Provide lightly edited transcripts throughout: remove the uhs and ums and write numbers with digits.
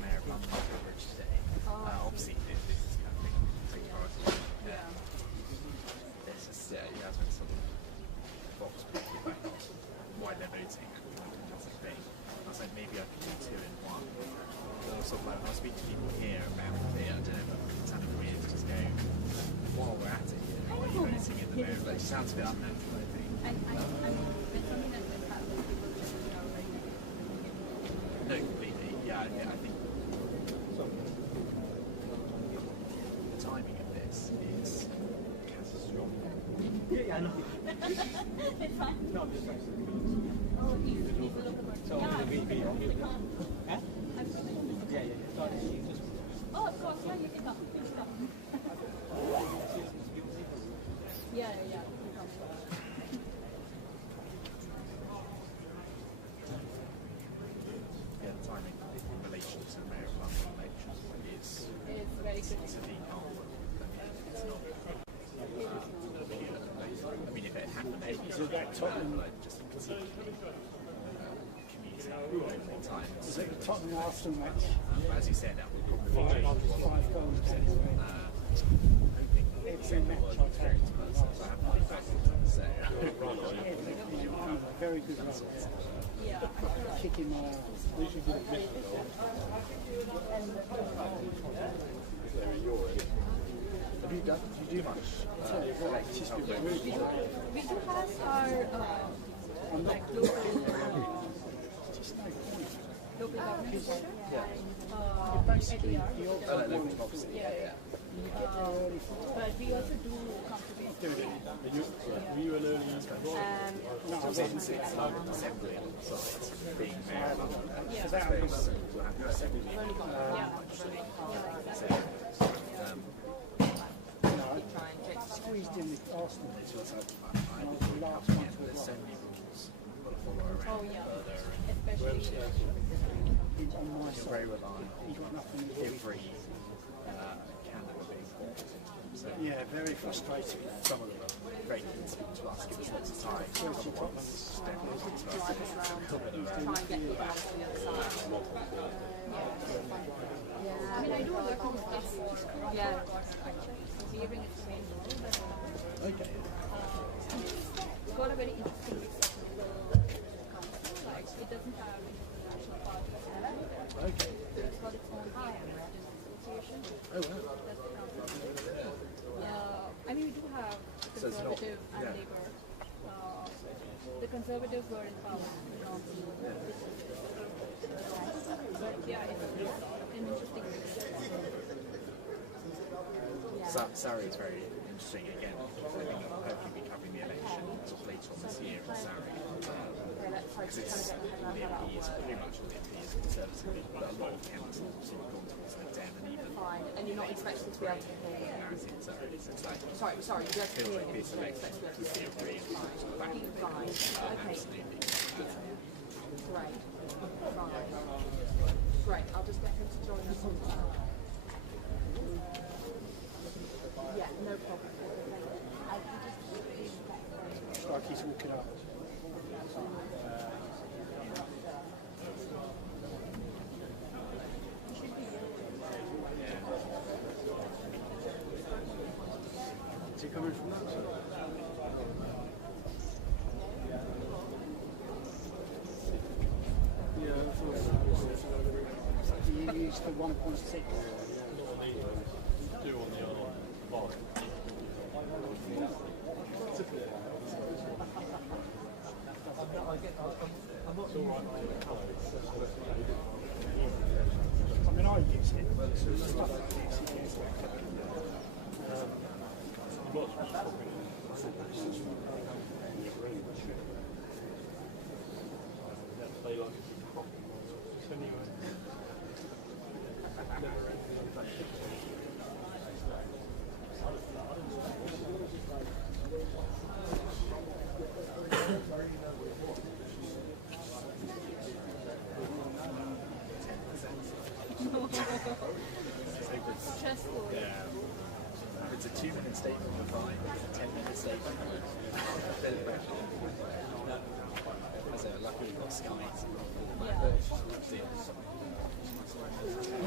Mayor of London coverage today. Obviously, this is kind of big priority. There's just, he has been sort of box about why they're voting and that sort of thing. I was like, maybe I could do two in one. Or sort of like, when I speak to people here about it, I don't know, but it's kind of weird to just go, while we're at it, what are you voting at the moment? But it sounds a bit unnatural, I think. I mean, there's something that has happened, people just, like, no, completely. Yeah, I think the timing of this is catastrophic. Yeah, I know. it's fine. No, I'm just trying to see. Oh, he's a little bit more. So, Yeah, huh? I'm probably going to. Yeah. Sorry, she's just. Oh, of course, yeah, you can come. Please come. Yeah. Yeah, the timing in relation to the Mayor of London election is It's very good. to be calm. It's not. I mean, if it happened, it would be like just particularly commuting all the time. Is it the Tottenham Arsenal match? As you said, that would probably be 5 goals. hoping Every match I take. so I have my back so Very good run. Yeah. Kicking my ass. have you do much We do have our like local government center. Basically, you also But we also do contribute. Were you an early assembly on the site being Mayor of London Yeah. space we'll have your assembly squeezed in with Arsenal. there's so many rules you've got to follow around Oh yeah, further especially. He's on my you're side. very reliant He's got nothing to on do. every candidate being bought. So Yeah, very frustrating. some of them are very keen to speak to us, give us lots of time. Other ones step on us. Try and get people out to the other side. Yeah. I mean, I do other stuff for delivering information. Okay. It's got a very interesting council. Like, it doesn't have international parties. Okay. It's got its own association. Oh wow. That's the council. I mean, we do have So it's not- conservative and yeah. Labour. The Conservatives were in power. But yeah, it's an interesting mix. Surrey is very interesting again. I think I'll hopefully be covering the election sort of later on this year in Surrey. Because it's all the MPs, pretty much all the MPs are conservative, but a lot of councils sort of gone towards the Den and even Fine, and you're not expecting to be able to hear. as in Surrey. So it's like, Sorry, you're just feels hearing like it, this you don't election expect to be able to could be see a it. really back and Fine, okay, absolutely. great. Fine. Great, I'll just get him to join us on that. Yeah, no problem. It's like he's walking up. Is he coming from that side? Do you use the 1.6? do on the other I mean, I use it, but stuff like this, it gets they like anyway. Stressful. Yeah. It's a 2-minute statement, we're fine. It's a 10-minute statement. So luckily we've got Sky. Yeah.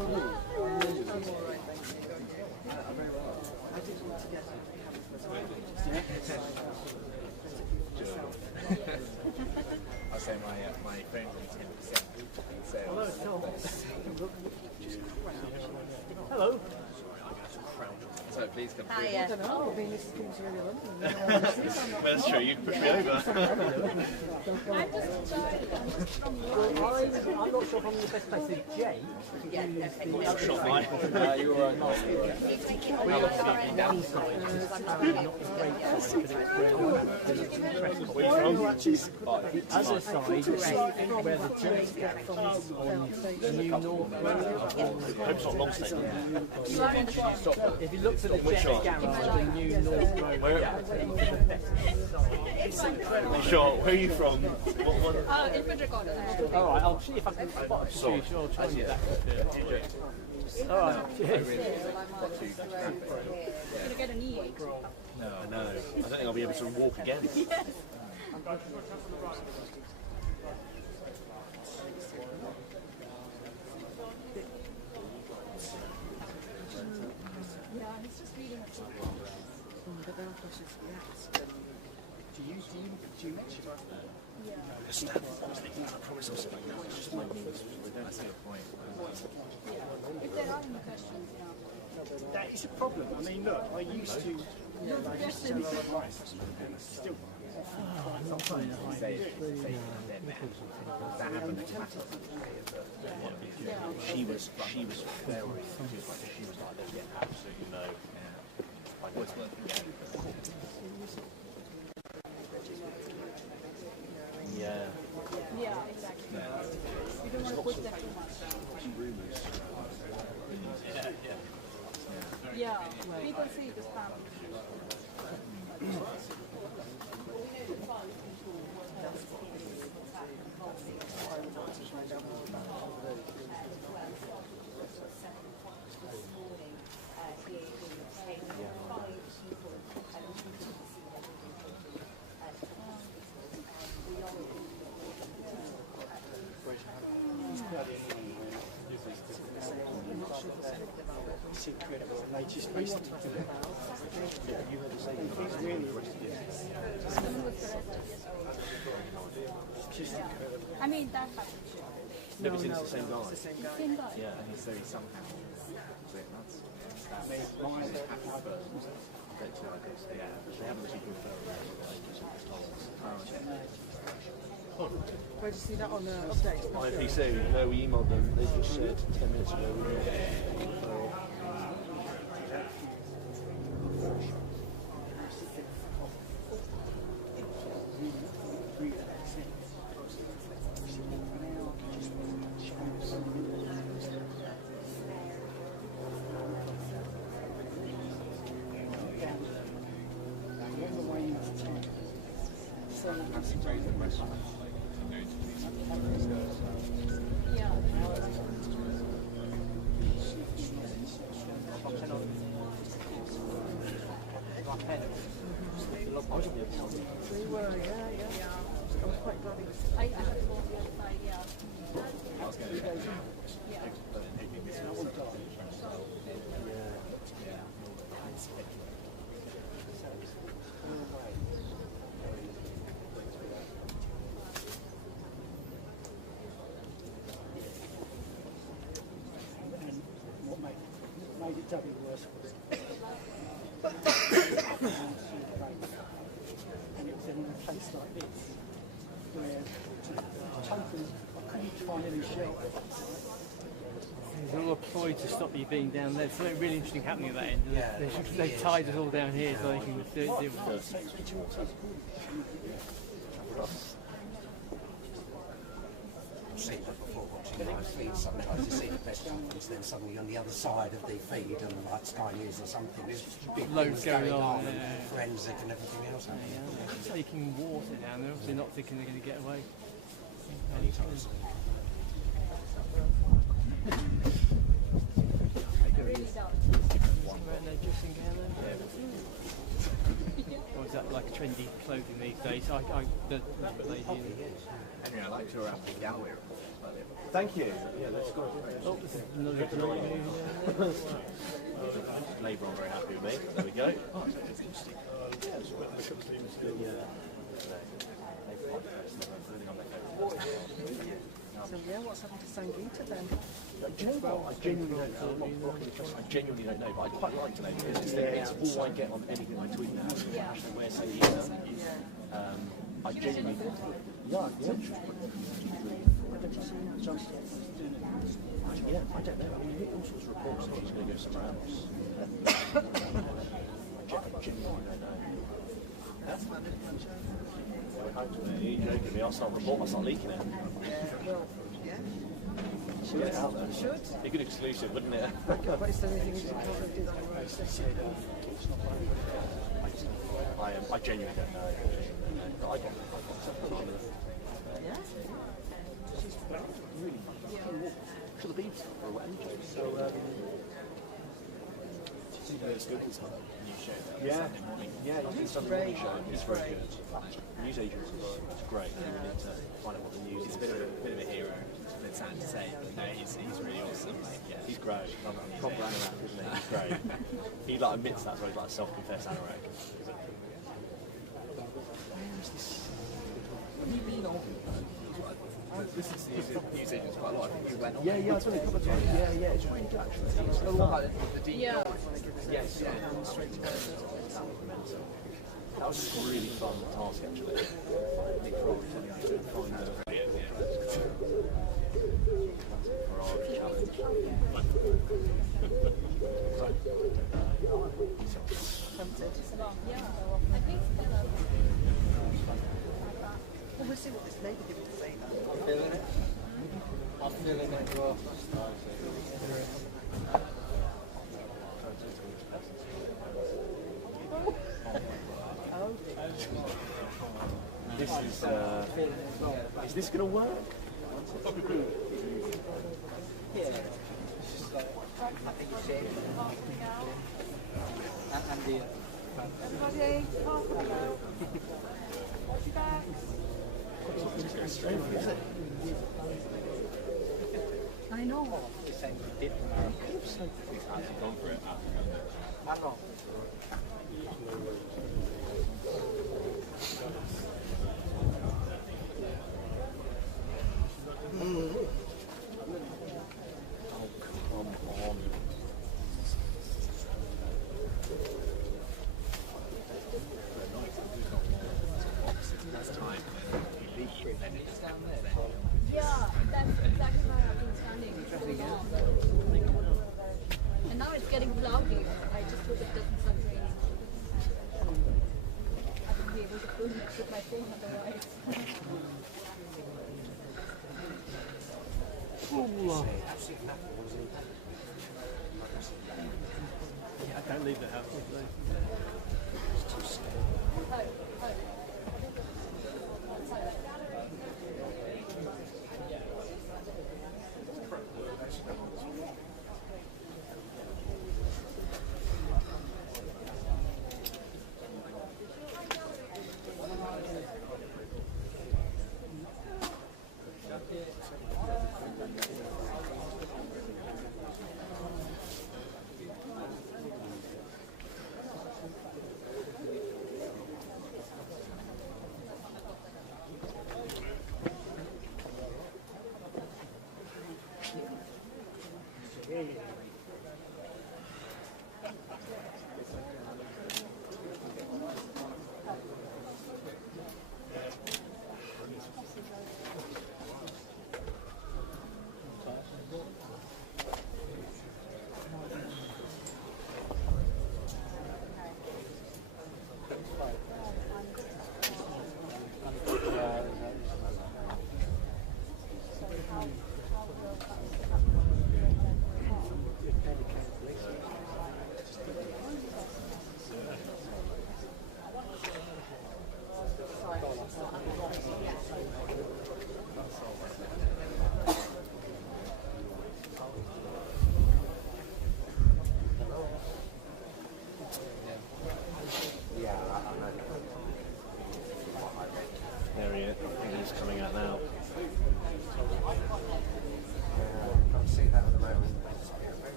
So my phone's on 10%. So Hello, Tom. Hello. so please come Hiya. I don't know. I mean, this seems really London. through. Well, that's true. You pushed me over. I'm just tired. I'm just from work. I'm not sure if I'm in the best place. So Jay, Yeah, okay. Shot mine. You're right. we have one side, which is apparently not the great side, but it's where press Where you the other side is where the Jets get from on New North Road. Hope's not long stay. You are in the shop. If you look to the Jet garage on New North Road, Sure. Where are you from? What one? Infantry quarters. all right, I'll see if I can spot a few. Sure, I'll try and get that. All right, cheers. You're gonna get a knee ache. No, I know. I don't think I'll be able to walk again. Yeah, he's just reading a book. Do you mention Yeah. I promise I'll speak now. It's just my knees. I see your point. If there are any questions, yeah. that is a problem. I mean, look, I used to tell my advice, and still. I'm not trying to hide it. That happened she was very confused. Like she was like, there's absolutely no. Like what's working? Yeah. Yeah, exactly. You don't want to push them too much. Yeah, people see the spam. It's incredible, and they just basically do it. He's really it's just incredible. I mean, that happens. Maybe it's the same guy. Same guy. Yeah, and he's very somehow. So that's I mean, mine, they haven't actually confirmed. Where did you see that on the update? IPC, no, we emailed them. They just said 10 minutes ago we got Yeah. We were, yeah. I was quite glad he was. I have to go on the other side, yeah. I was going to Yeah. and what made it doubly worse was and it was in a place like this where totally I couldn't find any shelter. There's a lot of ploy to stop you being down there. There's something really interesting happening at that end. They've tied us all down here so they can deal with it. Seen that before watching live feeds sometimes you see the best companies, then suddenly on the other side of the feed and like Sky News or something there's big Loads things going going on, and yeah. forensic and everything else. They're taking water down there, obviously not thinking they're going to get away. Anytime soon. Really down. Wearing their dressing gown then? Or is that like trendy clothing these days? The lady in. Henry, I like your gallery. Thank you. Yeah, let's go. Oh, this is another drawing. Labour are very happy with me. There we go. Oh, that's interesting. So yeah, what's happened to Sangita then? Do you know what? I genuinely don't know. I'm not blocking the question. I genuinely don't know, but I'd quite like to know because it's all I get on anything I tweet now. Where Sangita is. I genuinely think, yeah. Yeah, I don't know. I mean, you get all sorts of reports that he's going to go somewhere else. I genuinely don't know. You're joking me. I'll start leaking it. Well, yeah. Should get it out there. Should. Be a good exclusive, wouldn't it? But is there anything you can do that I genuinely don't know. But I got something. Yeah. She's really fun. For the beads or whatever. So, it's good this time. New show. Yeah. He's great. He's very good. News agents is great. You need to find out what the news is. He's a bit of a hero. It's a bit sad to say, but no, he's really awesome. Like, yeah. He's great. Proper anorak, isn't he? He's great. He like admits that, so he's like a self-confessed anorak. This is news agents quite a lot. You went on. Yeah, I saw it a couple of times. Yeah, it's really good actually. It's a lot of the deep Yeah. Yes, yeah. That was just a really fun task actually. Nick Frog telling us to find the barrage challenge. Yeah. I think Well, we'll see what this lady did to say now. I'm feeling it. I'm feeling it as well. Is this going to work? Yeah. It's just like, I think it's it. And the... everybody, half an hour. Back. I know. It's saying we did the marathon. He's actually gone for it. How long? Yeah, that's exactly why I've been standing so long. And now it's getting cloudy. I just hope it doesn't start raining. I won't be able to film it with my phone otherwise. Yeah, I can't leave the house.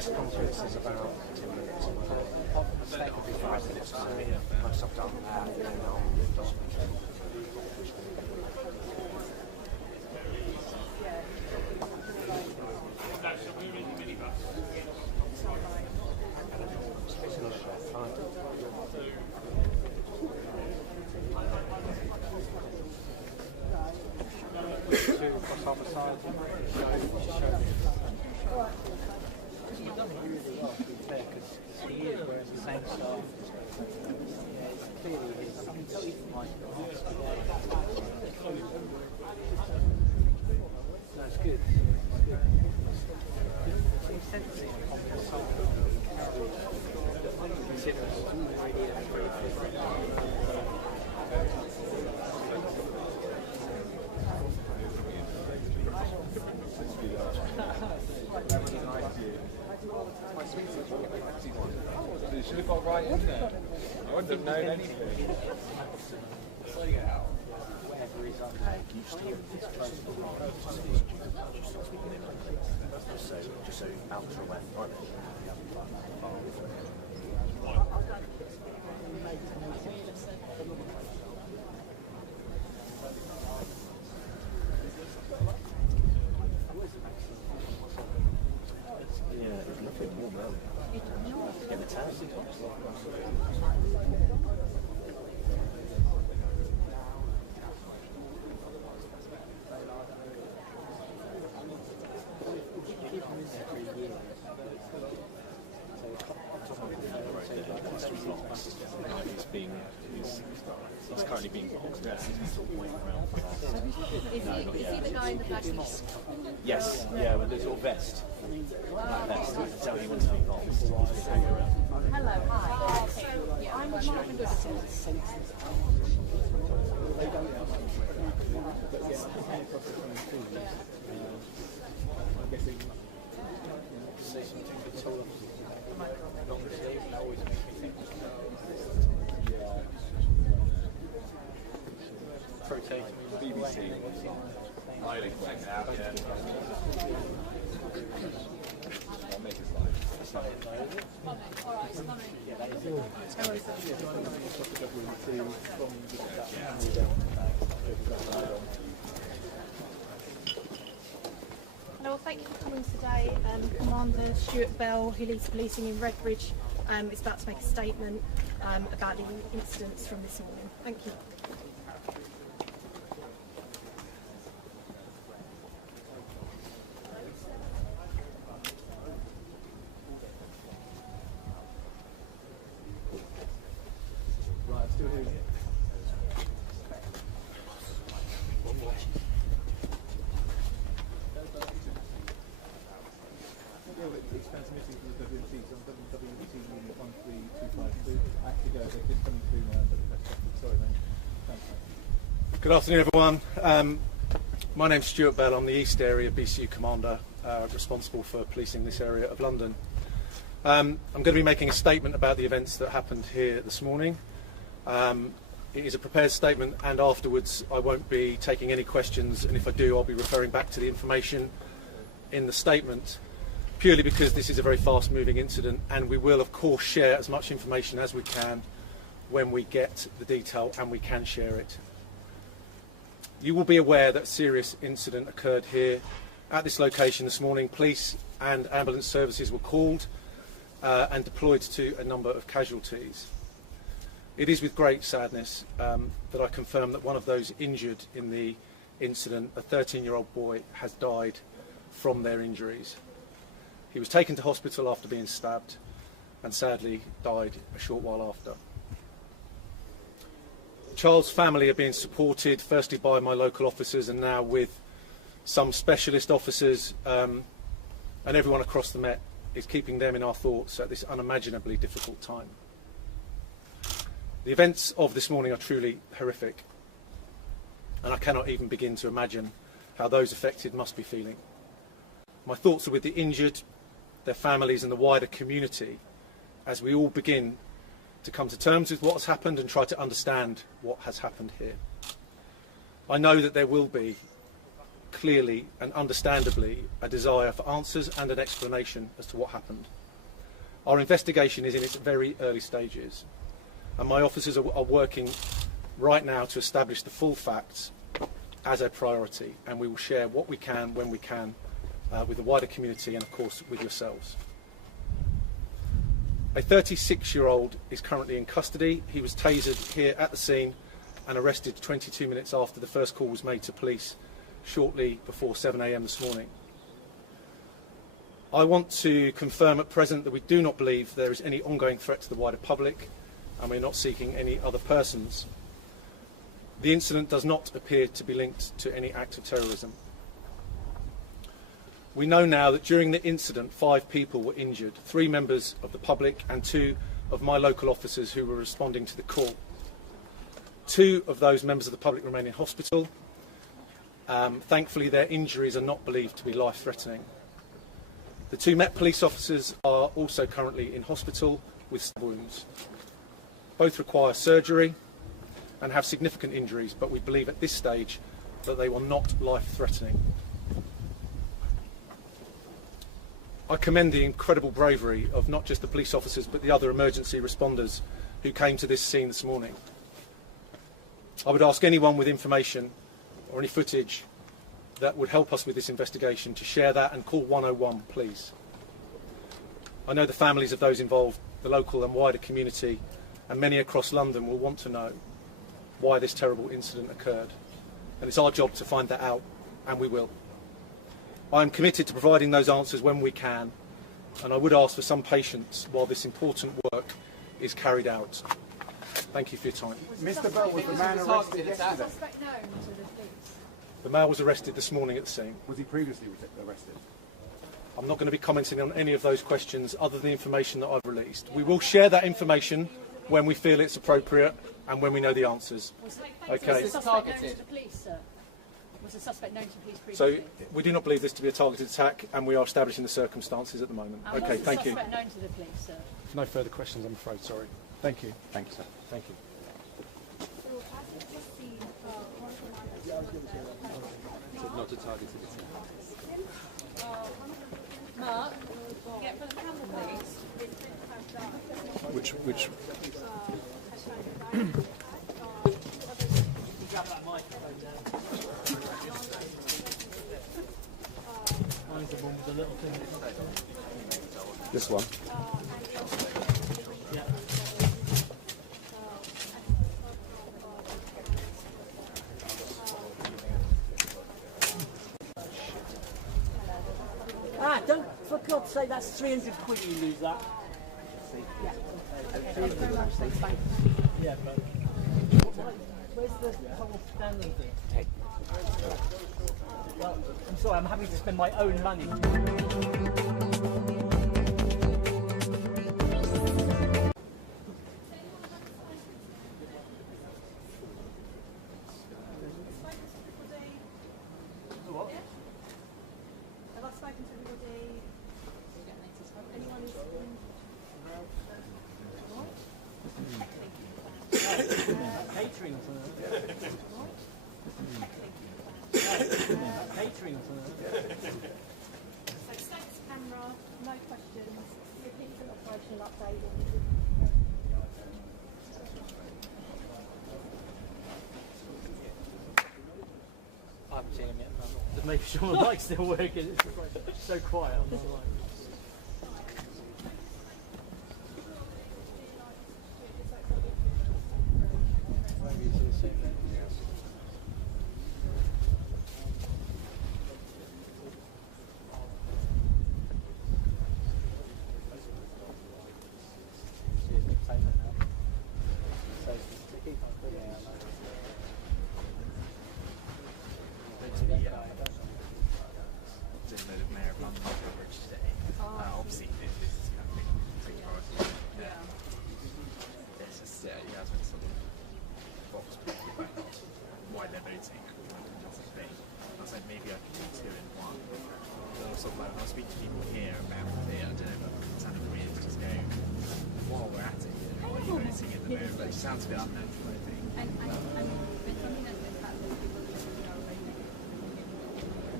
press conference is about 2 minutes. That could be 5 minutes. Once I've done that, then I'll just You've done it really well, to be fair, because he is wearing the same style. Yeah, it's clearly his. I can tell you from like the house today. No, it's good. It's good. So you sense it on the soul. Consider it really You should have got right in there. I wouldn't have known anything. Just so out from where. Yeah, it's nothing warm though. Get the tan. He's currently being boxed out. He's sort of waiting around for that. Is he the guy in the black vest? Yes, yeah, with the sort of vest. That vest. That's how he wants to be boxed. He's been hanging around. Hello, hi. So, I'm not good at this. BBC. I didn't work out, yeah. I'll make his Hello, thank you for coming today. Commander Stuart Bell, who leads policing in Redbridge, is about to make a statement about the incidents from this morning. Thank you. Good afternoon, everyone. My name's Stuart Bell. I'm the East Area BCU Commander, responsible for policing this area of London. I'm going to be making a statement about the events that happened here this morning. It is a prepared statement, and afterwards I won't be taking any questions, and if I do, I'll be referring back to the information in the statement, purely because this is a very fast-moving incident, and we will, of course, share as much information as we can when we get the detail and we can share it. You will be aware that a serious incident occurred here at this location this morning. Police and ambulance services were called and deployed to a number of casualties. It is with great sadness that I confirm that one of those injured in the incident, a 13-year-old boy, has died from their injuries. He was taken to hospital after being stabbed and sadly died a short while after. The child's family are being supported firstly by my local officers and now with some specialist officers, and everyone across the Met is keeping them in our thoughts at this unimaginably difficult time. The events of this morning are truly horrific, and I cannot even begin to imagine how those affected must be feeling. My thoughts are with the injured, their families and the wider community as we all begin to come to terms with what has happened and try to understand what has happened here. I know that there will be clearly and understandably a desire for answers and an explanation as to what happened. Our investigation is in its very early stages, and my officers are working right now to establish the full facts as a priority, and we will share what we can when we can with the wider community and of course with yourselves. A 36-year-old is currently in custody. He was tasered here at the scene and arrested 22 minutes after the first call was made to police shortly before 7 AM this morning. I want to confirm at present that we do not believe there is any ongoing threat to the wider public, and we're not seeking any other persons. The incident does not appear to be linked to any act of terrorism. We know now that during the incident 5 people were injured, 3 members of the public and 2 of my local officers who were responding to the call. 2 of those members of the public remain in hospital. Thankfully their injuries are not believed to be life-threatening. The 2 Met police officers are also currently in hospital with stab wounds. Both require surgery and have significant injuries, but we believe at this stage that they were not life-threatening. I commend the incredible bravery of not just the police officers but the other emergency responders who came to this scene this morning. I would ask anyone with information or any footage that would help us with this investigation to share that and call 101, please. I know the families of those involved, the local and wider community, and many across London will want to know why this terrible incident occurred. And it's our job to find that out, and we will. I am committed to providing those answers when we can, and I would ask for some patience while this important work is carried out. Thank you for your time. Mr. Bell, was the man arrested yesterday? The male was arrested this morning at the scene. Was he previously arrested? I'm not going to be commenting on any of those questions other than the information that I've released. We will share that information when we feel it's appropriate and when we know the answers. Okay. Was the suspect known to the police, sir? Was the suspect known to police So previously? we do not believe this to be a targeted attack, and we are establishing the circumstances at the moment. And Okay, was the thank you. suspect known to the police, sir? No further questions, I'm afraid. Sorry. Thank you. Thank you, sir. Thank you. Not a targeted attack. Mark, get for the camera, please. Which? Mine's the one with the little thing. This one? Yeah. Don't, for God's sake, that's 300 quid you lose that. Yeah. Okay, thank you very much. Thanks, bye. Yeah, but where's the whole standing thing? Well, I'm sorry, I'm having to spend my own money. Have I spoken to everybody? Anyone who's Catering for catering for So status camera, no questions, repeat an operational update. I haven't seen him yet. No. Just making sure the mic's still working. It's so quiet on the line. Obviously, this is kind of big priority. There's just, he has been sort of box about why they're voting and lots of things. I was like, maybe I could do 2 in 1. Or sort of like, when I speak to people here about it, I don't know, but it's kind of weird to just go, while we're at it, why are you voting at the moment? But it sounds a bit unnatural, I think. And there's something that's been happening with people who are voting.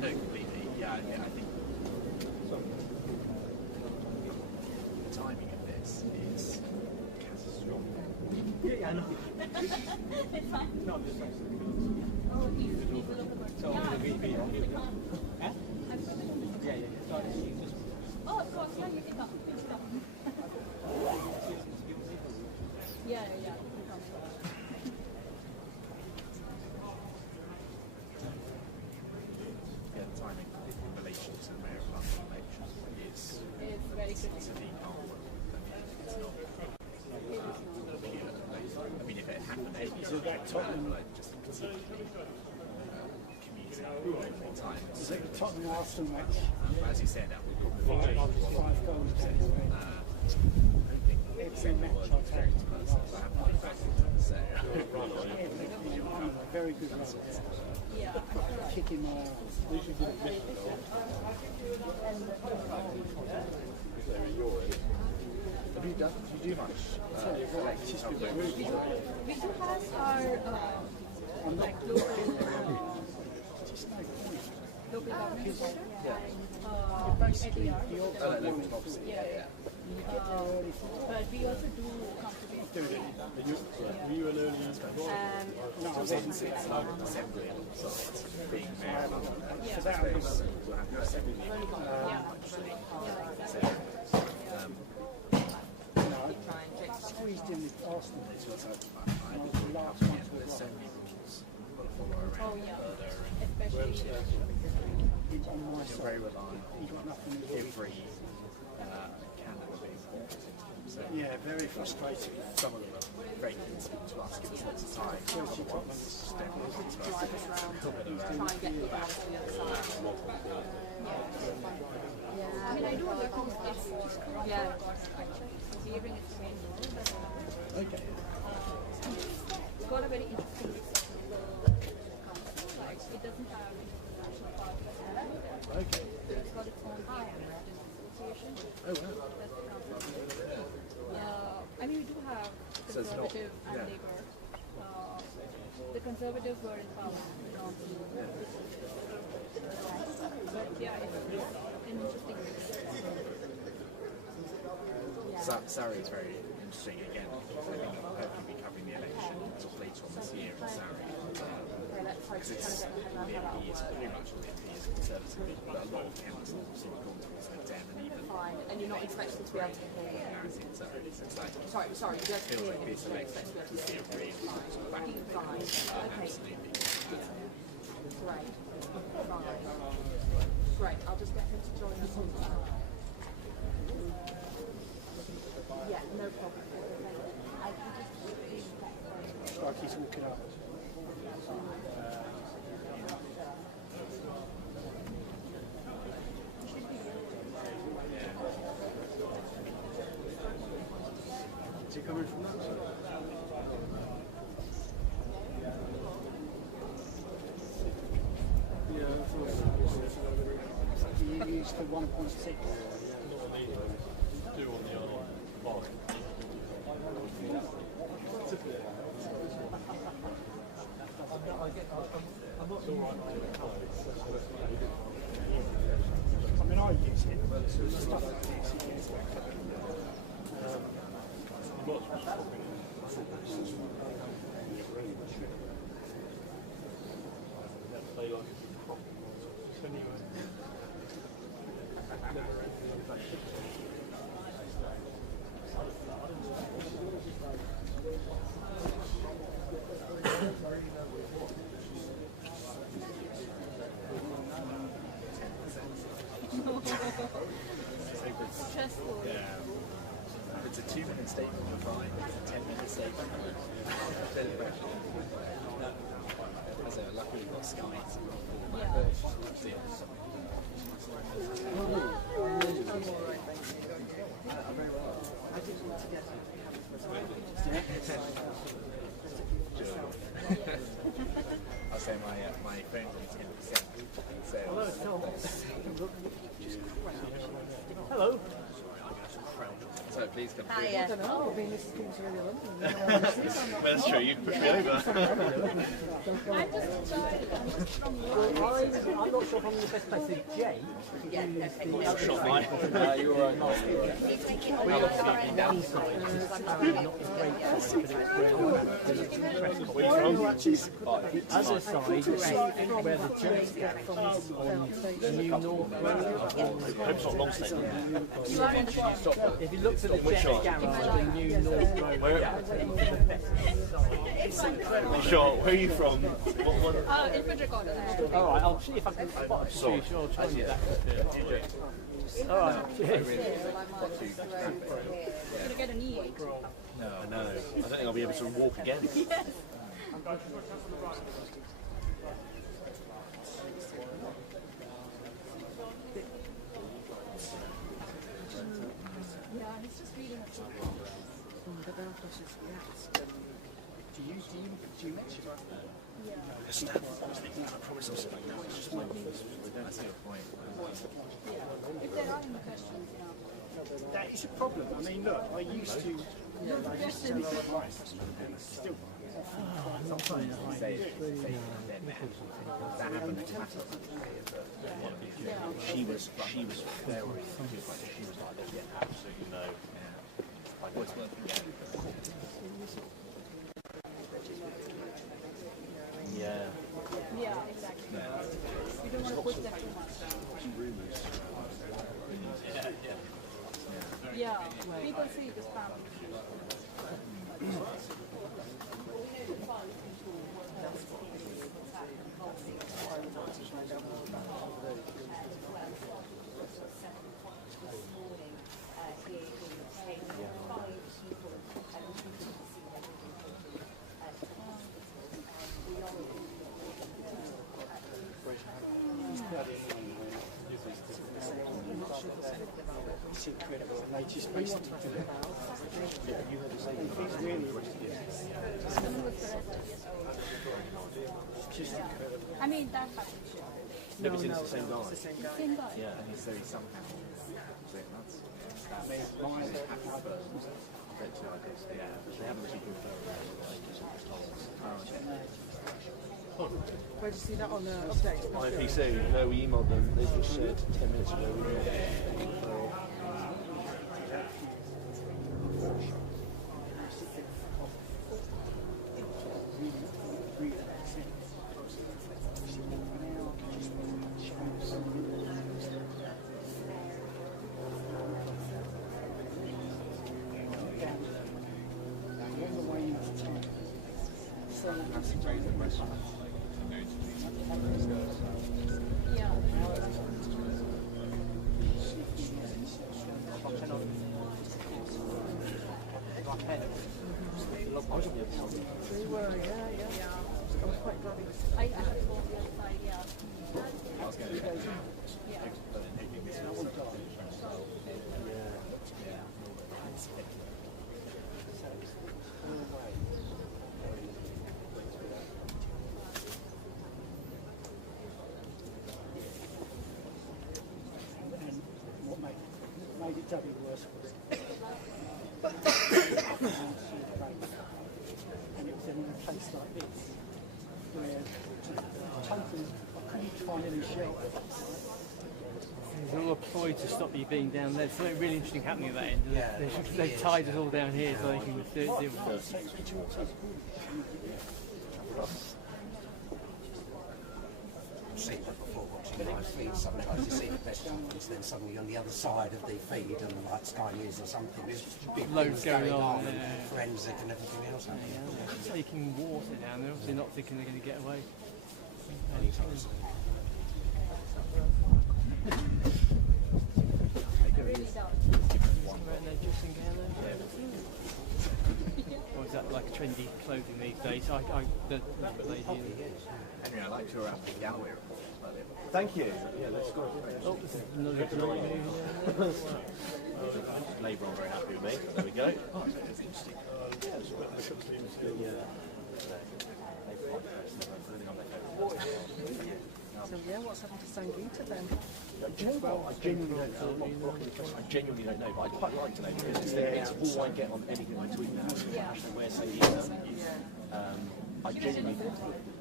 Oh, of course, yeah, you can come. Please come. Yeah. Yeah, the timing in relation to the Mayor of London election is very to the whole. It's not. I mean, if it happened, Is it that Tottenham? just particularly commuting every time. Is it the Tottenham Arsenal match? But as you said, that would probably change a lot. 5 goals. Every match I've had. So I haven't been back to it. So. Very good run. Yeah. Kicking my ass. Have you done? Do you do much? We do have our like local government center. Basically, ADR. Yeah. But we also do conservation. Were you an early Since it's like assembly and so it's being mayor of London. Yeah. We'll have to assembly. squeezed in with Arsenal. I think the last one there's so many rules you've got to follow around further and He's on my you're side. very reliant He's got nothing to on do. every candidate being brought into them. So Yeah, very frustrating. some of them are very considerate to us, give us lots of time. Other ones step up into us. Try and get people on to the other side. I mean, I do other things before. Yeah. Hearing is main role, but Okay. it's got a very interesting council. Like, it doesn't have international parties. Okay. It's got its own association. Oh wow. That's the council. I mean, we do have So it's not- conservative and yeah. Labour. The conservatives were in power. But yeah, it's an interesting mix. Surrey is very interesting again. I think I'll hopefully be covering the election sort of later on this year in Surrey. Because it's the MP is pretty much all the MP is conservative, but a lot of councils sort of gone towards the 10 and even Fine. And you're not expected to be able to hear. narrative in Surrey. So it's like Sorry, you don't feels hear like him. this You're election expected to be able is to hear. really sort of back in the Fine. Okay. absolutely. Great. Great. I'll just get him to join us on that. Yeah, no problem. It's like he's walking up. Is he coming from that side? Yeah, I thought you used the 1.6. do on the other bar? I mean, I use it, but stuff like this, he gets Stressful. Yeah. If it's a 2-minute statement, we're fine. If it's a 10-minute statement, then as a lucky we've got Sky, so we've got that's it. I'm very well. I didn't want to get I'll say my phone's on 10%. So Hello. So please come through. I don't know, I've been listening to really London. That's true, you pushed me over. I'm just a child. I'm not sure if I'm in the best place to Jake. Shot mine. You're right. One side is not the great side, but Where are you from? the other side is where the Jake's gap is on New North Road. I hope it's not long stay. If you look at the Jake's garage on New North Road, Sure. Where are you from? Infantry Gardens. all right, I'll see if I can spot a few. Sure, I'll try and do that. All right, cheers. Gonna get a knee ache. No, I know. I don't think I'll be able to walk again. Yeah, he's just reading a book. Do you mention it? I promise I'll sit back down. It's just my I see your point. If there are any questions, yeah. That is a problem. I mean, look, I used to tell a lot of lies, and still. That happened to She was very confused. Like, she was like, there's absolutely no. Like, what's worth getting? Yeah. Yeah, exactly. You don't want to push that too much. Yeah, people see this family. It's incredible. And they just basically do it. You heard the same thing. It's really just incredible. I mean, that happened. Never seen it's the same guy. Same guy. Yeah. And so he somehow that's I mean, mine is They haven't actually confirmed Where did you see that on the update? IPC, no, we emailed them. They just said 10 minutes ago we emailed them. They were, yeah. I was quite glad he was. I actually bought the other side, yeah. I was going to And what made it doubly worse was and it was in a place like this where totally I couldn't find any shelter. There's all a ploy to stop you being down there. There's something really interesting happening at that end. They've tied us all down here so they can deal with it. I've seen that before watching live feeds. Sometimes you see the best companies, then suddenly on the other side of the feed, and like Sky News or something, there's big Loads things going on, and yeah. forensic and everything else. Taking water down, they're obviously not thinking they're going to get away. Anytime soon. Or is that like trendy clothing these days? The lady Henry, I liked your gallery report. Thank you. Yeah, that's good. oh, this is another drawing. Labour are very happy with me. There we go. Oh, It's interesting. So yeah, what's happened to Sangeeta then? Do you know what? I genuinely don't know, but I'd quite like to know because it's all I get on anything I tweet now. Where say I genuinely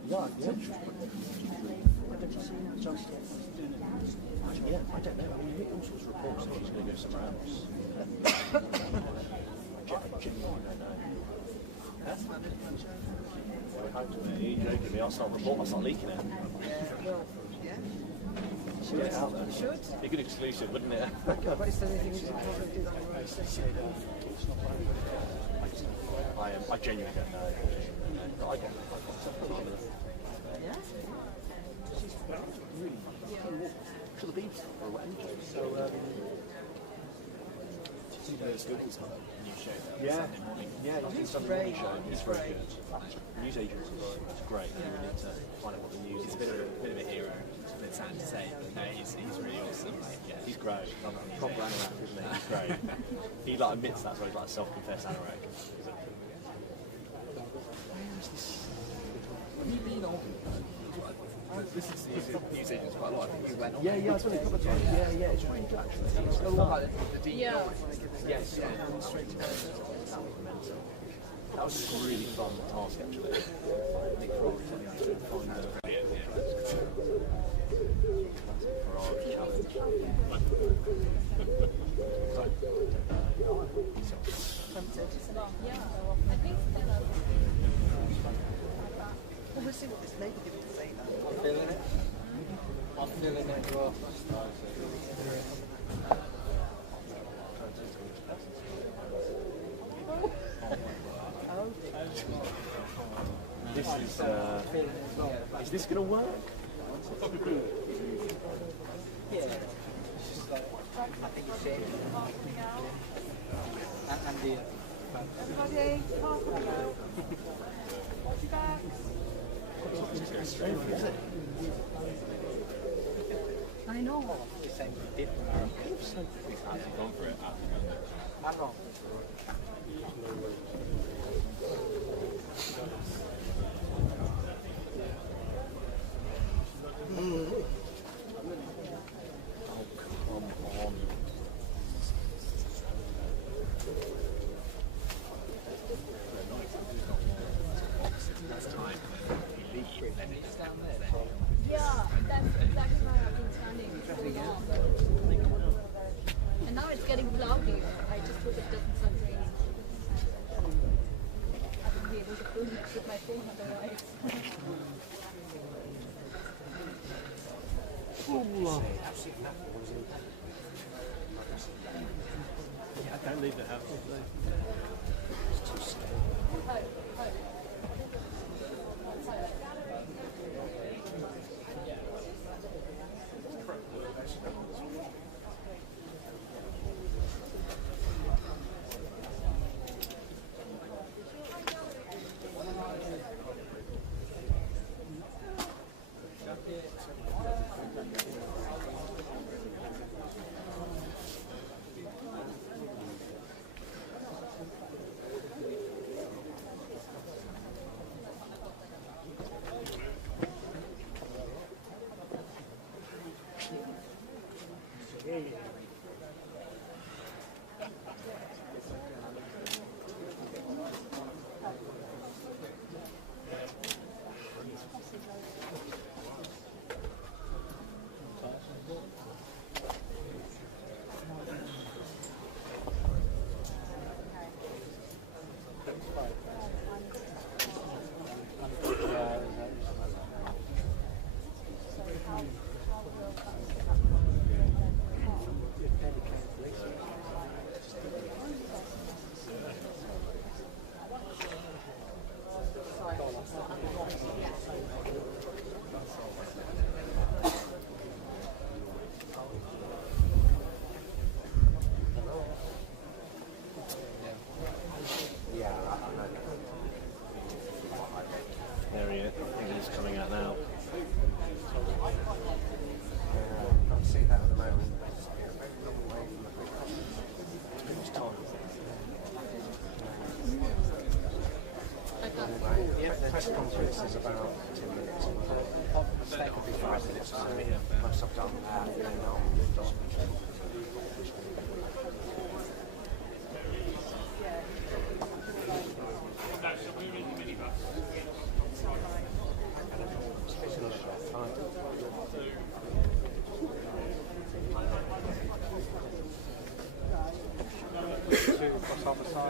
Yeah, yeah. Yeah, I don't know. I mean, you get all sorts of reports that he's going to go somewhere else. I genuinely don't know. You're joking me. I'll start leaking it. Get it out there. Be a good exclusive, wouldn't it? But is there anything you want to do that I genuinely don't know. I get to the beach for a wedding. So, New show. yeah, he's done a morning show. He's very good. News agents are great. You need to find out what the news is. He's a bit of a hero. It's a bit sad to say, but no, he's really awesome. Yeah, He's great. Proper anorak, isn't he? He's great. He like admits that, so he's like a self-confessed anorak. this is news agents quite a lot. I think we went on. Yeah, I've done it a couple of times. Yeah, it's really good actually. It's got a lot. Yeah. Yes, yeah. That was just a really fun task actually. Nick Frog telling us to find the Ferrari challenge. Yeah. I think Well, we'll see what this negative will say now. I'm feeling it. I'm feeling it as well. This is this going to work? Yeah. It's just like, I think it's it. And the... everybody, half an hour. Back. I know. The same we did from our... He's actually gone for it. I know. Yeah, that's exactly why I've been standing so long. And now it's getting cloudy. I just hope it doesn't start raining. I won't be able to film it with my phone otherwise. I can't leave the house. There he is. I think he's coming out now. Can't see that at the moment. Too much time. Press conference is about 10 minutes. That could be 5 minutes. Most I've done that, and then I'll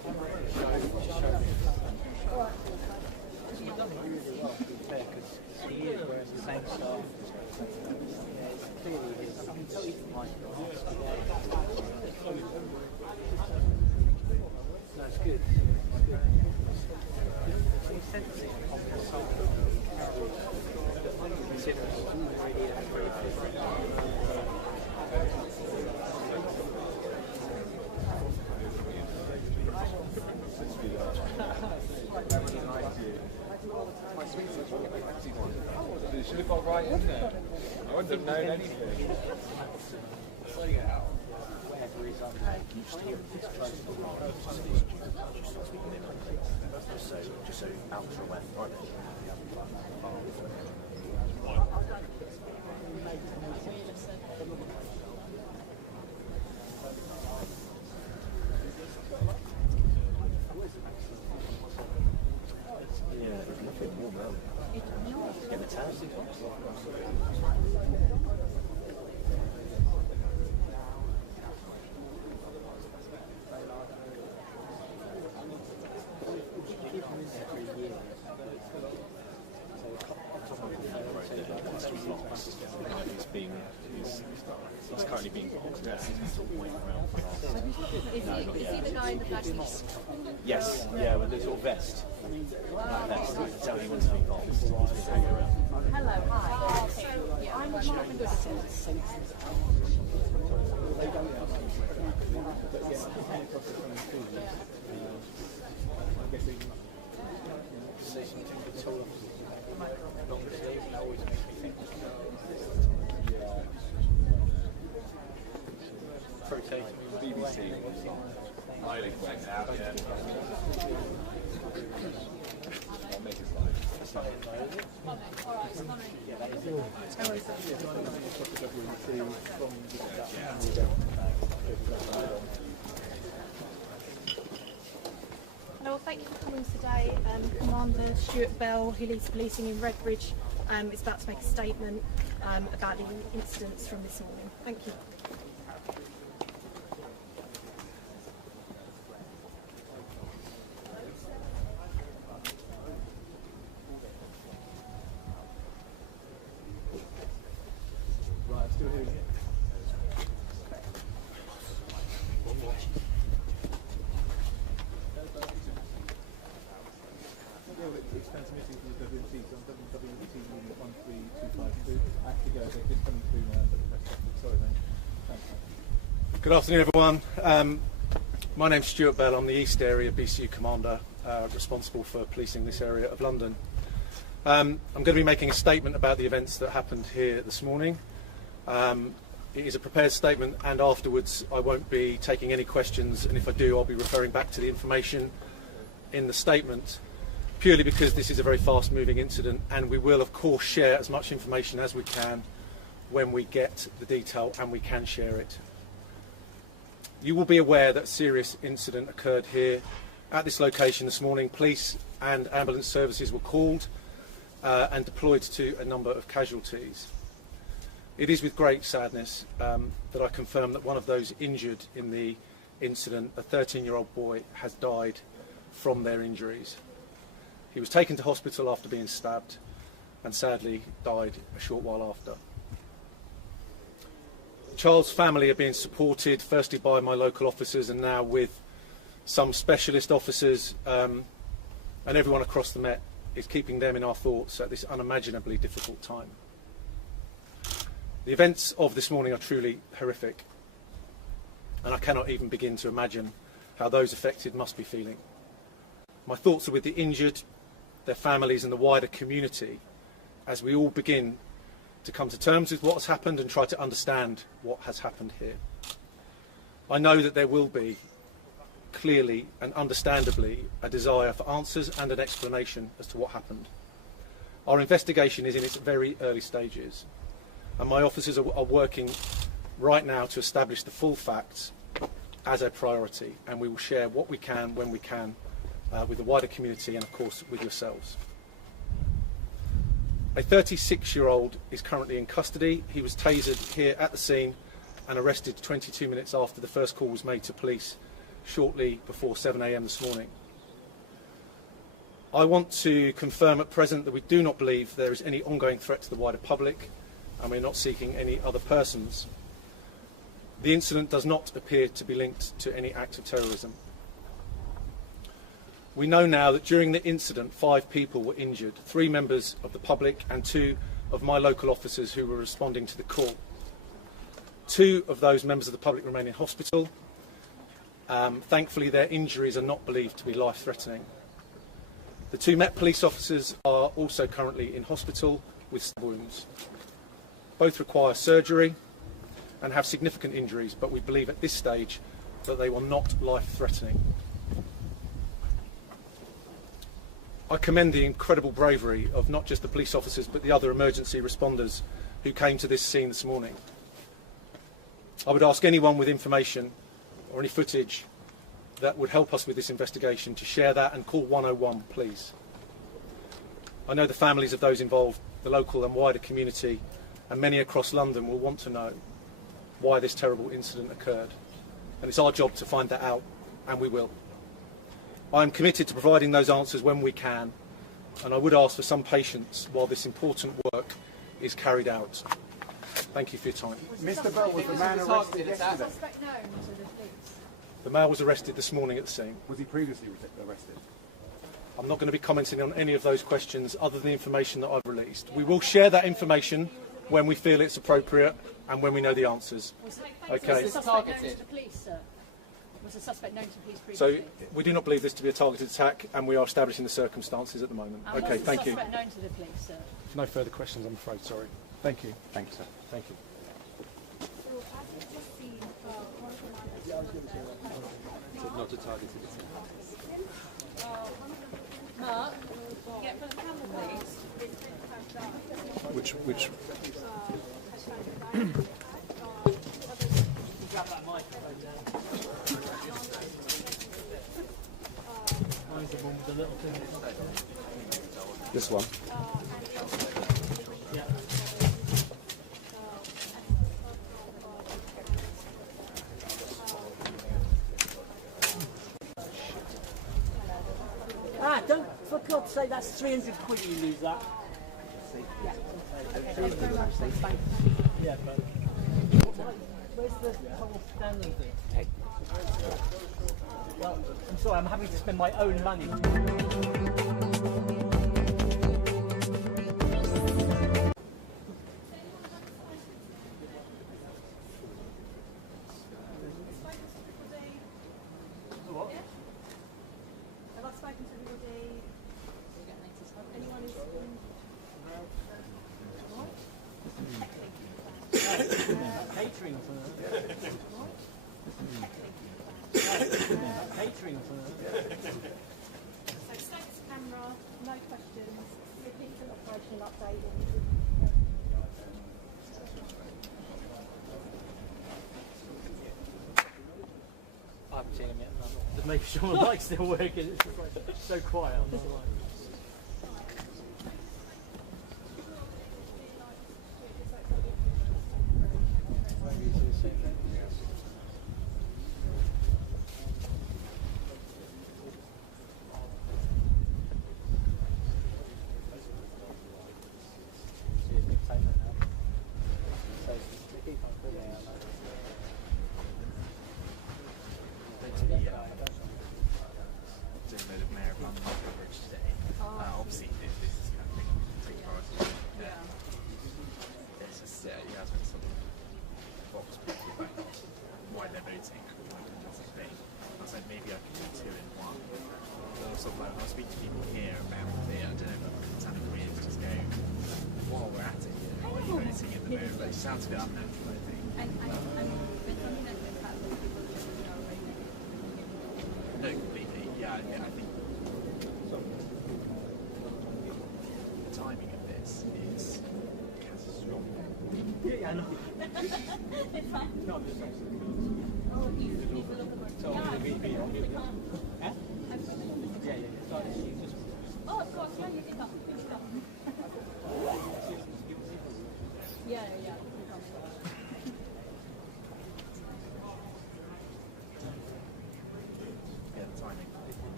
You've done it really well, to be fair, because he is wearing the same style. Clearly, I can tell you from like no, it's good. It's good. So you sense it on the side. Consider it really It should have got right in there. I wouldn't have known anything. Just so out for when. Yeah, it's a bit warm now. Get the towels. He's currently being boxed out. He's sort of waiting around for us. Is he the guy in the black vest? Yes, yeah, with the sort of vest. Black vest. You can tell he wants to be boxed. He's been hanging around. Hello, hi. So, yeah, I'm Jonathan Goodison. BBC. Highly went out, yeah. I'll make it slide. Hello, thank you for coming today. Commander Stuart Bell, who leads policing in Redbridge, is about to make a statement about the incidents from this morning. Thank you. Right, I'm still hearing it. It's transmitting from the WNC, so on WNC unit 13252. I have to go, they're just coming through now, but the press office. Sorry, man. Thanks. Good afternoon, everyone. My name's Stuart Bell. I'm the East Area BCU Commander, responsible for policing this area of London. I'm going to be making a statement about the events that happened here this morning. It is a prepared statement, and afterwards I won't be taking any questions, and if I do, I'll be referring back to the information in the statement, purely because this is a very fast-moving incident, and we will, of course, share as much information as we can when we get the detail and we can share it. You will be aware that a serious incident occurred here at this location this morning. Police and ambulance services were called and deployed to a number of casualties. It is with great sadness that I confirm that one of those injured in the incident, a 13-year-old boy, has died from their injuries. He was taken to hospital after being stabbed and sadly died a short while after. The child's family are being supported firstly by my local officers and now with some specialist officers, and everyone across the Met is keeping them in our thoughts at this unimaginably difficult time. The events of this morning are truly horrific, and I cannot even begin to imagine how those affected must be feeling. My thoughts are with the injured, their families and the wider community as we all begin to come to terms with what has happened and try to understand what has happened here. I know that there will be, clearly and understandably, a desire for answers and an explanation as to what happened. Our investigation is in its very early stages, and my officers are working right now to establish the full facts as a priority, and we will share what we can when we can with the wider community and of course with yourselves. A 36-year-old is currently in custody. He was tasered here at the scene and arrested 22 minutes after the first call was made to police shortly before 7 AM this morning. I want to confirm at present that we do not believe there is any ongoing threat to the wider public, and we're not seeking any other persons. The incident does not appear to be linked to any act of terrorism. We know now that during the incident 5 people were injured, 3 members of the public and 2 of my local officers who were responding to the call. 2 of those members of the public remain in hospital. Thankfully their injuries are not believed to be life-threatening. The 2 Met police officers are also currently in hospital with stab wounds. Both require surgery and have significant injuries, but we believe at this stage that they were not life-threatening. I commend the incredible bravery of not just the police officers but the other emergency responders who came to this scene this morning. I would ask anyone with information or any footage that would help us with this investigation to share that and call 101, please. I know the families of those involved, the local and wider community, and many across London will want to know why this terrible incident occurred. And it's our job to find that out, and we will. I am committed to providing those answers when we can, and I would ask for some patience while this important work is carried out. Thank you for your time. Mr. Bell, was the man arrested yesterday? Suspect known to the police. The male was arrested this morning at the scene. Was he previously arrested? I'm not going to be commenting on any of those questions other than the information that I've released. We will share that information when we feel it's appropriate and when we know the answers. Okay. Was the suspect known to the police, sir? Was the suspect known to the police So previously? we do not believe this to be a targeted attack, and we are establishing the circumstances at the moment. And Okay, was thank the you. suspect known to the police, sir? No further questions, I'm afraid. Sorry. Thank you. Thank you, sir. Thank you. Not a targeted attack. Mark, get for the camera, please. Which? This one. Yeah. Ah, don't, for God's sake, that's 300 quid you lose that. Yeah. Okay, thank you very much. Thank you. Yeah, but Where's the whole Stanley thing? Well, I'm sorry, I'm having to spend my own money. Have I spoken to everybody? Anyone who's catering for catering for So status camera, no questions, repeat an operational update. I haven't seen him yet. No. Just making sure my mic's still working. It's just like so quiet on the line. Doing a bit of Mayor of London coverage today. Obviously, this is kind of thing take priority. It's just, yeah, it's been some box about why they're voting, that sort of thing. I said maybe I could do 2 in 1. Or sort of like, I'll speak to people here about it, I don't know, kind of weird to just go, while we're at it, why are you voting at the moment? But it sounds a bit unnatural, I think. No, completely. Yeah, I think the timing of this is catastrophic. Yeah, I know. It's fine. No, I'm just saying. Oh, of course, yeah, you did not. Yeah, yeah.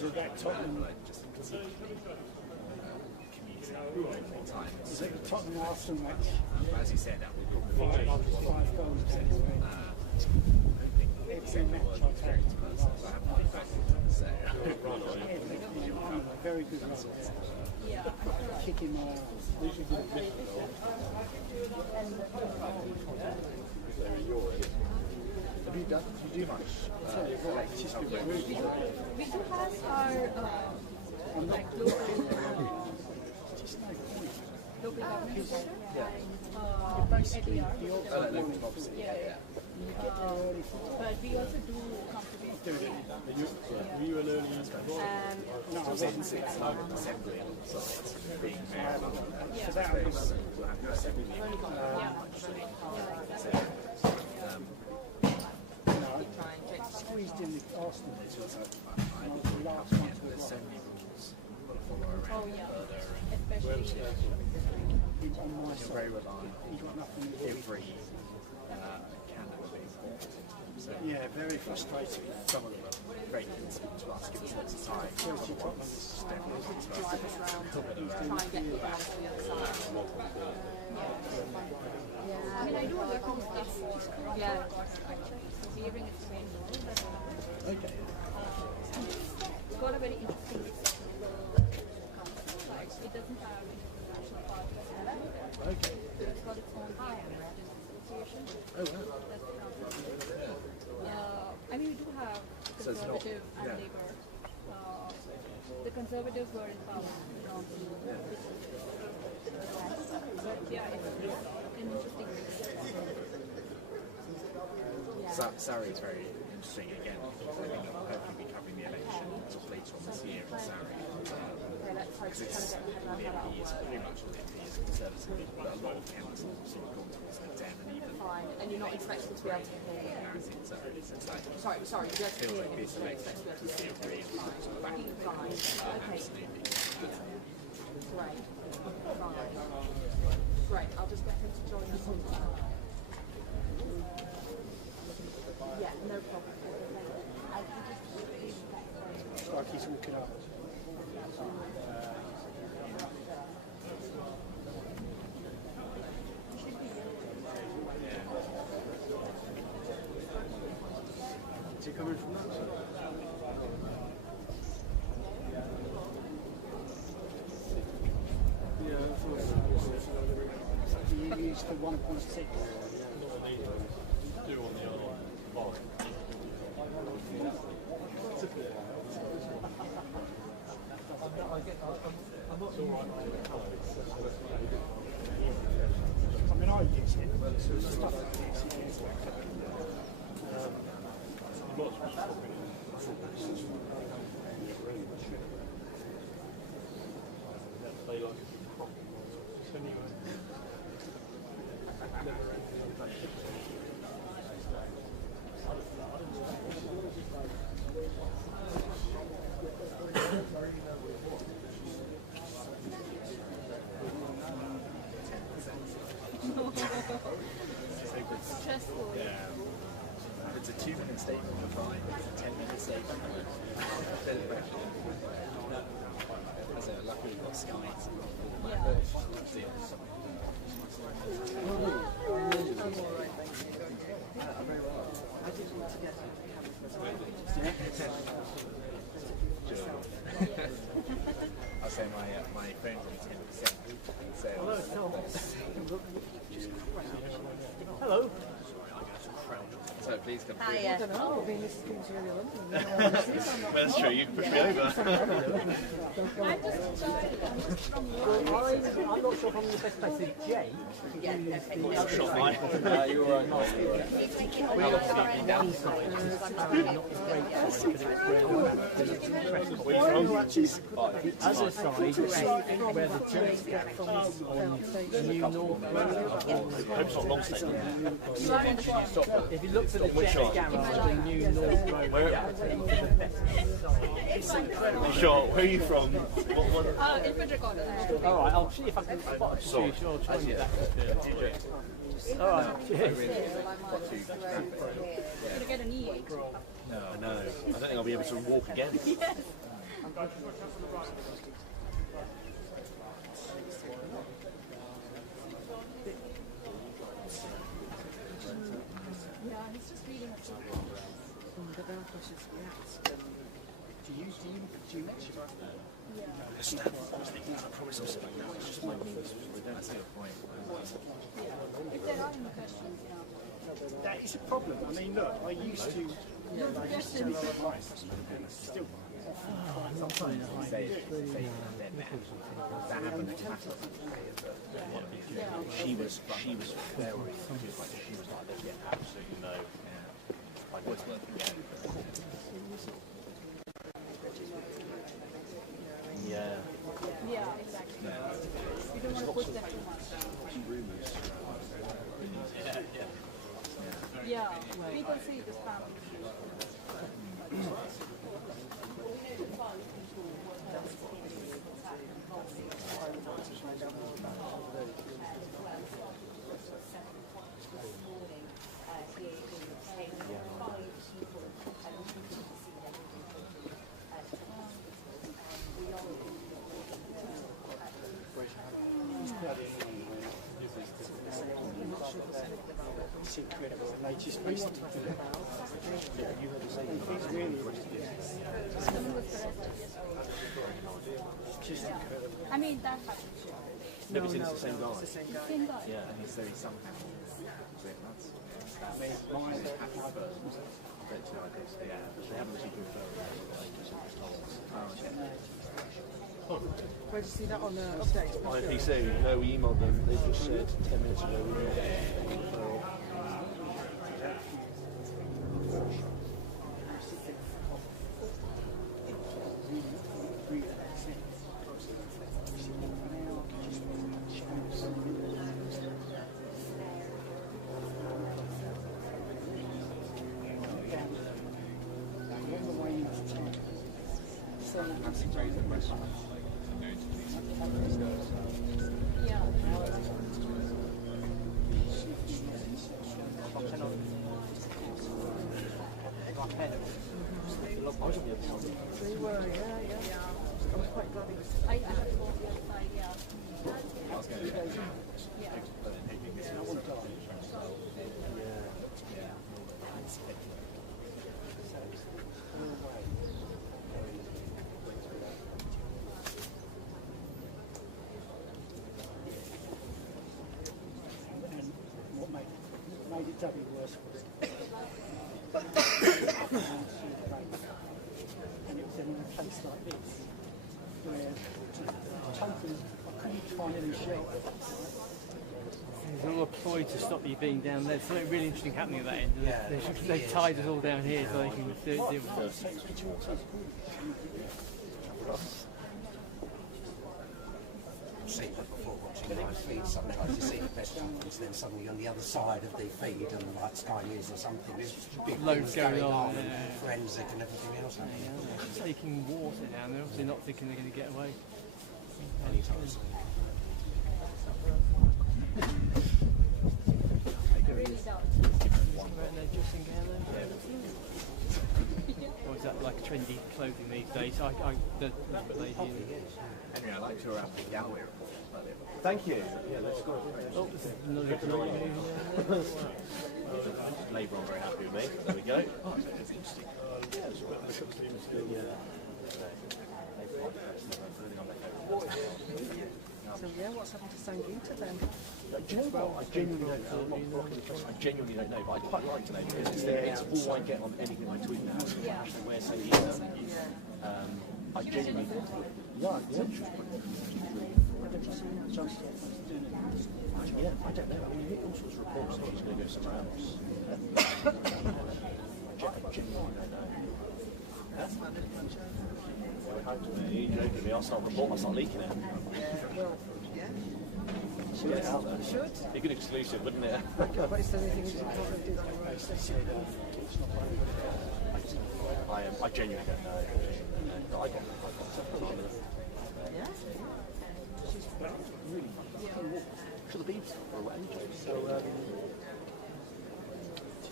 Is it that Tottenham? Just commuting all the time. Is it the Tottenham Arsenal match? As you said, that will probably change Five goals. it's a match experience person, so I haven't been back so very good run. Yeah. Kicking my ass. Have you do much? We do have our like local government center Basically, obviously, yeah. But we also do come to Were you an early no, I wasn't assembly so it's being mayor of London. So we'll have no assembly squeezed in the Arsenal. Last month there's so many rules to follow around further and you're very reliant on every candidate being formed. So yeah, very frustrating. some of them are very considerate to us, give us lots of time. Step I mean, I do work on stuff for hearing is main role, but got a very interesting council. Like, it doesn't have international parties. It's got its own association. Oh, wow. That's the council. I mean, we do have conservative and Labour. The Conservatives were in power. But yeah, it's an interesting Surrey is very interesting again. I think I'll hopefully be covering the election later on this year in Surrey. Because it's the MP is pretty much all the MP is Conservative, but a lot of councils sort of gone towards the Den and even. Fine, and you're not expected to be able to hear. Sorry, you don't feels hear like this election is the agree back in the Fine. Okay. absolutely. Great. Fine. Great. I'll just get him to join us on that. Yeah, no problem. It's like he's walking up. Is he coming from that side? Yeah, I thought you used the 1.6. do on the other bar? I mean, I use it, but stuff like this. stressful. Yeah. If it's a 2-minute statement, you're fine. If it's a 10-minute statement, as a luckily got skies. I'll say my phone's on 10%. Hello. So please come Hi, through. I don't know. I've been listening to you London. Well, that's true. You can push me over. I'm not sure if I'm in the best place. Is Jay? Not sure, mate. You're right. How long have you been down? Where the other side, where the church gap comes on New North Road. Hope it's not long statement. If you look for the jet garage on New North Road, Sure, where are you from? Infant recorder. all right, I'll see if I can spot a few. Sure, I'll try and get that. All right, cheers. Gonna get an E8. No, I don't think I'll be able to walk again. Yeah, he's just reading a book. The Belfast is asked, do you mention it? I promise I'll sit back now. It's just my first. That's a good point. If there are any questions, yeah. That is a problem. I mean, look, I used to. Still. Sometimes you say it, and then that happened in class. She was very confused. Like she was like, "There's absolutely no." Like what's working again? Yeah. Yeah, exactly. You don't want to push them too much. Yeah, people see this family. I mean, that happens. Never seen it's the same guy. Same guy. Yeah. And he's very somehow. That's They haven't received Where did you see that on the update? IPC, no, we emailed them. They just said 10 minutes ago we emailed them. They were, yeah. I was quite glad he was. I have to go the other side, yeah. I was going to What made it doubly worse was and it was in a place like this where totally I couldn't find any shelter. There's all a ploy to stop you being down there. There's something really interesting happening at that end. They've tied us all down here so they can deal with us. I've seen that before watching live feeds. Sometimes you see the best jumpers, then suddenly on the other side of the feed and like Sky News or something, there's big Loads things going on yeah. and forensic and everything else. They're taking water down. They're obviously not thinking they're going to get away. Anytime soon. Or is that like trendy clothing these days? The lady Henry, I liked your gallery report earlier. Thank you. Yeah, that's good. Oh, this is another Labour are very happy with me. There we go. Oh, it's interesting. So yeah, what's happened to Sangeeta then? Do you know what? I genuinely don't know, but I'd quite like to know because it's all I get on anything I tweet now. Actually, where say I genuinely think yeah, I don't know. I mean, you hear all sorts of reports that he's going to go somewhere else. I genuinely don't know. You're joking me. I'll start leaking it. Get it out there. Be a good exclusive, wouldn't it? But is there anything you can do that? I genuinely don't know. I got Yeah? She's really should have been for a while. So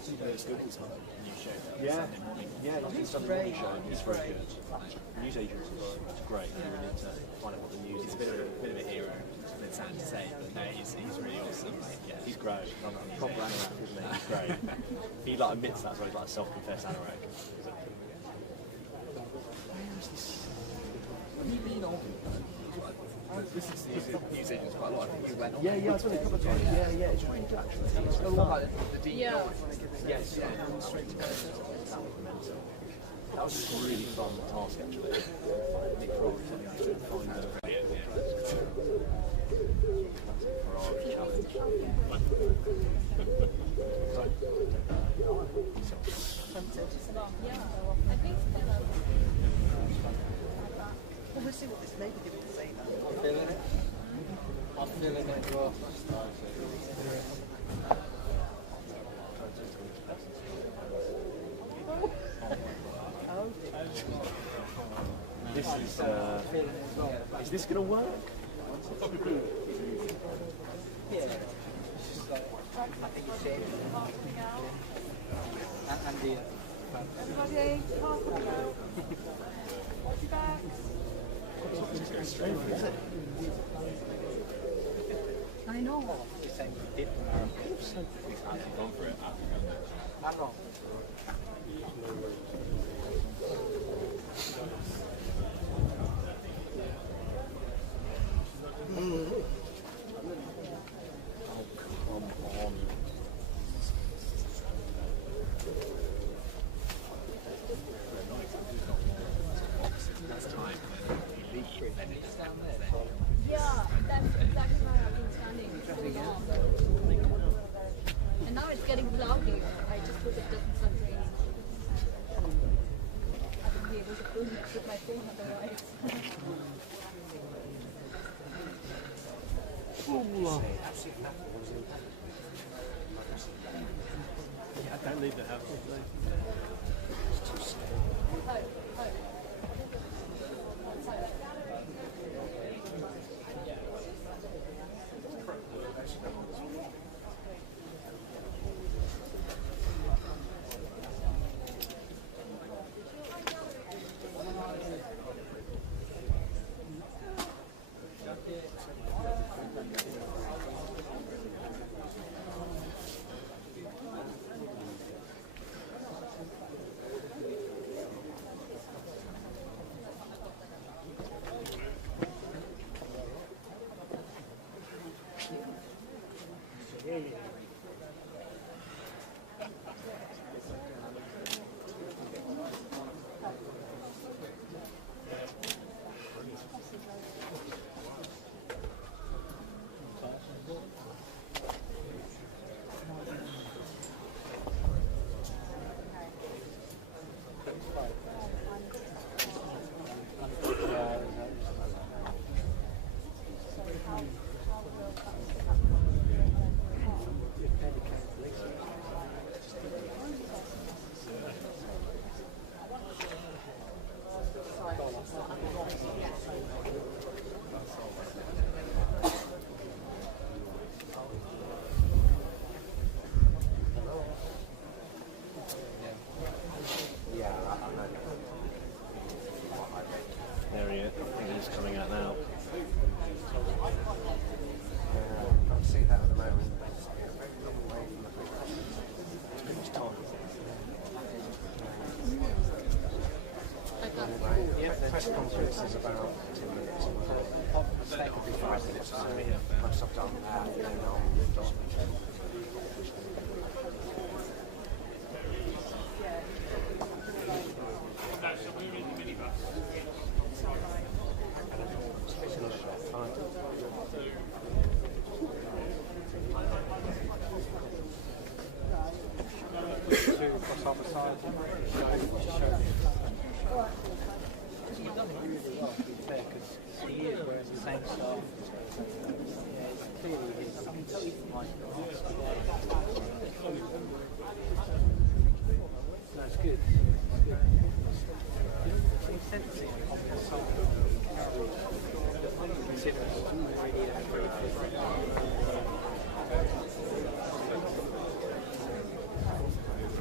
It's good this time. New show. Yeah, Sunday morning. yeah, it's Sunday morning show. It's very good. News agents are great. You really need to find out what the news is. He's a bit of a hero. It's a bit sad to say, but no, he's really awesome. Yeah. He's great. Proper anorak, isn't he? He's great. He like admits that, so he's like a self-confessed anorak. Have you been on? This is news agents quite a lot. I think you went on. Yeah, I've done it a couple of times. Yeah, it's really good actually. It's The one like the deep Yeah. Yes, yeah. That was just a really fun task actually. Nick Kroll telling us to find the Yeah, I think Well, we'll see what this negative is saying. I'm feeling it. I'm feeling it as well. This is this gonna work? Yeah. It's just like, I think it's it. And the everybody, half an hour. Watch your back. I know. You're saying you did the marathon. He's actually gone for it. How long? Yeah, that's exactly why I've been standing so long. And now it's getting cloudy. I just hope it doesn't start raining. I won't be able to film it with my phone otherwise. Yeah, don't leave the house. There he is. He's coming out now. Can't see that at the moment. It's been much time. Yeah, the press conference is about 2 minutes. That could be 5 minutes. Once I've done that, then I'll move on. You've done it really well, to be fair, because he is wearing the same style. Yeah, it's clearly his. I can tell you from like the last No, it's good. The intensity of the song, considering really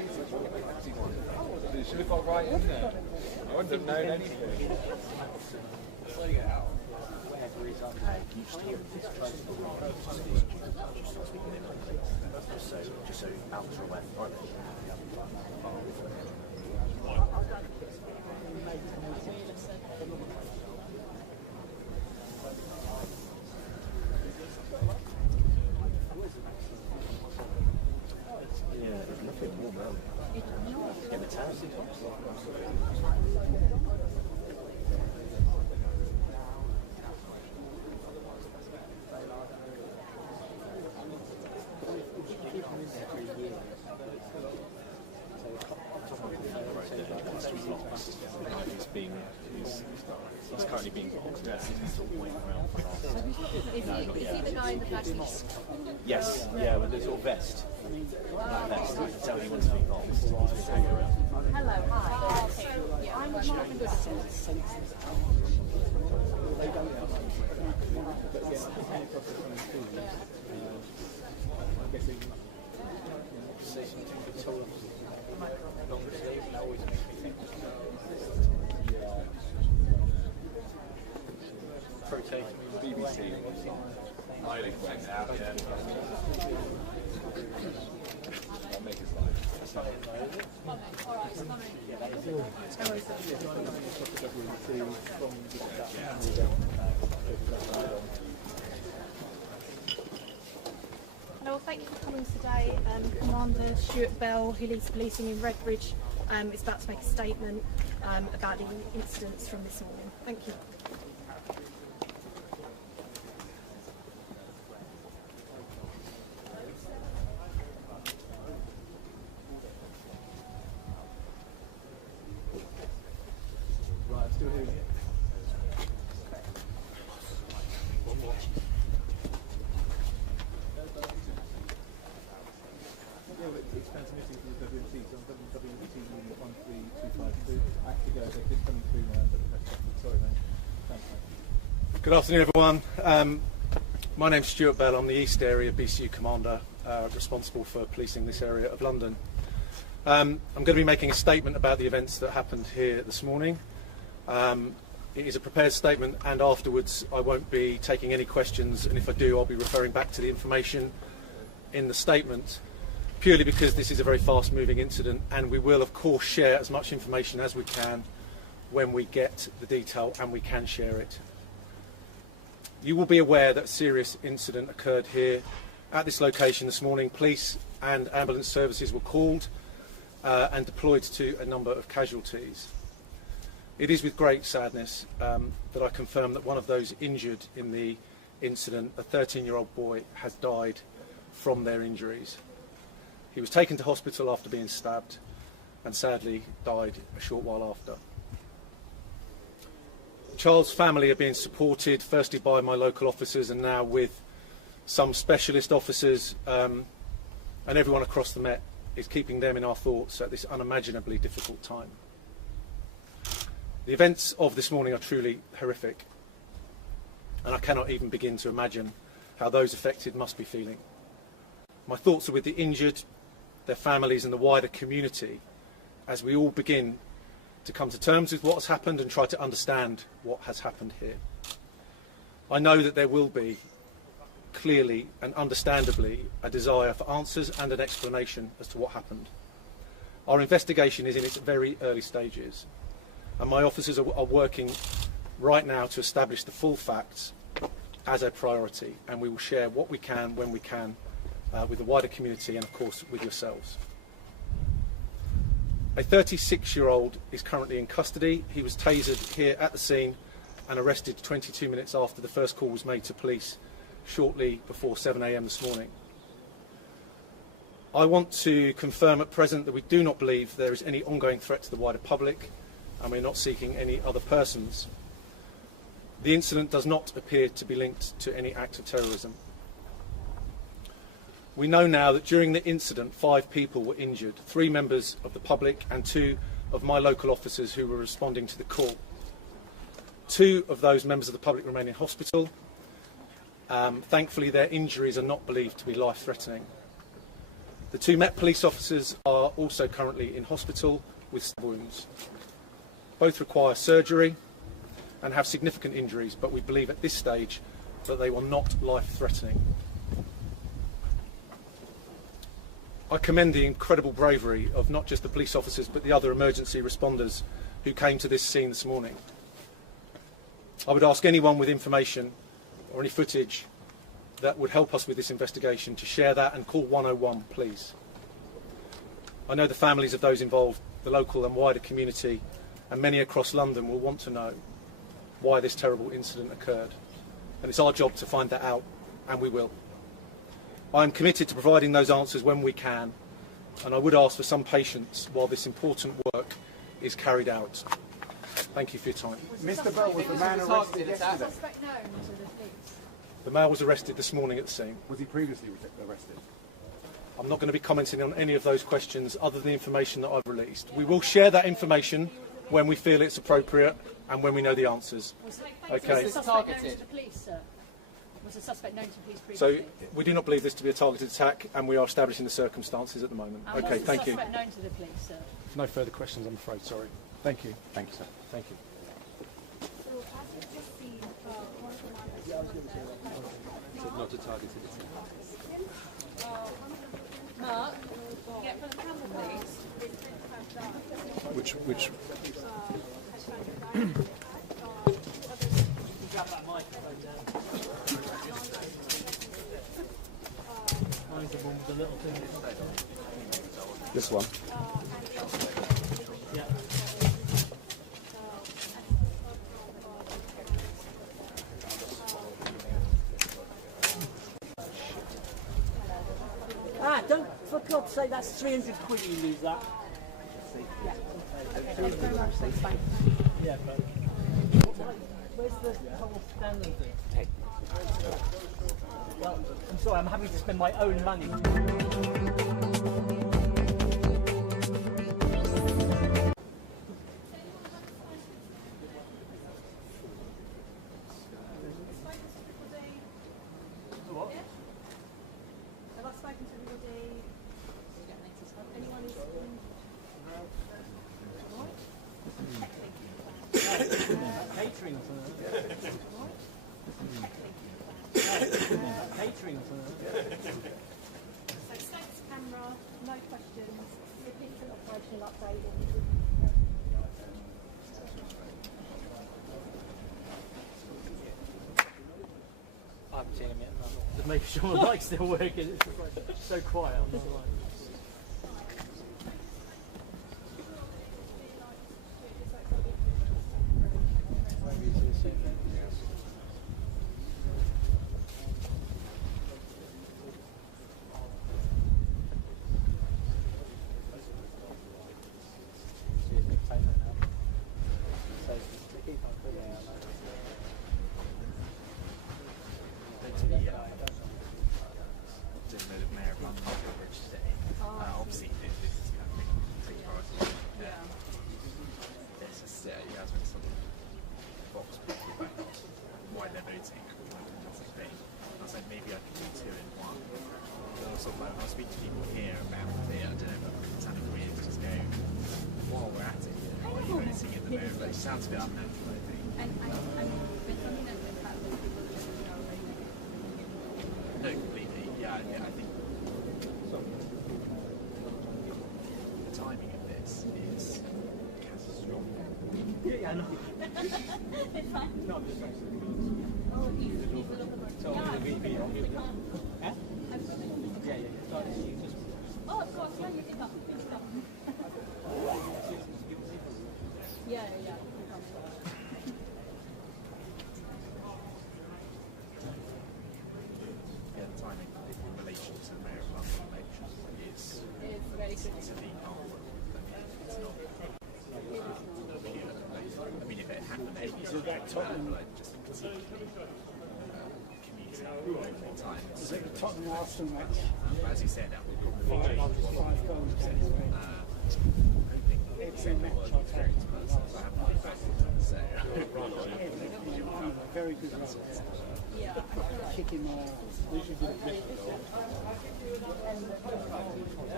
It should have got right in there. I wouldn't have known anything. Just so out to away. Yeah, there's nothing warm early. Get the town. He's currently being boxed. He's sort of waiting around for us. Is he the guy in the black vest? Yes, yeah, with the sort of vest. Black vest. You can tell he wants to be boxed. He's been hanging around. Hello, hi. Oh, okay. Yeah, I'm not sure. BBC. Highly went out, yeah. I'll make it slide. Hello, thank you for coming today. Commander Stuart Bell, who leads policing in Redbridge, is about to make a statement about the incidents from this morning. Thank you. Right, I'm still hearing it. It's transmitting from the WMC, so on WMC unit 13252. Actually, go ahead, just coming through now, but the press conference. Sorry, mate. Thanks, mate. Good afternoon, everyone. My name's Stuart Bell. I'm the East Area BCU Commander, responsible for policing this area of London. I'm going to be making a statement about the events that happened here this morning. It is a prepared statement, and afterwards I won't be taking any questions, and if I do, I'll be referring back to the information in the statement, purely because this is a very fast-moving incident, and we will, of course, share as much information as we can when we get the detail and we can share it. You will be aware that a serious incident occurred here at this location this morning. Police and ambulance services were called and deployed to a number of casualties. It is with great sadness that I confirm that one of those injured in the incident, a 13-year-old boy, has died from their injuries. He was taken to hospital after being stabbed and sadly died a short while after. The child's family are being supported firstly by my local officers and now with some specialist officers, and everyone across the Met is keeping them in our thoughts at this unimaginably difficult time. The events of this morning are truly horrific, and I cannot even begin to imagine how those affected must be feeling. My thoughts are with the injured, their families and the wider community as we all begin to come to terms with what has happened and try to understand what has happened here. I know that there will be, clearly and understandably, a desire for answers and an explanation as to what happened. Our investigation is in its very early stages, and my officers are working right now to establish the full facts as a priority, and we will share what we can when we can with the wider community and of course with yourselves. A 36-year-old is currently in custody. He was tasered here at the scene and arrested 22 minutes after the first call was made to police shortly before 7 AM this morning. I want to confirm at present that we do not believe there is any ongoing threat to the wider public, and we're not seeking any other persons. The incident does not appear to be linked to any act of terrorism. We know now that during the incident 5 people were injured, 3 members of the public and 2 of my local officers who were responding to the call. 2 of those members of the public remain in hospital. Thankfully their injuries are not believed to be life-threatening. The 2 Met police officers are also currently in hospital with stab wounds. Both require surgery and have significant injuries, but we believe at this stage that they were not life-threatening. I commend the incredible bravery of not just the police officers but the other emergency responders who came to this scene this morning. I would ask anyone with information or any footage that would help us with this investigation to share that and call 101, please. I know the families of those involved, the local and wider community, and many across London will want to know why this terrible incident occurred. And it's our job to find that out, and we will. I am committed to providing those answers when we can, and I would ask for some patience while this important work is carried out. Thank you for your time. Mr. Bell, was the man arrested yesterday? Suspect known to the police. The male was arrested this morning at the scene. Was he previously arrested? I'm not going to be commenting on any of those questions other than the information that I've released. We will share that information when we feel it's appropriate and when we know the answers. Okay. Was the suspect known to the police, sir? Was the suspect known to the police So previously? we do not believe this to be a targeted attack, and we are establishing the circumstances at the moment. And Okay, was the thank you. suspect known to the police, sir? No further questions, I'm afraid. Sorry. Thank you. Thank you, sir. Thank you. Not a targeted attack. Mark, get for the camera, please. Which? Mine's the one with the little thing. This one. Yeah. Ah, don't, for God's sake, that's 300 quid you lose that. Yeah. Okay, thank you very much. Thanks, bye. Yeah, but where's the whole standard thing? Well, I'm sorry, I'm having to spend my own money. What? Have I spoken to everybody? Anyone who's Catering catering So status camera, no questions, repeat an operational update. I haven't seen him yet. Just making sure the mic's still working. It's so quiet on the line. Sounds a bit unnatural, I think. And with something that's been happening, people just know already. No, completely. Yeah, I think the timing of this is catastrophic. Yeah, I know. It's fine. No, I'm just saying. Oh, he's a little bit more. Yeah, we can't. Huh? Yeah. Oh, of course, yeah, you did that. Good stuff. Yeah. Yeah, the timing in relation to the Mayor of London election is It's very good. it's a lead on. It's not pure. I mean, if it happened, maybe it's not bad, but I just particularly commuting all the time. So, but as you said, that will probably change hoping the work experience person. So I haven't been back so Very good run. Kicking my ass.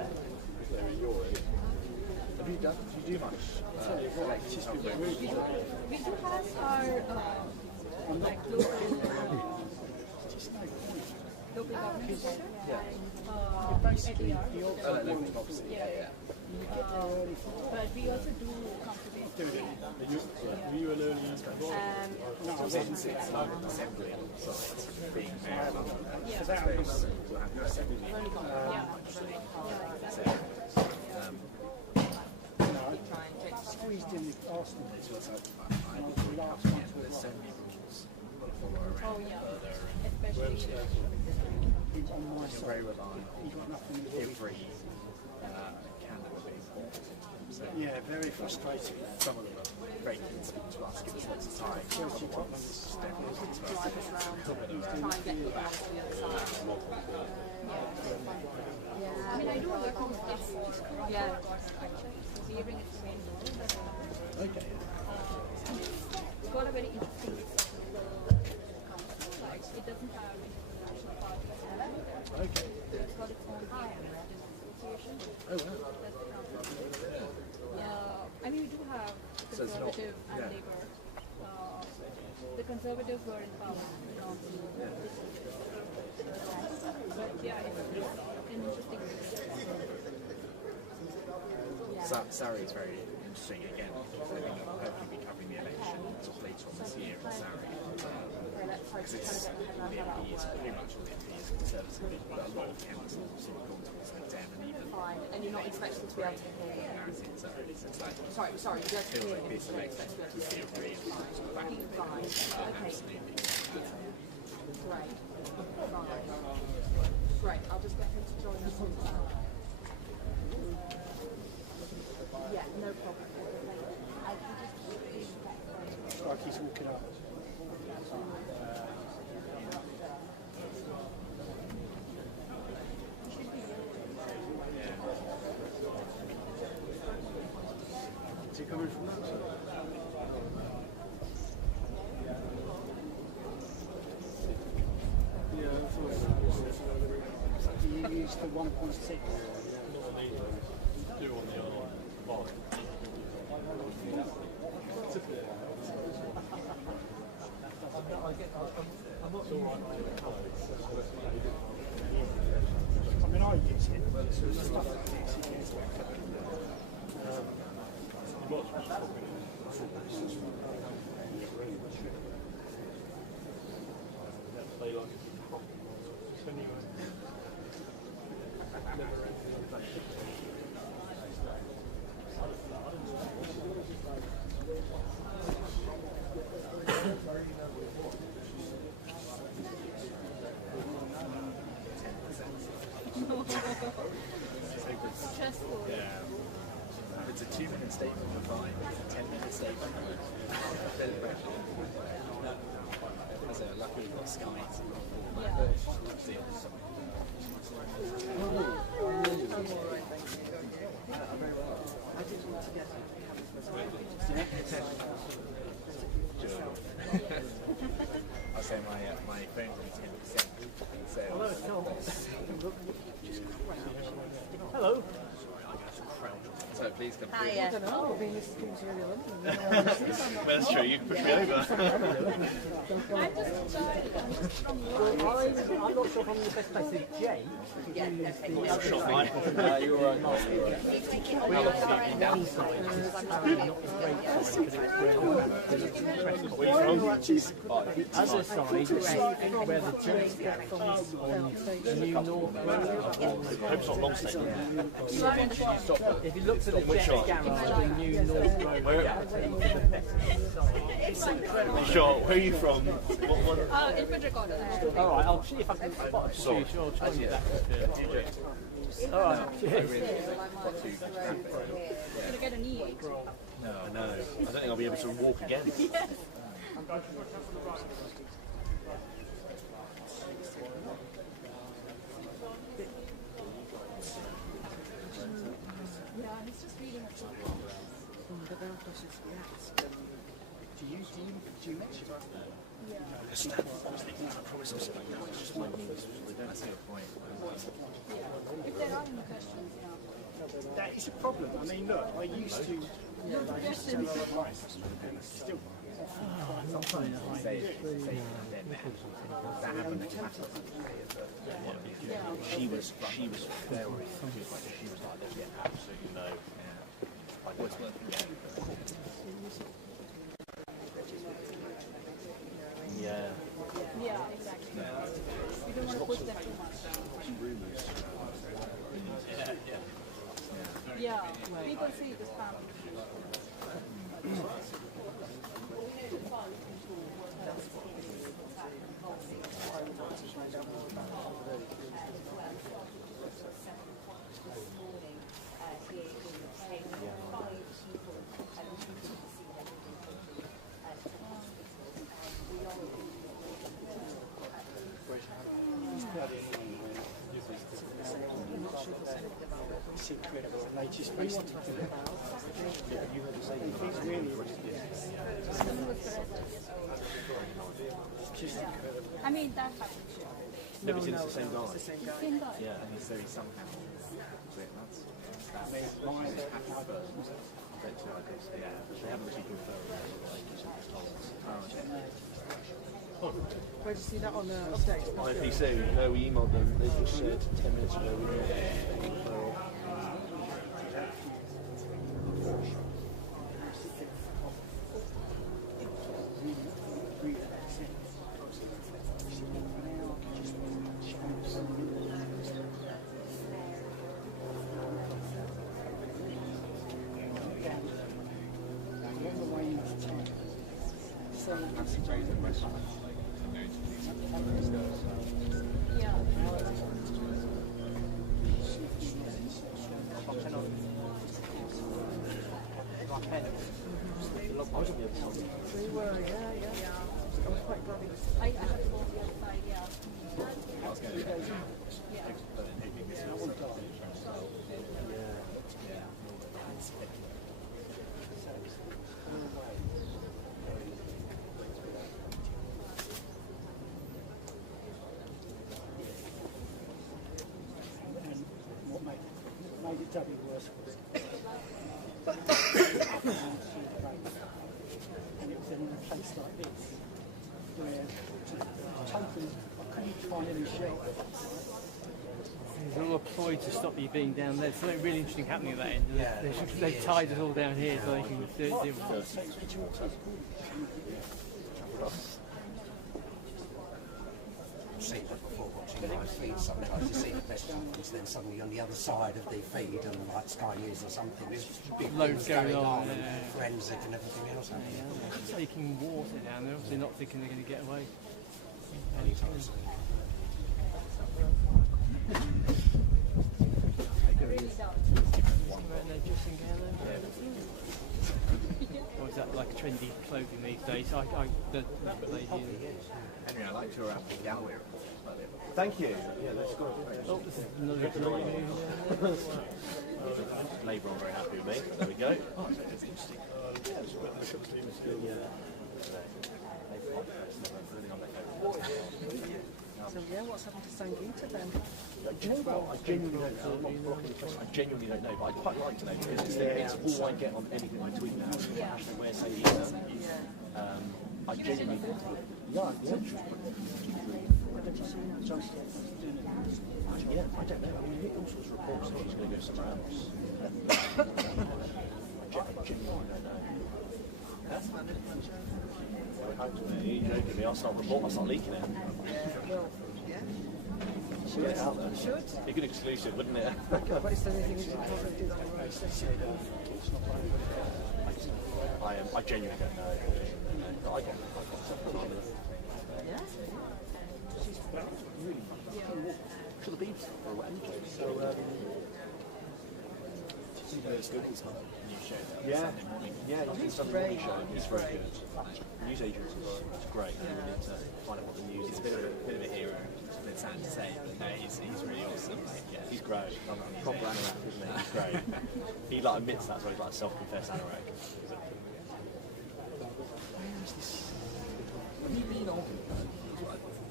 do much? We do have our like local government center Basically, at obviously, yeah. But we also do conservation. It's like an assembly on site, being mayor of London, and space, we'll have your assembly, actually. Squeezed in the Arsenal. It's also, I think we come to the end, there's so many rules we've got to follow around further, and you're very reliant on every candidate being bought. So Yeah, very frustrating. some of them are very keen to speak to us, give us lots of time, other ones just don't want to speak to us. Try and get you back to the other side. I mean, I do a lot of stuff for Yeah. hearing its main role, but Okay. it's got a very interesting council. Like, it doesn't have any national parties. Okay. It's got its own association. Oh, wow. That's the council. I mean, we do have So it's not- conservative and yeah. Labour. The Conservatives were in power. But yeah, it's an interesting Surrey is very interesting again, because I think I'll hopefully be covering the election sort of later on this year in Surrey. Because it's all the MPs, pretty much all the MPs are Conservative, but a lot of councils sort of gone towards the Dem, and even Fine. And you're not expecting to be able to hear. parity in Surrey. So it's like, Sorry, you don't feels hear like him. this election is still really sort of back in the day. Fine. Okay. Absolutely. Great. Fine. Great. I'll just get him to join us on that. Yeah, no problem. It's like he's walking up. Is he coming from that side? Yeah, I thought you used the 1.6. I mean, I use it, but stuff like this, it gets stressful. Yeah. If it's a 2-minute statement, we're fine. If it's a 10-minute statement, as a lucky we've got Sky. I'll say my phone's on 10%. Hello. So please come I through. don't know, I've been listening to you Well, that's true, you can push me over. I'm not sure if I'm in the best place with Jay. Shot mine. You're right. We obviously on one side, it's probably not a great side because it's where the other side is where the church gap on the New North Road. I hope it's not long statement. If you look to the jet garage, the New North Road gap, Sure, where are you from? What? Infantry Gardens. all right, I'll see if I can spot a few. Sure, I'll try and get that. All right, cheers. Gonna get an E8. No, I know. I don't think I'll be able to walk again. Yeah, he's just reading a book. Do you mention that? I promise I'm saying no, it's just my knees. That's a good point. If there are any questions, yeah. that is a problem. I mean, look, I used to sell a lot of rice, and still. Sometimes you say that happened at Cattle. She was very like, she was like, there's absolutely no, like, what's worth getting? Yeah, exactly. You don't want to push them too much. Yeah, people see the spam. I mean, that happens. Never seen it's the same guy. Same guy. Yeah, and he's very somehow. They haven't actually confirmed Where did you see that on the update? IPC, no, we emailed them. They just said 10 minutes ago we emailed them. They were, yeah. I was quite glad he was. I have to go the other side, yeah. I was going to What made it doubly worse was and it was in a place like this where totally I couldn't find any shelter. There's all a ploy to stop you being down there. There's something really interesting happening at that end. They've tied us all down here so they can deal with it. I've seen that before watching live feeds. Sometimes you see the best ones, then suddenly on the other side of the feed, and like Sky News or something, there's big Loads things going on, and forensic and everything else. They're taking water down. They're obviously not thinking they're going to get away. Anytime soon. Or is that like trendy clothing these days? Henry, I liked your gallery. Thank you. Yeah, that's good. Oh, this is another Labour are very happy with me. There we go. Oh, it's interesting. So yeah, what's happened to Sangeeta then? Do you know what? I genuinely don't know, but I'd quite like to know because it's all I get on anything I tweet now. Hashtag where say I genuinely think yeah, I don't know. I mean, all sorts of reports that he's going to go somewhere else. I genuinely don't know. You're joking me. I'll start leaking it. Well, yeah. Get it out there. Be a good exclusive, wouldn't it? But is there anything you can do that? I genuinely don't know. I got Yeah. to the beach or whatever. So, yeah, he's Sunday morning show. He's very good. News agents are great. You need to find out what the news is. It's a bit of a hero. It's a bit sad to say, but no, he's really awesome. Yeah. He's great. Proper anorak, isn't he? He's great. He like admits that, so he's like a self-confessed anorak. Have you been on?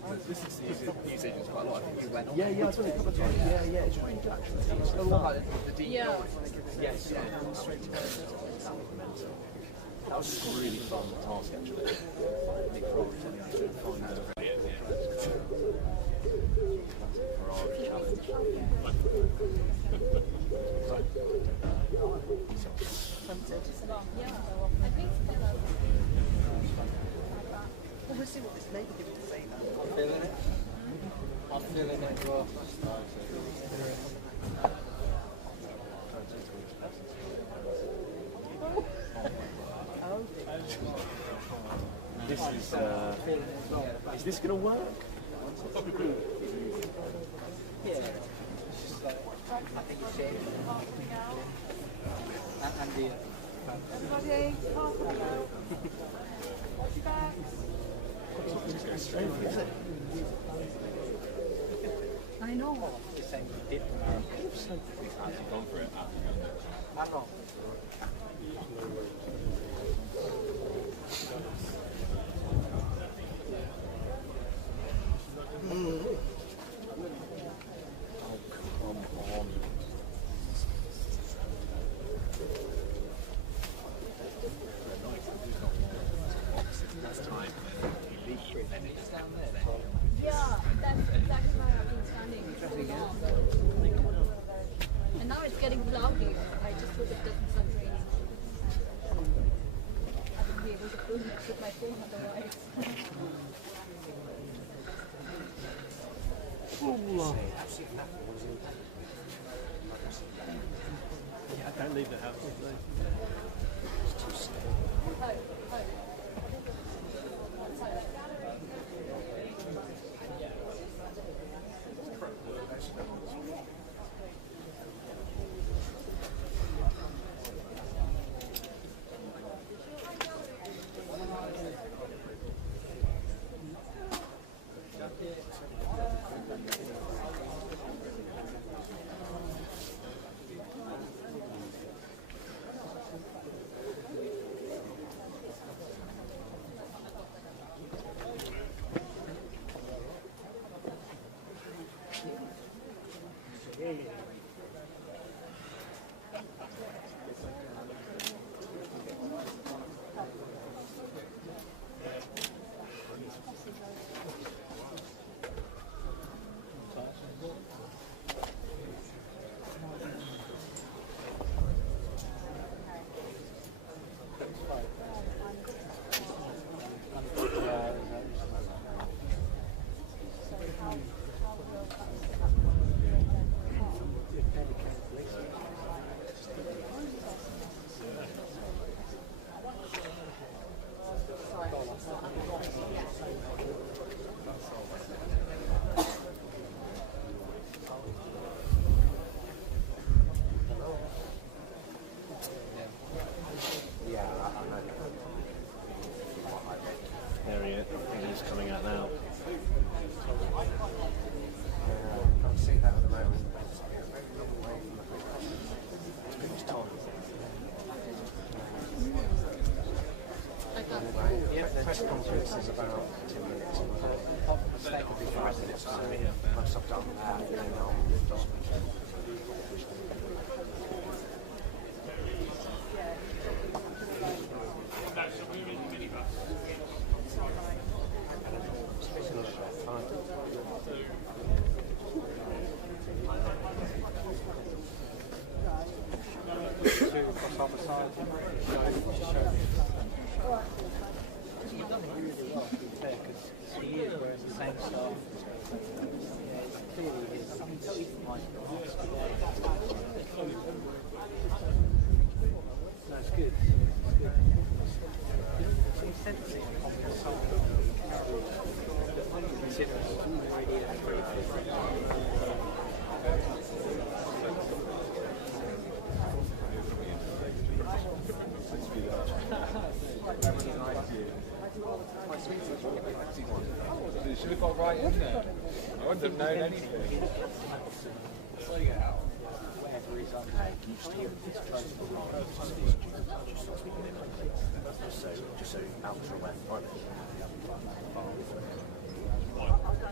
This is news agents quite a lot. I think you went on. Yeah, I saw it a couple of times. Yeah, it's really good actually. It's The one like the deep Yeah. yes, yeah. That was just a really fun task actually. Nick Frost telling us to find the barrage challenge. I think We'll see what this negative to say now. I'm feeling it. I'm feeling it as well. This is this gonna work? Yeah. It's just like, I think it's it. And the Everybody, half an hour. Watch your back. I know. the same dip tomorrow. Actually gone for it. I'm not. yeah, that's exactly why I've been standing so long. And now it's getting cloudy. I just hope it doesn't start raining. I won't be able to film it with my phone otherwise. Yeah, I don't leave the house. There he is. He's coming out now. Can't see that at the moment. It's been his time. Yeah, the press conference is about 10 minutes. That could be 5 minutes. Once I've done that, then I'll just You've done it really well, to be fair, because he is wearing the same style. Clearly he is. I can tell you from like the last No, it's good. It's good. He's sensing on the soul. Considering he's already in a pretty You should have got right in there. I wouldn't have known anything. Just so out for a wet.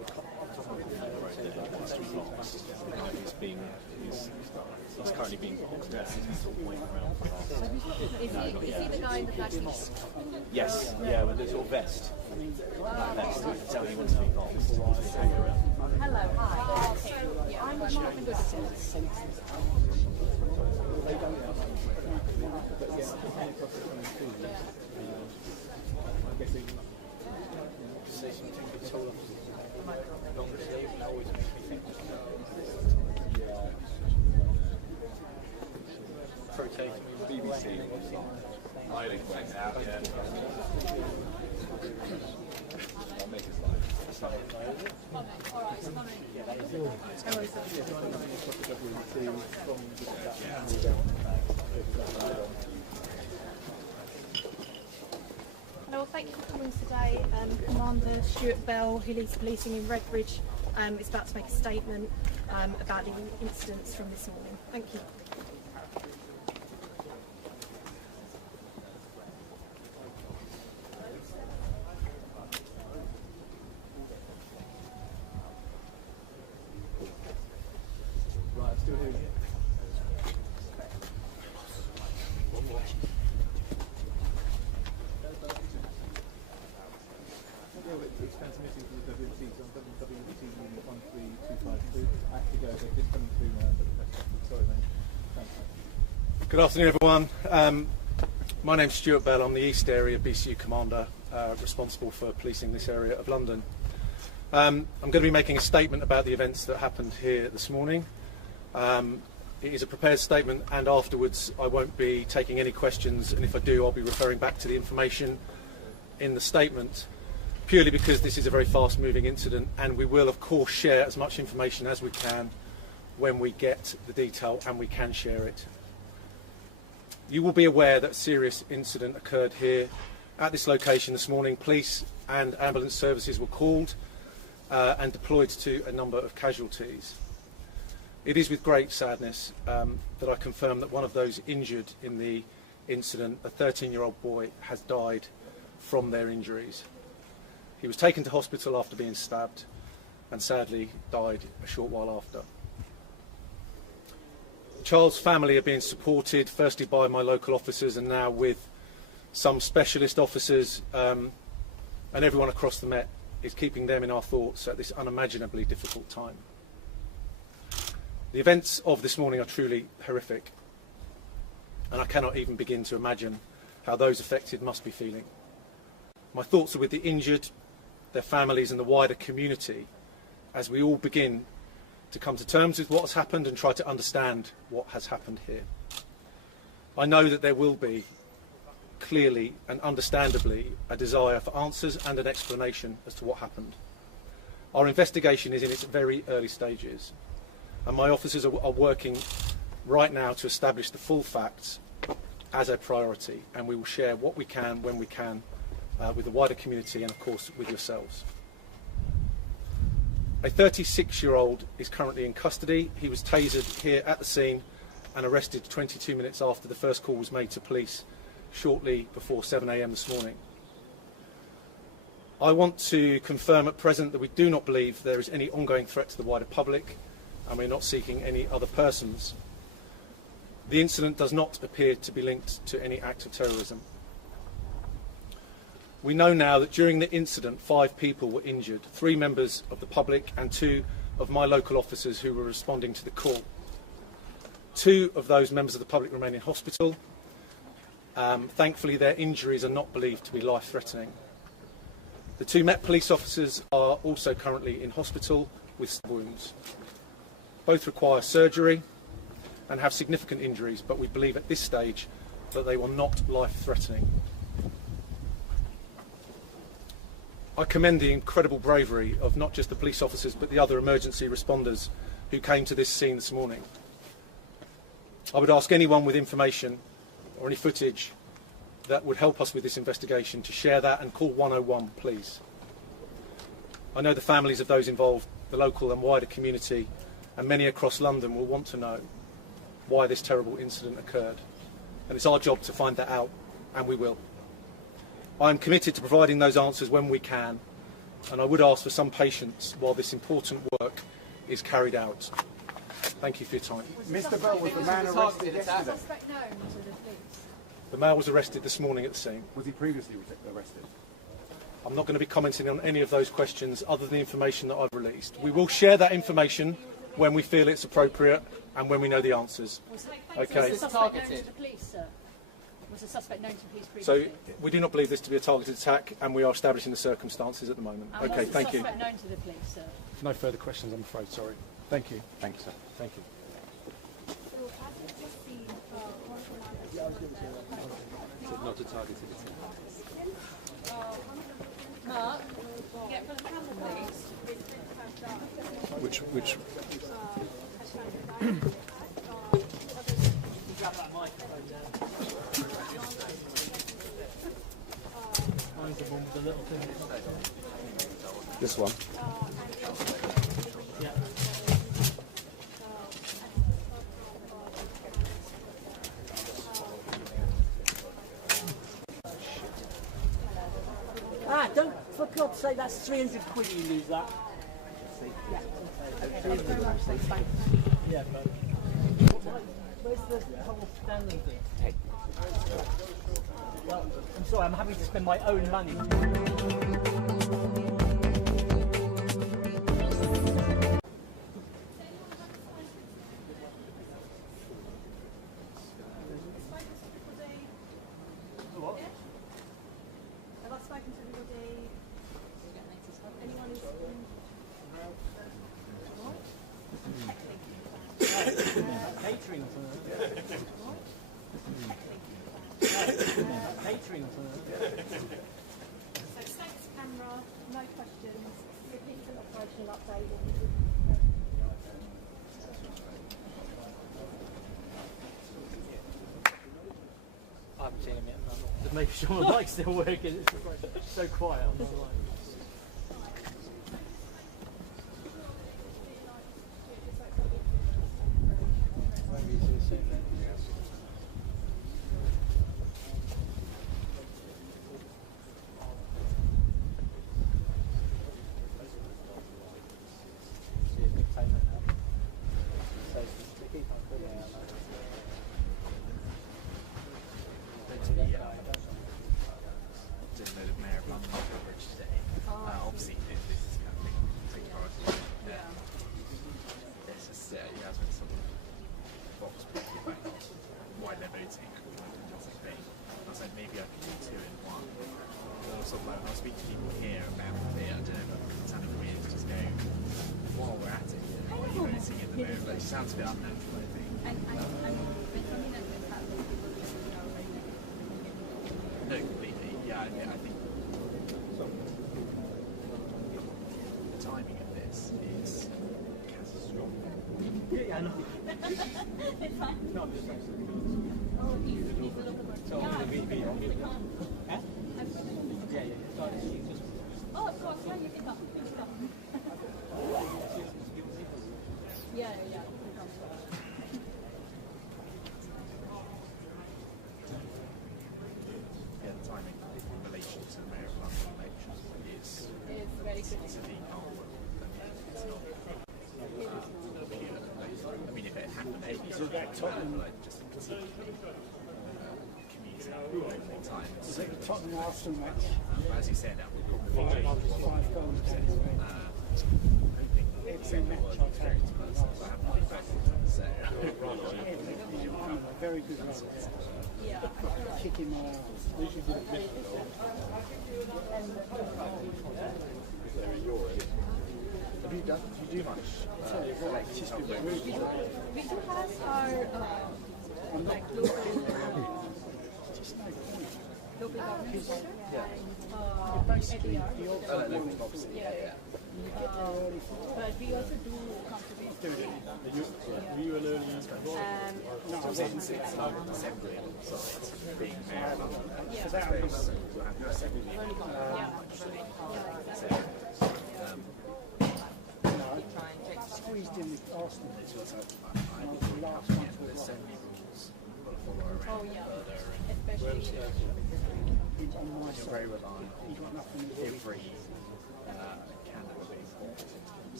waiting around for us. Is he the guy in the black t-shirt? Yes, yeah, with the sort of vest. That vest, I can tell he wants to be part of this hang around. Hello, hi. Okay. Yeah, I'm not good at this. BBC. Wielding went out, yeah. I'll make a slide. Hello, thank you for coming today. Commander Stuart Bell, who leads policing in Redbridge, is about to make a statement about the incidents from this morning. Thank you. Right, I'm still here. It's transmitting to the WMC, so on WMC unit 13252. Actually, go, they're just coming through now, but sorry, mate. Thanks, mate. Good afternoon, everyone. My name's Stuart Bell. I'm the East Area BCU Commander, responsible for policing this area of London. I'm going to be making a statement about the events that happened here this morning. It is a prepared statement, and afterwards I won't be taking any questions, and if I do, I'll be referring back to the information in the statement, purely because this is a very fast-moving incident, and we will, of course, share as much information as we can when we get the detail and we can share it. You will be aware that a serious incident occurred here at this location this morning. Police and ambulance services were called and deployed to a number of casualties. It is with great sadness that I confirm that one of those injured in the incident, a 13-year-old boy, has died from their injuries. He was taken to hospital after being stabbed and sadly died a short while after. The child's family are being supported firstly by my local officers and now with some specialist officers, and everyone across the Met is keeping them in our thoughts at this unimaginably difficult time. The events of this morning are truly horrific, and I cannot even begin to imagine how those affected must be feeling. My thoughts are with the injured, their families and the wider community as we all begin to come to terms with what has happened and try to understand what has happened here. I know that there will be, clearly and understandably, a desire for answers and an explanation as to what happened. Our investigation is in its very early stages, and my officers are working right now to establish the full facts as a priority, and we will share what we can when we can with the wider community and of course with yourselves. A 36-year-old is currently in custody. He was tasered here at the scene and arrested 22 minutes after the first call was made to police shortly before 7 AM this morning. I want to confirm at present that we do not believe there is any ongoing threat to the wider public, and we're not seeking any other persons. The incident does not appear to be linked to any act of terrorism. We know now that during the incident 5 people were injured, 3 members of the public and 2 of my local officers who were responding to the call. 2 of those members of the public remain in hospital. Thankfully their injuries are not believed to be life-threatening. The 2 Met police officers are also currently in hospital with stab wounds. Both require surgery and have significant injuries, but we believe at this stage that they were not life-threatening. I commend the incredible bravery of not just the police officers but the other emergency responders who came to this scene this morning. I would ask anyone with information or any footage that would help us with this investigation to share that and call 101, please. I know the families of those involved, the local and wider community, and many across London will want to know why this terrible incident occurred. And it's our job to find that out, and we will. I am committed to providing those answers when we can, and I would ask for some patience while this important work is carried out. Thank you for your time. Mr. Bell, was the man arrested yesterday? Suspect known to the police. The male was arrested this morning at the scene. Was he previously arrested? I'm not going to be commenting on any of those questions other than the information that I've released. We will share that information when we feel it's appropriate and when we know the answers. Okay. Was the suspect known to the police, sir? Was the suspect known to the police So previously? we do not believe this to be a targeted attack, and we are establishing the circumstances at the moment. And Okay, was the thank you. suspect known to the police, sir? No further questions, I'm afraid. Sorry. Thank you. Thanks, sir. Thank you. Not a targeted attack. Mark, get for the camera, please. Which Grab that microphone down. Mine's the one with the little thing. This one. Yeah. Ah, don't, for God's sake, that's 300 quid you lose that. Yeah. Yeah, but where's the whole standing thing? Well, I'm sorry, I'm having to spend my own money. What? Have I spoken to everybody? Anyone who's Catering for catering for So status camera, no questions, repeat an operational update. I haven't seen him yet. No. Just making sure my mic's still working. It's so quiet on my line. Sounds a bit unnatural, I think. No, completely. Yeah, I think the timing of this is catastrophic. Yeah, I know. No, I'm just saying. Oh, of course, yeah, you can come. Yeah. Yeah, the timing in relation to the Mayor of London elections is very good. It's a big hole. It's not. I mean, if it happened, like just commuting all the time. So, Tottenham Arsenal match. as you said, that would probably change a lot. It's a match experience person, so I haven't been back so very good run. Kicking my ass. Have you do much? We do have our like local government center. Yeah. But we also do conservation. Were you an early It's assembly, so it's being mayor of London. So that was We'll have no assembly. squeezed in with Arsenal. Last month there's so many rules you've got to follow around further, Especially you're very reliant on every candidate being formed. So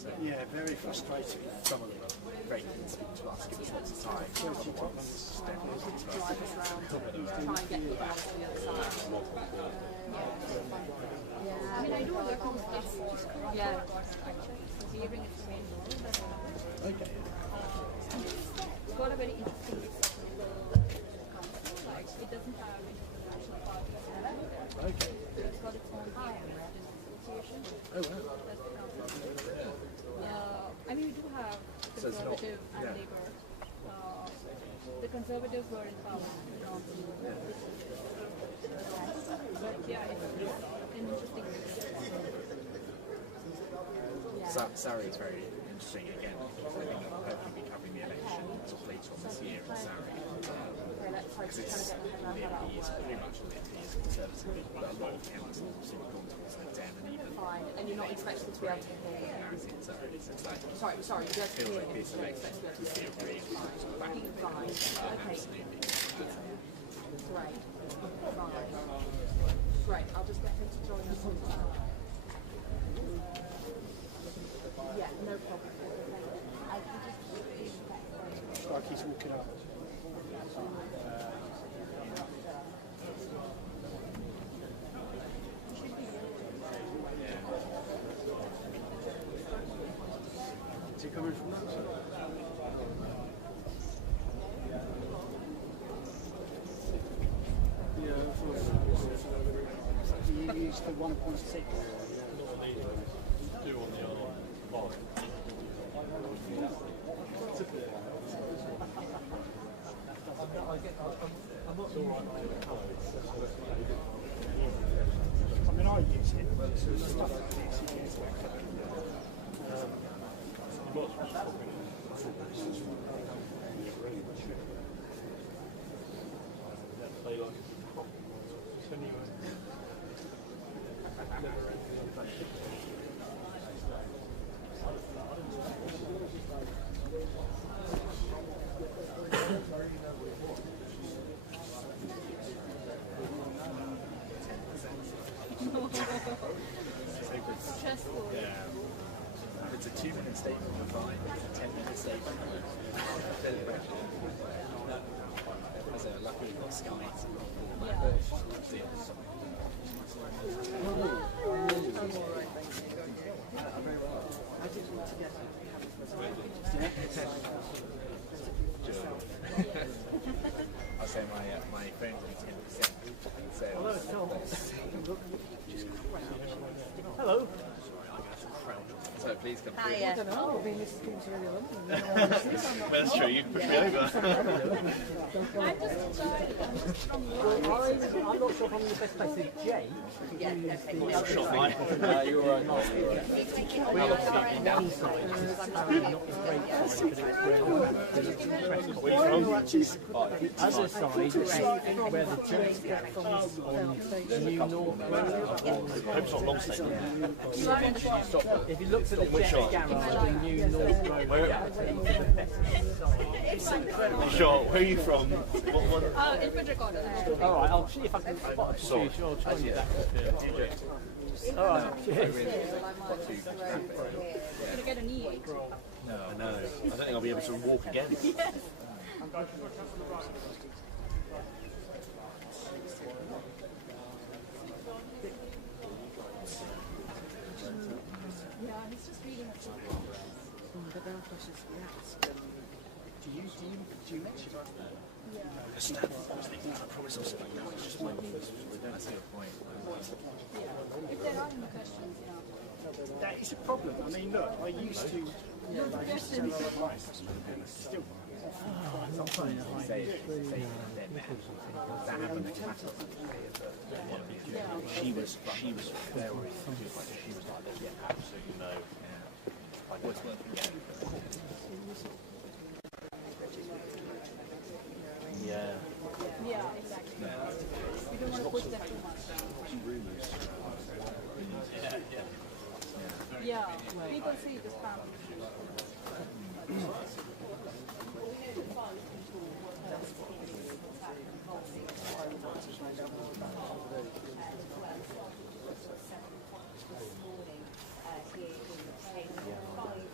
Yeah, very frustrating. Some of them are very keen to speak to us, give us lots of time. Other ones just don't want to talk to us. Try and get you back to the other side. I mean, I do work on this for Yeah. hearing its main role, but Okay. it's got a very interesting council. Like, it doesn't have international parties. Okay. It's got its own association. Oh, wow. That's the council. I mean, we do have So it's not- conservative and yeah. Labour. The Conservatives were in power. But yeah, it's an interesting Surrey is very interesting again. I think I'll hopefully be covering the election sort of later on this year in Surrey. Because it's pretty much conservative, but a lot of councils seem to go towards the Dem and even. Fine, and you're not expected to be able to hear. It's like Sorry, you don't feels hear like it. this election is the agree back in the Fine. Okay. absolutely. Great. Fine. Great. I'll just get him to join us on that. Yeah, no problem. Like he's walking up. Is he coming from that side? Yeah, you used the 1.6. Do on the other I mean, I use it, but there's stuff like this you use stressful. Yeah. If it's a 2-minute statement, we're fine. If it's a 10-minute statement, as a lucky we've got Sky. I'll say my phone's only 10%. Hello. So please come through. I don't know, I've been listening to really long. Well, that's true, you can push me over. I'm just from I'm not sure if I'm in the best place with Jay. Shot mine. You're right. We are on one side, which is not a great side, but it's where the other side is where the church gap on the New North Road. I hope it's not long statement. If you look at the jet garage, the New North Road gap, it's incredible. Sure, where are you from? What? Infant Gardens. All right, I'll see if I can spot a few. I'll try and get that. All right, cheers. Gonna get a knee. No, I know. I don't think I'll be able to walk again. Yeah, he's just reading a book. Do you mention that? I promise I'll sit back down. It's just my knees. That's a good point. If there are any questions, yeah. That is a problem. I mean, look, I used to. I used to sell a lot of rice, and still. Sometimes you say that happened She was very like she was like, yeah, absolutely no. Like what's worth again? Yeah. Yeah, exactly. You don't want to push them too much. Yeah, people see this family.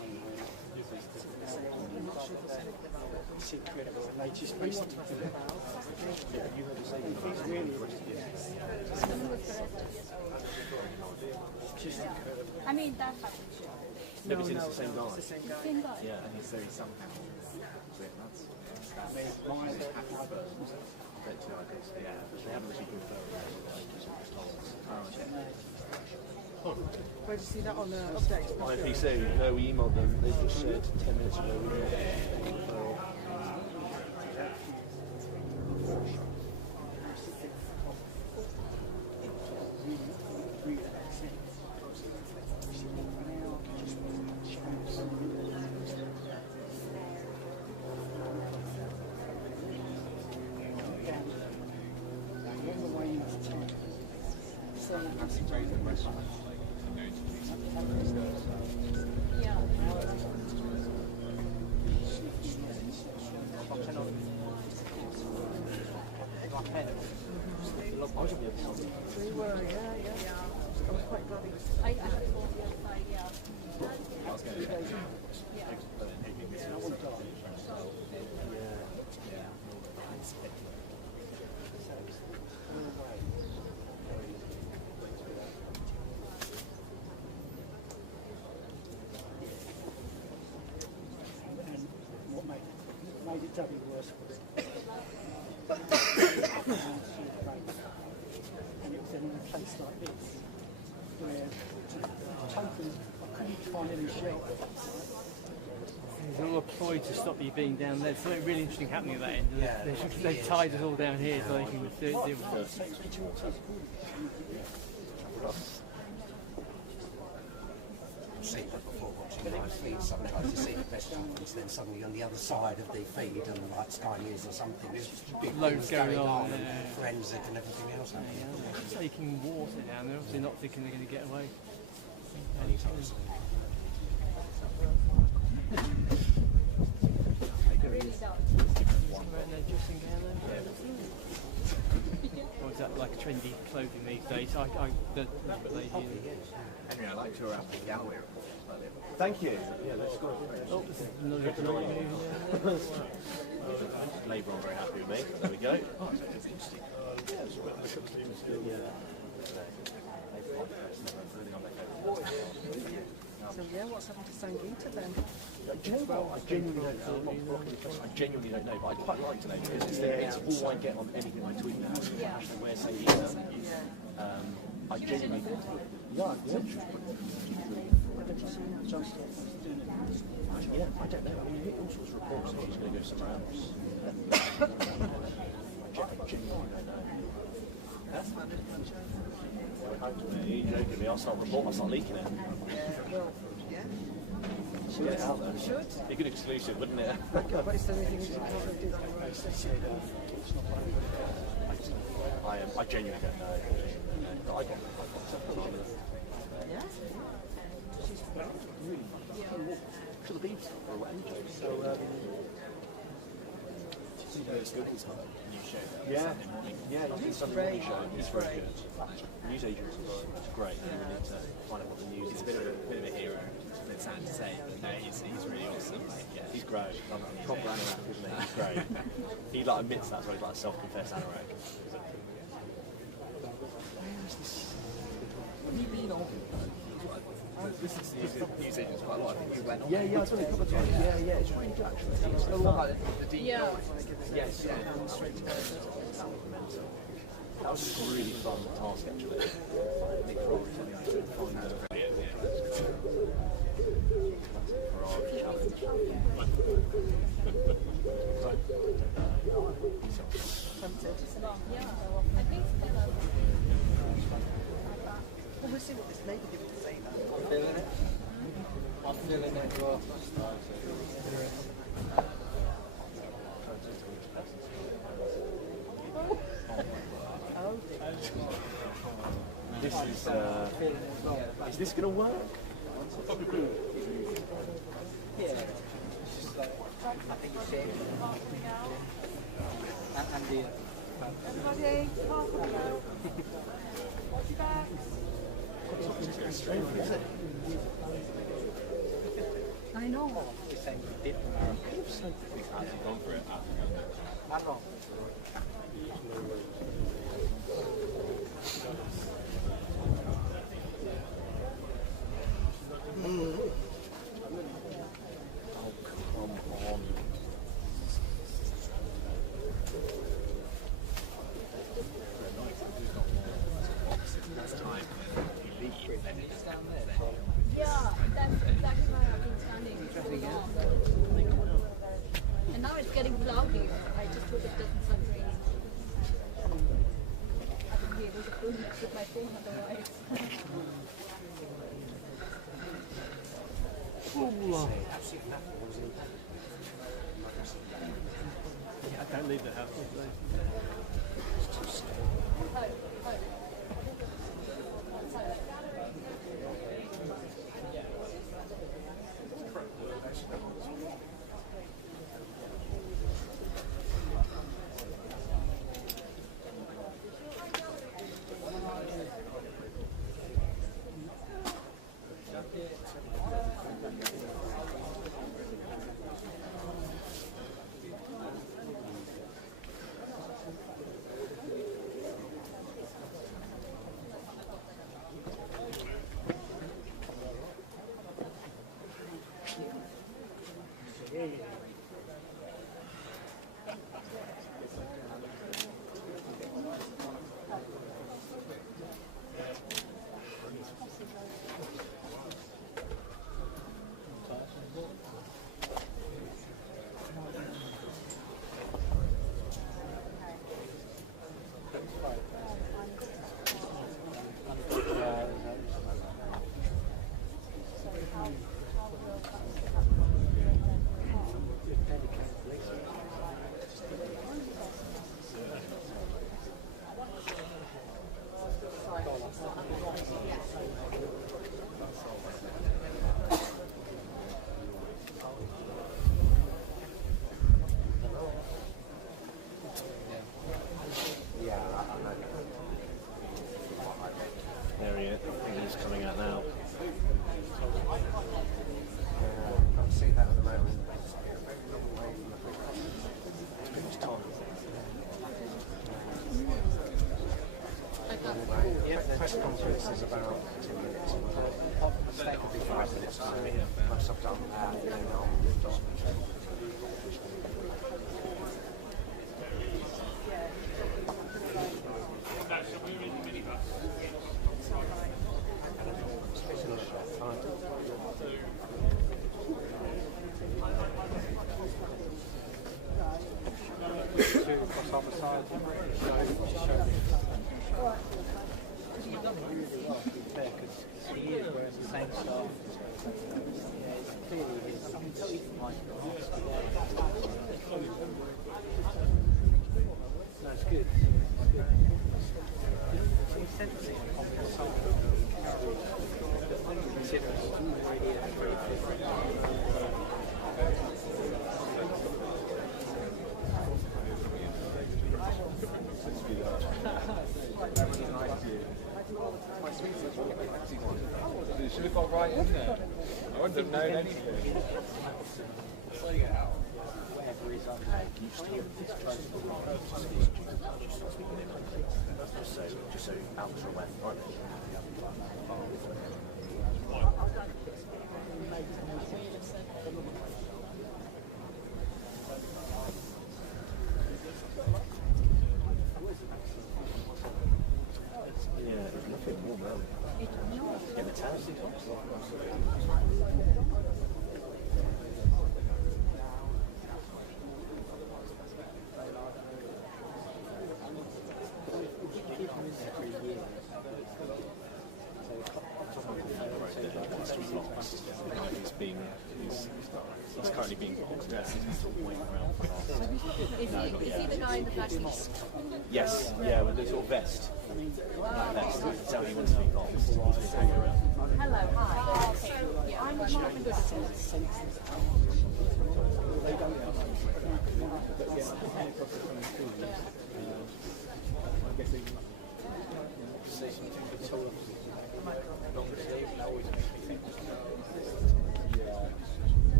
secret or latest recent thing. Yeah, you heard the same. He's really Someone was arrested yesterday. just incredible. I mean, that happened. No, but it's the same guy. It's the same guy. Same guy. Yeah, and he's somehow. That's Mine, yeah, they haven't really confirmed. Where did you see that on the update? IPC, no, we emailed them. They just said 10 minutes ago we emailed them. We were, yeah. I was quite glad he was. I actually walked the other side, yeah. I was going to Yeah. but then maybe this is And what made it doubly worse was and it was in a place like this where totally I couldn't find any shelter. It's all a ploy to stop you being down there. There's something really interesting happening at that end. They've tied us all down here so they can deal with it. I've seen that before watching live feeds. Sometimes you see the best jumpers, then suddenly on the other side of the feed and like Sky News or something, there's big Loads things going on, and yeah. forensic and everything else happening. Taking water down there, obviously not thinking they're going to get away. Anytime soon. Or is that like trendy clothing these days? Henry, I liked your gallery. Thank you. Yeah, that's good. Oh, this is another drawing. Labour are very happy with me. There we go. Oh, so it's interesting. So yeah, what's happened to Sangeeta then? Do you know what? I genuinely don't know. I'm not blocking the question. I genuinely don't know, but I'd quite like to know because it's all I get on anything I tweet now. Hashtag where say I genuinely think yeah, I don't know. I mean, you hear all sorts of reports that she's going to go somewhere else. I genuinely don't know. You're joking me. I'll start leaking it. Well, yeah. Get it out there. Should. Be a good exclusive, wouldn't it? But is there anything you can do that? I genuinely don't know. I got Yeah. she's really should have been for a while. So, It's good, it's not a new show. yeah, it's Sunday morning show. It's very great. good. News agents are great. You really need to find out what the news is. It's a bit of a hero. It's a bit sad to say, but no, he's really awesome. Like, yeah. He's great. Proper anorak, isn't he? He's great. He like admits that, so he's like a self-confessed anorak. Have you been on? This is news agents quite a lot. I think you went on. Yeah, I've done it a couple of times. Yeah, it's really good actually. It's The one like the deep Yeah. yes, yeah. That was just a really fun task actually. Nick Ferrari telling me to find the Ferrari challenge. Tempted. Yeah. I think Stella. Well, we'll see what this lady gives to say that. I'm feeling it. I'm feeling it as well. Oh, This is this gonna work? Yeah. It's just like, I think it's it. And the Everybody, half an hour. Watch your backs. I know. Just saying we did the marathon. He's actually gone for it. How long? Yeah, that's exactly why I've been standing so long. And now it's getting cloudy. I just hope it doesn't start raining. I won't be able to film it with my phone otherwise. I can't leave the house. There he is. I think he's coming out now. I'm seeing that at the moment. Yeah, the press conference is about 2 minutes. That could be 5 minutes. Once I've done that, then I'll move on. That's good. He's sensing You should have got right in there. I wouldn't have known anything. Just so out to the west, right? Yeah, it's looking warm now. Yeah, the town's He's currently being boxed out. He's sort of waiting around for Is he the guy in the black t-shirt? Yes, yeah, with the sort of vest. That vest. That's how he wants to be boxed. He's been hanging around. Hello, hi. Yeah, I'm not good at this.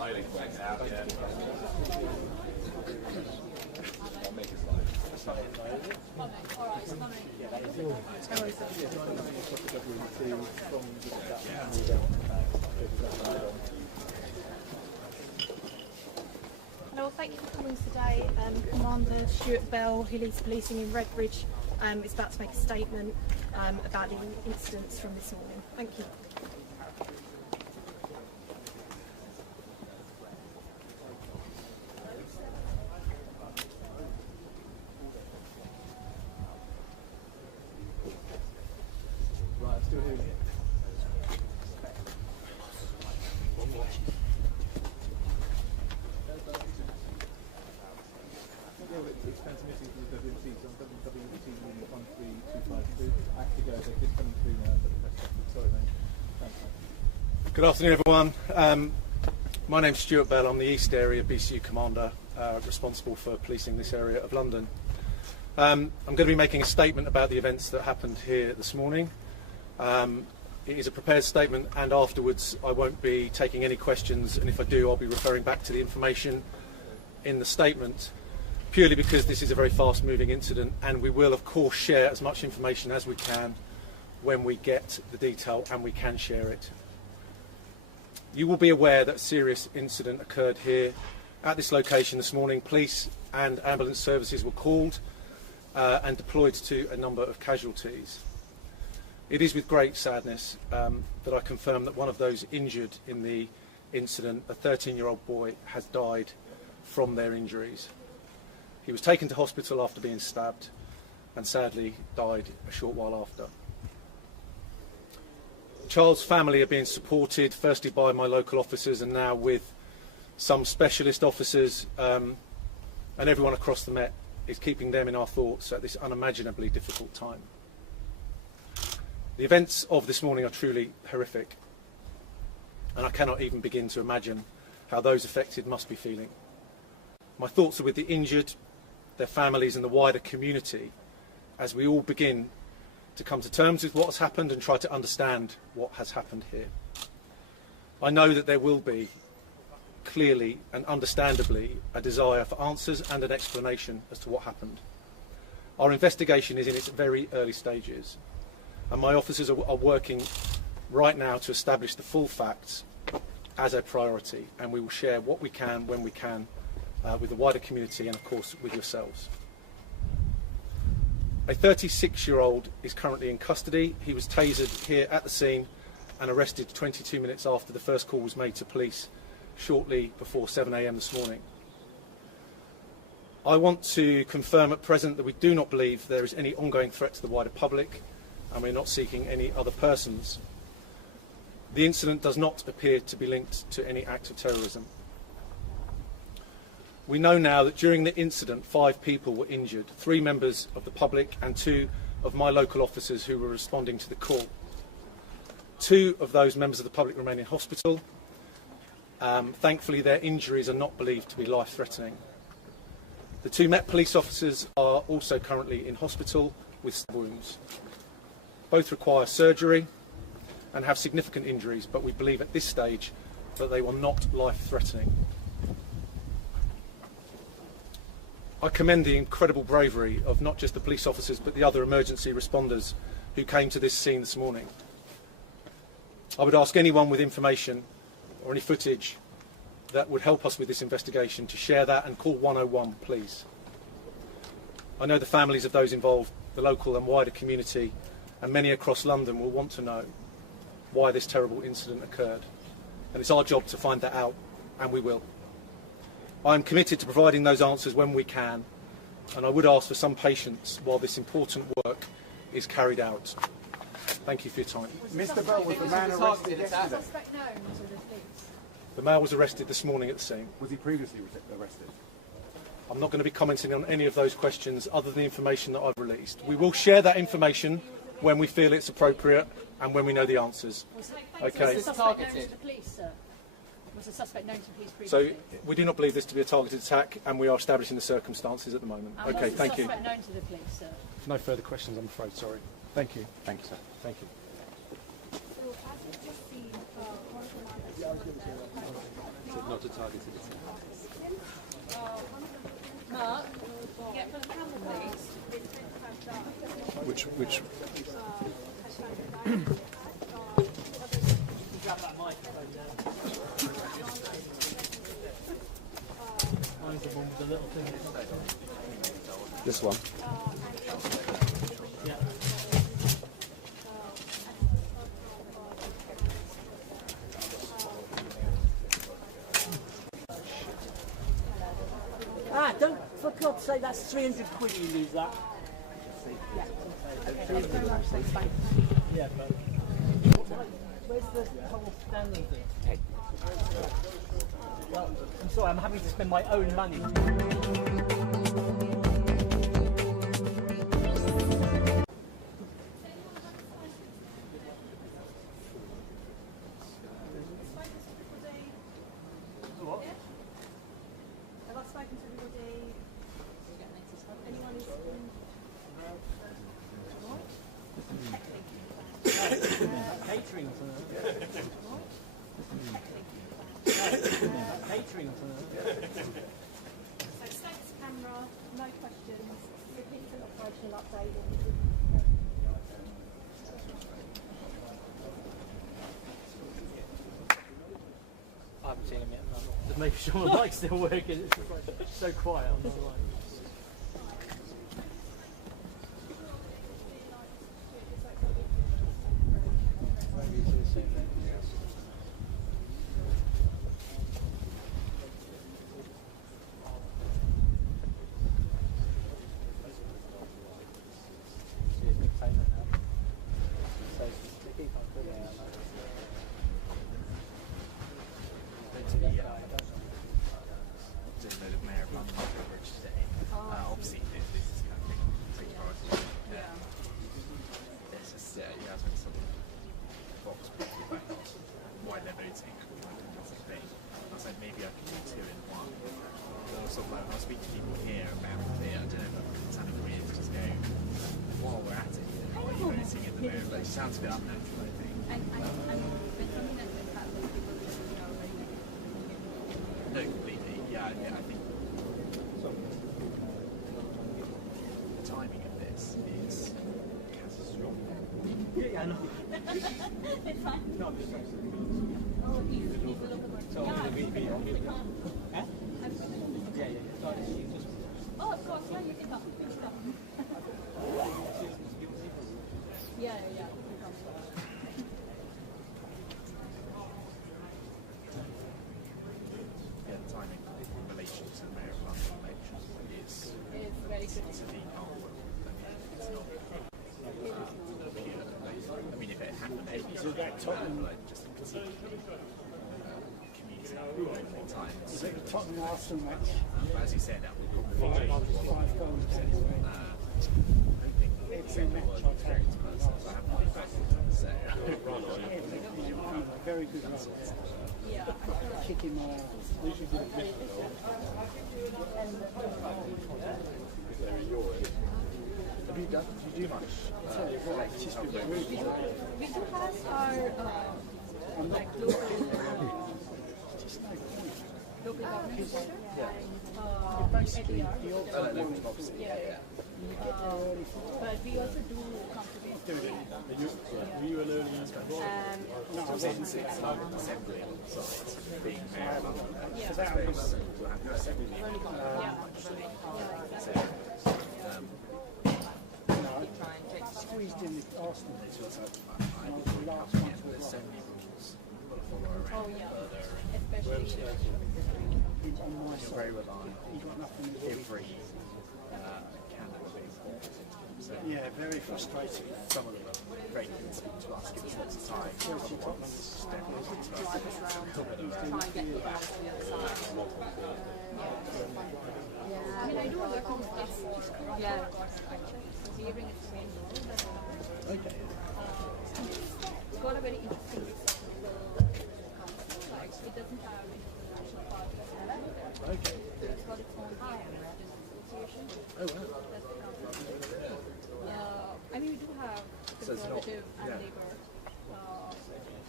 Highly worked out, yeah. I'll make it slide. Hello, thank you for coming today. Commander Stuart Bell, who leads policing in Redbridge, is about to make a statement about the incidents from this morning. Thank you. Right, I'm still here. It's transmitting to the WMC, so on WMC 13252. Actually goes, they're just coming through now, but the press conference. Sorry, mate. Thanks, mate. Good afternoon, everyone. My name's Stuart Bell. I'm the East Area BCU Commander, responsible for policing this area of London. I'm going to be making a statement about the events that happened here this morning. It is a prepared statement, and afterwards I won't be taking any questions, and if I do, I'll be referring back to the information in the statement, purely because this is a very fast-moving incident, and we will, of course, share as much information as we can when we get the detail and we can share it. You will be aware that a serious incident occurred here at this location this morning. Police and ambulance services were called and deployed to a number of casualties. It is with great sadness that I confirm that one of those injured in the incident, a 13-year-old boy, has died from their injuries. He was taken to hospital after being stabbed and sadly died a short while after. The child's family are being supported firstly by my local officers and now with some specialist officers, and everyone across the Met is keeping them in our thoughts at this unimaginably difficult time. The events of this morning are truly horrific, and I cannot even begin to imagine how those affected must be feeling. My thoughts are with the injured, their families and the wider community as we all begin to come to terms with what has happened and try to understand what has happened here. I know that there will be, clearly and understandably, a desire for answers and an explanation as to what happened. Our investigation is in its very early stages, and my officers are working right now to establish the full facts as a priority, and we will share what we can when we can with the wider community and of course with yourselves. A 36-year-old is currently in custody. He was tasered here at the scene and arrested 22 minutes after the first call was made to police shortly before 7 a.m. this morning. I want to confirm at present that we do not believe there is any ongoing threat to the wider public, and we're not seeking any other persons. The incident does not appear to be linked to any act of terrorism. We know now that during the incident 5 people were injured, 3 members of the public and 2 of my local officers who were responding to the call. 2 of those members of the public remain in hospital. Thankfully their injuries are not believed to be life-threatening. The 2 Met police officers are also currently in hospital with stab wounds. Both require surgery and have significant injuries, but we believe at this stage that they were not life-threatening. I commend the incredible bravery of not just the police officers but the other emergency responders who came to this scene this morning. I would ask anyone with information or any footage that would help us with this investigation to share that and call 101, please. I know the families of those involved, the local and wider community, and many across London will want to know why this terrible incident occurred. And it's our job to find that out, and we will. I am committed to providing those answers when we can, and I would ask for some patience while this important work is carried out. Thank you for your time. Mr. Bell, was the man arrested yesterday? Suspect known to the police? The male was arrested this morning at the scene. Was he previously arrested? I'm not going to be commenting on any of those questions other than the information that I've released. We will share that information when we feel it's appropriate and when we know the answers. Okay. Was the suspect known to the police, sir? Was the suspect known to the police So previously? we do not believe this to be a targeted attack, and we are establishing the circumstances at the moment. And Okay, was the thank you. suspect known to the police, sir? No further questions, I'm afraid. Sorry. Thank you. Thank you, sir. Thank you. Not a targeted attack. Mark, get for the camera, please. Which Grab that microphone down. Mine's the one with the little thing. this one. Yeah. Ah, don't, for God's sake, that's 300 quid you lose that. Yeah. Okay, thanks very much. Thanks, bye. Yeah, but where's the whole standing thing? Well, I'm sorry, I'm having to spend my own money. What? Have I spoken to everybody? Anyone who's Catering for catering for So status camera, no questions, repeat an operational update. I haven't seen him yet. No. Just making sure my mic's still working. It's just like so quiet on the line. Maybe I could do two in one. Or sort of like when I speak to people here about it, I don't know if it's sounding weird to just go, while we're at it, what are you noticing at the moment? Like, it sounds a bit unnatural, I think. No, completely. Yeah, I think the timing of this is catastrophic. Yeah, I know. It's fine. No, I'm just saying. Oh, of course, yeah, you can come. Yeah. Yeah, the timing in relation to the Mayor of London election is very good. It's a deep hole. I mean, it's not pure. I mean, if it happened, it would be like just conceivably commuting all the time. Is it the Tottenham Arsenal match? But as you said, that would probably Five goals. it's a match experience person, so I haven't been back so Very good run. Kicking my ass. Have you done? Do you do much? We do have our like local government center. Basically, the but we also do conservation. Were you an early No, I wasn't. It's like an assembly on the site, being mayor of London. We'll have an assembly actually. squeezed in the Arsenal. Last month there's so many rules to follow around further, Especially On my you're side. very reliant on You've got nothing to do. every candidate being forced. So Yeah, very frustrating. some of them are very keen to speak to us, give us lots of time. Other ones step up to us. Try and get the balance to the other side. I mean, I do work on it's just Yeah. hearing its main role. Okay. It's got a very interesting like it doesn't have international part whatsoever. Okay. It's got its own association. Oh wow. That's the problem. I mean, we do have So it's not- conservative and yeah. Labour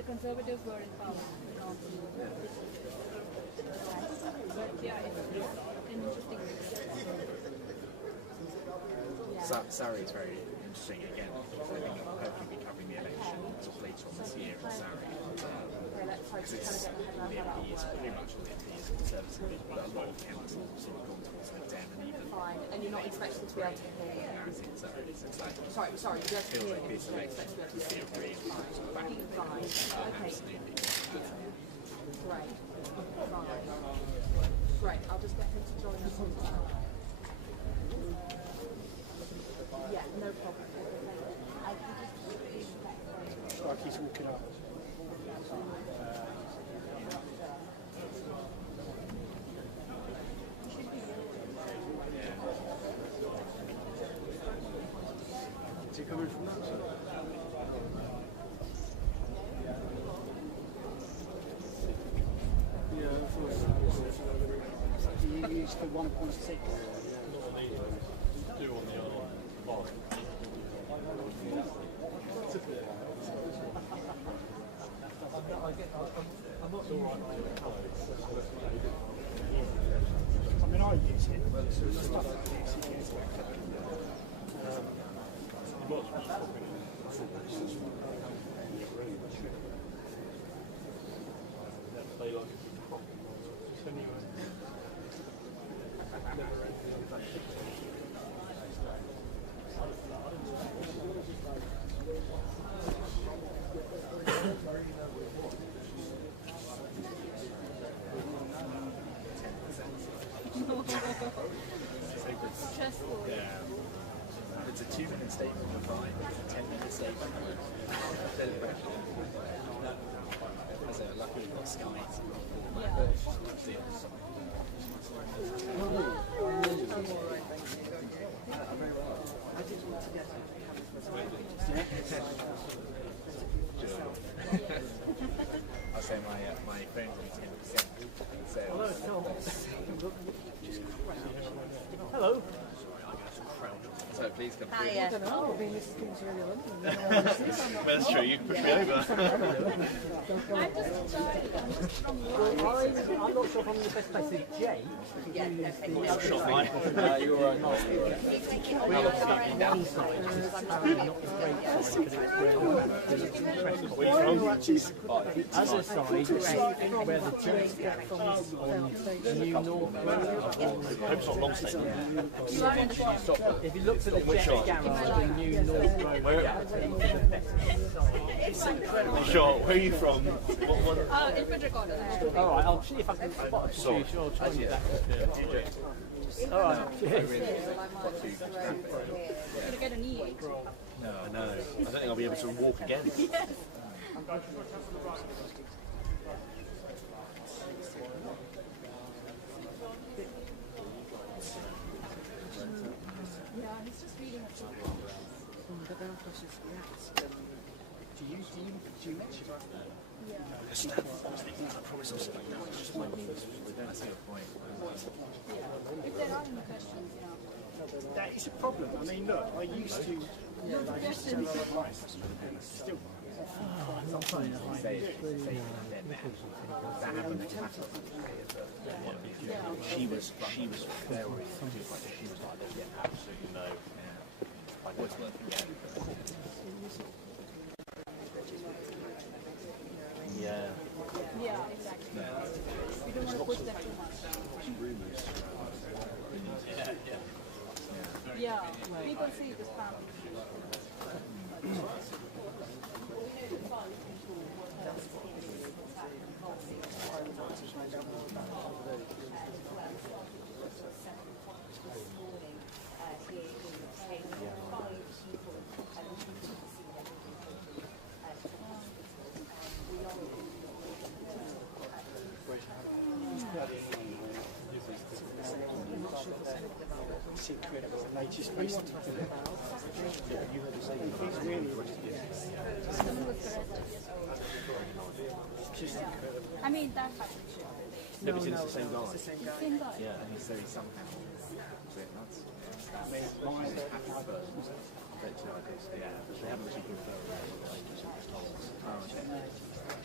the Conservatives were in power. But yeah, it's an interesting Surrey is very interesting again. I think I'll hopefully be covering the election later on this year in Surrey. Because it's the MPs, pretty much all the MPs are Conservative, but a lot of councils have gone towards the Dem and even. Fine, and you're not expected to be able to hear. So it's like, Sorry, you have to feels hear like him. this election is the agree Fine, okay. absolutely. Great. Fine. Great, I'll just get him to join us on that. Yeah, no problem. Like he's walking up. Is he coming from that side? Yeah, I thought he used the 1.6. Do on the other bar. I mean, I use it, but there's stuff like this, he gets back up. Stressful. Yeah. It's a 2-minute statement, we're fine. It's a 10-minute statement. As a luckily we've got Sky. I'll say my phone's only 10%. So Hello. so please come Hiya. I don't know, I've been listening to really London. That's true, you can push me over. I'm not sure if I'm in the best place to Jay. Not shot mine. you're right. One side is apparently not the great side because it's where the other side is where the church gap is on the New North Road. I hope it's not long statement. If you look to the jet garage, the New North Road gap is the best side. Sure, where are you from? Infantry corner. Alright, I'll see if I can spot a few, sure, I'll try and get that. Alright, cheers. Gonna get a knee. No, I know. I don't think I'll be able to walk again. Yes. Yeah, he's just reading a book. Do you mention that? Yeah. I promise I'll sit back down. It's just my knees. That's a good point. If there are any questions, yeah. That is a problem. I mean, look, I used to. Still. She was very she was like, there's absolutely no. Like, what's worth again? Yeah. Yeah, exactly. We don't want to push that too much. Yeah, people see this family. It's incredible. Nature's space. He's really Someone was arrested yesterday. I mean, that happened. No, but it's the same guy. Same guy. Yeah. And so he somehow that's I mean, mine yeah. They haven't actually confirmed that.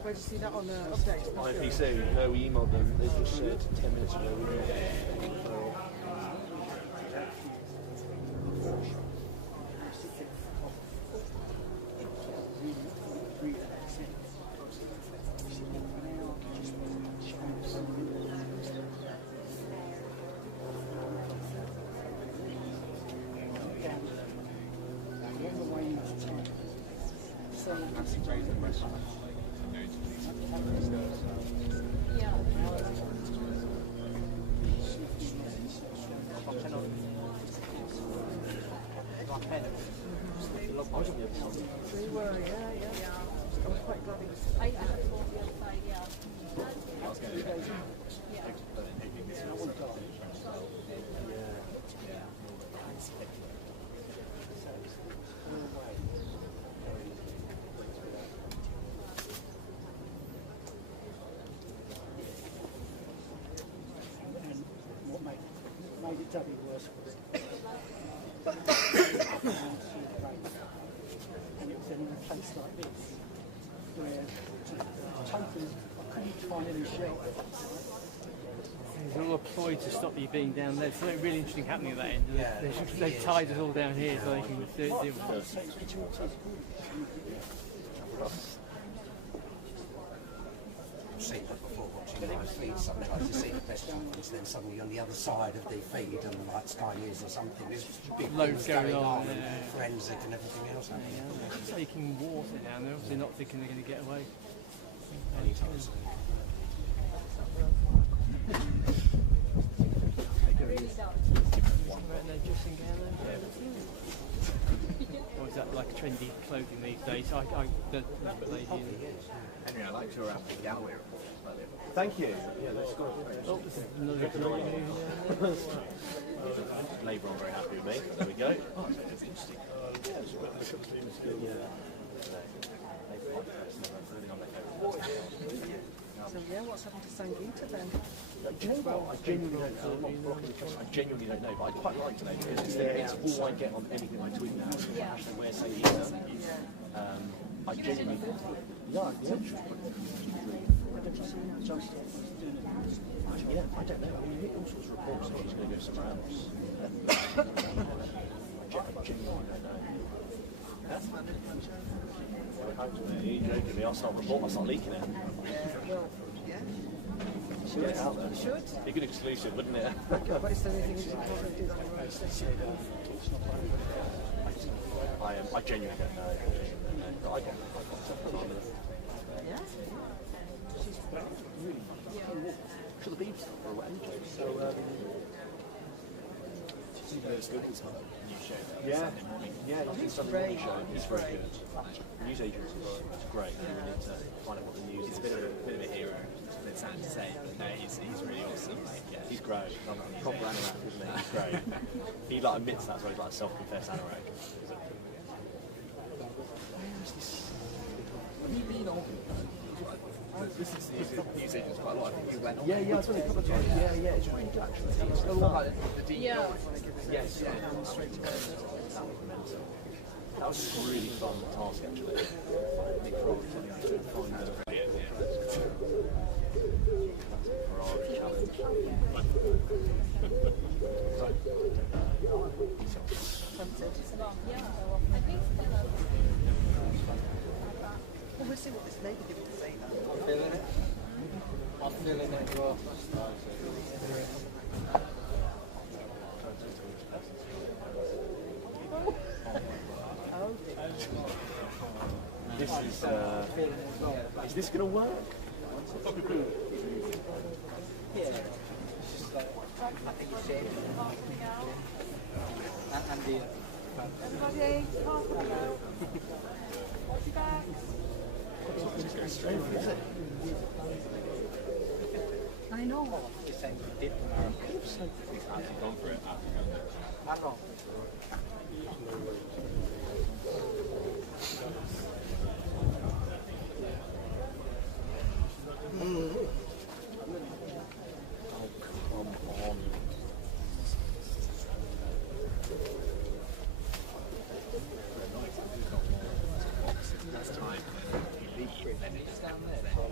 Where did you see that on the update? IPC, no, we emailed them. They just said 10 minutes ago we emailed them. They were, yeah. I was quite glad he was. I thought the other side, yeah. I was going to yeah. But then maybe this was What made it doubly worse was and it was in a place like this where totally I couldn't find any shelter. It's all a ploy to stop you being down there. There's something really interesting happening at that end. They've tied us all down here so they can deal with it. I've seen that before watching live feeds. Sometimes you see the best jumpers, then suddenly on the other side of the feed, and like Sky News or something, there's big Loads things going on, yeah. and forensic and everything else. They're taking water down. They're obviously not thinking they're going to get away. Anytime soon. Or is that like trendy clothing these days? The lady Henry, I liked your gallery report. Thank you. Yeah, that's good. Oh, this is another Labour are very happy with me. There we go. Oh, that's interesting. So yeah, what's happened to Sangeeta then? Do you know what? I genuinely don't know. I'm not blocking the question. I genuinely don't know, but I'd quite like to know because it's all I get on anything I tweet now. Hashtag where say I genuinely yeah. Yeah, I don't know. I mean, you hear all sorts of reports that she's going to go somewhere else. I genuinely don't know. That's fine. You're joking with me. I'll start leaking it. Well, yeah. Get it out there. Should. Be a good exclusive, wouldn't it? But is there anything you can do that? I genuinely don't know. But I get Yeah. She's really for the beef stuff or whatever. So, It's good as well. New show. yeah, he's done a show. He's very great. good. News agents as well. It's great. You really need to find out what the news is. He's a bit of a hero. It's a bit sad to say, but no, he's really awesome. Like, yeah. He's great. Proper anorak, isn't he? He's great. He like admits that, so he's like a self-confessed anorak. Have you been on? This is news agents quite a lot. I think you went on. Yeah, I've done it a couple of times. Yeah, it's really good actually. It's The one like the deep Yeah. Yes, yeah. That was a really fun task actually. Well, we'll see what this negative to say now. Feeling it? I'm feeling it as well. This is this gonna work? Yeah. It's just like, I think it's it. And the Everybody, half an hour. Watch your back. I know. the same did the marathon. He's actually gone for it. How long?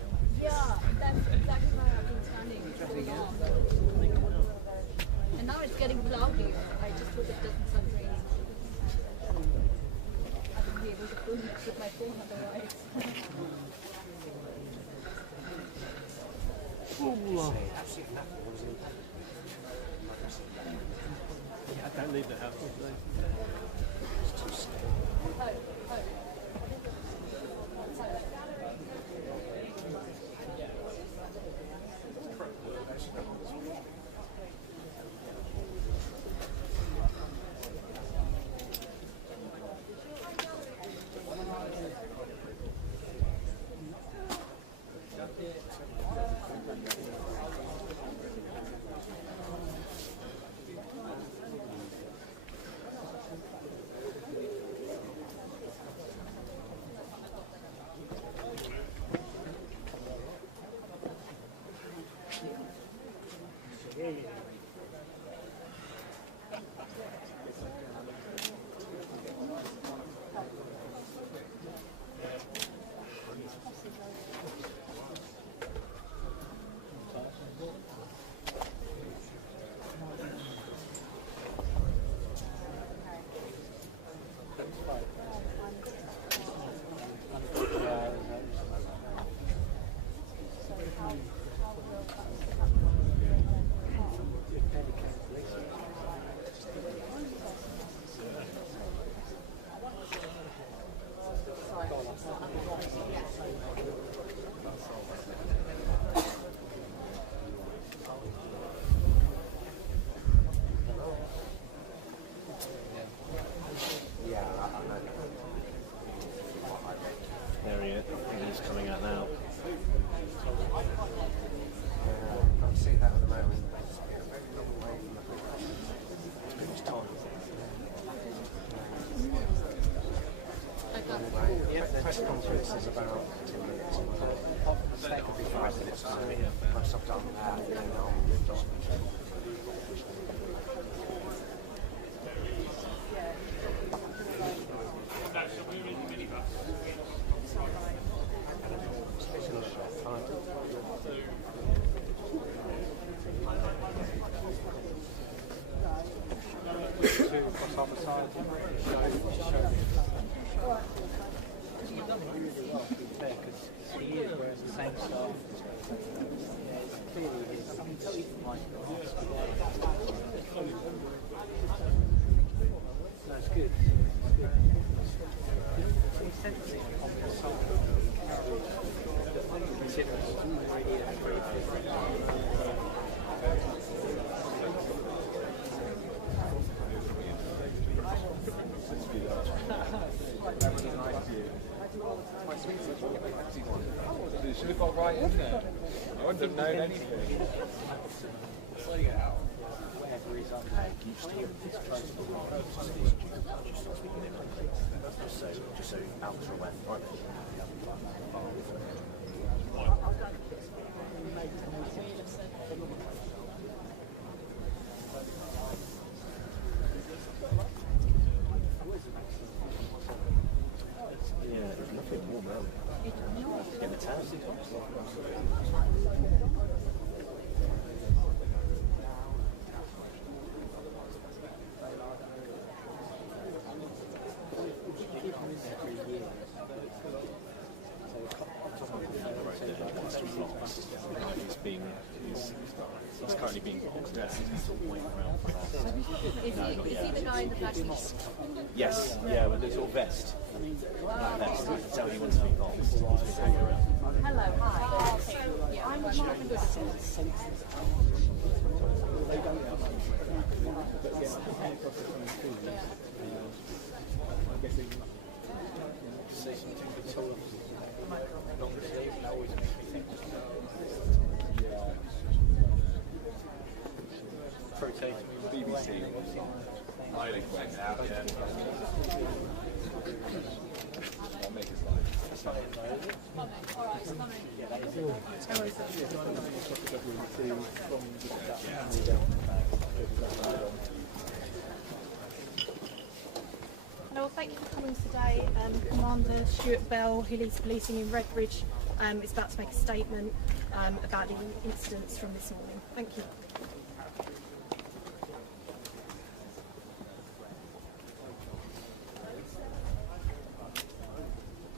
with my phone otherwise. Yeah, I don't leave the house. There he is. He's coming out now. I see that at the moment. It's been his time. Yeah, the press conference is about 10 minutes. It could be 5 minutes. Once I've done that, then I'll move on. That's good. He's sensing on the soul. Consider us already a free. You should have got right in there. I wouldn't have known anything. Wherever he's on. Just so out for when. Right. Yeah, there's nothing warm around. In the town. He's currently being boxed down. He's sort of waiting around for that. Is he the guy in the black vest? Yes, yeah, with the sort of vest. Black vest. You can tell he wants to be boxed. He's been hanging around. Hello, hi. So, I'm the Martin Goodison. BBC. I didn't went out, yeah. I'll make it Hello, thank you for coming today. Commander Stuart Bell, who leads policing in Redbridge, is about to make a statement about the incidents from this morning. Thank you.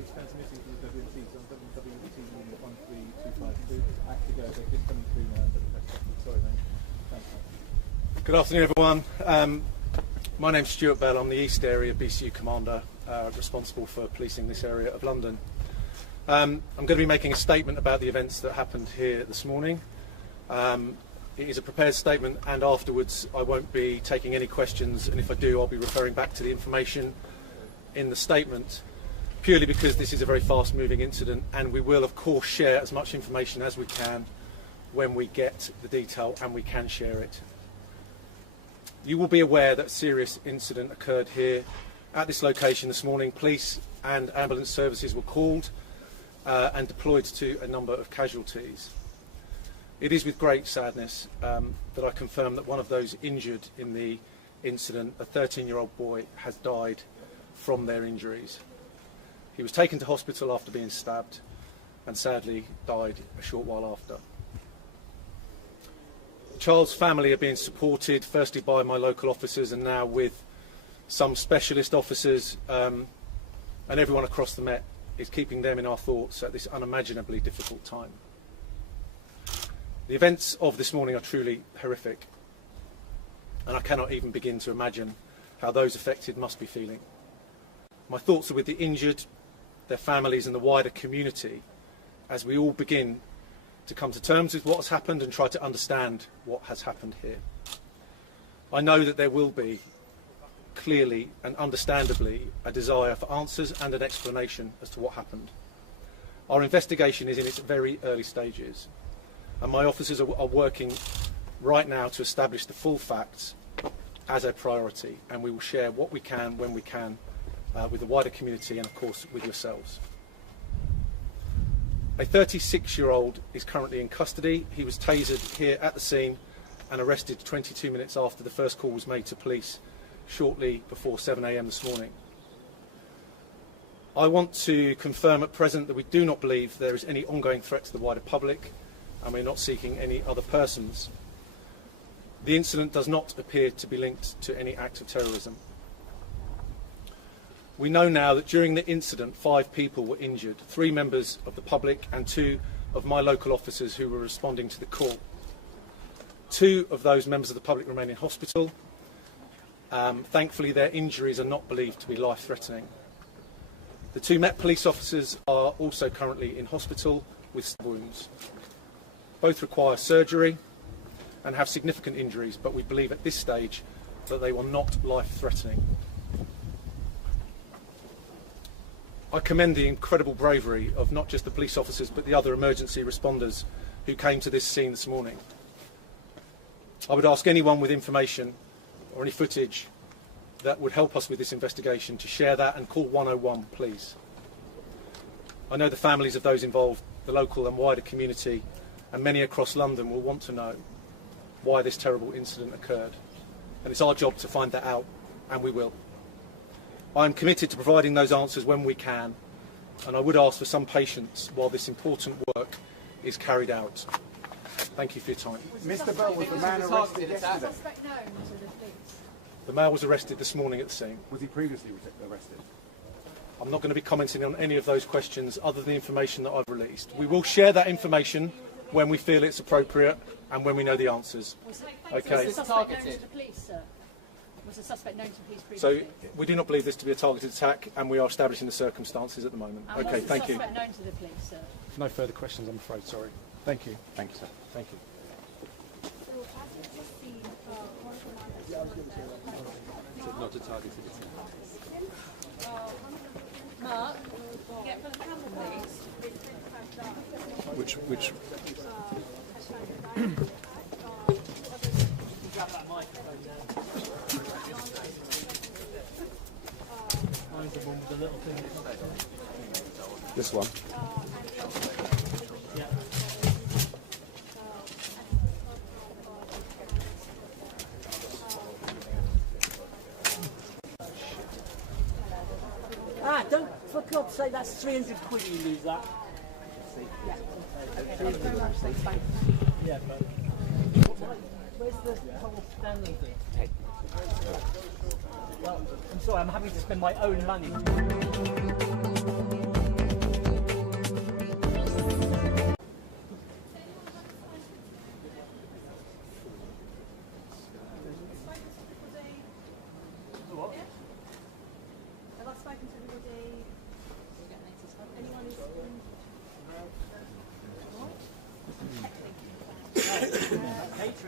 transmitting to the WMCs on WWT unit 13252. Actually, they're just coming through now, but the press conference. Sorry, mate. Thanks, mate. Good afternoon, everyone. My name's Stuart Bell. I'm the East Area BCU Commander, responsible for policing this area of London. I'm going to be making a statement about the events that happened here this morning. It is a prepared statement, and afterwards I won't be taking any questions, and if I do, I'll be referring back to the information in the statement, purely because this is a very fast-moving incident, and we will, of course, share as much information as we can when we get the detail and we can share it. You will be aware that a serious incident occurred here at this location this morning. Police and ambulance services were called and deployed to a number of casualties. It is with great sadness that I confirm that one of those injured in the incident, a 13-year-old boy, has died from their injuries. He was taken to hospital after being stabbed and sadly died a short while after. The child's family are being supported firstly by my local officers and now with some specialist officers, and everyone across the Met is keeping them in our thoughts at this unimaginably difficult time. The events of this morning are truly horrific, and I cannot even begin to imagine how those affected must be feeling. My thoughts are with the injured, their families and the wider community as we all begin to come to terms with what has happened and try to understand what has happened here. I know that there will be, clearly and understandably, a desire for answers and an explanation as to what happened. Our investigation is in its very early stages, and my officers are working right now to establish the full facts as a priority, and we will share what we can when we can with the wider community and of course with yourselves. A 36-year-old is currently in custody. He was tasered here at the scene and arrested 22 minutes after the first call was made to police shortly before 7 a.m. this morning. I want to confirm at present that we do not believe there is any ongoing threat to the wider public, and we're not seeking any other persons. The incident does not appear to be linked to any act of terrorism. We know now that during the incident 5 people were injured, 3 members of the public and 2 of my local officers who were responding to the call. 2 of those members of the public remain in hospital. Thankfully their injuries are not believed to be life-threatening. The 2 Met police officers are also currently in hospital with stab wounds. Both require surgery and have significant injuries, but we believe at this stage that they were not life-threatening. I commend the incredible bravery of not just the police officers but the other emergency responders who came to this scene this morning. I would ask anyone with information or any footage that would help us with this investigation to share that and call 101, please. I know the families of those involved, the local and wider community, and many across London will want to know why this terrible incident occurred. And it's our job to find that out, and we will. I am committed to providing those answers when we can, and I would ask for some patience while this important work is carried out. Thank you for your time. Mr. Bell, was the man arrested yesterday? The male was arrested this morning at the scene. Was he previously arrested? I'm not going to be commenting on any of those questions other than the information that I've released. We will share that information when we feel it's appropriate and when we know the answers. Okay. Was the suspect known to the police, sir? Was the suspect known to police So previously? we do not believe this to be a targeted attack, and we are establishing the circumstances at the moment. And Okay, was the thank you. suspect known to the police, sir? No further questions, I'm afraid. Sorry. Thank you. Thank you, sir. Thank you. Not a targeted attack. Mark, get for the camera, please. Which This one. Ah, don't, for God's sake, that's 300 quid you lose that. Yeah. Okay, thank you very much. Thanks. Yeah, but where's the whole standing thing? Well, I'm sorry, I'm having to spend my own money.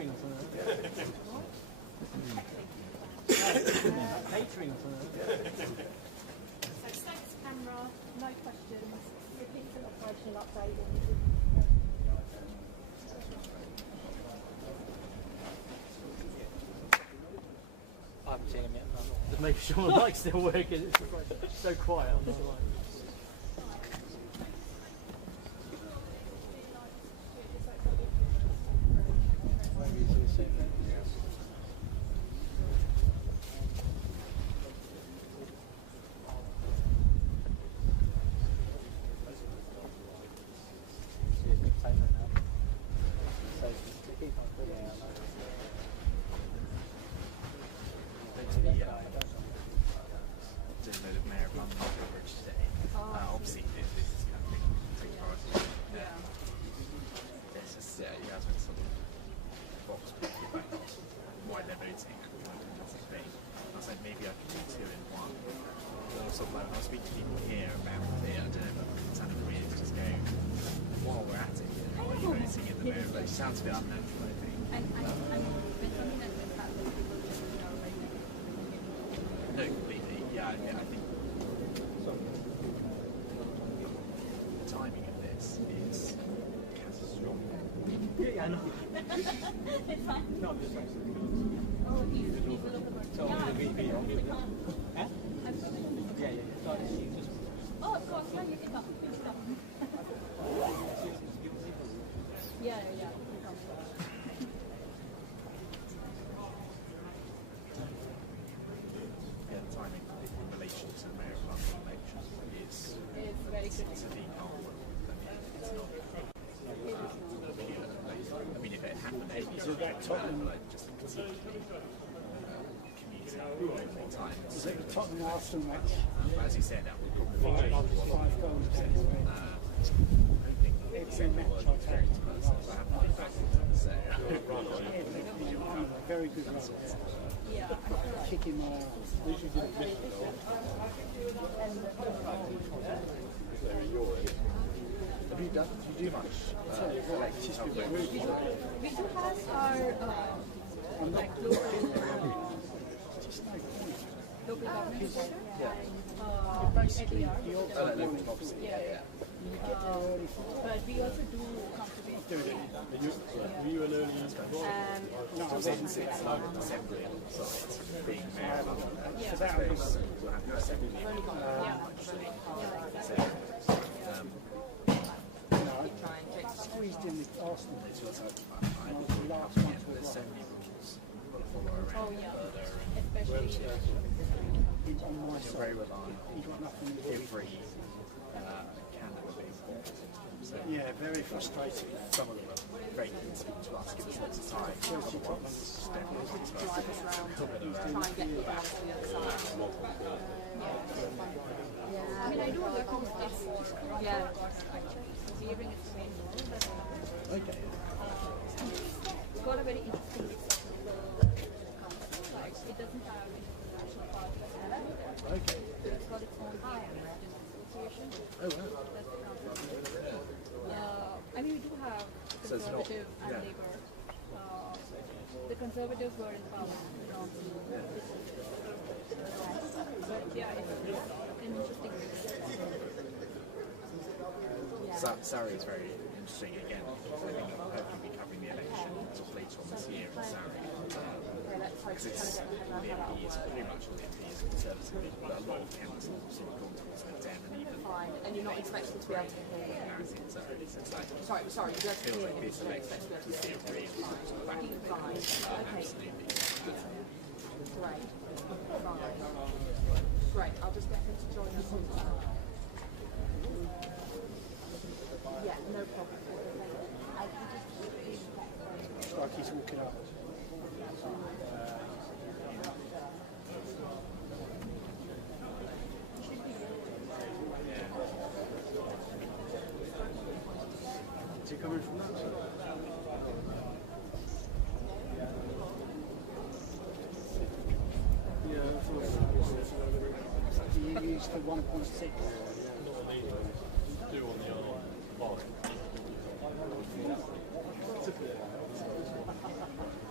catering or something. Catering or something. So status camera, no questions, repeat an operational update. I haven't seen him yet. Just making sure my mic's still working. It's so quiet on the line. maybe I could do two in one. Or sort of like when I speak to people here about it, I don't know, but it's kind of weird to just go, while we're at it, what are you noticing in the mirror? But it sounds a bit unnatural, I think. And when something like this happens, people just, like, no, completely. Yeah, I think the timing of this is catastrophic. Yeah, I know. it's fine. No, I'm just saying. Oh, you look at my... So, yeah, huh? I'm sorry. Yeah. Oh, of course, yeah, you can come. Yeah. Yeah, the timing in relation to the Mayor of London elections is It's very critical. to the whole. I mean, if it happened, Is it that Tottenham? like just conceivably commuting all the time. Is it the Tottenham Arsenal match? As you said, that would probably be 5 goals. It's a match I've had. Very good run. Yeah. Kicking my ass. Have you do much? We do have our like local government sector. Basically, APR. the odds Oh, are no, winning. obviously, Yeah. But we also do come to base. Were you an early No, I wasn't. It's like assembly on the side, being Mayor of London. For that, I was We'll have your assembly. I squeezed in the Arsenal. It's also, I was the last one to there's so arrive. many rules we'll follow around further, Especially He's on my and side. very reliant He's got nothing to do. every candidate being bought. So Yeah, very frustrating. some of them are very keen to speak to us, give us lots of time. Chelsea Other ones don't want to speak to us. Drive us around, try and get people out to the other side. I mean, I do work on this for Yeah. delivering its main role, but Okay. it's got a very interesting like it doesn't have international partners either. Okay. So it's got its own association. Oh, wow. That's the problem. I mean, we do have So it's not- conservative and yeah. labor. The conservatives were in power. But yeah, it's an interesting Surrey is very interesting again. I think I'll hopefully be covering the election sort of later on this year in Surrey. Because it's all the MPs, pretty much all the MPs are conservative, but a lot of councils sort of gone towards the Dem and even Fine. And you're not expected to be able to hear. parity in Surrey. So it's like, Sorry, you're able to feels hear like them. this You're not election expected to is be the able to real sort of back of it. Fine. Okay. Absolutely. Great. Fine. Great. I'll just get him to join us on that. Yeah, no problem. It's like he's walking up. Is he coming from that side? Yeah, I thought Do you use the 1.6? do on the other line.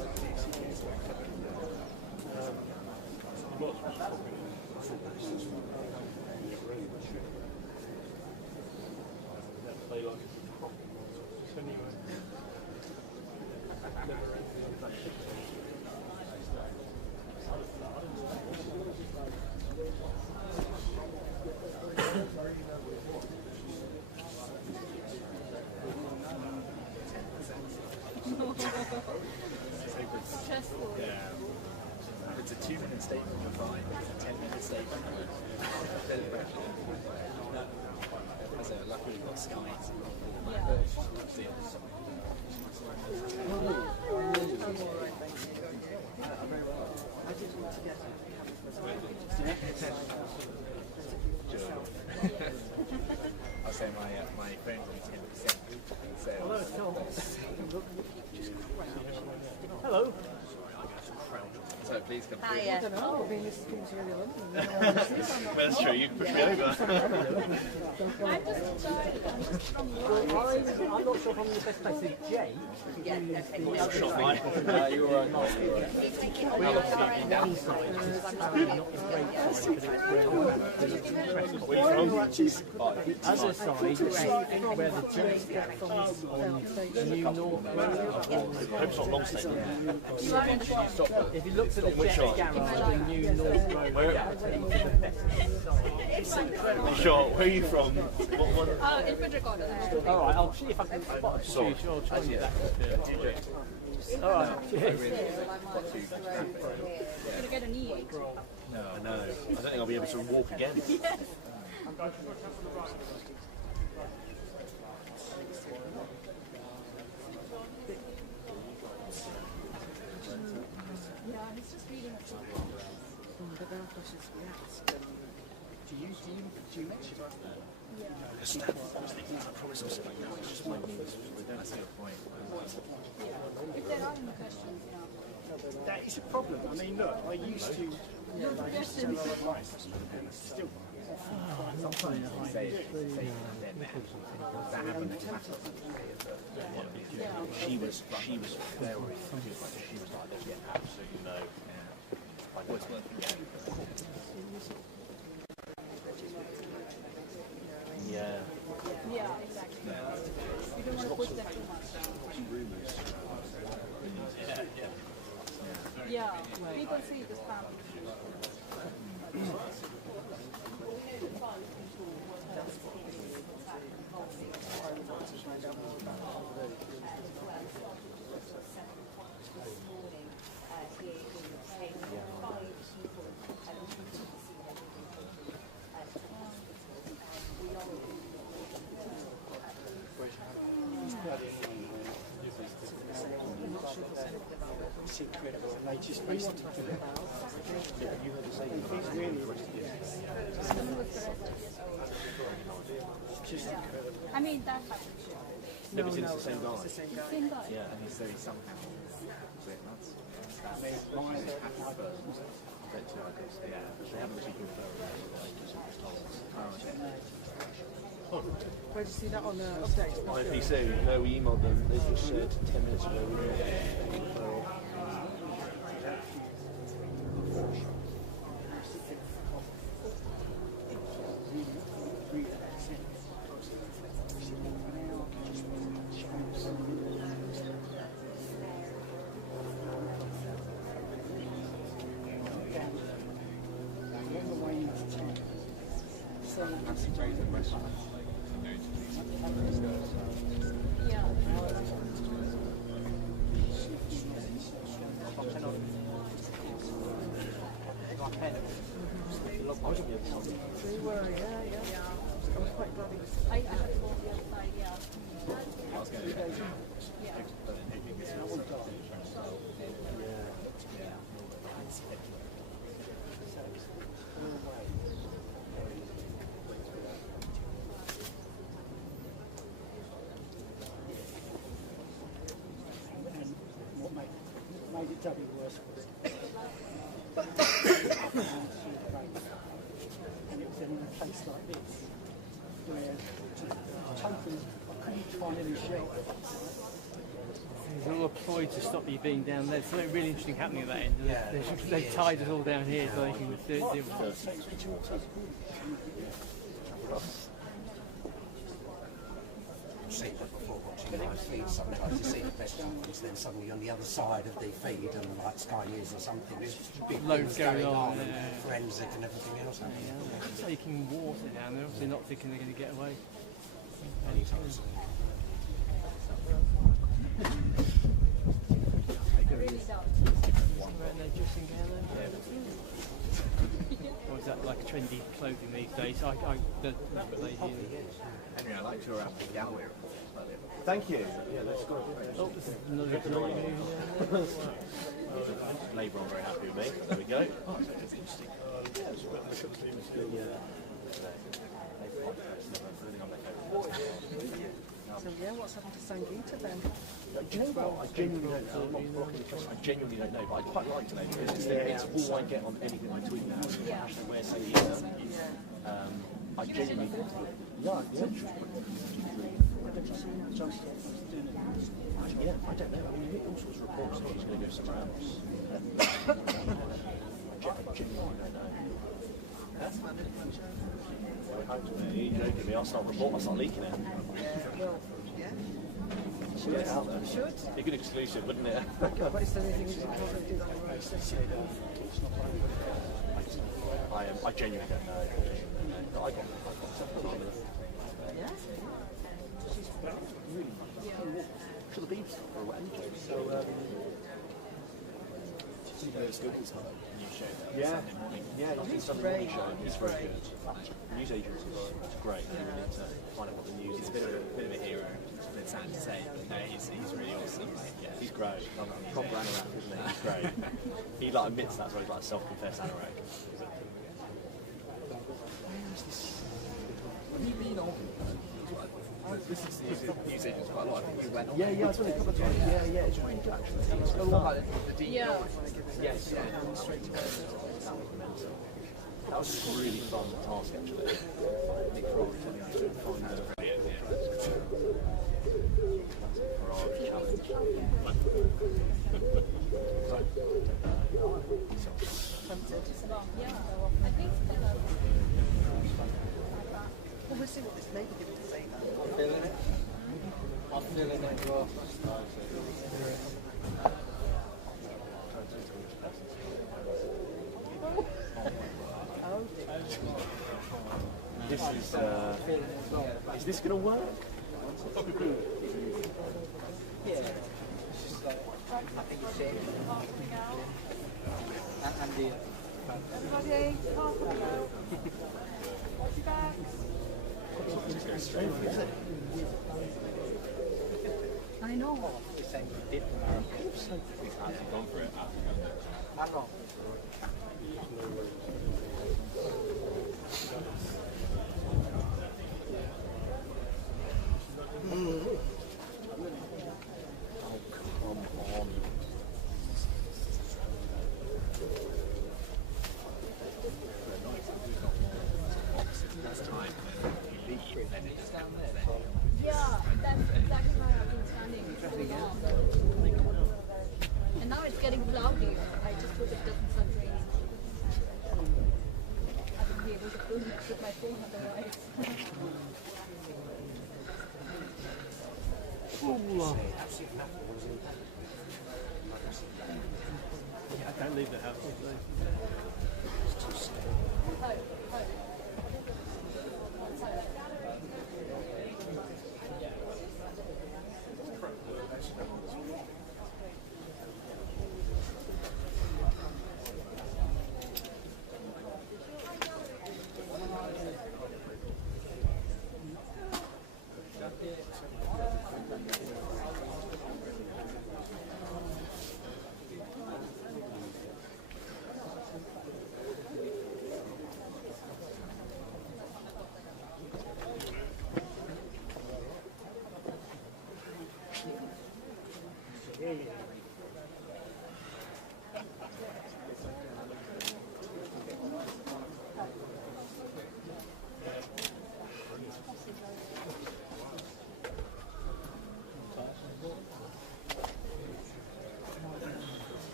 Stressful. Yeah. If it's a 2-minute statement, you're fine. If it's a 10-minute statement, as a luckily we've got skies. I'll say my phone's only 10%. Hello. So please come Hi, through. I don't know. I mean, this seems really lovely. That's true, you can push me over. I'm just started. I'm just from I'm not sure if I'm in the best place with Jay. Yeah, okay. It's not mine. You're right. We're obviously one side, which is apparently not a great side, but it's where Where are you from? the other side is where the Jones Gap is on the New North Road. I hope it's not long statement. You are in the box. If you look to the Jet Garage, the New North Road Gap is the best side. Sure, where are you from? In Frederick Gardens. Alright, I'll see if I can spot a shoe. Sure, I'll try and get that. Alright, cheers. Gonna get an E8. No, I know. I don't think I'll be able to walk again. Yeah, he's just reading a book. Do you mention that? Yeah. I promise I'll sit back down. It's just my knees. That's a good point. If there are any questions, yeah. That is a problem. I mean, look, I used to sell a lot of rice. Still. Say that happened. She was very good. She was like, there's absolutely no. Like, what's worth getting? Yeah. Yeah, exactly. You don't want to push them too much. Yeah, people see this family. It's incredible. And they just recently did it. You heard the same thing. It's really Someone was arrested yesterday. just incredible. I mean, that happened. No, it's the same guy. Same guy. Yeah. And so he somehow that's They haven't actually confirmed that. Where did you see that on the update? IPC, no, we emailed them. They just said 10 minutes ago we were made it doubly worse was and it was in a place like this where totally I couldn't find any shelter. There's all a ploy to stop you being down there. There's something really interesting happening at that end. They tied us all down here so they can deal with it. I've seen that before watching live feeds. Sometimes you see the best jumpers, then suddenly on the other side of the feed, and like Sky News or something, there's big Loads things going on, yeah. and forensic and everything else. Taking water down there, obviously not thinking they're going to get away. Anytime soon. Or is that like trendy clothing these days? Henry, I liked your gallery. Thank you. Yeah, that's good. Oh, this is another Labour are very happy with me. There we go. Oh, It's interesting. So yeah, what's happened to Sangeeta then? Do you know what? I genuinely don't know. I genuinely don't know, but I'd quite like to know because it's all I get on anything I tweet now. Actually, where say I genuinely yeah, I don't know. I mean, you get all sorts of reports that he's going to go somewhere else. I genuinely don't know. That's fine. You're joking with me. I'll start leaking it. Well, yeah. Should get it out there. Should. Be a good exclusive, wouldn't it? But is there anything you can do that I genuinely don't know. I got yeah. to the beef or whatever. So, you know, it's good. It's not a new show. Yeah, he's done a new show. He's very good. News agents are great. You really need to find out what the news is. He's a bit of a hero. It's sad to say, but no, he's really awesome. Yeah. He's great. Proper anorak, isn't he? He's great. He like admits that, so he's like a self-confessed anorak. Have you been on? This is news agents quite a lot. I think you went on. Yeah, I've done it a couple of times. Yeah, it's really good actually. It's The deep Yeah. yes, yeah. That was just a really fun task actually. Nick Frog telling me to find the Yeah, I think Well, we'll see what this neighbour gives to say now. I'm feeling it. I'm feeling it. Is this going to work? Yeah. It's just like, I think it's it. And the... everybody, half an hour. Watch your back. I know. The same did the marathon. I've gone for it. How long? Yeah, that's exactly why I've been standing. And now it's getting cloudy. I just hope it doesn't start raining. I wouldn't be able to put my phone otherwise. I can't leave the house.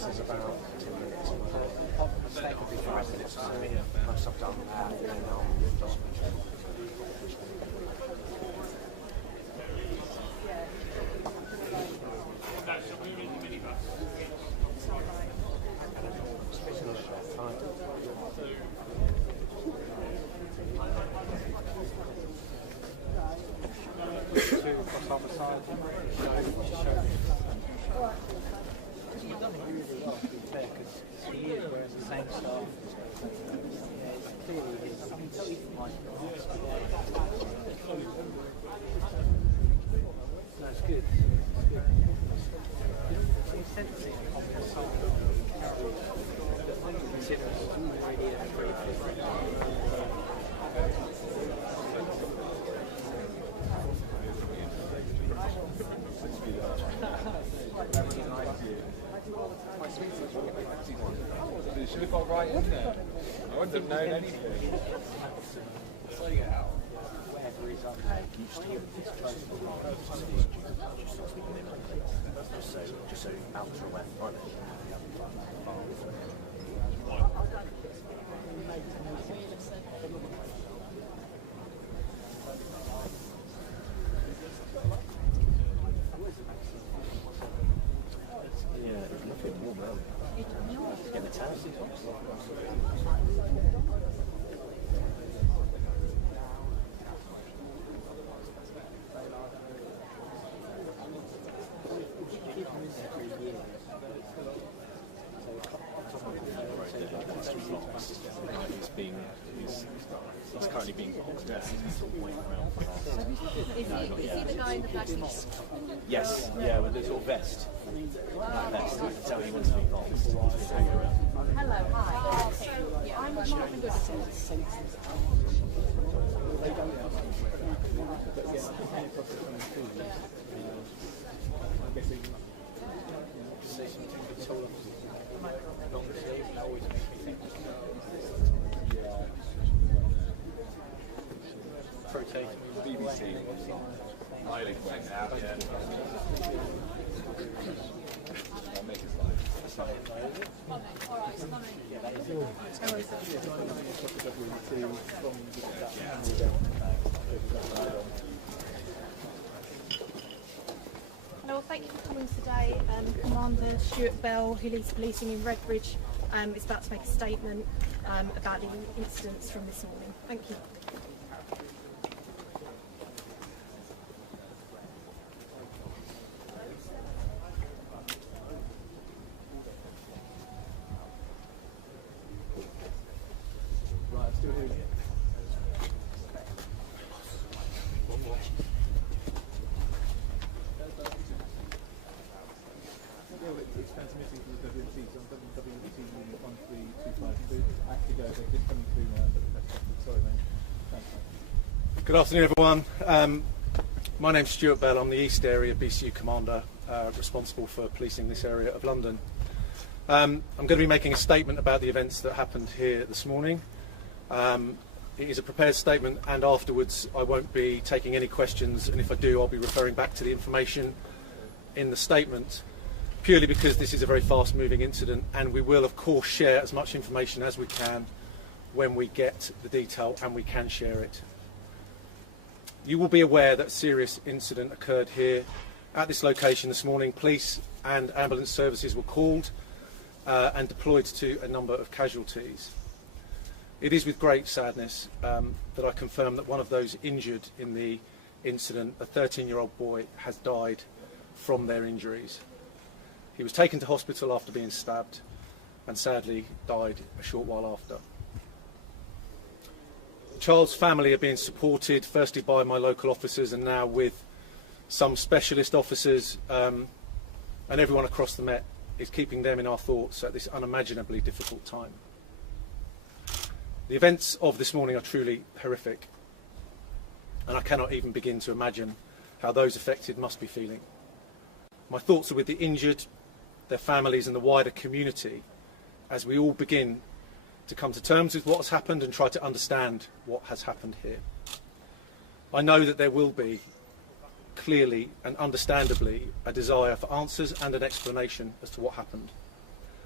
this is about 10 minutes. That could be for residents. Once I've done that, then I'll just That's good. You sense it on the soul consider us really You should have got right in there. I wouldn't have known anything. Just so out to aware, right? Yeah, it's looking warm now. Get the towels. He's currently being boxed down. He's sort of waiting around for us. Is he the guy in the black t-shirt? Yes, yeah, with the sort of vest. That vest, I can tell he wants to be boxed. He's been hanging around. Hello, hi. Yeah, I'm not sure good at it. BBC. I didn't find out, yeah. I'll make it slide. Hello, thank you for coming today. Commander Stuart Bell, who leads policing in Redbridge, is about to make a statement about the incidents from this morning. Thank you. It's transmitting to the WNC on WWT unit 13252. Actually, they're just coming through now, but that's sorry, mate. Thanks, mate. Good afternoon, everyone. My name's Stuart Bell. I'm the East Area BCU Commander, responsible for policing this area of London. I'm going to be making a statement about the events that happened here this morning. It is a prepared statement, and afterwards I won't be taking any questions, and if I do, I'll be referring back to the information in the statement, purely because this is a very fast-moving incident, and we will, of course, share as much information as we can when we get the detail and we can share it. You will be aware that a serious incident occurred here at this location this morning. Police and ambulance services were called and deployed to a number of casualties. It is with great sadness that I confirm that one of those injured in the incident, a 13-year-old boy, has died from their injuries. He was taken to hospital after being stabbed and sadly died a short while after. The child's family are being supported firstly by my local officers and now with some specialist officers, and everyone across the Met is keeping them in our thoughts at this unimaginably difficult time. The events of this morning are truly horrific, and I cannot even begin to imagine how those affected must be feeling. My thoughts are with the injured, their families and the wider community as we all begin to come to terms with what has happened and try to understand what has happened here. I know that there will be, clearly and understandably, a desire for answers and an explanation as to what happened.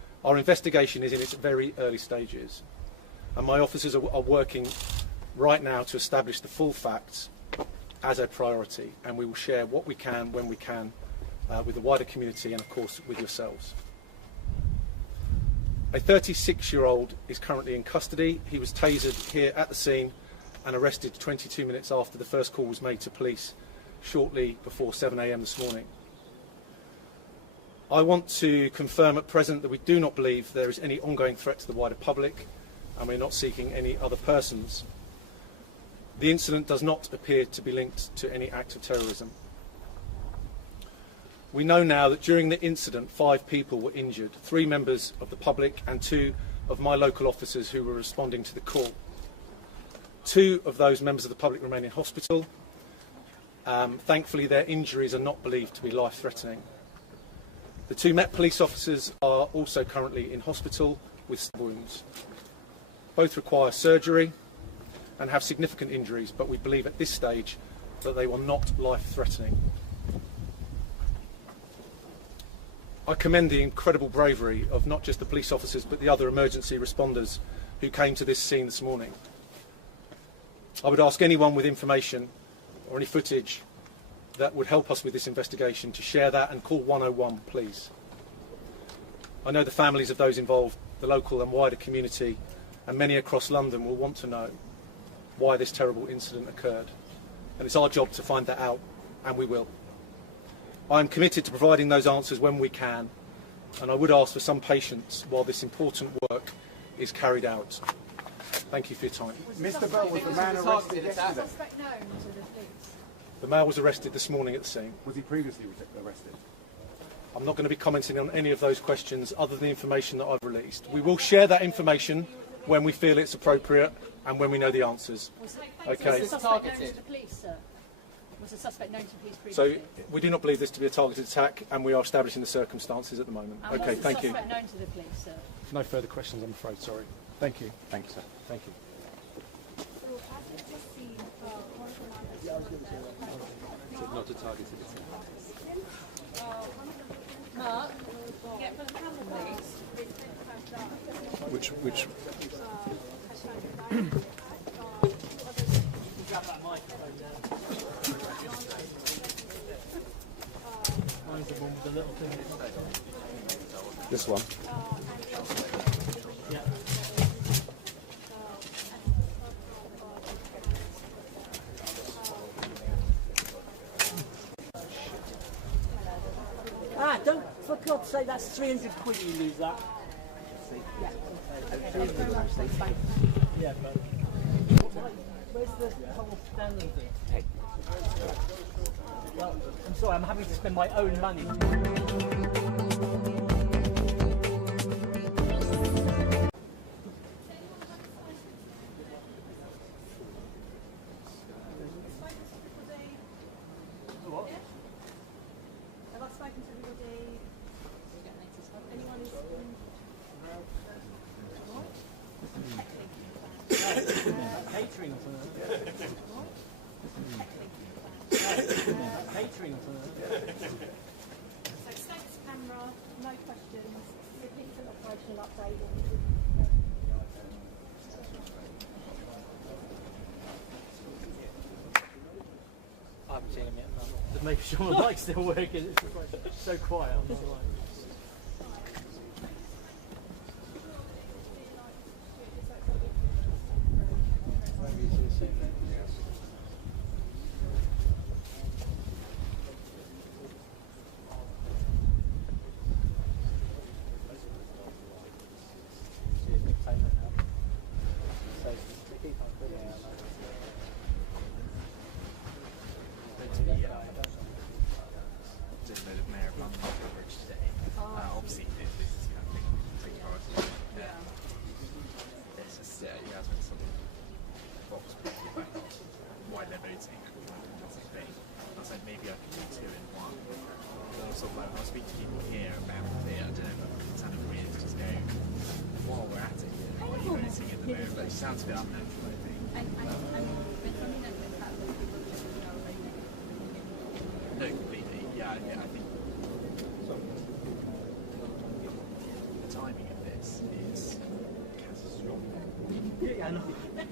Our investigation is in its very early stages, and my officers are working right now to establish the full facts as a priority, and we will share what we can when we can with the wider community and of course with yourselves. A 36-year-old is currently in custody. He was tasered here at the scene and arrested 22 minutes after the first call was made to police shortly before 7 a.m. this morning. I want to confirm at present that we do not believe there is any ongoing threat to the wider public, and we're not seeking any other persons. The incident does not appear to be linked to any act of terrorism. We know now that during the incident 5 people were injured, 3 members of the public and 2 of my local officers who were responding to the call. 2 of those members of the public remain in hospital. Thankfully their injuries are not believed to be life-threatening. The 2 Met police officers are also currently in hospital with stab wounds. Both require surgery and have significant injuries, but we believe at this stage that they were not life-threatening. I commend the incredible bravery of not just the police officers but the other emergency responders who came to this scene this morning. I would ask anyone with information or any footage that would help us with this investigation to share that and call 101, please. I know the families of those involved, the local and wider community, and many across London will want to know why this terrible incident occurred. And it's our job to find that out, and we will. I am committed to providing those answers when we can, and I would ask for some patience while this important work is carried out. Thank you for your time. Mr. Bell, was the man arrested yesterday? The male was arrested this morning at the scene. Was he previously arrested? I'm not going to be commenting on any of those questions other than the information that I've released. We will share that information when we feel it's appropriate and when we know the answers. Okay. Was the suspect known to the police, sir? Was the suspect known to the police So previously? we do not believe this to be a targeted attack, and we are establishing the circumstances at the moment. And Okay, was the thank you. suspect known to the police, sir? No further questions, I'm afraid. Sorry. Thank you. Thank you, sir. Thank you. Not a targeted attack. Mark, get for the camera, please. Which? This one. Yeah. Ah, don't, for God's sake, that's 300 quid you lose that. Yeah. Thank you very much. Thanks. Yeah, but where's the whole standard thing? Well, I'm sorry, I'm having to spend my own money. Catering or something. Catering or something. So status camera, no questions, it's an operational update. I haven't seen him yet. No. Just making sure the light's still working. It's so quiet on the line. Obviously, this is kind of thing priority. It's just, you guys went some box people back why they're voting. That's the thing. I was like, maybe I could do 2 in 1. Or sort of like, when I speak to people here about it, I don't know, but it's kind of weird to just go, while we're at it, what are you voting at the moment? But it sounds a bit unnatural, I think. No, completely. Yeah, I think the timing of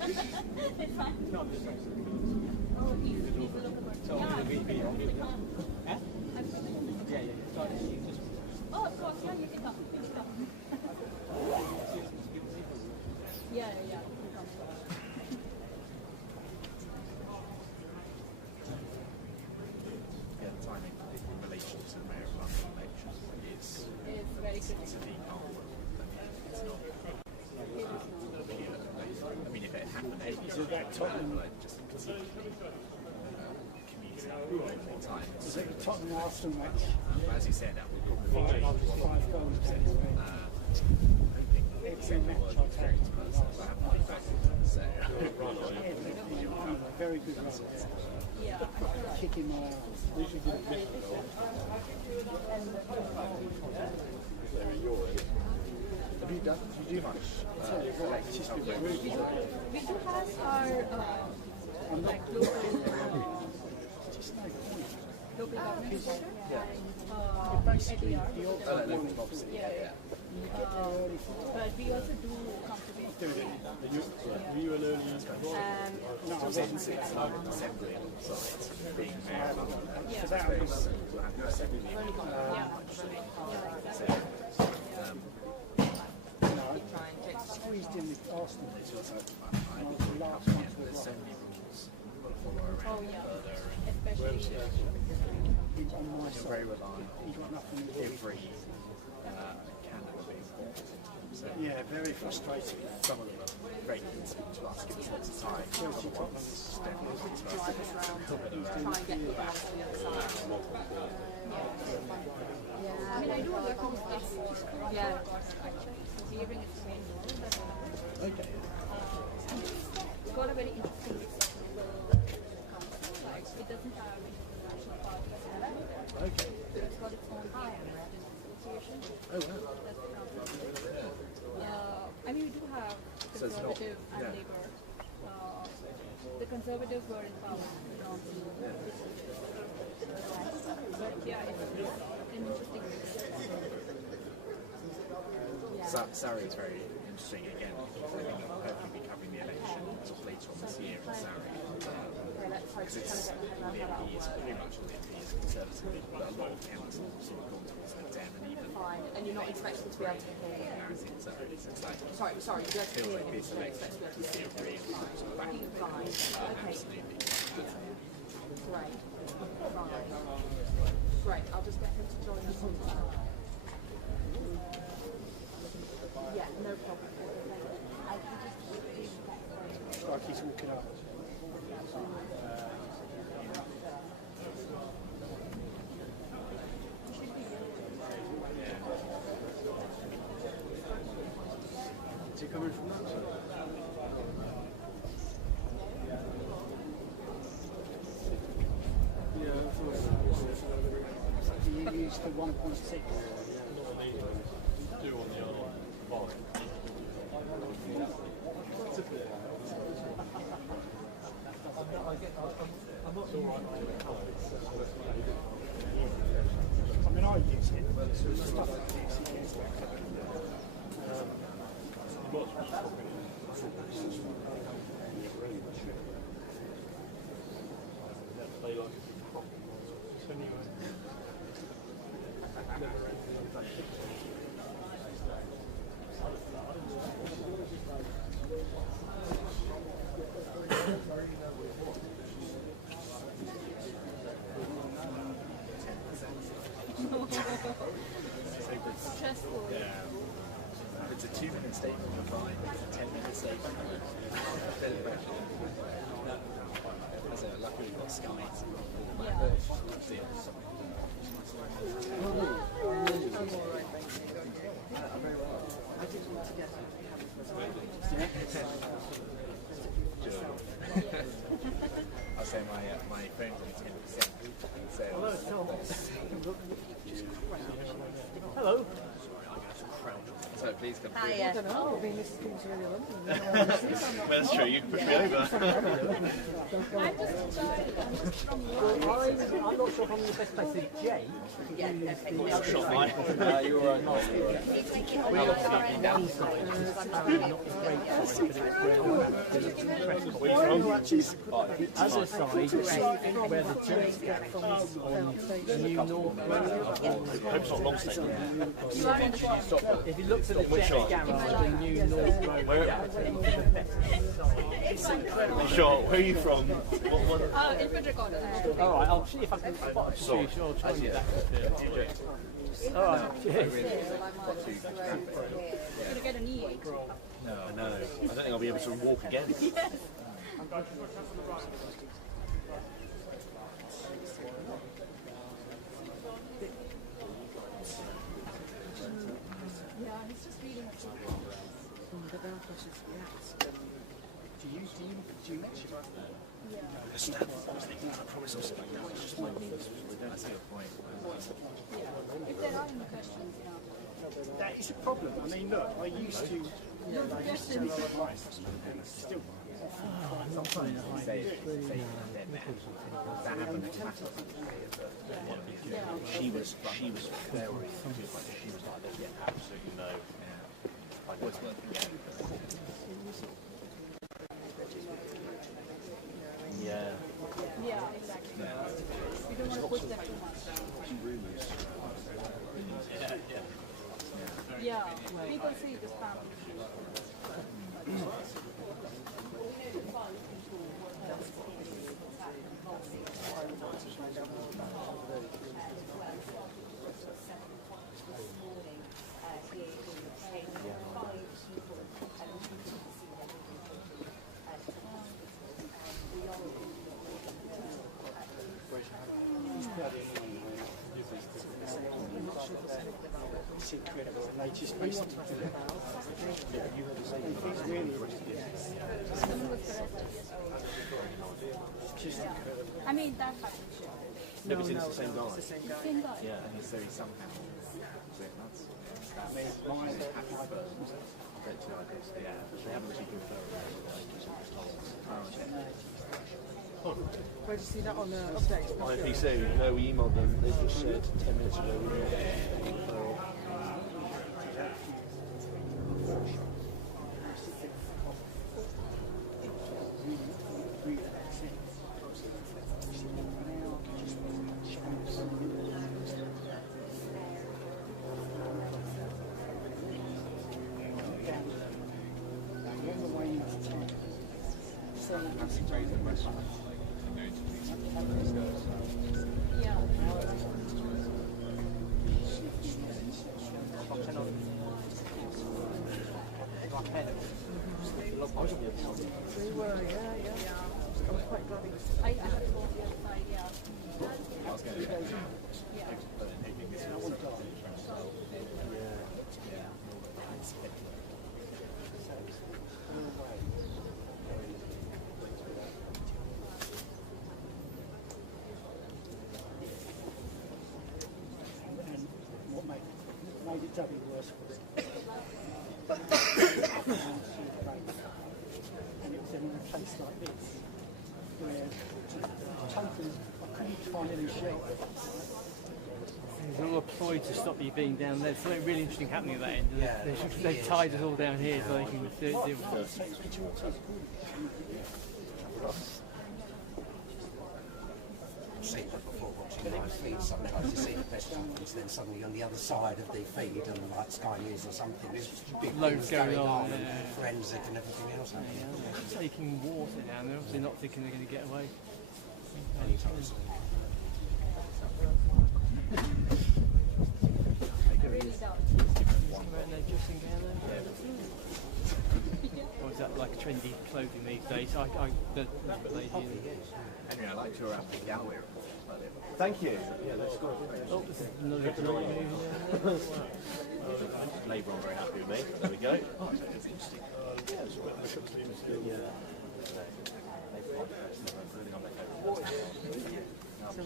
It's fine. No, I'm just saying. Oh, he's a local person. So, Yeah, we I'm yeah? I'm from the Yeah, yeah. So, just Oh, of course, yeah, you can come. You can come. Yeah, yeah, yeah. You come. Yeah, the timing in relation to the Mayor of London election is It's very to critical. be calm. It's not. I mean, if it happened, Is it that Tottenham? like just particularly commuting all the time. Is it the Tottenham Arsenal match? As you said, that would probably change a lot. 5 goals. Hoping It's a match I've had. experienced person, but I haven't been back. So I'm a very good runner. Yeah. Kicking my ass. have you done? Do you do much? We do have our like local government center. Basically, ADR. the odd one, Yeah, yeah. But we also do come to the Were you an early no, I wasn't. Assembly sites being Mayor of London. For that, I was squeezed in with Arsenal. I was the last one to There's so arrive. many rules you've got to follow around further, and especially He's on my you're side. very reliant He's got nothing to do. every candidate being bought. So Yeah, very frustrating. some of them are very keen to speak to us, give us lots of time. Chelsea Other ones don't want to speak to us. Drive us round to try and get you around to the other side. I mean I do work on stuff for Yeah. hearing its main role, but Okay. it's got a very interesting council. Like it doesn't have international parties in it. Okay. It's got its own association. Oh wow. That's the council. I mean we do have So it's not- conservative and yeah. Labour. The Conservatives were in power. But yeah, it's an interesting. Surrey is very interesting again. I think I'll hopefully be covering the election sort of later on this year in Surrey. Because it's all the MPs, pretty much all the MPs are conservative, but a lot of councils sort of gone towards the Dem and even Fine. And you're not expecting to be able to hear. as in Surrey. So it's like Sorry, you're able to feels hear like him. this You're election expected to is be the able to hear real sort of back and forth. Fine. Okay. Absolutely. Great. Right. Great. I'll just get him to join us on that. Yeah, no problem. It's like he's walking up. Is he coming from that side? Yeah, I thought you used the 1.6. do on the other volume? I mean, I use it, but stuff like this, he gets back. Stressful. Yeah. If it's a 2-minute statement, you're fine. If it's a 10-minute statement, then as a luckily we've got Sky. I'll say my phone's only 10% sales. Hello. So please come Hi, through. I don't know. I mean, this seems really London. Well, that's true, you can push me over. I'm just from I'm not sure if I'm in the best place to Jay. Shot mine. You're right. We obviously one side is not the great side, but it's where Where are you from? the other side is where the church gap is on the New North Road. I hope it's not long stay. You are in the shop. If you look at the jet garage, the New North Road, It's incredible. Sure, where are you from? Oh, Infantry Garden. all right, I'll see if I can spot a few. Sure, I'll try and get that confirmed. All right, cheers. Gonna get a knee. No, I know. I don't think I'll be able to walk again. Yeah, he's just reading a book. Do you mention I promise I'll sit back down. It's just my knees. That's a good point. Yeah. If there are any questions, you know. that is a problem? I mean, look, I used to sell our advice, and it's still. That happened She was very good. She was like, there's absolutely no. Like, what's worth again? Yeah. Yeah, exactly. We don't want to push them too much. Yeah, people see this family. It's incredible, and they just basically do it. It's really Someone was arrested yesterday. I mean, that happened. No, but it's the same guy. Same guy. Yeah. And so somehow, that's I mean, my happy first. But yeah, they haven't actually confirmed. Where did you see that on the update? IPC, no, we emailed them. They just said 10 minutes ago we emailed. Yeah. We were, yeah. I was quite glad he was. I had to go to the other side, yeah. I was going to check. But then maybe this was and what made it doubly worse was and it was in a place like this where totally I couldn't find any shelter. There's all a ploy to stop you being down there. There's something really interesting happening at that end. They tied us all down here so they can deal with us. I've seen that before watching live feeds. Sometimes you see the best companies, then suddenly on the other side of the feed, and like Sky News or something, there's big Loads things going on, yeah. and forensic and everything else. Taking water down there, obviously not thinking they're going to get away. Or is that like trendy clothing these days? The lady Henry, I liked your gallery. Thank you. Yeah, that's good. Oh, this is another Labour are very happy with me. There we go. Oh, that's interesting. Yeah.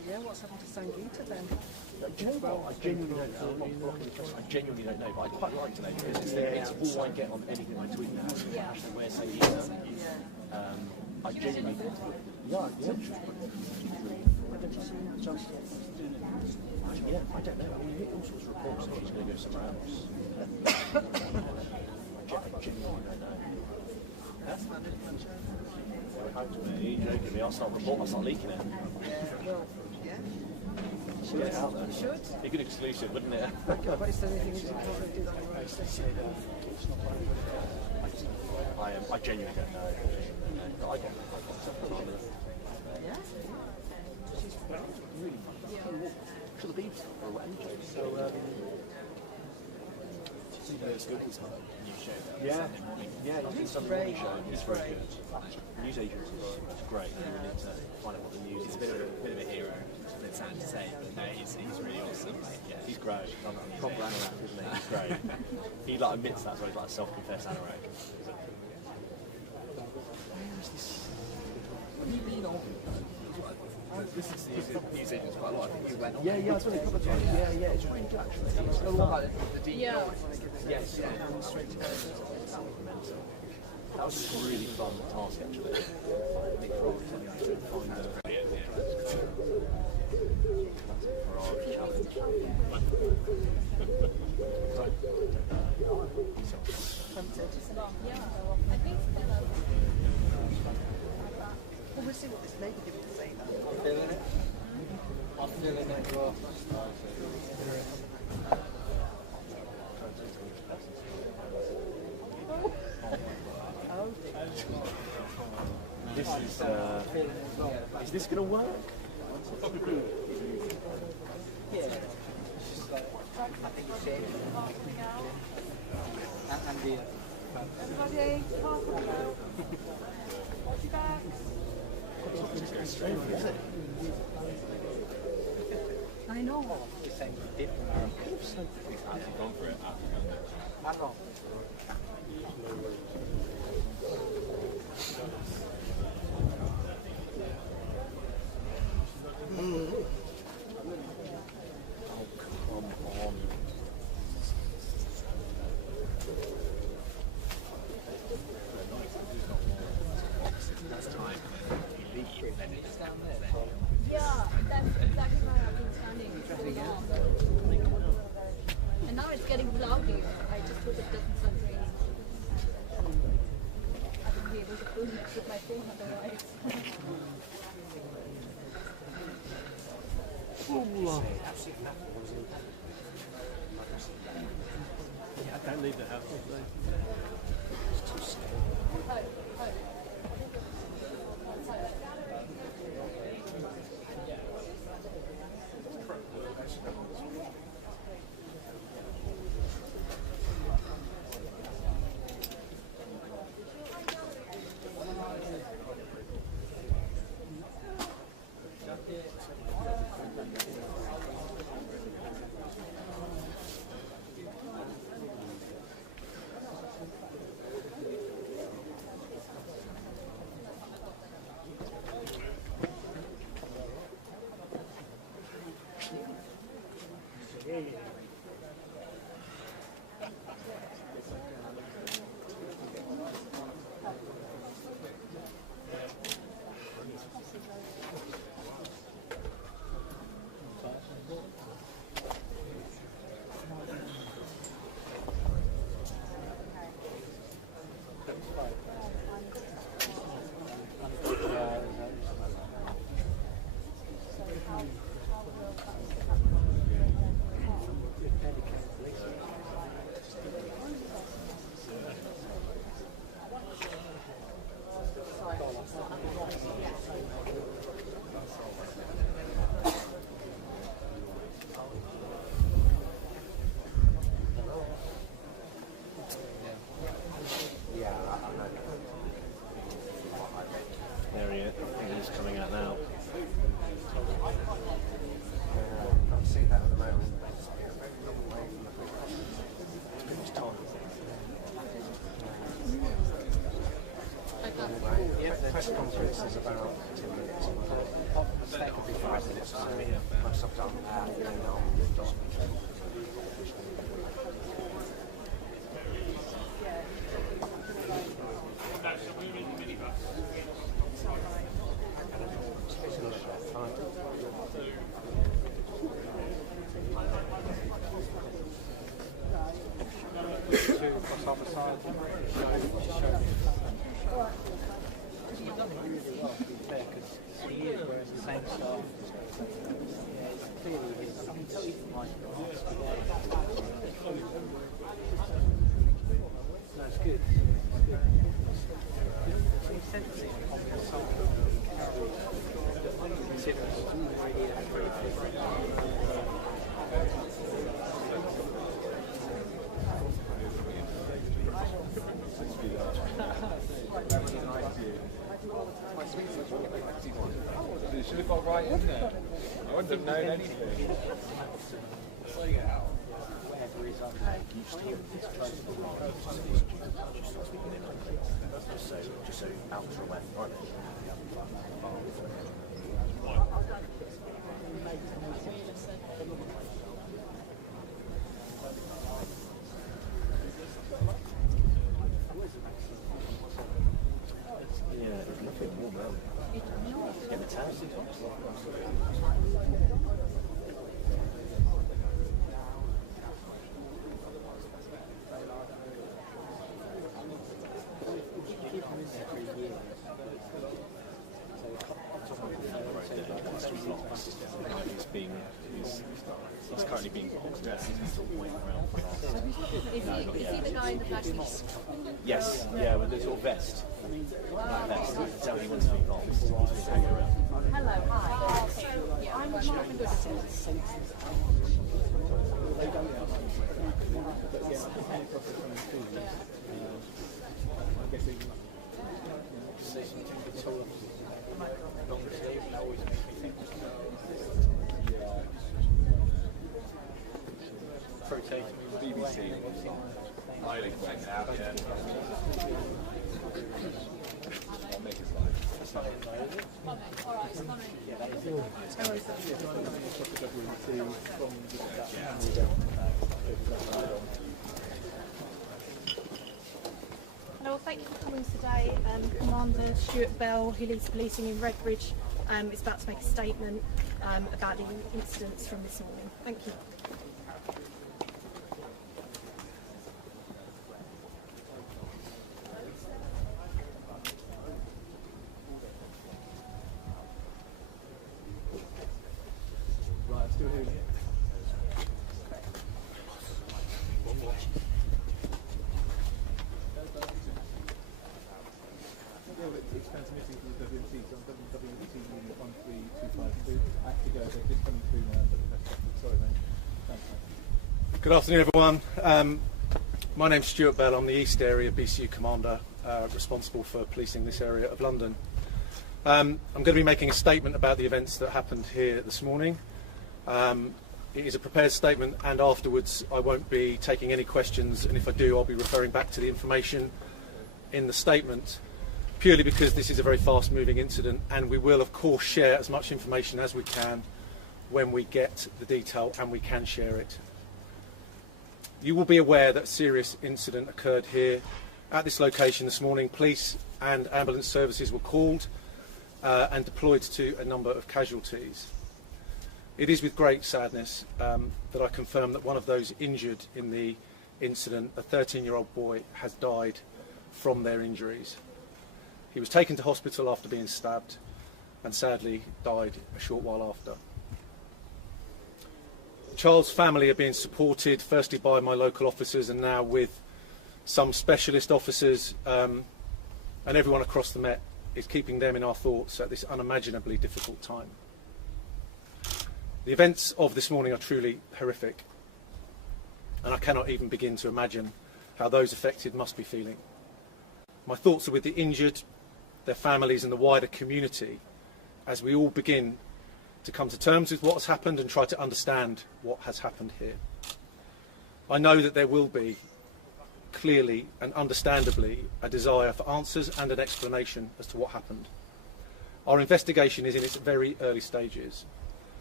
Yeah, what's happened to Sangeeta then? Do you know what? I genuinely don't know. I'm not blocking the question. I genuinely don't know, but I'd quite like to know because it's all I get on anything I tweet now. Actually, where say I genuinely Why don't you see that just yet? yeah, I don't know. I mean, you get all sorts of reports that he's going to go somewhere else. I genuinely don't know. That's fun. Are you joking me? I'll start leaking it. Yeah. Get it out there. You should. Be a good exclusive, wouldn't it? But is there anything you can do that on the process? I genuinely don't know. But I got Yeah. she's really fun. To the beach or whatever. So, It's good this time. New show. yeah, he's done great. show. He's very good. News agents is great. You really need to find out what the news is. He's a bit of a hero. It's a bit sad to say, but no, he's really awesome. Like, yeah. He's great. Proper anorak, isn't he? He's great. He like admits that as well. He's like a self-confessed anorak. Have you been on? This is news agents quite a lot. I think you went on. Yeah, I saw it a couple of times. Yeah, it's really good actually. It's a lot like the deep Yeah. Yes, yeah. That was just a really fun task actually. Nick Frog telling me to find the I think Well, we'll see what this lady gives to say now. I'm feeling it. I'm feeling it, bro. This is this going to work? Yeah. And the everybody, half an hour. Watch your back. I know. the same dip. I've gone for it. How long? Yeah, that's exactly where I've been standing for long. And now it's getting cloudy. I just hope it doesn't sunrain. I wouldn't be able to film it with my phone otherwise. I can't leave the house. There he is. He's coming out now. Can't see that at the moment. Yeah, the press conference is about 10 minutes. That could be 5 Once I've done that, then I'll That's good. He senses it on the soul consider it's already a You should have got right in there. I wouldn't have known anything. Just so out to the west, right? Yeah, it's looking warm now. Get the town. He's currently being boxed out. He's sort of waiting around for us. Is he the guy in the black vest? Yes, yeah, with the sort of vest. Black vest. That's how he wants to be boxed. He's just hanging around. Hello, hi. Okay. Yeah, I'm Marvin Goodison. BBC. Highly checked out, yeah. I'll make it slide. Hello, thank you for coming today. Commander Stuart Bell, who leads policing in Redbridge, is about to make a statement about the incidents from this morning. Thank you. Right, I'm still here. It's transmitting to the WMC, so on WMC unit 13252. Actually, go, they're just coming through now, but sorry, mate. Thanks, mate. Good afternoon, everyone. My name's Stuart Bell. I'm the East Area BCU Commander, responsible for policing this area of London. I'm going to be making a statement about the events that happened here this morning. It is a prepared statement, and afterwards I won't be taking any questions, and if I do, I'll be referring back to the information in the statement, purely because this is a very fast-moving incident, and we will, of course, share as much information as we can when we get the detail and we can share it. You will be aware that a serious incident occurred here at this location this morning. Police and ambulance services were called and deployed to a number of casualties. It is with great sadness that I confirm that one of those injured in the incident, a 13-year-old boy, has died from their injuries. He was taken to hospital after being stabbed and sadly died a short while after. The child's family are being supported firstly by my local officers and now with some specialist officers, and everyone across the Met is keeping them in our thoughts at this unimaginably difficult time. The events of this morning are truly horrific, and I cannot even begin to imagine how those affected must be feeling. My thoughts are with the injured, their families and the wider community as we all begin to come to terms with what has happened and try to understand what has happened here. I know that there will be, clearly and understandably, a desire for answers and an explanation as to what happened. Our investigation is in its very early stages,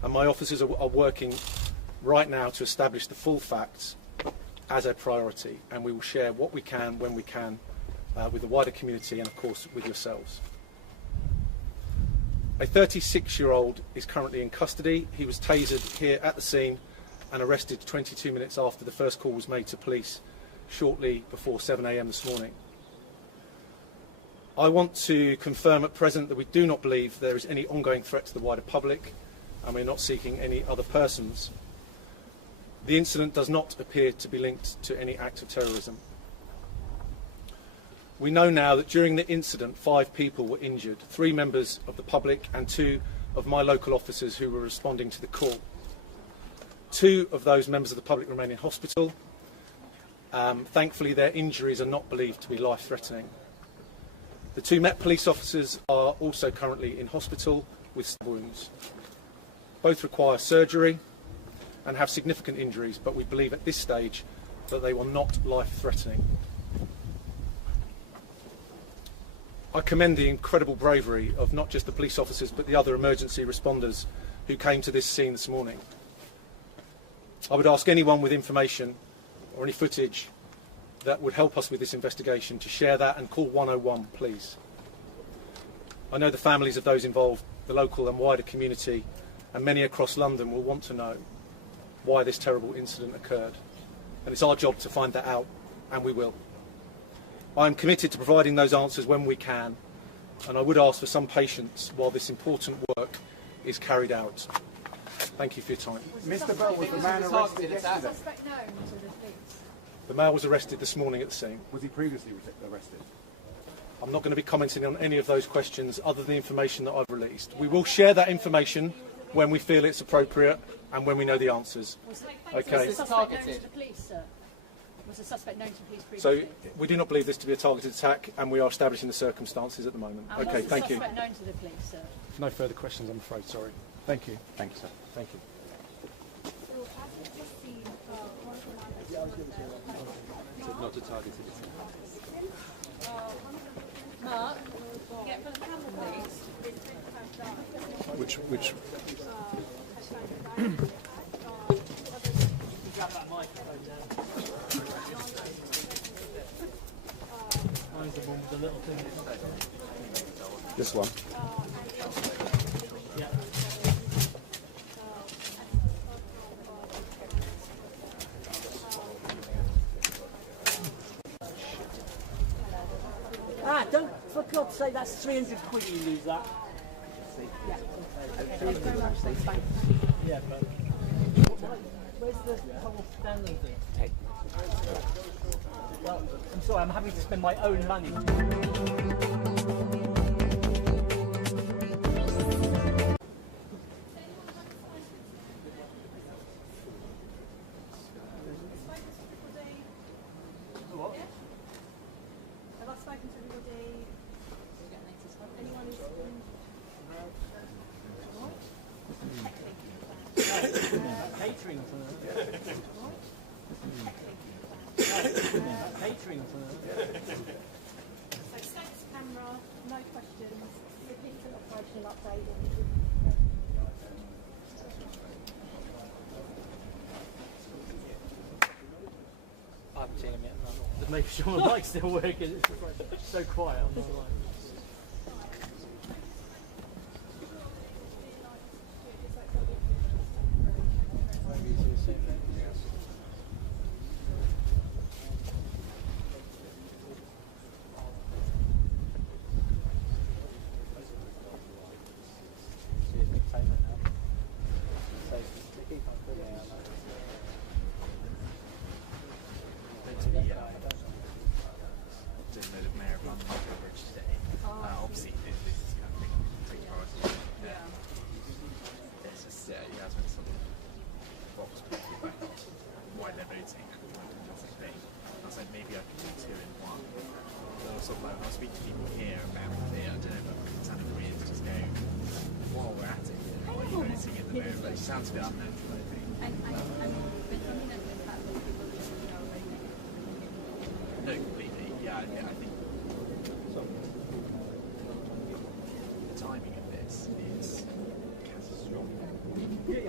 and my officers are working right now to establish the full facts as a priority, and we will share what we can when we can with the wider community and of course with yourselves. A 36-year-old is currently in custody. He was tasered here at the scene and arrested 22 minutes after the first call was made to police shortly before 7 a.m. this morning. I want to confirm at present that we do not believe there is any ongoing threat to the wider public, and we're not seeking any other persons. The incident does not appear to be linked to any act of terrorism. We know now that during the incident 5 people were injured, 3 members of the public and 2 of my local officers who were responding to the call. 2 of those members of the public remain in hospital. Thankfully their injuries are not believed to be life-threatening. The 2 Met police officers are also currently in hospital with stab wounds. Both require surgery and have significant injuries, but we believe at this stage that they were not life-threatening. I commend the incredible bravery of not just the police officers but the other emergency responders who came to this scene this morning. I would ask anyone with information or any footage that would help us with this investigation to share that and call 101, please. I know the families of those involved, the local and wider community, and many across London will want to know why this terrible incident occurred. And it's our job to find that out, and we will. I am committed to providing those answers when we can, and I would ask for some patience while this important work is carried out. Thank you for your time. Mr. Bell, was the man arrested yesterday? The male was arrested this morning at the scene. Was he previously arrested? I'm not going to be commenting on any of those questions other than the information that I've released. We will share that information when we feel it's appropriate and when we know the answers. Okay. Was the suspect known to the police, sir? Was the suspect known to the police previously? So we do not believe this to be a targeted attack, and we are establishing the circumstances at the moment. Okay, thank you. Was the suspect known to the police, sir? No further questions, I'm afraid. Sorry. Thank you. Thank you, sir. Thank you. Not a targeted Mark, get for the camera, please. Which? This one. Don't, for God's sake, that's 300 quid you lose that. Yeah. Okay, very much. Yeah, but where's the whole standing thing? Well, I'm sorry, I'm happy to spend my own money. Catering for catering for So status camera, no questions, repeat an operational update. I haven't seen him yet. No. Just making sure my mic's still working. It's so quiet on the line. Obviously, this is kind of thing take priority. There's just, he has been sort of box people back why they're voting. I was like, maybe I could do 2 in 1. And also, like, when I speak to people here about it, I don't know, but it sounded weird to just go, while we're at it, what are you voting at the moment? But it sounds a bit unnatural, I think. No, completely. Yeah, I think the timing of this is catastrophic.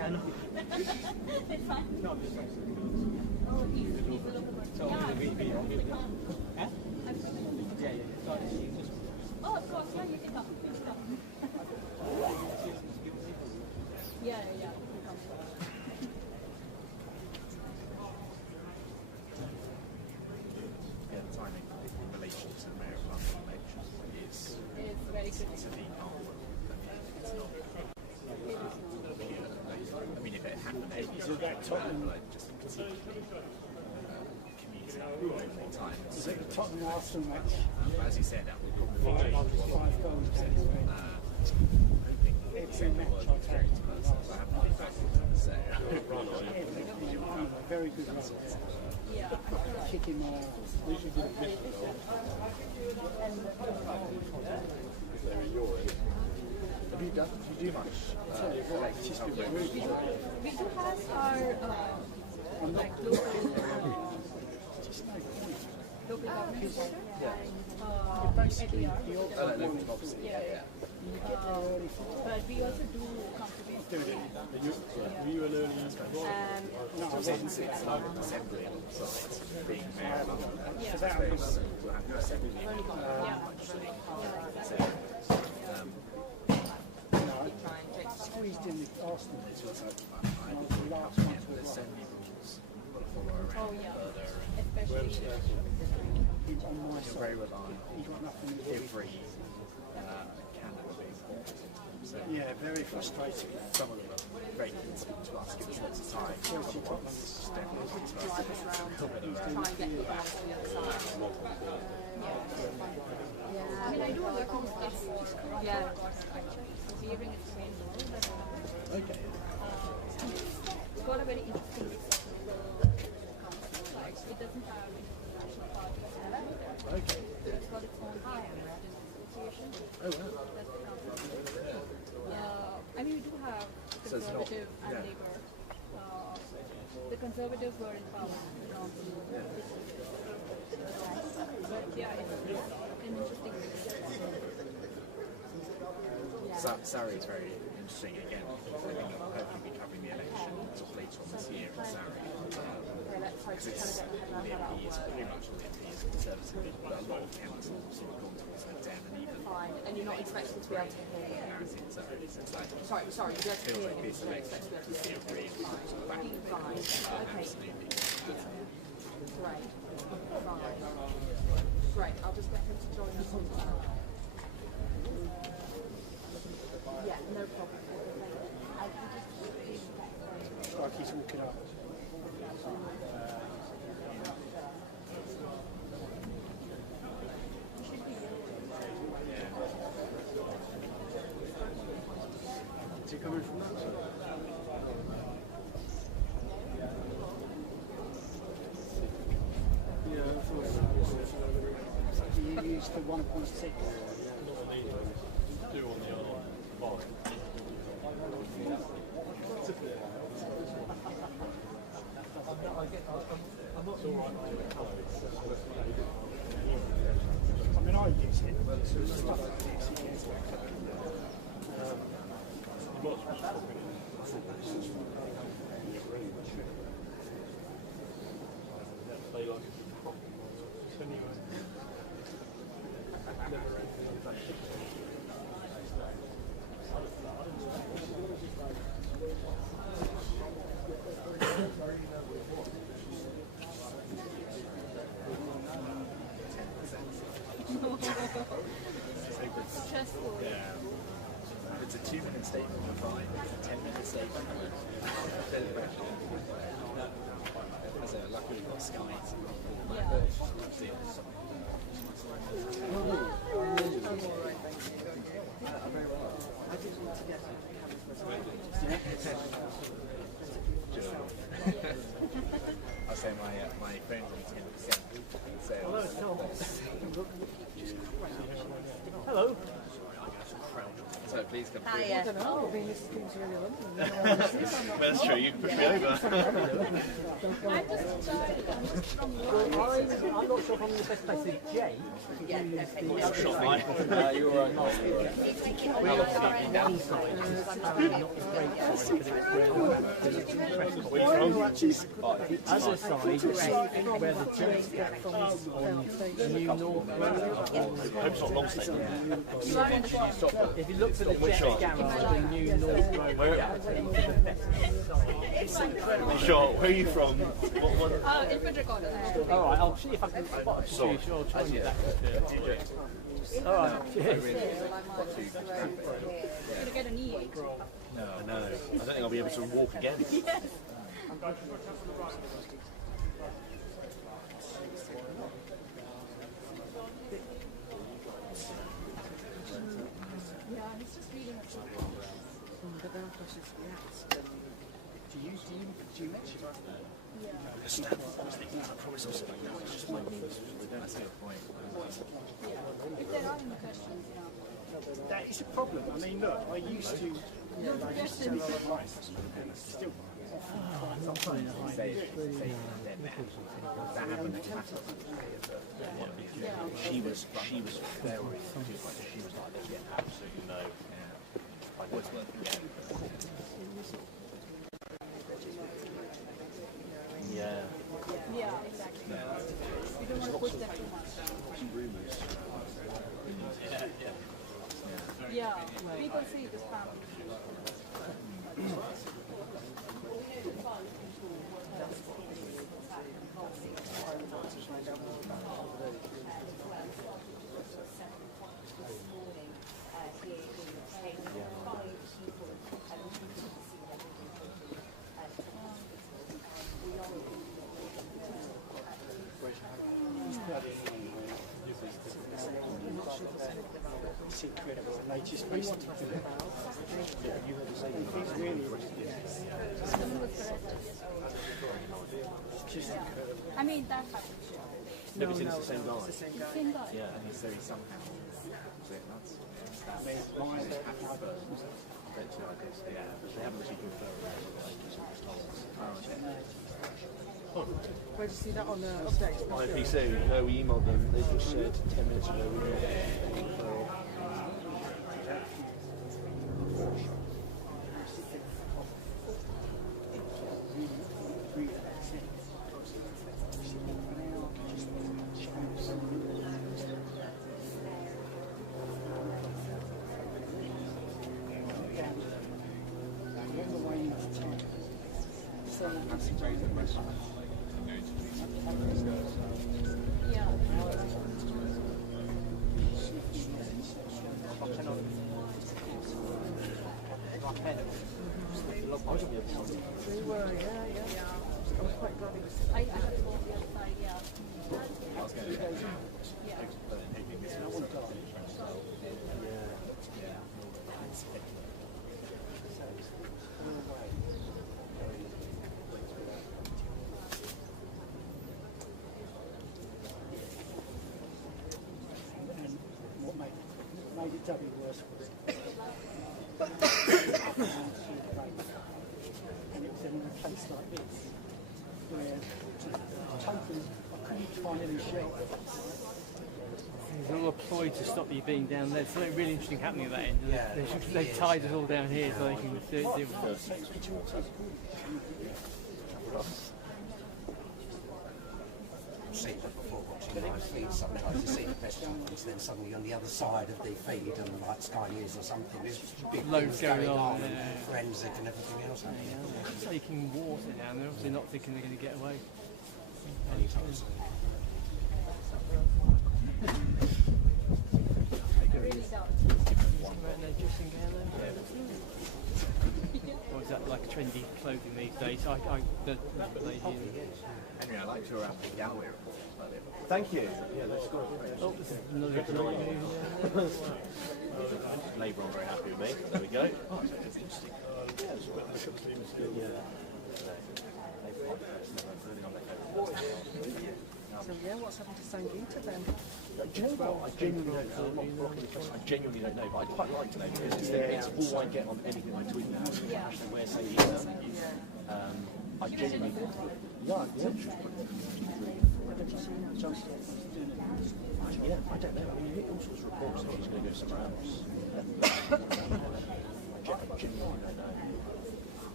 Yeah, no. It's fine. No, I'm just saying. Oh, he's a local person. So, Yeah, the VP, I'm from the camp. Huh? I'm from the camp. Yeah, yeah. So, it's just Oh, of course, yeah, you can come. Please come. Yeah, yeah, yeah. You come. Yeah, the timing in relation to the Mayor of London election is It's very good. to the artwork. It's not pure. I mean, if it happened, maybe it's like just particularly commuting all the time. Is it the Tottenham Arsenal match? As you said, that would probably change a lot. 5 goals. Hoping Every match work I've had. experience person, so I haven't been back, so A very good run. Yeah. Kicking my ass. Have you do much elected We do have our like local government center. Basically, ADR. the odds are always Yeah, yeah. But we also do come to basic. Were you an early since it's like assembly on site, being mayor of London, Yeah. I suppose we'll have to assembly squeezed in the Arsenal. It's also I was the last one to there's so many rules you've got to follow around further, Especially He's on my and you're side. very reliant He's got nothing to do. every candidate being bought. So Yeah, very frustrating. some of them are very keen to speak to us, give us lots of time. Chelsea Other ones just don't want to speak to us. Try and get you around to the other side. I mean, I do work on stuff for Yeah. hearing is the main role, but Okay. it's got a very interesting council. Like, it doesn't have any national parties either. Okay. It's got its own association. Oh wow. That's the council. I mean, we do have So it's not- conservative and yeah. Labour. The Conservatives were in power around but yeah, it's an interesting Surrey is very interesting again. I think I'll hopefully be covering the election sort of later on this year in Surrey. Because it's all the MPs, pretty much all the MPs are conservative, but a lot of councils sort of gone towards the Dem and even Fine. And you're not expected to be able to hear him. as in Surrey. So it's like Sorry, you'll be able to feels hear like him. this You don't election expect to be able to is see still him. really back in the Fine. Okay. absolutely. Great. Fine. Great. I'll just get him to join us on that. Yeah, no problem. It's like he's walking up. Is he coming from that side? Yeah, I thought You used the 1.6. do on the other bar. I mean, I use it, but sort of stuff like this, he gets back up. stressful. Yeah. It's a 2-minute statement, you're fine. It's a 10-minute statement. As a luckily got Sky. I'll say my phone's on 10%. So hello. So please come Hi, through. yeah. Oh, being this seems really London. That's true, you can push me over. I'm just from work. I'm not sure if I'm in the best place. Is Jay? Yeah, okay. Shot mine. You were on. We are one side, not a great side because it's There's a press Where are you from? Actually, the other side is where the jets get from on the New North Road. Hope it's not long statement. If you look for the jet garage, the New North Road. Sure, where are you from? Infantry Gardens. Alright, I'll see if I can spot a few. Sure, I'll try and get that. Alright, cheers. Gonna get an E8. No, I know. I don't think I'll be able to walk again. Yes. Yeah, he's just reading a book. Do you mention that? Yeah. I promise I'll sit back down. It's just my knees. That's a good point. If there are any questions, you know. That is a problem. I mean, look, I used to. Still. She was very she was like, there's absolutely no. Like, what's worth again? Yeah. Yeah, exactly. You don't want to push them too much. Yeah, people see this family. It's incredible. And they just recently he's really Someone was arrested. it's just incredible. I mean, that happened. No, it's the same guy. Same guy. Yeah, and he's very somehow. That's I mean, my yeah. They haven't actually confirmed Where did you see that on the update? IPC, no, we emailed them. They just said 10 minutes ago we got referral. Yeah. They were, yeah. I was quite glad it was. I had to go the other side, yeah. Yeah. and what made it doubly worse was and it was in a place like this where totally I couldn't find any shelter. There's all a ploy to stop you being down there. There's something really interesting happening at that end. They tied us all down here so they can do it. I've seen that before watching live feeds. Sometimes you see the best jumps, then suddenly on the other side of the feed, and like Sky News or something, there's big Loads things going on, yeah. and forensic and everything else. Taking water down there, obviously not thinking they're going to get away. Anytime soon. Or is that like trendy clothing these days? The lady Henry, I liked your Apple Galway report earlier. Thank you. Yeah, that's great. Oh, this is another Labour are very happy with me. There we go. Oh, that's interesting. So yeah, what's happened to Sangeeta then? Do you know what? I genuinely don't know. I genuinely don't know, but I'd quite like to know because it's all I get on anything I tweet now. Actually, where say I genuinely. Yeah. Yeah, I don't know. I mean, you get all sorts of reports that he's going to go somewhere else. I genuinely don't know.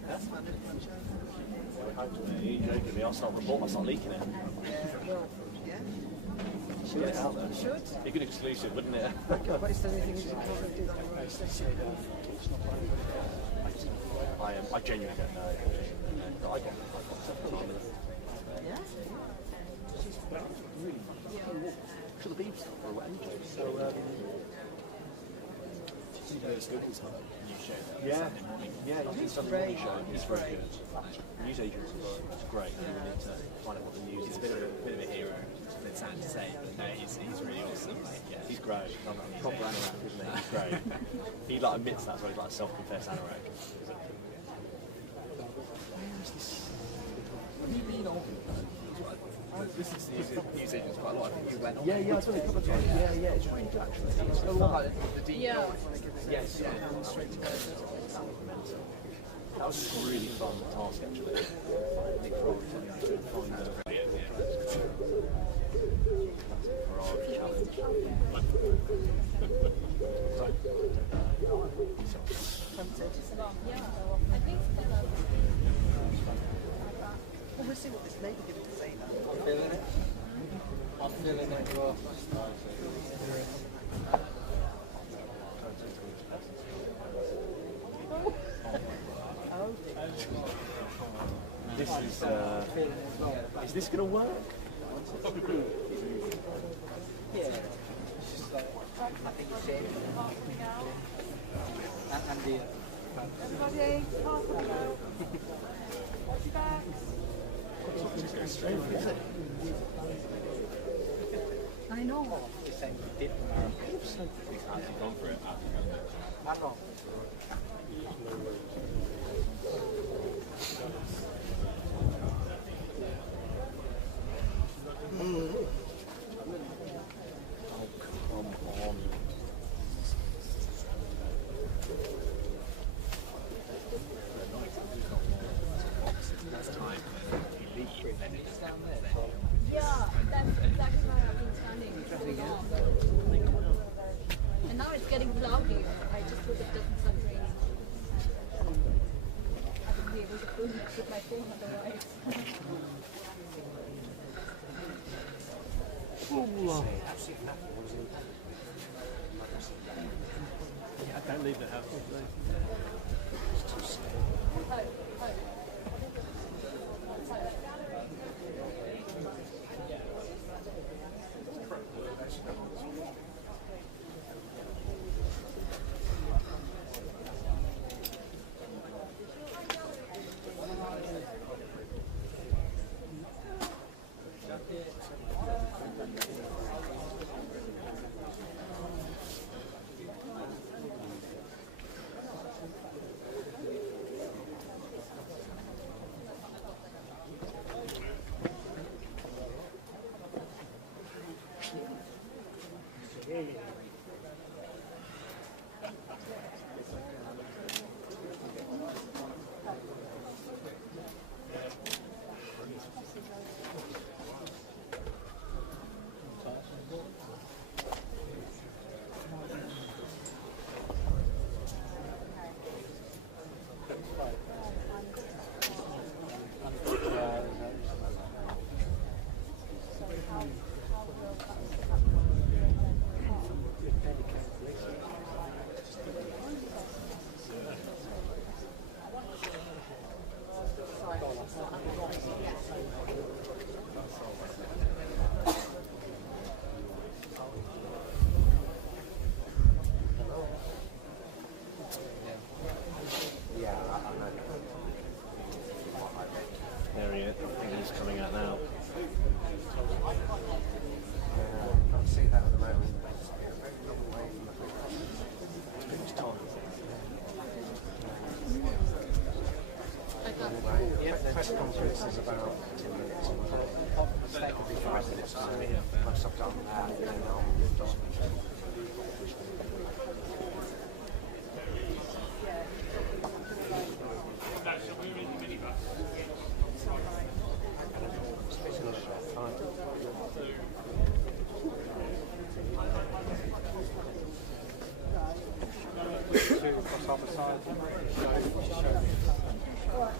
You're joking me, I'll start leaking it. Should get it out there. Should. Be a good exclusive, wouldn't it? But is there anything you can't do that? I genuinely don't know. I get Yeah. really to the beef stuff or whatever. So, yeah, he's done a new show. He's very good. News agents as well. It's great. You need to find out what the news is. He's a bit of a hero. It's sad to say, but no, he's really awesome. Like, yeah. He's great. Proper anorak, isn't he? He's great. He like admits that, so he's like a self-confessed anorak. Have you been on? This is news agents quite a lot. I think you went on. Yeah, I saw it a couple of times. Yeah, it's really good actually. It's a lot like the deep Yeah. Yes, yeah. That was just a really fun task actually. I think for all the time to find the challenge. Yeah, I think Well, we'll see what this lady gives to say now. I'm feeling it. I'm feeling it. Well. This is this going to work? Yeah. And the everybody, half a go. Watch your backs. I know. the same we did from our He's actually gone for it. How long? Yeah, that's exactly where I've been standing. And now it's getting cloudy. I just hope it doesn't start raining. I wouldn't be able to put my phone otherwise. I can't leave the house. There he is. I think he's coming out now. Can't see that at the moment. Yeah, the press conference is about 10 minutes. That could be 5 minutes. Once I've done that, then I'll just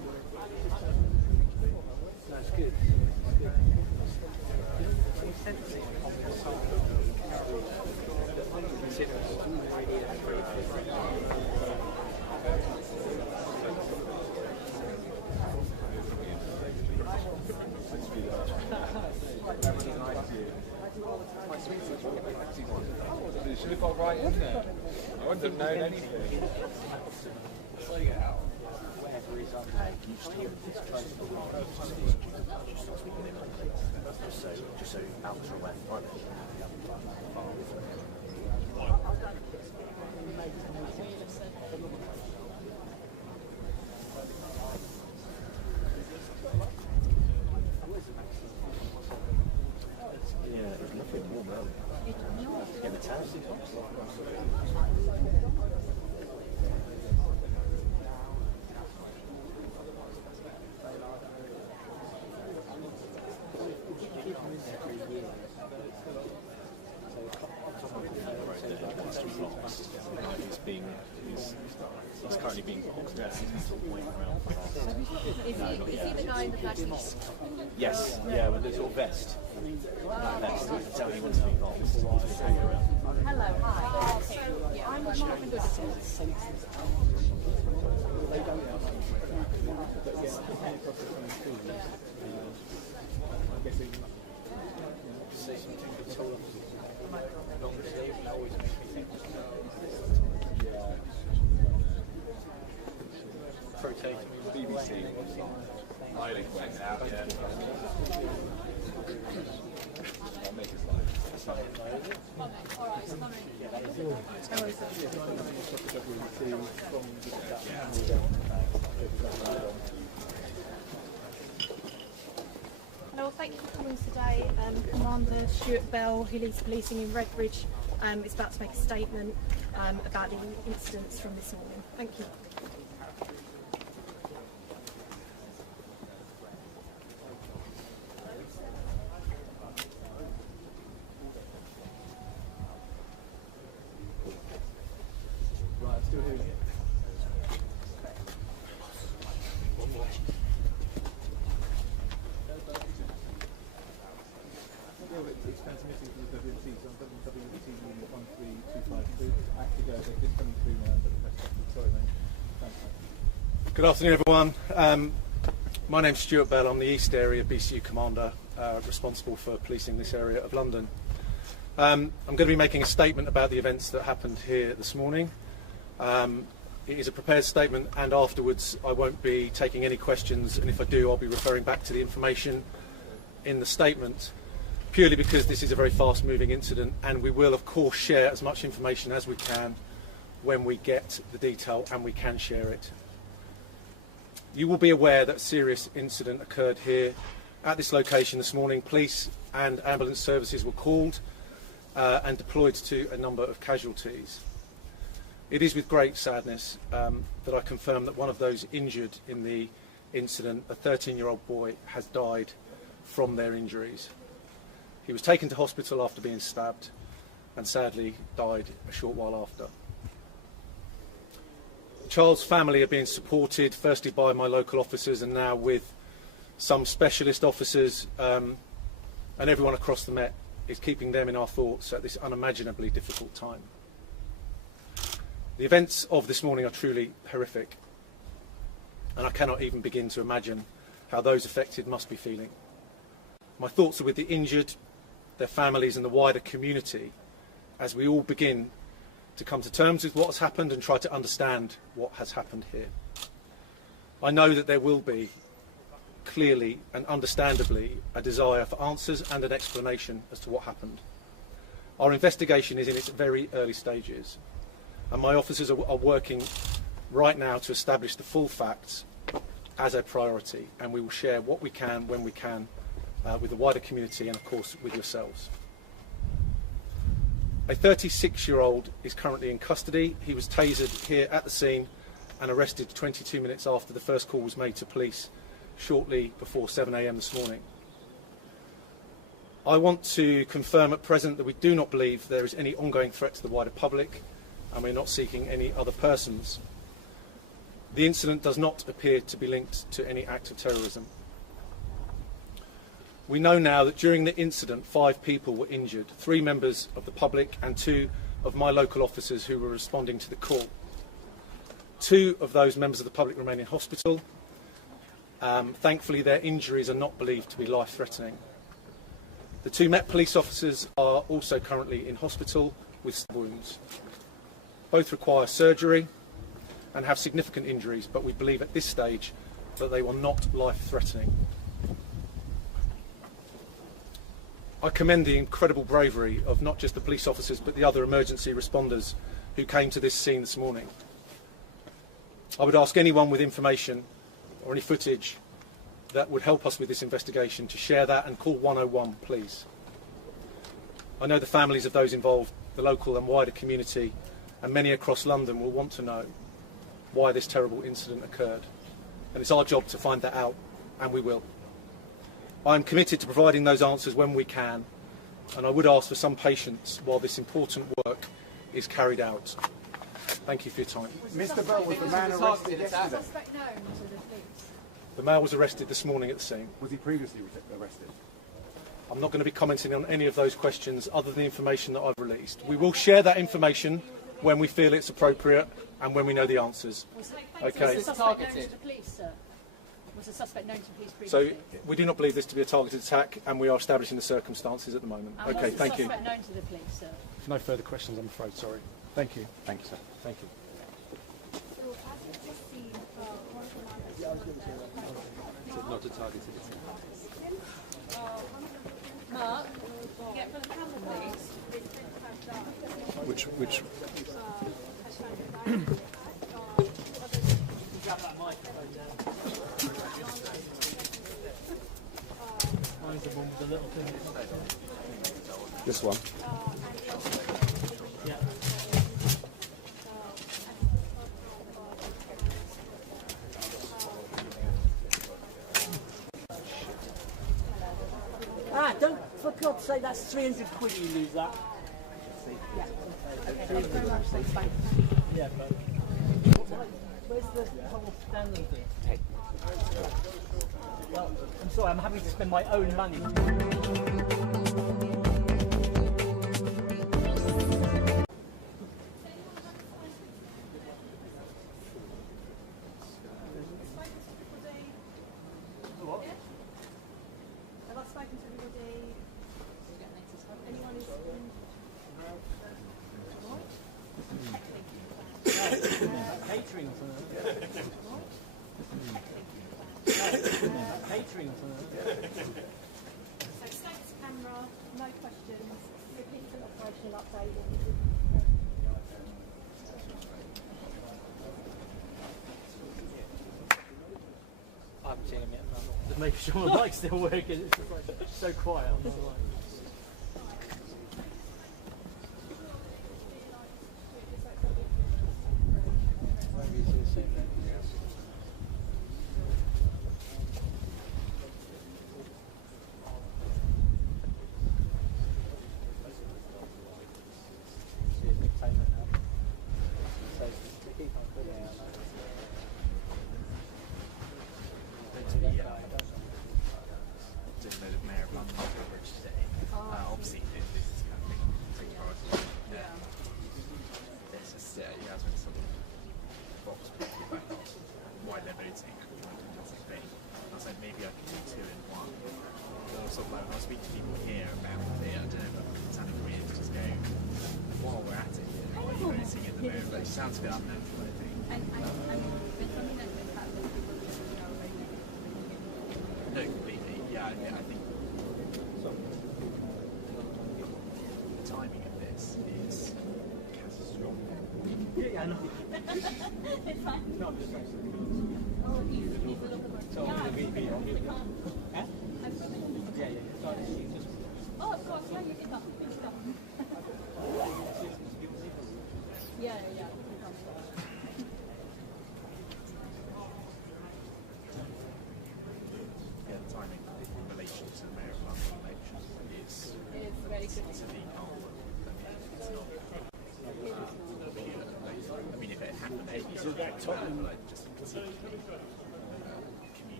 You should have got right in there. I wouldn't have known anything. Just so out of the way. Yeah, it was lovely and warm earlier. Yeah, the town's He's currently being boxed out. Is he the guy in the black vest? Yes, yeah, with the sort of vest. That vest, I can tell he wants to be boxed. He's hanging around. Hello, hi. Okay. Yeah, I'm Martin Goodison. BBC. I didn't went out, yeah. I'll make it slide. Hello, thank you for coming today. Commander Stuart Bell, who leads policing in Redbridge, is about to make a statement about the incidents from this morning. Thank you. It's transmitting from the WMCs on WWT unit 13252. Actually, they're just coming through now, but the rest of them, sorry, mate. Thanks, mate. Good afternoon, everyone. My name's Stuart Bell. I'm the East Area BCU Commander, responsible for policing this area of London. I'm going to be making a statement about the events that happened here this morning. It is a prepared statement, and afterwards I won't be taking any questions, and if I do, I'll be referring back to the information in the statement, purely because this is a very fast-moving incident, and we will, of course, share as much information as we can when we get the detail and we can share it. You will be aware that a serious incident occurred here at this location this morning. Police and ambulance services were called and deployed to a number of casualties. It is with great sadness that I confirm that one of those injured in the incident, a 13-year-old boy, has died from their injuries. He was taken to hospital after being stabbed and sadly died a short while after. The child's family are being supported firstly by my local officers and now with some specialist officers, and everyone across the Met is keeping them in our thoughts at this unimaginably difficult time. The events of this morning are truly horrific, and I cannot even begin to imagine how those affected must be feeling. My thoughts are with the injured, their families and the wider community as we all begin to come to terms with what has happened and try to understand what has happened here. I know that there will be, clearly and understandably, a desire for answers and an explanation as to what happened. Our investigation is in its very early stages, and my officers are working right now to establish the full facts as a priority, and we will share what we can when we can with the wider community and of course with yourselves. A 36-year-old is currently in custody. He was tasered here at the scene and arrested 22 minutes after the first call was made to police shortly before 7 a.m. this morning. I want to confirm at present that we do not believe there is any ongoing threat to the wider public, and we're not seeking any other persons. The incident does not appear to be linked to any act of terrorism. We know now that during the incident 5 people were injured, 3 members of the public and 2 of my local officers who were responding to the call. 2 of those members of the public remain in hospital. Thankfully their injuries are not believed to be life-threatening. The 2 Met police officers are also currently in hospital with wounds. Both require surgery and have significant injuries, but we believe at this stage that they were not life-threatening. I commend the incredible bravery of not just the police officers but the other emergency responders who came to this scene this morning. I would ask anyone with information or any footage that would help us with this investigation to share that and call 101, please. I know the families of those involved, the local and wider community, and many across London will want to know why this terrible incident occurred. And it's our job to find that out, and we will. I am committed to providing those answers when we can, and I would ask for some patience while this important work is carried out. Thank you for your time. Mr. Bell, was the man arrested yesterday? Suspect known to the police. The male was arrested this morning at the scene. Was he previously arrested? I'm not going to be commenting on any of those questions other than the information that I've released. We will share that information when we feel it's appropriate and when we know the answers. Okay. Was the suspect known to the police, sir? Was the suspect known to the police So previously? we do not believe this to be a targeted attack, and we are establishing the circumstances at the moment. And Okay, was thank the you. suspect known to the police, sir? No further questions, I'm afraid. Sorry. Thank you. Thank you, sir. Thank you. Not a targeted attack. Mark, get for the camera, please. Which Mine's the one with the little thing. This one. Yeah. Don't, for God's sake, that's 300 quid you lose that. Yeah. Okay, thank you very much. Thanks, bye. Yeah, but where's the whole standard thing? Well, I'm sorry, I'm having to spend my own money. What? Have I spoken to everybody? Anyone who's Catering for catering for So status camera, no questions, repeat an operational update. I haven't seen him yet. No. Just making sure my mic's still working. It's just like so quiet on the line. Didn't know the mayor of London coverage today. Obviously, this is kind of pretty priority. This is, you guys went sort of box people about why they're voting. I was like, maybe I can do 2 in 1. Or sort of like, when I speak to people here about it, I don't know, but it's sounding weird to just go, while we're at it, why are you voting at the moment? But it sounds a bit unnatural, I think. And there's something that the fact that people just, you know, very No, completely. Yeah, I think the timing of this is catastrophic. Yeah, I know. It's fine. No, I'm just saying. Oh, he's a little bit more. So, Yeah, we can't. Huh? I'm filming. Yeah, yeah. So, just Oh, of course, yeah, you did that. Please stop. Yeah, yeah. Yeah, the timing in relation to the mayor of London election is It's very good. to be calm. It's not. I mean, if it happened 8 years ago, but I just think it's community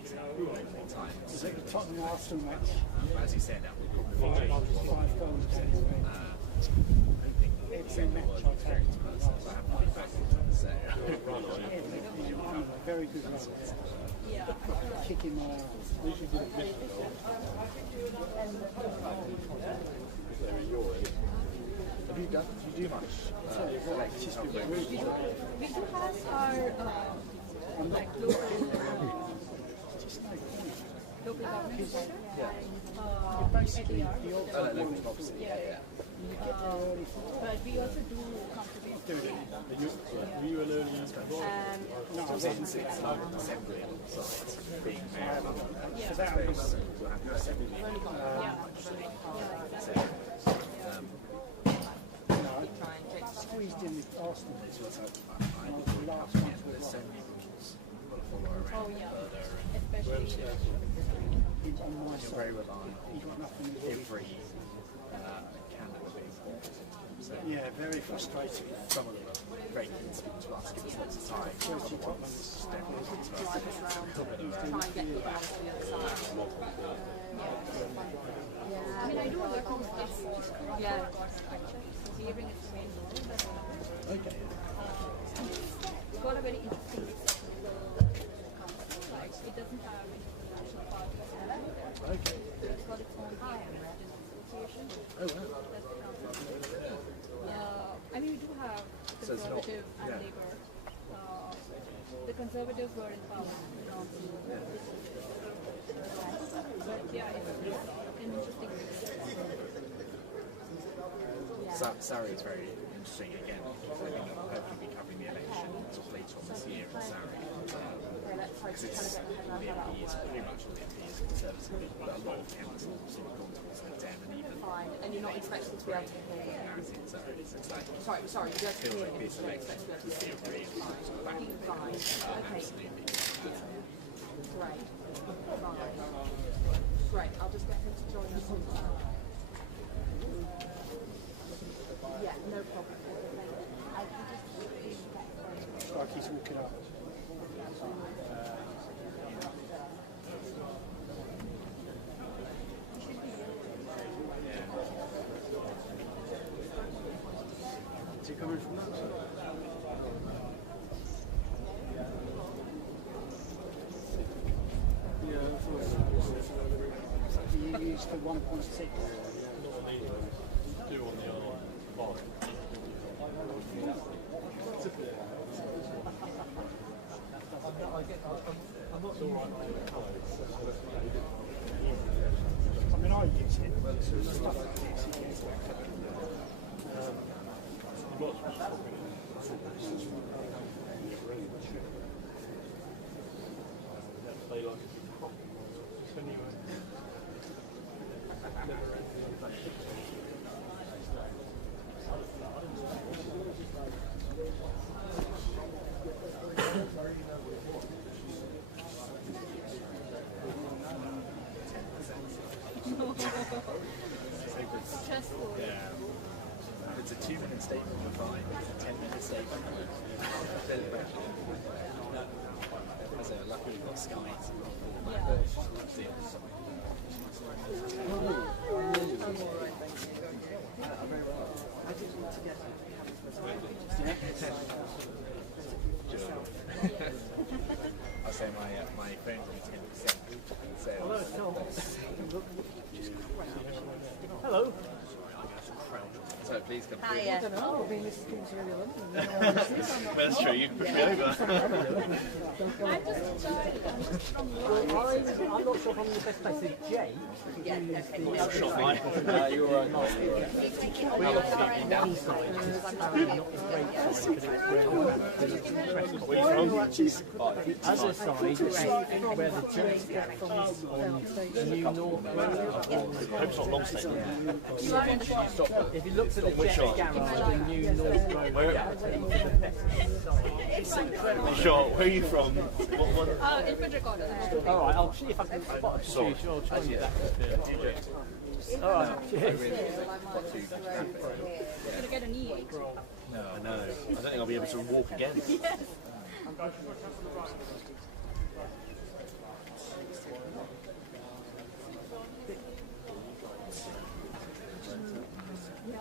multiple times. Is it the Tottenham Arsenal match? As you said, that would probably be 5 goals. Every match I've had. Very good run. Kicking my ass. Have you do much? We do have our like local government center. Basically, ADR. the odd But we also do contribute. Were you an early No, I wasn't. Assembly sites being there. For that, I was squeezed in with Arsenal. I was the last one to arrive. Oh yeah, especially He's on my You're side. very reliant He's got nothing to do. every candidate being bought. So Yeah, very frustrating. some of them are very keen to speak to us, give us lots of time. Chelsea Tottenham. Drive us around, try and get you down to the other side. I mean I do work on stuff for Yeah. hearing its main role, but Okay. it's got a very interesting like it doesn't have international parties in it. Okay. It's got its own association. Oh wow. I mean, we do have So it's not- conservative and yeah. labor. The conservatives were in power. But yeah, it's an interesting. Surrey is very interesting again. I think I'll hopefully be covering the election sort of later on this year in Surrey. Because it's all the MPs, pretty much all the MPs are conservative, but a lot of councils sort of gone towards the Dem and even Fine, and you're not expected to be able to hear him. so it's like Sorry, you're able to feels hear like him, this but you don't election expect to be able to is hear the him. real sort of back Fine, okay, absolutely. great. Fine. Great, I'll just get him to join us on that. Yeah, no problem. It's like he's walking up. Is he coming from that side? You used for 1.6. do on the other bar? I mean, I use it, but stuff like this, it gets Stressful. Yeah. If it's a 2-minute statement, we're fine. If it's a 10-minute statement, as a luckily we've got Sky. I'll say my phone's only 10%. So Hello. so please come Hiya. I don't know, I've been listening to Radio London. That's true, you pushed me over. I'm just from I'm not sure if I'm in the best place. Is Jay? Yeah, okay. Shot mine. You're right. You take it on your end. One side is apparently not the great side because it's where the press Where are you from? The other side is where the church gathers on New North Road. Hope it's not long stay. you are in the shop. If you look for the jet garage, the New North Road garage, Sure, where are you from? Infantry quarter. all right, I'll see if I can spot a few. Sure, I'll try and get that. All right, cheers. You're gonna get a knee ache. No, I know. I don't think I'll be able to walk again.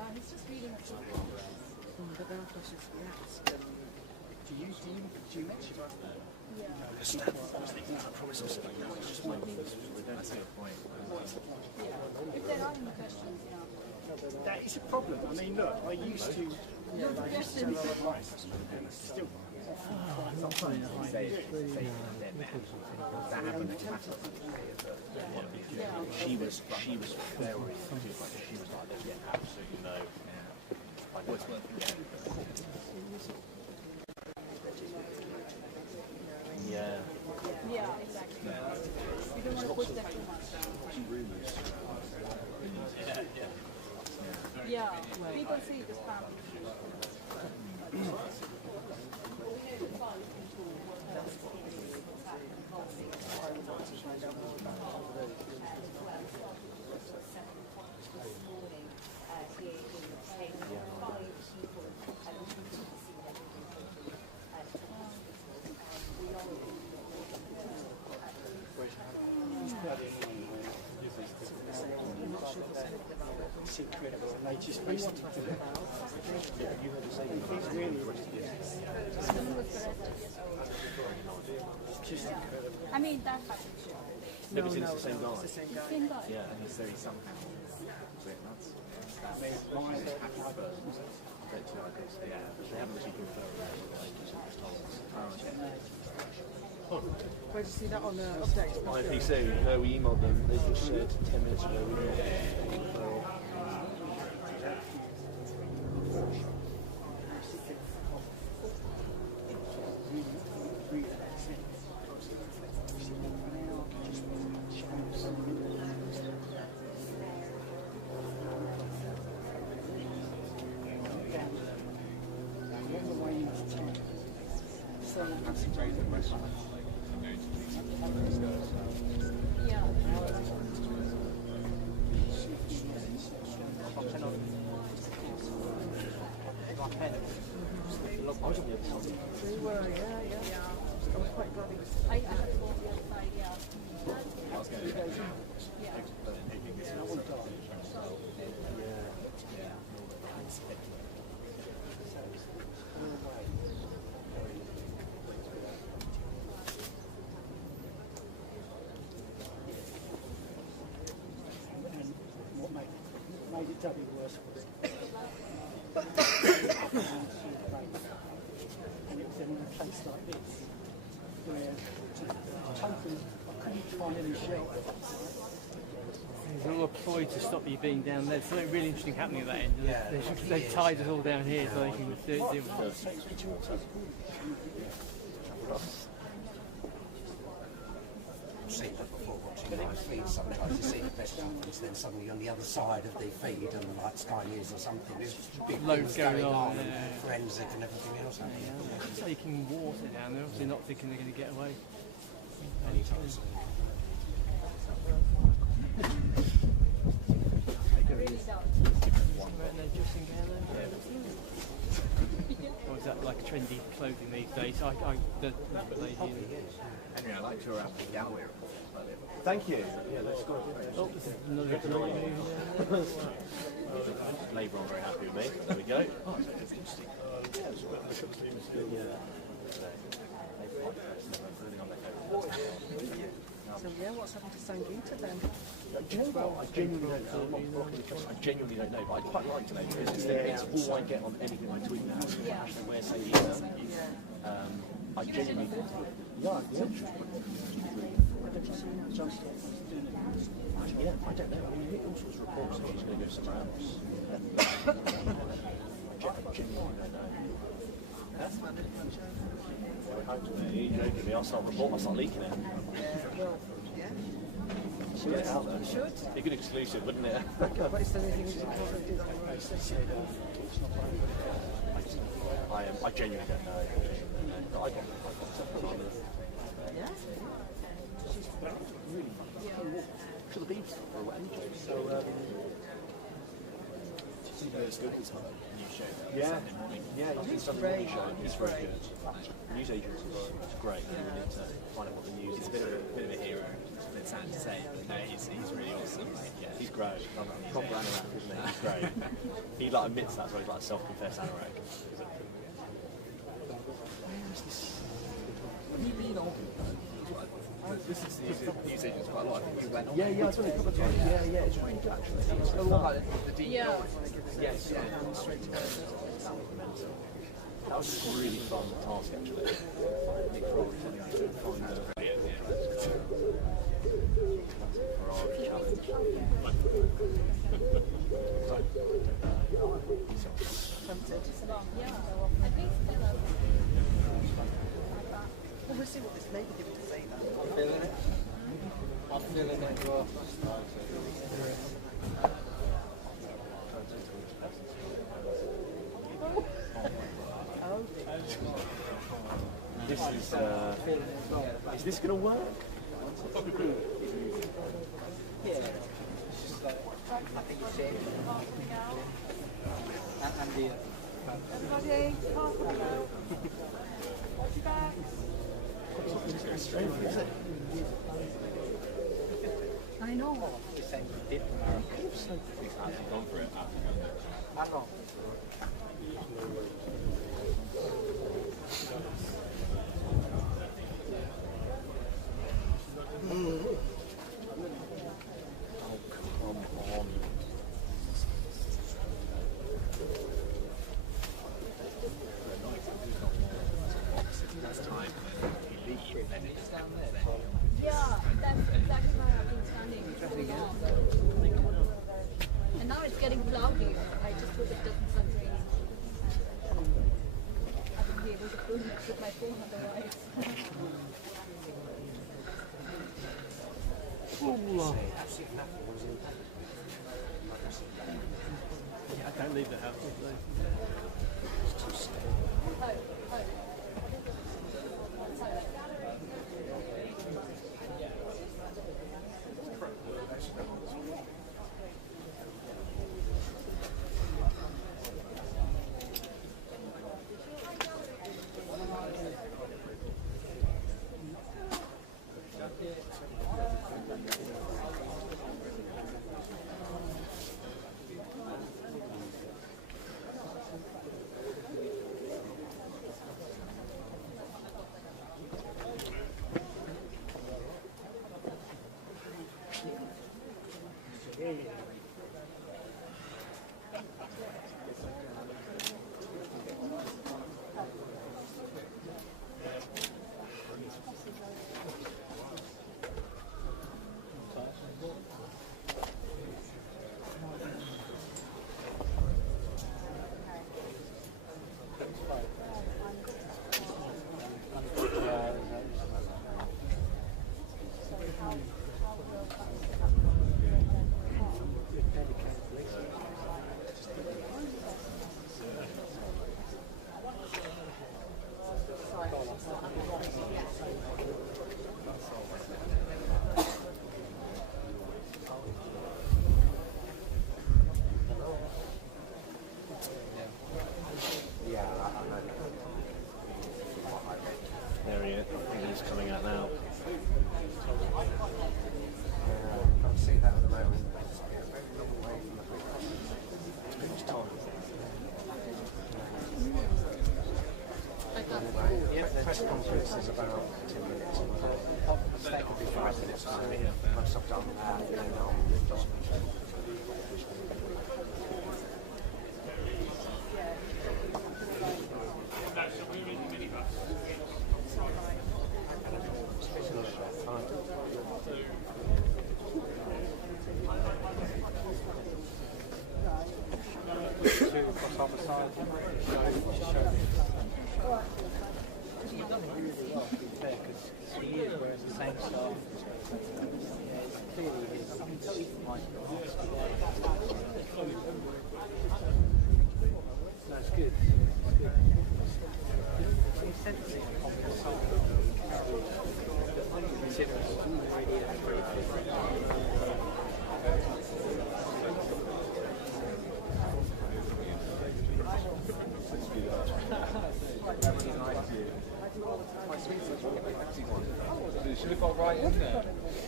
he's just reading a book. But then I just ask, do you mention it? Yeah. I promise I'll sit back down. It's just my knees. That's a good point. Yeah. If there are any questions, you know. That is a problem. I mean, look, I used to tell her advice, and still. That happened she was very like she was like there's absolutely no what's yeah. Yeah, exactly. You don't want to push them too much. Yeah, people see this family. It's incredible, and they just basically do it. It's really just incredible. I mean, that happens. No, it's the same guy. It's the same guy. Same guy. Yeah, and he's very somehow. I mean, my They haven't actually confirmed Where did you see that on the update? IPC, no, we emailed them. They just said 10 minutes ago we emailed them. Yeah. They were, yeah. I was quite glad he was. I had to go on the other side, yeah. what made it doubly worse was and it was in a place like this where totally I couldn't find any shelter. There's all a ploy to stop you being down there. There's something really interesting happening at that end. They've tied us all down here so they can deal with it. I've seen that before watching live feeds. Sometimes you see the best jumpers, then suddenly on the other side of the feed and like Sky News or something, there's big Loads things going on, yeah. and forensic and everything else. Taking water down there, obviously not thinking they're going to get away. Anytime soon. Or is that like trendy clothing these days? The lady Henry, I liked your gallery. Thank you. Yeah, that's good. Oh, this is another Labour are very happy with me. There we go. Oh, that's interesting. So yeah, what's happened to Sangeeta then? Do you know what? I genuinely don't know. I genuinely don't know, but I'd quite like to know because it's all I get on anything I tweet now. Where say I genuinely yeah, I don't know. I mean, you get all sorts of reports that he's going to go somewhere else. I genuinely don't know. That's fun. You're joking me. I'll start leaking it. Well, yeah. Should get it out there. Should. Be a good exclusive, wouldn't it? But is there anything you can't do that I genuinely don't know. I don't know. Yeah. Really fun. To the beach or whatever. So, you know, it's good this time. New show. Yeah. Yeah, he's Sunday morning show. He's very good. News agency is great. You need to find out what the news is. He's a bit of a hero. sad to say, but no, he's really awesome. Like, yeah. He's great. Proper anorak, isn't he? He's great. He like admits that, so he's like a self-confessed anorak. Have you been on? This is musicians quite a lot. I think you went on. Yeah, I've done it a couple of times. Yeah, it's really good actually. It's a lot like the deep Yeah. Yes, straight to that was just a really fun task actually. I think for all find the Well, we'll see what this negative to say now. I'm feeling it. I'm feeling it. You are. This is this going to work? Yeah. I think it's it. And the Everybody, half an hour. Watch your backs. I know. the same different. I've gone for it. I know. Yeah, that's exactly where I've been standing. And now it's getting cloudy. I just hope it doesn't start raining. I wouldn't be able to put my phone otherwise. I can't leave the house. There he is. I think he's coming out now. Can't see that at the moment. Yeah, the press conference is about 2 minutes. That could be 5 minutes. Once I've done that, then I'll just... You've done it really well, to be fair, because he is wearing the same style. Yeah, it's clearly his. That's good. He senses it on the soul. Considering it's really Should have got right in there.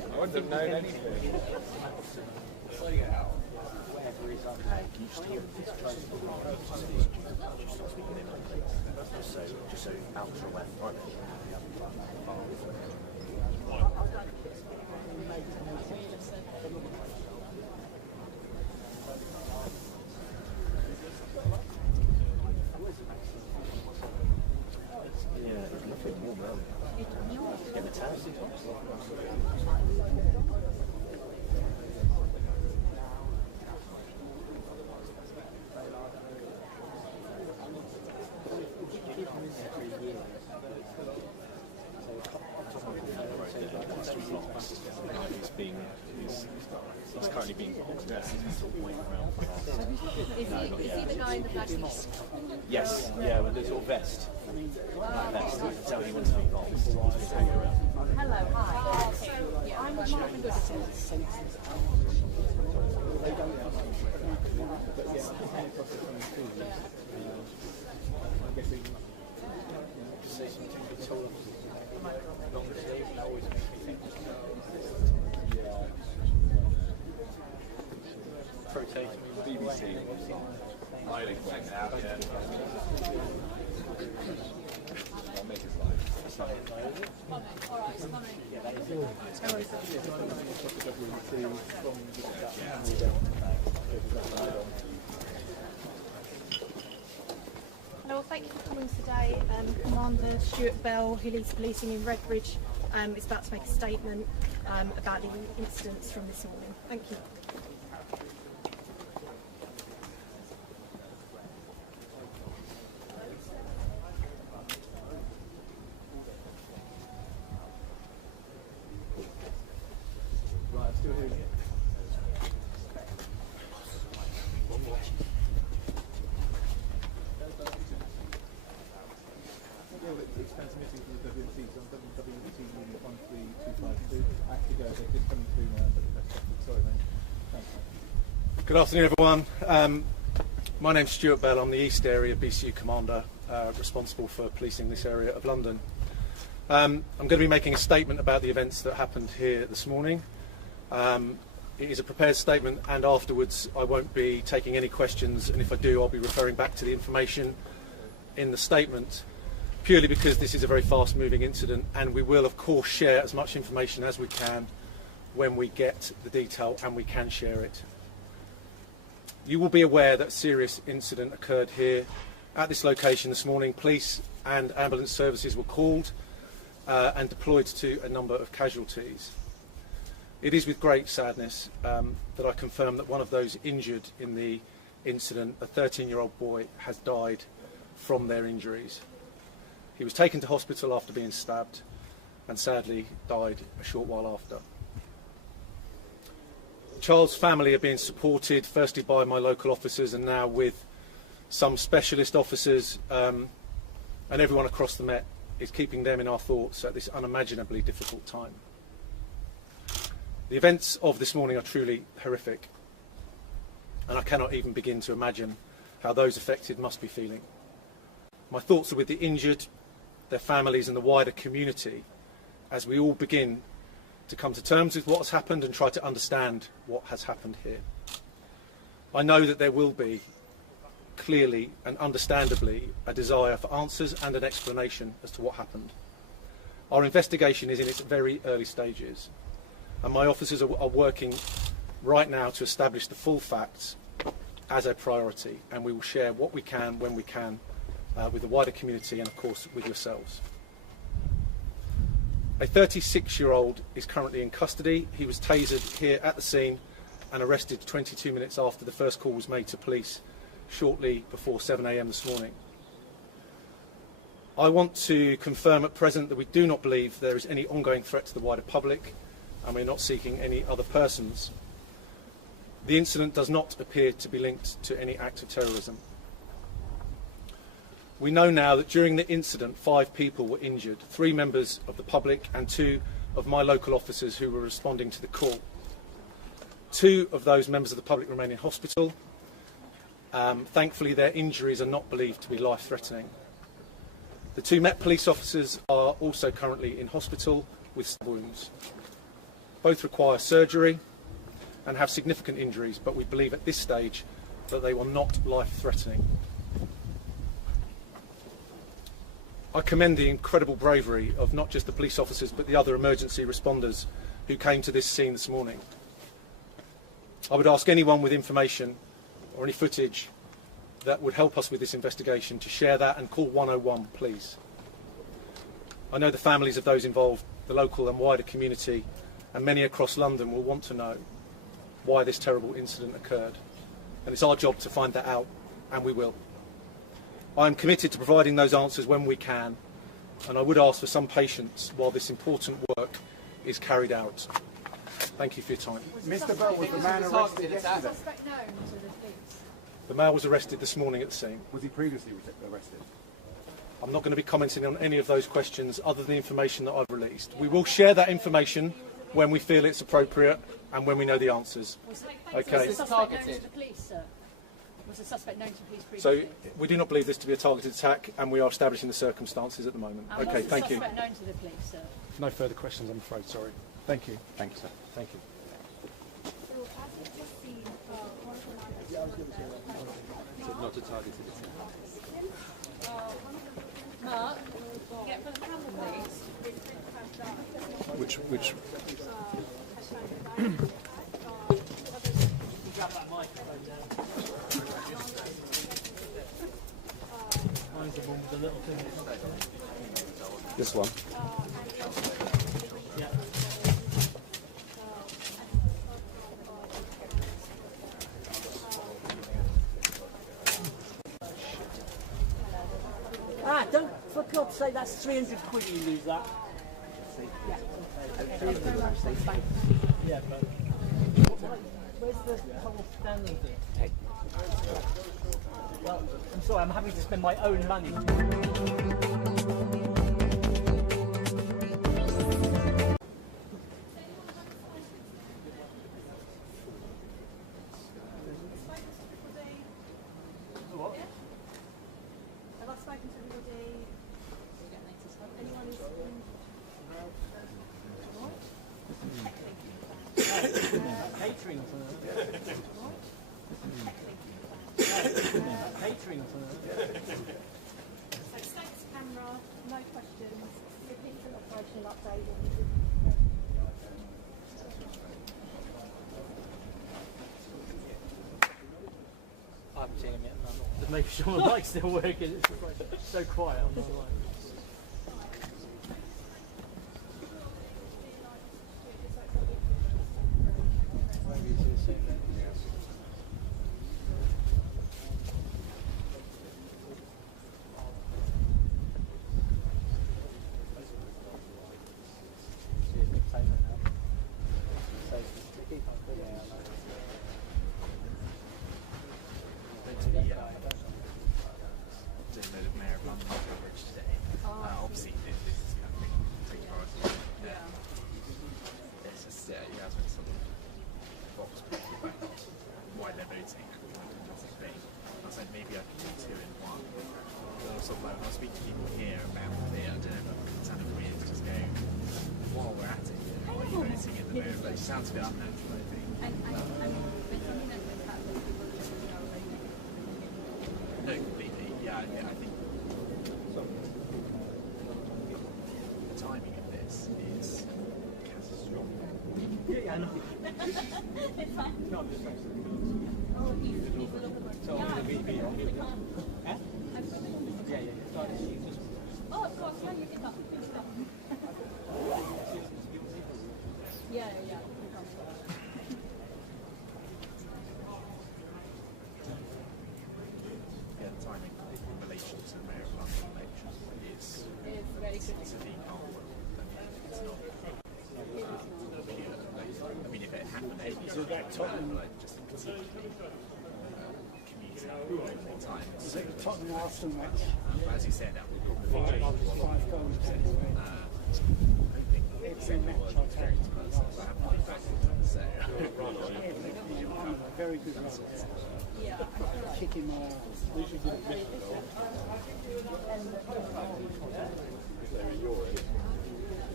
I wouldn't have known anything. Just so out for a while. Yeah, it's lovely and warm around. Get the terrace. He's currently being waiting around for us. Is he the guy in the black suit? Yes, yeah, with the sort of vest. Vest, you can tell he wants to be involved. He's been hanging around. Hello, hi. I'm Martin Goodison. BBC. I'd expect that, yeah. I'll make his life. Hello, thank you for coming today. Commander Stuart Bell, who leads policing in Redbridge, is about to make a statement about the incidents from this morning. Thank you. Right, I'm still hearing you. It's transmitting to the WNC on WWT unit 13252. Actually, go ahead, it's coming through now, but the press sorry, mate. Thanks, mate. Good afternoon, everyone. My name's Stuart Bell. I'm the East Area BCU Commander, responsible for policing this area of London. I'm going to be making a statement about the events that happened here this morning. It is a prepared statement, and afterwards I won't be taking any questions, and if I do, I'll be referring back to the information in the statement, purely because this is a very fast-moving incident, and we will, of course, share as much information as we can when we get the detail and we can share it. You will be aware that a serious incident occurred here at this location this morning. Police and ambulance services were called and deployed to a number of casualties. It is with great sadness that I confirm that one of those injured in the incident, a 13-year-old boy, has died from their injuries. He was taken to hospital after being stabbed and sadly died a short while after. The child's family are being supported firstly by my local officers and now with some specialist officers, and everyone across the Met is keeping them in our thoughts at this unimaginably difficult time. The events of this morning are truly horrific, and I cannot even begin to imagine how those affected must be feeling. My thoughts are with the injured, their families and the wider community as we all begin to come to terms with what has happened and try to understand what has happened here. I know that there will be, clearly and understandably, a desire for answers and an explanation as to what happened. Our investigation is in its very early stages, and my officers are working right now to establish the full facts as a priority, and we will share what we can when we can with the wider community and of course with yourselves. A 36-year-old is currently in custody. He was tasered here at the scene and arrested 22 minutes after the first call was made to police shortly before 7 AM this morning. I want to confirm at present that we do not believe there is any ongoing threat to the wider public, and we're not seeking any other persons. The incident does not appear to be linked to any act of terrorism. We know now that during the incident 5 people were injured, 3 members of the public and 2 of my local officers who were responding to the call. 2 of those members of the public remain in hospital. Thankfully their injuries are not believed to be life-threatening. The 2 Met police officers are also currently in hospital with wounds. Both require surgery and have significant injuries, but we believe at this stage that they were not life-threatening. I commend the incredible bravery of not just the police officers but the other emergency responders who came to this scene this morning. I would ask anyone with information or any footage that would help us with this investigation to share that and call 101, please. I know the families of those involved, the local and wider community, and many across London will want to know why this terrible incident occurred. And it's our job to find that out, and we will. I am committed to providing those answers when we can, and I would ask for some patience while this important work is carried out. Thank you for your time. Mr. Bell, was the man arrested yesterday? Suspect known to the police? The male was arrested this morning at the scene. Was he previously arrested? I'm not going to be commenting on any of those questions other than the information that I've released. We will share that information when we feel it's appropriate and when we know the answers. Okay. Was the suspect known to the police, sir? Was the suspect known to the police So previously? we do not believe this to be a targeted attack, and we are establishing the circumstances at the moment. And Okay, was the thank you. suspect known to the police, sir? No further questions, I'm afraid. Sorry. Thank you. Thank you, sir. Thank you. Not a targeted attack. Mark, get for the camera, please. Which? This one. Ah, don't, for God's sake, that's 300 quid you lose that. Yeah. Yeah, but where's the whole standing thing? Well, I'm sorry, I'm having to spend my own money. Catering for catering for So thanks camera, no questions, repeat an operational update. I haven't seen him yet, no. Just making sure the mic's still working, it's so quiet on the line. Obviously, this is kind of pretty priority. It's just, you guys went sort of box about why they're voting. I was like, maybe I can do two in one. Or sort of like, when I speak to people here about it, I don't know, it sounded weird to just go, while we're at it, why are you voting at the moment? But it sounds a bit unnatural, I think. No, completely. Yeah, I think the timing of this is catastrophic. Yeah, I know. It's fine. No, I'm just Oh, he's a little bit more. So, Yeah, the BB. Huh? Yeah. Oh, of course, yeah, you can talk. Please talk. Yeah. Yeah, the timing in relation to the Mayor of London election is very good. to be it's not pure. I mean, if it happened, it would be like just particularly commuting all the time. Is it the Tottenham Arsenal match? But as you said, that would probably change a lot of goals. hoping send the world experience person, so I haven't been back so very good run. Yeah. Kicking my ass.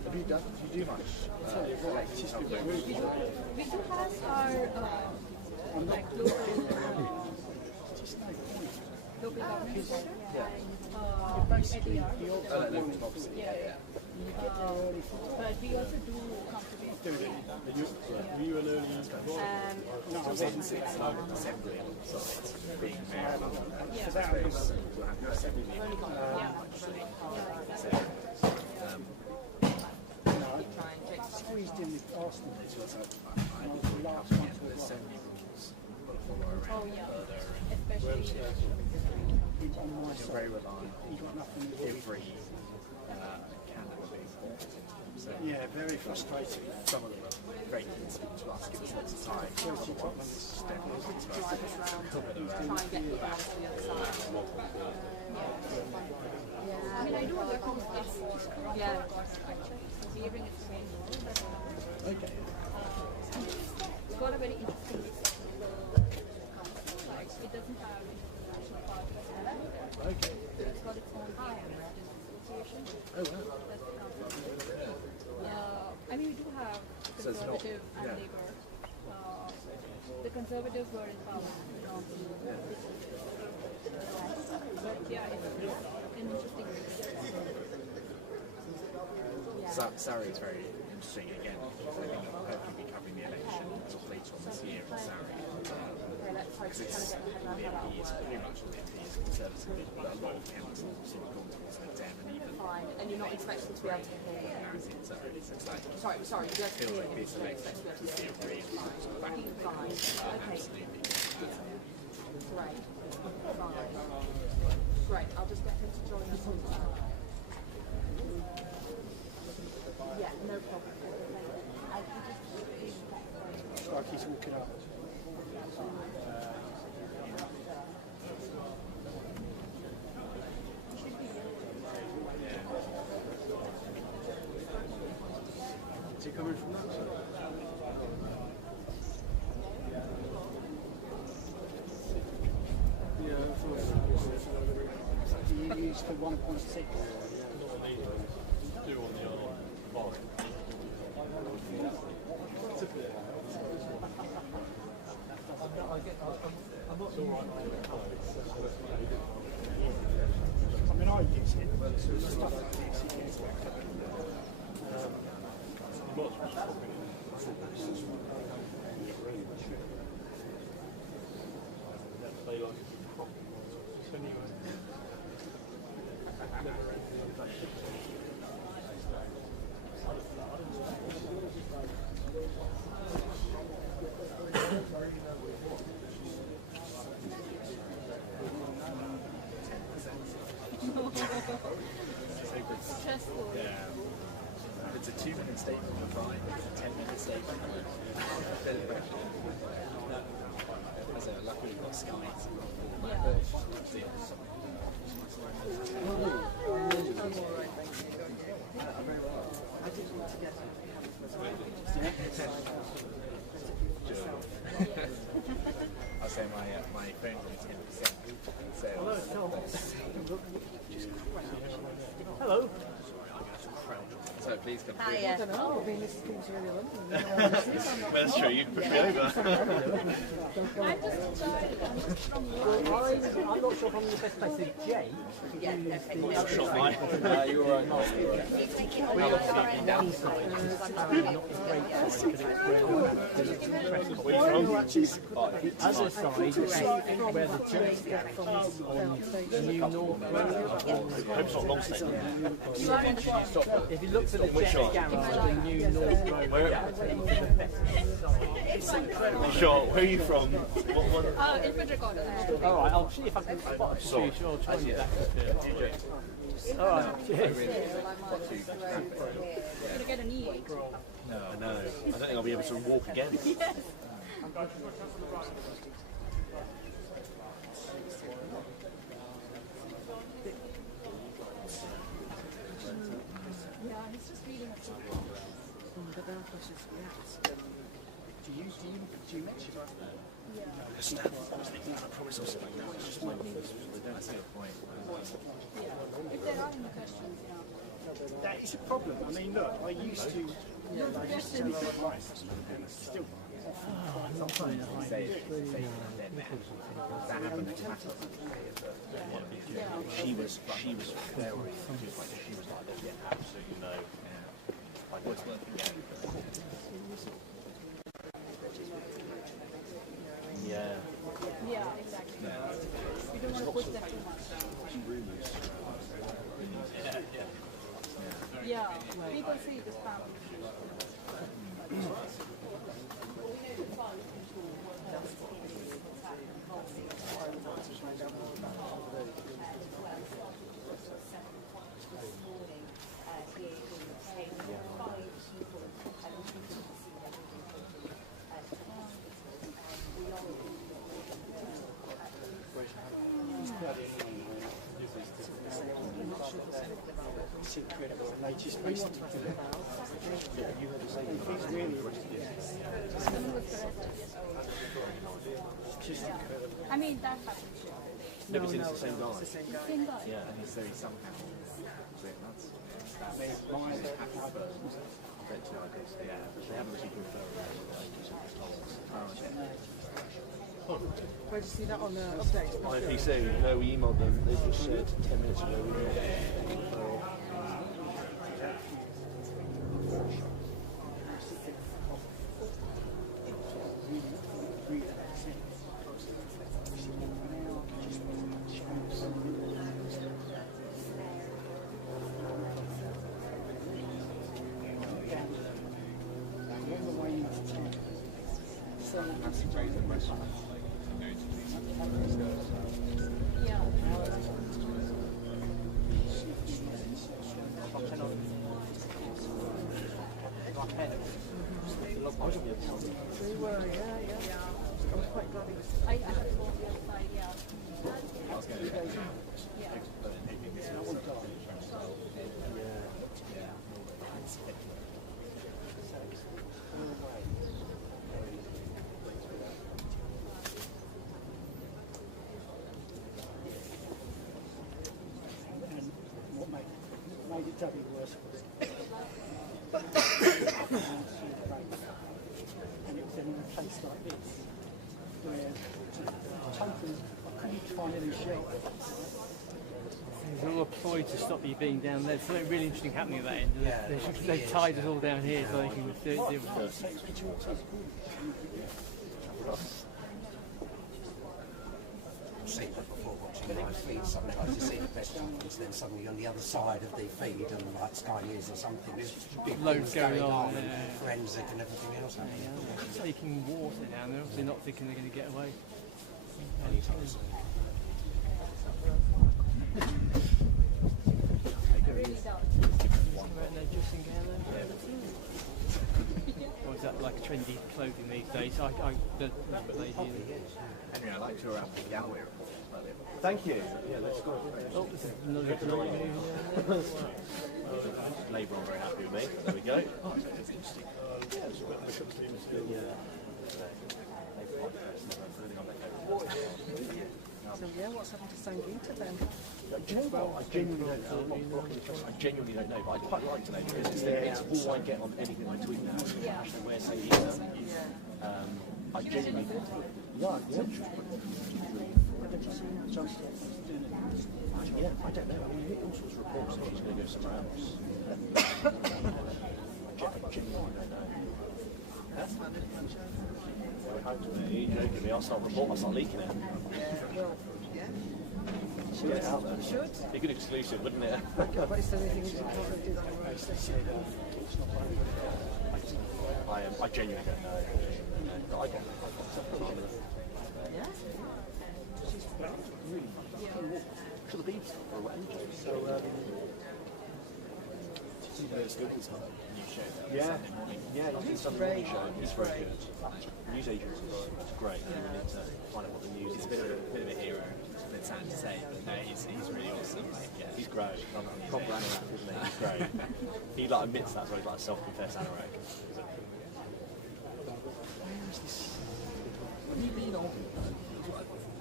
Have you do much? We do have our like local government sector. But we also do conservation. Were you an early Assembly being mayor of London. Squeezed in with Arsenal. There's so many rules follow around further, Especially you're very reliant on every candidate being bought. So Yeah, very frustrating. some of them are very keen to speak to us, give us lots of time. Step into us. Try and get you around to the other side. I mean, I do work on stuff for Yeah. behaving its own. Okay. It's got a very interesting like it doesn't have international parties. Okay. It's got its own association. Oh wow. That's the concept. I mean, we do have So it's not- conservative and yeah. labor. The conservatives were in power. But yeah, it's an interesting. Surrey is very interesting again. I think I'll hopefully be covering the election later on this year in Surrey. Because it's the MPs, pretty much all the MPs are conservative, but a lot of councils have gone towards the Dem and even. Fine, and you're not expecting to be able to hear it. It's like, Sorry, you don't feels hear like him, this so you election expect to be able to hear is it. Fine, okay. absolutely. Great. Fine. Great, I'll just get him to join us on that. Yeah, no problem. It's like he's walking up. Is he coming from that side? Yeah, I thought You used the 1.6. do on the other bar. I mean, I use it, but stuff like this, it gets back up. Stressful. Yeah. It's a 2-minute statement, you're fine. It's a 10-minute statement. I say, luckily we've got Sky. I'll say my phone's only 10%. So Hello. So please come Hiya. I don't know. I mean, this seems really London. That's true, you can push me over. I'm just tired. I'm just from work. I'm not sure if I'm in the best place to Jay. Yeah, no, Shot mine. You're right. One side is apparently not the great side because it's where the other side is where the church gaps on New North Road. Hope's not long stay. If you look for the jet garage on New North Road, that's the best side. Sure, where are you from? Infant recorder. All right, I'll see if I can spot a few. Sure, I'll try and get that. All right, cheers. You're gonna get an E8. No, I know. I don't think I'll be able to walk again. Yeah, he's just reading a book. Do you mention it? I promise I'll sit back down. It's just my knees. That's a good point. Yeah. If there are any questions, that is a problem. I mean, look, I used to tell her advice, and still. I'm not trying to hide it. That happened automatically. She was very, she was like, there's absolutely no, like, what's working out. Yeah. Yeah, exactly. You don't want to push that too much. Yeah, people see this family. It's incredible, and they just recently did it. You heard the same thing. He's really just incredible. I mean, that happens. No, but it's the same guy. The same guy. Yeah. And so he somehow that's I mean, mine, yeah, they haven't actually confirmed Where did you see that on the update? IPC, no, we emailed them. They just said 10 minutes ago we emailed them. They were, yeah. I was quite glad he was. I have to go on the other side, yeah. I was going to Yeah. and what made it doubly worse was and it was in a place like this where totally I couldn't find any shelter. There's all a ploy to stop you being down there. There's something really interesting happening at that end. They've tied us all down here so they can deal with it. I've seen it before watching live feeds. Sometimes you see the best ones, then suddenly on the other side of the feed, and like Sky News or something, there's big Loads things going on, yeah. and forensic and everything else. Taking water down there, obviously not thinking they're going to get away. Anytime soon. Really down. Or is that like trendy clothing these days? The lady Henry, I'd like to wrap the gallery report. Thank you. Yeah, let's go. Oh, this is another Labour are very happy with me. There we go. Oh, It's interesting. So yeah, what's happened to Sangeeta then? Do you know what? I genuinely don't know. I'm not blocking the question. I genuinely don't know, but I'd quite like to know because it's all I get on anything I tweet now. Where say I genuinely yeah, I don't know. I mean, you get all sorts of reports that he's going to go somewhere else. I genuinely don't know. That's fun. You're joking me. I'll start leaking it. Should. Get it out there. Should. Be a good exclusive, wouldn't it? But is there anything you can't do that way? I genuinely don't know. I don't know. Yeah? Really to the beach or whatever. So, It's good as well. New show. He's done a show. He's very good. News agencies are great. You need to find out what the news is. He's a bit of a hero. It's a bit sad to say, but no, he's really awesome. Like, yeah. He's great. Proper anorak, isn't he? He's great. He like admits that, so he's like a self-confessed anorak. Where is this? Have you been on?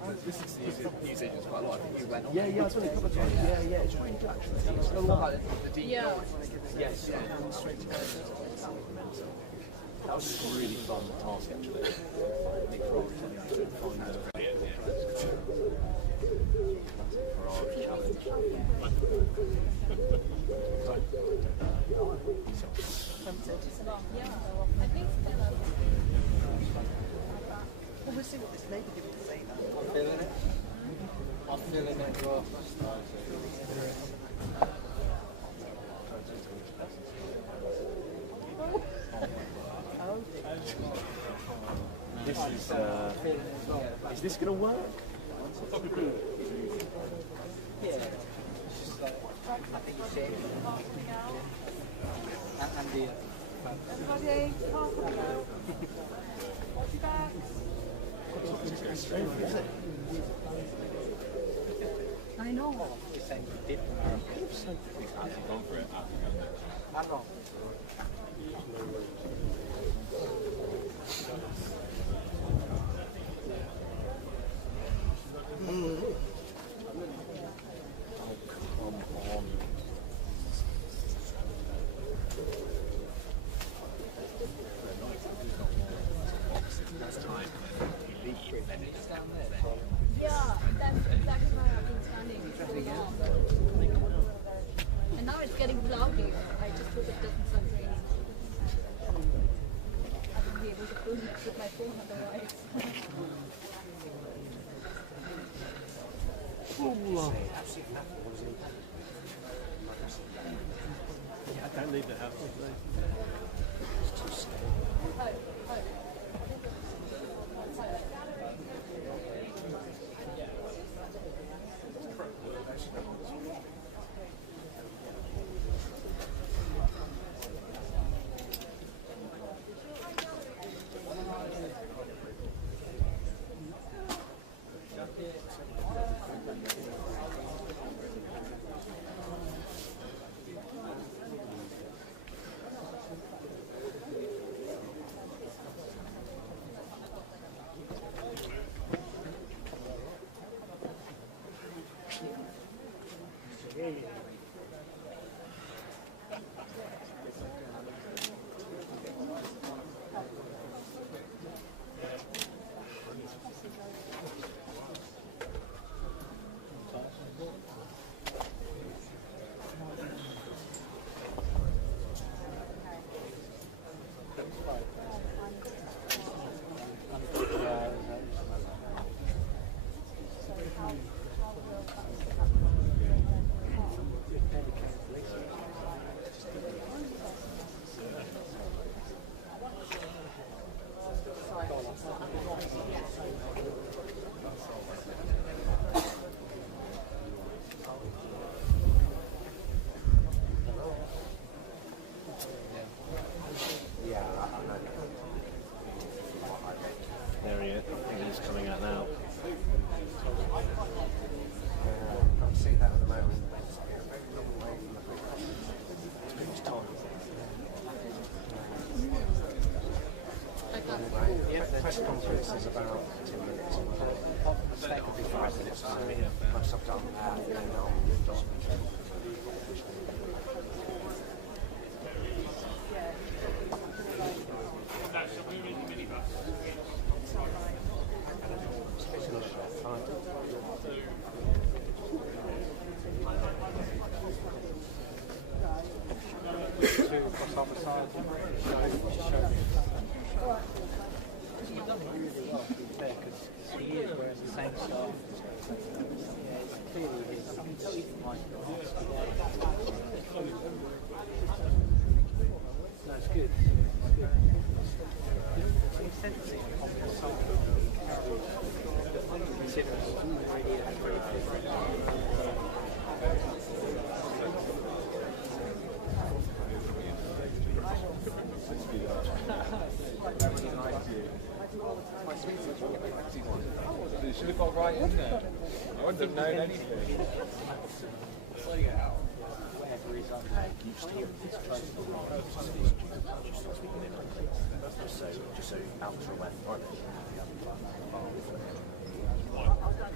This is news agents quite a lot. I think you went on. Yeah, I've done it a couple of times. Yeah, it's really good actually. It's got a lot like the deep Yeah. Yes, yeah. That was a really fun task actually. Big frog, to find the I think Well, we'll see what this negative will say now. I'm feeling it. I'm feeling it. This is this going to work? Yeah. It's just like, I think you said. And the everybody, half an hour. Watch your backs. I know. It's saying you did the marathon. He's actually gone for it. I'm wrong. Yeah, that's exactly how I've been standing for so long. And now it's getting cloudy. I just hope it doesn't sound rainy. I won't be able to film it with my phone otherwise. I can't leave the house. There he is. I think he's coming out now. Can't see that at the moment. Too much time. Press conference is about 2 minutes. That could be 5 minutes. Once I've done that, then I'll move on. You should have got right in there. I wouldn't have known anything. Just so out to the west.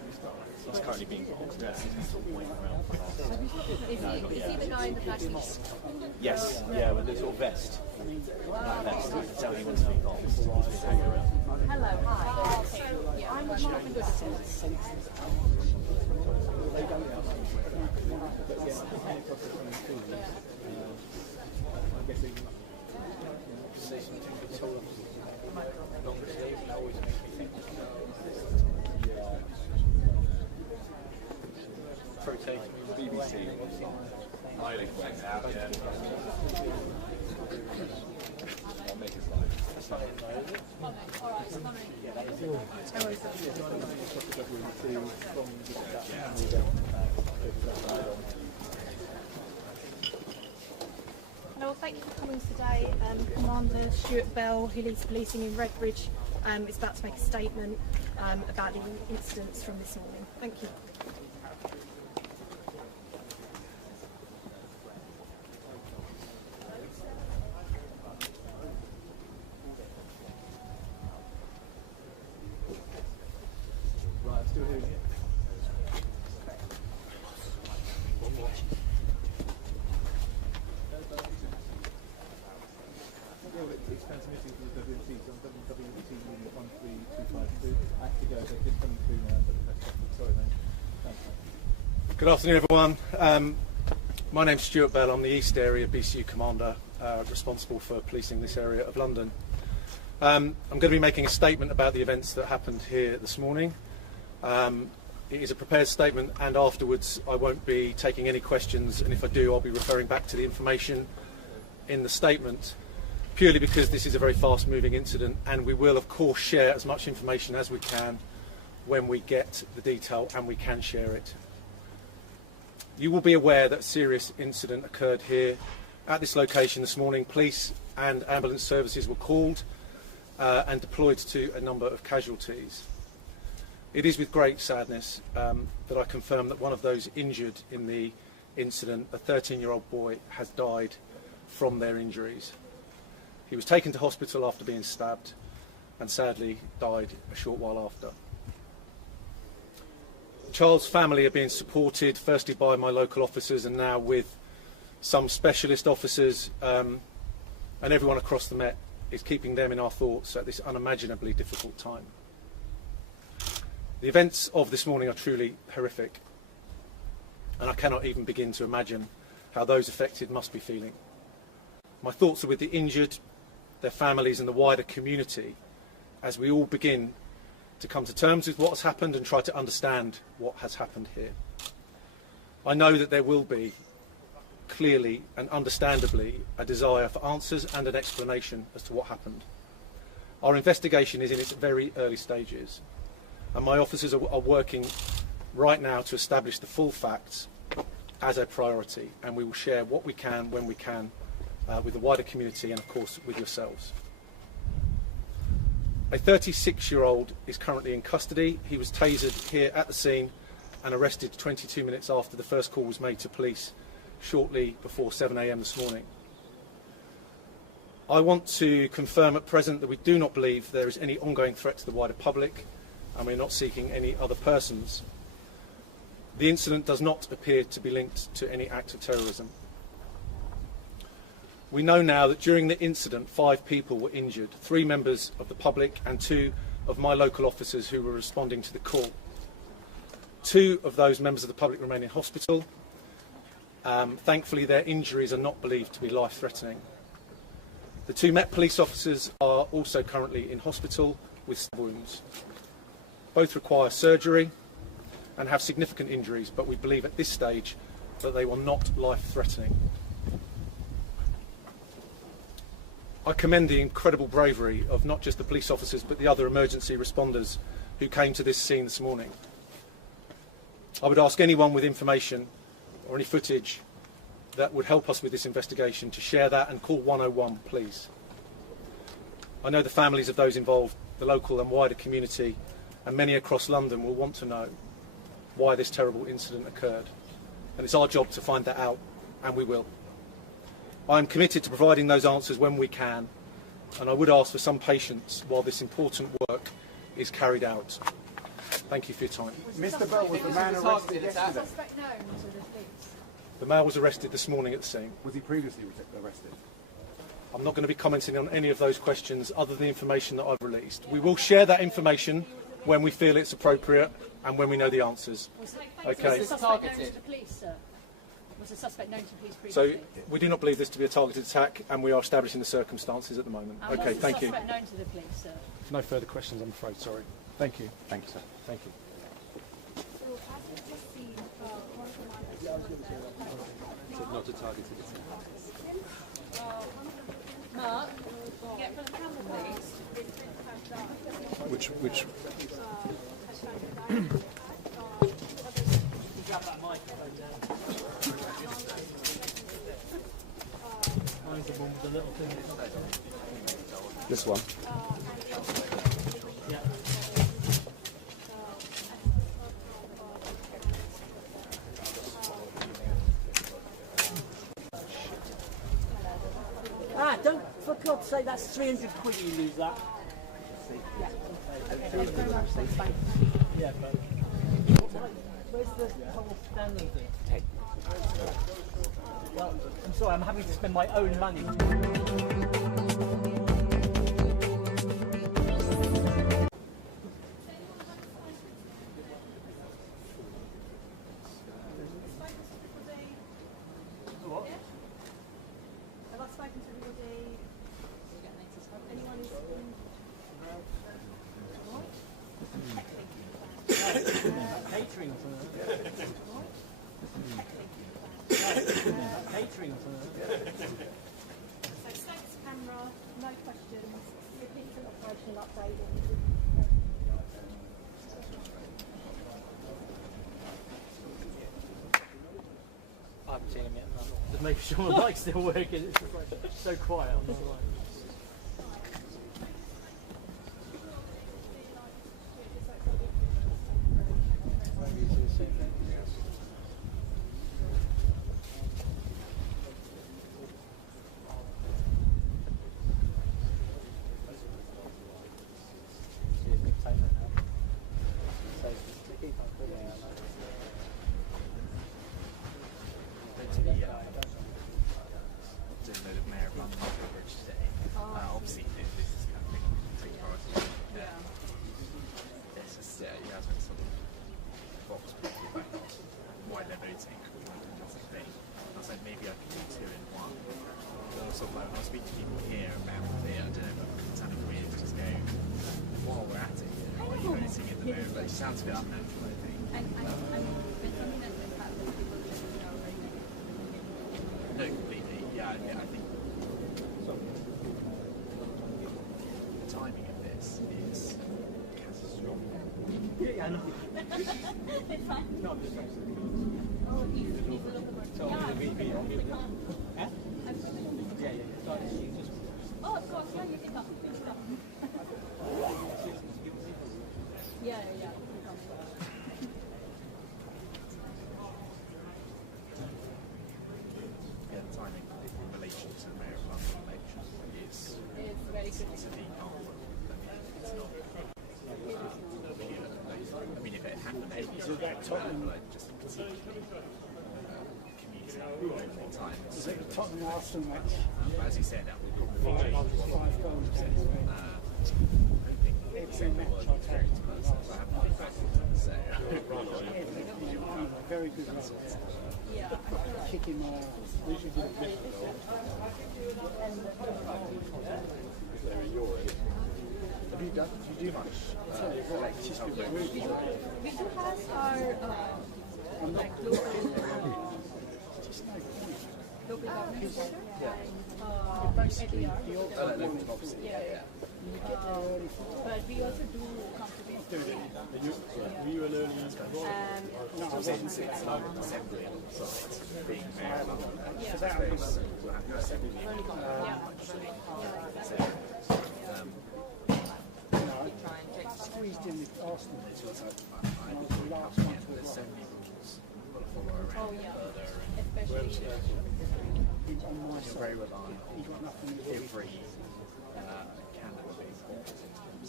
It's currently being boxed. Yeah, he's sort of waiting around for us. Is he the guy in the black t-shirt? Yes, yeah, with the sort of vest. That vest, you can tell he wants to be involved. He's been hanging around. Hello, hi. Okay. Yeah, I'm not good at this. BBC. Wielding went out, yeah. I'll make it Hello, thank you for coming today. Commander Stuart Bell, who leads policing in Redbridge, is about to make a statement about the incidents from this morning. Thank you. Right, I'm still hearing you. It's transmitting to the WMC, so on WMC unit 13252. I have to go, they're just coming through now, but the press conference. Sorry, mate. Thanks, mate. Good afternoon, everyone. My name's Stuart Bell. I'm the East Area BCU Commander, responsible for policing this area of London. I'm going to be making a statement about the events that happened here this morning. It is a prepared statement, and afterwards I won't be taking any questions, and if I do, I'll be referring back to the information in the statement, purely because this is a very fast-moving incident, and we will, of course, share as much information as we can when we get the detail and we can share it. You will be aware that a serious incident occurred here at this location this morning. Police and ambulance services were called and deployed to a number of casualties. It is with great sadness that I confirm that one of those injured in the incident, a 13-year-old boy, has died from their injuries. He was taken to hospital after being stabbed and sadly died a short while after. The child's family are being supported firstly by my local officers and now with some specialist officers, and everyone across the Met is keeping them in our thoughts at this unimaginably difficult time. The events of this morning are truly horrific, and I cannot even begin to imagine how those affected must be feeling. My thoughts are with the injured, their families and the wider community as we all begin to come to terms with what has happened and try to understand what has happened here. I know that there will be, clearly and understandably, a desire for answers and an explanation as to what happened. Our investigation is in its very early stages, and my officers are working right now to establish the full facts as a priority, and we will share what we can when we can with the wider community and of course with yourselves. A 36-year-old is currently in custody. He was tasered here at the scene and arrested 22 minutes after the first call was made to police shortly before 7 AM this morning. I want to confirm at present that we do not believe there is any ongoing threat to the wider public, and we're not seeking any other persons. The incident does not appear to be linked to any act of terrorism. We know now that during the incident 5 people were injured, 3 members of the public and 2 of my local officers who were responding to the call. 2 of those members of the public remain in hospital. Thankfully their injuries are not believed to be life-threatening. The 2 Met police officers are also currently in hospital with stab wounds. Both require surgery and have significant injuries, but we believe at this stage that they were not life-threatening. I commend the incredible bravery of not just the police officers but the other emergency responders who came to this scene this morning. I would ask anyone with information or any footage that would help us with this investigation to share that and call 101, please. I know the families of those involved, the local and wider community, and many across London will want to know why this terrible incident occurred. And it's our job to find that out, and we will. I am committed to providing those answers when we can, and I would ask for some patience while this important work is carried out. Thank you for your time. Mr. Bell, was the man arrested yesterday? Suspect known to the police. The male was arrested this morning at the scene. Was he previously arrested? I'm not going to be commenting on any of those questions other than the information that I've released. We will share that information when we feel it's appropriate and when we know the answers. Okay. Was the suspect known to the police, sir? Was the suspect known to the police So previously? we do not believe this to be a targeted attack, and we are establishing the circumstances at the moment. And Okay, was the thank you. suspect known to the police, sir? No further questions, I'm afraid. Sorry. Thank you. Thank you, sir. Thank you. Not a targeted attack. Mark, get from the camera, please. Which Grab that microphone down. Mine's the one with the little thing. This one. Yeah. Ah, don't, for God's sake, that's 300 quid you lose that. Yeah. Yeah, but where's the whole standard thing? 10. Well, I'm sorry, I'm having to spend my own money. What? Have I spoken to everybody? Anyone who's been... Catering or something. Catering or something. So status camera, no questions, repeat an operational update. I haven't seen him yet. No. Just making sure my mic's still working. It's just like so quiet on the line. Obviously, this is kind of take priority. It's just, yeah, you guys went sort of box about why they're voting and thing. I was like, maybe I could do two in one. But also, like, when I speak to people here about it, I don't know, but it's kind of weird to just go, while we're at it, why are you voting at the moment? But it sounds a bit unnatural, I think. And there's something that's been happening with people that are very negative. No, completely. Yeah, I think the timing of this is catastrophic. Yeah, I know. It's fine. No, I'm just saying. Oh, he's a little bit more. So, Yeah, we can't. Huh? I'm really Yeah, yeah. Sorry, you just... Oh, of course, yeah, you can come. Please come. Yeah. Yeah, the timing in relation to the Mayor of London election is It's very good. it's a deep hole. I mean, it's not. I mean, if it happened, maybe it's like just conceivably commuting all the time. Is it the Tottenham Arsenal match? But as you said, that would probably change a lot of goals. hoping the same work experience person. So I haven't been back so Very good run. Kicking my ass. Have you do much? We do have our like local government center. Basically, the old Yeah. But we also do conservation. Were you an early Assembly on site, being Mayor of London. Yeah. So we'll have your assembly. squeezed in with Arsenal. There's the last one. There's so many rules you've got to follow around further. Especially He's on my You're very side. reliant He's got nothing to do. every candidate being brought into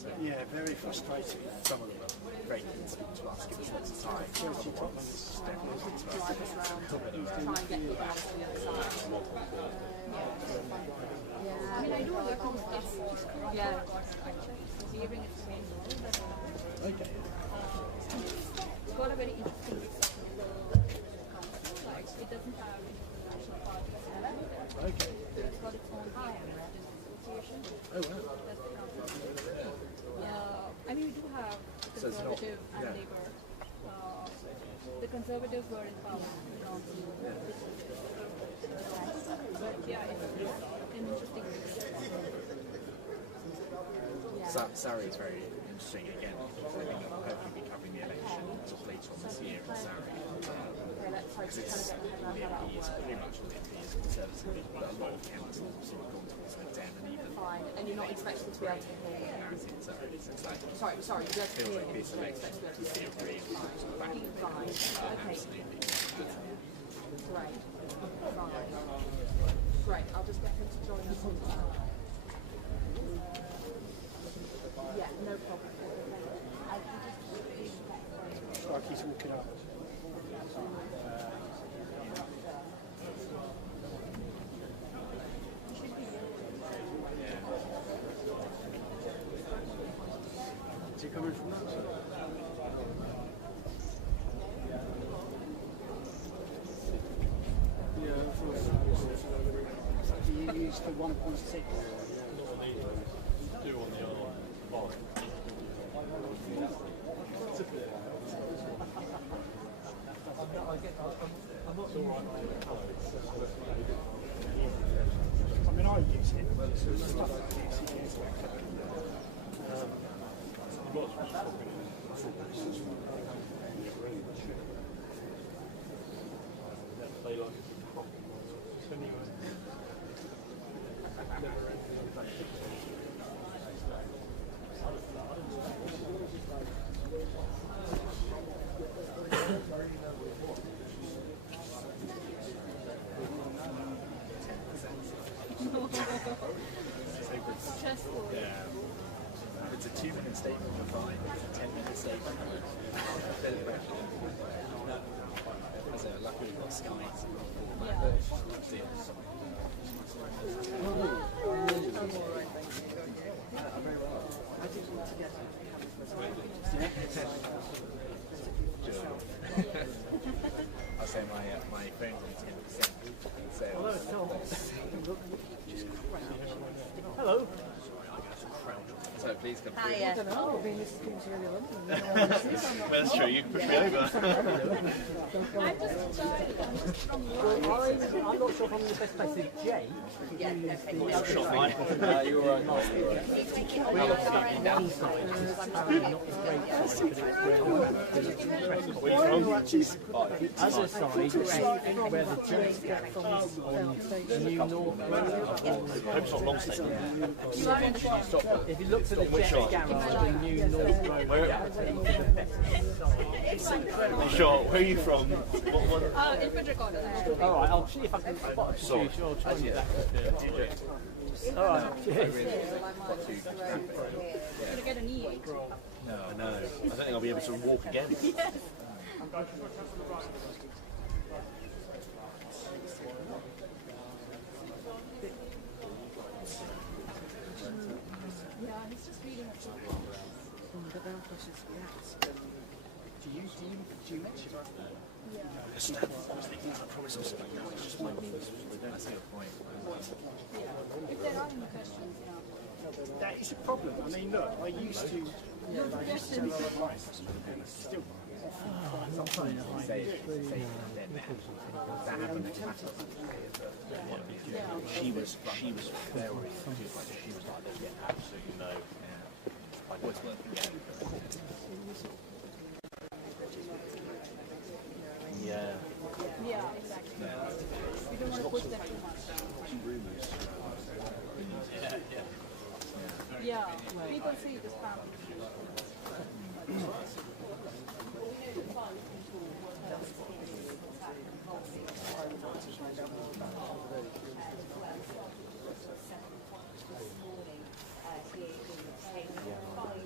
Yeah, very frustrating. Some of them are very keen to speak to us, give us lots of time. Drive us around, try and get you down to the other side. Yeah. I mean, I do other stuff for Yeah. behaving its own role, but Okay. it's got a very interesting council. Like, it doesn't have international parties in it. Okay. It's got its own association. Oh, wow. That's the council. I mean, we do have So it's not- conservative and yeah. Labour. The conservatives were in power. But yeah, it's an interesting Surrey is very interesting again. I think I'll hopefully be covering the election sort of later on this year in Surrey. Because it's all the MPs, pretty much all the MPs are conservative, but a lot of councils have sort of gone towards the Den and even. Fine, and you're not expecting to be able to hear. Sorry, you don't feels hear like him, this you don't election expect to be able to is see a real sort of back and Fine, okay. absolutely. Great. Fine. Great, I'll just get him to join us on that. Yeah, no problem. Like he's walking up. Is he coming from that side? Yeah, I thought so. You used the 1.6. Do on the other line. I mean, I use it, but it's stuff like this, he gets stressful. Yeah. It's a 2-minute statement, we're fine. It's a 10-minute statement. As a luckily we've got Sky. I'll say my phone's on 10%. So Hello, Tom. Hello. So please come through. Hiya. I don't know, I mean, this seems really London. That's true, you can push me over. I'm just from I'm not sure if I'm in the best place to Jay. Yeah, okay. I'll shot mine. You're right. We got one side, which is apparently not the great side, because it's Where are you from? the other side, where the Jets get from on the New North Road. Hope's not long statement. If you look to the Jet garage, the New North Road gap into the best. Sure, where are you from? What one? infantry quarters. All right, I'll see if I can spot a few. Sure, I'll try and get that. All right, cheers. You're gonna get an E8. No, I know. I don't think I'll be able to walk again. Yes. Yeah, he's just reading a book. Do you mention it? Yeah. I was thinking, I promise I was like, no, it's just my knees. That's a good point. Yeah. If there are any questions, That is a problem. I mean, look, I used to. I used to tell my wife, and it's still. That happened she was very she was like, there's absolutely no. My voice working again. Yeah. yeah, exactly. We don't want to push that too much. Yeah, people say this family.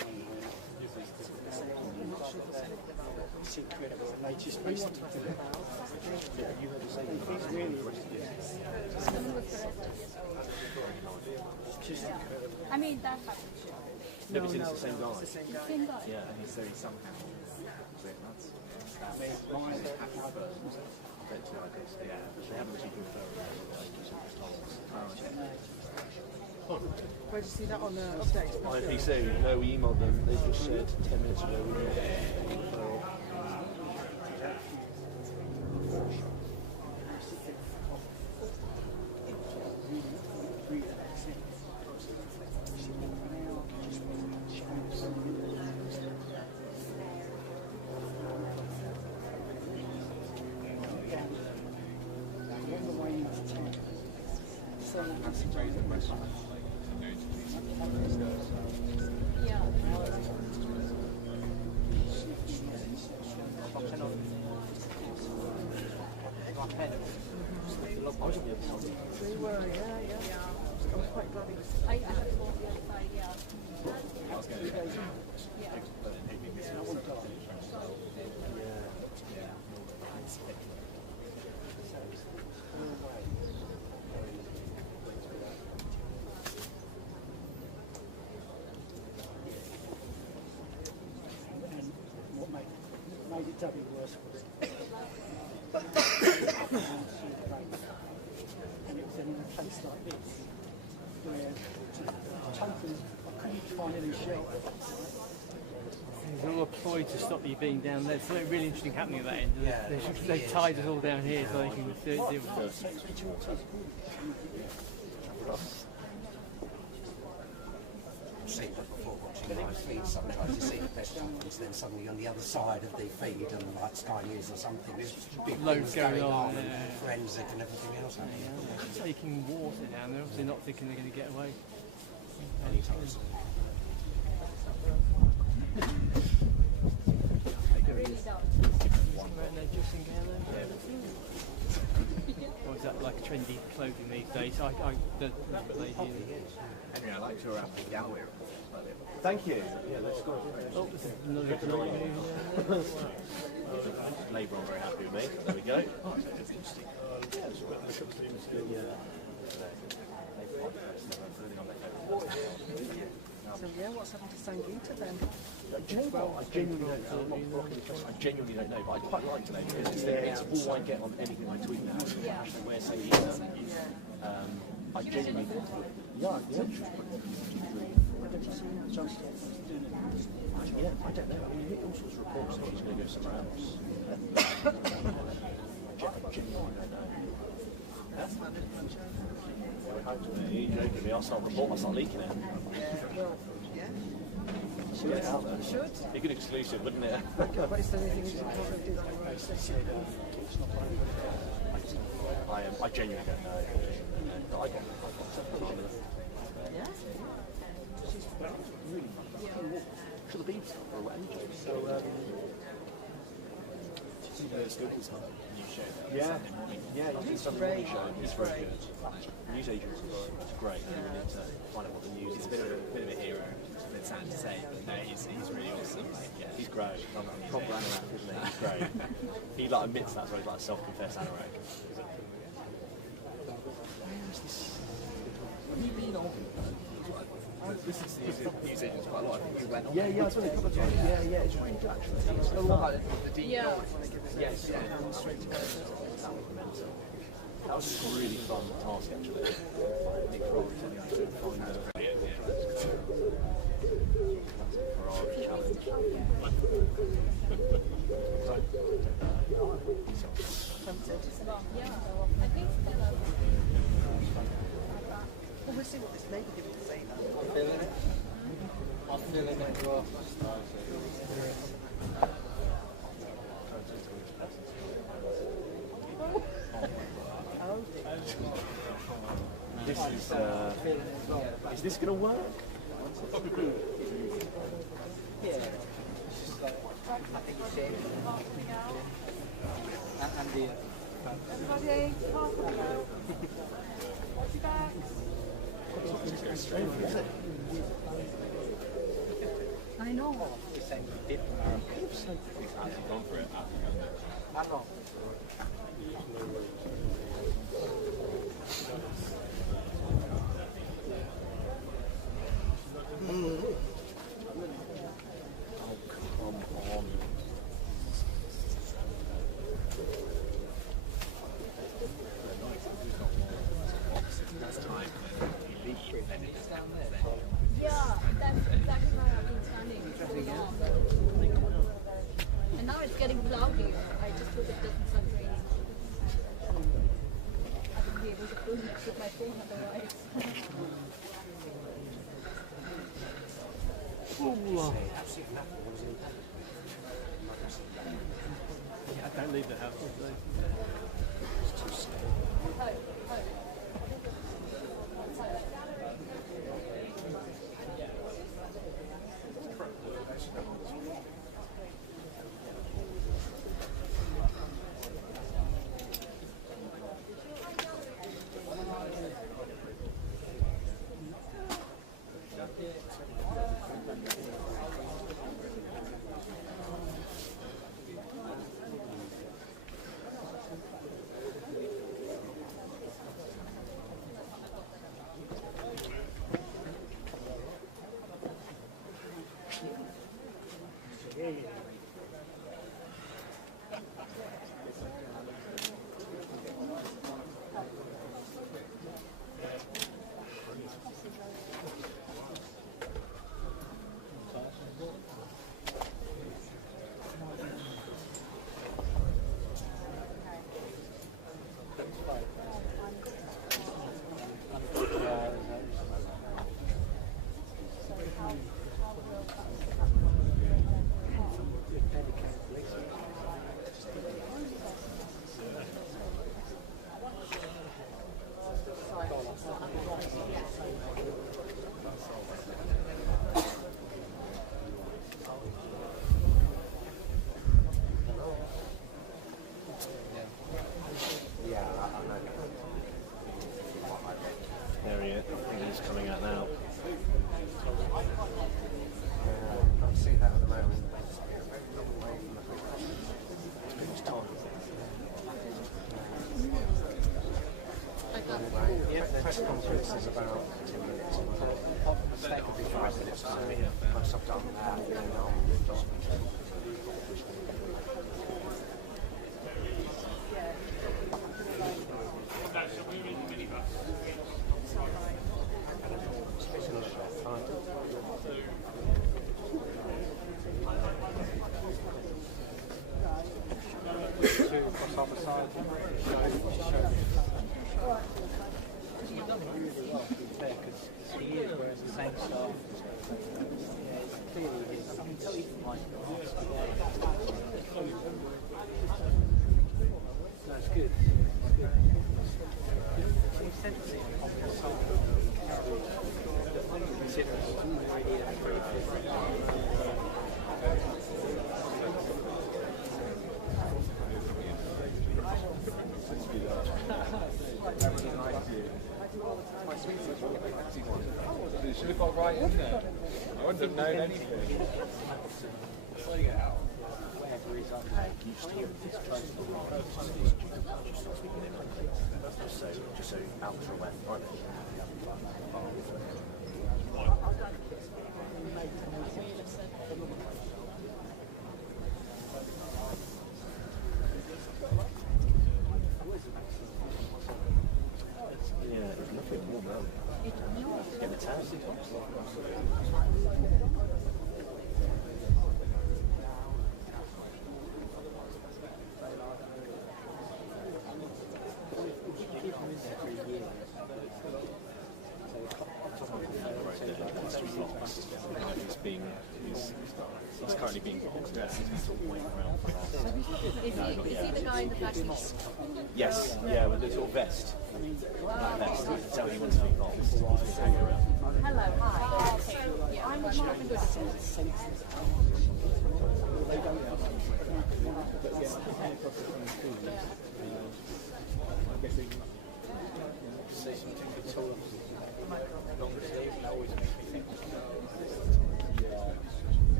It's incredible, and they just basically do it. You heard the same It really is. It's just incredible. I mean, that happened. No, but it's the same guy. The same guy. Yeah. And so he somehow that's I mean, mine, yeah, they haven't actually confirmed that. Where did you see that on the update? IPC, no, we emailed them. They just said 10 minutes ago we got referral. They were, yeah. I was quite glad he was. I have to go on the other side, yeah. I was going to and what made it doubly worse was and it was in a place like this where totally I couldn't find any shelter. There's all a ploy to stop you being down there. There's something really interesting happening at that end. They've tied us all down here so they can deal with it. I've seen that before watching live feeds. Sometimes you see the best ones, then suddenly on the other side of the feed, and like Sky News or something, there's big Loads things going on, yeah. and forensic and everything else. Taking water down there, obviously not thinking they're going to get away. Anytime soon. Really down. Or is that like trendy clothing these days? The lady. Henry, I liked your apple gallery. Thank you. Yeah, that's good. Oh, this is another Labour are very happy with me. There we go. Oh, that's interesting. So yeah, what's happened to Sangita then? Do you know what? I genuinely don't know. I'm not blocking the question. I genuinely don't know, but I'd quite like to know because it's all I get on anything I tweet now. Where say I genuinely yeah. Yeah, I don't know. I mean, you get all sorts of reports that he's going to go somewhere else. I genuinely don't know. You're joking me. I'll start leaking it. Should get it out there. Should. Be a good exclusive, wouldn't it? But is there anything you can do? I genuinely don't know. I got Yeah. should have been for a wet energy. So, it's good as well. Yeah, he's done the morning show. He's very good. News agents are great. You need to find out what the news is. He's a bit of a hero. It's sad to say, but no, he's really awesome. Like, yeah. He's great. Proper anorak, isn't he? He's great. He like admits that, so he's like a self-confessed anorak. Have you been on? This is news agents quite a lot. I think you went on. Yeah, I've done it a couple of times. Yeah, it's really good actually. It's a lot like the deep Yeah. Yes, yeah. That was a really fun task actually. Big frog telling us to find the Ferrari challenge. Yeah, I think Stella. Well, we'll see what this lady gives to say now. I'm feeling it. I'm feeling it as well. Is this going to work? Yeah. It's just like, I think it's it. And the... Everybody, half a go. Watch your backs. I know. The same we did for America. He's actually gone for it. How long? Yeah, that's exactly how I've been standing for so long. And now it's getting cloudier. I just hope it doesn't start raining. I won't be able to film it with my phone otherwise. I don't leave the house all day. There he is. I think he's coming out now. Can't see that at the moment. Press conference is about 2 minutes. That could be 5 minutes. Once I've done that, then I'll move on. That's good. You should have got right in there. I wouldn't have known anything. Just so ultra wet. Yeah, it's lovely and warm now. Get the tan. He's currently being boxed out. He's sort of waiting around for us. Is he the guy in the black t-shirt? Yes, yeah, with the sort of vest. That vest. You can tell he wants to be boxed. He's just hanging around. Hello, hi. Oh, okay. Yeah, I'm not good at this.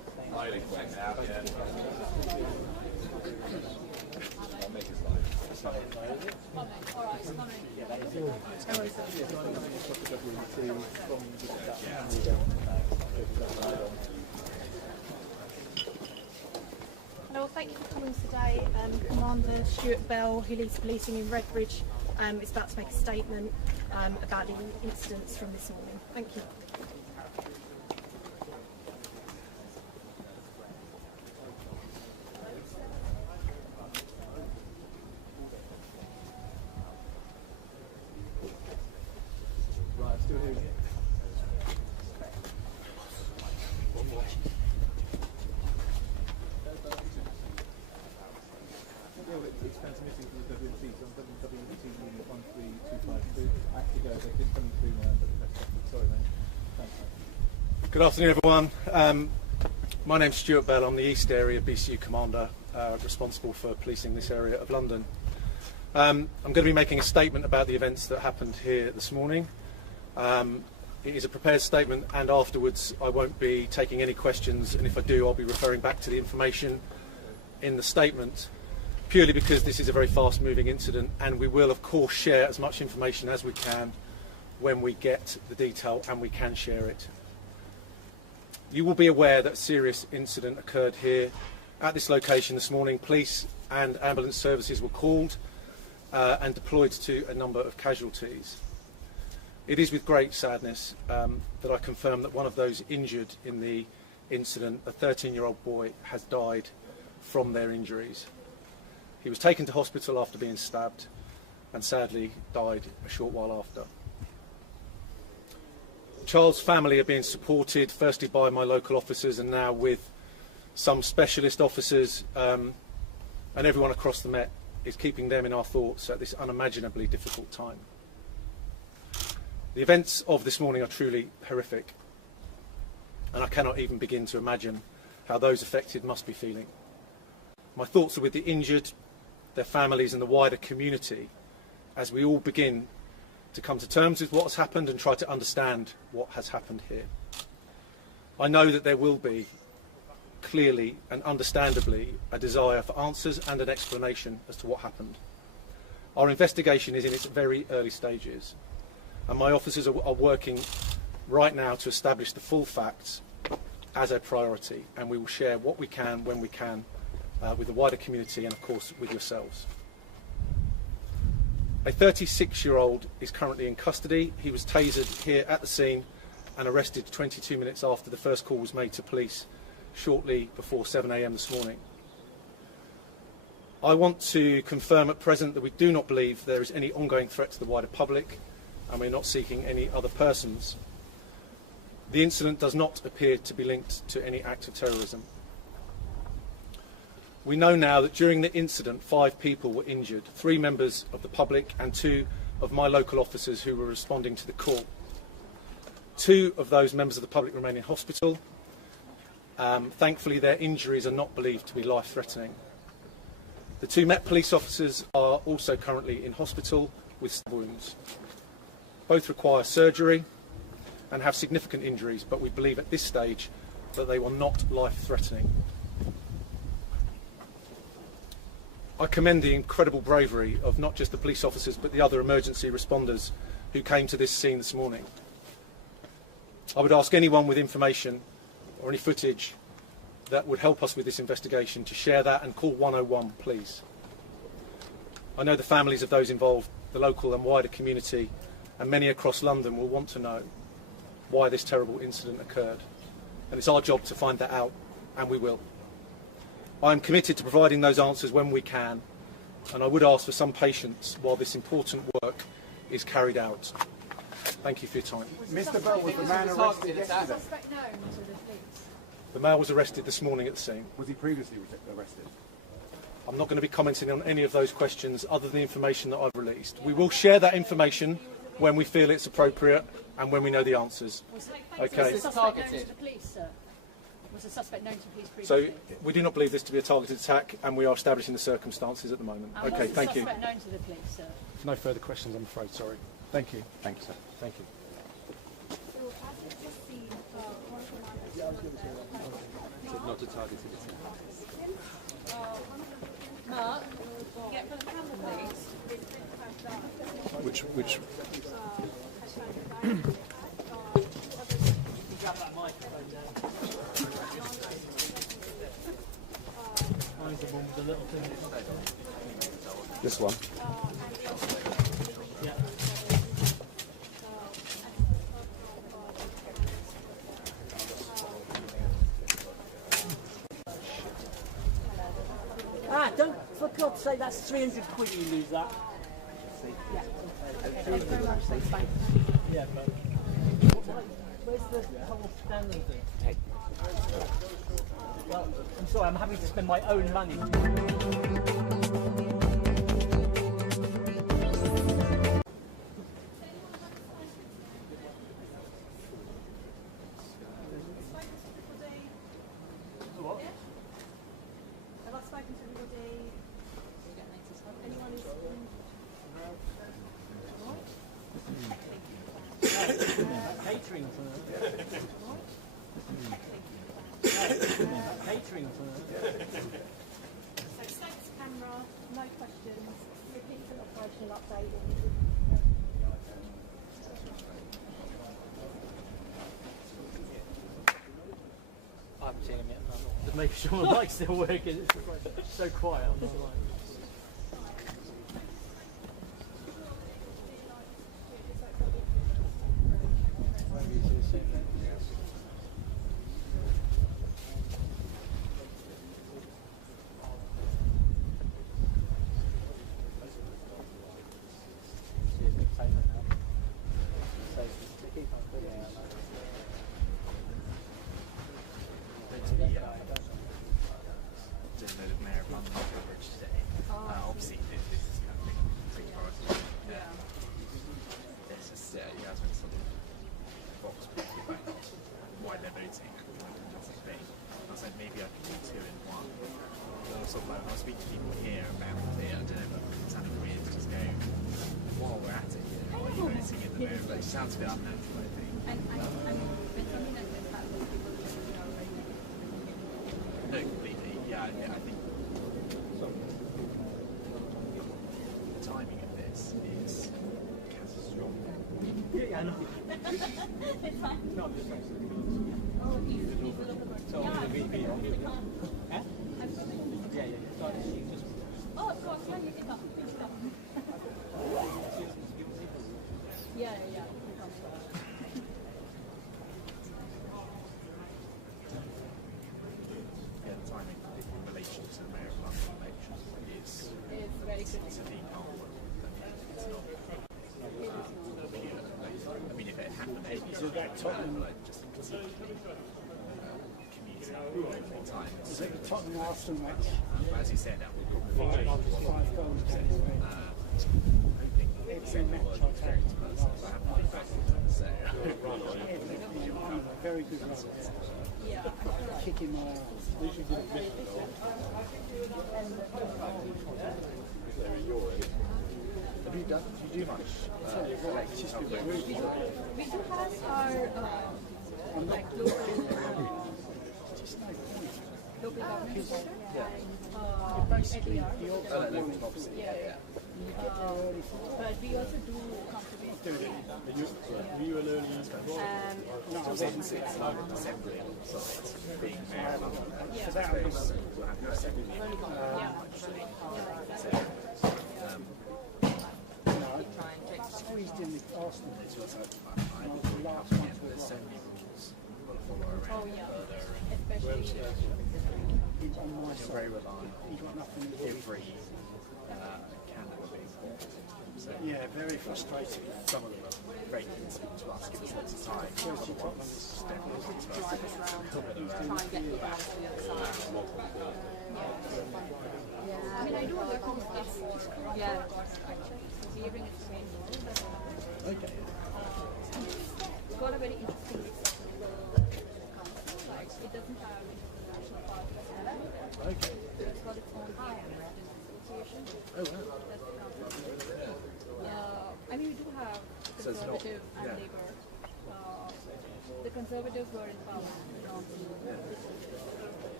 Billy's went out, yeah. I'll make his Hello, thank you for coming today. Commander Stuart Bell, who leads policing in Redbridge, is about to make a statement about the incidents from this morning. Thank you. Right, I'm still here. It's transmitting from the WMC, so on WMC unit 13252. Actually, they've been coming through now, but that's sorry, mate. Thanks, mate. Good afternoon, everyone. My name's Stuart Bell. I'm the East Area BCU Commander, responsible for policing this area of London. I'm going to be making a statement about the events that happened here this morning. It is a prepared statement, and afterwards I won't be taking any questions, and if I do, I'll be referring back to the information in the statement, purely because this is a very fast-moving incident, and we will, of course, share as much information as we can when we get the detail and we can share it. You will be aware that a serious incident occurred here at this location this morning. Police and ambulance services were called and deployed to a number of casualties. It is with great sadness that I confirm that one of those injured in the incident, a 13-year-old boy, has died from their injuries. He was taken to hospital after being stabbed and sadly died a short while after. The child's family are being supported firstly by my local officers and now with some specialist officers, and everyone across the Met is keeping them in our thoughts at this unimaginably difficult time. The events of this morning are truly horrific, and I cannot even begin to imagine how those affected must be feeling. My thoughts are with the injured, their families and the wider community as we all begin to come to terms with what has happened and try to understand what has happened here. I know that there will be, clearly and understandably, a desire for answers and an explanation as to what happened. Our investigation is in its very early stages, and my officers are working right now to establish the full facts as a priority, and we will share what we can when we can with the wider community and of course with yourselves. A 36-year-old is currently in custody. He was tasered here at the scene and arrested 22 minutes after the first call was made to police shortly before 7 AM this morning. I want to confirm at present that we do not believe there is any ongoing threat to the wider public, and we're not seeking any other persons. The incident does not appear to be linked to any act of terrorism. We know now that during the incident 5 people were injured, 3 members of the public and 2 of my local officers who were responding to the call. 2 of those members of the public remain in hospital. Thankfully their injuries are not believed to be life-threatening. The 2 Met police officers are also currently in hospital with stab wounds. Both require surgery and have significant injuries, but we believe at this stage that they were not life-threatening. I commend the incredible bravery of not just the police officers but the other emergency responders who came to this scene this morning. I would ask anyone with information or any footage that would help us with this investigation to share that and call 101, please. I know the families of those involved, the local and wider community, and many across London will want to know why this terrible incident occurred. And it's our job to find that out, and we will. I am committed to providing those answers when we can, and I would ask for some patience while this important work is carried out. Thank you for your time. Mr. Bell, was the man arrested yesterday? Suspect known to the police. The male was arrested this morning at the scene. Was he previously arrested? I'm not going to be commenting on any of those questions other than the information that I've released. We will share that information when we feel it's appropriate and when we know the answers. Okay. Was the suspect known to the police, sir? Was the suspect known to police So previously? we do not believe this to be a targeted attack, and we are establishing the circumstances at the moment. And Okay, was the thank you. suspect known to the police, sir? No further questions, I'm afraid. Sorry. Thank you. Thank you, sir. Thank you. So as you just seen, one commander Not a targeted attack. Mark, get for the camera, please. Which Grab that microphone down. Mine's the one with the little thing. this one? Yeah. Ah, don't, for God's sake, that's 300 quid you lose that. Yeah. Yeah, but where's the whole standing thing? Well, I'm sorry, I'm having to spend my own money. What? Have I spoken to everybody? Anyone who's Catering for catering for So status camera, no questions, repeat an operational update. I haven't seen him yet. No. Just making sure the mic's still working. It's so quiet on the line. Obviously, this is kind of big priority. This is, you guys went sort of box about why they're voting and thing. I was like, maybe I could do two in one. Or sort of like, when I was speaking to people here about it, I don't know, but it sounded weird to just go, while we're at it, what are you voting at the moment? But it sounds a bit unnatural, I think. And when something like this happens, people just, No, completely. Yeah, I think the timing of this is catastrophic. Yeah, I know. it's fine. No, I'm just saying. Oh, he's a little bit. So Yeah, I'm going to be Huh? Yeah. So you just. Oh, of course, yeah, you can come. Please come. Yeah. Yeah, the timing in relation to the Mayor of London election is It's very good. it's a deep hole. It's not. I mean, if it happened, maybe it's like just conceivably commuting every time. Is it the Tottenham Arsenal match? But as you said, that would probably be 5 goals. hoping send the word experience person. So I haven't been back so Very good run. Yeah. Kicking my ass. Have you do much We do have our like local government center. Basically, ADR. the odds Yeah. But we also do conservation. Are you an early since it's like assembly sites being there. Yeah. So we'll have your assembly. squeezed in the Arsenal. There's also the last one. There's so many rules you've got to follow around further. Especially He's on my You're side. very reliant He's got nothing to do. every candidate being bought. So Yeah, very frustrating. some of them are very convincing to us, give us lots of time. Other ones definitely want to us to Try and get you down to the other side. I mean, I do work on stuff for hearing is main role, but Okay. it's got a very interesting council. Like, it doesn't have international parties. Okay. It's got its own association. Oh, wow. That's the council. I mean, we do have So it's not- conservative and yeah. Labour. The Conservatives were in power.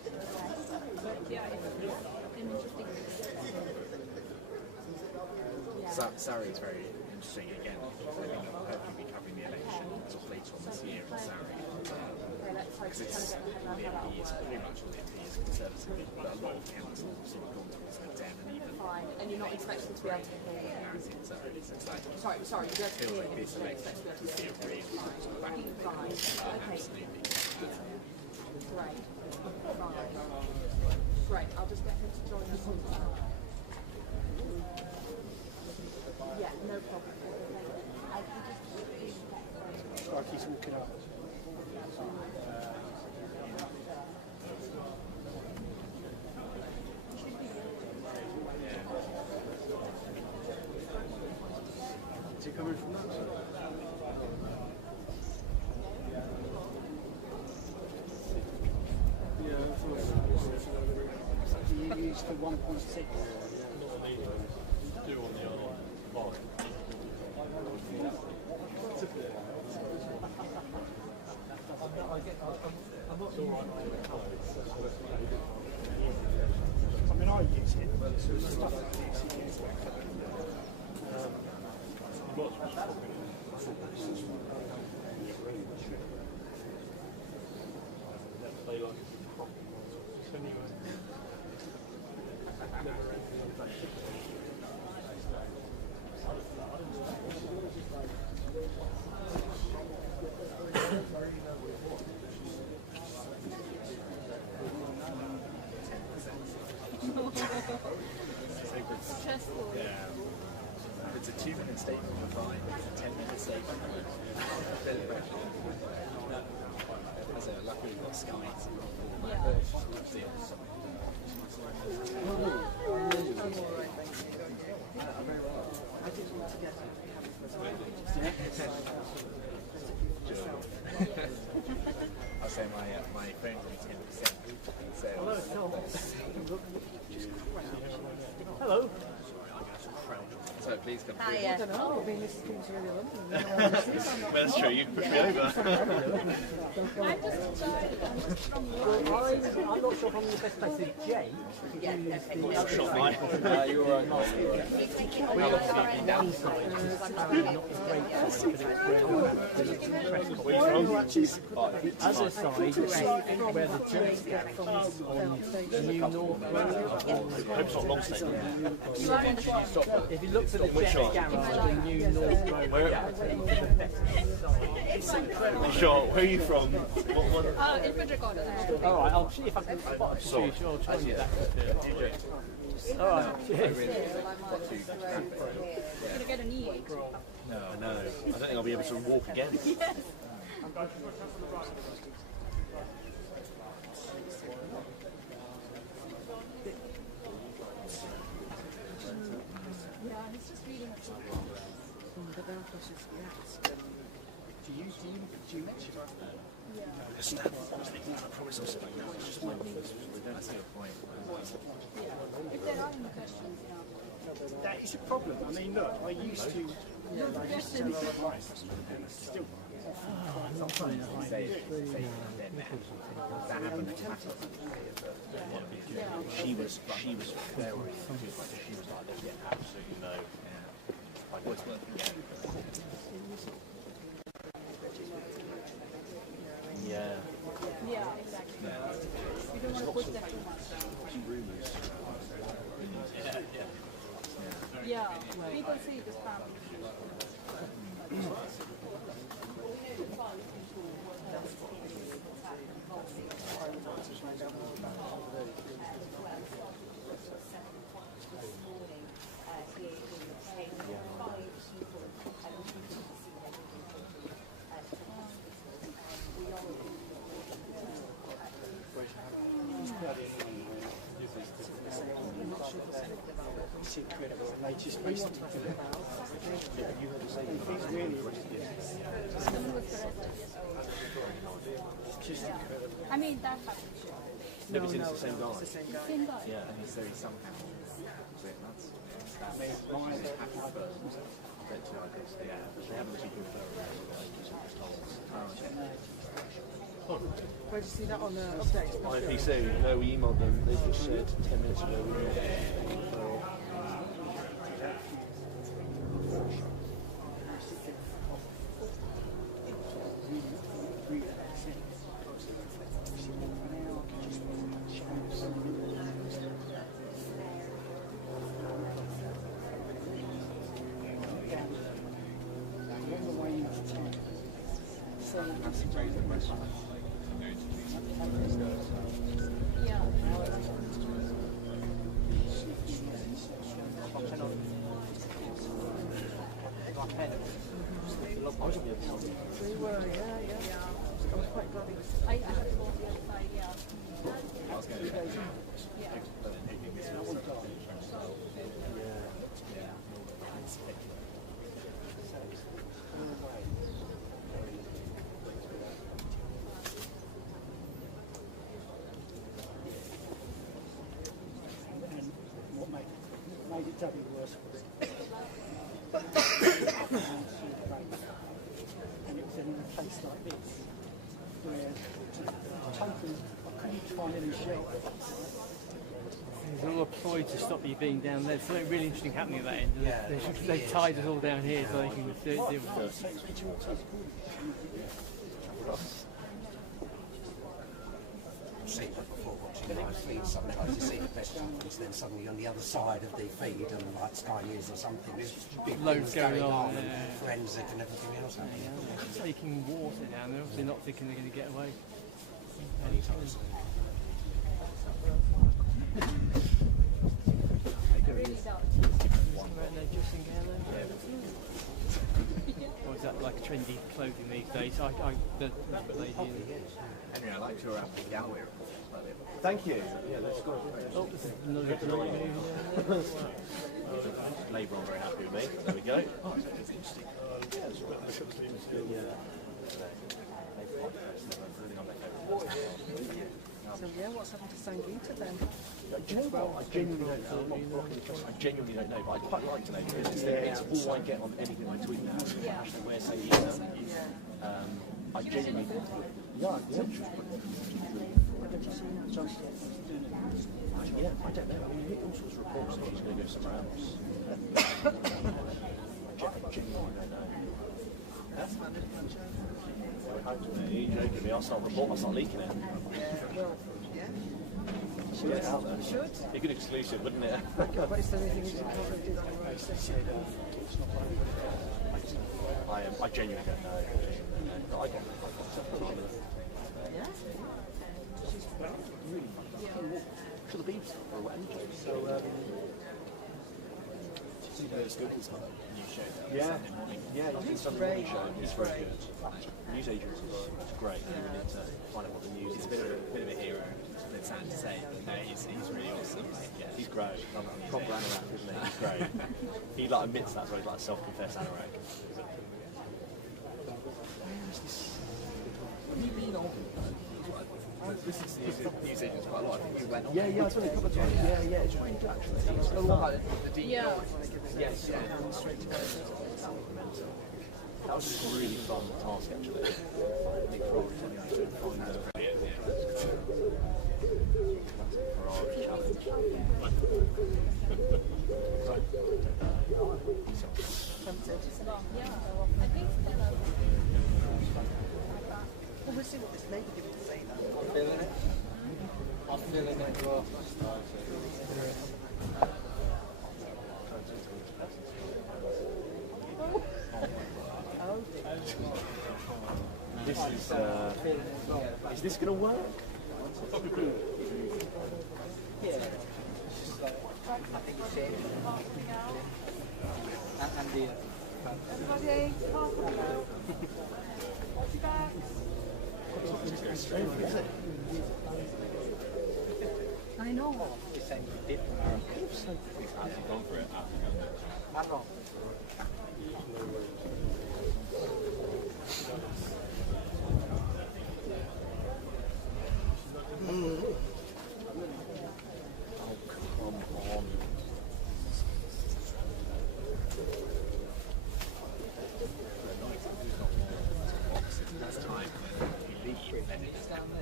Yeah, it's an interesting. Surrey is very interesting again. I think I'll hopefully be covering the election sort of later on this year in Surrey. Because it's all the MPs, pretty much all the MPs Conservative, but a lot of councils sort of gone towards the Den and even. Fine, and you're not expecting to be able to hear. It's like, Sorry, you don't feels hear like him. this election is the real sort of back and Fine. forth. Okay. Absolutely. Great. Fine. Great. I'll just get him to join us on that. Yeah, no problem. Like he's walking up. Is he coming from that side? Yeah, I thought you used the 1.6. Do on the other line. I mean, I use it, but it's stuff like this, it gets Stressful. Yeah. It's a 2-minute statement, we're fine. It's a 10-minute statement. As a luckily we've got Sky. I'll say my phone is 10%. So Hello. so please come Hiya. I don't know. I mean, this seems really London. Well, that's true. You pushed me over. I'm not sure if I'm in the best place to Jake. Yeah, Shot mine. You're right. We have one side, which is apparently not the great side, because it's press Where are you from? The other side, where the Germans get from, on the New North Road. I hope it's not long statement. If you look for the jet garage, the New North Road, Sure. Where are you from? What? Infantry Gardens. all right, I'll see if I can spot a few. Sure, I'll try and do that. All right, cheers. You're gonna get an E8. No. I don't think I'll be able to walk again. Yes. Yeah, he's just reading a book. Do you mention Yeah. I promise I'll sit back down. It's just my knees. That's a good point. If there are any questions, yeah. that is a problem. I mean, look, I used to tell my advice, and it's still. Say that happened. She was very good. She was like, yeah, absolutely no. I was working again. Yeah. Yeah, exactly. You don't want to push them too much. Yeah, people say this family. It's incredible, and they just recently did it. He's really it's just incredible. I mean, that happens. Maybe it's the same guy. Same guy. Yeah. And he's very somehow. That's I mean, mine, They haven't taken the Where did you see that on the update? IPC, no, we emailed them. They just said 10 minutes ago we were They were, yeah. I was quite glad he was. I had to go on the other side, yeah. I was going to Yeah. but then hitting this was And what made it doubly worse was and it was in a place like this where totally I couldn't find any shelter. There's a lot of ploy to stop you being down there. There's something really interesting happening at that end. Yeah, They've tied us all down here so they can deal with us. I've seen it before watching live feeds. Sometimes you see the best jumpers, then suddenly on the other side of the feed and like Sky News or something, there's big Loads things going on yeah. and forensic and everything else. They're taking water down. They're obviously not thinking they're going to get away. Anytime soon. Or is that like trendy clothing these days? The lady Henry, I liked your gallery. Thank you. Yeah, that's good. Oh, this is another Labour are very happy with me. There we go. Oh, that's interesting. So yeah, what's happened to Sangeeta then? Do you know what? I genuinely don't know. I genuinely don't know, but I'd quite like to know because it's all I get on anything I tweet now. Where say I genuinely. Yeah, yeah, I don't know. I mean, you get all sorts of reports that he's going to go somewhere else. I genuinely don't know. That's fun, isn't it? You're joking me. I'll start leaking it. Should Get it out there. Should. Be a good exclusive, wouldn't it? But is there anything you can do that I genuinely don't know. But I get Yeah. to the beach or whatever. So, It's good. It's got a new show. yeah, He's great. He's very good. News agents is great. You need to find out what the news He's is. a bit of a hero. It's sad to say, but no, he's really awesome. Like, yeah, He's great. Proper anorak, isn't he? He's great. He like admits that, so he's like a self-confessed anorak. this is news agents quite a lot. I think you went on. Yeah, I've done it a couple of times. Yeah, it's really good actually. It's a lot like the deep Yeah. Yes, yeah. That was just a really fun task actually. Nick Ferrari telling me to find the Ferrari challenge. Yeah, I think Well, we'll see what this lady gives to say now. I'm feeling it. I'm feeling it as well. Is this going to work? Yeah. It's just like, I think it's it. And the... everybody, half a go. Back. I know. It's saying we did the marathon. He's actually gone for it. Marathon. That's time. You leave, and then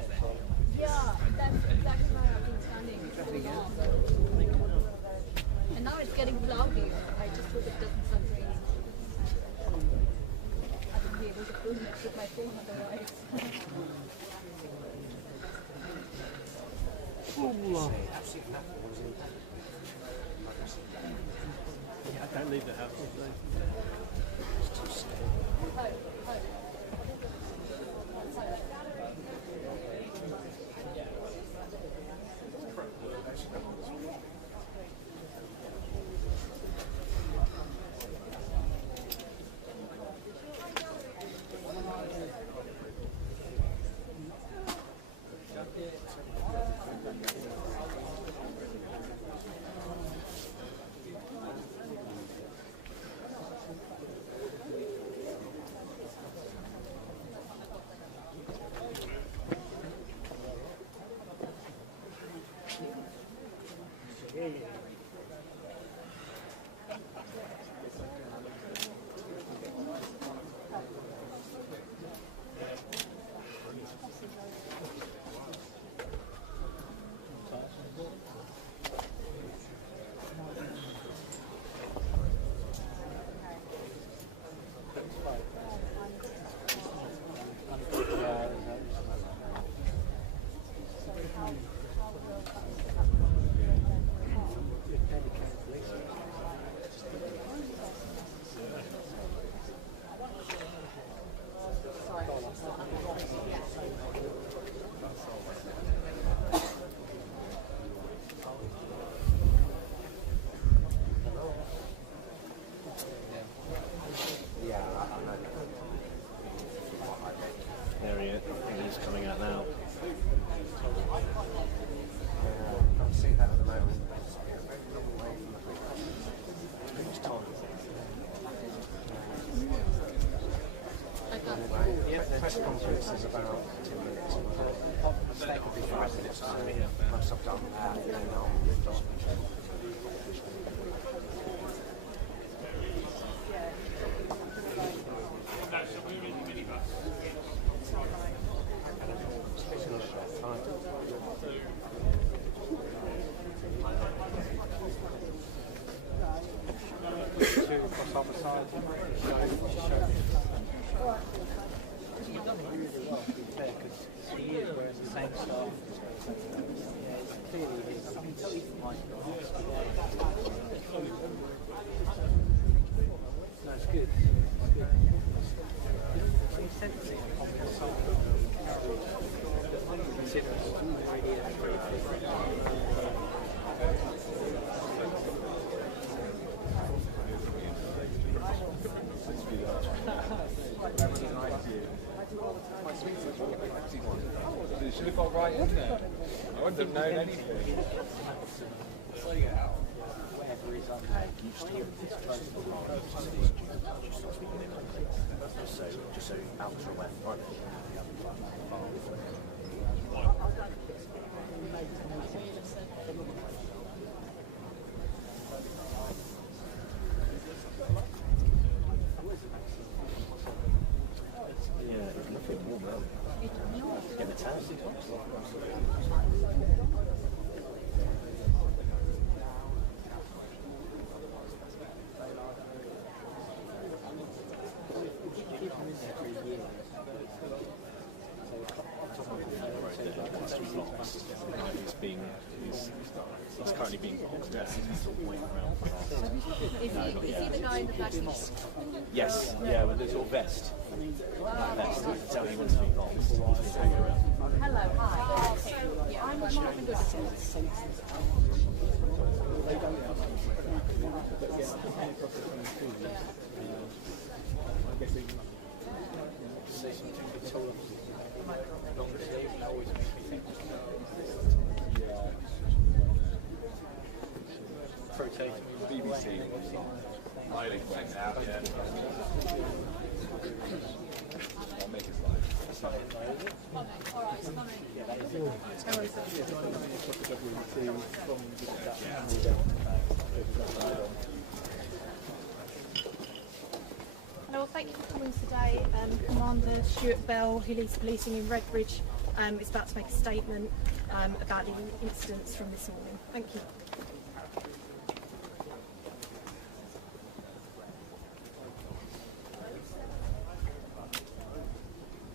careful otherwise. I don't leave the house. There he is. He's coming out now. Can't see that at the moment. Press conference is about 2 minutes. That could be 5 minutes. Once I've done that, then I'll lift on. You should have got right in there. I wouldn't have known anything. Just so out to aware. Right. Yeah, it's nothing warm now. Get the tan. He's currently being sort of waiting around for us. Is he the guy in the black vest? Yes, yeah, with the sort of vest. That vest, you can tell he wants to be boxed. He's been hanging around. Hello, hi. Okay. Yeah, I'm not good at this. BBC. Highly flagged out, yeah. I'll make his life. Hello, thank you for coming today. Commander Stuart Bell, who leads policing in Redbridge, is about to make a statement about the incidents from this morning. Thank you.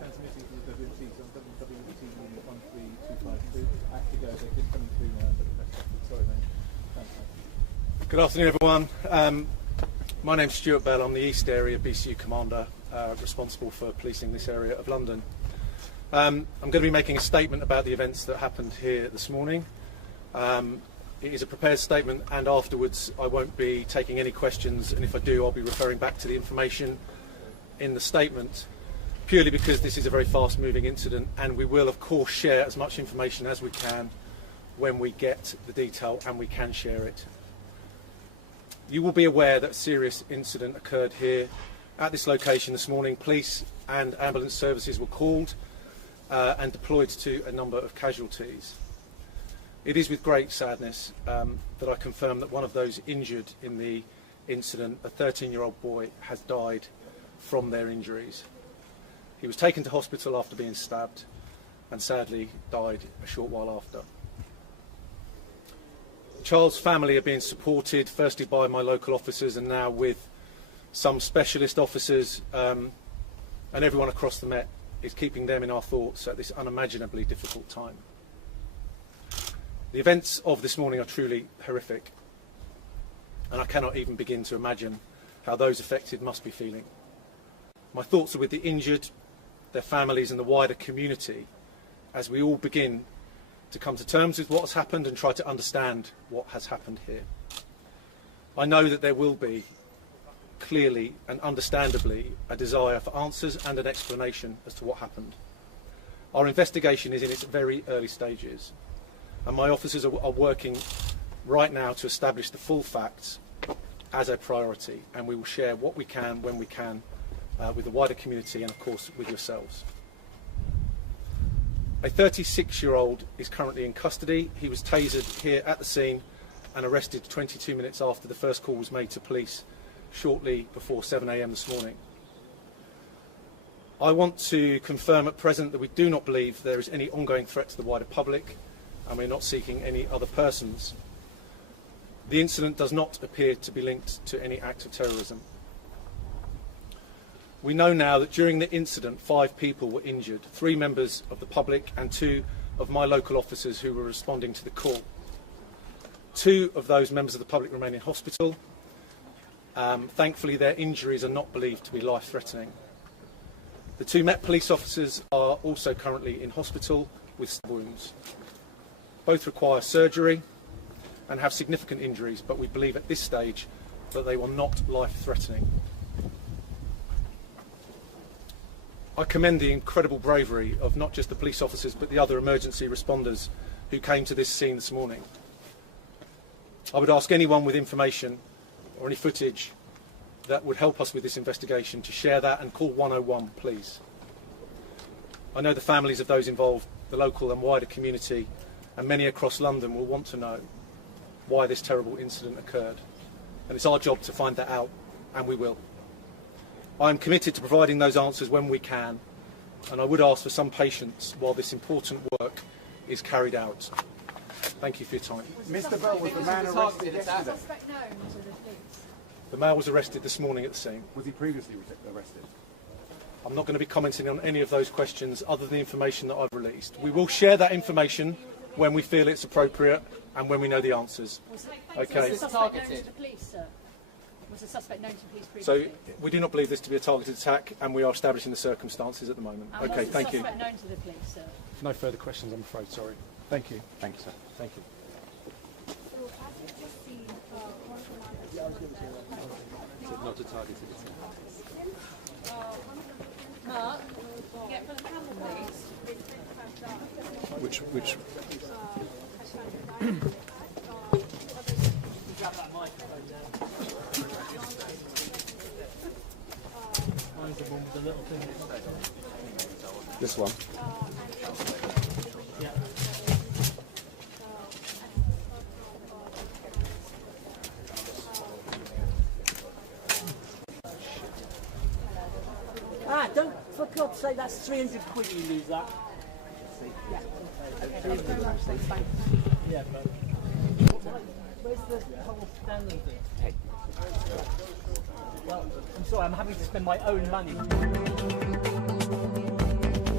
transmitting from the WMT on WMT unit 13252. I have to go, they're just coming through now, but the press conference. Sorry, mate. Thanks, mate. Good afternoon, everyone. My name's Stuart Bell. I'm the East Area BCU Commander, responsible for policing this area of London. I'm going to be making a statement about the events that happened here this morning. It is a prepared statement, and afterwards I won't be taking any questions, and if I do, I'll be referring back to the information in the statement, purely because this is a very fast-moving incident, and we will, of course, share as much information as we can when we get the detail and we can share it. You will be aware that a serious incident occurred here at this location this morning. Police and ambulance services were called and deployed to a number of casualties. It is with great sadness that I confirm that one of those injured in the incident, a 13-year-old boy, has died from their injuries. He was taken to hospital after being stabbed and sadly died a short while after. The child's family are being supported firstly by my local officers and now with some specialist officers, and everyone across the Met is keeping them in our thoughts at this unimaginably difficult time. The events of this morning are truly horrific, and I cannot even begin to imagine how those affected must be feeling. My thoughts are with the injured, their families and the wider community as we all begin to come to terms with what has happened and try to understand what has happened here. I know that there will be, clearly and understandably, a desire for answers and an explanation as to what happened. Our investigation is in its very early stages, and my officers are working right now to establish the full facts as a priority, and we will share what we can when we can with the wider community and of course with yourselves. A 36-year-old is currently in custody. He was tasered here at the scene and arrested 22 minutes after the first call was made to police shortly before 7 AM this morning. I want to confirm at present that we do not believe there is any ongoing threat to the wider public, and we're not seeking any other persons. The incident does not appear to be linked to any act of terrorism. We know now that during the incident 5 people were injured, 3 members of the public and 2 of my local officers who were responding to the call. 2 of those members of the public remain in hospital. Thankfully their injuries are not believed to be life-threatening. The 2 Met police officers are also currently in hospital with stab wounds. Both require surgery and have significant injuries, but we believe at this stage that they were not life-threatening. I commend the incredible bravery of not just the police officers but the other emergency responders who came to this scene this morning. I would ask anyone with information or any footage that would help us with this investigation to share that and call 101, please. I know the families of those involved, the local and wider community, and many across London will want to know why this terrible incident occurred. And it's our job to find that out, and we will. I am committed to providing those answers when we can, and I would ask for some patience while this important work is carried out. Thank you for your time. Mr. Bell, was the man arrested yesterday? The male was arrested this morning at the scene. Was he previously arrested? I'm not going to be commenting on any of those questions other than the information that I've released. We will share that information when we feel it's appropriate and when we know the answers. Okay. Was the suspect known to the police, sir? Was the suspect known to the police So previously? we do not believe this to be a targeted attack, and we are establishing the circumstances at the moment. And Okay, was the thank you. suspect known to the police, sir? No further questions, I'm afraid. Sorry. Thank you. Thank you, sir. Thank you. Not a targeted attack. Mark, get for the camera, please. Which? This one. Don't, for God's sake, that's 300 quid you lose that. Yeah. Okay, thanks very much. Thanks, bye. Yeah, but where's the whole standing thing? Well, I'm sorry, I'm having to spend my own money.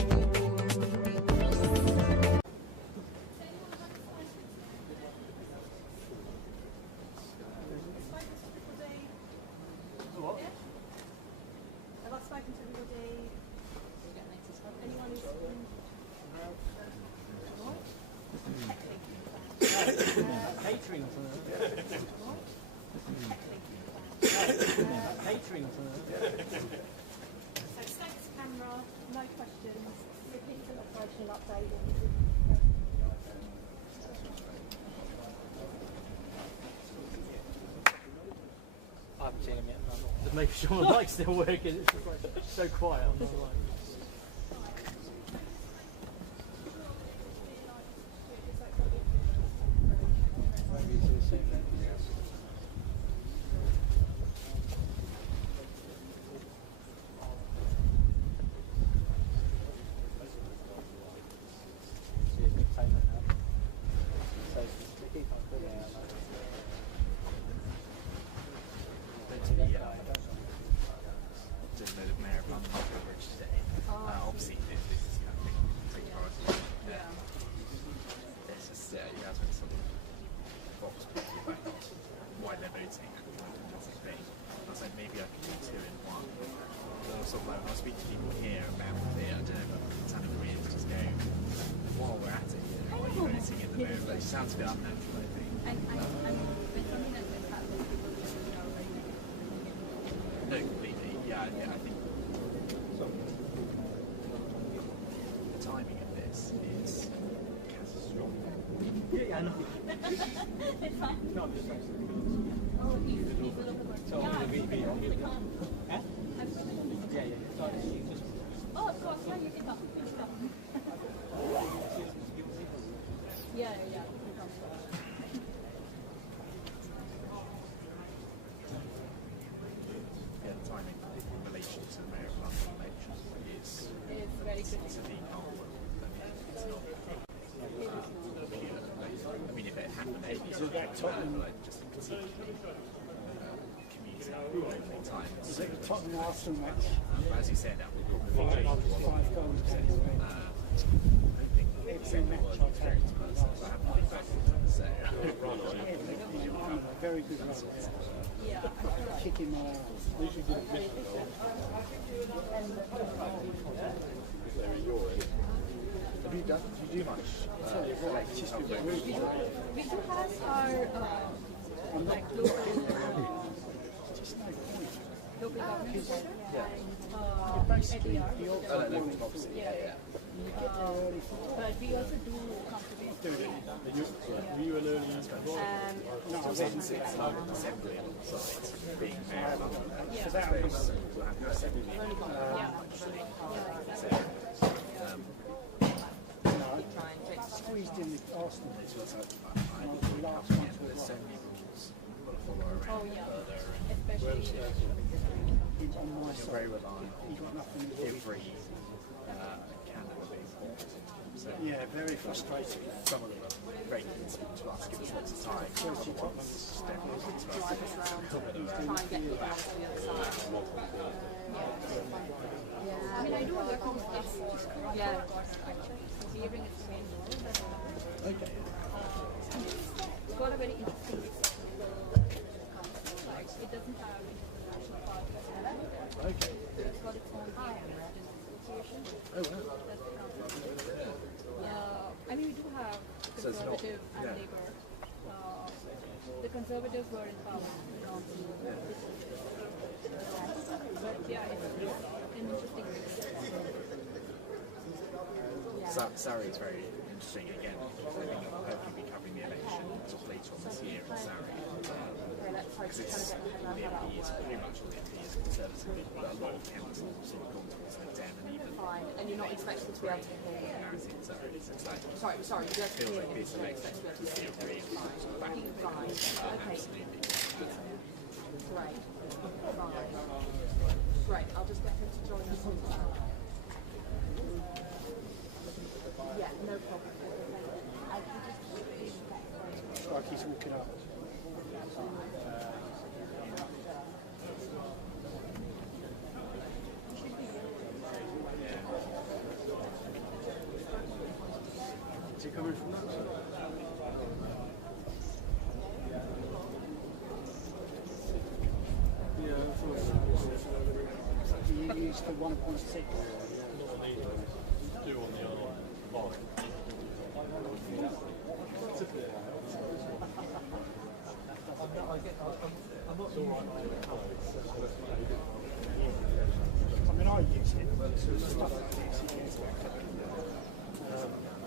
I haven't seen him yet. No. Just making sure the mic's still working. It's just like so quiet on the line. Sounds a bit unnatural, I think. And with something like this happens, people just know, like, no, completely. Yeah, I think the timing of this is catastrophic. Yeah, I know. it's fine. No, I'm just saying. Oh, he's a little bit more. So, Yeah, huh? Yeah. Oh, of course, yeah, you can come. Yeah. Yeah, the timing in relation to the Mayor of London election is very good. It's a deep hole. I mean, it's not pure. I mean, if it happened 8 years ago, I'd just conceivably commuting every time. Is it the Tottenham Arsenal match? But as you said, that would probably change what 5 goals. I think the second world experience person, so I haven't been back so very good run. Yeah. Kicking my Have you do much? We do have our like local government center. basically ADR. the old Yeah. But we also do competition. Were you an early? No, I wasn't. It's like assembly alongside being mayor of London. So that was we'll have no assembly. Squeezed in the Arsenal. The last one. There's so many rules you've got to follow around. Oh yeah, especially On my You're side. very reliant He got nothing on to do. every candidate being bought. So Yeah, very frustrating. some of them are very convincing to us, give us lots of time. Other ones definitely to us. Try and get people out to the other side. I mean I do other competitions. Yeah. Hearing is main role, but Okay. it's got a very interesting like it doesn't have international parties in it. Okay. It's got its own association. Oh wow. That's the council. I mean we do have So it's not- conservative and yeah. Labour. The conservatives were in power. But yeah, it's an interesting Surrey is very interesting again. I think I'll hopefully be covering the election sort of later on this year in Surrey. Because it's all the MPs, pretty much all the MPs are conservative, but a lot of councils have sort of gone towards the Dem and even Fine. And you're not expected to be able to hear. narrative in Surrey. So it's like, Sorry, you don't feels hear like him. this You're not election expected to be able to is hear. really sort of back and Fine. Okay. absolutely. Great. Fine. Great. I'll just get him to join us on that. Yeah, no problem. Like he's walking up. Is he coming from that side? You used the 1.6. I mean, I use it, but stuff like this, it gets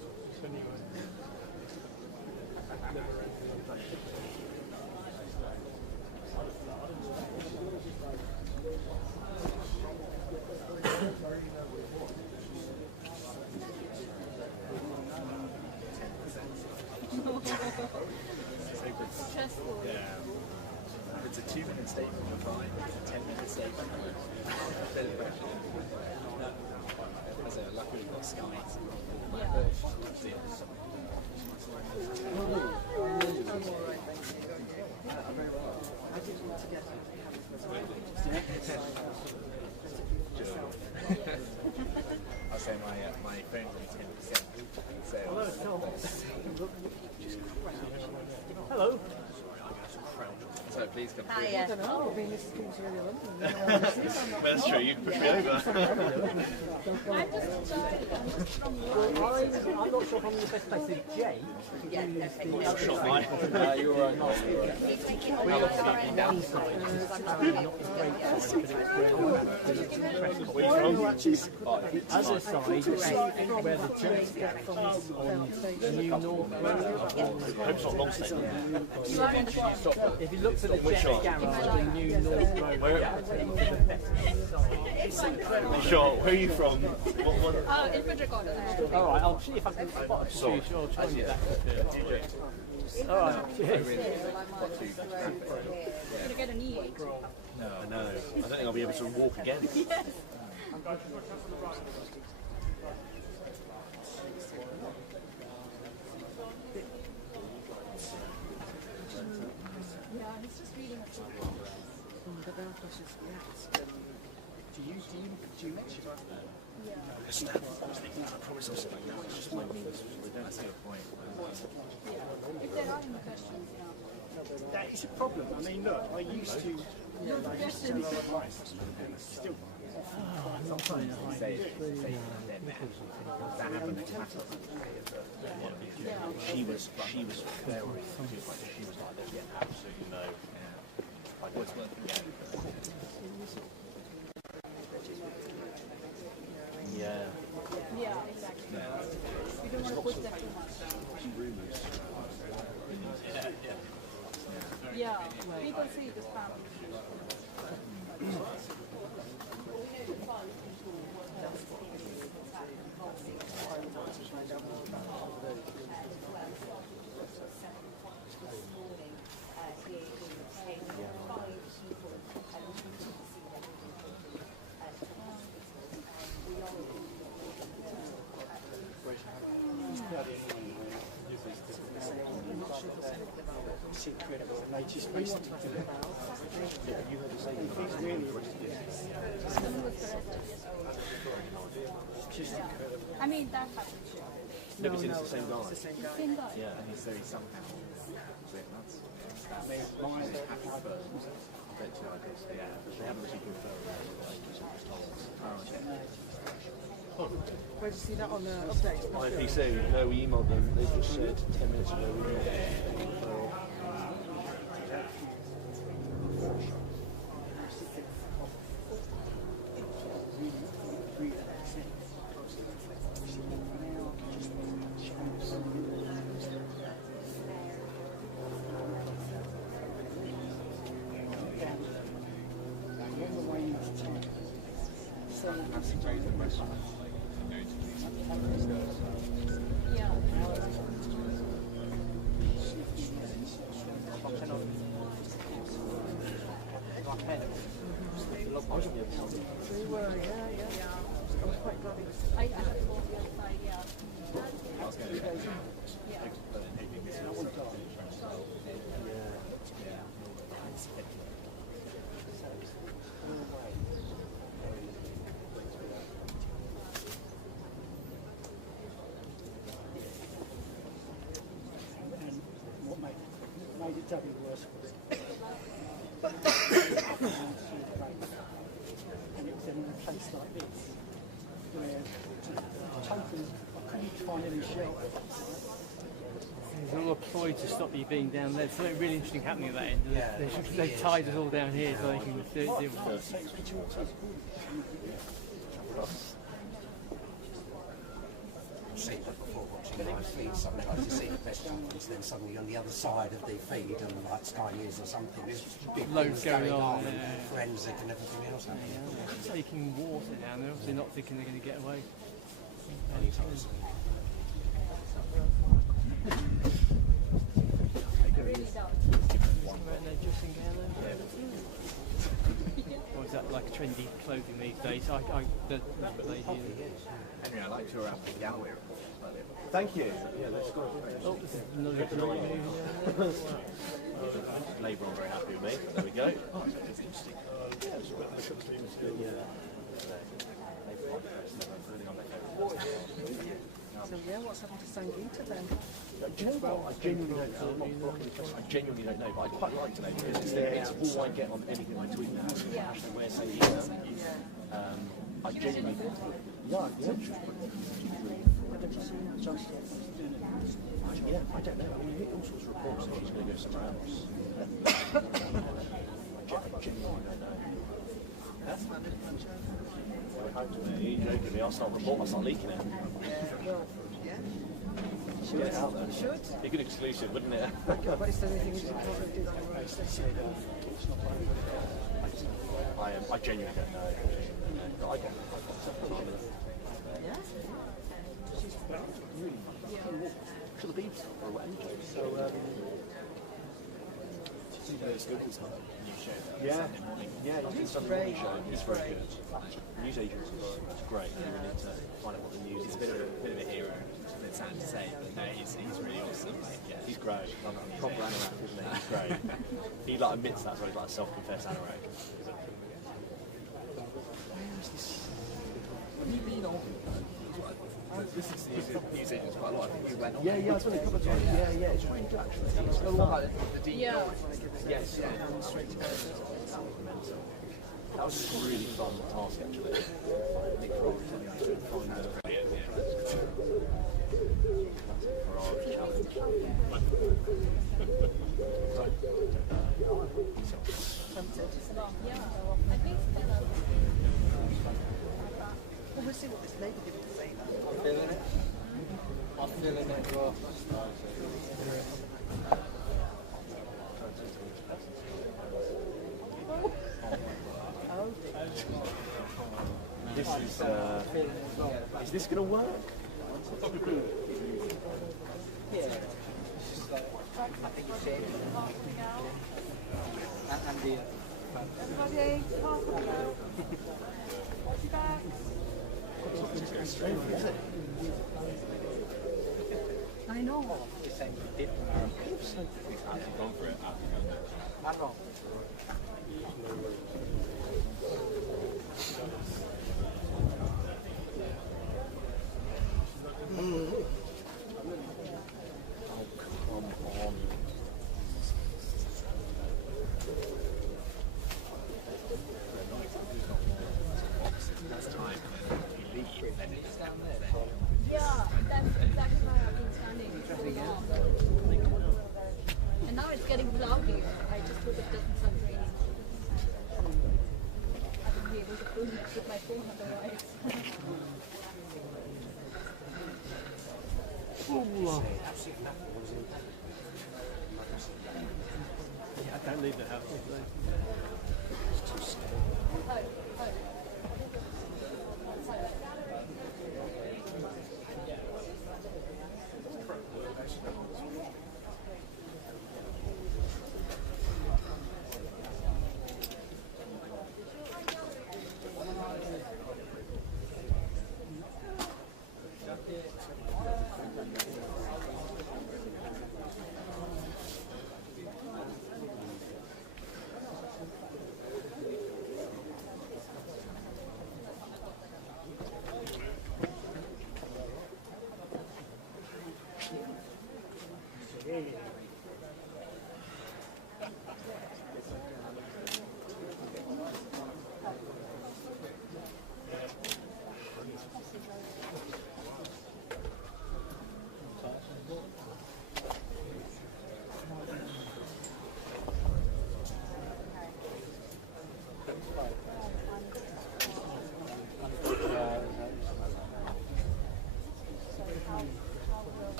Stressful. Yeah. It's a 2-minute statement, we're fine. It's a 10-minute statement. As a luckily we've got skies. I'll say my phone's only 10%. So Hello. So please come through. I don't know, I mean, this is King's Radio London. That's true, you can push me over. I'm not sure if I'm in the best place to Jake. I'll shot mine. You're right. We're on one side, which is apparently not the great side, because it's where the other side, which is where the journey on New North Road. Hope it's not long statement. If you look for the jet garage on New North Road, Sure, where are you from? Infantry Gardens. all right, I'll see if I can spot a few, sure, I'll try and get that. All right, cheers. Gonna get an E8. No, I know. I don't think I'll be able to walk again. Yes. Yeah, he's just reading a book. Do you mention that? Yeah. I promise I'll sit back down. It's just my knees. That's a good point. If there are any questions, yeah. That is a problem. I mean, look, I used to sell our advice. Still. Say that happened to She was very confused. Like, she was like, yeah, absolutely no. Like, what's worth again? Yeah. Yeah, exactly. We don't want to push that too much. Yeah, people see this family. Incredible, latest recent. Someone was arrested yesterday. I mean, that happened. No, but it's the same guy. Same guy. Yeah. And so he somehow went nuts. They haven't received Where did you see that on the update? IPC, no, we emailed them. They just said 10 minutes ago we emailed them. I had to go the other side, yeah. I was going to And what made it doubly worse was and it was in a place like this where totally I couldn't find any shelter. There's a little ploy to stop you being down there. There's something really interesting happening at that end. They've tied us all down here so they can deal with it. See before watching watching live feeds sometimes, you see the best companies, then suddenly on the other side of the feed and like Sky News or something, there's big things going on and forensic and everything else happening. Taking water down, they're obviously not thinking they're going to get away. Anytime soon. Or is that like trendy clothing these days? The lady. Henry, I like your gallery. Thank you. Yeah, that's good. Oh, this is another Labour are very happy with me. There we go. Oh, that's interesting. So yeah, what's happened to Sangeeta then? Do you know what? I genuinely don't know. I'm not blocking the question. I genuinely don't know, but I'd quite like to know because it's all I get on anything I tweet now. Actually, where say I genuinely yeah. Yeah, I don't know. I mean, you get all sorts of reports that she's going to go somewhere else. I genuinely don't know. You're joking me. I'll start leaking it. Get it out there. Should. Be a good exclusive, wouldn't it? But is there anything you can't do? I genuinely don't know. But I get Yeah? to the beach or whatever. So, it's good. Yeah, He's great. It's very good. News agents are great. You need to find out what the news is. He's a bit of a hero. It's sad to say, but no, he's really awesome. Like, yeah. He's great. Proper anorak, isn't he? He's great. He like admits that, so he's like a self-confessed anorak. This is news agents quite a lot. I think we went on. Yeah, I've done it a couple of times. Yeah, it's really good actually. It's a lot. Yeah. Yes, yeah. That was a really fun task actually. Nick Frog telling me to find the I think Well, we'll see what this lady did to say that. I'm feeling it. I'm feeling it as well. Is this going to work? Yeah. It's just like, I think it's it. And the... everybody, half a go. Watch your back. I know. It's saying dip tomorrow. He's actually gone for it. I'm wrong. Yeah, that's exactly why I've been standing so long. And now it's getting cloudy. I just hope it doesn't start raining. I wouldn't be able to film it with my phone otherwise. I can't leave the house.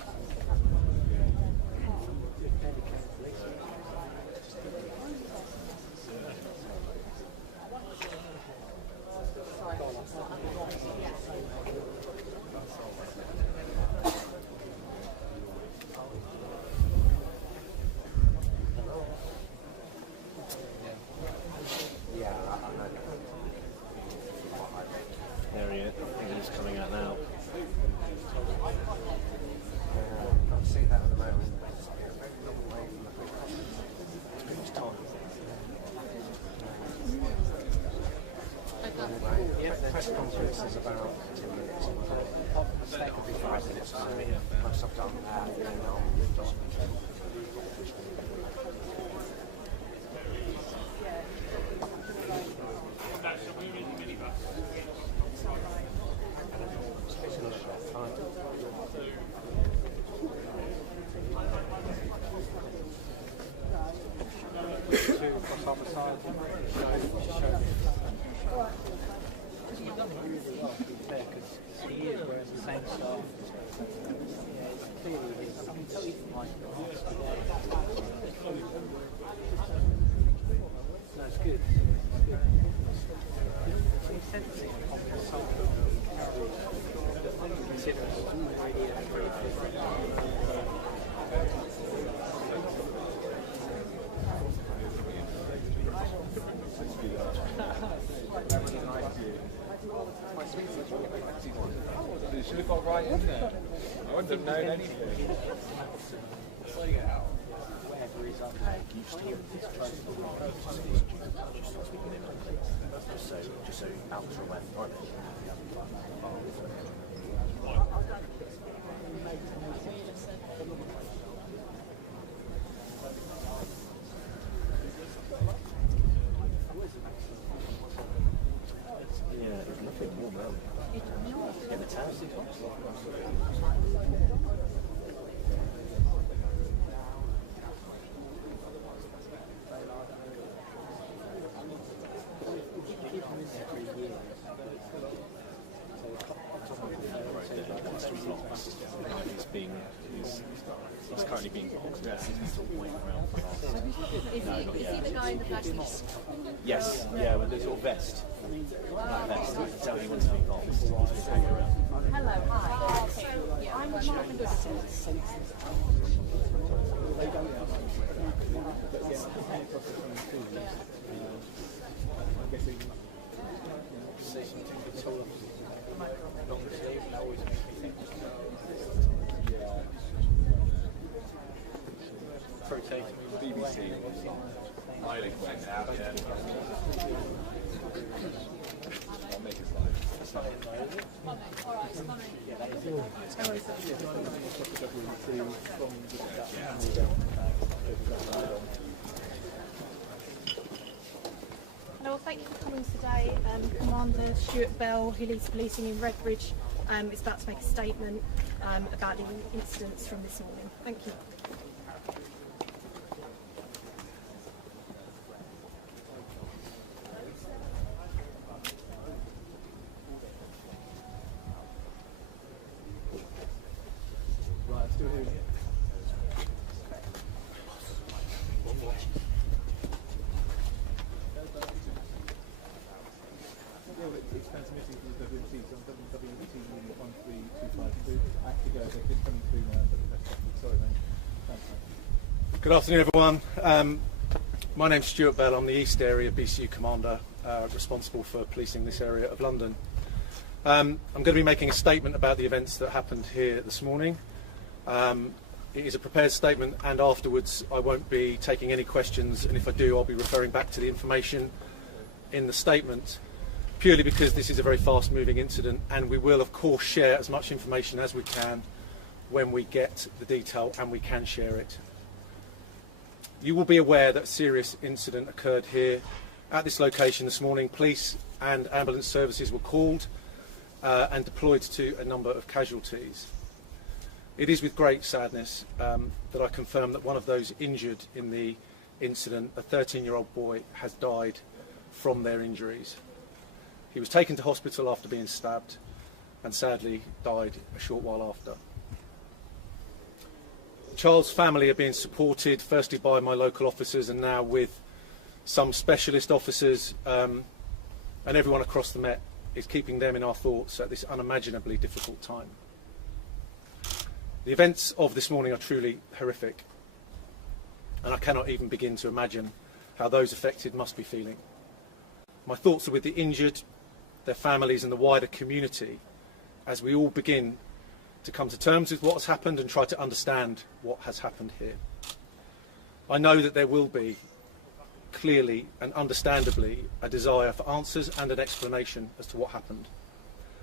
this is about 10 minutes. That could be 5 minutes. Once I've done that, then I'll move on. You should have got right in there. I wouldn't have known anything. Just so out from where. He's currently being boxed out. He's sort of waiting around for us. Is he the guy in the black vest? Yes, yeah, with the sort of vest. That vest. You can tell he wants to be boxed. He's just hanging around. Hello, hi. Yeah, I'm not good at this. BBC. Highly went out, yeah. I'll make his Hello, thank you for coming today. Commander Stuart Bell, who leads policing in Redbridge, is about to make a statement about the incidents from this morning. Thank you. Good afternoon, everyone. My name's Stuart Bell. I'm the East Area BCU Commander, responsible for policing this area of London. I'm going to be making a statement about the events that happened here this morning. It is a prepared statement, and afterwards I won't be taking any questions, and if I do, I'll be referring back to the information in the statement, purely because this is a very fast-moving incident, and we will, of course, share as much information as we can when we get the detail and we can share it. You will be aware that a serious incident occurred here at this location this morning. Police and ambulance services were called and deployed to a number of casualties. It is with great sadness that I confirm that one of those injured in the incident, a 13-year-old boy, has died from their injuries. He was taken to hospital after being stabbed and sadly died a short while after. The child's family are being supported, firstly by my local officers and now with some specialist officers, and everyone across the Met is keeping them in our thoughts at this unimaginably difficult time. The events of this morning are truly horrific, and I cannot even begin to imagine how those affected must be feeling. My thoughts are with the injured, their families and the wider community as we all begin to come to terms with what has happened and try to understand what has happened here. I know that there will be, clearly and understandably, a desire for answers and an explanation as to what happened.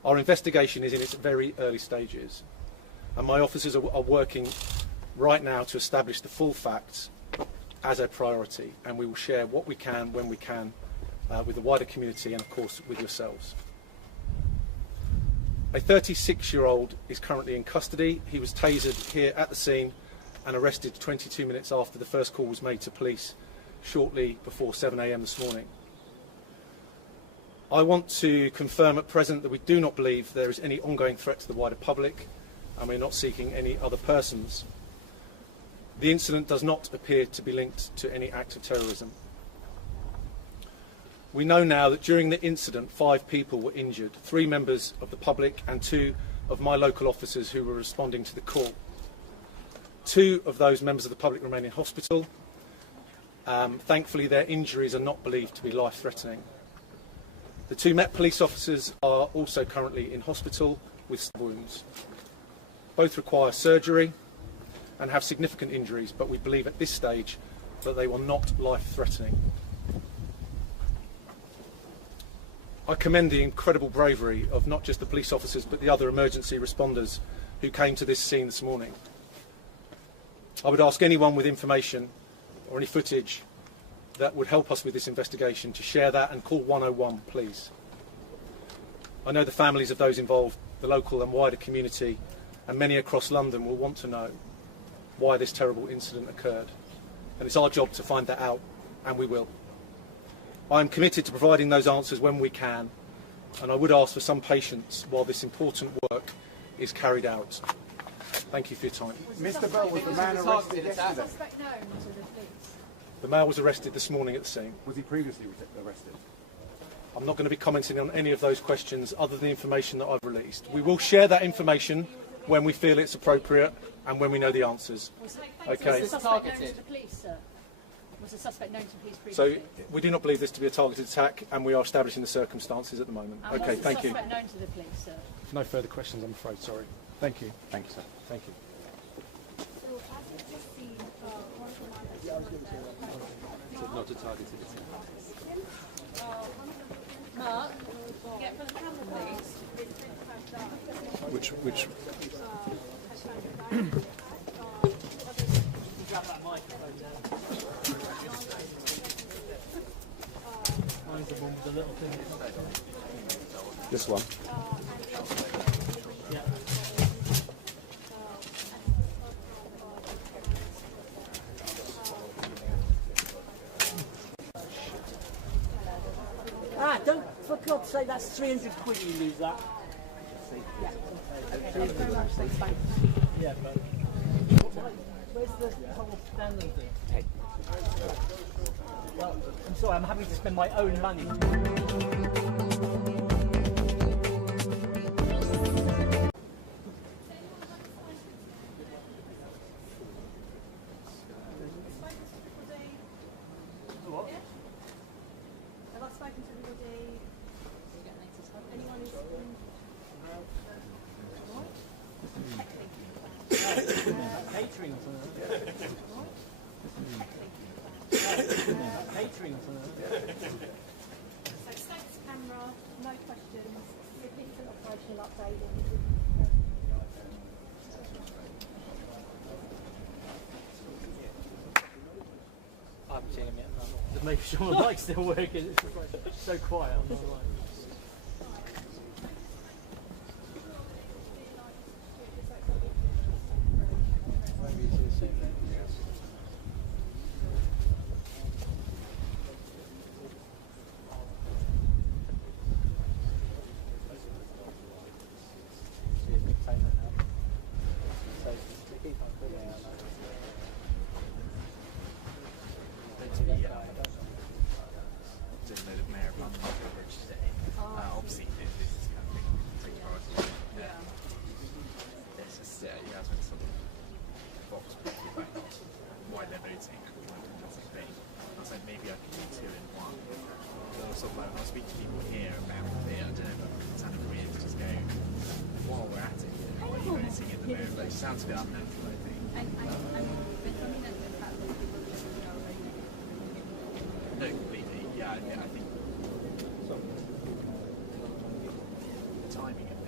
Our investigation is in its very early stages, and my officers are working right now to establish the full facts as a priority, and we will share what we can when we can with the wider community and of course with yourselves. A 36-year-old is currently in custody. He was tasered here at the scene and arrested 22 minutes after the first call was made to police shortly before 7 AM this morning. I want to confirm at present that we do not believe there is any ongoing threat to the wider public, and we're not seeking any other persons. The incident does not appear to be linked to any act of terrorism. We know now that during the incident 5 people were injured, 3 members of the public and 2 of my local officers who were responding to the call. 2 of those members of the public remain in hospital. Thankfully their injuries are not believed to be life-threatening. The 2 Met police officers are also currently in hospital with stab wounds. Both require surgery and have significant injuries, but we believe at this stage that they were not life-threatening. I commend the incredible bravery of not just the police officers but the other emergency responders who came to this scene this morning. I would ask anyone with information or any footage that would help us with this investigation to share that and call 101, please. I know the families of those involved, the local and wider community, and many across London will want to know why this terrible incident occurred. And it's our job to find that out, and we will. I am committed to providing those answers when we can, and I would ask for some patience while this important work is carried out. Thank you for your time. Mr. Bell, was the man arrested yesterday? The male was arrested this morning at the scene. Was he previously arrested? I'm not going to be commenting on any of those questions other than the information that I've released. We will share that information when we feel it's appropriate and when we know the answers. Okay. Was the suspect known to the police, sir? Was the suspect known to police So previously? we do not believe this to be a targeted attack, and we are establishing the circumstances at the moment. And Okay, was the thank you. suspect known to the police, sir? No further questions, I'm afraid. Sorry. Thank you. Thank you, sir. Thank you. Not a targeted attack. Mark, get for the camera, please. Which? Mine's the one with the little thing. This one. Yeah. Ah, don't, for God's sake, that's 300 quid you lose that. Yeah. Yeah, but where's the whole standard thing? Well, I'm sorry, I'm having to spend my own money. What? Have I spoken to everybody? Anyone who's Catering or something. Catering or something. So status camera, no questions, repeat an operational update. I haven't seen him yet. No. Just making sure the mic's still working. It's so quiet on the line. Obviously, this is kind of big priority. It's just, he has been sort of boxed about why they're voting and that sort of thing. I was like, maybe I could do 2 in 1. Or sort of like, when I speak to people here about it, I don't know, but it's kind of weird to just go, while we're at it, what are you voting at the moment? But it sounds a bit unnatural, I think. No, completely. Yeah, I think the timing of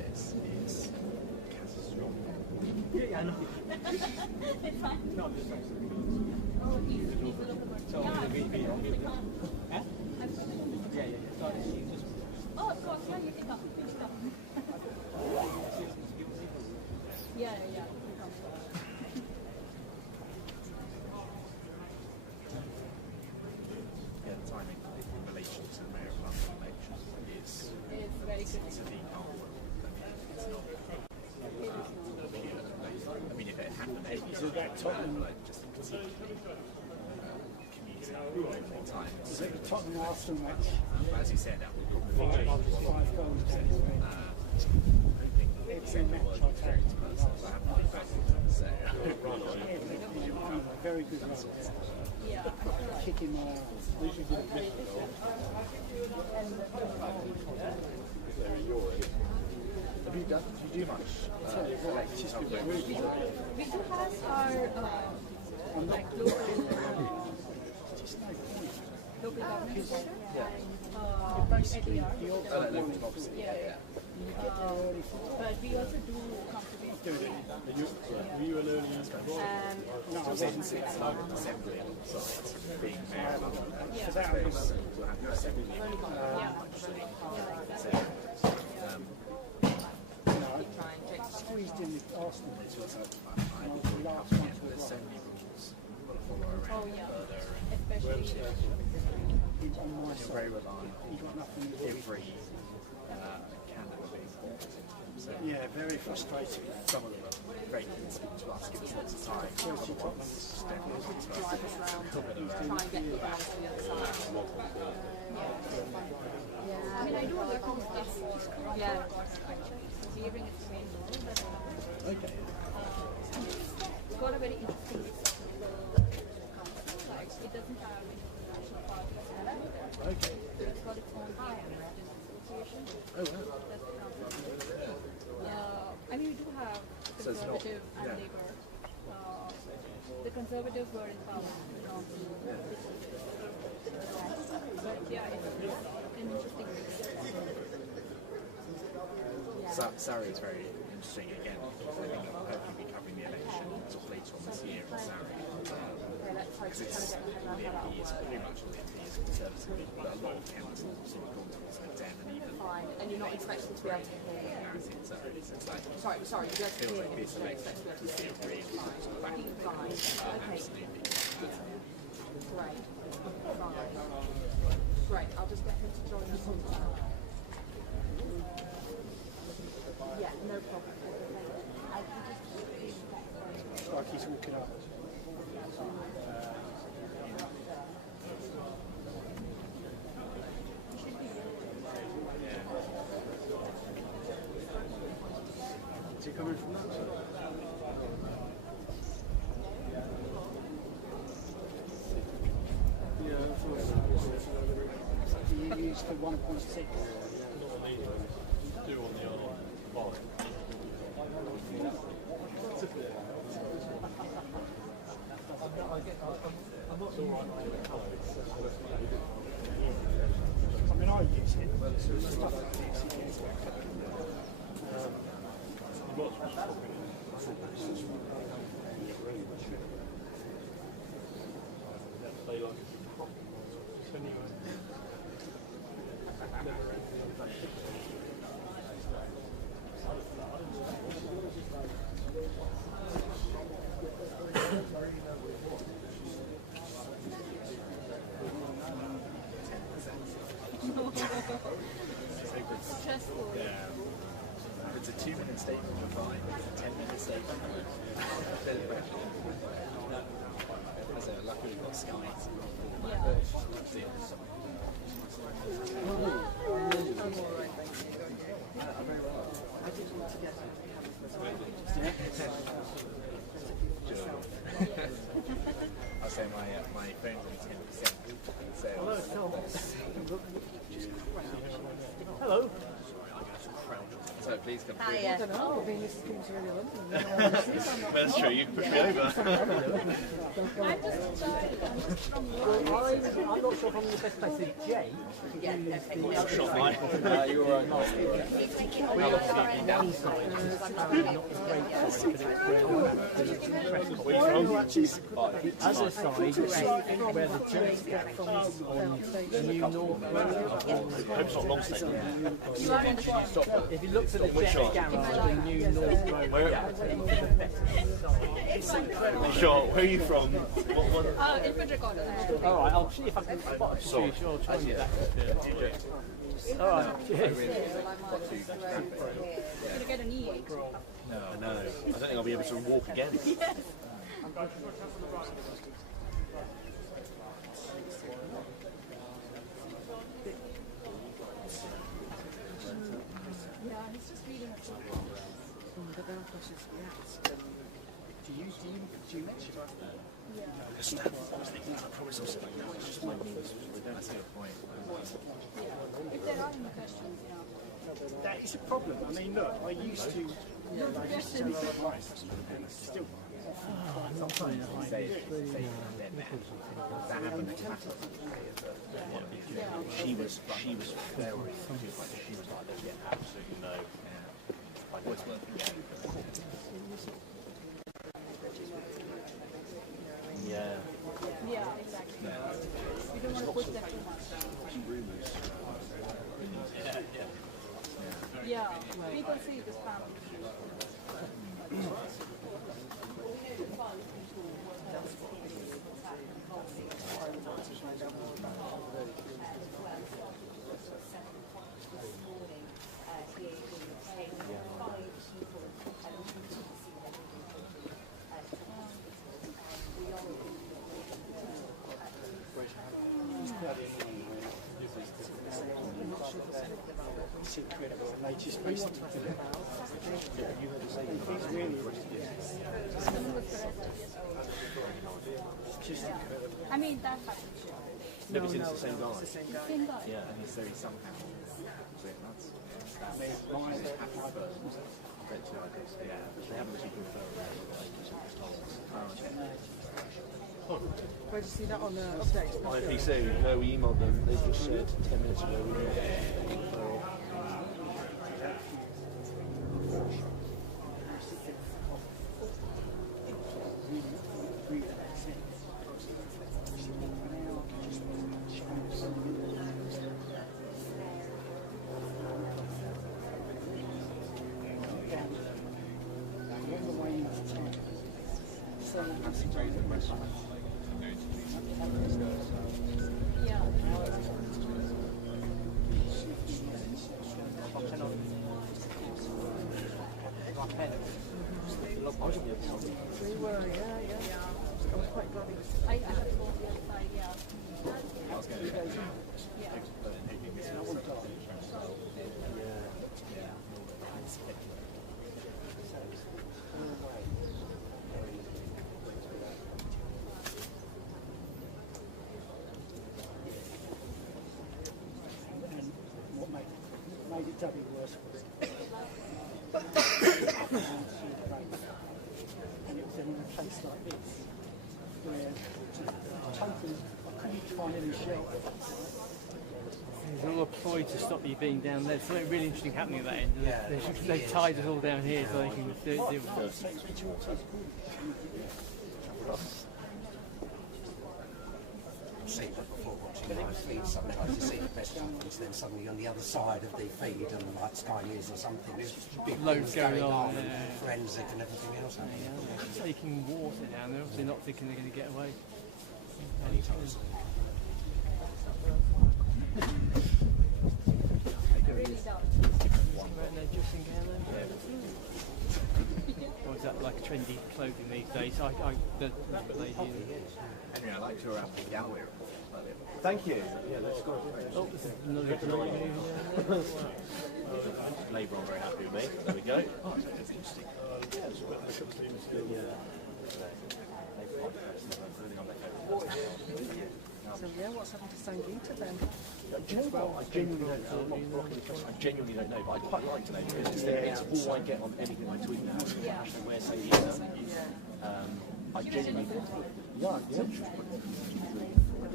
fine. No, I'm just saying. Oh, of course, yeah, you can come. Please come. Yeah. Yeah, the timing in relation to the Mayor of London election is It's very good. it's a deep hole. I mean, it's not. I mean, if it happened, it would like just conceivably commute out all the time. Is it the Tottenham Arsenal match? But as you said, that would probably change what 5 goals. I think Every match was very personal. So I haven't been back. So Very good run. Yeah. Kicking my have you done? Do you do much? We do have our like local government center. Yeah. But we also do conservation. Were you an early No, I wasn't sitting on an assembly site, being mayor of London. So that was to have your assembly. squeezed in with Arsenal. It's also, I think there's so many rules you've got to follow around further, Especially He's on my and you're side. very reliant He's got nothing to on do. every candidate being so Yeah, very frustrating. some of them are great to speak to us, give us lots of time. Chelsea Tottenham. Step into us. Try and get you around to the other side. I mean, I do other stuff for Yeah. hearing its main role, but Okay. it's got a very interesting council. Like, it doesn't have any national parties. Okay. It's got its own association. Oh wow. That's the council. I mean, we do have So it's not- conservative and yeah. Labour. The Conservatives were in power. But yeah, it's an interesting mix. Surrey is very interesting again. I think I'll hopefully be covering the election sort of later on this year in Surrey. Because it's all the MPs, pretty much all the MPs are Conservative, but a lot of councils have sort of gone towards the 10 and even Fine. And you're not expecting to be able to hear. narrative in Surrey. So it's like, Sorry, you don't feels hear. like this You don't election expect to be able to see. is really sort of back in the Fine. Okay. absolutely. Great. Fine. Great. I'll just get him to join us on that. Yeah, no problem. Like he's walking up. Is he coming from that side? Yeah, you used the 1.6. do on the other bar? I mean, I use it, but stuff like this, it gets Stressful. Yeah. If it's a 2-minute statement, we're fine. If it's a 10-minute statement, as a luckily got Sky. I'll say my phone's only 10%. So Hello. So please come through. I don't know. Being Mrs. King's really London. That's true, you can push me over. I'm just from I'm not sure if I'm in the best place with Jake. Shot mine. You were right. We are slightly one side, which is apparently not the great side, but it's where the press Where are you from? the other side, where the Germans get from, on New North Road. I hope it's not long statement. If you look to the jet garage on New North Road, Where? Sure. Where are you from? Infantry Gardens. all right, I'll see if I can spot a few. Sure, I'll try and get that. All right, cheers. Gonna get an E8. No. I don't think I'll be able to walk again. Yes. Yeah, he's just reading a book. Do you mention that? Yeah. I promise I'll sit down. It's just my knees. I see your point. If there are any questions, you know. That is a problem. I mean, look, I used to tell our advice, and it's still I'm not trying to hide it. That happened to Catherine. She was very, she was like, there's absolutely no, like, what's worth again. Yeah. Yeah, exactly. You don't want to push them too much. Yeah, people see this family. it's incredible, and they just basically he's really it's just incredible. I mean, that happens. Never seen it's the same guy. Same guy. Yeah. And he's very somehow. That's they haven't actually confirmed that. Where did you see that on the update? IPC, no, we emailed them. They just said 10 minutes ago we got We were, yeah. I was quite glad he was. I had to go to the other side, yeah. I was going to And what made it doubly worse was and it was in a place like this where totally I couldn't find any shelter. There's a lot of ploy to stop you being down there. There's something really interesting happening at that end. Yeah, They've tied us all down here so they can deal with it. I've seen it before watching my feed sometimes. You see the best companies, then suddenly on the other side of the feed, and like Sky News or something, there's big Loads things going on, and yeah. forensic and everything else. Taking water down there, obviously not thinking they're going to get away. Anytime soon. Really dumb. Around there dressing gown then? Or is that like trendy clothing these days? The lady Henry, I liked your gallery. Thank you. Yeah, that's good. Oh, this is another Labour are very happy with me. There we go. Oh, that's interesting. So yeah, what's happened to Sangeeta then? Do you know what? I genuinely don't know. I'm not blocking the question. I genuinely don't know, but I'd quite like to know because it's all I get on anything I tweet now. Actually, where say I genuinely. Yeah.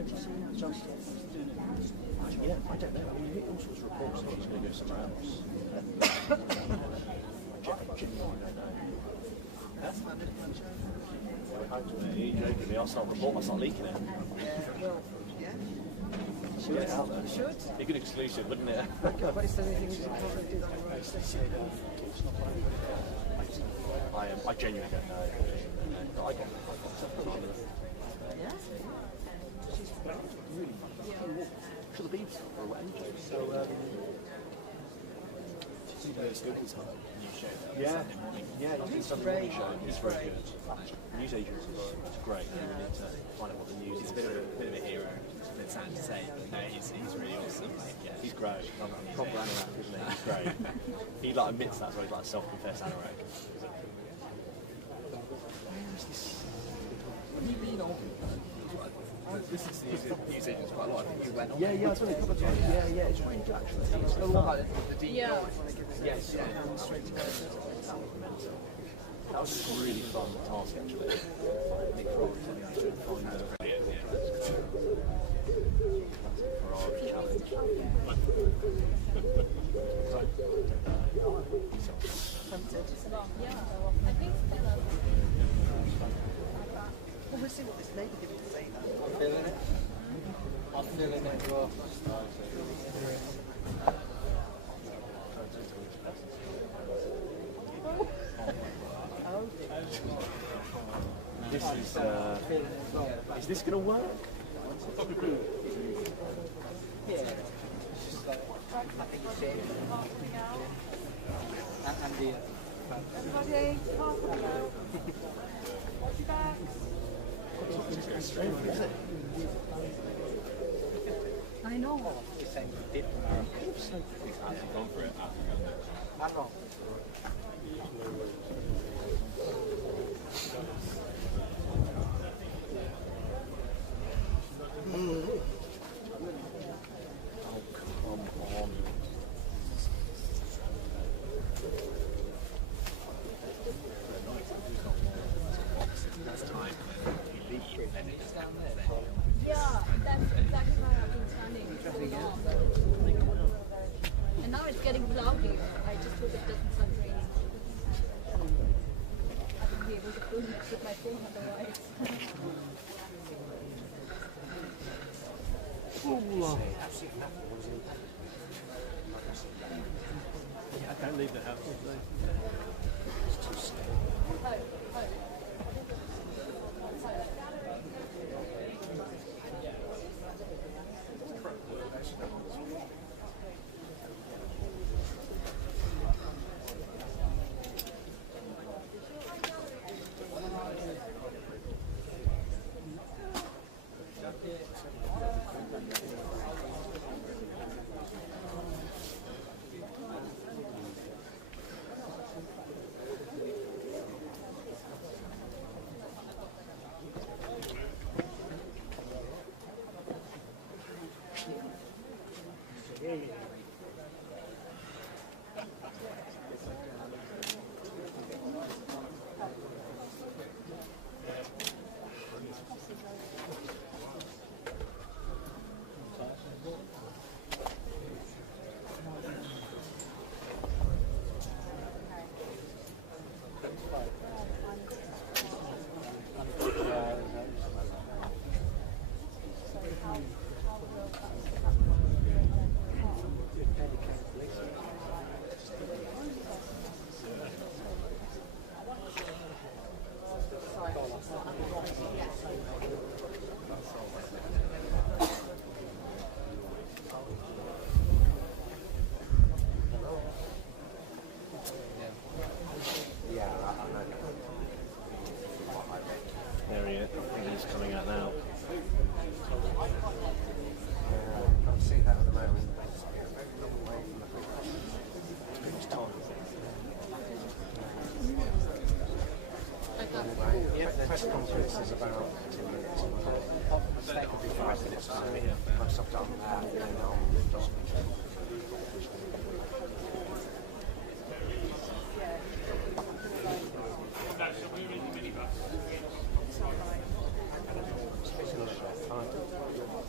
Yeah, I don't know. I mean, you get all sorts of reports that he's going to go somewhere else. I genuinely don't know. That's my You're joking me. I'll start leaking it. Should get it out there. Should. Be a good exclusive, wouldn't it? But is there anything you can't do that I genuinely don't know. But I got stuff from under. Yeah. Really fun. Should the beads for a wet so, it's good this time. Yeah, he's done the morning show. He's very good. News agents is great. You need to find out what the news is. It's a bit of a hero. It's a bit sad to say, but no, he's really awesome. Like, yeah. He's great. Proper anorak, isn't he? He's great. He like admits that, so he's like a self-confessed anorak. This is news agents quite a lot. I think you went on. Yeah, I've done it a couple of times. Yeah, it's really good actually. It's a lot like the deep Yeah. Yes, yeah. That was a really fun task actually. Nick Frog to find the Ferrari challenge. Yeah, I think Well, we'll see what this lady gives to say now. I'm feeling it. I'm feeling it as well. This is this going to work? Yeah. It's just like, I think it's it. And the... everybody, half an hour. Watch your back. I know. He's saying he did tomorrow. He's actually gone for it after I know. Oh, come on. That's time when you leave, then it's down there. Yeah, that's exactly why I've been standing so long. And now it's getting cloudier. I just hope it doesn't start raining. I won't be able to film it with my phone otherwise. I can't leave the house all day. There he is. I think he's coming out now. Can't see that at the moment. It's pretty much time. Press conference is about 2 minutes. That could be 5 minutes. Once I've done that, then I'll just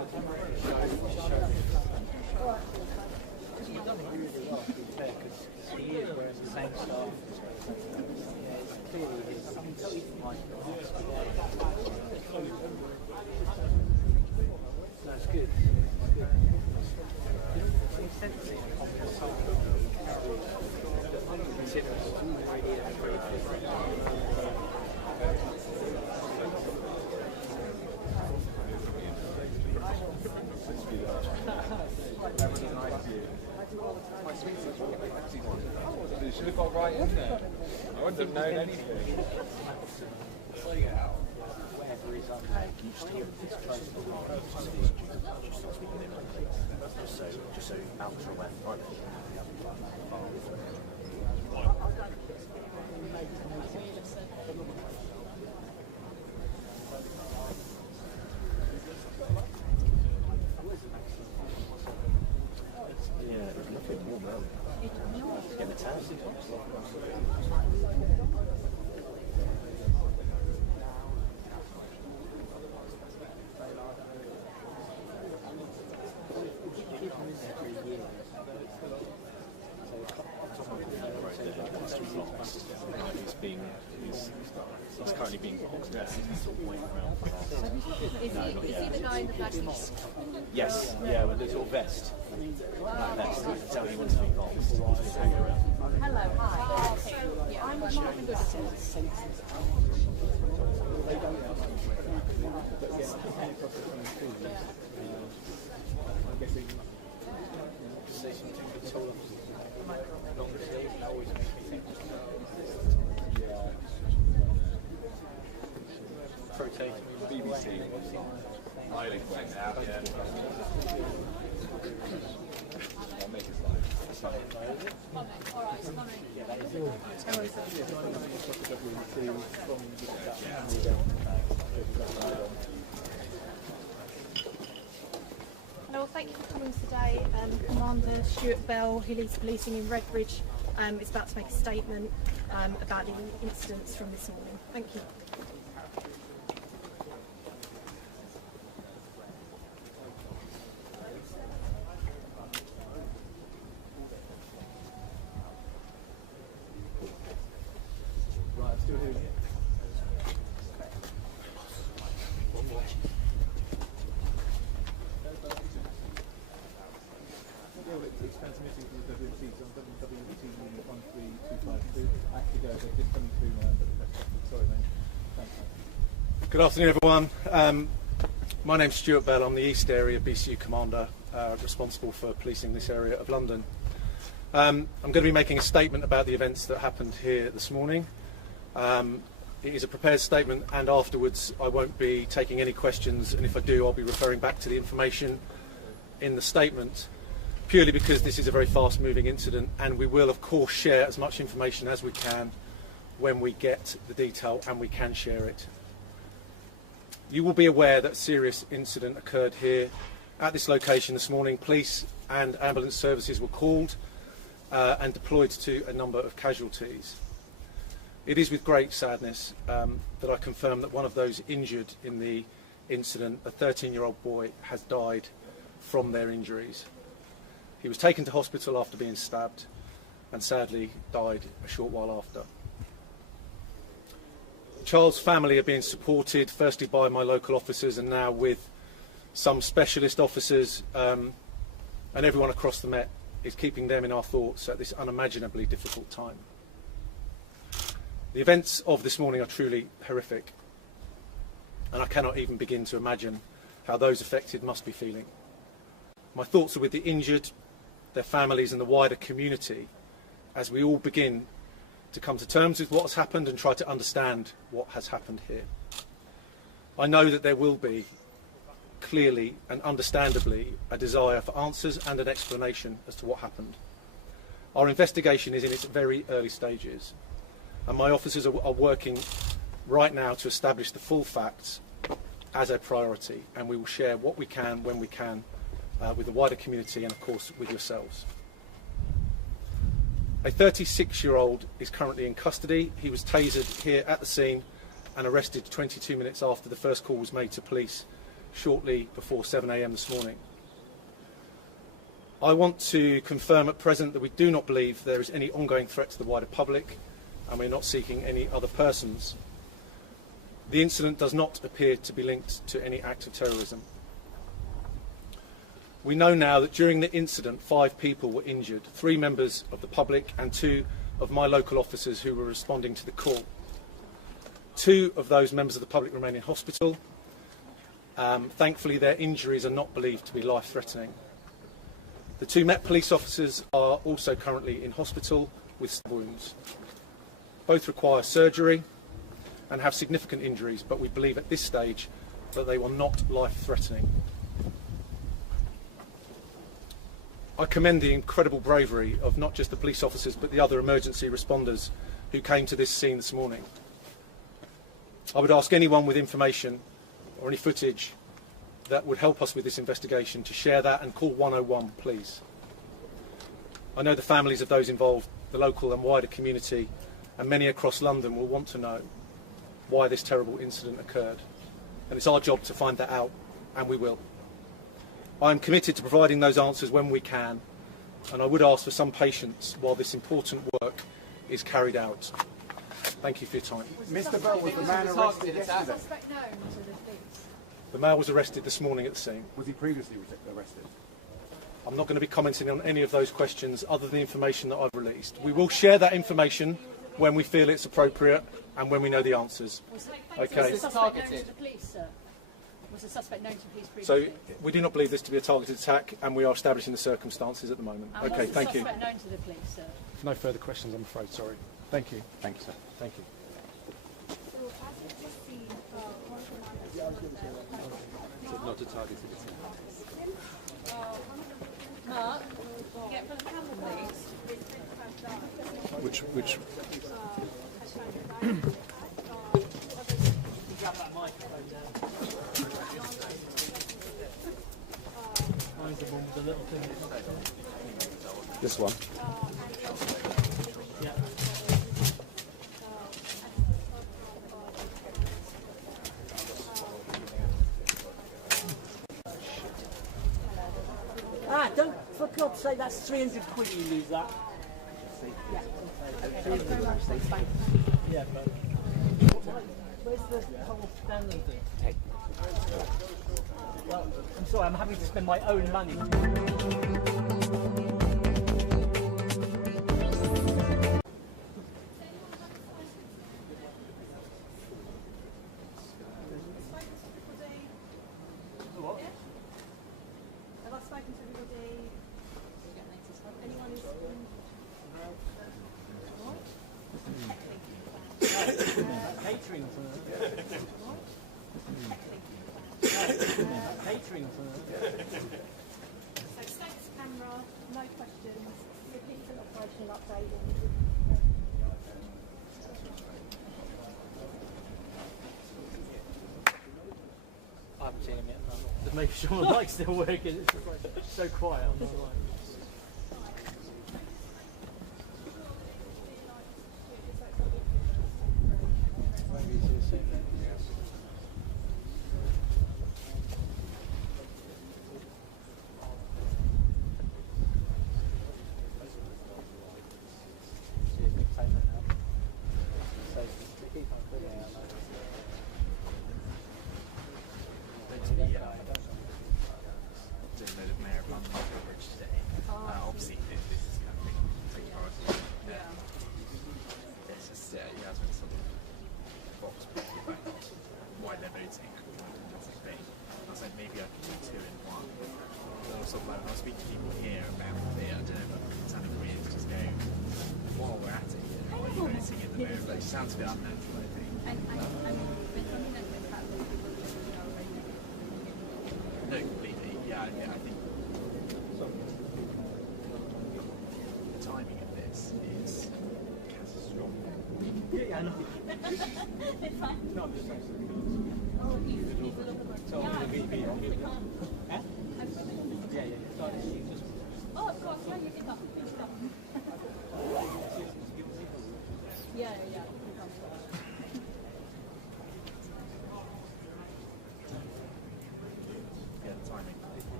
You've done it really well, to be fair, because he is wearing the same style. Yeah, it's clearly his. I can tell you from like the last few days. That's good. It's sensitive on the soul. Consider it really a very different. You should have got right in there. I wouldn't have known anything. Just so Alex are aware. Yeah, it's looking warm now. Get the tan. He's currently being boxed out. He's sort of waiting around for Is he the guy in the black vest? Yes, yeah, with the sort of vest. That vest. You can tell he wants to be boxed. He's been hanging around. Hello, hi. Okay. Yeah, I'm not good at this. BBC. Wielding went out, yeah. I'll make his life. Hello, thank you for coming today. Commander Stuart Bell, who leads policing in Redbridge, is about to make a statement about the incidents from this morning. Thank you. Right, I'm still doing it. It's transmitting from the WMC, so on WMC unit 13252. I have to go, they're just coming through now, but sorry mate. Thanks mate. Good afternoon everyone. My name's Stuart Bell. I'm the East Area BCU Commander, responsible for policing this area of London. I'm going to be making a statement about the events that happened here this morning. It is a prepared statement, and afterwards I won't be taking any questions, and if I do I'll be referring back to the information in the statement, purely because this is a very fast moving incident, and we will of course share as much information as we can when we get the detail and we can share it. You will be aware that a serious incident occurred here at this location this morning. Police and ambulance services were called and deployed to a number of casualties. It is with great sadness that I confirm that one of those injured in the incident, a 13-year-old boy, has died from their injuries. He was taken to hospital after being stabbed and sadly died a short while after. The child's family are being supported firstly by my local officers and now with some specialist officers, and everyone across the Met is keeping them in our thoughts at this unimaginably difficult time. The events of this morning are truly horrific, and I cannot even begin to imagine how those affected must be feeling. My thoughts are with the injured, their families and the wider community as we all begin to come to terms with what has happened and try to understand what has happened here. I know that there will be, clearly and understandably, a desire for answers and an explanation as to what happened. Our investigation is in its very early stages, and my officers are working right now to establish the full facts as a priority, and we will share what we can when we can with the wider community and of course with yourselves. A 36-year-old is currently in custody. He was tasered here at the scene and arrested 22 minutes after the first call was made to police shortly before 7 AM this morning. I want to confirm at present that we do not believe there is any ongoing threat to the wider public, and we're not seeking any other persons. The incident does not appear to be linked to any act of terrorism. We know now that during the incident 5 people were injured, 3 members of the public and 2 of my local officers who were responding to the call. 2 of those members of the public remain in hospital. Thankfully their injuries are not believed to be life-threatening. The 2 Met police officers are also currently in hospital with stab wounds. Both require surgery and have significant injuries, but we believe at this stage that they were not life-threatening. I commend the incredible bravery of not just the police officers but the other emergency responders who came to this scene this morning. I would ask anyone with information or any footage that would help us with this investigation to share that and call 101, please. I know the families of those involved, the local and wider community, and many across London will want to know why this terrible incident occurred. And it's our job to find that out, and we will. I am committed to providing those answers when we can, and I would ask for some patience while this important work is carried out. Thank you for your time. Mr. Bell, was the man arrested yesterday? The male was arrested this morning at the scene. Was he previously arrested? I'm not going to be commenting on any of those questions other than the information that I've released. We will share that information when we feel it's appropriate and when we know the answers. Okay. Was the suspect known to the police, sir? Was the suspect known to police So previously? we do not believe this to be a targeted attack, and we are establishing the circumstances at the moment. And Okay, was the thank you. suspect known to the police, sir? No further questions, I'm afraid. Sorry. Thank you. Thank you, sir. Thank you. Not a targeted attack. Mark, get for the camera, please. Which? This one. Yeah. Don't, for God's sake, that's 300 quid you lose that. Yeah. Yeah, but where's the whole standard thing? Well, I'm sorry, I'm having to spend my own money. Have I spoken to everybody? Anyone who's Catering for catering for So status camera, no questions, repeat an operational update. I haven't seen him yet. No. Just making sure my mic's still working. It's just like so quiet on the line. Obviously, this is kind of big priority. It's just, you guys went sort of box about why they're voting and thing. I was like, maybe I could do 2 in 1. Or sort of like, when I speak to people here about it, I don't know, but it's kind of weird to just go, while we're at it, why are you voting in the moment? Like, it sounds a bit unnatural, I think. No, completely. Yeah, I think the timing of this is catastrophic. Yeah, I know. It's fine. No, I'm just saying. Oh, of course, yeah, you can come. Please come. Yeah.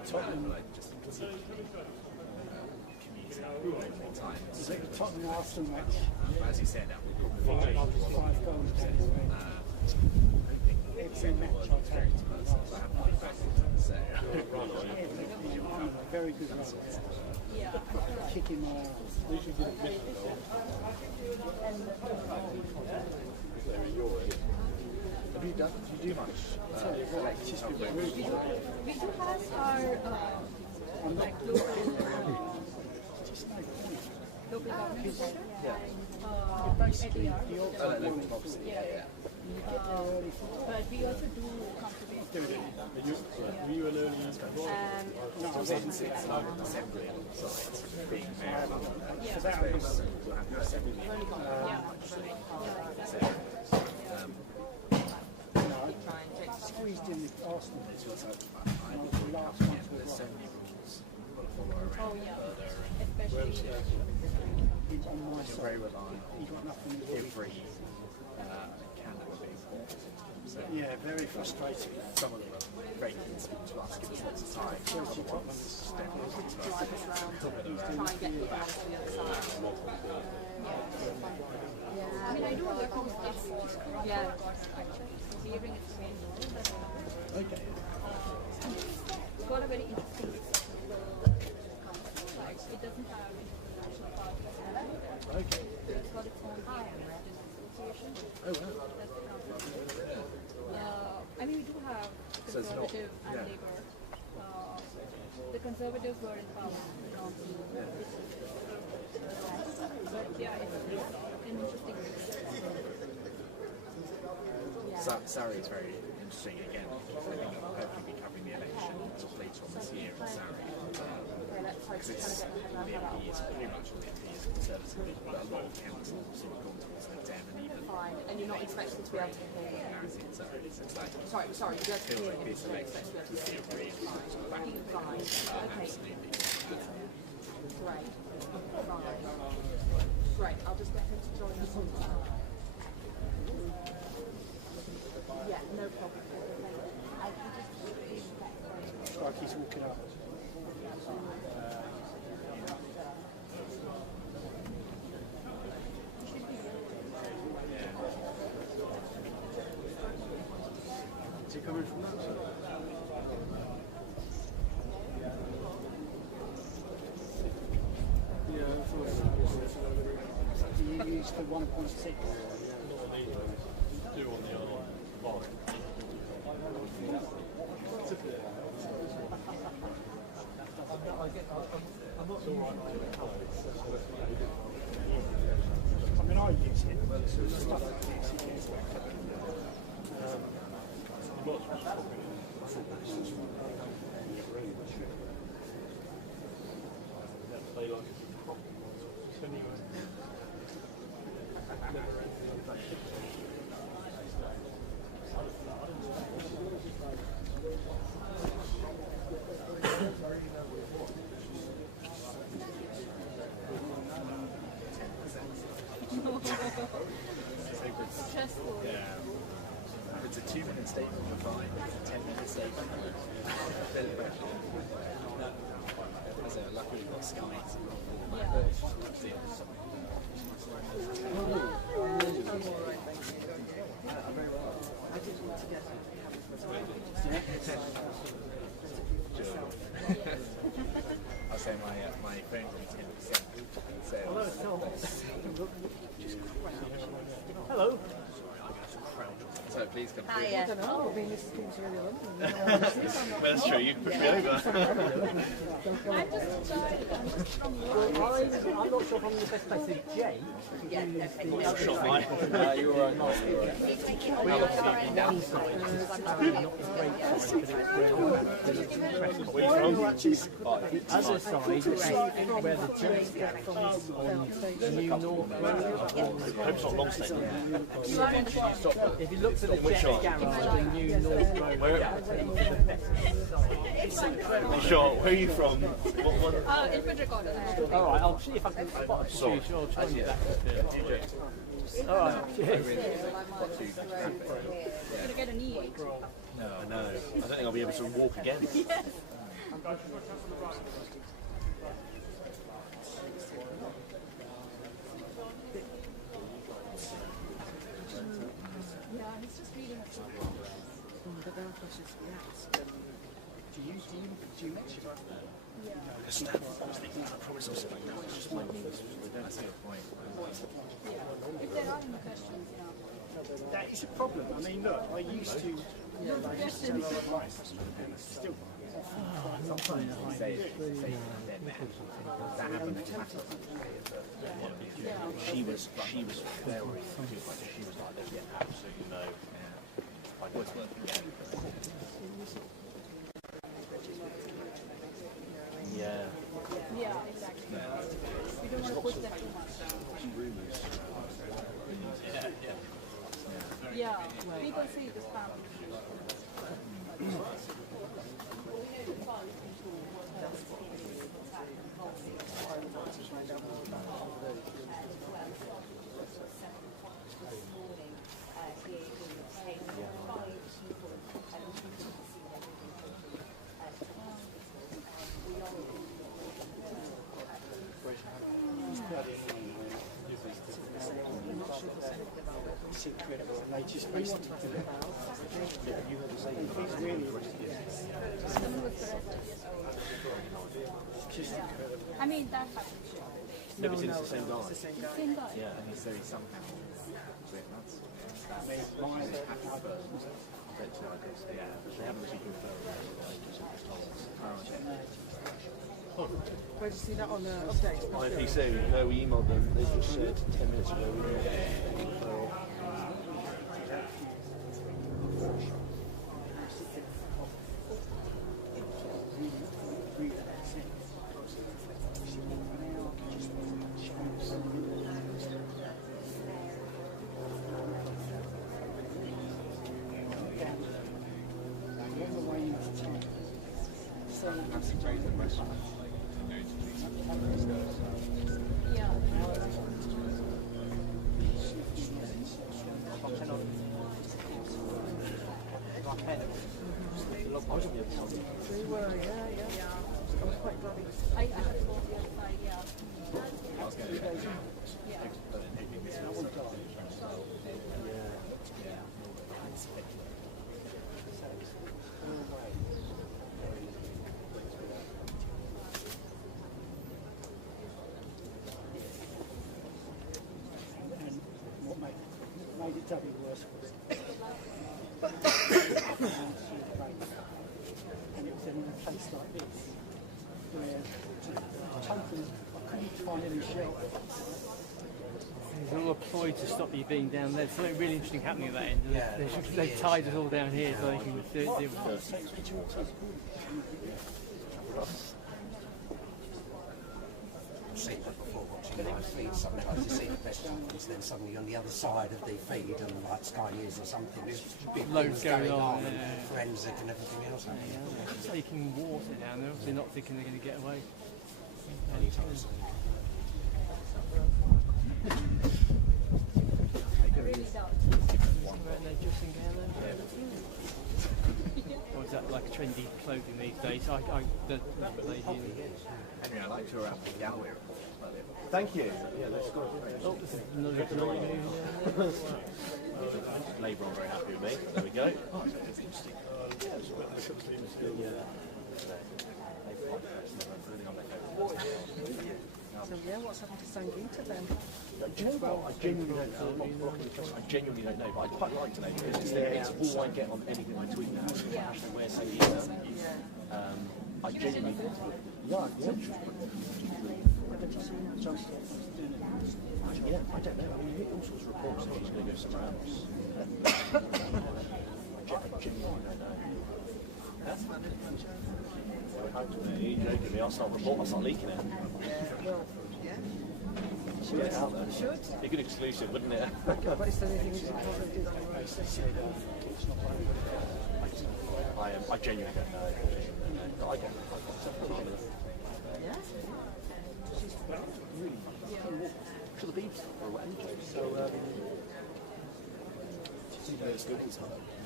Tottenham. Like just commuting all times. Is it the Tottenham Arsenal match? But as you said, that would probably change what 5 goals. Every match I've had. so I haven't been back so Very good run. Kicking my ass. Have you done? Do you do much? We do have our like local government center. Yeah. But we also do conservation. Were you an early assembly site being there? So that was we'll have your assembly. Squeezed in the Arsenal. There's so many rules to follow around. Oh yeah, especially On my You're side. very reliant You got nothing to do. every candidate being bought. So Yeah, very frustrating. some of them are great to us, give us lots of time. Other ones step into us. Try and get people out to the other side. I mean I do work on stuff for Yeah. actually hearing it's main Okay. We've got a very interesting like it doesn't have international parties. Okay. It's got its own association. Oh wow. That's the council. I mean we do have So it's not- conservative and yeah. Labour. The Conservatives were in power. But yeah, it's an interesting Surrey is very interesting again. I think I'll hopefully be covering the election later on this year in Surrey. Because it's the MP is pretty much all the MP is Conservative, but a lot of councils sort of gone towards the Dem and even Fine. And you're not expected to be able to hear. narrative in Surrey. So it's like Sorry, you don't feels hear like him. this You're election expected to be able to is hear. still really Fine. Okay. absolutely. Great. Great. I'll just get him to join us on that. Yeah, no problem. Like he's walking up. Is he coming from that side? You used the 1.6. Do on the other line. I mean, I use it, but stuff like this, it gets stressful. Yeah. If it's a 2-minute statement, we're fine. If it's a 10-minute statement, as a lucky we've got Sky. I'll say my phone's on 10%. Hello. So please come Hiya. through. I don't know. I've been Mr. King's really London. Well, that's true, you can push me over. I'm not sure if I'm in the best place to Jay. Yeah, okay. Shot mine. You're right. One side is not a great side because Where are you from? the other side, where the church gap comes on New North Road. Hope it's not long statement. If you look at the jet garage on New North Road, Sure, where are you from? What? Infant recorder. all right, I'll see if I can spot a few. Sure, I'll try and back. All right, cheers. Gonna get an E8. No, I don't think I'll be able to walk again. he's just reading a book. But then of course it's, do you mix your Yeah. I promise I'll speak now. It's just my knees. I see your point. Yeah. If there are any questions, that is a problem. I mean, look, I used to tell a lot of life, and still. Sometimes say that happened classically. She was very good. She was like, there's absolutely no. I was working again. Yeah. Yeah, exactly. You don't want to push that too much. Yeah, people see this family. I mean, that happens. No, but it's the same guy. The same guy. Yeah, and he's somehow. They haven't actually confirmed. Where did you see that on the update? IPC, no, we emailed them. They just said 10 minutes ago we emailed. Made it doubly worse was and it was in a place like this where totally I couldn't find any shelter. There's a little ploy to stop you being down there. There's something really interesting happening at that end. They've tied us all down here so they can deal with it. I've seen that before, watching live feeds, something like you see the best jumps, then suddenly on the other side of the feed, and like Sky News or something, there's big Loads things going on, yeah. and forensic and everything else. Taking water down, they're obviously not thinking they're going to get away. Anytime soon. Or is that like trendy clothing these days? The lady. Henry, I like your gallery. Thank you. Yeah, that's good. Oh, this is another Labour are very happy with me. There we go. Oh, it's interesting. So yeah, what's happened to Sangeeta then? Do you know what? I genuinely don't know. I genuinely don't know, but I'd quite like to know because it's all I get on anything I tweet now. Actually, where say I genuinely think yeah, I don't know. I mean, you get all sorts of reports that he's going to go somewhere else. I genuinely don't know. That's fine. You're joking me. I'll start leaking it. Get it out there. Be a good exclusive, wouldn't it? But is there anything you can do that I genuinely don't know. I don't. Yeah? To the beach or whatever. So, it's good. It's hot.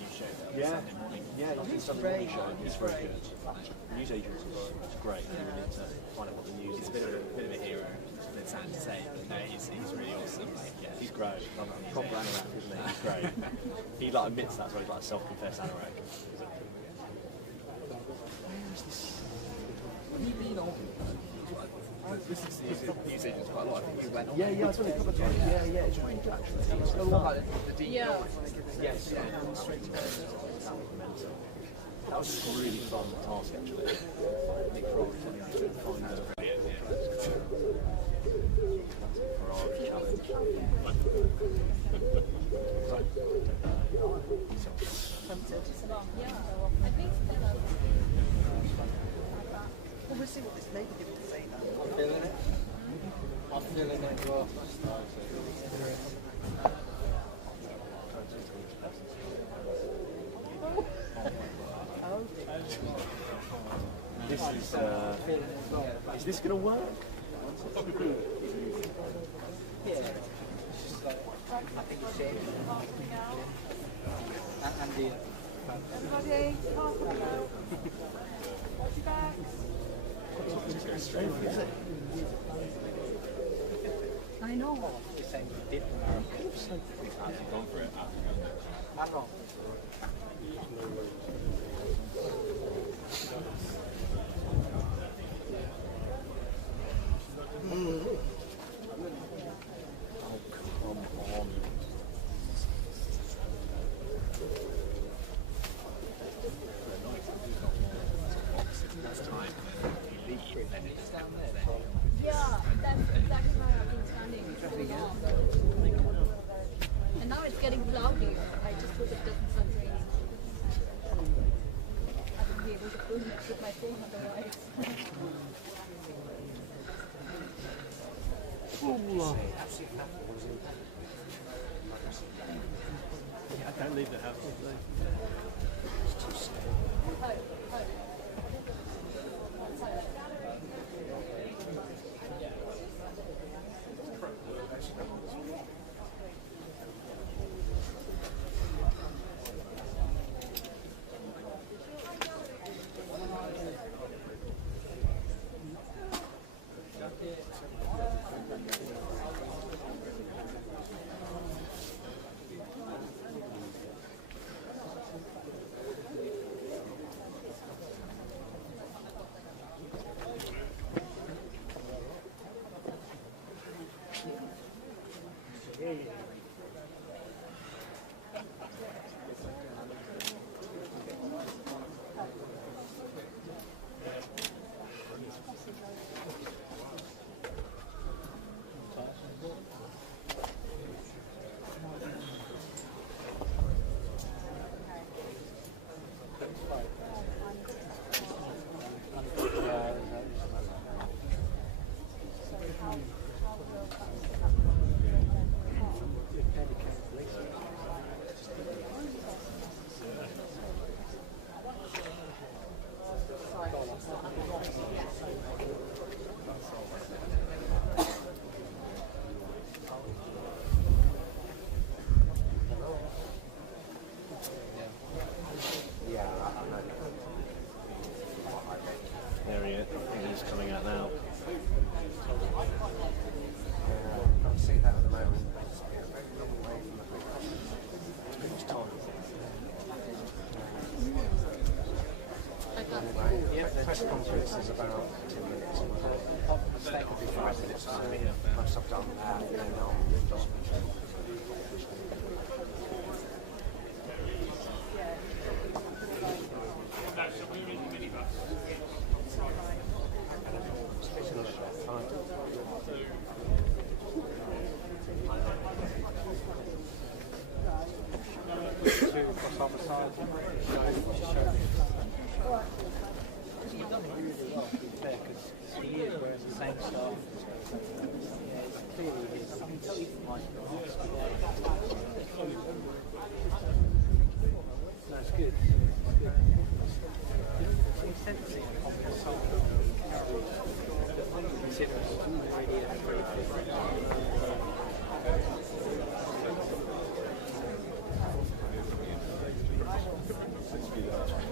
news show there on Yeah, Sunday morning. yeah, he's Sunday morning show. He's very good. News agents are great. You need to find out what the news is. He's a bit of a hero. It's a bit sad to say, but no, he's really awesome. Like, yeah, He's great. I'm a proper anorak, isn't he? He's great. He like admits that, so he's like a self-confessed anorak. this is news agents quite a lot. I think we went on. Yeah, I saw it a couple of times. Yeah, it's strange actually. It's a lot like the deep Yeah. Yes, yeah. That was a really fun task actually. Nick Frog telling us to find the Ferrari challenge. Yeah, I think so. Well, we'll see what this negative is saying. I'm feeling it. I'm feeling it as well. Is this going to work? Yeah. It's just like, I think it's it. And the... Everybody, half an hour. Back. I know. You're saying we did the marathon. I've gone for it. Marathon. Yeah, that's exactly why I've been standing so long. And now it's getting cloudy. I just hope it doesn't start raining. I won't be able to film it with my phone otherwise. I don't leave the house. There he is. He's coming out now. Can't see that at the moment. It's a very long way from the press conference is about 10 minutes. That could be 5 minutes. Once I've done that, then I'll just... You've done it really well, to be fair, because he is wearing the same style. Yeah, it's clearly his. I can tell you from my No, it's good. It's good. He said to me on the song, consider us really a very different.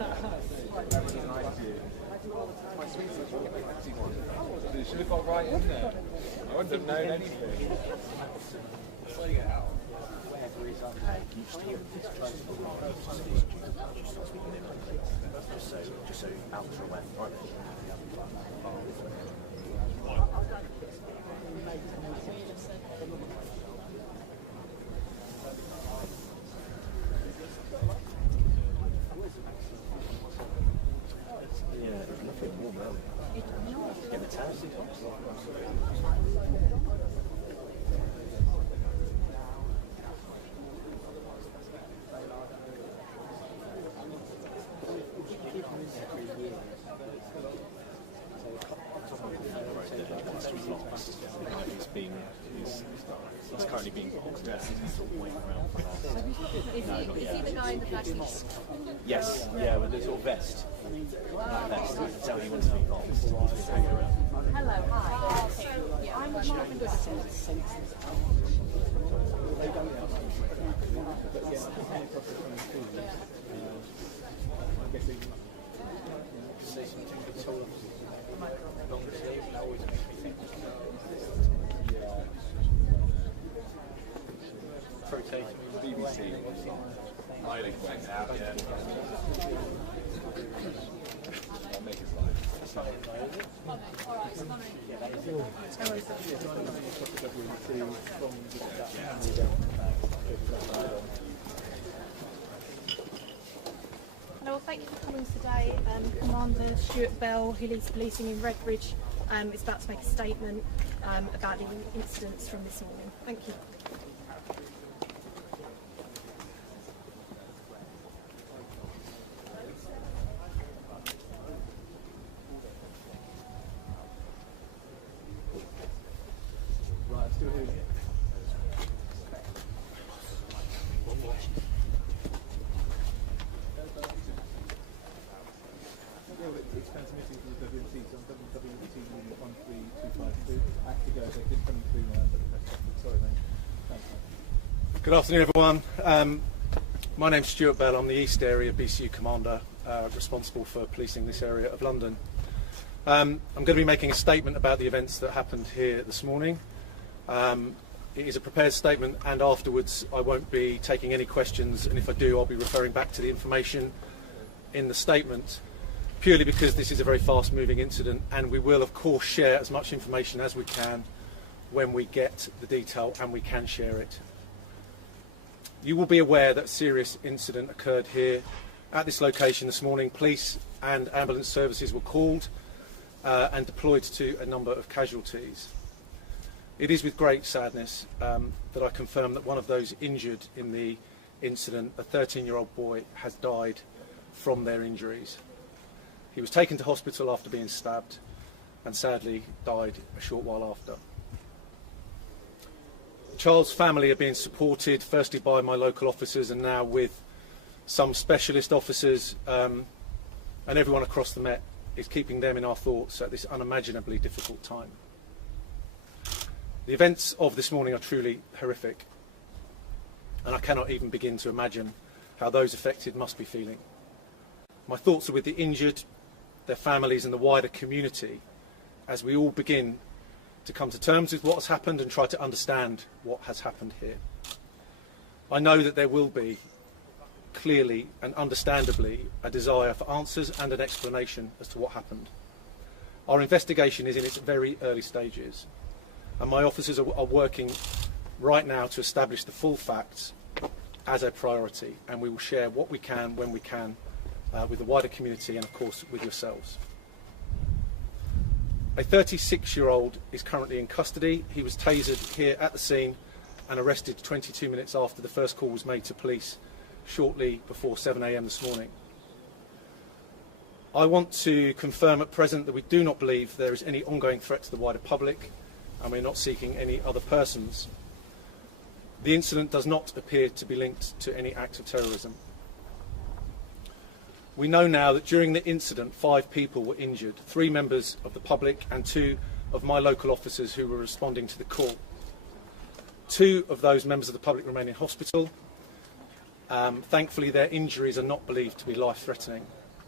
You should have got right in there. I wouldn't have known anything. Just so out for a way. Yeah, there's nothing warm earlier. Get the towels. He's currently being boxed out. He's sort of waiting around. Is he the guy in the black suit? Yes, yeah, with the sort of vest. That vest. You can tell he wants to be boxed. He's been hanging around. Hello, hi. Yeah, I'm not in good sense. BBC. Wielding went out, yeah. I'll make his life. Hello, thank you for coming today. Commander Stuart Bell, who leads policing in Redbridge, is about to make a statement about the incidents from this morning. Thank you. Right, I'm still here. It's transmitting from the WMC, so on WMC unit 13252. Actually goes, they're just coming through now, but the press conference. Sorry, mate. Thanks, mate. Good afternoon, everyone. My name's Stuart Bell. I'm the East Area BCU Commander, responsible for policing this area of London. I'm going to be making a statement about the events that happened here this morning. It is a prepared statement, and afterwards I won't be taking any questions, and if I do, I'll be referring back to the information in the statement, purely because this is a very fast-moving incident, and we will, of course, share as much information as we can when we get the detail and we can share it. You will be aware that a serious incident occurred here at this location this morning. Police and ambulance services were called and deployed to a number of casualties. It is with great sadness that I confirm that one of those injured in the incident, a 13-year-old boy, has died from their injuries. He was taken to hospital after being stabbed and sadly died a short while after. The child's family are being supported firstly by my local officers and now with some specialist officers, and everyone across the Met is keeping them in our thoughts at this unimaginably difficult time. The events of this morning are truly horrific, and I cannot even begin to imagine how those affected must be feeling. My thoughts are with the injured, their families and the wider community as we all begin to come to terms with what has happened and try to understand what has happened here. I know that there will be, clearly and understandably, a desire for answers and an explanation as to what happened. Our investigation is in its very early stages, and my officers are working right now to establish the full facts as a priority, and we will share what we can when we can with the wider community and of course with yourselves. A 36-year-old is currently in custody. He was tasered here at the scene and arrested 22 minutes after the first call was made to police shortly before 7 AM this morning. I want to confirm at present that we do not believe there is any ongoing threat to the wider public, and we're not seeking any other persons. The incident does not appear to be linked to any act of terrorism. We know now that during the incident 5 people were injured, 3 members of the public and 2 of my local officers who were responding to the call. 2 of those members of the public remain in hospital. Thankfully their injuries are not believed to be life-threatening.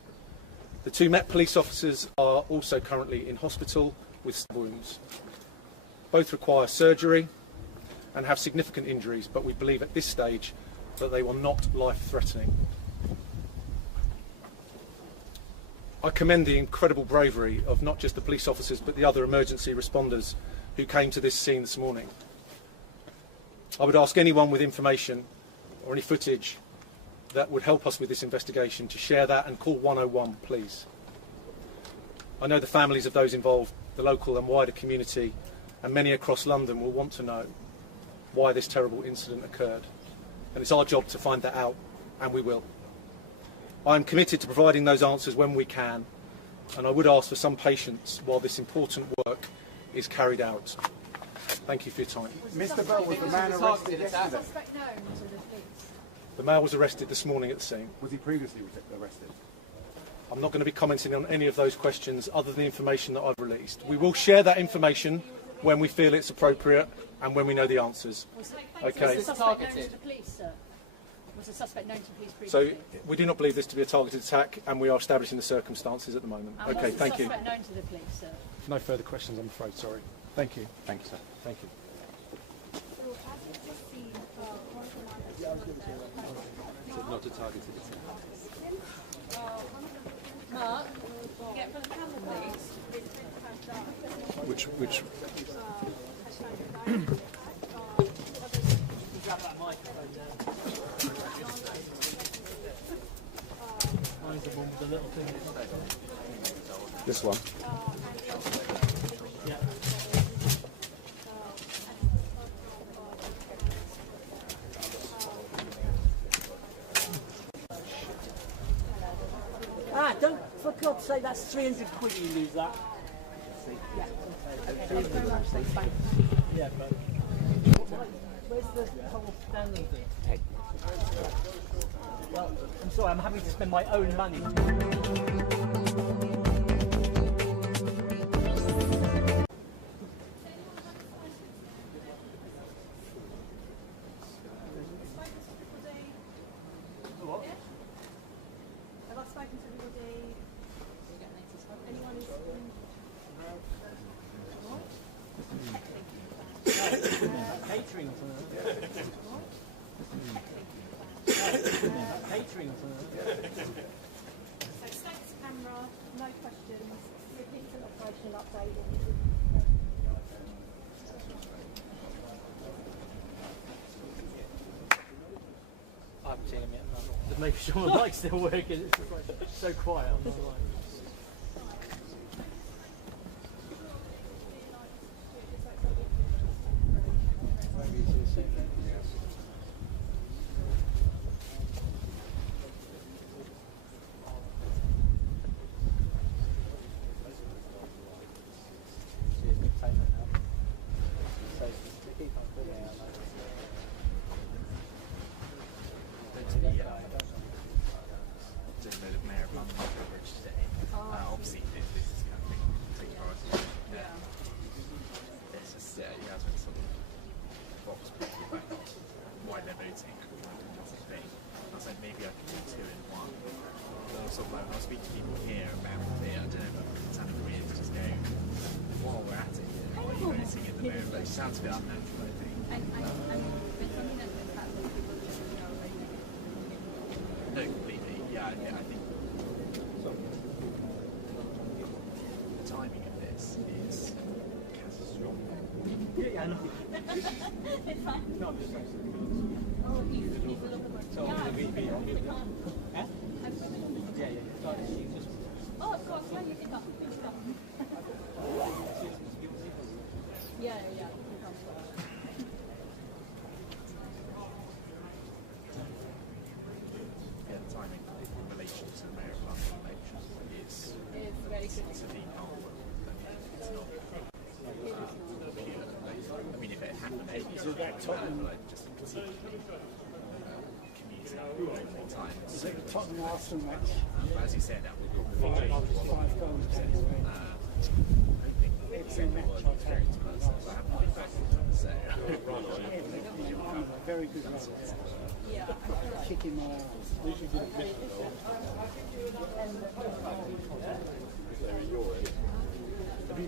The two Met police officers are also currently in hospital with stab wounds. Both require surgery and have significant injuries, but we believe at this stage that they were not life-threatening. I commend the incredible bravery of not just the police officers but the other emergency responders who came to this scene this morning. I would ask anyone with information or any footage that would help us with this investigation to share that and call 101, please. I know the families of those involved, the local and wider community, and many across London will want to know why this terrible incident occurred. And it's our job to find that out, and we will. I am committed to providing those answers when we can, and I would ask for some patience while this important work is carried out. Thank you for your time. Mr. Bell, was the man arrested yesterday? Suspect known to the police. The male was arrested this morning at the scene. Was he previously arrested? I'm not going to be commenting on any of those questions other than the information that I've released. We will share that information when we feel it's appropriate and when we know the answers. Okay. Was the suspect known to the police, sir? Was the suspect known to the police So previously? we do not believe this to be a targeted attack, and we are establishing the circumstances at the moment. And Okay, was the thank you. suspect known to the police, sir? No further questions, I'm afraid. Sorry. Thank you. Thank you, sir. Thank you. Not a targeted attack. Mark, get from the camera, please. Which Mine's the one with the little thing. This one. Yeah. Don't, for God's sake, that's 300 quid you lose that. Yeah. Yeah, but where's the whole standing thing? Well, I'm sorry, I'm having to spend my own money. Have I spoken to everybody? Anyone who's Catering for catering for So status camera, no questions, repeat an operational update. I haven't seen him yet. No. Just making sure the mic's still working. It's just like so quiet on the line. When I speak to people here about it, I don't know, it's kind of weird to just go, while we're at it, what are you noticing at the moment? But it sounds a bit unnatural, I think. No, completely. Yeah, I think the timing of this is catastrophic. Yeah, I know. It's fine. No, I'm just saying. Yeah, yeah. Oh, of course, yeah, you can come. Please come. Yeah. Yeah, the timing in relation to the Mayor of London election is very good. it's a deep hole. It's not. I mean, if it happened, it would be like just commuting all the time. So, Tottenham Arsenal match. but as you said, that would probably change what Five goals. I think the was an experienced person, so I haven't been back to them. So, Very good run. Kicking my ass.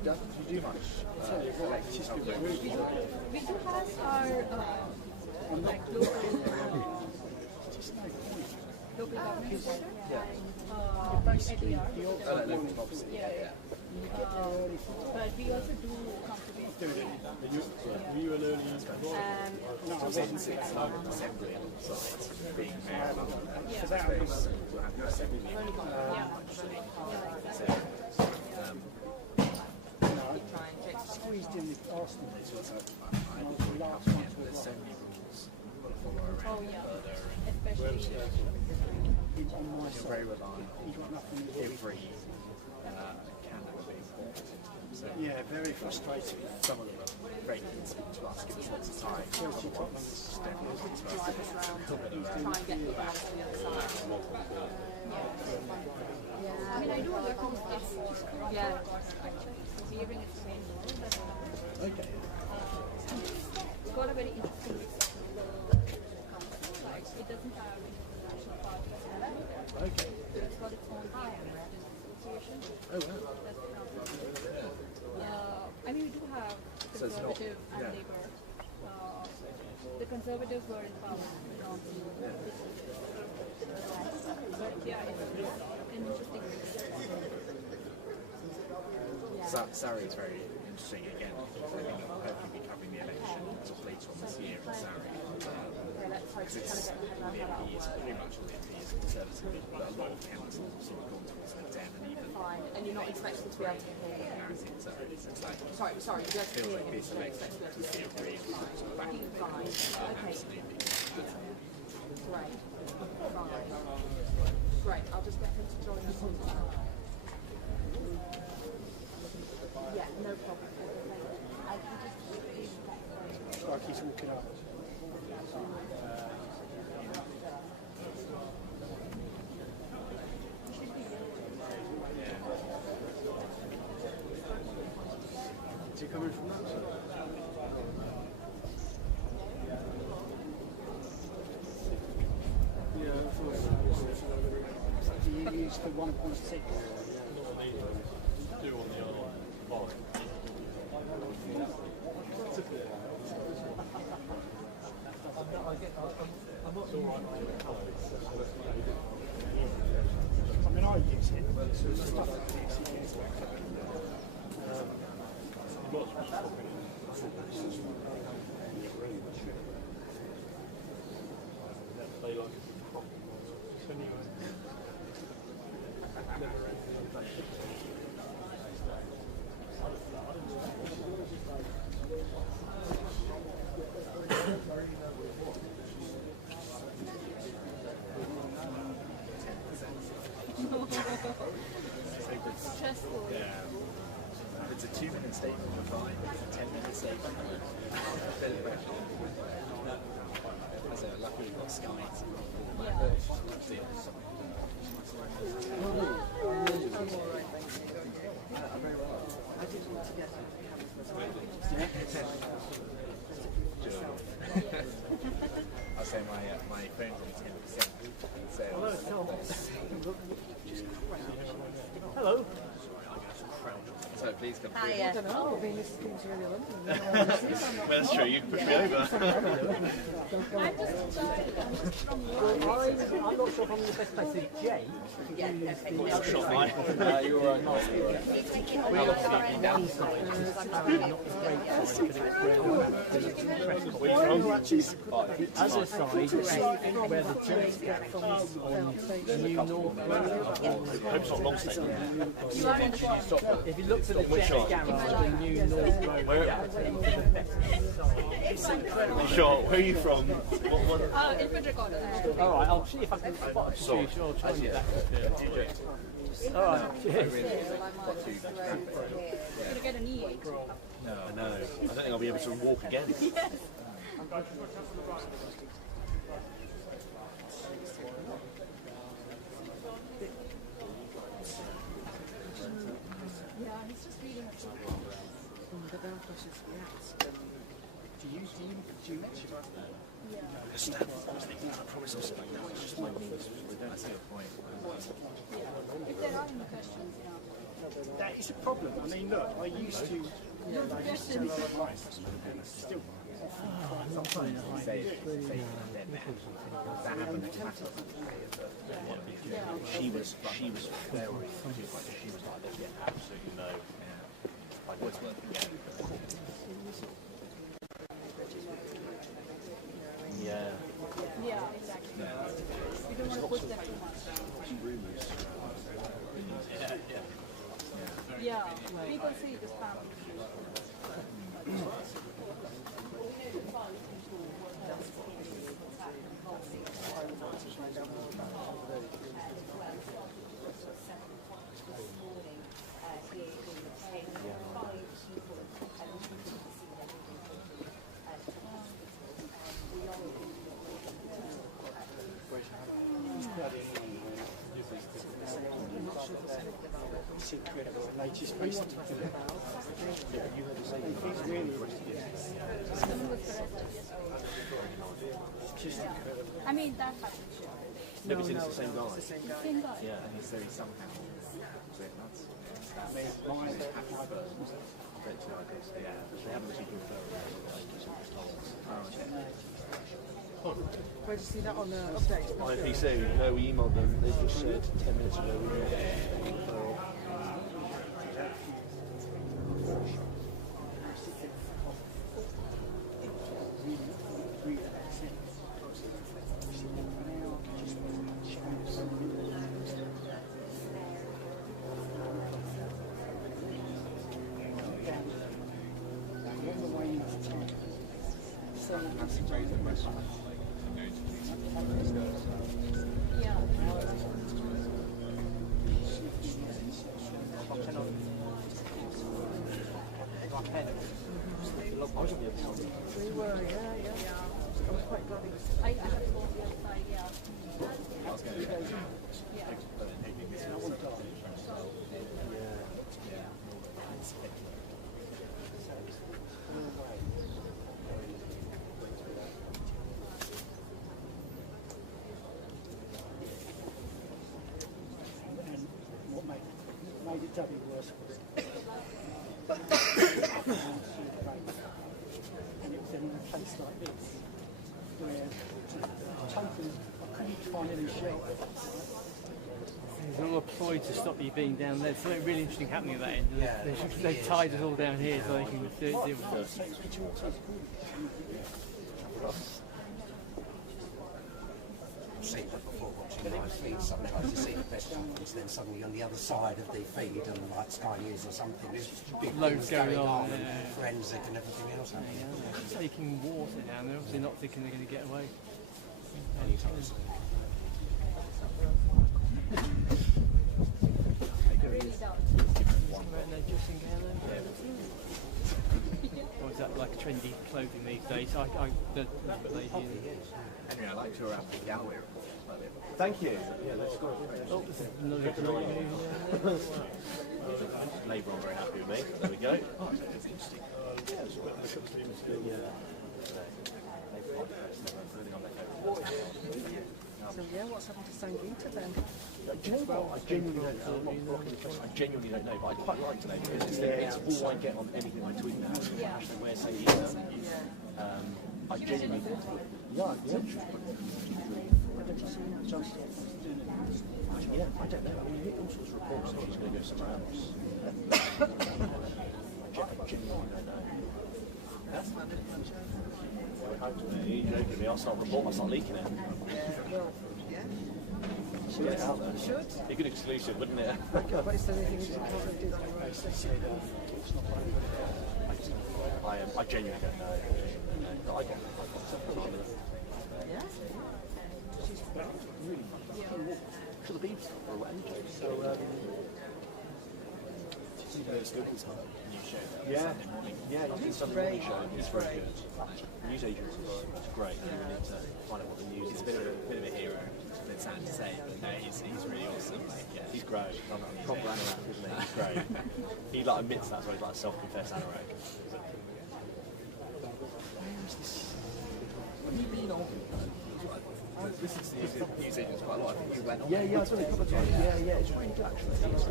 done too much elections of those? We do have our like local government center. Basically, obviously, yeah. But we also do cultivate. Were you an early Since it's like an assembly on the side, being mayor of London, we'll have your assembly Squeezed in the Arsenal. there's so many rules you've got to follow around further, Especially you're very reliant on every candidate. So Yeah, very frustrating. some of them are very keen to speak to us, give us lots of time. Otherwise, don't want to speak to us. Try and get you back to the other side. I mean, I do other things before. Yeah. Hearing is the main role, but Okay. it's got a very interesting council. Like, it doesn't have any national parties. Okay. It's got its own association. Oh, wow. That's the council. I mean, we do have So it's not- conservative and yeah. Labour. The Conservatives were in power. But yeah, it's an interesting Surrey is very interesting again. I think I'll hopefully be covering the election later on this year in Surrey. Because it's all the MPs, pretty much all the MPs are conservative, but a lot of councils have sort of gone towards the Den and even Fine. And you're not expected to be able to hear. narrative. So it's like, Sorry, you don't feels hear like him. this You don't election expect to be able to is hear still really him. sort of back in the Fine. Okay. absolutely. Great. Fine. Great. I'll just get him to join us on that. Yeah, no problem. It's like he's walking up. Is he coming from that side? Yeah, I thought he used the 1.6. do on the other I mean, I use it, but stuff like this, he gets stressful. Yeah. If it's a 2-minute statement, we're fine. If it's a 10-minute statement, a bit of pressure. As a lucky we've got Sky. I'll say my phone's on 10%. Hello. So please come through. Hiya. I don't know, I've been listening to Radio London. Well, that's true, you can push me over. I'm just from I'm not sure if I'm in the best place with Jay. Yeah, okay. Not shot mine. You're all right. We also have one side, which is apparently not the great side, because it's where the other side, where the church gap comes on New North Road. I hope it's not long statement. you are in the front. If you look to the jet garage, the New North Road gap to the best. Sure, where are you from? What? Infant recorder. All right, I'll see if I can spot a few. Sure, I'll try and get that. All right, cheers. Gonna get a knee ache. No, I know. I don't think I'll be able to walk again. Yeah, he's just reading a book. Do you mention that? I promise I'll sit back down. It's just my knees. That's your point. If there are any questions, yeah. that is a problem. I mean, look, I used to, I used to tell her advice, and it's still Sometimes you say that happened to Matt. She was very, she was like, there's absolutely no, like what's worth getting. Yeah. Yeah, exactly. We don't want to push them too much. Yeah, people see the spam. I mean, that happens. No, but it's the same guy. Same guy. Yeah, and he's somehow nuts. They haven't received Where did you see that on the update? On PC, no, we emailed them. They just said 10 minutes ago we emailed them. We were, yeah. I was quite glad it was. I have to go the other side, yeah. I was going to And what made it doubly worse was and it was in a place like this where totally I couldn't find any shelter. There's a lot of ploy to stop you being down there. There's something really interesting happening at that end. They've tied us all down here so they can deal with us. I've seen that before watching live feeds. Sometimes you see the best jumps, then suddenly on the other side of the feed and like Sky News or something, there's big Loads things going on, and forensic and everything else. Taking water down, they're obviously not thinking they're going to get away. Anytime soon. Or is that like trendy clothing these days? The lady Henry, I liked your gallery report. Thank you. Yeah, that's good. Oh, another Labour are very happy with me. There we go. Oh, it's interesting. So yeah, what's happened to Sangeeta then? Do you know what? I genuinely don't know. I genuinely don't know, but I'd quite like to know because it's all I get on anything I tweet now. Actually, where say I genuinely yeah, I don't know. I mean, you get all sorts of reports that she's going to go somewhere else. I genuinely don't know. That's my you're joking me. I'll start leaking it. Get it out there. Be a good exclusive, wouldn't it? But is there anything you can't do that I genuinely don't know. I got something on it. Yeah? She's really Should have been for a while. So, yeah, it's Sunday morning show. It's very good. The news agents are great. You need to find out what the news is. It's a bit of a hero. It's a bit sad to say, but no, he's really awesome. Yeah, he's great. Proper anorak, isn't he? He's great. He like admits that, so he's like a self-confessed anorak. Have you been on? This is the news agents quite a lot. I think you went on. Yeah, I've done it a couple of times. Yeah, it's really good actually.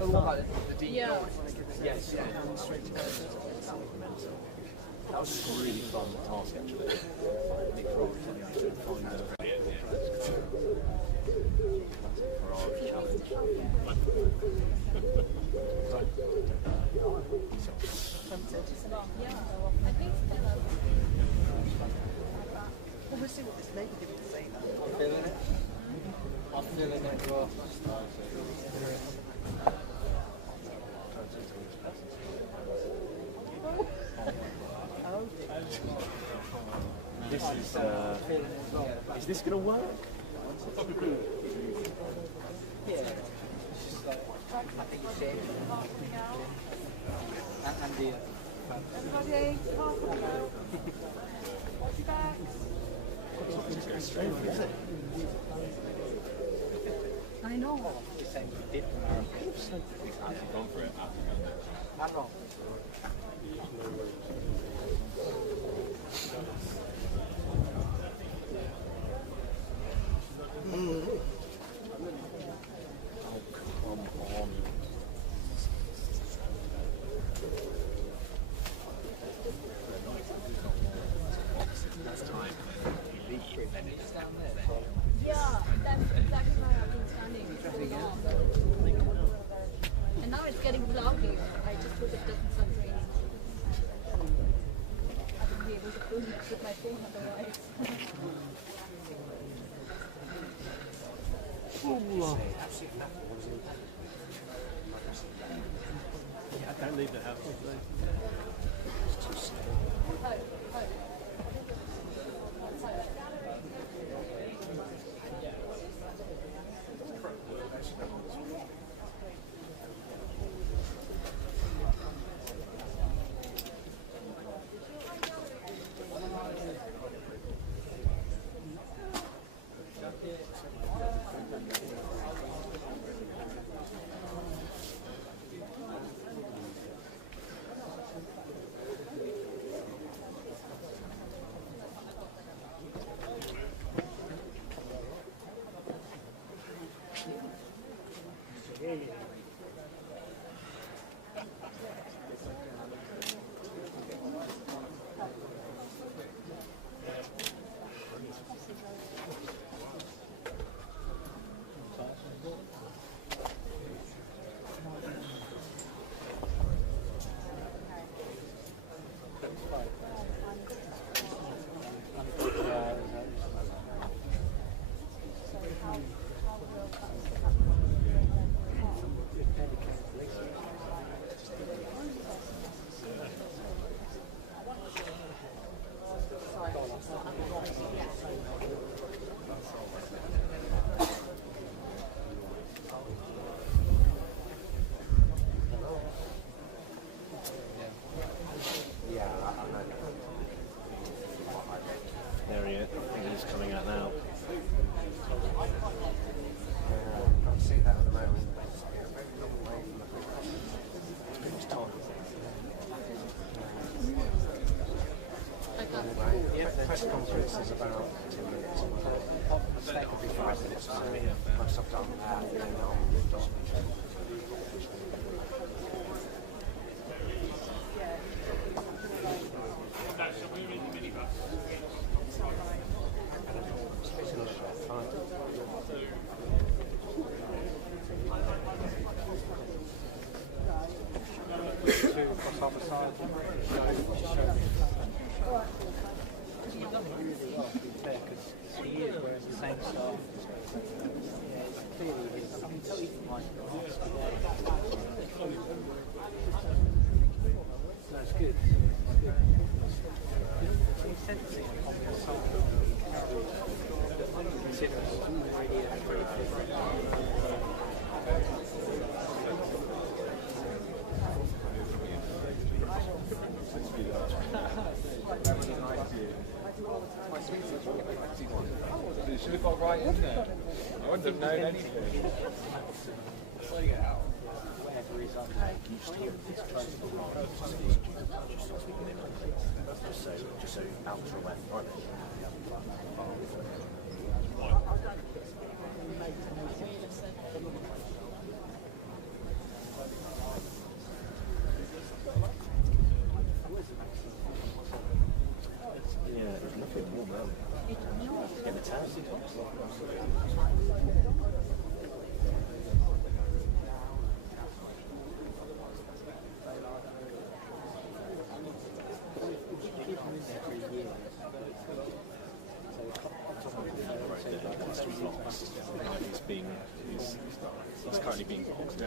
the one like the deep Yeah. Yes, yeah. That was just a really fun task actually. Nick Roberts on the outside find the Ferrari challenge. Yeah, I think Stella. Well, we'll see what this negative is saying. I'm feeling it. I'm feeling it as well. This is this gonna work? Yeah. It's just like, I think it's it. And the Everybody, half a go. Watch back. Just go straight, is it? I know. the same we did the marathon. He's actually gone for it after I'm wrong. Yeah, that's exactly why I've been standing so long. And now it's getting cloudy. I just hope it doesn't start raining. I won't be able to film it with my phone otherwise. I can't leave the house. There he is. I think he's coming out now. Can't see that at the moment. It's pretty much time. Press conference is about 2 minutes. That could be 5 minutes. Once I've done that, then I'll stop. You've done it really well, to be fair, because he is wearing the same style. Yeah, it's clearly his. I can tell you from like the last No, it's good. The intensity on the song considering it's really You should have got right in there. I wouldn't have known anything. whatever he's on. Just so ultra wet.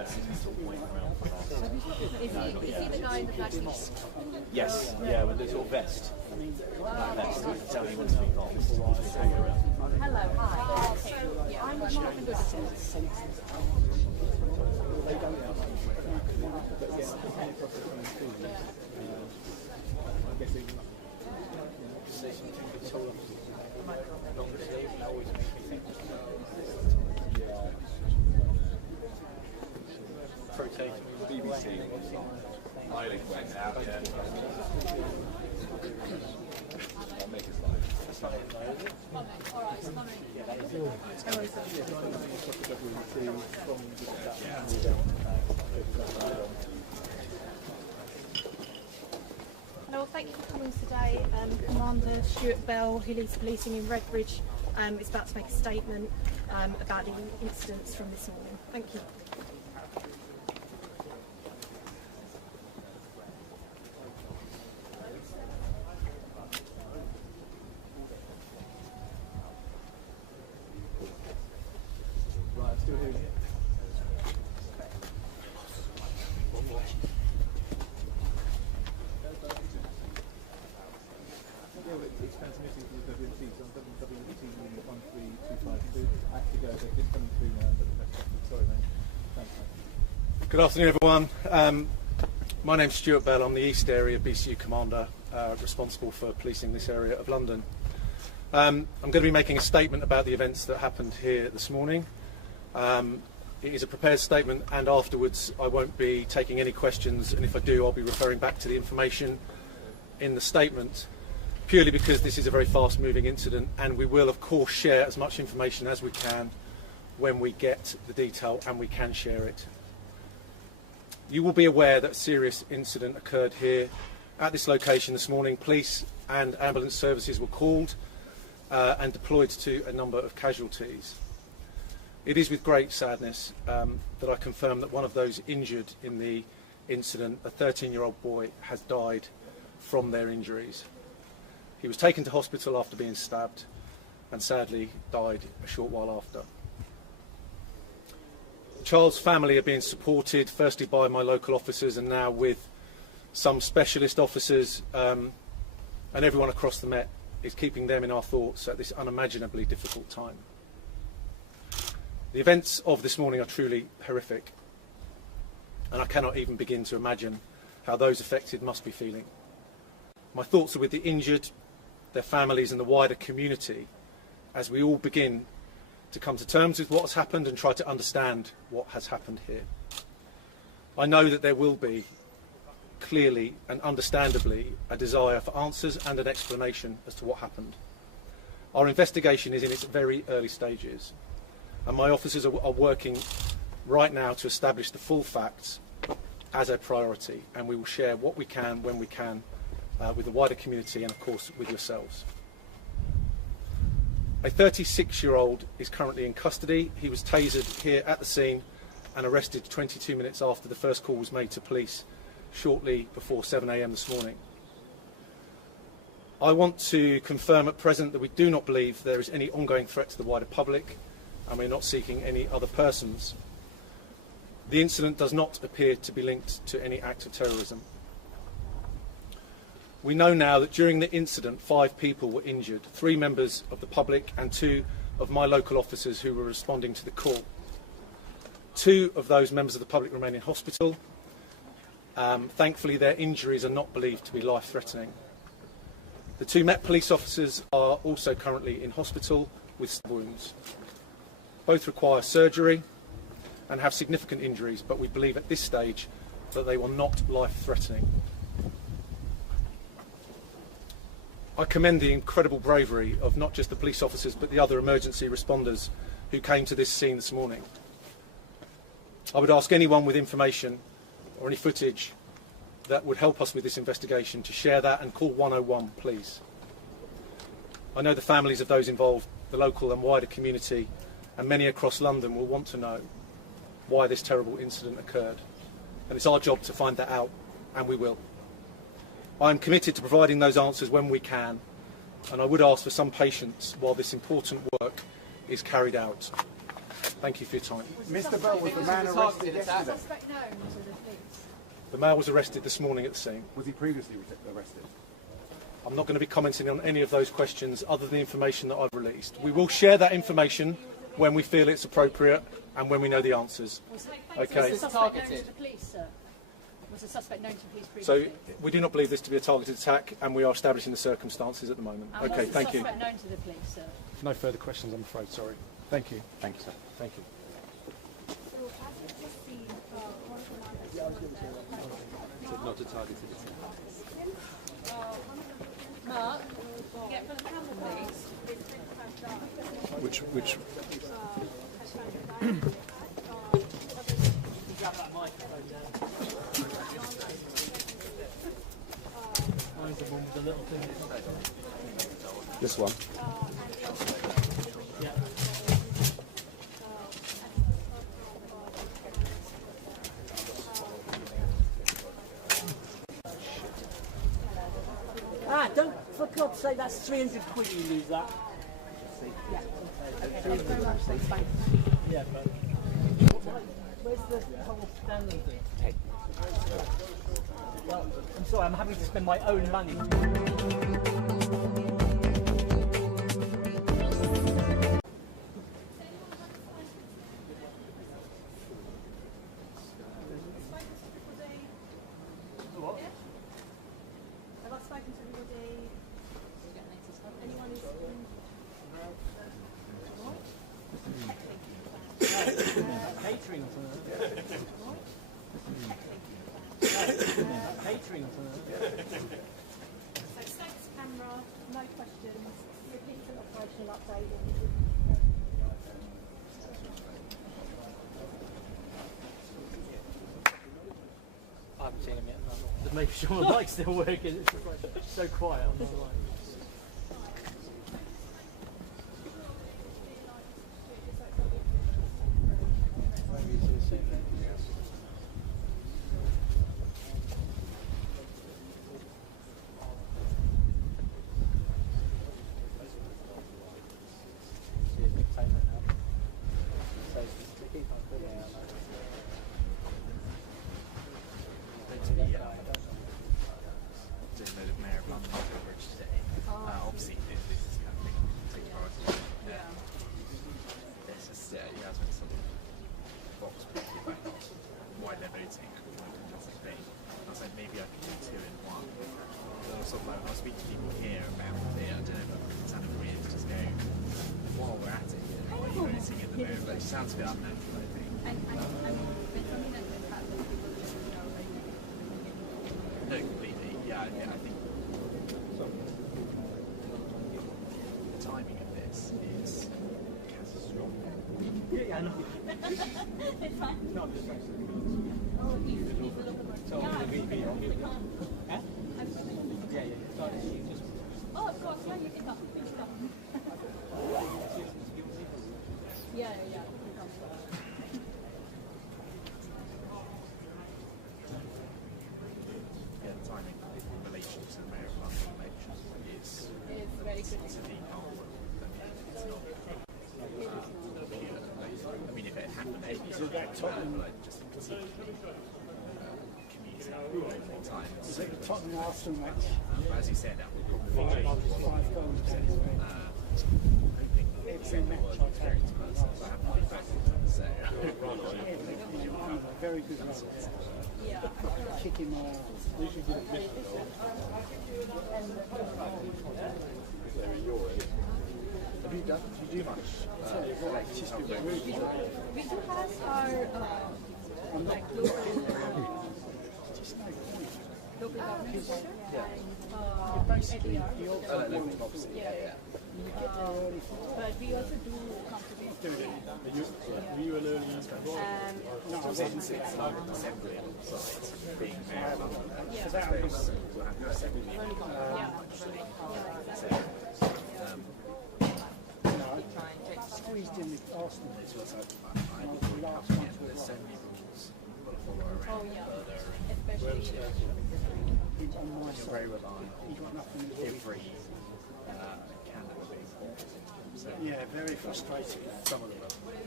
sort of waiting around for us. Is he the guy in the black t-shirt? Yes, yeah, with the sort of vest. That vest, you can tell he wants to be involved. He's just hanging around. Hello, hi. Oh, okay. Yeah, I'm not good at this. BBC. Island went out, yeah. I'll make it slide. That's fine. Alright, it's coming. Hello, thank you for coming today. Commander Stuart Bell, who leads policing in Redbridge, is about to make a statement about the incidents from this morning. Thank you. Right, I'm still here. It's transmitting to the WMC, so on WMC unit 13252. I have to go, they're just coming through now, but sorry mate. Thanks mate. Good afternoon everyone. My name's Stuart Bell, I'm the East Area BCU Commander, responsible for policing this area of London. I'm going to be making a statement about the events that happened here this morning. It is a prepared statement, and afterwards I won't be taking any questions, and if I do I'll be referring back to the information in the statement, purely because this is a very fast moving incident, and we will of course share as much information as we can when we get the detail and we can share it. You will be aware that a serious incident occurred here at this location this morning. Police and ambulance services were called and deployed to a number of casualties. It is with great sadness that I confirm that one of those injured in the incident, a 13-year-old boy, has died from their injuries. He was taken to hospital after being stabbed and sadly died a short while after. The child's family are being supported firstly by my local officers and now with some specialist officers, and everyone across the Met is keeping them in our thoughts at this unimaginably difficult time. The events of this morning are truly horrific, and I cannot even begin to imagine how those affected must be feeling. My thoughts are with the injured, their families and the wider community as we all begin to come to terms with what has happened and try to understand what has happened here. I know that there will be, clearly and understandably, a desire for answers and an explanation as to what happened. Our investigation is in its very early stages, and my officers are working right now to establish the full facts as a priority, and we will share what we can when we can with the wider community and of course with yourselves. A 36-year-old is currently in custody. He was tasered here at the scene and arrested 22 minutes after the first call was made to police shortly before 7 AM this morning. I want to confirm at present that we do not believe there is any ongoing threat to the wider public, and we're not seeking any other persons. The incident does not appear to be linked to any act of terrorism. We know now that during the incident 5 people were injured, 3 members of the public and 2 of my local officers who were responding to the call. 2 of those members of the public remain in hospital. Thankfully their injuries are not believed to be life-threatening. The 2 Met police officers are also currently in hospital with stab wounds. Both require surgery and have significant injuries, but we believe at this stage that they were not life-threatening. I commend the incredible bravery of not just the police officers but the other emergency responders who came to this scene this morning. I would ask anyone with information or any footage that would help us with this investigation to share that and call 101 please. I know the families of those involved, the local and wider community and many across London will want to know why this terrible incident occurred, and it's our job to find that out, and we will. I am committed to providing those answers when we can, and I would ask for some patience while this important work is carried out. Thank you for your time. Mr. Bell, was the man arrested yesterday? Suspect known to the police. The male was arrested this morning at the scene. Was he previously arrested? I'm not going to be commenting on any of those questions other than the information that I've released. We will share that information when we feel it's appropriate and when we know the answers. Okay. Was the suspect known to the police, sir? Was the suspect known to the police So previously? we do not believe this to be a targeted attack, and we are establishing the circumstances at the moment. And Okay, was thank the you. suspect known to the police, sir? No further questions, I'm afraid. Sorry. Thank you. Thank you, sir. Thank you. Not a targeted attack. Mark, get for the camera, please. Which This one. Ah, don't, for God's sake, that's 300 quid you lose that. Yeah. Okay, thank you very much. Thanks, bye. Yeah, but where's the whole standard thing? Well, I'm sorry, I'm having to spend my own money. Have I spoken to everybody? Anyone who's Catering for catering for So status camera, no questions, repeat an operational update. I haven't seen him yet. No. Just making sure the mic's still working. It's just like so quiet on the line. I'll speak to people here about it. I don't know if it's weird to just go, while we're at it, what are you noticing at the moment? But it sounds a bit unnatural, I think. No, completely. Yeah, I think the timing of this is catastrophic. Yeah, I know. It's fine. No, I'm just saying. Oh, of course, yeah, you can come. Please come. Yeah. Yeah, the timing in relation to the Mayor of London election is very good. It's a deep hole. It's not. I mean, if it happened, it would be just time. Is it Tottenham Arsenal match? As you said, that will probably change Five goals. hoping it's a match experience person, so I have to be back. So, very good run. Yeah. Kicking my ass. Have you do much? We do have our like local government. But we also do conservation. Were you an early no, I wasn't. It's like an assembly on site, being Mayor of London. We'll have no assembly actually. Squeezed in with Arsenal. It's also, I think there's so many rules you've got to follow around further, Especially you're very reliant on every candidate being bought. So yeah, very frustrating. some of them are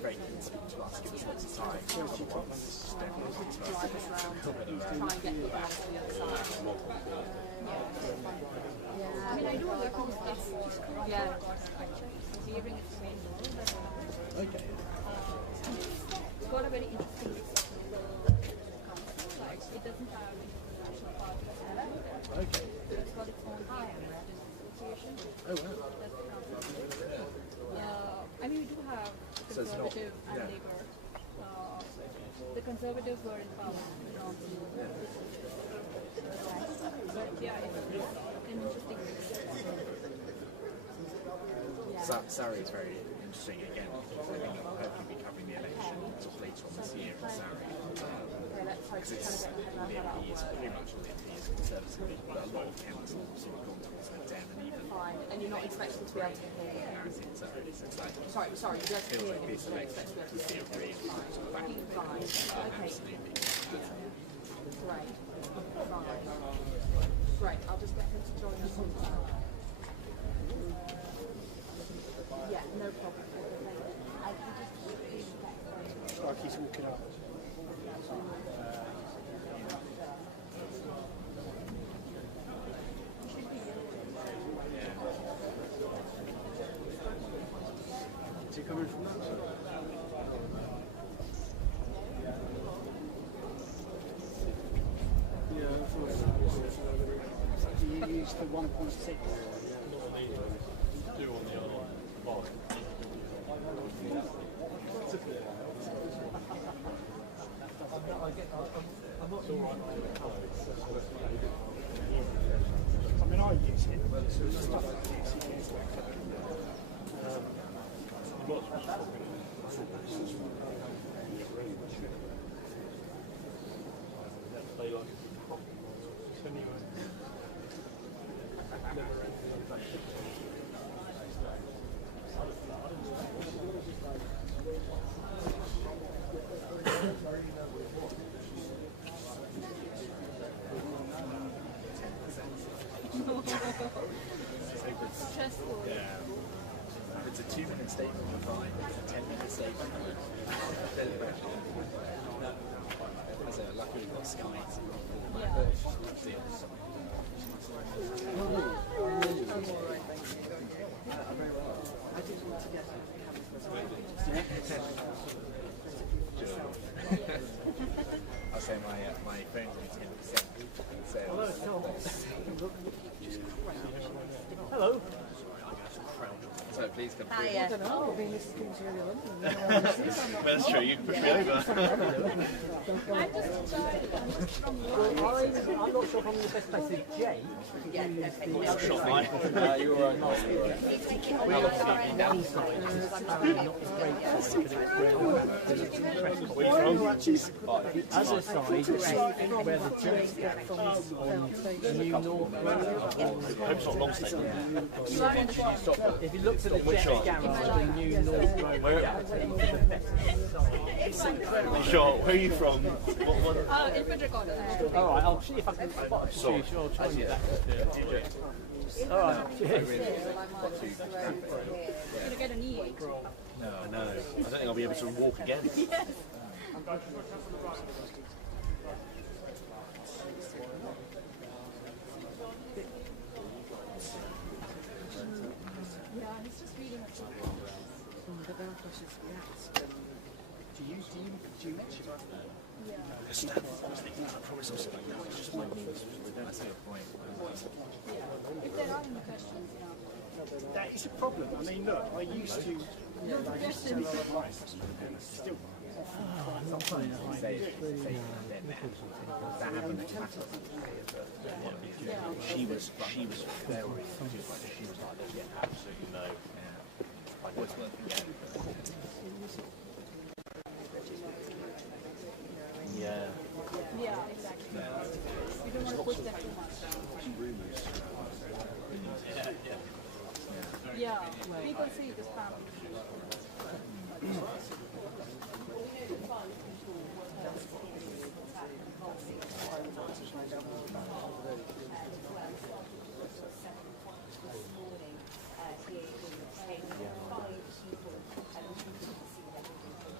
very keen to ask you this lots of time. Otherwise, definitely to drive us around, try and get you back to the other side. Yeah. I mean, I do a lot of stuff for Yeah. hearing its main role, but Okay. it's got a very interesting concept. Like, it doesn't have international parties. Okay. It's got its own association. Oh wow. That's the concept. I mean, we do have So it's not- conservative and yeah. Labour. The Conservatives were in power, you know. But yeah, it's an interesting mix. Surrey is very interesting again, because I think I'll hopefully be covering the election sort of later on this year in Surrey. Because it's the MP is pretty much all the MP is Conservative, but a lot of councils sort of gone towards the Dem and even. Fine, and you're not expected to be able to hear. So it's like, Sorry, you don't feels hear like him, this you're not election expected to be able to is hear. still really back in the Fine, okay. absolutely. Great. Fine. Great, I'll just get him to join us on that. Yeah, no problem. It's like he's walking up. Is he coming from that side? Yeah, I thought so. You used the 1.6. Do on the other one. I mean, I use it, but stuff like this, you use Stressful. Yeah. If it's a 2-minute statement, we're fine. If it's a 10-minute statement, then as a lucky we've got Sky. I'll say my phone's only 10%. Hello. So please come I don't know, I've been listening to King's London. Well, that's true, you can push me over. I'm not sure if I'm in the best place with Jake. Shot mine. You're all right. One side, not the great side, because it's where the other side is where the church gap on New North Road. I hope it's not long statement. If you look to the jet garage, the New North Road, Sure, where are you from? Infantry Corner. Alright, I'll see if I can spot a few, sure, I'll try and get that. Alright, cheers. Gonna get a knee ache. No, I know. I don't think I'll be able to walk again. Yes. Yeah, he's just reading a book. Do you mention it? Yeah. I promise I'll sit back down. It's just my That's a good point. Yeah. If there are any questions, yeah. That is a problem. I mean, look, I used to. I used to tell a lot of lies, and still. That happened in Clapham. She was very confused. She was like, there's absolutely no. Like, what's worth again? Yeah. Yeah, exactly. We don't want to push that too much. Yeah, people see this family.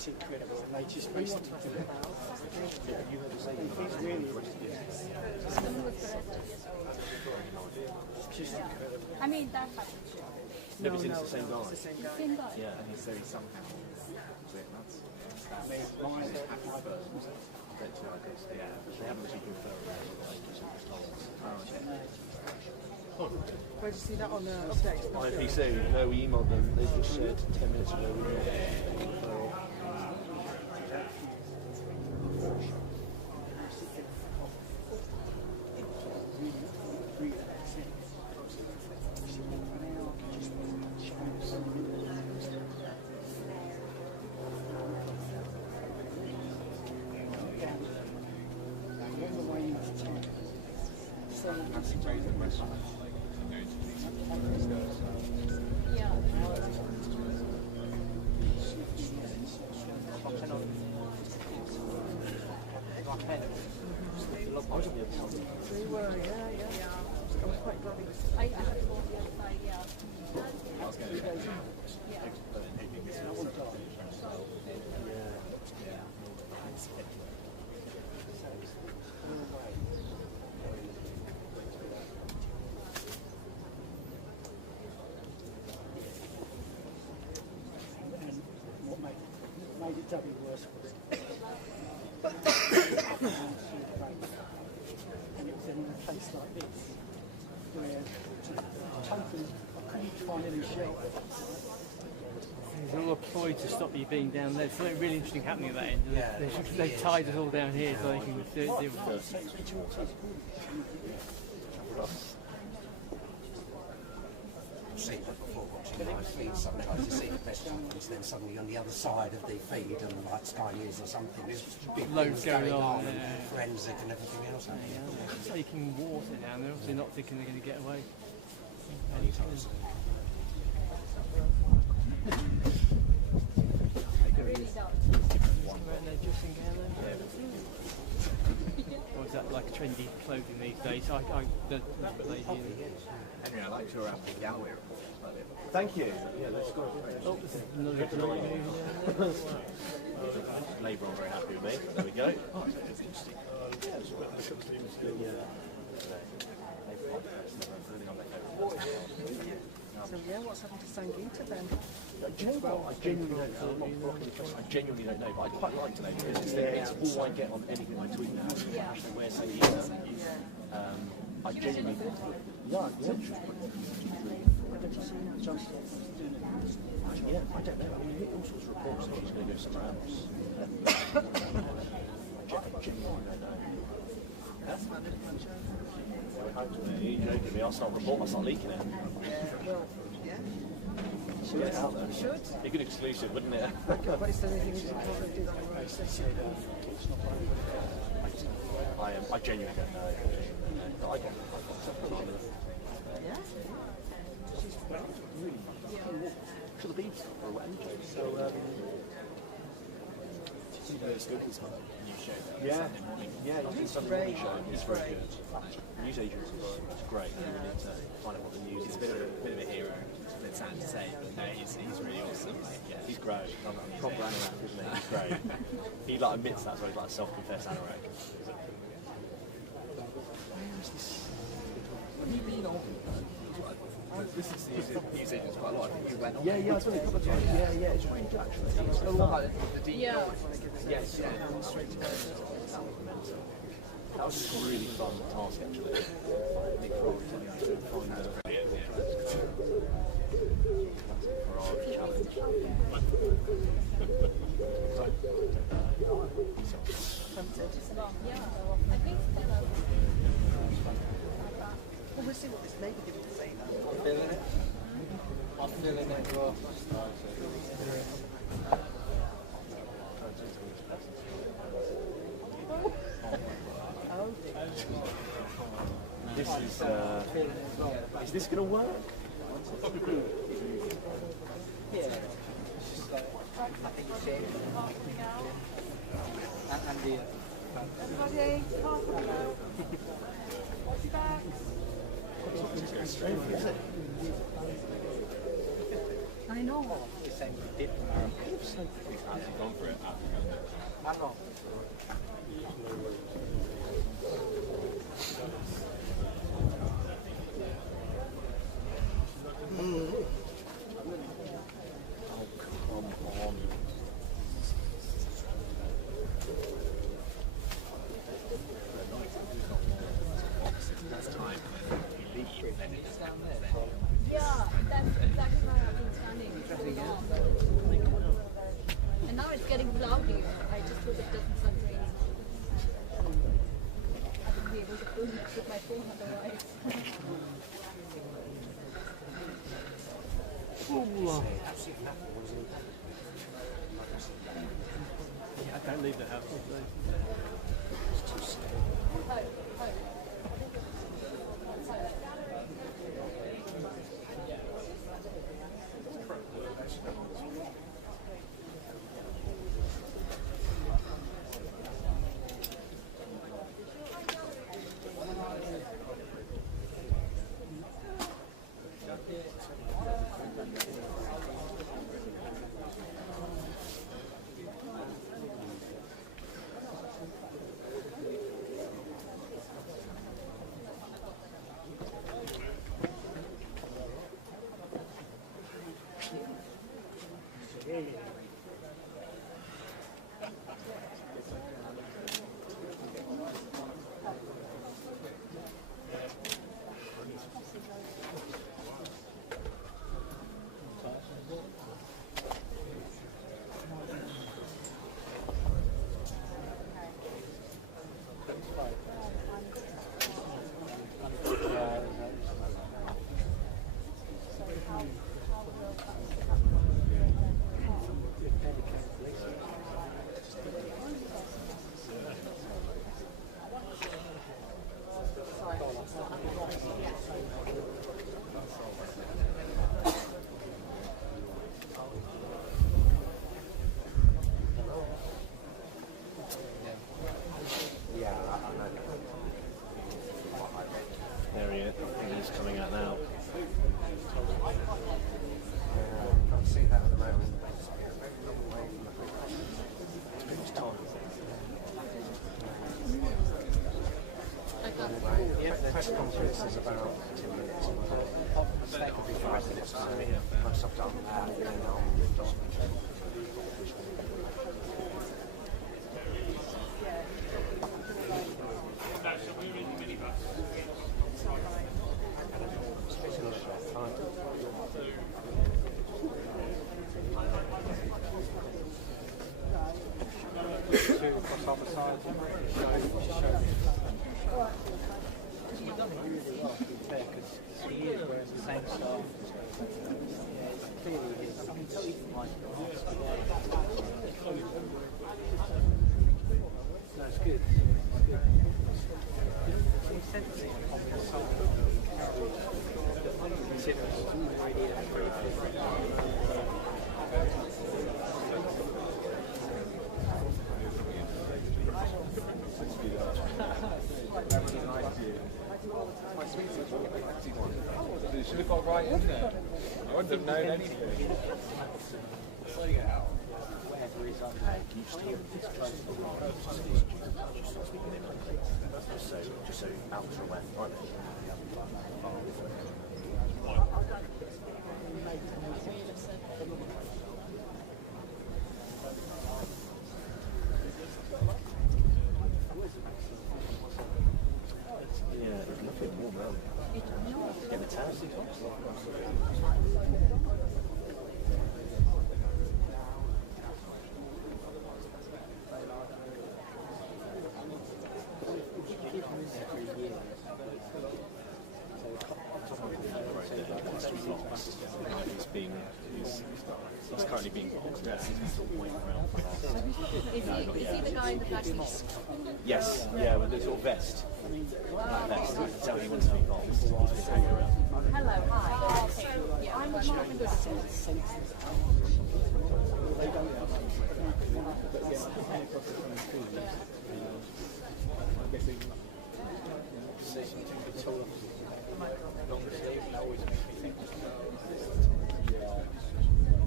It's incredible. And they just basically do it. You heard the same It's really Someone was arrested yesterday. just incredible. I mean, that happened. Never seen it's the same guy. Same guy. Yeah, and so he somehow went nuts. They apply it. Yeah, they haven't actually confirmed that. Where did you see that on the update? IPC, no, we emailed them. They just said 10 minutes ago we emailed them. They were, yeah. I was quite glad he was. I had to go the other side, yeah. I was going to And what made it doubly worse was and it was in a place like this where totally I couldn't find any shelter. There's a lot of ploy to stop you being down there. There's something really interesting happening at that end. Yeah, They've tied us all down here so they can deal with it. I've seen it before watching live feeds. Sometimes you see the best jumpers, then suddenly on the other side of the feed and like Sky News or something, there's big Loads things going on, and yeah. forensic and everything else. It's taking water down. They're obviously not thinking they're going to get away. Anytime soon. Or is that like trendy clothing these days? The lady Henry, I liked your gallery report. Thank you. Yeah, that's good. Oh, this is another drawing. Labour are very happy with me. There we go. Oh, it's interesting. So yeah, what's happened to Sangeeta then? Do you know what? I genuinely don't know. I genuinely don't know, but I'd quite like to know because it's all I get on anything I tweet now. Actually, where say I genuinely yeah, I don't know. I mean, you get all sorts of reports that she's going to go somewhere else. I genuinely don't know. That's my little You're joking me. I'll start leaking it. Well, yeah. Get it out there. You should. Be a good exclusive, wouldn't it? But is there anything you can probably do that I genuinely don't know. But I got something. Yeah. She's really to the beach for a wedding. So, It's good, it's hot. New show. yeah, it's Sunday morning show. It's very great. good. News agents are great. You need to find out what the news He's is. a bit of a hero. It's sad to say, but no, he's really awesome. Like, yeah, He's great. Proper anorak, isn't he? He's great. He like admits that, so he's like a self-confessed anorak. Have you been on? This is news agents quite a lot. I think you went on. Yeah, I was only a couple of times. Yeah, it's really good actually. It's The one like the deep Yeah. Yes, yeah. That was just a really fun task actually. Nick Frog telling us to find the Frog challenge. Yeah, I think so. Well, we'll see what this negative will say now. I'm feeling it. I'm feeling it as well. Is this going to work? Yeah. It's just like, I think it's it. And the Everybody, half a go. Back. Hainault. The same we did for America. He's actually gone for it. Hainault. Yeah, that's exactly how I've been standing. And now it's getting cloudy. I just hope it doesn't start raining. I won't be able to film it with my phone otherwise. I can't leave the house. There he is. He's coming out now. Can't see that at the moment. Too much time. Press conference is about 2 minutes. That could be 5 minutes. Once I've done that, then I'll move on. You've done it really well, to be fair, because he is wearing the same style. Yeah, it's clearly his. I can tell you from like the house. No, it's good. It's good. He said to me on the side that considering it's really You should have got right in there. I wouldn't have known anything. wherever he's on. Just so out from where. Right. Yeah, it's lovely and warm around. Get the town. He's currently being boxed. He's sort of waiting around for us. Is he the guy in the black t-shirt? Yes, yeah, with the sort of vest. Black vest. You can tell he wants to be boxed. He's been hanging around. Hello, hi. Oh, okay. Yeah, I'm not sure.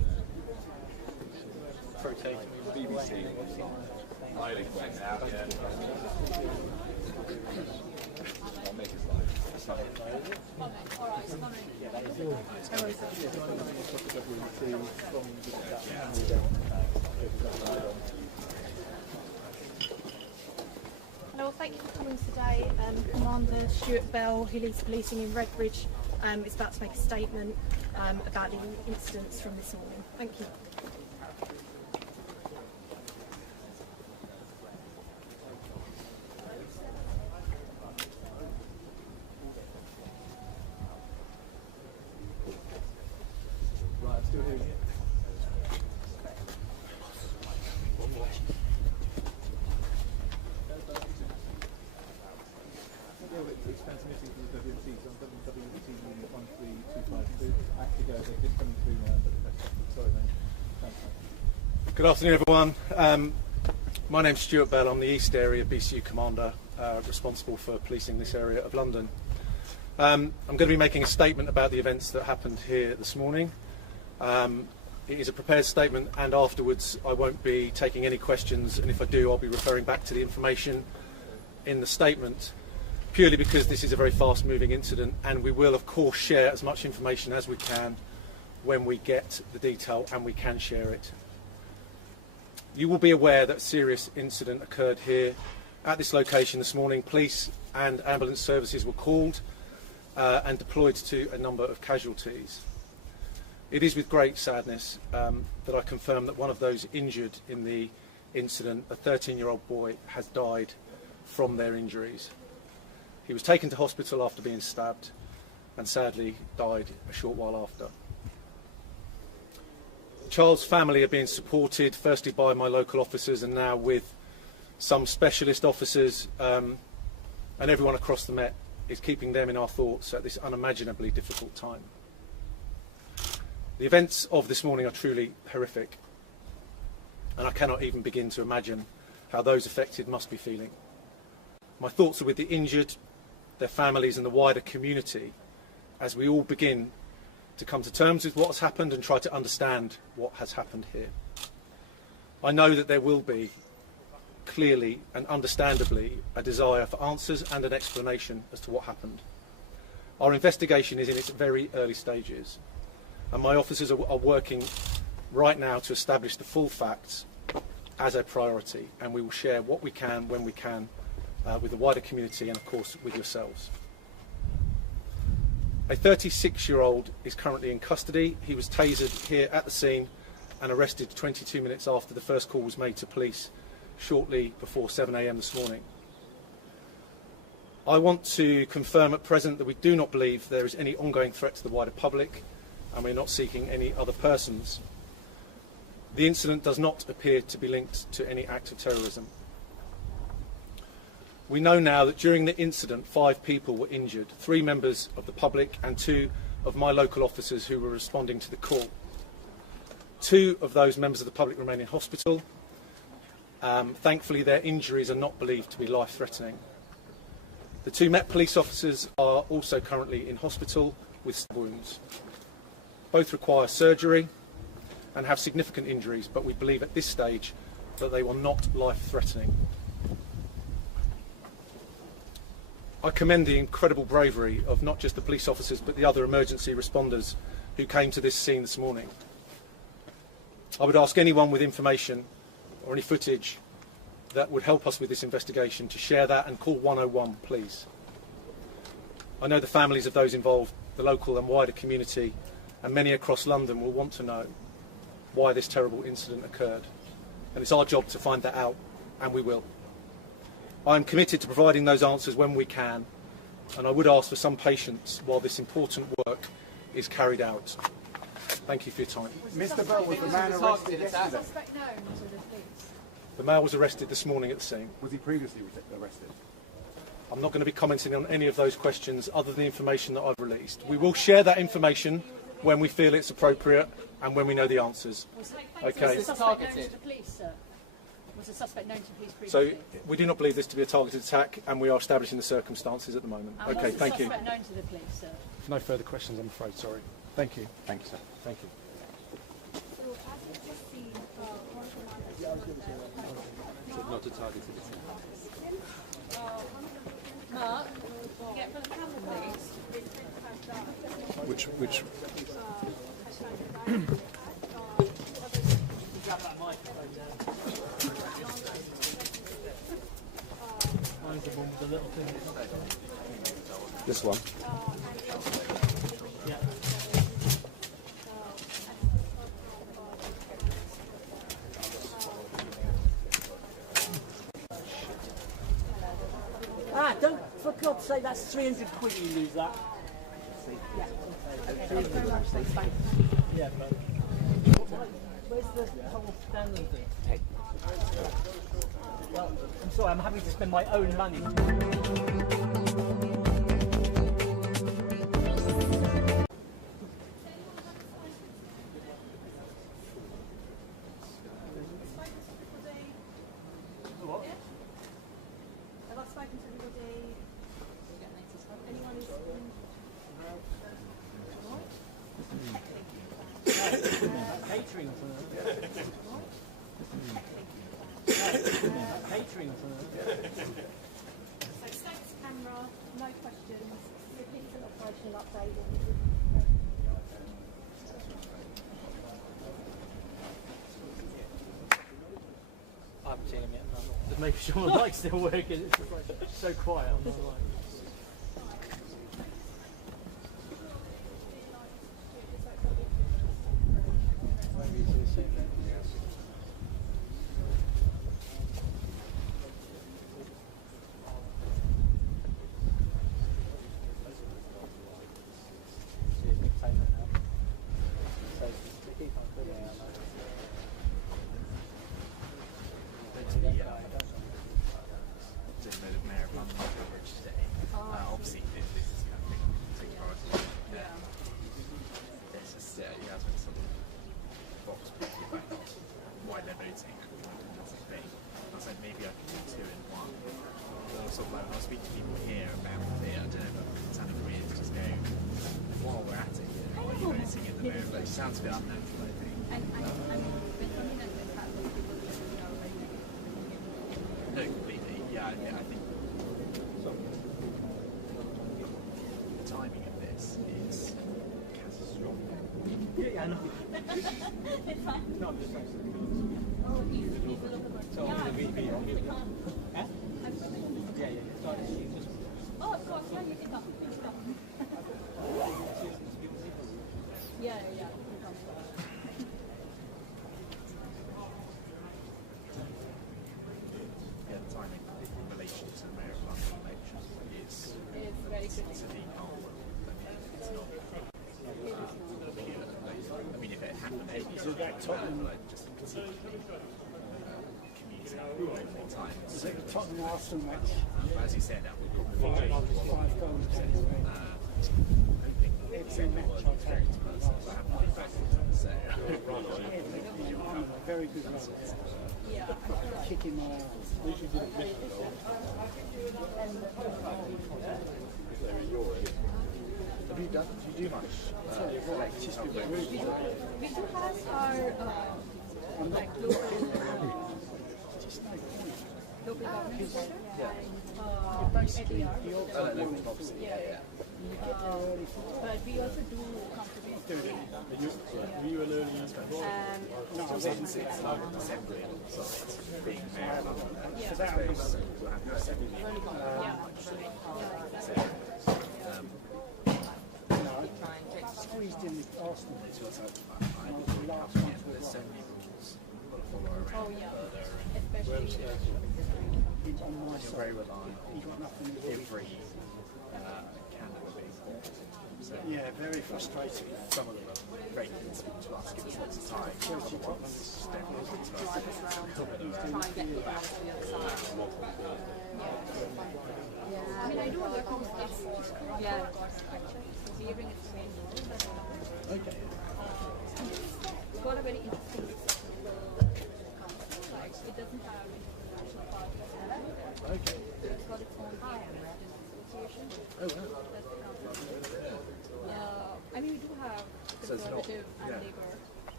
really quick now, yeah. Hello, thank you for coming today. Commander Stuart Bell, who leads policing in Redbridge, is about to make a statement about the incidents from this morning. Thank you. Right, I'm still hearing you. It's transmitting from the WMCs on WWT unit 13252. Actually, they're just coming through now, but sorry, mate. Thanks, mate. Good afternoon, everyone. My name's Stuart Bell. I'm the East Area BCU Commander, responsible for policing this area of London. I'm going to be making a statement about the events that happened here this morning. It is a prepared statement, and afterwards I won't be taking any questions, and if I do, I'll be referring back to the information in the statement, purely because this is a very fast-moving incident, and we will, of course, share as much information as we can when we get the detail and we can share it. You will be aware that a serious incident occurred here at this location this morning. Police and ambulance services were called and deployed to a number of casualties. It is with great sadness that I confirm that one of those injured in the incident, a 13-year-old boy, has died from their injuries. He was taken to hospital after being stabbed and sadly died a short while after. The child's family are being supported firstly by my local officers and now with some specialist officers, and everyone across the Met is keeping them in our thoughts at this unimaginably difficult time. The events of this morning are truly horrific, and I cannot even begin to imagine how those affected must be feeling. My thoughts are with the injured, their families and the wider community as we all begin to come to terms with what has happened and try to understand what has happened here. I know that there will be, clearly and understandably, a desire for answers and an explanation as to what happened. Our investigation is in its very early stages, and my officers are working right now to establish the full facts as a priority, and we will share what we can when we can with the wider community and of course with yourselves. A 36-year-old is currently in custody. He was tasered here at the scene and arrested 22 minutes after the first call was made to police shortly before 7 AM this morning. I want to confirm at present that we do not believe there is any ongoing threat to the wider public, and we're not seeking any other persons. The incident does not appear to be linked to any act of terrorism. We know now that during the incident 5 people were injured, 3 members of the public and 2 of my local officers who were responding to the call. 2 of those members of the public remain in hospital. Thankfully their injuries are not believed to be life-threatening. The 2 Met police officers are also currently in hospital with stab wounds. Both require surgery and have significant injuries, but we believe at this stage that they were not life-threatening. I commend the incredible bravery of not just the police officers but the other emergency responders who came to this scene this morning. I would ask anyone with information or any footage that would help us with this investigation to share that and call 101, please. I know the families of those involved, the local and wider community, and many across London will want to know why this terrible incident occurred. And it's our job to find that out, and we will. I am committed to providing those answers when we can, and I would ask for some patience while this important work is carried out. Thank you for your time. Mr. Bell, was the man arrested yesterday? Suspect known to the police? The male was arrested this morning at the scene. Was he previously arrested? I'm not going to be commenting on any of those questions other than the information that I've released. We will share that information when we feel it's appropriate and when we know the answers. Okay. Was the suspect known to the police, sir? Was the suspect known to police So previously? we do not believe this to be a targeted attack, and we are establishing the circumstances at the moment. And Okay, was thank the you. suspect known to the police, sir? No further questions, I'm afraid. Sorry. Thank you. Thank you, sir. Thank you. So as we've just seen from So not a targeted attack. Mark, get for the camera, please. Which Mine's the one with the little thing. this one? Yeah. Ah, don't, for God's sake, that's 300 quid you lose that. Yeah. Okay, thank you very much. Thanks, bye. Yeah, but Where's the whole standard thing? Well, I'm sorry, I'm having to spend my own money. What? Have I spoken to anybody? Anyone who's catering for catering for So status camera, no questions, repeat an operational update. I haven't seen him yet. No. Just making sure the light's still working. It's just like so quiet on the light. Sounds a bit unnatural, I think. No, completely. Yeah, I think the timing of this is catastrophic. Yeah, I know. It's fine. No, I'm just saying. Oh, of course, yeah, you can come. Please come. Yeah. Yeah, the timing in relation to the Mayor of London election is very it's a decom. It's not. I mean, if it happened, maybe it's just commuting all the time. So, Tottenham Arsenal match. as you said, that would probably change Five goals. it's a match experience, but I haven't been back so Very good run. Yeah. Kicking my ass. Have you done? Do you do much? We do have our like local government center Basically, ADR. the odds Yeah. But we also do come to this. Were you an early No, I wasn't. Assembly, so it's being mayor of London. Yeah. So we'll have no assembly. No, I squeezed in the Arsenal. There's so many rules you've got to follow around Oh yeah, further, especially. He's on my and you're very side. reliant on He's got nothing to do. every candidate being bought. So Yeah, very frustrating. some of them are very convincing to us, give us lots of time. Other ones step into us. Try and get you around to the other side. I mean, I do work on this. Yeah. Hearing is main role, but Okay. it's got a very interesting council. Like, it doesn't have international parties. Okay. It's got its own association. Oh, wow. That's the council. I mean, we do have So it's not- conservative and yeah. Labour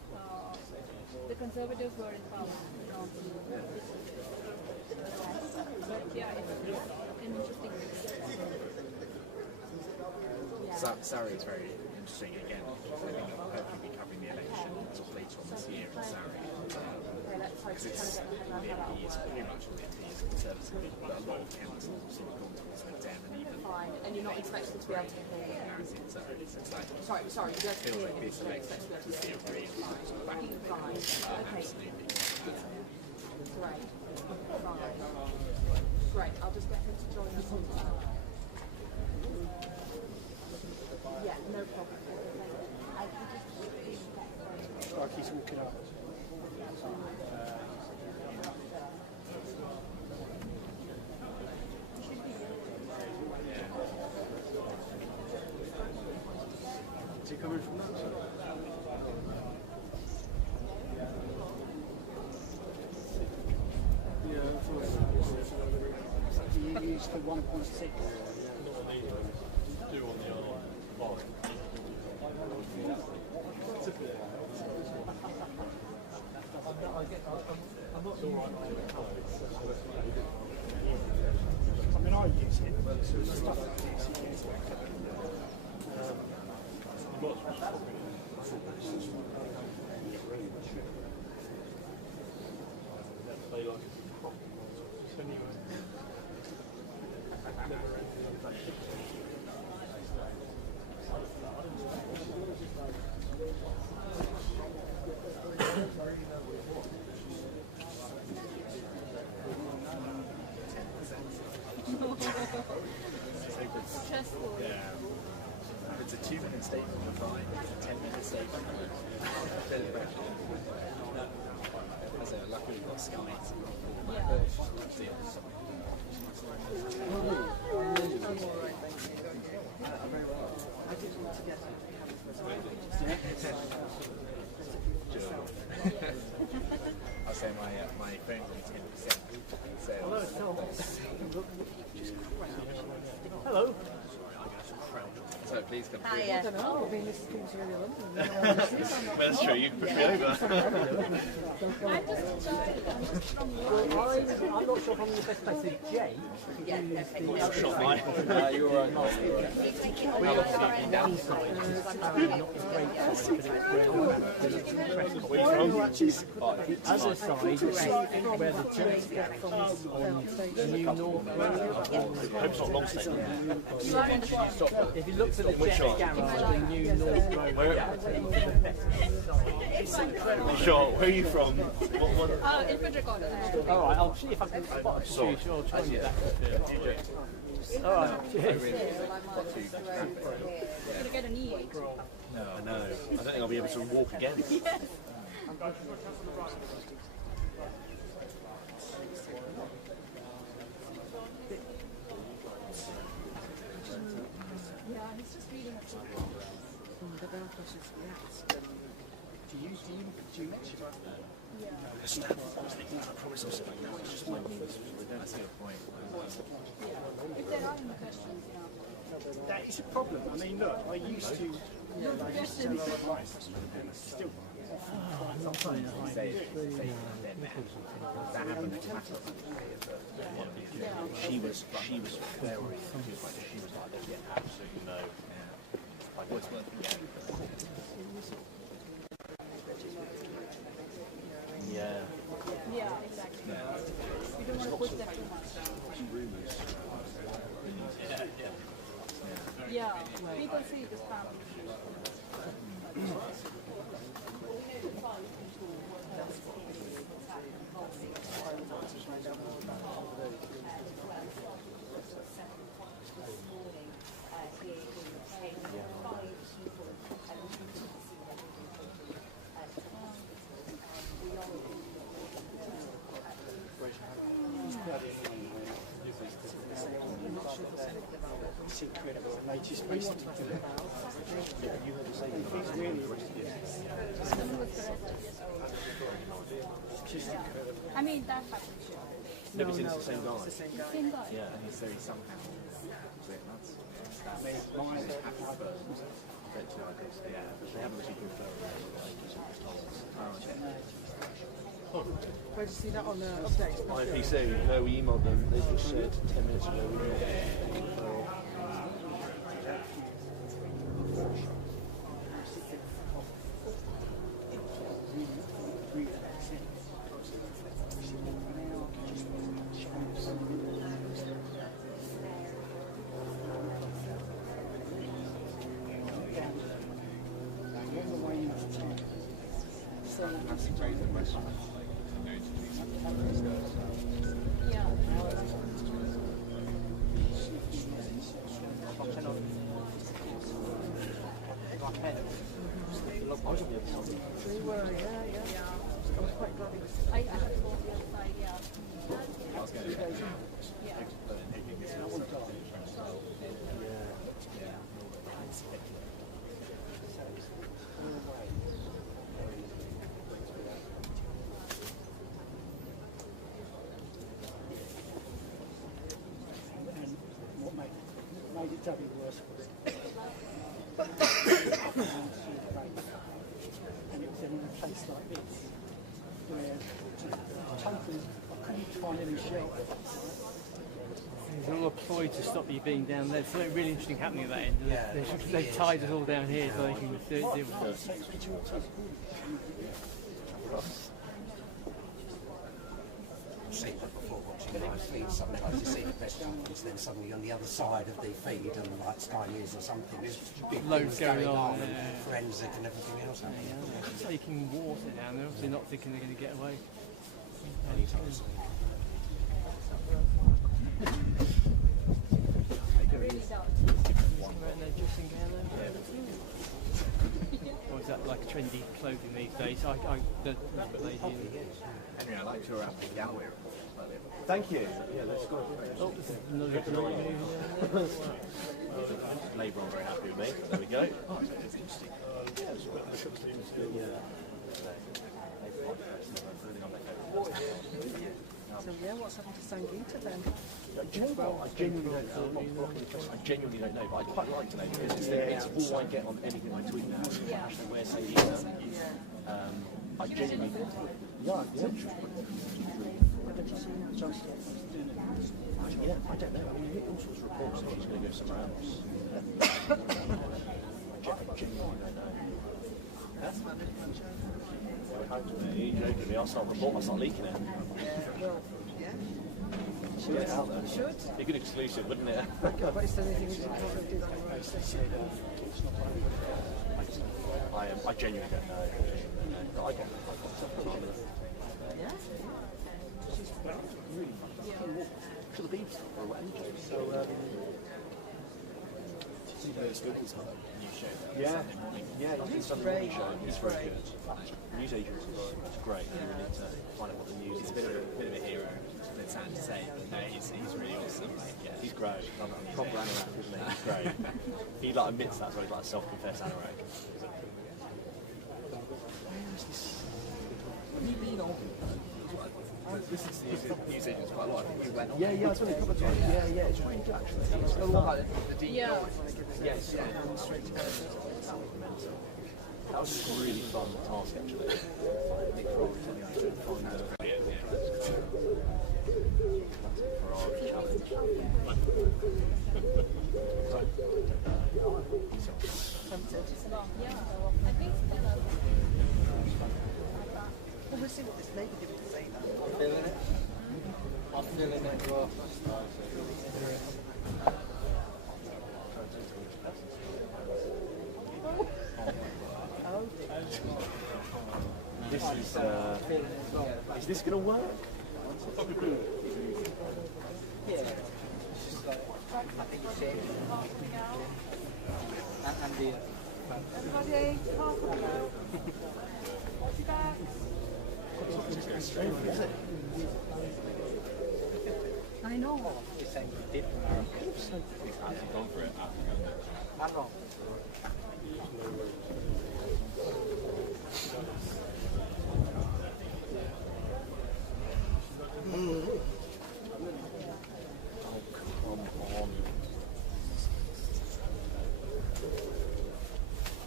the Conservatives were in power. But yeah, it's an interesting Surrey is very interesting again. I think I'll hopefully be covering the election later on this year in Surrey. Because it's pretty much all the MP is Conservative, but a lot of councils seem to go towards the Dem and even. Fine, and you're not expected to be able to hear. It's like, sorry, you don't feels hear like this election is the agree Fine, okay. Absolutely. Great. Fine. Great, I'll just get him to join us on that. Yeah, no problem. Like he's walking up. Is he coming from that side? Yeah, I thought he used the 1.6. Do on the other I mean, I use it, but stuff like this, he gets It's a 2-minute statement, we're fine. It's a 10-minute statement. As a lucky we've got Sky. I'll say my phone's on 10%. Hello. So please come through. I don't know, I've been listening to really London. Well, that's true, you can push me over. I'm not sure if I'm in the best place to Jay. That's not mine. You're right. We're on one side, which is not a great side, because it's where the other side is where the church comes on New North Road. I hope it's not long statement. If you look to the jet garage, the New North Road. Sure, where are you from? Infantry Gardens. Alright, I'll see if I can spot a few. I'll try and do that. Alright, cheers. Gonna get a knee. No, I know. I don't think I'll be able to walk again. Yeah, he's just reading a book. Do you mention that? Yeah. I promise I'll sit back now. It's just my That's a good point. Yeah. If there are any questions, yeah. That is a problem. I mean, look, I used to. I used to tell other life, and it's still. That happened at Clapham. She was very confused. She was like, yeah, absolutely no. Like, what's worth again? Yeah. Yeah, exactly. You don't want to push them too much. Yeah, people see the spam. It's incredible. And they just basically do it. He's really it's just incredible. I mean, that happens. Never seen it's the same guy. Same guy. Yeah, and he's somehow. I mean, effectively, I guess, yeah, but they haven't received referral Where did you see that on the update? IPC, no, we emailed them. They just said 10 minutes ago we emailed them. Made it doubly worse for it. And it was in a place like this, where totally I couldn't find any shelter. There's all a ploy to stop you being down there. There's something really interesting happening at that end. They've tied us all down here so they can deal with it. Seen that before watching live feeds. Sometimes you see the best jumpers, then suddenly on the other side of the feed, and like Sky News or something, there's big Loads things going on, yeah. and forensic and everything else. They're taking water down. They're obviously not thinking they're going to get away. Anytime soon. Or is that like trendy clothing these days? Henry, I like your gallery. Thank you. Yeah, that's good. Oh, this is another Labour are very happy with me. There we go. Oh, it's interesting. So yeah, what's happened to Sangita then? Do you know what? I genuinely don't know, but I'd quite like to know because it's all I get on anything I tweet now. Actually, where say I genuinely yeah, I don't know. I mean, you get all sorts of reports that he's going to go somewhere else. I genuinely don't know. You're joking with me. I'll start leaking it. Should get out there. Should. Be a good exclusive, wouldn't it? But is there anything you can do that process? I genuinely don't know. I got Yeah. She's really to the beach for a while. So, yeah, it's Sunday morning show. It's very good. The news agency is great. You really need to find out what the news is. It's a bit of a hero. It's sad to say, but no, he's really awesome. Like, yeah, he's great. Proper anorak, isn't he? He's great. He like admits that, so he's like a self-confessed anorak. this is news agents quite a lot. We went on. Yeah, I've done it a couple of times. Yeah, it's really good actually. It's the one like the deep Yes, that was just a really fun task actually. Nick Kroll was telling us to find the for our challenge. I think Well, we'll see what this lady did to say that. I'm feeling it. I'm feeling it as well. Is this going to work? Yeah. It's just like, I think it's it. And the... everybody, half a go. Back. I know. It's saying he did. He's actually gone for it. I'm wrong.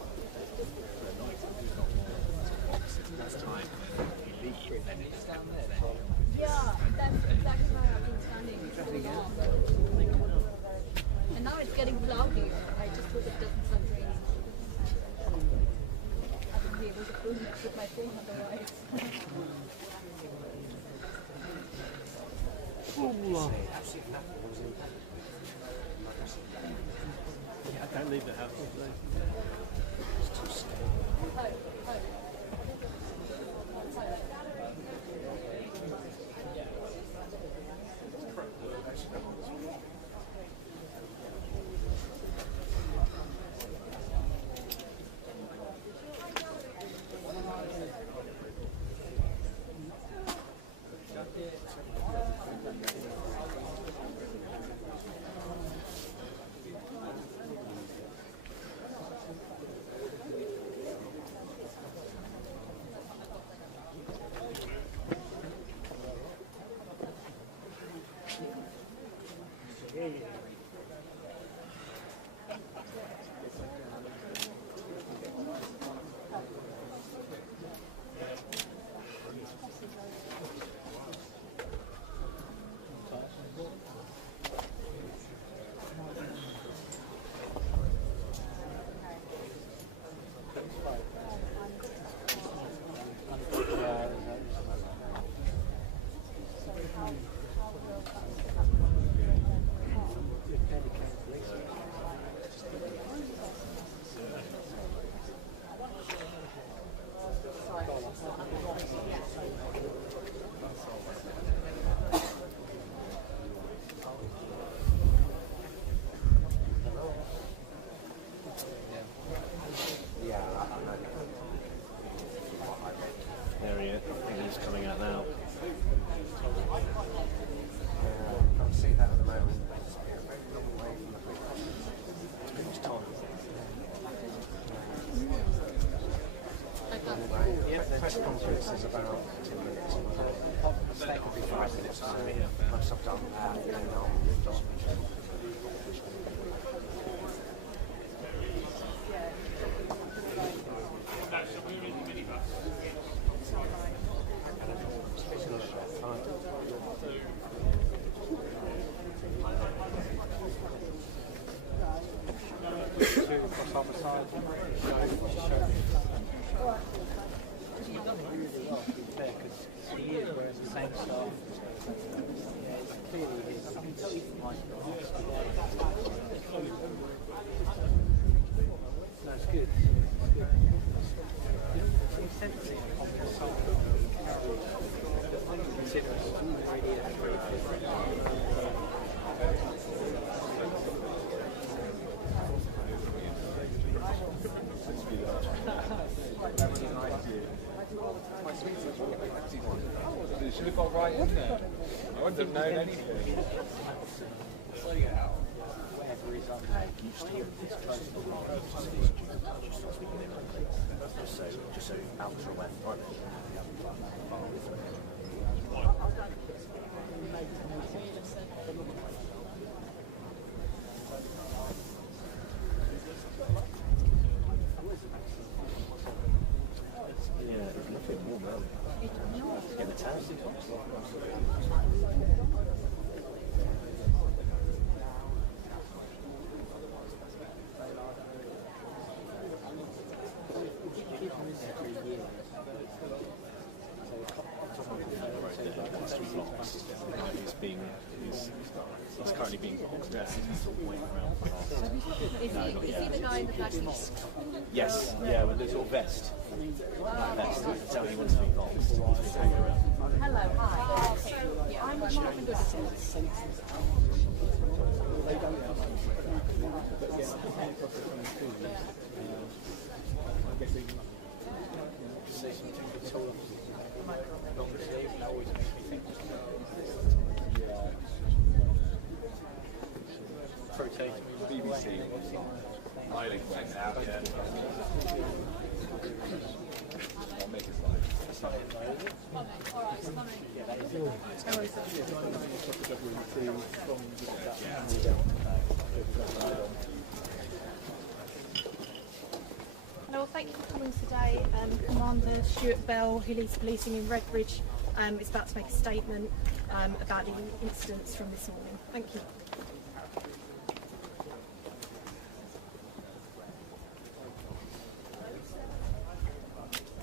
was a boom with my phone otherwise. Absolutely nothing was in. Yeah, I don't leave the house. It's too scary. There he is. I think he's coming out now. Can't see that at the moment. Too much time. The press conference is about 10 minutes. That could be 5 minutes. Most I've done He is wearing the same style. Yeah, it's clearly his. I can tell you from my no, it's good. It's good. He's sensing on the soul that consider us really very You should have got right in there. I wouldn't have known anything. Just so ultra wet. Right. Yeah, there's nothing warm earlier. Get the towels. He's currently being boxed down. Waiting around for Is he the guy in the black vest? Yes, yeah, with the sort of vest. That vest. You can tell he wants to be boxed. He's been hanging around. Hello, hi. Yeah, I'm not sure good BBC. Eiling went out, yeah. I'll make a slide. Hello, thank you for coming today. Commander Stuart Bell, who leads policing in Redbridge, is about to make a statement about the incidents from this morning. Thank you.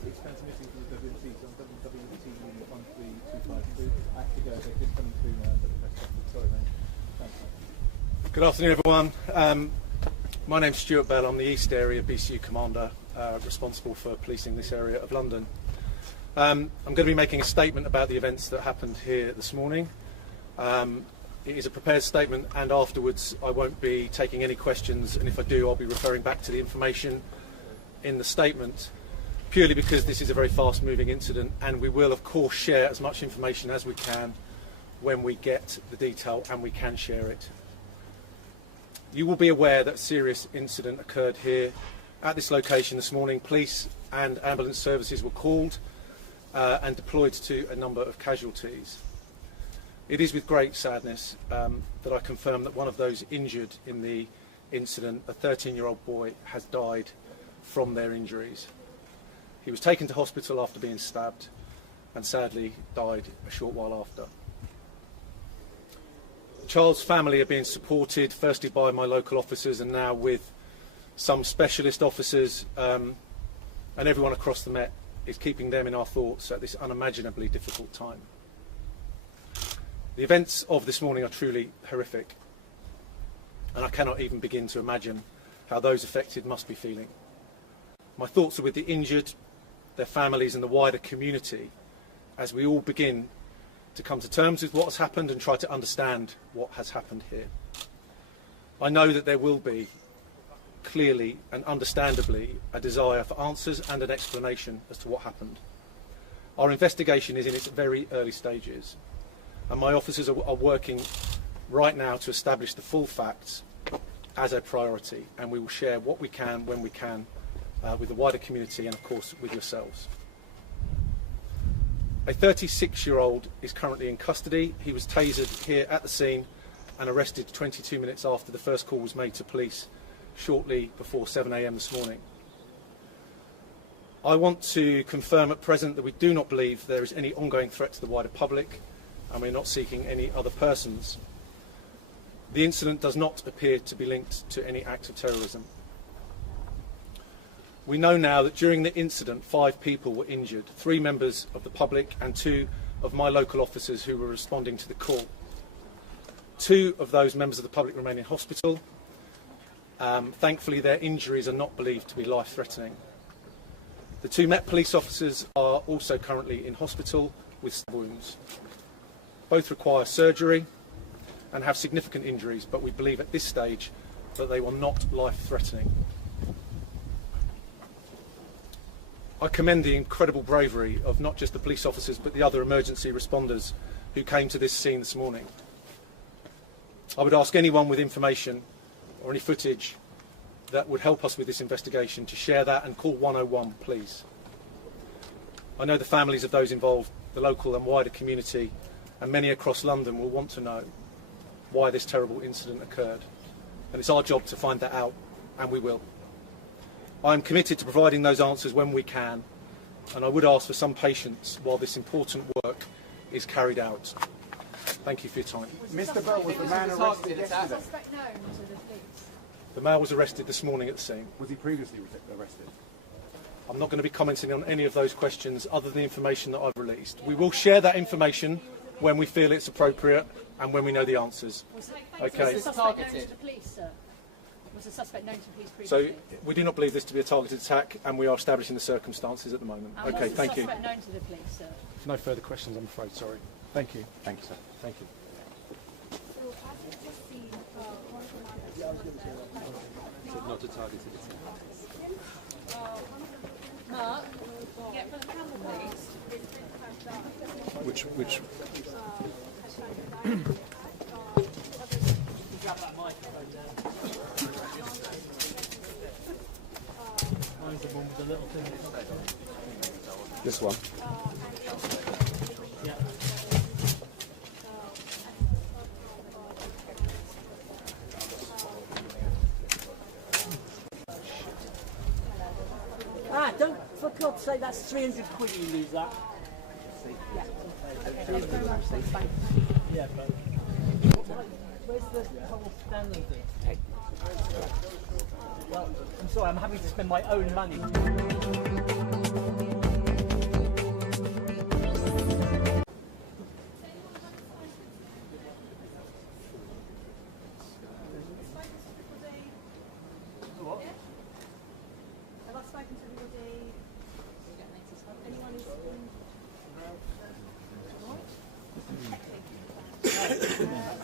It's transmitting from the WMC on WWT unit 13252. Actually, go ahead, just coming through now, but the press conference. Sorry, mate. Thanks, mate. Good afternoon, everyone. My name's Stuart Bell. I'm the East Area BCU Commander, responsible for policing this area of London. I'm going to be making a statement about the events that happened here this morning. It is a prepared statement, and afterwards I won't be taking any questions, and if I do, I'll be referring back to the information in the statement, purely because this is a very fast-moving incident, and we will, of course, share as much information as we can when we get the detail and we can share it. You will be aware that a serious incident occurred here at this location this morning. Police and ambulance services were called and deployed to a number of casualties. It is with great sadness that I confirm that one of those injured in the incident, a 13-year-old boy, has died from their injuries. He was taken to hospital after being stabbed and sadly died a short while after. The child's family are being supported firstly by my local officers and now with some specialist officers, and everyone across the Met is keeping them in our thoughts at this unimaginably difficult time. The events of this morning are truly horrific, and I cannot even begin to imagine how those affected must be feeling. My thoughts are with the injured, their families and the wider community as we all begin to come to terms with what has happened and try to understand what has happened here. I know that there will be, clearly and understandably, a desire for answers and an explanation as to what happened. Our investigation is in its very early stages, and my officers are working right now to establish the full facts as a priority, and we will share what we can when we can with the wider community and, of course, with yourselves. A 36-year-old is currently in custody. He was tasered here at the scene and arrested 22 minutes after the first call was made to police shortly before 7 a.m. this morning. I want to confirm at present that we do not believe there is any ongoing threat to the wider public, and we're not seeking any other persons. The incident does not appear to be linked to any act of terrorism. We know now that during the incident 5 people were injured, 3 members of the public and 2 of my local officers who were responding to the call. 2 of those members of the public remain in hospital. Thankfully their injuries are not believed to be life-threatening. The 2 Met police officers are also currently in hospital with stab wounds. Both require surgery and have significant injuries, but we believe at this stage that they were not life-threatening. I commend the incredible bravery of not just the police officers but the other emergency responders who came to this scene this morning. I would ask anyone with information or any footage that would help us with this investigation to share that and call 101, please. I know the families of those involved, the local and wider community, and many across London will want to know why this terrible incident occurred. And it's our job to find that out, and we will. I am committed to providing those answers when we can, and I would ask for some patience while this important work is carried out. Thank you for your time. Mr. Bell, was the man arrested yesterday? Suspect known to the police? The male was arrested this morning at the scene. Was he previously arrested? I'm not going to be commenting on any of those questions other than the information that I've released. We will share that information when we feel it's appropriate and when we know the answers. Okay. Was the suspect known to the police, sir? Was the suspect known to the police So previously? we do not believe this to be a targeted attack, and we are establishing the circumstances at the moment. And Okay, was thank the you. suspect known to the police, sir? No further questions, I'm afraid. Sorry. Thank you. Thank you, sir. Thank you. Not a targeted attack. Mark, get for the camera, please. Which? This one. Yeah. Don't, for God's sake, that's 300 quid you lose that. Yeah. Yeah, but where's the whole standard thing? Well, I'm sorry, I'm having to spend my own money.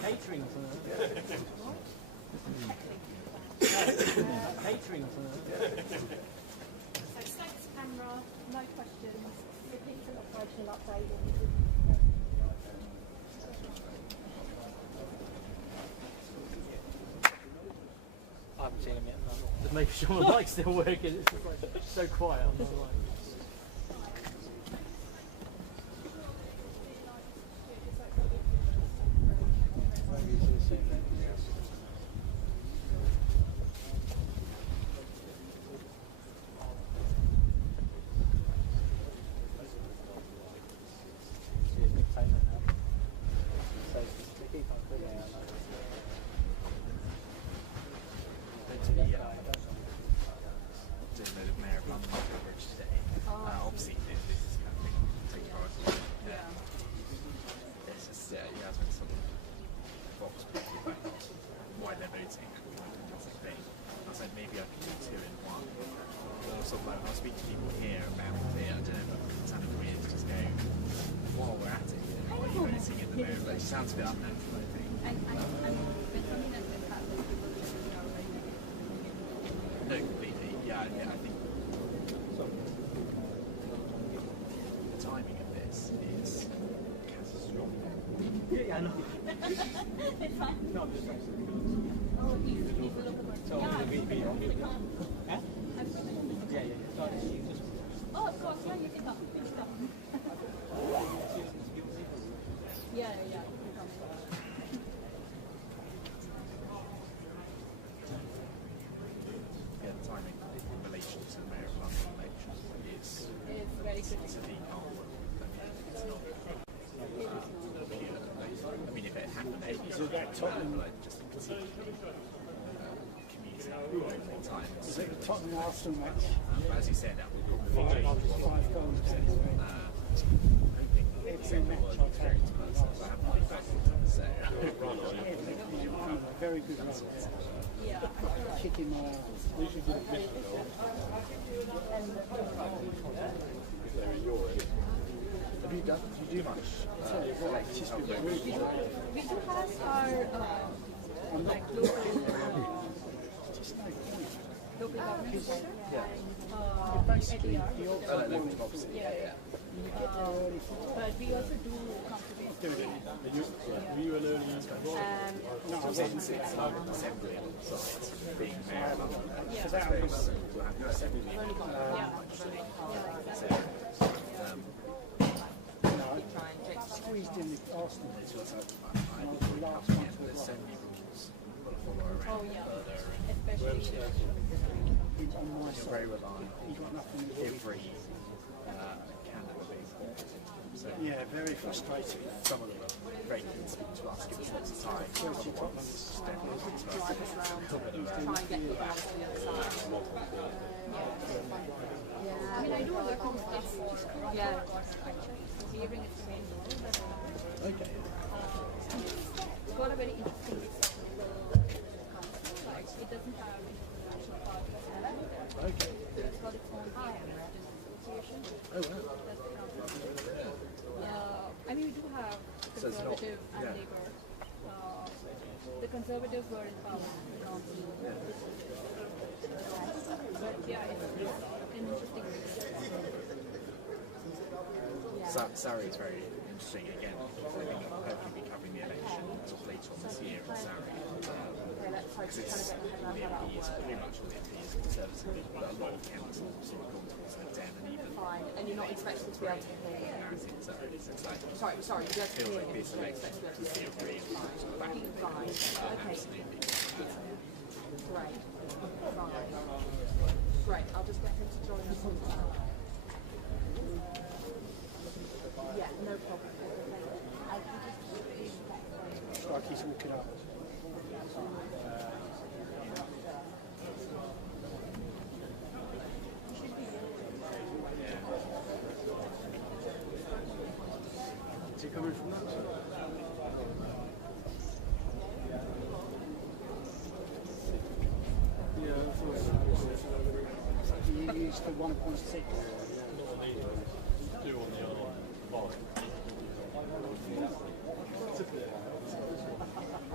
catering for catering for So status camera, no questions, repeat an operational update. I haven't seen him yet. No. Just making sure my mic's still working. It's just like so quiet on the mic. Sounds a bit unnatural, I think. And when something has been happening, people just already. No, completely. Yeah, I think the timing of this is catastrophic. Yeah, I know. It's fine. No, I'm just saying. Oh, he's a little bit. So, Yeah, we I'm Huh? Yeah. So, you just... Oh, of course, yeah, you can come. You can come. Yeah. Yeah, the timing in relation to the Mayor of London election is very critical. It's not. I mean, if it happened, maybe it's about Tottenham, but just particularly commuting all the time. Is it the Tottenham Arsenal match? But as you said, that will probably change. 5 goals. It's a match I've had. Very good run. Yeah. Kicking my ass. Have you done? Do you do much? We do have our like local government center Basically, ADR. the ultimate Yeah. But we also do conservation. Were you an early no, I wasn't. It's like an assembly on the site, being mayor of London. So that was... We'll have your assembly. I squeezed in the Arsenal. It's also, I think the last one to the assembly rules will follow around further, and He's on my you're side. very reliant on He's got nothing to do. every candidate being bought. So Yeah, very frustrating. some of them are very keen to speak to us, give us lots of time. Chelsea Tottenham's Step on to us. Drive us around, try and get you down to the other side. I mean, I do work on this for Yeah. hearing its main role, but Okay. it's got a very interesting like it doesn't have international part whatsoever. Okay. It's got its own association. Oh, wow. That's the council. I mean, we do have So it's not- conservative and yeah. Labour. The Conservatives were in power. But yeah, it's an interesting race. Surrey is very interesting again. I think I'll hopefully be covering the election sort of later on this year in Surrey. Because it's all the MPs, pretty much all the MPs are conservative, but a lot of councils sort of gone towards the Den and even Fine. And you're not expected to be able to hear. parity in Surrey. So it's like, Sorry, you don't feels hear like him. this You're election expected to be able is to hear. still really sort of back in the Fine. Okay. absolutely. Great. Fine. Great. I'll just get him to join us on that. Yeah, no problem. It's like he's walking up. Is he coming from that side? Yeah, I thought so. You used the 1.6. Do on the other one.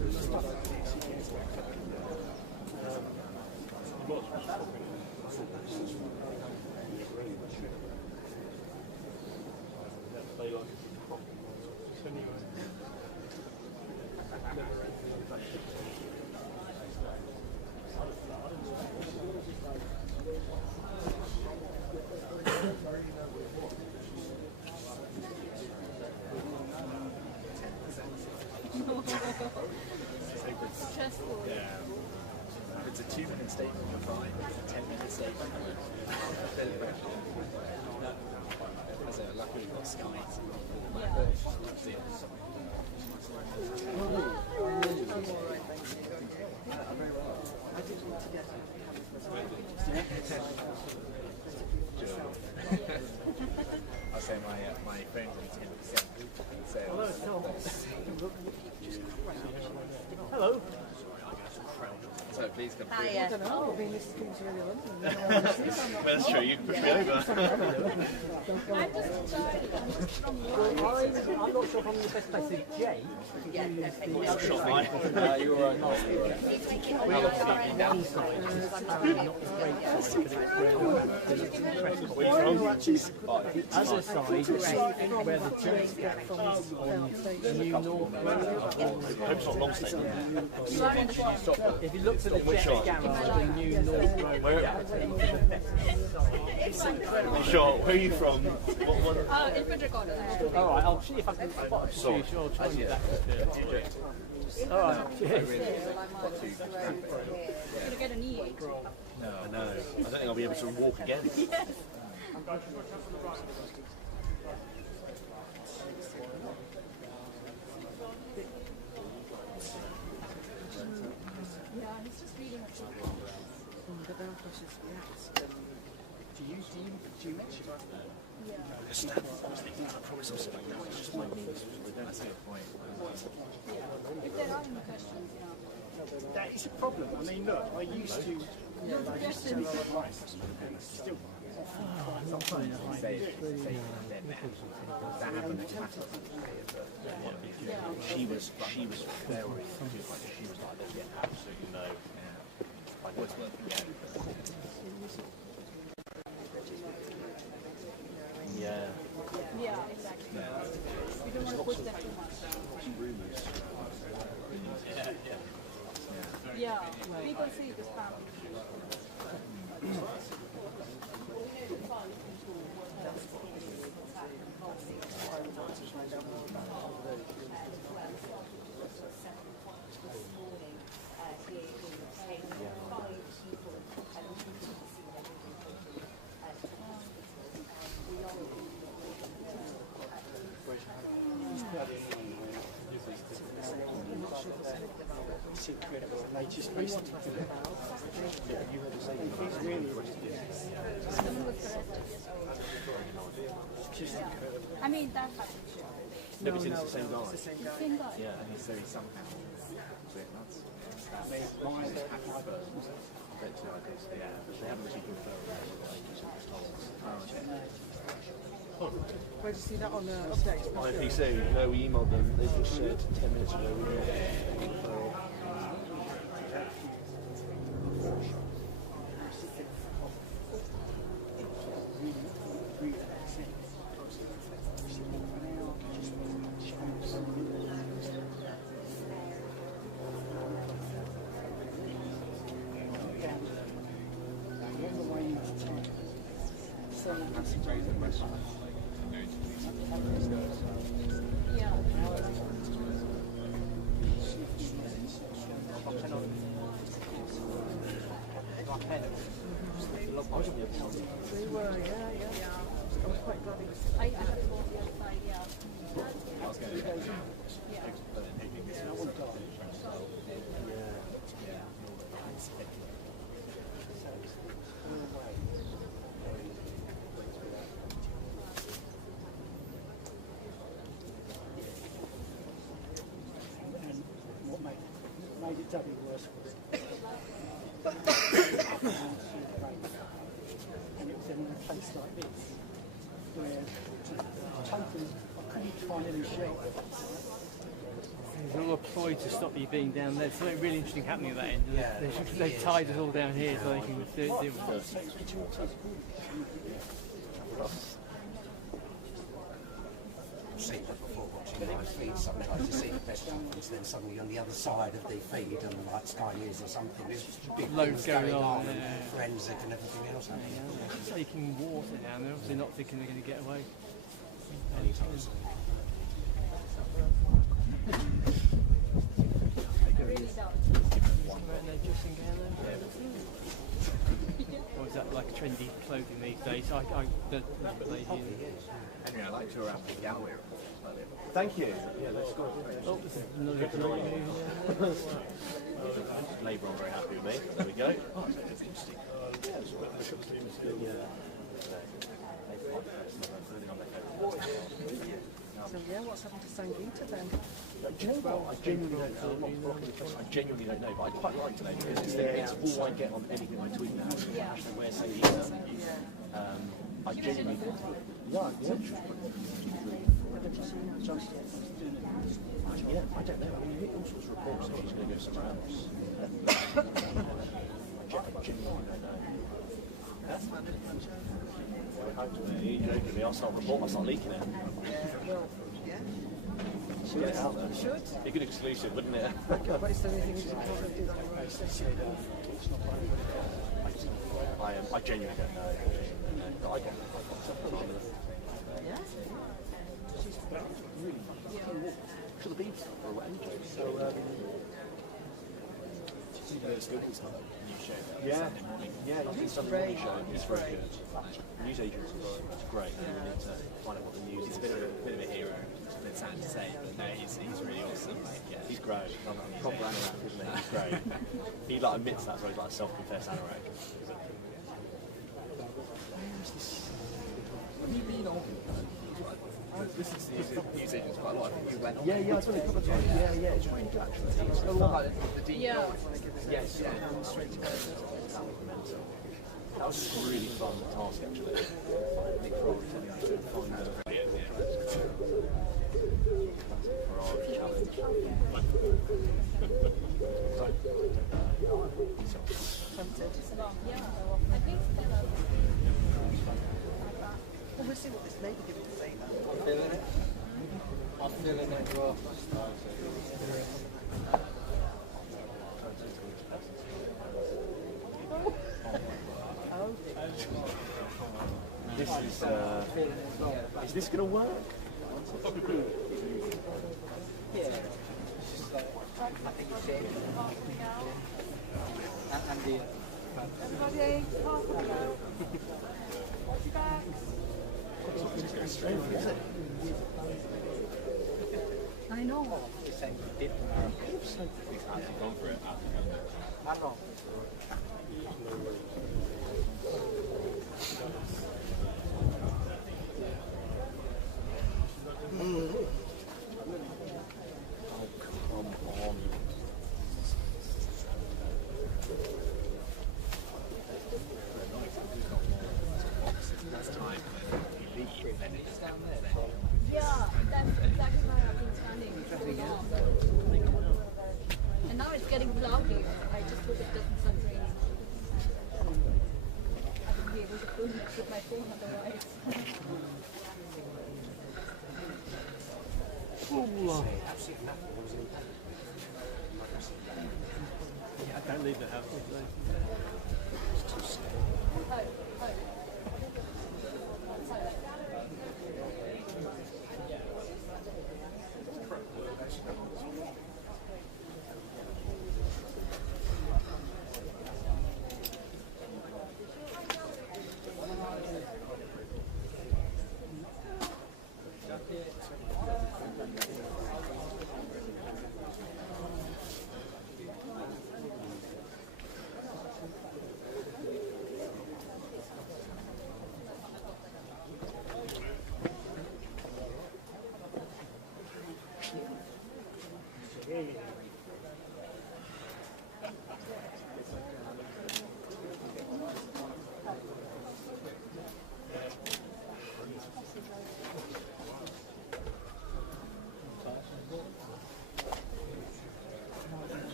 stuff like this, he gets back up. Stressful. Yeah. If it's a 2-minute statement, you're fine. If it's a 10-minute statement, as a luckily we've got Skype. I'll say my phone's only 10%. Hello. So please come Hi, through. I don't know, I've been listening to really London. That's true, you can push me over. I'm just from I'm not sure if I'm in the best place with Jay. Shot mine. You were not. We are on one side, not the great side, because it's where the other side is where the church gap comes on New North Road. I hope it's not long statement. If you look to the jet garage, the New North Road. Sure, where are you from? Infantry Gardens. All right, I'll see if I can spot a few. Sure, I'll try and get that. All right, cheers. Gonna get a knee. No, I know. I don't think I'll be able to walk again. Yeah, he's just reading a book. Do you mention that? I promise I'll sit back down. It's just my knees. That's a good point. If there are any questions, yeah. That is a problem. I mean, look, I used to sell a lot of rice, and still. That happened at Cattle. She was very good. She was like, there's absolutely no. Like, what's worth getting? Yeah. Yeah, exactly. We don't want to push them too much. Yeah, people see this family. I mean, that happened. No, but it's the same guy. Same guy. Yeah, and so he somehow they haven't actually confirmed Where did you see that on the update? IPC, no, we emailed them. They just said 10 minutes ago we emailed them. They were, yeah. I was quite glad it was. I had to go the other side, yeah. I was going to And what made it doubly worse was and it was in a place like this where totally I couldn't find any shelter. There's a lot of ploy to stop you being down there. There's something really interesting happening at that end. Yeah, they've tied us all down here so they can deal with it. I've seen that before watching my feed sometimes. You see the best jumpers, then suddenly on the other side of the feed and like Sky News or something, there's big Loads things going on yeah. and forensic and everything else. They're taking water down. They're obviously not thinking they're going to get away. Anytime soon. Or is that like trendy clothing these days? Henry, I like to wrap the gallery. Thank you. Yeah, let's go. Oh, this is another Labour are very happy with me. There we go. Oh, that's interesting. So yeah, what's happened to Sangeeta then? Do you know what? I genuinely don't know. I'm not blocking the question. I genuinely don't know, but I'd quite like to know because it's all I get on anything I tweet now. Hashtag where say either. I genuinely think yeah, I don't know. I mean, you hear all sorts of reports that she's going to go somewhere else. I genuinely don't know. You're joking with me. I'll start reporting. I'll start leaking it. Get it out there. Should. Be a good exclusive, wouldn't it? But is there anything you can do that I genuinely don't know. But I got something on it. Yeah. She's really for the beats or whatever. So, Those Google stuff, new show. yeah, it's Sunday morning show. It's very good. News agents are great. You need to find out what the news is. It's a bit of a hero. It's a bit sad to say, but no, he's really awesome. Like, yeah. He's great. Proper anorak, isn't he? He's great. He like admits that, so he's like a self-confessed anorak. Have you been on? This is news agents quite a lot. I think you went on. Yeah, I saw it a couple of times. Yeah, it's really good actually. It's got a lot of the deep Yeah. Yes, yeah. That was a really fun task actually. Nick Frog telling us to find the for our challenge. I think Well, we'll see what this lady gives to say now. I'm feeling it. I'm feeling it, bro. Is this going to work? Yeah. It's just like, I think it's it. And the everybody, half an hour. Watch your backs. Just go straight, is it? I know. It's saying dip tomorrow. He's actually gone for it. I know. Yeah, that's exactly why I've been standing so long. And now it's getting cloudy. I just hope it doesn't start raining. I won't be able to film it with my phone otherwise. I can't leave the house.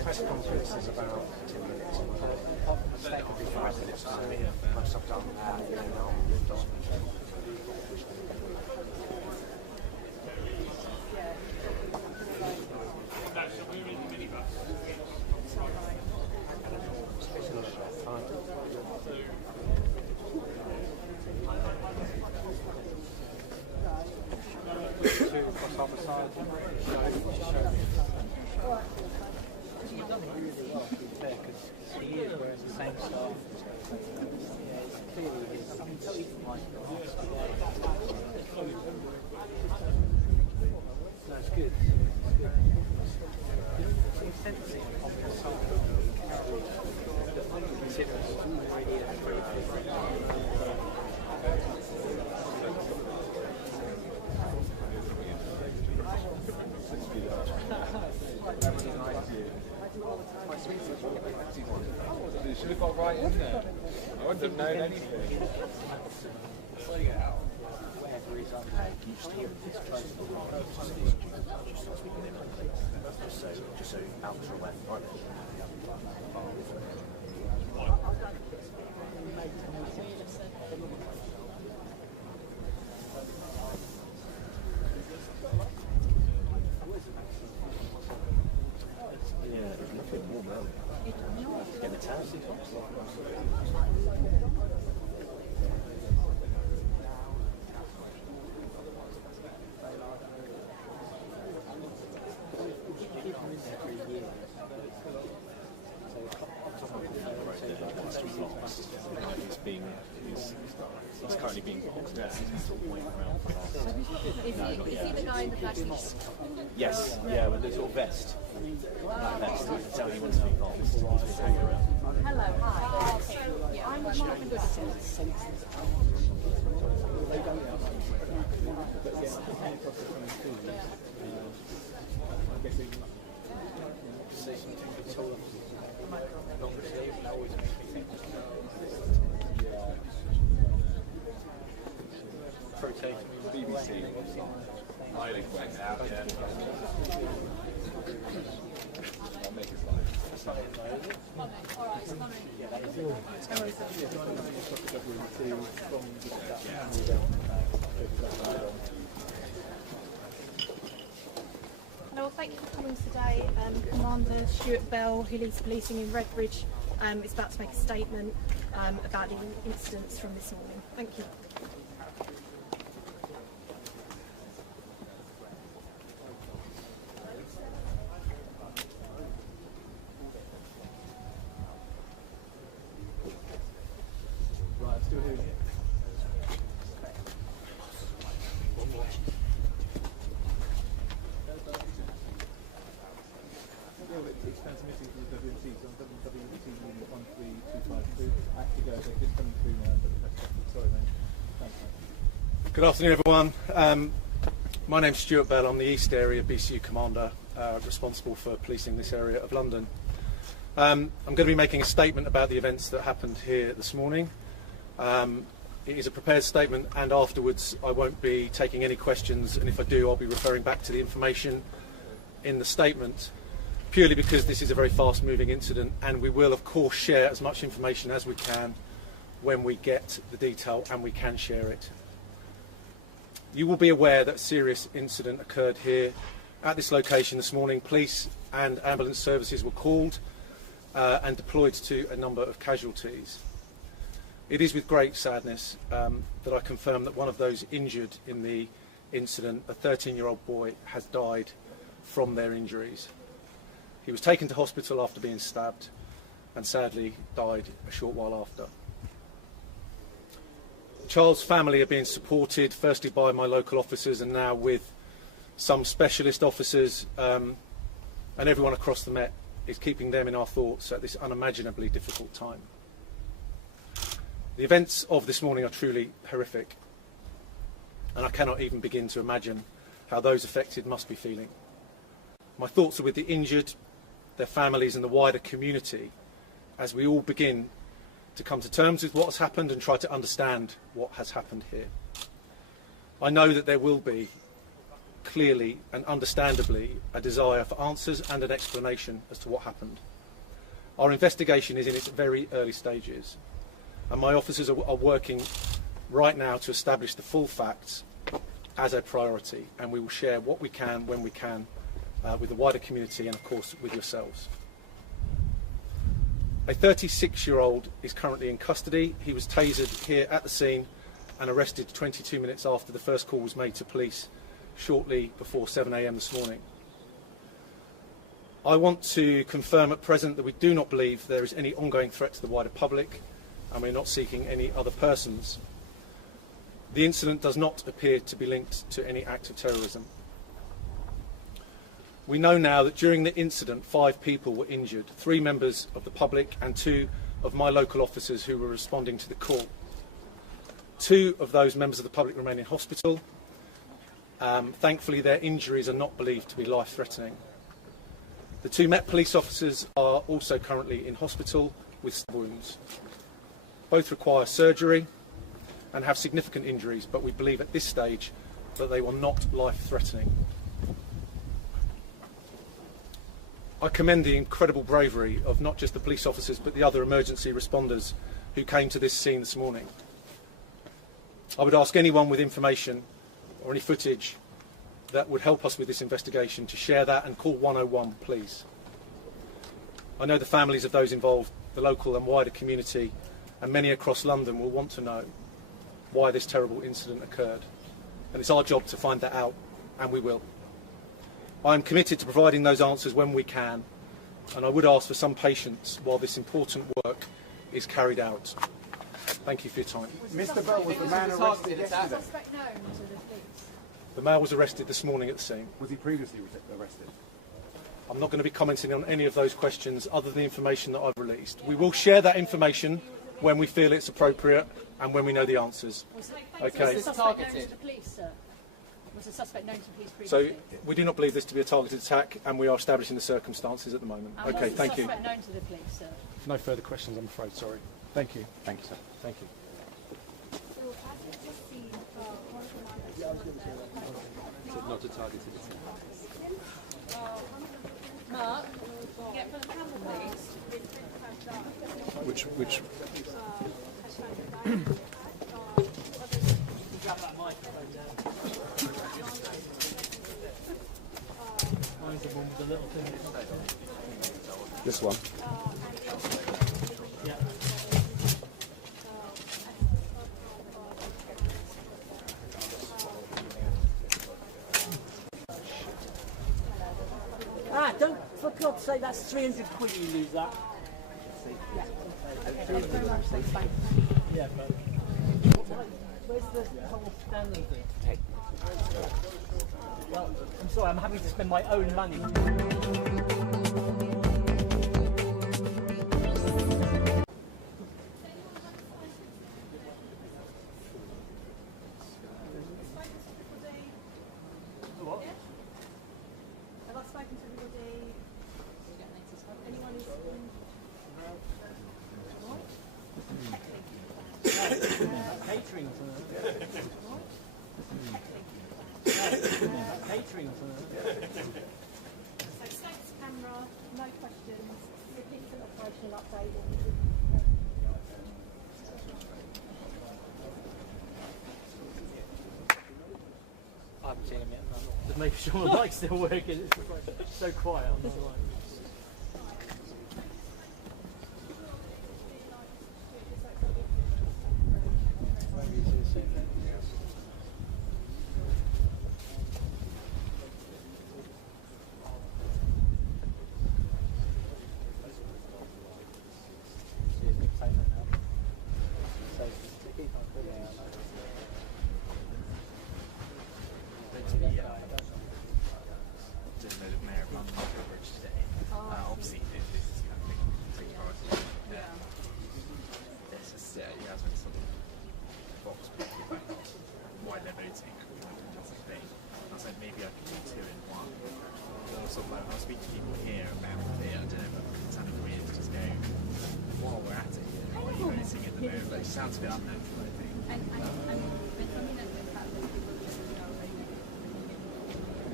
press conference is about 10 minutes. That could be 5 minutes. Most I've done that, and then I'll move on. That's good. Sensing on the side You should have got right in there. I wouldn't have known anything. Just so out to the left, right? Yeah, it's looking warm now. Get the towels. He's currently being boxed out. He's sort of waiting around for us. Is he the guy in the black t-shirt? Yes, yeah, with the sort of vest. Black vest. You can tell he wants to be boxed. He's been hanging around. Hello, hi. Oh, okay. Yeah, I'm with Martin Goodison. BBC. I think went out, yeah. I'll make it Hello, thank you for coming today. Commander Stuart Bell, who leads policing in Redbridge, is about to make a statement about the incidents from this morning. Thank you. Right, I'm still here. It's transmitting to the WNC, so on WNC unit 13252. Actually, they're just coming through now, but sorry, mate. Thanks, mate. Good afternoon, everyone. My name's Stuart Bell. I'm the East Area BCU Commander, responsible for policing this area of London. I'm going to be making a statement about the events that happened here this morning. It is a prepared statement, and afterwards I won't be taking any questions, and if I do, I'll be referring back to the information in the statement, purely because this is a very fast-moving incident, and we will, of course, share as much information as we can when we get the detail and we can share it. You will be aware that a serious incident occurred here at this location this morning. Police and ambulance services were called and deployed to a number of casualties. It is with great sadness that I confirm that one of those injured in the incident, a 13-year-old boy, has died from their injuries. He was taken to hospital after being stabbed and sadly died a short while after. The child's family are being supported firstly by my local officers and now with some specialist officers, and everyone across the Met is keeping them in our thoughts at this unimaginably difficult time. The events of this morning are truly horrific, and I cannot even begin to imagine how those affected must be feeling. My thoughts are with the injured, their families and the wider community as we all begin to come to terms with what has happened and try to understand what has happened here. I know that there will be clearly and understandably a desire for answers and an explanation as to what happened. Our investigation is in its very early stages, and my officers are working right now to establish the full facts as a priority, and we will share what we can when we can with the wider community and of course with yourselves. A 36-year-old is currently in custody. He was tasered here at the scene and arrested 22 minutes after the first call was made to police shortly before 7 a.m. this morning. I want to confirm at present that we do not believe there is any ongoing threat to the wider public, and we're not seeking any other persons. The incident does not appear to be linked to any act of terrorism. We know now that during the incident 5 people were injured, 3 members of the public and 2 of my local officers who were responding to the call. 2 of those members of the public remain in hospital. Thankfully their injuries are not believed to be life-threatening. The 2 Met police officers are also currently in hospital with stab wounds. Both require surgery and have significant injuries, but we believe at this stage that they were not life-threatening. I commend the incredible bravery of not just the police officers but the other emergency responders who came to this scene this morning. I would ask anyone with information or any footage that would help us with this investigation to share that and call 101, please. I know the families of those involved, the local and wider community, and many across London will want to know why this terrible incident occurred. And it's our job to find that out, and we will. I am committed to providing those answers when we can, and I would ask for some patience while this important work is carried out. Thank you for your time. Mr. Bell, was the man arrested yesterday? The male was arrested this morning at the scene. Was he previously arrested? I'm not going to be commenting on any of those questions other than the information that I've released. We will share that information when we feel it's appropriate and when we know the answers. Okay. Was the suspect known to the police, sir? Was the suspect known to the police So previously? we do not believe this to be a targeted attack, and we are establishing the circumstances at the moment. And Okay, was the thank you. suspect known to the police, sir? No further questions, I'm afraid. Sorry. Thank you. Thank you, sir. Thank you. Not a targeted attack. Mark, get for the camera, please. Which Mine's the one with the little thing. This one. Yeah. Ah, don't, for God's sake, that's 300 quid you lose that. Yeah. Okay, thank you very much. Thanks, bye. Yeah, but where's the whole standard thing? Well, I'm sorry, I'm having to spend my own money. What? Have I spoken to everybody? Anyone who's Catering to catering to So status camera, no questions, repeats an operational update. I haven't seen him yet. No. Just making sure my mic's still working. It's so quiet on the line. Maybe I could do 2 in 1. Or sort of like when I speak to people here about it, I don't know, but it sounded weird to just go, while we're at it, what are you noticing at the moment? But it sounds a bit unnatural, I think. And with something like this, that people just, you know,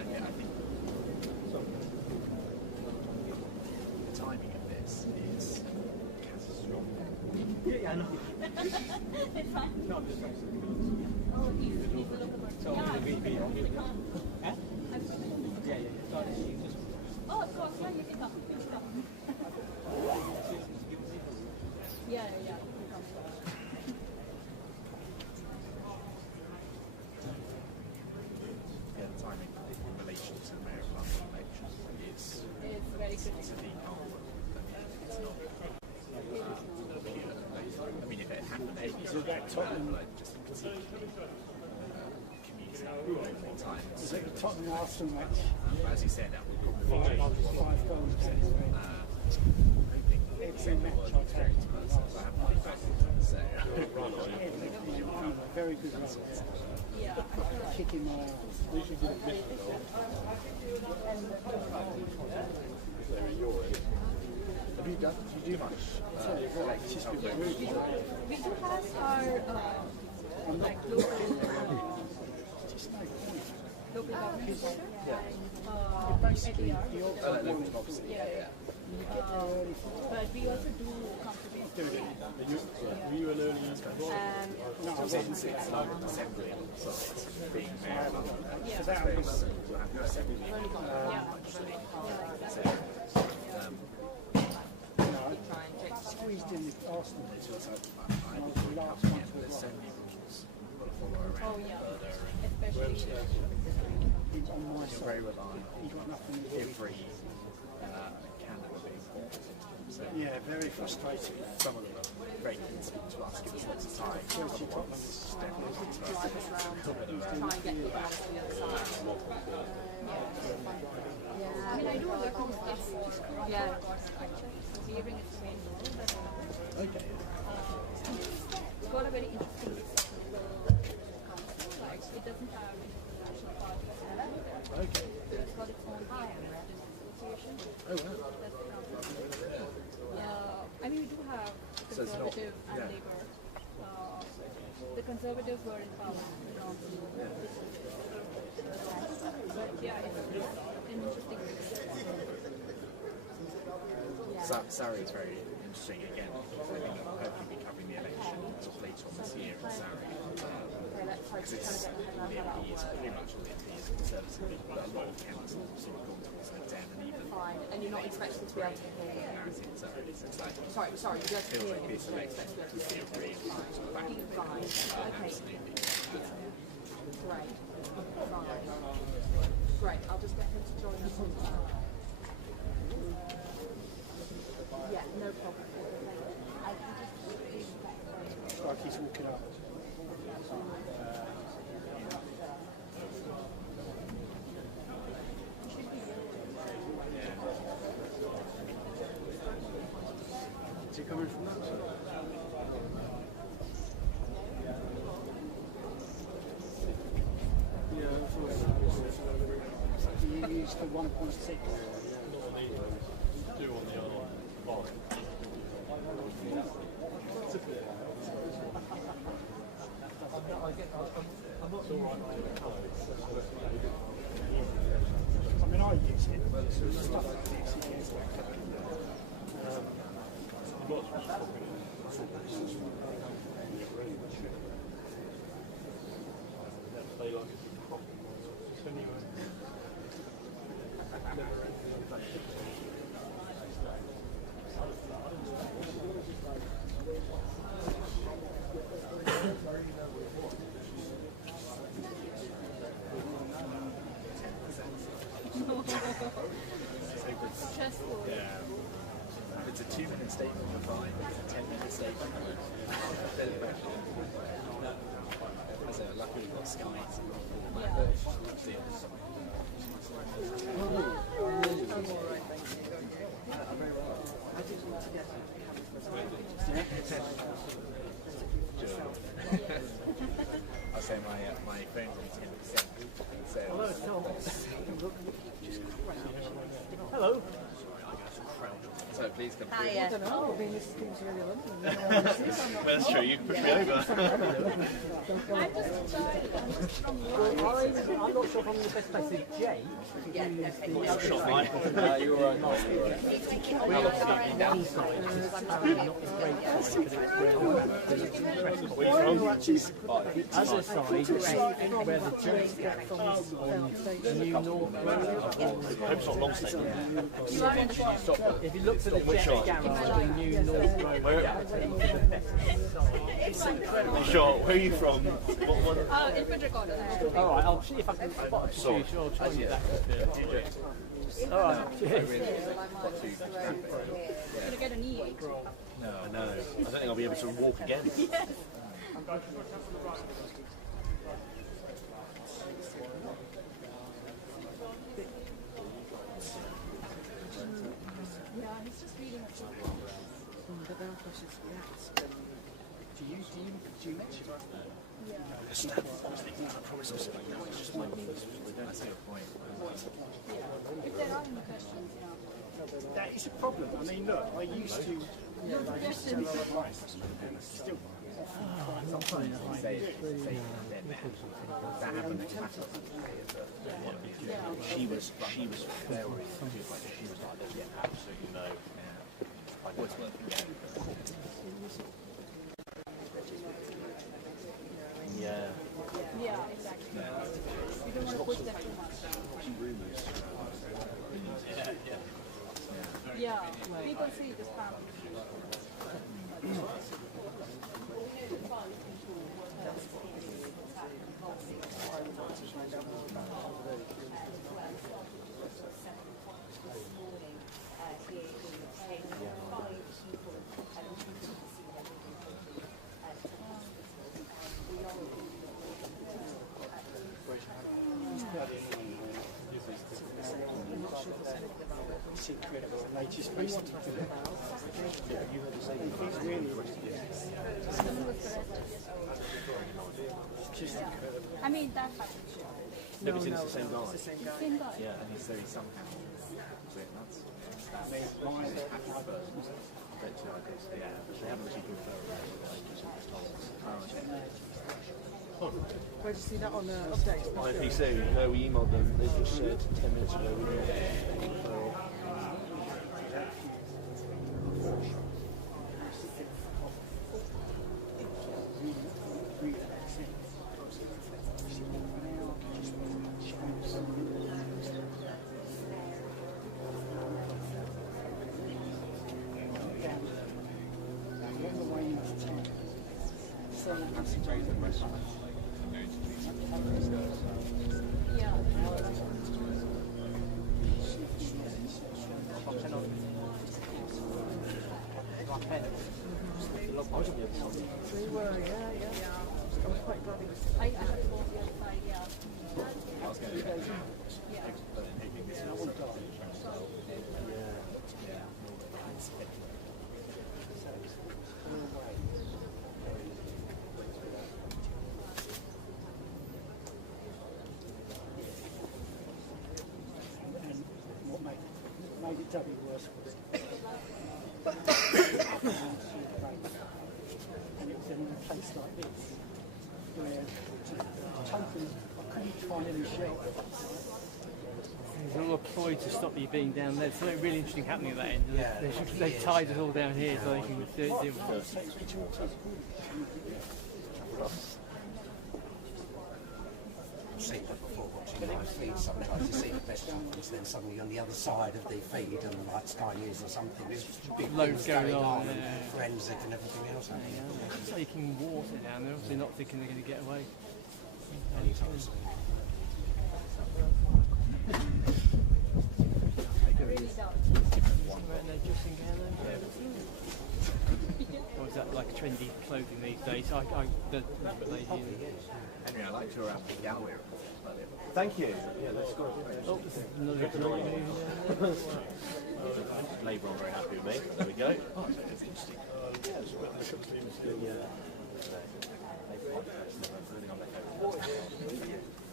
I think the timing of this is catastrophic. Yeah, I know. It's fine. No, I'm just trying to. Oh, he's a little bit. So, Yeah, we come. Huh? I'm coming. Yeah. So, just. Oh, of course, yeah, you can come. Please come. Yeah. You can come. Yeah, the timing in relation to the Mayor of London election is It's very good. to the whole. It's not pure. I mean, if it happened any Is it that Tottenham? like just particularly commuting all the time. Is it the Tottenham Arsenal match? But as you said, that would probably change a lot. 5 goals. It's a match I've had. So I haven't been back so Very good run. Yeah. Kicking my ass. You should get a bit Have you done? Do you do much? We do have our like local government center Basically, ADR. the odds Yeah. But we also do conservation. Were you an early No, I wasn't. It's like assembly, so it's being mayor of London. Yeah. So that was We'll have your assembly actually. So, I squeezed in the Arsenal. it's also, I I was think the last yeah, one to there's so arrive. many rules you've got to follow around Oh yeah. further, Especially He's on my and you're side. very reliant He's got nothing to on do. every candidate being bought. So Yeah, very frustrating. some of them are very keen to speak to us, give us lots of time. Chelsea Other ones don't want to talk to us. Drive us round, try and get people onto the other side. I mean, I do work on this. Yeah. We bring it to main role, but Okay. it's got a very interesting council. Like, it doesn't have national parties. Okay. It's got its own association. Oh wow. That's the council. I mean, we do have So it's not- conservative and yeah. Labour. The Conservatives were in power. But yeah, it's an interesting mix. Surrey is very interesting again. I think I'll hopefully be covering the election sort of later on this year in Surrey. Because it's the MP is pretty much all the MP is Conservative, but a lot of councils sort of gone towards the Dem and even Fine. And you're not expecting to be able to hear. parity in Surrey. So it's like Sorry, you're just feels hearing like this it. You're election expecting to be able to is hear. really sort of back and Fine. Okay. absolutely. Great. Fine. Great. I'll just get him to join us on that. Yeah, no problem. It's like he's walking up. Is he coming from that side? Yeah, I thought you used the 1.6. do on the other line? I mean, I use it, but stuff like this, it gets Stressful. Yeah. If it's a 2-minute statement, you're fine. If it's a 10-minute statement, as a luckily we've got Sky. I'll say my phone's on 10%. So Hello. So please come I don't know, I mean, this seems really lovely. That's true, you pushed me over. I'm not sure if I'm in the best place with Jake. Shot mine. You're all right. We are stuck one side, which is not a great side, because it's where the other side is where the church comes on the new North Road. I hope it's not long stay. If you look at the jet garage, the new North Road, Sure, where are you from? Infantry Gardens. Alright, I'll see if I can spot a few, sure, I'll try and get that confirmed. Alright, cheers. Gonna get an E8. No, I know. I don't think I'll be able to walk again. Yeah, he's just reading a book. Do you mention it? I promise I'll sit back now. It's just my knees. That's a good point. If there are any questions, yeah. That is a problem. I mean, look, I used to. Still. That happened. She was very good. She was like, there's absolutely no. Like, what's worth again? Yeah. Yeah, exactly. You don't want to push that too much. Yeah, people see this family. It's incredible. And they just basically do it. He's really just incredible. I mean, that happened. No, but it's the same guy. Same guy. Yeah, and he's very somehow. That's happy person. But I guess, yeah, they haven't actually confirmed that. Where did you see that on the update? IPC, no, we emailed them. They just said 10 minutes ago we emailed them. Made it doubly worse was and it was in a place like this where totally I couldn't find any shelter. There's all a ploy to stop you being down there. There's something really interesting happening at that end. They've tied us all down here so they can deal with it. I've seen that before watching my feed. Sometimes you see the best ones, then suddenly on the other side of the feed, and like Sky News or something, there's big Loads things going on, and forensic and everything else. It's taking water down there, obviously not thinking they're going to get away. Anytime soon. Or is that like trendy clothing these days? The lady Henry, I liked your gallery. Thank you. Yeah, that's good. Oh, this is another Labour are very happy with me. There we go. Oh, it's interesting.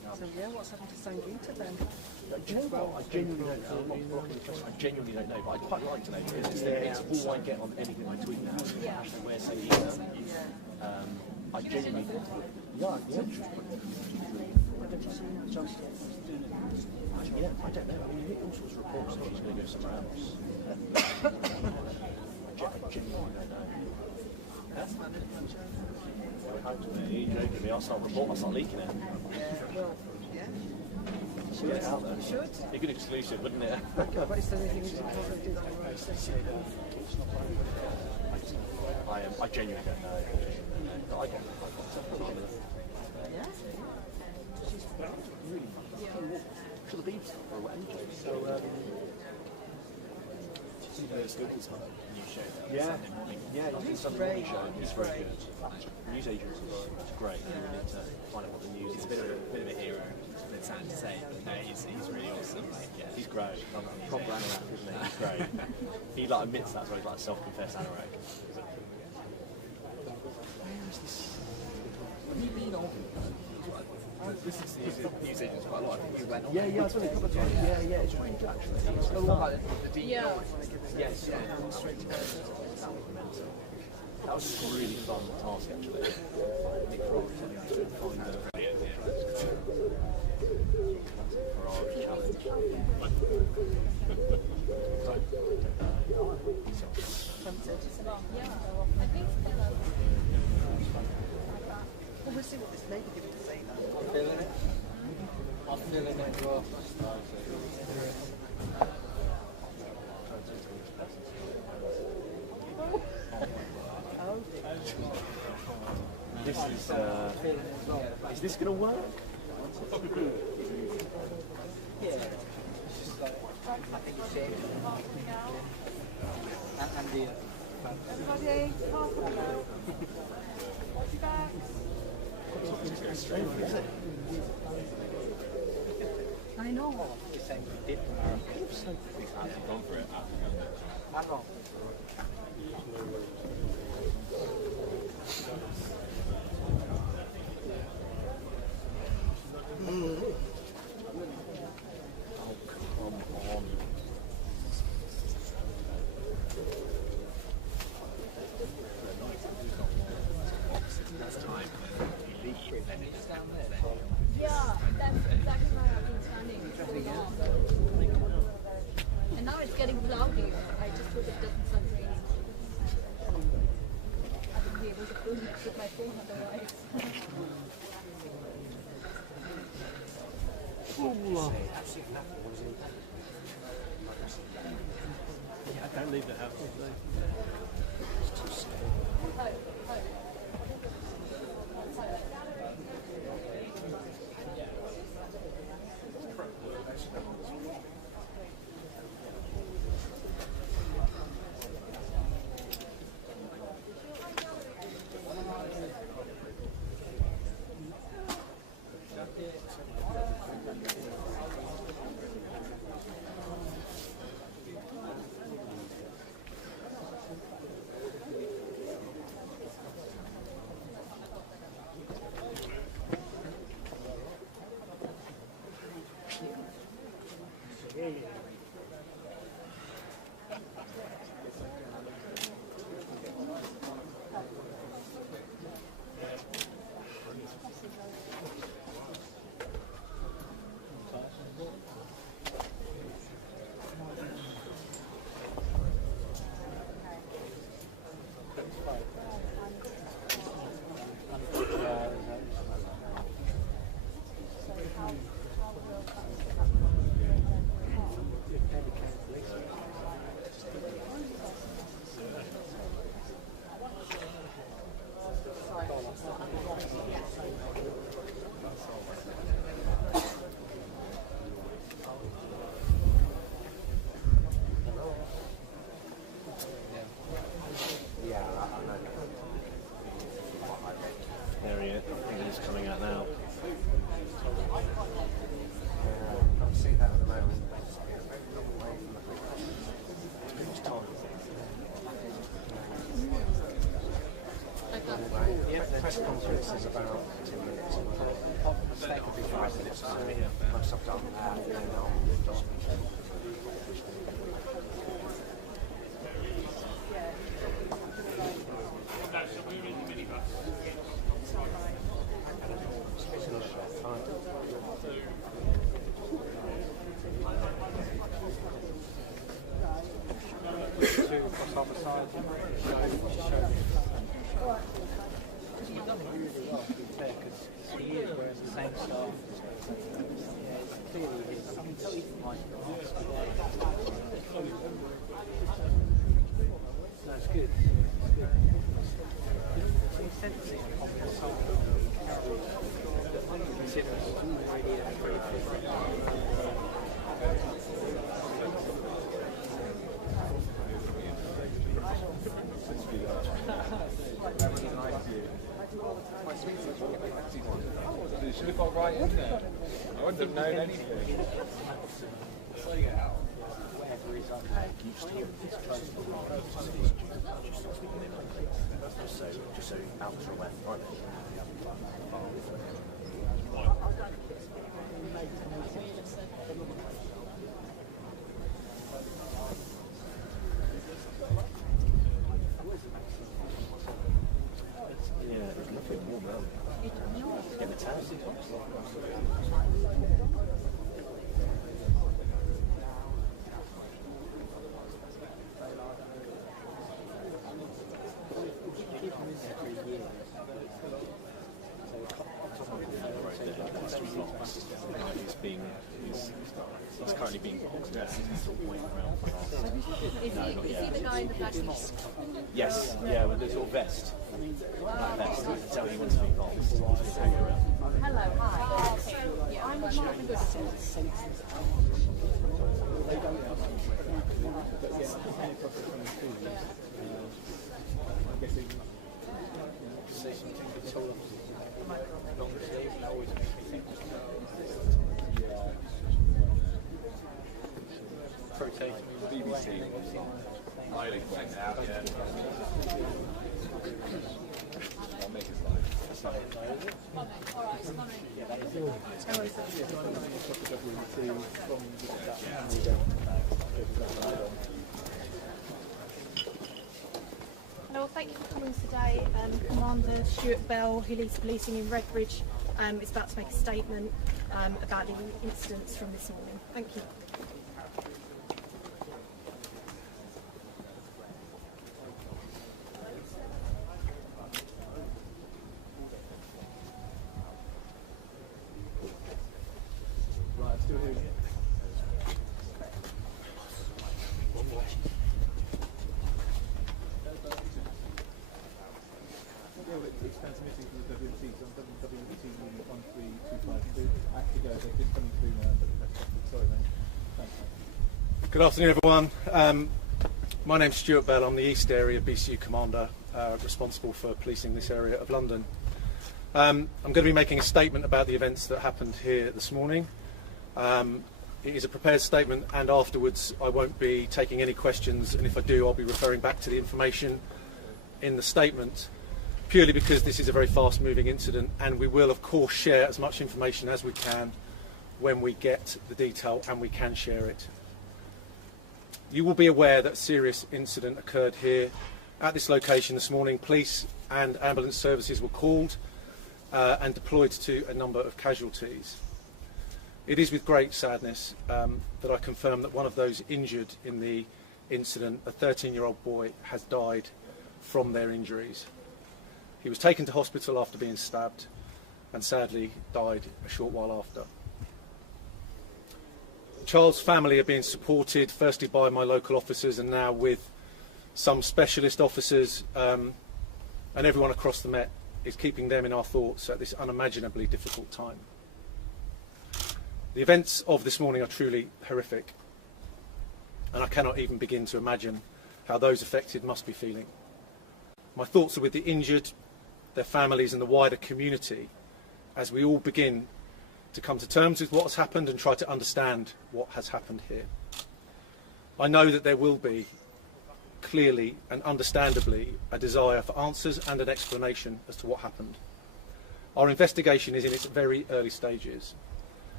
So yeah, what's happened to Sangeeta then? Do you know what? I genuinely don't know. I'm not blocking the question. I genuinely don't know, but I'd quite like to know because it's all I get on anything I tweet now. Hashtag where say I genuinely yeah. Yeah, I don't know. I mean, you hear all sorts of reports that he's going to go somewhere else. I genuinely don't know. That's my little You're joking with me. I'll start leaking it. well, yeah. Get it out there. You should. Be a good exclusive, wouldn't it? But is there anything you want to do? I genuinely don't know. I got Yeah. she's really to the beach or whatever. So, new show. yeah, Sunday morning. yeah, it's a Sunday morning show. It's very good. News agents as well. It's great. You need to find out what the news is. He's a bit of a hero. It's sad to say, but no, he's really awesome. Like, yeah. He's great. Proper anorak, isn't he? He's great. He like admits that, so he's like a self-confessed anorak. Have you been on? This is news agents quite a lot. I think you went on. Yeah, I've done it a couple of times. Yeah, it's really good actually. It's The one like the deep Yeah. yes, yeah. That was just a really fun task actually. Nick Frog telling us to find the Farage challenge. Yeah. I think Stella. Well, we'll see what this negative to say now. I'm feeling it. I'm feeling it as well. Is this going to work? Yeah. It's just like, I think it's it. And the Everybody, half an hour. Watch your back. I know. the same we did tomorrow. I've gone for it. How long? Yeah, that's exactly where I've been standing. And now it's getting cloudy. I just hope it doesn't start raining. I wouldn't be able to film it with my phone otherwise. I don't leave the house. There he is. I think he's coming out now. I'm seeing that at the moment. How much time? Yeah, the press conference is about 10 minutes. That could be 5 minutes. once I've done that, then I'll That's good. Sensing on the soul consider us already You should have got right in there. I wouldn't have known anything. Just so out for aware. Right. Yeah, it was lovely and warm earlier. Get the towels. He's currently being boxed out. He's sort of waiting around for us. Is he the guy in the black vest? Yes, yeah, with the sort of vest. Black vest. You can tell he wants to be boxed. He's just hanging around. Hello, hi. Yeah, I'm a Martin Goodson. say something that's all long sleeve and always makes me think rotating BBC. Highly flagged out, yeah. I'll make it slide. Hello, thank you for coming today. Commander Stuart Bell, who leads policing in Redbridge, is about to make a statement about the incidents from this morning. Thank you. Right, I'm still here. It's transmitting to the WMC, so on WMC 13252. Actually goes, they're just coming through now, but sorry, mate. Thanks, mate. Good afternoon, everyone. My name's Stuart Bell. I'm the East Area BCU Commander, responsible for policing this area of London. I'm going to be making a statement about the events that happened here this morning. It is a prepared statement, and afterwards I won't be taking any questions, and if I do, I'll be referring back to the information in the statement, purely because this is a very fast-moving incident, and we will, of course, share as much information as we can when we get the detail and we can share it. You will be aware that a serious incident occurred here at this location this morning. Police and ambulance services were called and deployed to a number of casualties. It is with great sadness that I confirm that one of those injured in the incident, a 13-year-old boy, has died from their injuries. He was taken to hospital after being stabbed and sadly died a short while after. The child's family are being supported firstly by my local officers and now with some specialist officers, and everyone across the Met is keeping them in our thoughts at this unimaginably difficult time. The events of this morning are truly horrific, and I cannot even begin to imagine how those affected must be feeling. My thoughts are with the injured, their families and the wider community as we all begin to come to terms with what has happened and try to understand what has happened here. I know that there will be, clearly and understandably, a desire for answers and an explanation as to what happened. Our investigation is in its very early stages,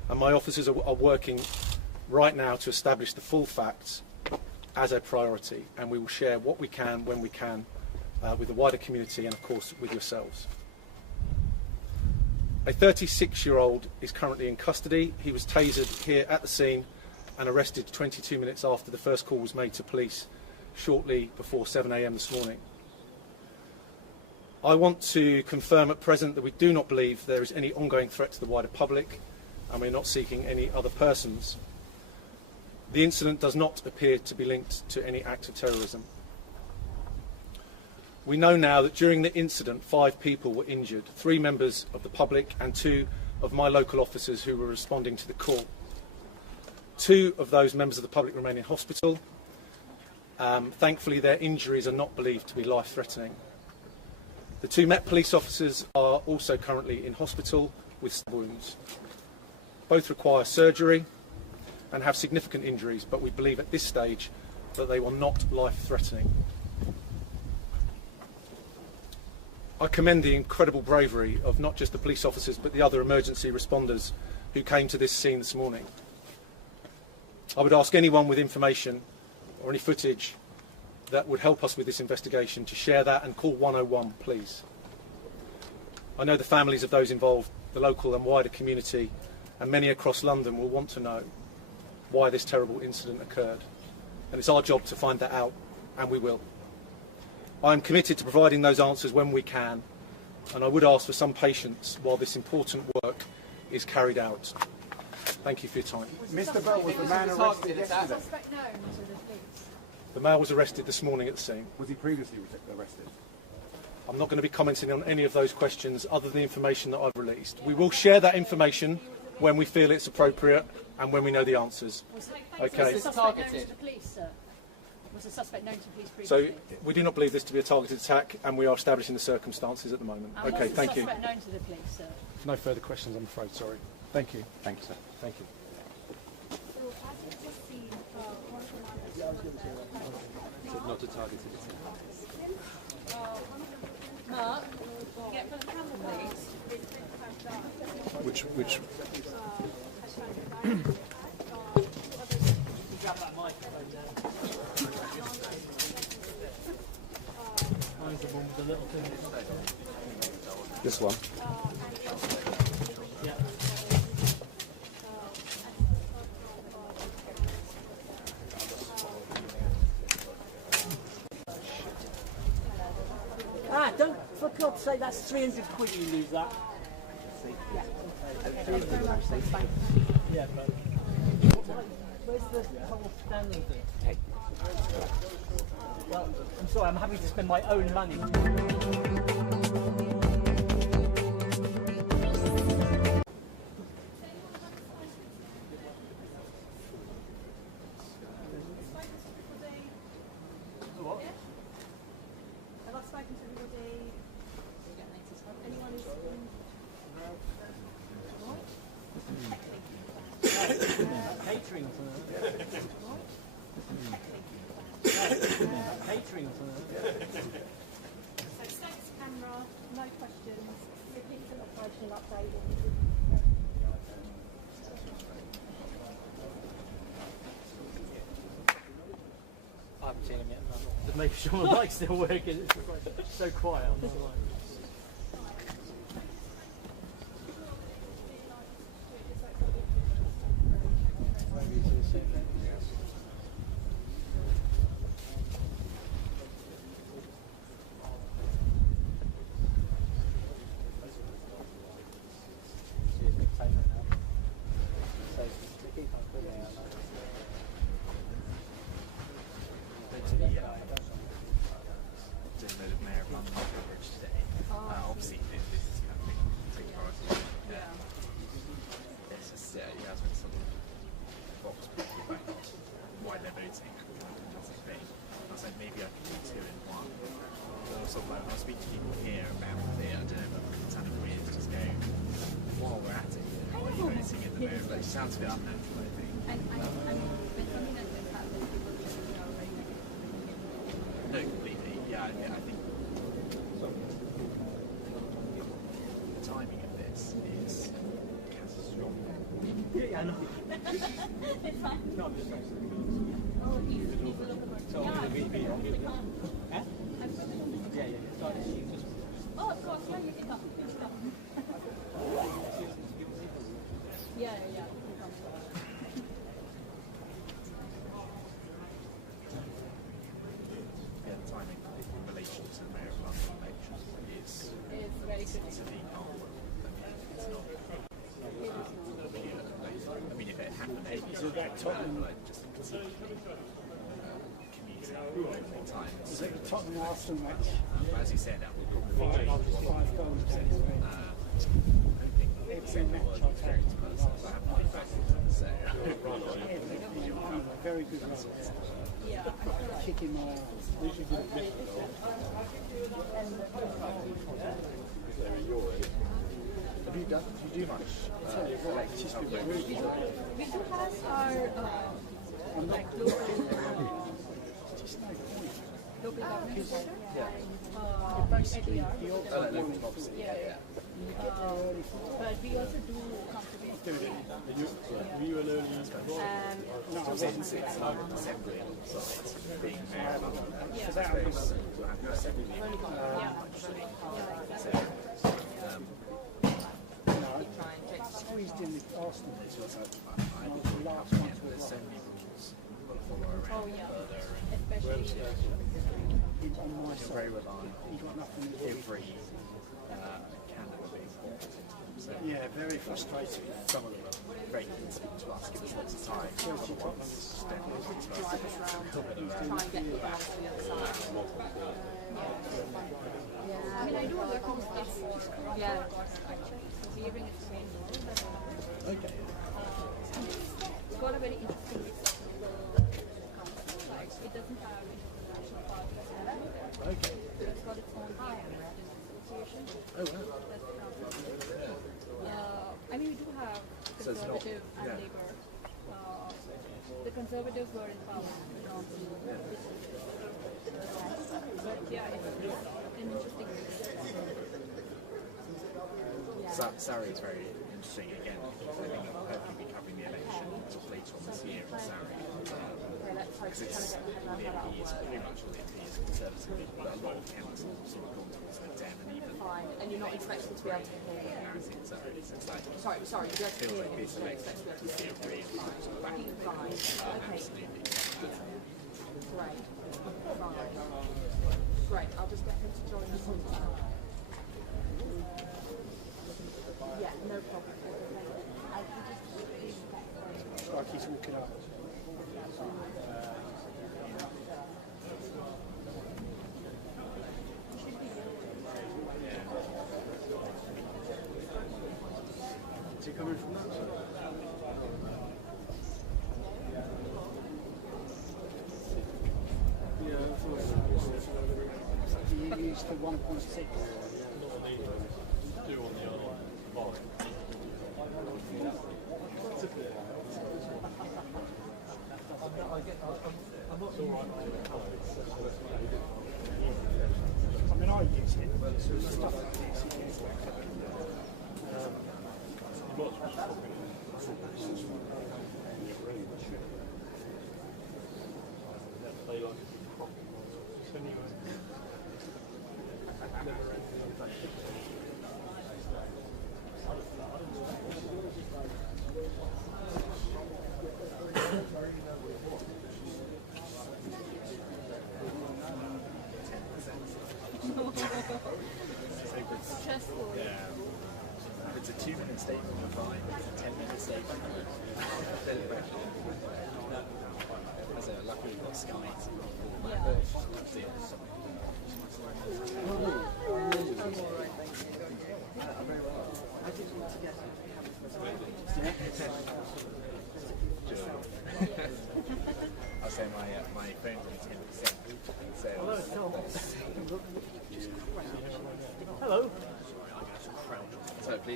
and my officers are working right now to establish the full facts as a priority, and we will share what we can when we can with the wider community and of course with yourselves. A 36-year-old is currently in custody. He was tasered here at the scene and arrested 22 minutes after the first call was made to police shortly before 7 a.m. this morning. I want to confirm at present that we do not believe there is any ongoing threat to the wider public, and we're not seeking any other persons. The incident does not appear to be linked to any act of terrorism. We know now that during the incident 5 people were injured, 3 members of the public and 2 of my local officers who were responding to the call. 2 of those members of the public remain in hospital. Thankfully their injuries are not believed to be life-threatening. The 2 Met police officers are also currently in hospital with stab wounds. Both require surgery and have significant injuries, but we believe at this stage that they were not life-threatening. I commend the incredible bravery of not just the police officers but the other emergency responders who came to this scene this morning. I would ask anyone with information or any footage that would help us with this investigation to share that and call 101, please. I know the families of those involved, the local and wider community, and many across London will want to know why this terrible incident occurred. And it's our job to find that out, and we will. I am committed to providing those answers when we can, and I would ask for some patience while this important work is carried out. Thank you for your time. Mr. Bell, was the man arrested yesterday? Suspect known to the police. The male was arrested this morning at the scene. Was he previously arrested? I'm not going to be commenting on any of those questions other than the information that I've released. We will share that information when we feel it's appropriate and when we know the answers. Okay. Was the suspect known to the police, sir? Was the suspect known to police So previously? we do not believe this to be a targeted attack, and we are establishing the circumstances at the moment. And Okay, was the thank you. suspect known to the police, sir? No further questions, I'm afraid. Sorry. Thank you. Thank you, sir. Thank you. Not a targeted attack. Mark, get for the camera, please. Which This one. Ah, don't, for God's sake, that's 300 quid you lose that. Yeah. Thank you very much, thanks. Yeah, but where's the whole standing thing? Well, I'm sorry, I'm having to spend my own money. Catering So status camera, no questions, repeat an operational update. I haven't seen him yet. No. Just making sure my mic's still working. It's so quiet on the line. Sounds a bit unnatural, I think. No, completely. Yeah, I think the timing of this is catastrophic. It's fine. No, I'm just saying. Oh, you look at So, yeah, Huh? Yeah, yeah. oh, of course, yeah, you can come. Yeah, yeah, yeah. Yeah, the timing in relation to the Mayor of London election is It's very critical. to the artwork. I mean, if it happened, Is it that Tottenham? like just commuting all the time. Is it the Tottenham Arsenal match? But as you said, that would probably be 5 goals. It's a match I've had. Very good run. Kicking my ass. Have you do much? We do have our like local government center. Basically, ADR. the odds Yeah. But we also do conservation. Were you an early No, I wasn't. Assembly on the site, being Mayor of London. For that, I was squeezed in the Arsenal. The last one to There's so many rules you've got to follow around Oh yeah, further, and especially on my you're side. very reliant You've got nothing to on do. every candidate being bought. So Yeah, very frustrating. some of them are very keen to speak to us, give us lots of time. Other ones don't want to speak to us. Try and get the bounce to the other side. I mean I do work on it's Yeah. hearing is main role, but Okay. it's got a very interesting like it doesn't have international parties there. Okay. It's got its own association. Oh wow. That's the problem. I mean we do have So it's not- conservative and yeah. Labour. The Conservatives were in power. But yeah, it's an interesting Surrey is very interesting again. I think I'll hopefully be covering the election later on this year in Surrey. Because it's all the MPs, pretty much all the MPs are conservative, but a lot of councils sort of gone towards the Dem and even Fine. And you're not expected to be able to hear. parity in Surrey. So it's like, Sorry, you're able to feels hear like him. this You're not election expected to be is able to the hear him. real sort of back and Fine. Okay. absolutely. Great. Fine. Great. I'll just get him to join us on that. Yeah, no problem. It's like he's walking up. Is he coming from that side? Yeah, I thought he used the 1.6. do on the other bar? I mean, I use it, but stuff like this, he gets stressful. Yeah. If it's a 2-minute statement, you're fine. If it's a 10-minute statement, then as a luckily we've got Sky. I'll say my phone's only 10%. So Hello. so please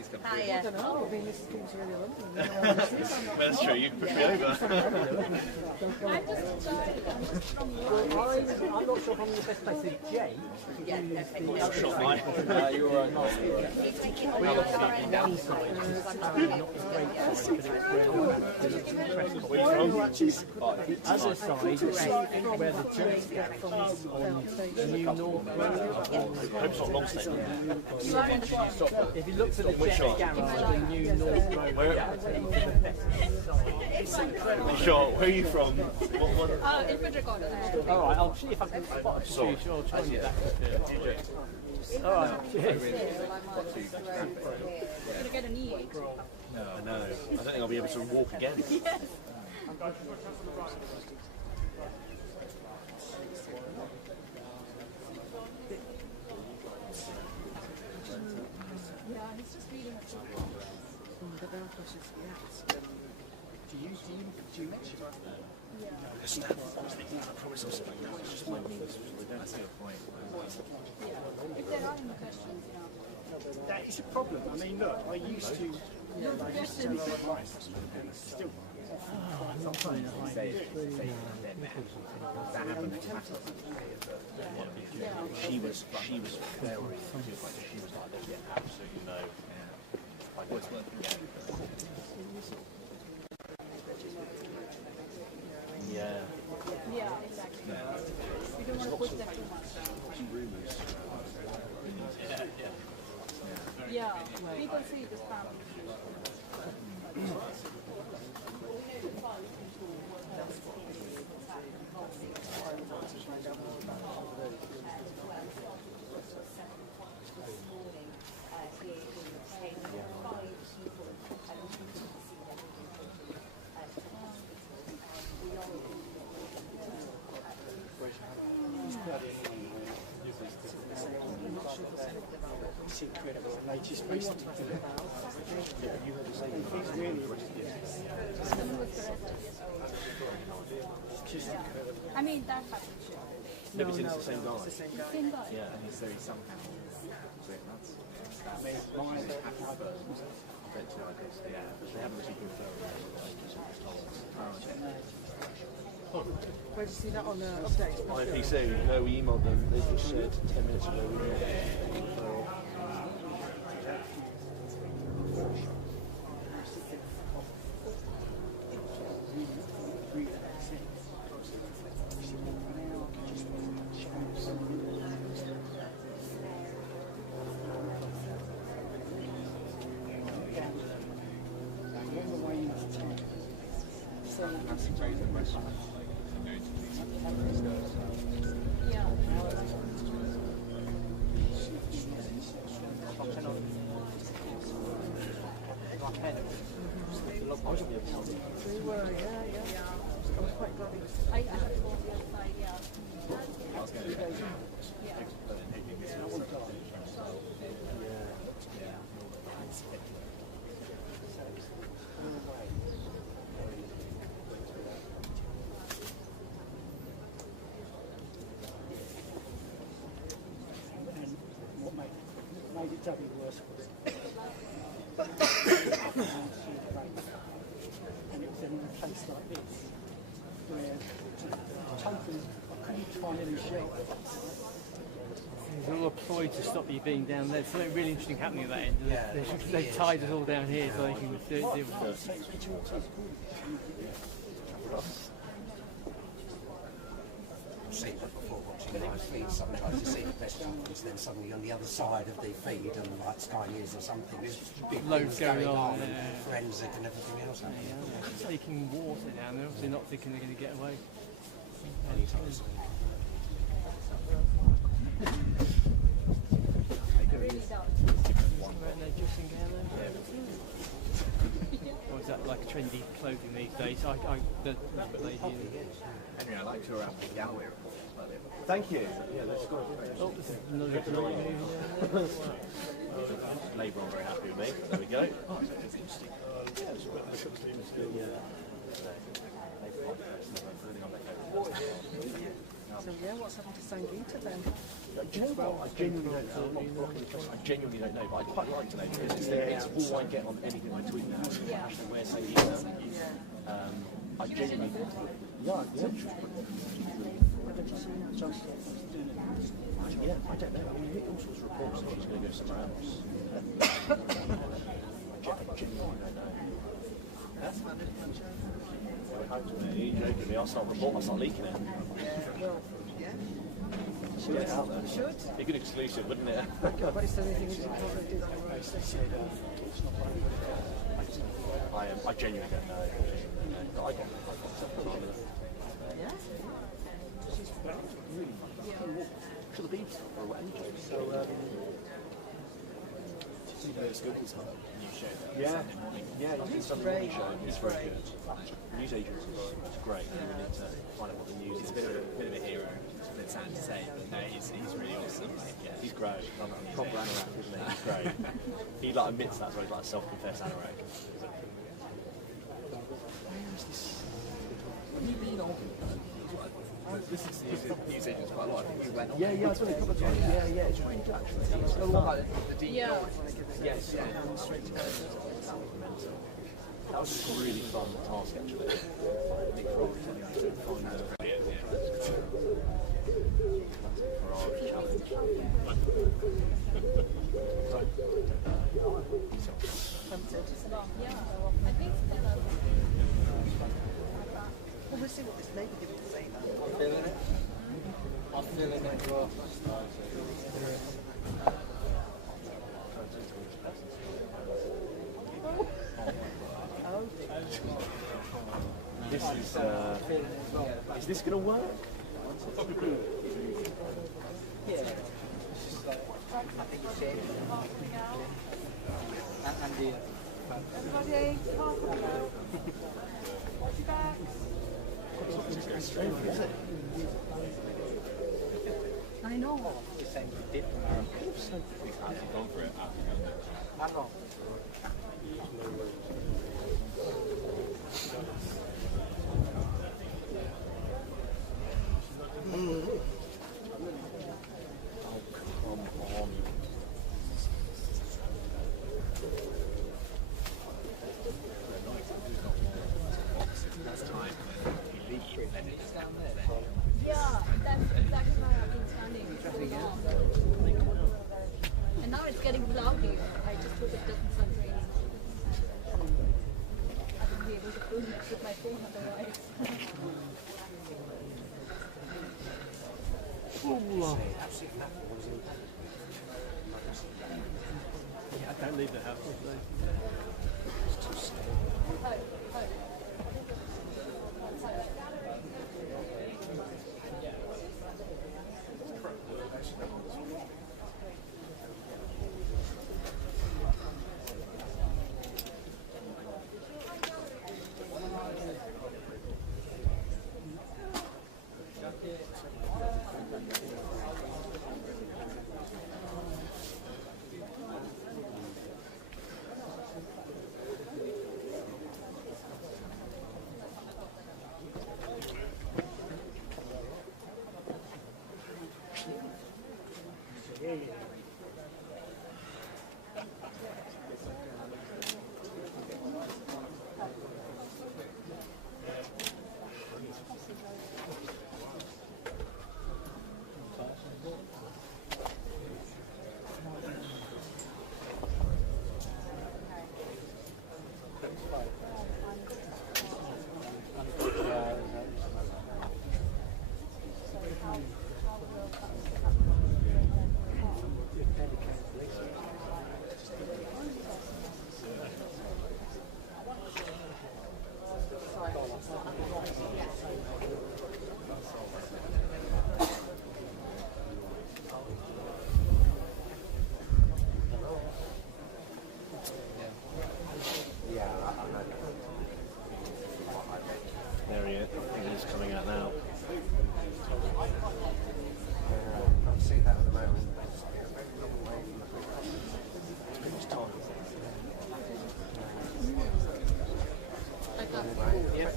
Please come I don't know. I mean, this seems really lovely. That's true, you push me over. I'm not sure if I'm in the best place to Jay. That's not mine. You're right. We're on one side, which is apparently not the great side, but it's where the other side is where the church gap comes on the new North Road. I hope it's not long statement. If you look for the jet garage, the new North Road. Sure, where are you from? Infantry Corps. Alright, I'll see if I can spot a few, sure, I'll try and get that. Alright, cheers. Gonna get an E8. No, I know. I don't think I'll be able to walk again. Yes. Yeah, he's just reading a book. Do you mention that? Yeah. I promise I'll sit back down. It's just my knees. That's a good point. Yeah. If there are any questions, you know. That is a problem. I mean, look, I used to. Still. That happened she was very she was like, there's absolutely no. Like, what's worth Yeah. Yeah, exactly. You don't want to push them too much. Yeah, people see this family. It's incredible. Nature's space. He's really just incredible. I mean, that happens. No, but it's the same guy. Same guy. Yeah. And he's very somehow. That's yeah, they haven't actually confirmed. Where did you see that on the update? IPC, no, we emailed them. They just said 10 minutes ago we made it doubly worse was and it was in a place like this where totally I couldn't find any shelter. There's all a ploy to stop you being down there. There's something really interesting happening at that end. They tied us all down here so they can deal with it. Seen it before watching my feed. Sometimes you see the best ones, then suddenly on the other side of the feed, and like Sky News or something, there's big Loads things going on, yeah. and forensic and everything else. Taking water down, they're obviously not thinking they're going to get away. Anytime soon. Or is that like trendy clothing these days? The lady Henry, I'd like to wrap the gallery. Thank you. Yeah, that's good. Oh, this is another Labour are very happy with me. There we go. Oh, that's interesting. So yeah, what's happened to Sangeeta then? Do you know what? I genuinely don't know. I'm not blocking the question. I genuinely don't know, but I'd quite like to know because it's all I get on anything I tweet now. Actually, where say I genuinely. Yeah. Yeah, I don't know. I mean, you get all sorts of reports that she's going to go somewhere else. I genuinely don't know. That's fine. You're joking with me. I'll start leaking it. Should. Get it out there. Should. Be a good exclusive, wouldn't it? But is there anything you can do that? I genuinely don't know. I got Yeah. She's really to the beach or whatever. So, you know, it's good. It's new show. Yeah, he's done a new show. He's very good. News agents is great. You need to find out what the news is. He's a bit of a hero. It's a bit sad to say, but no, he's really awesome. Like, yeah. He's great. Proper anorak, isn't he? He's great. He like admits that, so he's like a self-confessed anorak. Where is this? Have you been on? This is news agents quite a lot. I think we went on. Yeah, I've done it a couple of times. Yeah, it's really good actually. It's got a lot about the deep. Yeah. Yes, yeah. That was a really fun task actually. Nick Frog telling me to find the I think Stella. Well, we'll see what this lady gives to say then. Feeling it? I'm feeling it as well. This is this going to work? Yeah. I think it's it. And the... Everybody, half an hour. Watch your back. I know. The same as the dip tomorrow. He's actually gone for it. How long? Yeah, that's exactly why I've been standing so long. And now it's getting cloudy. I just hope it doesn't start raining. I wouldn't be able to film it with my phone otherwise. I can't leave the house. There he is. He's coming out now. I'm seeing that at the moment. Pretty much time. I got Yeah,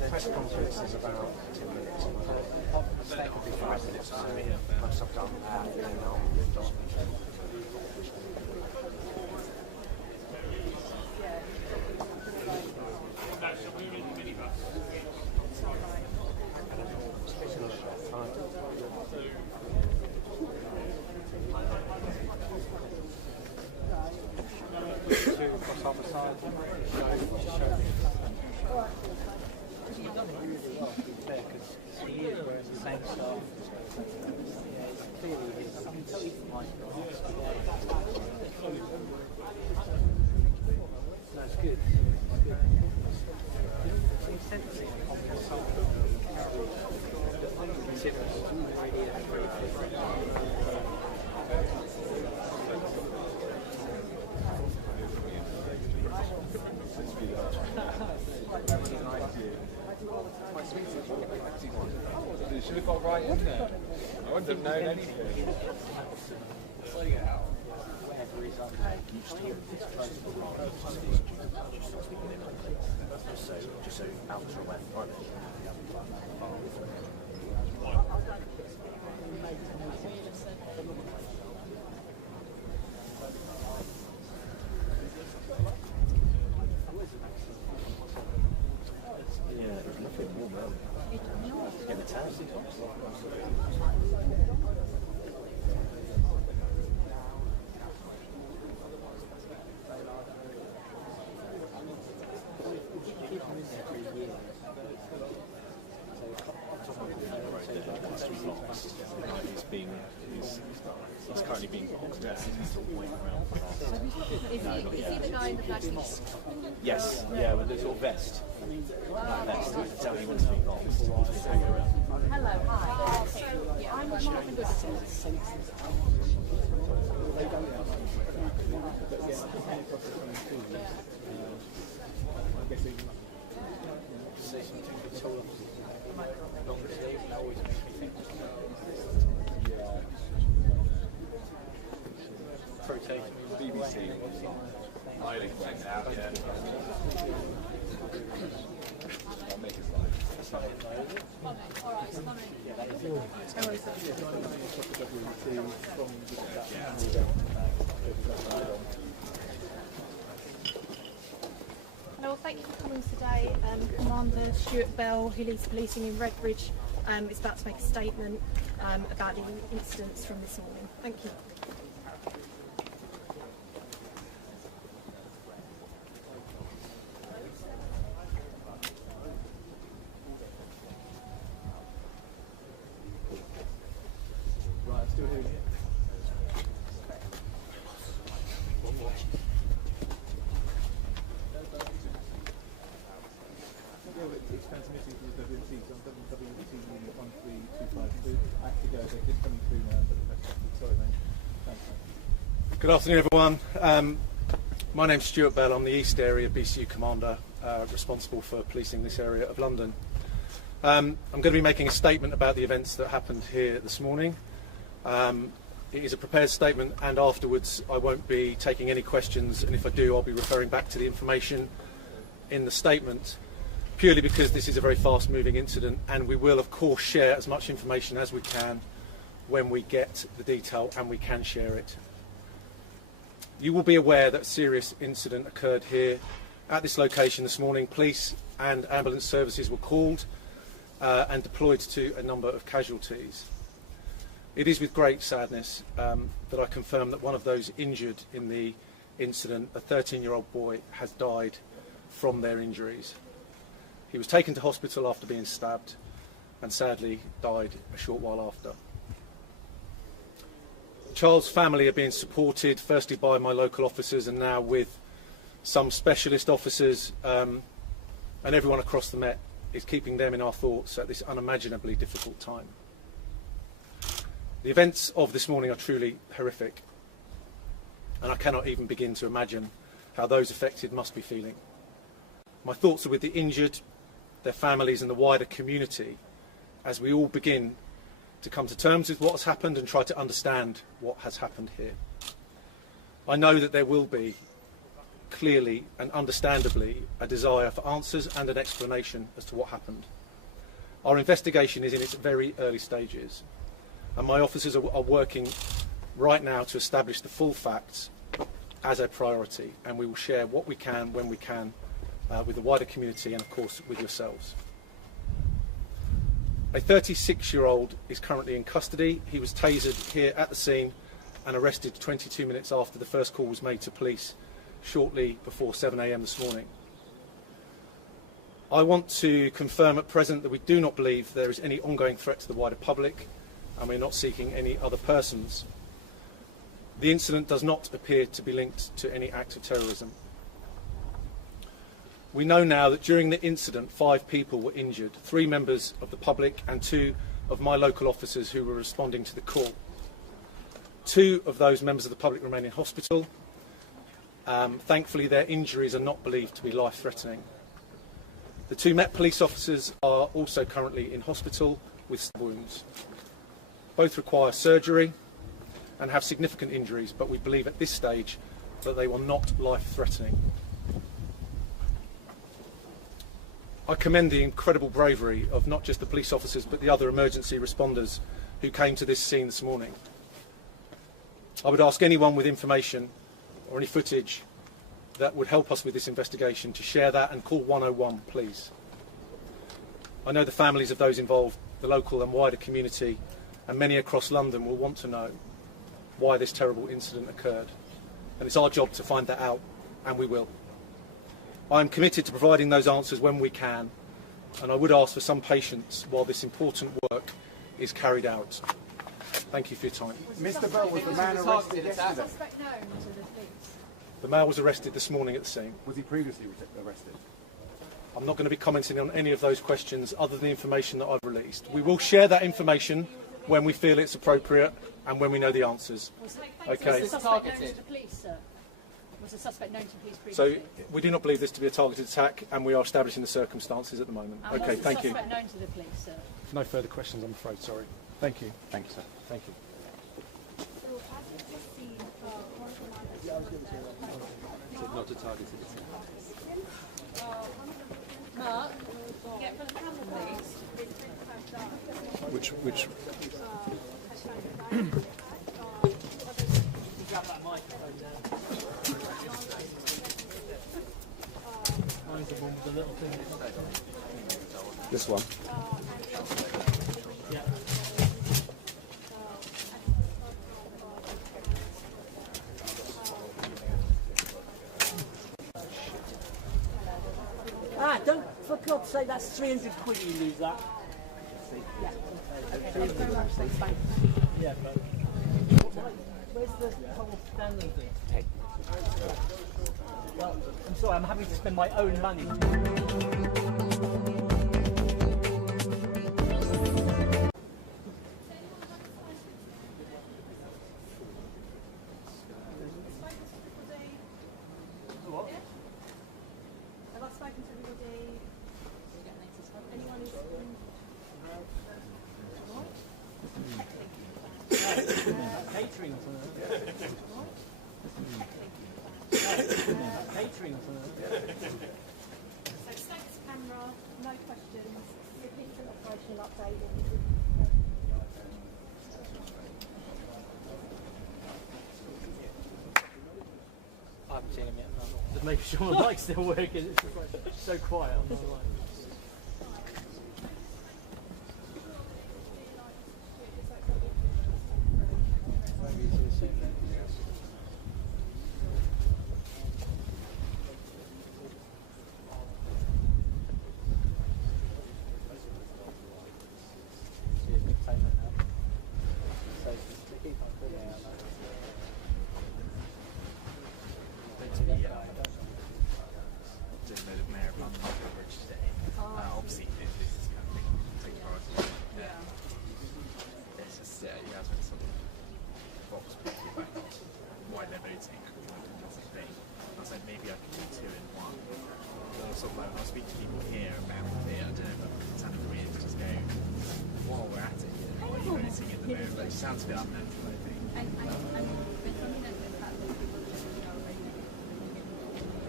press conference is about 10 minutes. That could be 5 minutes. Once I've done that, then I'll move on. That's good. Sensing on the consultant consider us really You should have got right in there. I wouldn't have known anything. Just so out to away. Right. Yeah, there's nothing warm earlier. Get the towels. He's currently being boxed out. He's sort of waiting around. Is he the guy in the black vest? Yes, yeah, with the sort of vest. That vest. You can tell he wants to be boxed. He's been hanging around. Hello, hi. Yeah, I'm the Marvin Goodison. BBC. I didn't check it out yet. I'll make it slide. Hello, thank you for coming today. Commander Stuart Bell, who leads policing in Redbridge, is about to make a statement about the incidents from this morning. Thank you. It's transmitting to the WNC, so on WNC unit 13252. Actually, go ahead, it's coming through now, but the press conference. Sorry, mate. Thanks, mate. Good afternoon, everyone. My name's Stuart Bell. I'm the East Area BCU Commander, responsible for policing this area of London. I'm going to be making a statement about the events that happened here this morning. It is a prepared statement, and afterwards I won't be taking any questions, and if I do, I'll be referring back to the information in the statement, purely because this is a very fast-moving incident, and we will, of course, share as much information as we can when we get the detail and we can share it. You will be aware that a serious incident occurred here at this location this morning. Police and ambulance services were called and deployed to a number of casualties. It is with great sadness that I confirm that one of those injured in the incident, a 13-year-old boy, has died from their injuries. He was taken to hospital after being stabbed and sadly died a short while after. The child's family are being supported firstly by my local officers and now with some specialist officers, and everyone across the Met is keeping them in our thoughts at this unimaginably difficult time. The events of this morning are truly horrific, and I cannot even begin to imagine how those affected must be feeling. My thoughts are with the injured, their families and the wider community as we all begin to come to terms with what has happened and try to understand what has happened here. I know that there will be clearly and understandably a desire for answers and an explanation as to what happened. Our investigation is in its very early stages, and my officers are working right now to establish the full facts as a priority, and we will share what we can when we can with the wider community and of course with yourselves. A 36-year-old is currently in custody. He was tasered here at the scene and arrested 22 minutes after the first call was made to police shortly before 7 a.m. this morning. I want to confirm at present that we do not believe there is any ongoing threat to the wider public, and we're not seeking any other persons. The incident does not appear to be linked to any act of terrorism. We know now that during the incident 5 people were injured, 3 members of the public and 2 of my local officers who were responding to the call. 2 of those members of the public remain in hospital. Thankfully their injuries are not believed to be life-threatening. The 2 Met police officers are also currently in hospital with stab wounds. Both require surgery and have significant injuries, but we believe at this stage that they were not life-threatening. I commend the incredible bravery of not just the police officers but the other emergency responders who came to this scene this morning. I would ask anyone with information or any footage that would help us with this investigation to share that and call 101, please. I know the families of those involved, the local and wider community, and many across London will want to know why this terrible incident occurred. And it's our job to find that out, and we will. I am committed to providing those answers when we can, and I would ask for some patience while this important work is carried out. Thank you for your time. Mr. Bell, was the man arrested yesterday? The male was arrested this morning at the scene. Was he previously arrested? I'm not going to be commenting on any of those questions other than the information that I've released. We will share that information when we feel it's appropriate and when we know the answers. Okay. Was the suspect known to the police, sir? Was the suspect known to police So previously? we do not believe this to be a targeted attack, and we are establishing the circumstances at the moment. And Okay, was the thank you. suspect known to the police, sir? No further questions, I'm afraid. Sorry. Thank you. Thank you, sir. Thank you. Not a targeted attack. Mark, get for the camera, please. Which? Grab that microphone down. Mine's the one with the little thing. This one. Yeah. Don't, for God's sake, that's 300 quid you lose that. Yeah. Okay, thank you very much. Thanks. Yeah, but where's the whole standard thing? Well, I'm sorry, I'm having to spend my own money. What? Have I spoken to everybody? Anyone who's Catering for catering for So status camera, no questions, repeat an operational update. I haven't seen him yet. No. Just making sure my mic's still working. It's so quiet on the line. Obviously, this is kind of thing take priority. It's just, you guys went some box people back why they're voting. That's the thing. I was like, maybe I could do 2 in 1. Or sort of like, I'll speak to people here about it. I don't know, but it's kind of weird to just go, while we're at it, you know, what are you voting at the moment? But it sounds a bit unmental, I think.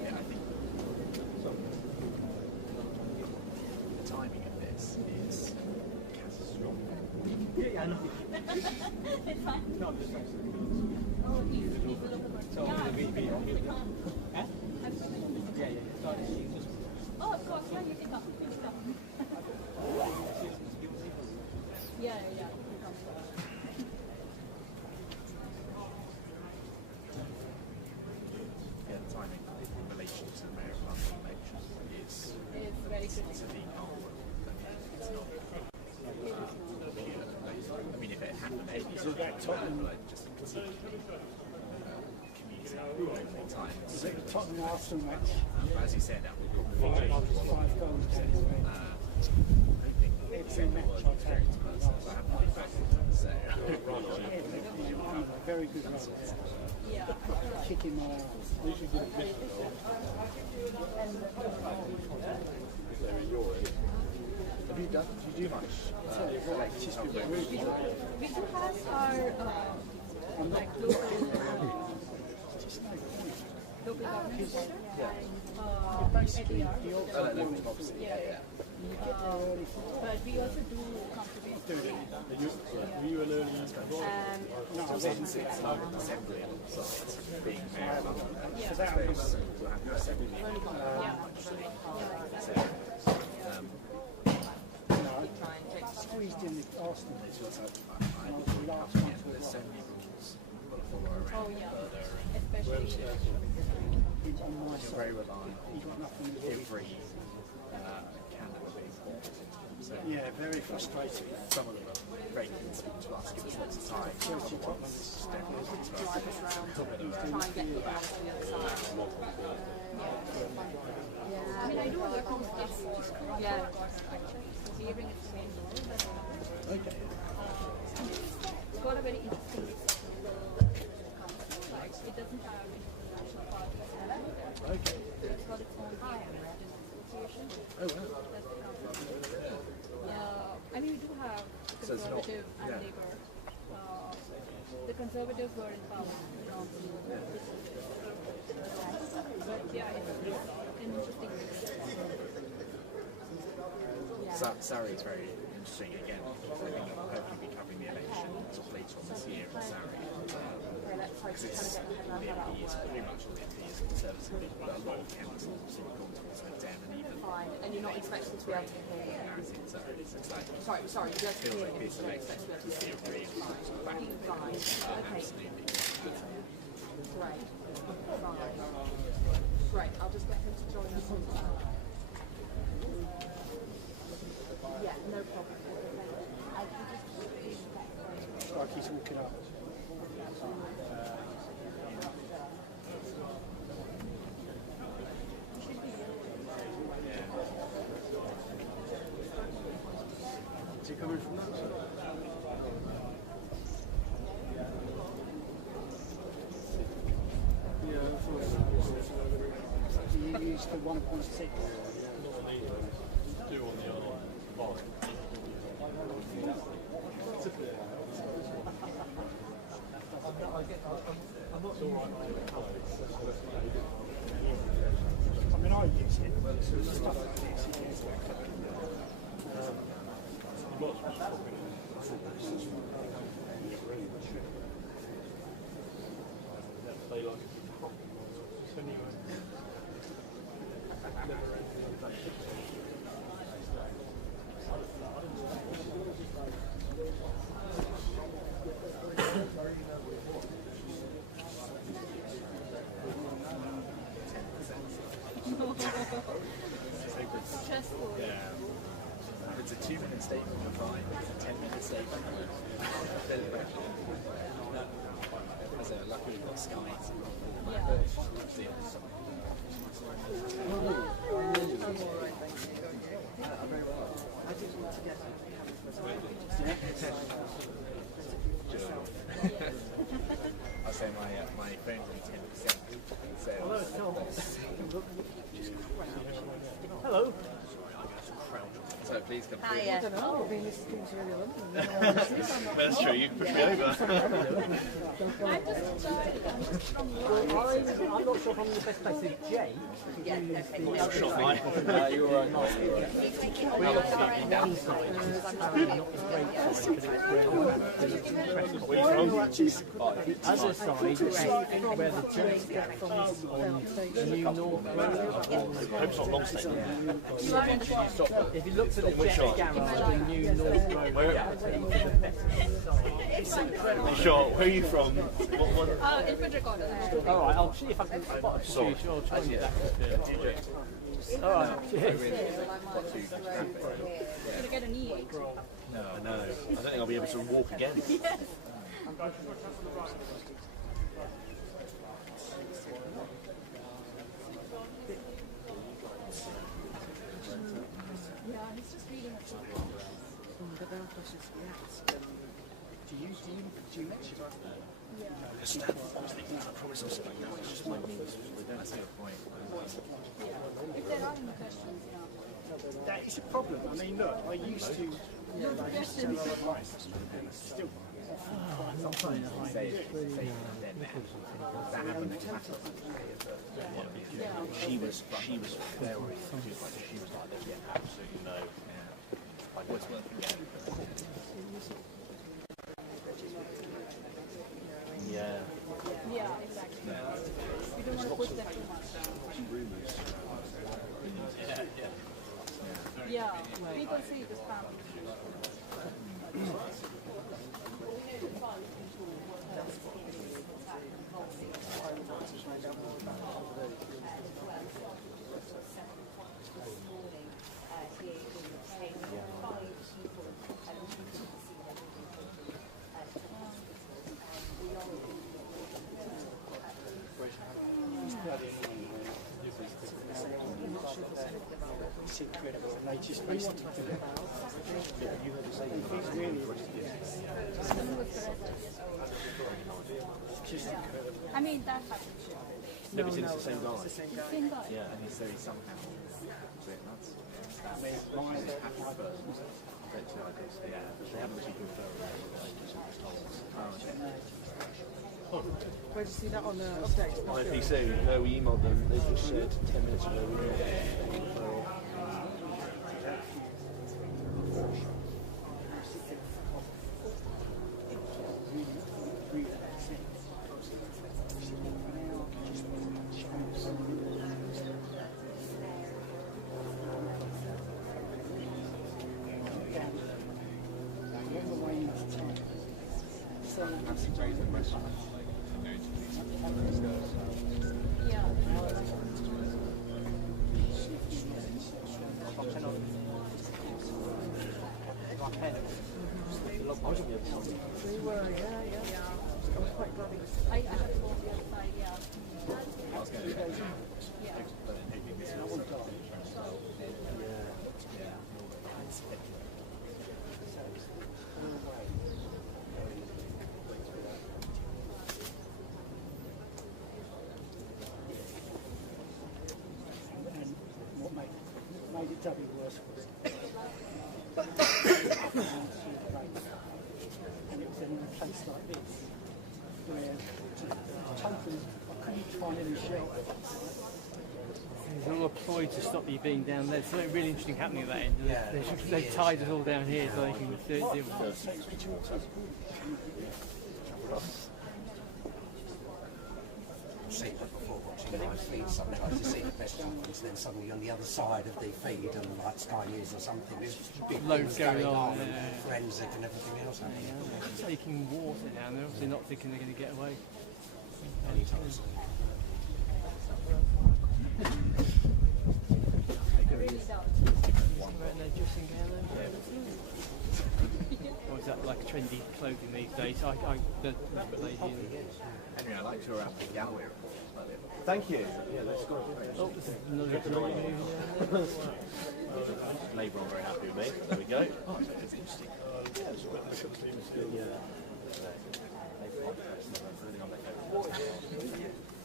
yeah, I think the timing of this is catastrophic. Yeah, I know. It's fine. No, I'm just saying. Oh, he's a little bit. So, Yeah, the video. I'm Huh? Yeah, yeah. So, just oh, of course, yeah, you can come. You can come. Yeah, yeah, yeah. You can come. Yeah, the timing in relation to the Mayor of London election is It's very critical. to the artwork. It's not. I mean, if it happened, maybe it's that Tottenham, like just commuting all the time. is it the Tottenham Arsenal match? As you said, that would probably change a lot of goals. it's a match I'll take. I haven't been back, so Very good run. Yeah. Kicking my ass. have you done? Do you do much? We do have our like local government center. Basically, ADR. the old obviously, Yeah. But we also do conservation. Were you an early No, So since it's like an assembly on the site, being Mayor of London, Yeah. I suppose we'll have your assembly squeezed in the Arsenal. It's also, I think there's so many rules you've got to follow around Oh, yeah. further, Especially He's on my and you're side. very reliant He's got nothing to on do. every candidate being bought. So Yeah, very frustrating. some of them are very keen to speak to us, give us lots of time. Other ones just don't want to speak to us. Try and get you back to the other side. I mean, I do work on this for delivering it to me. Okay. It's got a very interesting like it doesn't have international parties. Okay. So it's got its own association. Oh, wow. That's the problem. I mean, we do have So it's not- conservative and yeah. Labour. The Conservatives were in power. But yeah, it's an interesting. Surrey is very interesting again. I think I'll hopefully be covering the election later on this year in Surrey. Because it's the MP is pretty much all the MP is Conservative, but a lot of councils seem to have gone towards Lib Dem and even. Fine, and you're not expecting to be able to hear. So it's like Sorry, you're feels hear like him. this election is the real back in the Fine. Okay. absolutely. Great. Fine. Great. I'll just get him to join us on that. Yeah, no problem. It's like he's walking up. Is he coming from that side? Yeah, you used the 1.6. do on the other line. I mean, I use it, but stuff like this, it gets Stressful. Yeah. If it's a 2-minute statement, you're fine. If it's a 10-minute statement, as a luckily we've got Sky. I'll say my phone's only 10% sales. Hello. So please come I don't know. I mean, this seems really lovely. That's true, you can push me over. I'm not sure if I'm in the best place. Is Jay? Yeah, okay. Shot mine. You're right. We're obviously one side, not the great side, but it's where the other side is where the jumps get from on the New North Road. I hope it's not long stay. If you look to the jet garage, the New North Road, Sure, where are you from? Infantry Gardens. Alright, I'll see if I can spot a few, sure, I'll try and get that. Alright, cheers. Gonna get an E8. No, I don't think I'll be able to walk again. Yes. Yeah, he's just reading a book. Do you lecture? Yeah. I promise I'll sit back now. It's just my knees. That's a good point. If there are any questions, That is a problem. I mean, look, I used to. Still. She was very, she was like, yeah, absolutely no. Like, what's worth again? Yeah. yeah, exactly. You don't want to push them too much. Yeah, people see this family. It's incredible. And they just basically I mean, that happens. No, it's the same guy. It's the same guy. Yeah. And he said he somehow that's They haven't actually confirmed. Where did you see that on the update? IPC, no, we emailed them. They just said 10 minutes ago we emailed them. Made it doubly worse was and it was in a place like this where totally I couldn't find any shelter. There's all a ploy to stop you being down there. There's something really interesting happening at that end. They tied us all down here so they can deal with it. Seen it before watching my feed sometimes you see the best jumps, then suddenly on the other side of the feed and like Sky News or something there's big Loads things going on yeah. and forensic and everything else. Taking water down, they're obviously not thinking they're going to get away. Anytime soon. Or is that like trendy clothing these days? The lady Henry, I'd like to wrap the gallery. Thank you. Yeah, let's go. Oh, this is another Labour are very happy with me. There we go. Oh, it's interesting. Yeah.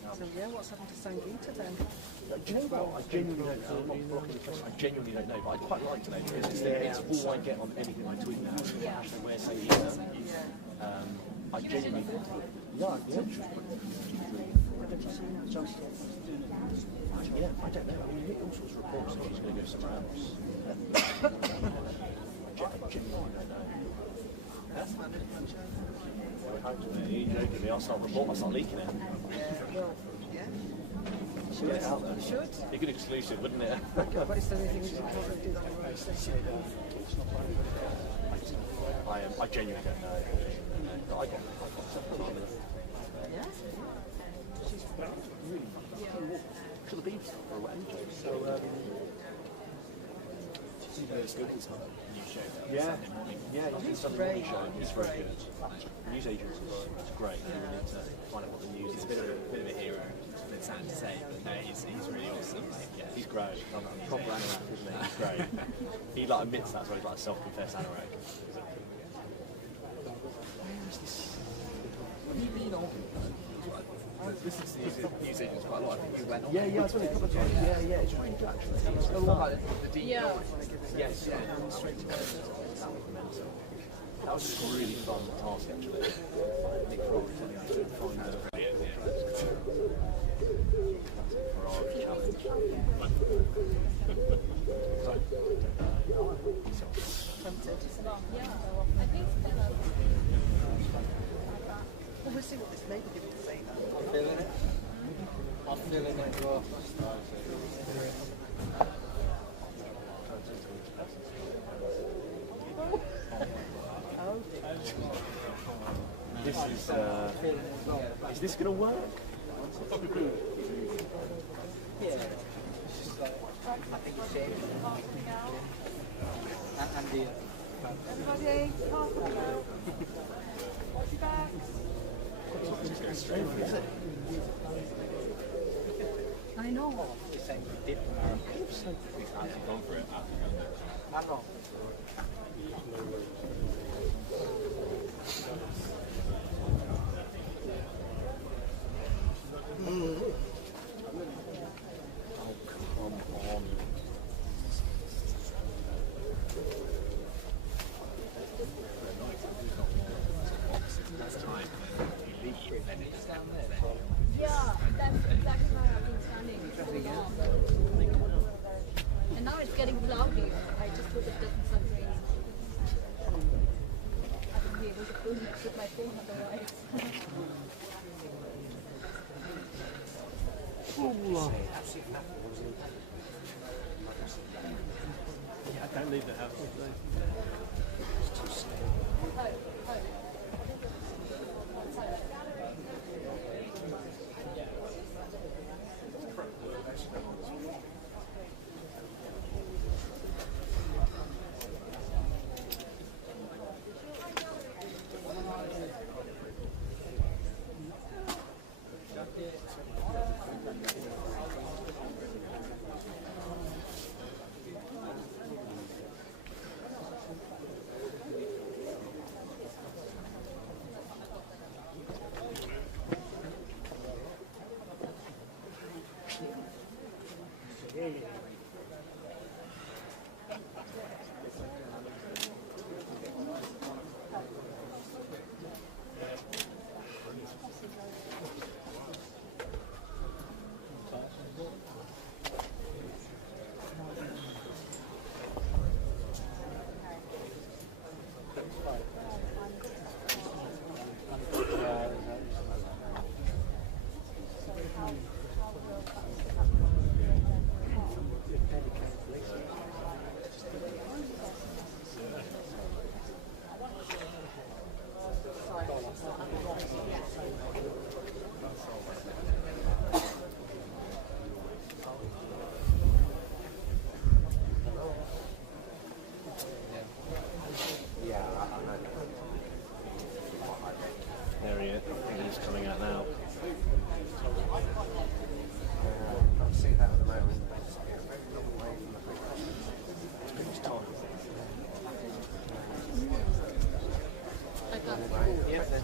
So yeah, what's happened to Sangeeta then? Do you know what? I genuinely don't know. I'm not blocking the question. I genuinely don't know, but I'd quite like to know because it's all I get on anything I tweet now. Actually, where say I genuinely Why don't you see that just yet? yeah, I don't know. I mean, you get all sorts of reports that he's going to go somewhere else. I genuinely don't know. That's my little You're joking me. I'll start leaking it. well, yeah. Get it out there. You should. Be a good exclusive, wouldn't it? But is there anything you can do that I genuinely don't know. I got yeah? to the beach or whatever. So, you know, it's good and stuff. New show. Yeah, he's a Sunday morning show. He's very good. News agents as well. It's great. You really need to find out what the news is. He's a bit of a hero. It's a bit sad to say, but no, he's really awesome. Like, yeah. He's great. Proper anorak, isn't he? He's great. He like admits that, so he's like a self-confessed anorak. Have you been on? This is news agents quite a lot. I think you went on. Yeah, I've done it a couple of times. Yeah, it's really good actually. It's a lot about the deep dive. Yes, yeah. That was just a really fun task actually. I think for find the challenge. I think Well, we'll see what this neighbour gives to say now. I'm feeling it. I'm feeling it. Well. Is this going to work? Yeah. It's just like, I think it's it. And the everybody, pass it out. Watch your backs. I know. the same dip tomorrow. I've gone for it. I'm wrong. Yeah, that's exactly where I've been standing for long. And now it's getting cloudy. I just hope it doesn't start raining. I wouldn't be able to put my phone otherwise. Yeah, don't leave the house.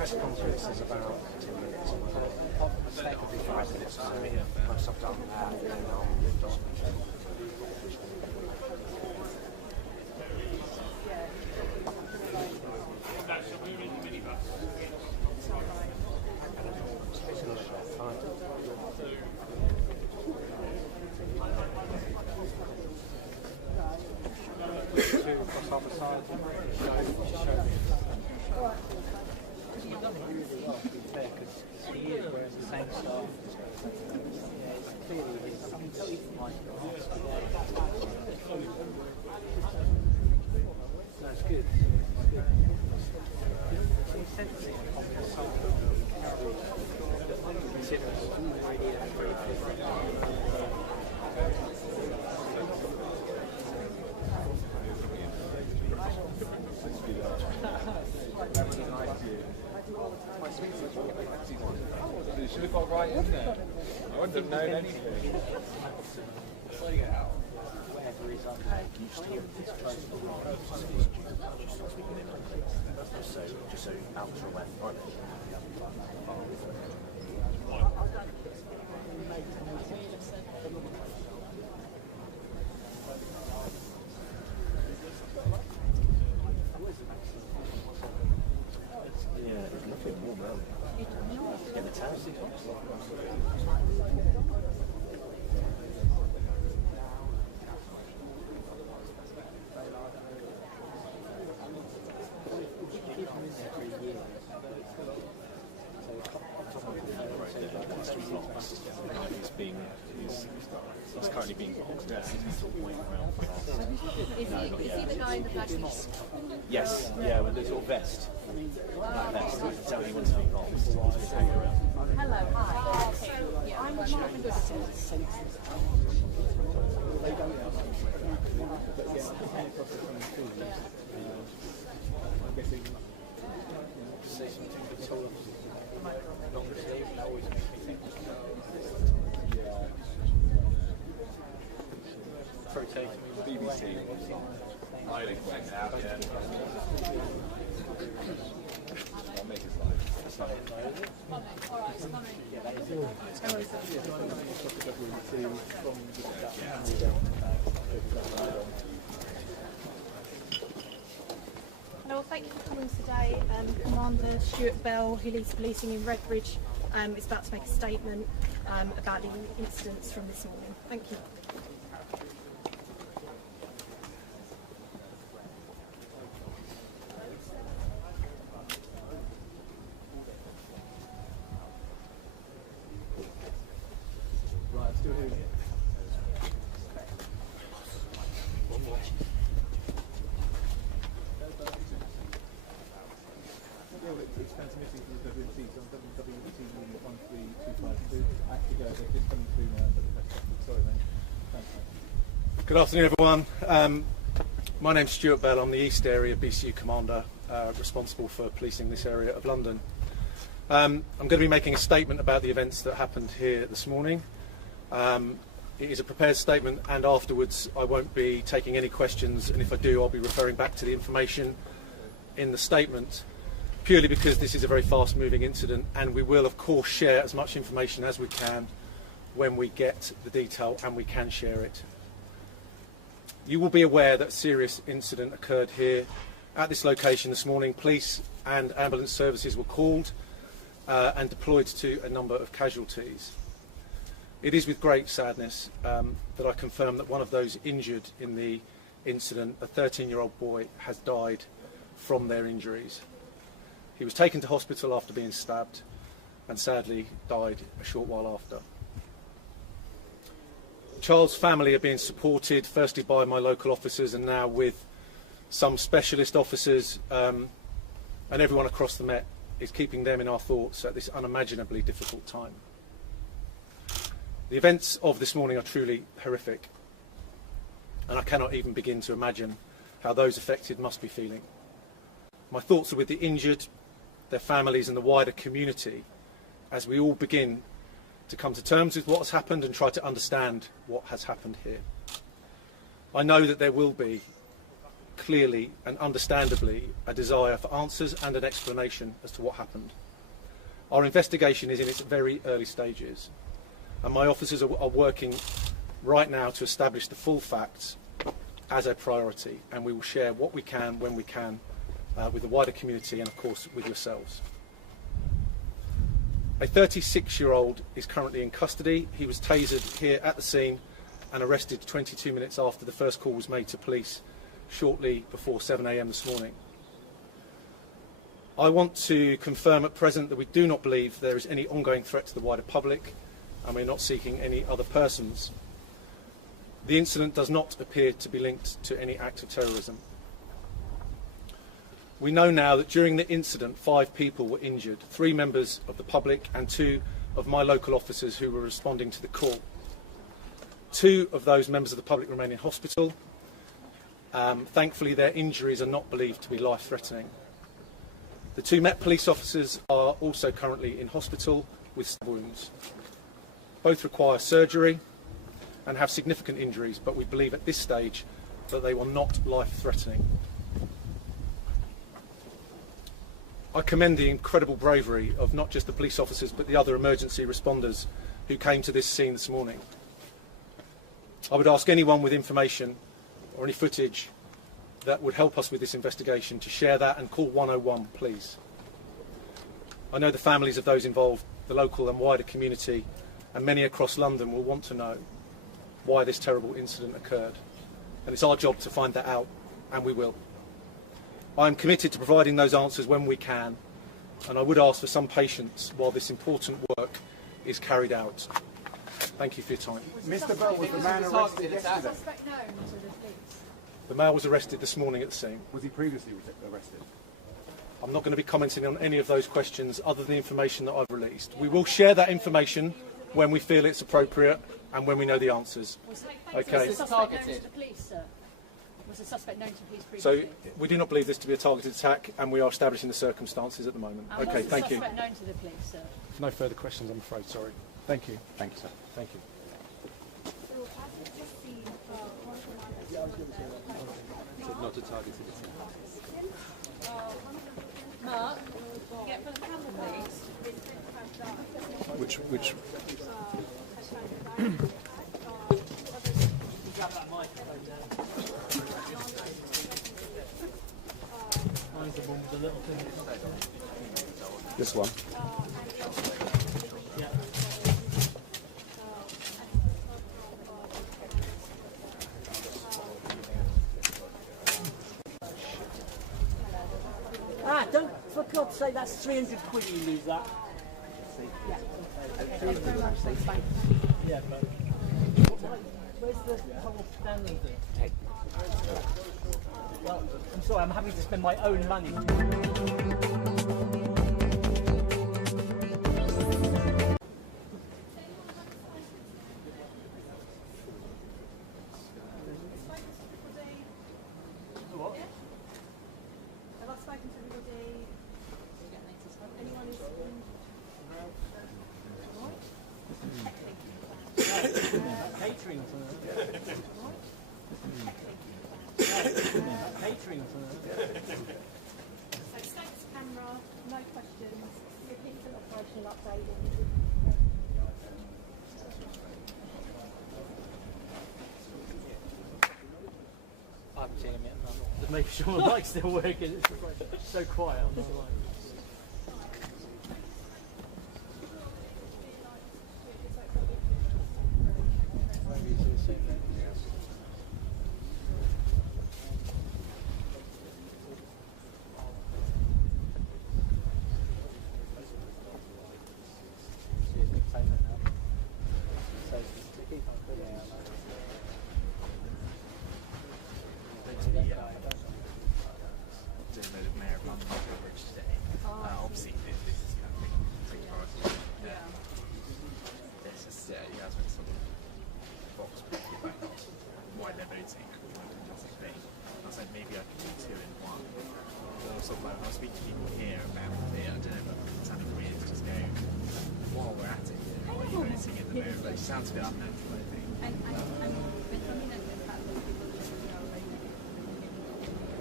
press conference is about 10 minutes. That could be 5 minutes. Once I've done that, then I'll move on. That's good. Sensing on the side You should have got right in there. I wouldn't have known anything. Just so out for away. Right. Yeah, it's looking warm around. Get the towels. He's currently being boxed down. He's sort of waiting around for us. Is he the guy in the black piece? Yes, yeah, with the little vest. That vest to tell you when to be off. He's just hanging around. Hello, hi. Yeah, I'm not good at it. BBC. I didn't find out yet. I'll make it Hello, thank you for coming today. Commander Stuart Bell, who leads policing in Redbridge, is about to make a statement about the incidents from this morning. Thank you. Good afternoon, everyone. My name's Stuart Bell. I'm the East Area BCU Commander, responsible for policing this area of London. I'm going to be making a statement about the events that happened here this morning. It is a prepared statement, and afterwards I won't be taking any questions, and if I do, I'll be referring back to the information in the statement, purely because this is a very fast-moving incident, and we will, of course, share as much information as we can when we get the detail and we can share it. You will be aware that a serious incident occurred here at this location this morning. Police and ambulance services were called and deployed to a number of casualties. It is with great sadness that I confirm that one of those injured in the incident, a 13-year-old boy, has died from their injuries. He was taken to hospital after being stabbed and sadly died a short while after. The child's family are being supported firstly by my local officers and now with some specialist officers, and everyone across the Met is keeping them in our thoughts at this unimaginably difficult time. The events of this morning are truly horrific, and I cannot even begin to imagine how those affected must be feeling. My thoughts are with the injured, their families and the wider community as we all begin to come to terms with what has happened and try to understand what has happened here. I know that there will be clearly and understandably a desire for answers and an explanation as to what happened. Our investigation is in its very early stages, and my officers are working right now to establish the full facts as a priority, and we will share what we can when we can with the wider community and of course with yourselves. A 36-year-old is currently in custody. He was tasered here at the scene and arrested 22 minutes after the first call was made to police shortly before 7 a.m. this morning. I want to confirm at present that we do not believe there is any ongoing threat to the wider public, and we're not seeking any other persons. The incident does not appear to be linked to any act of terrorism. We know now that during the incident 5 people were injured, 3 members of the public and 2 of my local officers who were responding to the call. 2 of those members of the public remain in hospital. Thankfully their injuries are not believed to be life-threatening. The 2 Met police officers are also currently in hospital with stab wounds. Both require surgery and have significant injuries, but we believe at this stage that they were not life-threatening. I commend the incredible bravery of not just the police officers but the other emergency responders who came to this scene this morning. I would ask anyone with information or any footage that would help us with this investigation to share that and call 101, please. I know the families of those involved, the local and wider community, and many across London will want to know why this terrible incident occurred. And it's our job to find that out, and we will. I am committed to providing those answers when we can, and I would ask for some patience while this important work is carried out. Thank you for your time. Mr. Bell, was the man arrested yesterday? The male was arrested this morning at the scene. Was he previously arrested? I'm not going to be commenting on any of those questions other than the information that I've released. We will share that information when we feel it's appropriate and when we know the answers. Okay. Was the suspect known to the police, sir? Was the suspect known to police So previously? we do not believe this to be a targeted attack, and we are establishing the circumstances at the moment. And Okay, was the thank you. suspect known to the police, sir? No further questions, I'm afraid. Sorry. Thank you. Thank you, sir. Thank you. Not a targeted attack. Mark, get for the camera, please. Which? This one. Don't, for God's sake, that's 300 quid you lose that. Yeah. Thank you very much. Thanks. Yeah, but where's the whole standing thing? Well, I'm sorry, I'm having to spend my own money. Catering for catering for So status camera, no questions, repeat an operational update. I haven't seen him yet. No. Just making sure the light's still working. It's so quiet on the line. Obviously, this is kind of pretty priority. This is, you guys went some box back off. Wide liberating. Fantastic thing. I was like, maybe I could do 2 in 1. Also, like, when I was speaking to people here about it, I don't know, but it's sounding weird to just go, while we're at it, what are you noticing at the moment? But it sounds a bit unnatural, I think. And something that the fact that people just,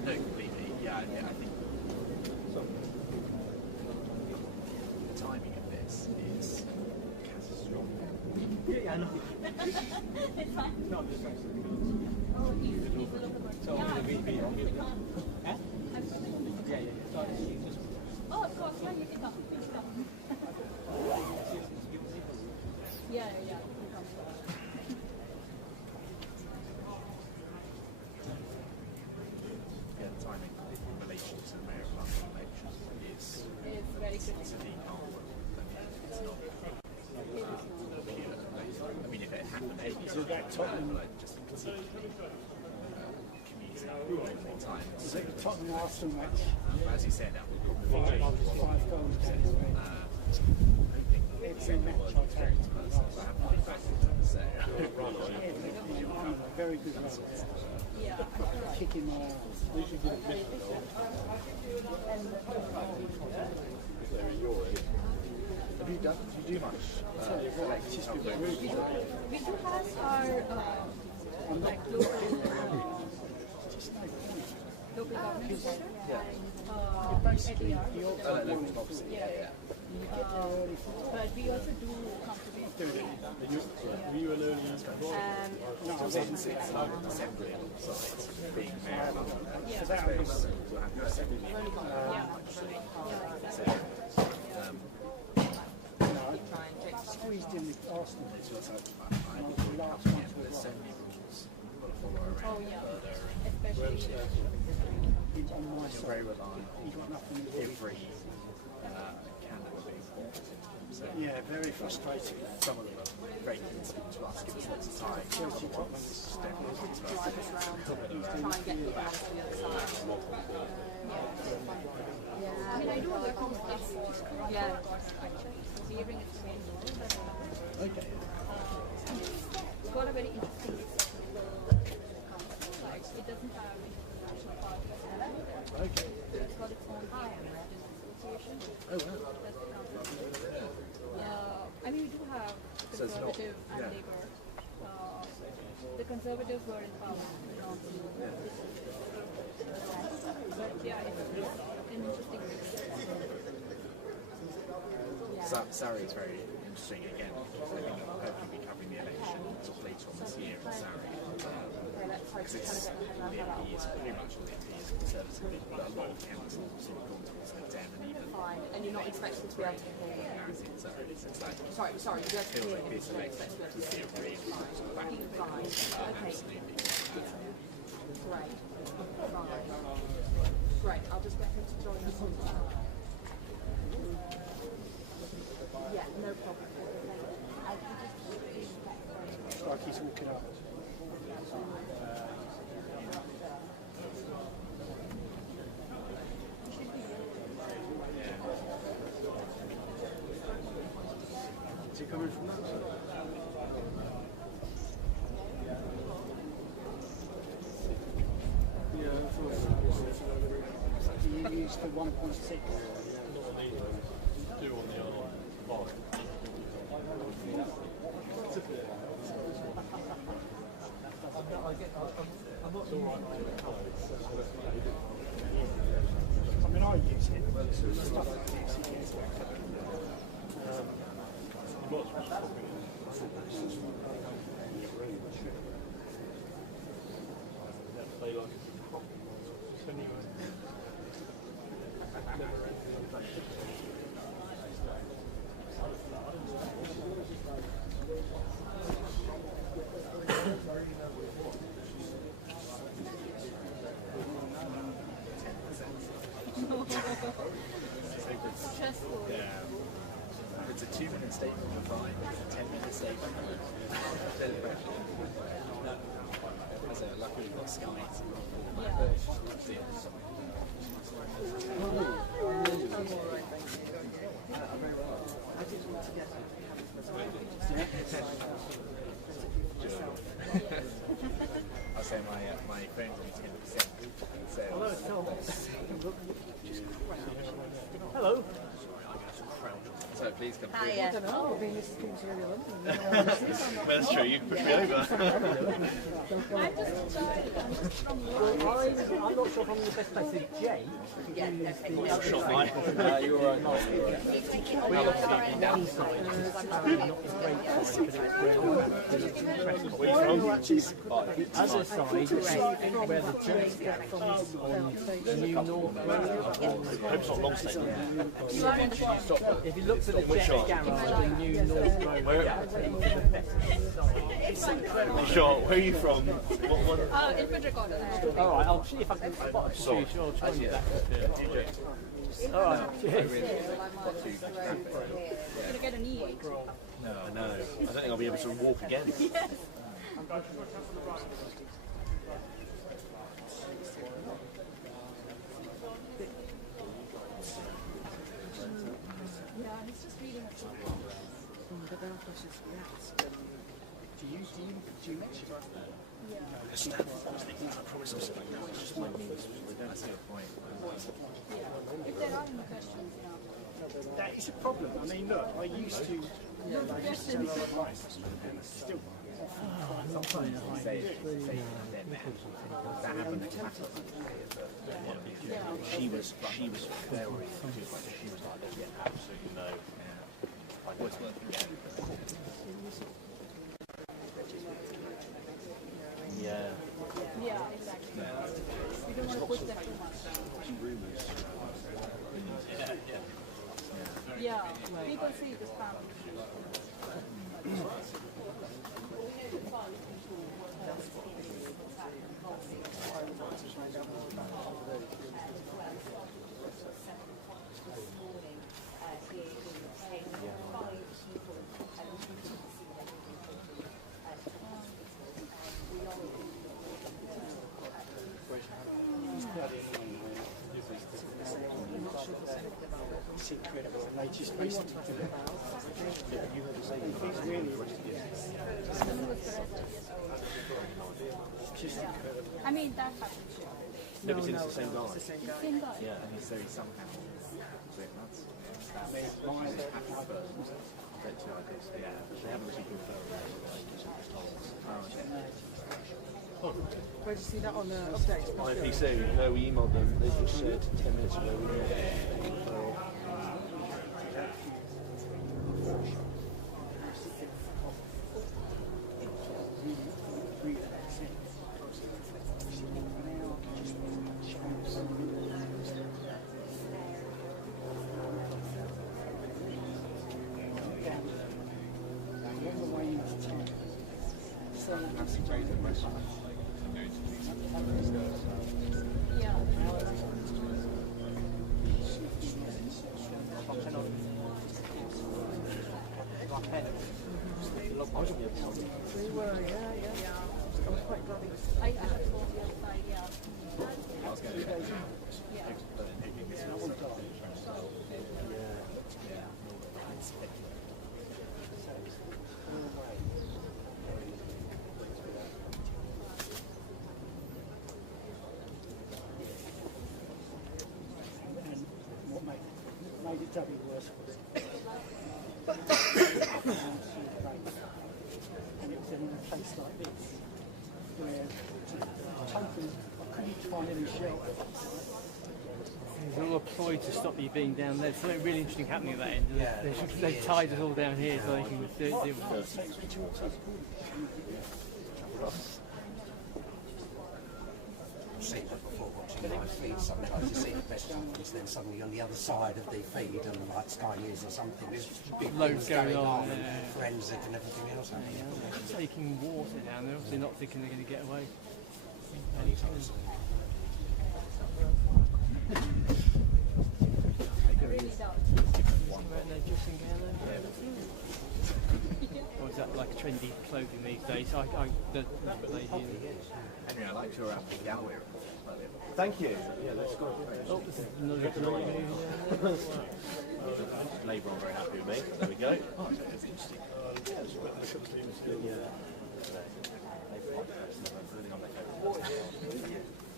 No, completely. Yeah, I think the timing of this is catastrophic. Yeah, I know. It's fine. No, I'm just saying. Oh, he's a local person. So, Yeah, the VP on you. Huh? I'm sorry. Yeah, yeah, yeah. So, just... Oh, of course. Yeah, you can come. Please come. Yeah, yeah, yeah. Yeah, the timing in relation to the Mayor of London election is It's very good. to the artwork. It's not pure. I mean, if it happened ages ago, like just particularly commuting all the time. Is it the Tottenham Arsenal match? As you said, that would probably be Five goals. It's a match I take. I haven't been back to them, so Very good run. Yeah. Kicking my ass. have you do much? We do have our like local government center. At the yard. Yeah. But we also do come to Were you an early Since it's London Assembly site, being mayor of London, Yeah. it's very soon we'll have the Assembly actually. So, squeezed in the Arsenal. it's also, I think we're coming in, there's so many rules you've got to follow around further, especially He's on my and you're very side. reliant He's got nothing to do. every candidate being bought into them. So Yeah, very frustrating. some of them are very keen to speak to us, give us lots of time. Chelsea Other ones just don't want to speak to us. Drive us round to try and get you around to the other side. I mean I do work on stuff for Yeah. delivering it to me. Okay. It's got a very interesting council. Like it doesn't have international parties. Okay. It's got its own association. Oh wow. That's the council. I mean, we do have So it's not- conservative and yeah. Labour. The Conservatives were in power. But yeah, it's an interesting Surrey is very interesting again. I think I'll hopefully be covering the election sort of later on this year in Surrey. Because it's all the MPs, pretty much all the MPs are conservative, but a lot of councils have gone towards the Dem and even Fine. And you're not expected to be able to hear them. so it's like Sorry, you're able to feels hear like them. this You're election expected to is be the able to real sort of back hear them. Fine. Okay. absolutely. Great. Fine. Great. I'll just get him to join us on that. Yeah, no problem. It's like he's walking up. Is he coming from that side? Yeah, I thought you used the 1.6. Do on the other line. I mean, I use it, but stuff like this, he gets stressful. Yeah. It's a 2-minute statement, we're fine. It's a 10-minute statement. As a luckily we've got Sky. I'll say my phone's only 10%. So Hello. so please come I don't know. I mean, this seems really London. Well, that's true. You pushed me over. I'm not sure if I'm in the best place. Jay. Shot mine. You're right. We are stuck one side, not the great side, because it's where the other side, where the church gap is on the New North Road. Hope it's not long statement. If you look for the jet garage, the New North Road. Sure. Where are you from? Infantry Gardens. All right, I'll see if I can spot a shoe. Sure, I'll try and get that. All right, cheers. Gonna get an E8. No, I know. I don't think I'll be able to walk again. Yes. Yeah, he's just reading a book. Do you mention it? Yeah. I promise I'm saying no, it's just my knees. That's a good point. Yeah. If there are any questions, you know. That is a problem. I mean, look, I used to tell a lot of lies, and still. That happened she was very good. She was like, there's absolutely no. Like, what's worth it? Yeah. Yeah, exactly. You don't want to push them too much. Yeah, people see this family. It's incredible, and they just basically do it. It's really just incredible. I mean, that happens. No, it's the same guy. It's the same guy. Same guy. Yeah, and he's very somehow. They haven't actually confirmed. Where did you see that on the updates? IPC, no, we emailed them. They just said 10 minutes ago we made it doubly worse was and it was in a place like this where totally I couldn't find any shelter. There's all a ploy to stop you being down there. There's something really interesting happening at that end. They tied us all down here so they can deal with it. I've seen that before watching live feeds. Sometimes you see the best companies, then suddenly on the other side of the feed, and like Sky News or something, there's big Loads things going on, yeah. and forensic and everything else. Taking water down there, obviously not thinking they're going to get away. Anytime soon. Or is that like trendy clothing these days? The lady Henry, I liked your apple gallery. Thank you. Yeah, that's good. Oh, this is another Labour are very happy with me. There we go. Oh, that's interesting.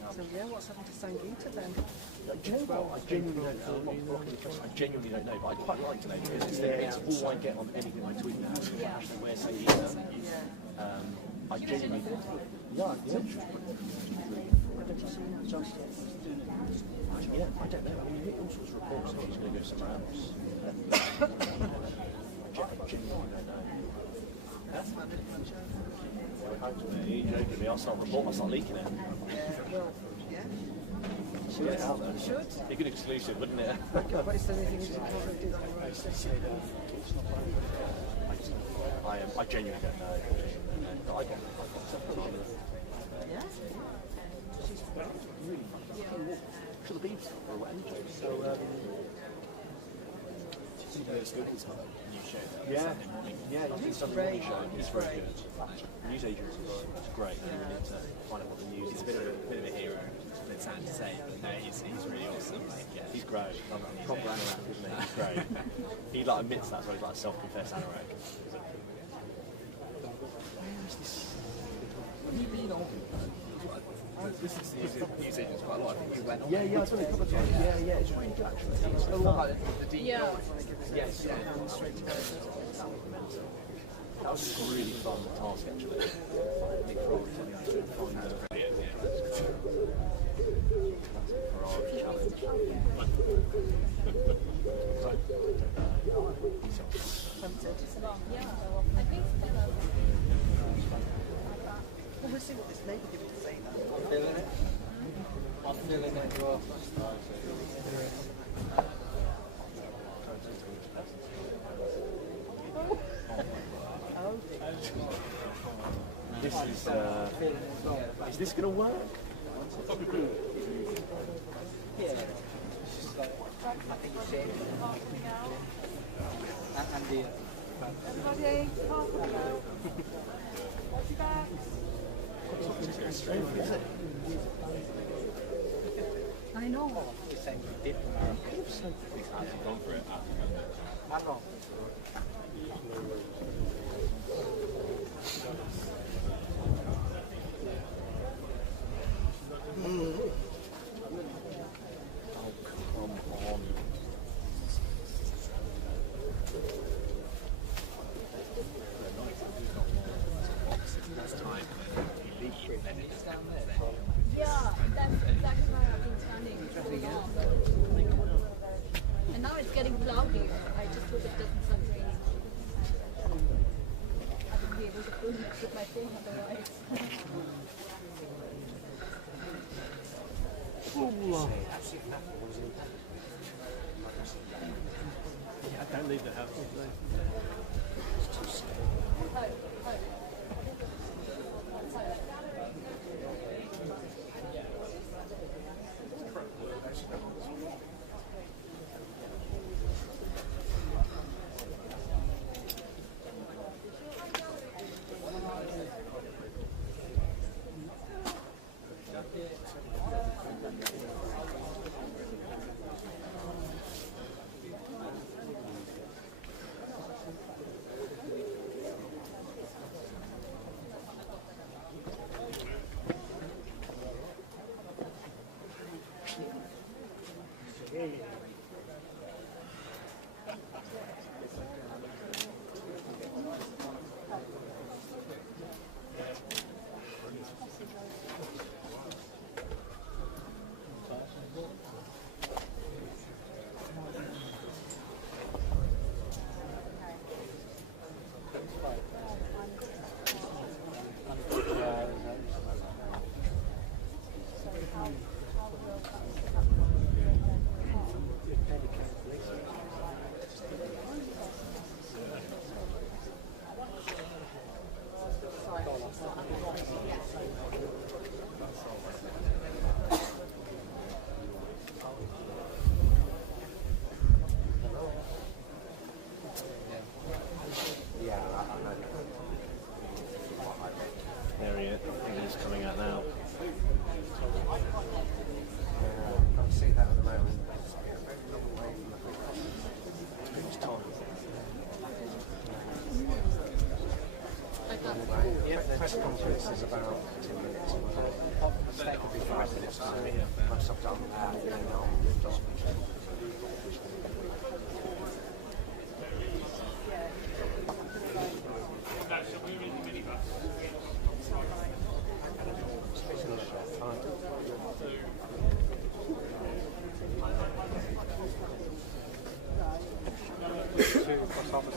So yeah, what's happened to Sangeeta then? Well, I genuinely don't know. I'm not blocking the question. I genuinely don't know, but I'd quite like to know because it's all I get on anything I tweet now. Actually, where say I genuinely yeah. Yeah, I don't know. I mean, you get all sorts of reports that he's going to go somewhere else. I genuinely don't know. That's fun. Are you joking me? I'll start leaking it. Yeah. Should get it out there. Should. Be a good exclusive, wouldn't it? But is there anything you can do that on the process? I genuinely don't know. But I get Yeah. She's really to the beach or whatever. So, new show. yeah, he's done a great. show. He's very good. News agents is great. You need to find out what the news is. He's a bit of a hero. It's sad to say, but no, he's really awesome. Like, yeah. He's great. Proper anorak, isn't he? He's great. He admits that as well. He's like a self-confessed anorak. Where is this? Have you been on? This is news agents quite a lot. I think you went on. Yeah, I've done it a couple of times. Yeah, it's really good actually. It's a lot like the deep Yeah. Yes, yeah. That was a really fun task actually. I think for all Well, we'll see what this lady gives to say now. I'm feeling it. I'm feeling it. You are. This is this going to work? Yeah. And the Everybody, half an hour. Watch your backs. I know. the same different. I've gone for it. How long? Yeah, that's exactly where I've been standing. And now it's getting cloudy. I just hope it doesn't sound rainy. I wouldn't be able to film it with my phone otherwise. I can't leave the house. There he is. I think he's coming out now. Can't see that at the moment. It's Tom. Yeah, the press conference is about 10 minutes away. That could be 5 minutes.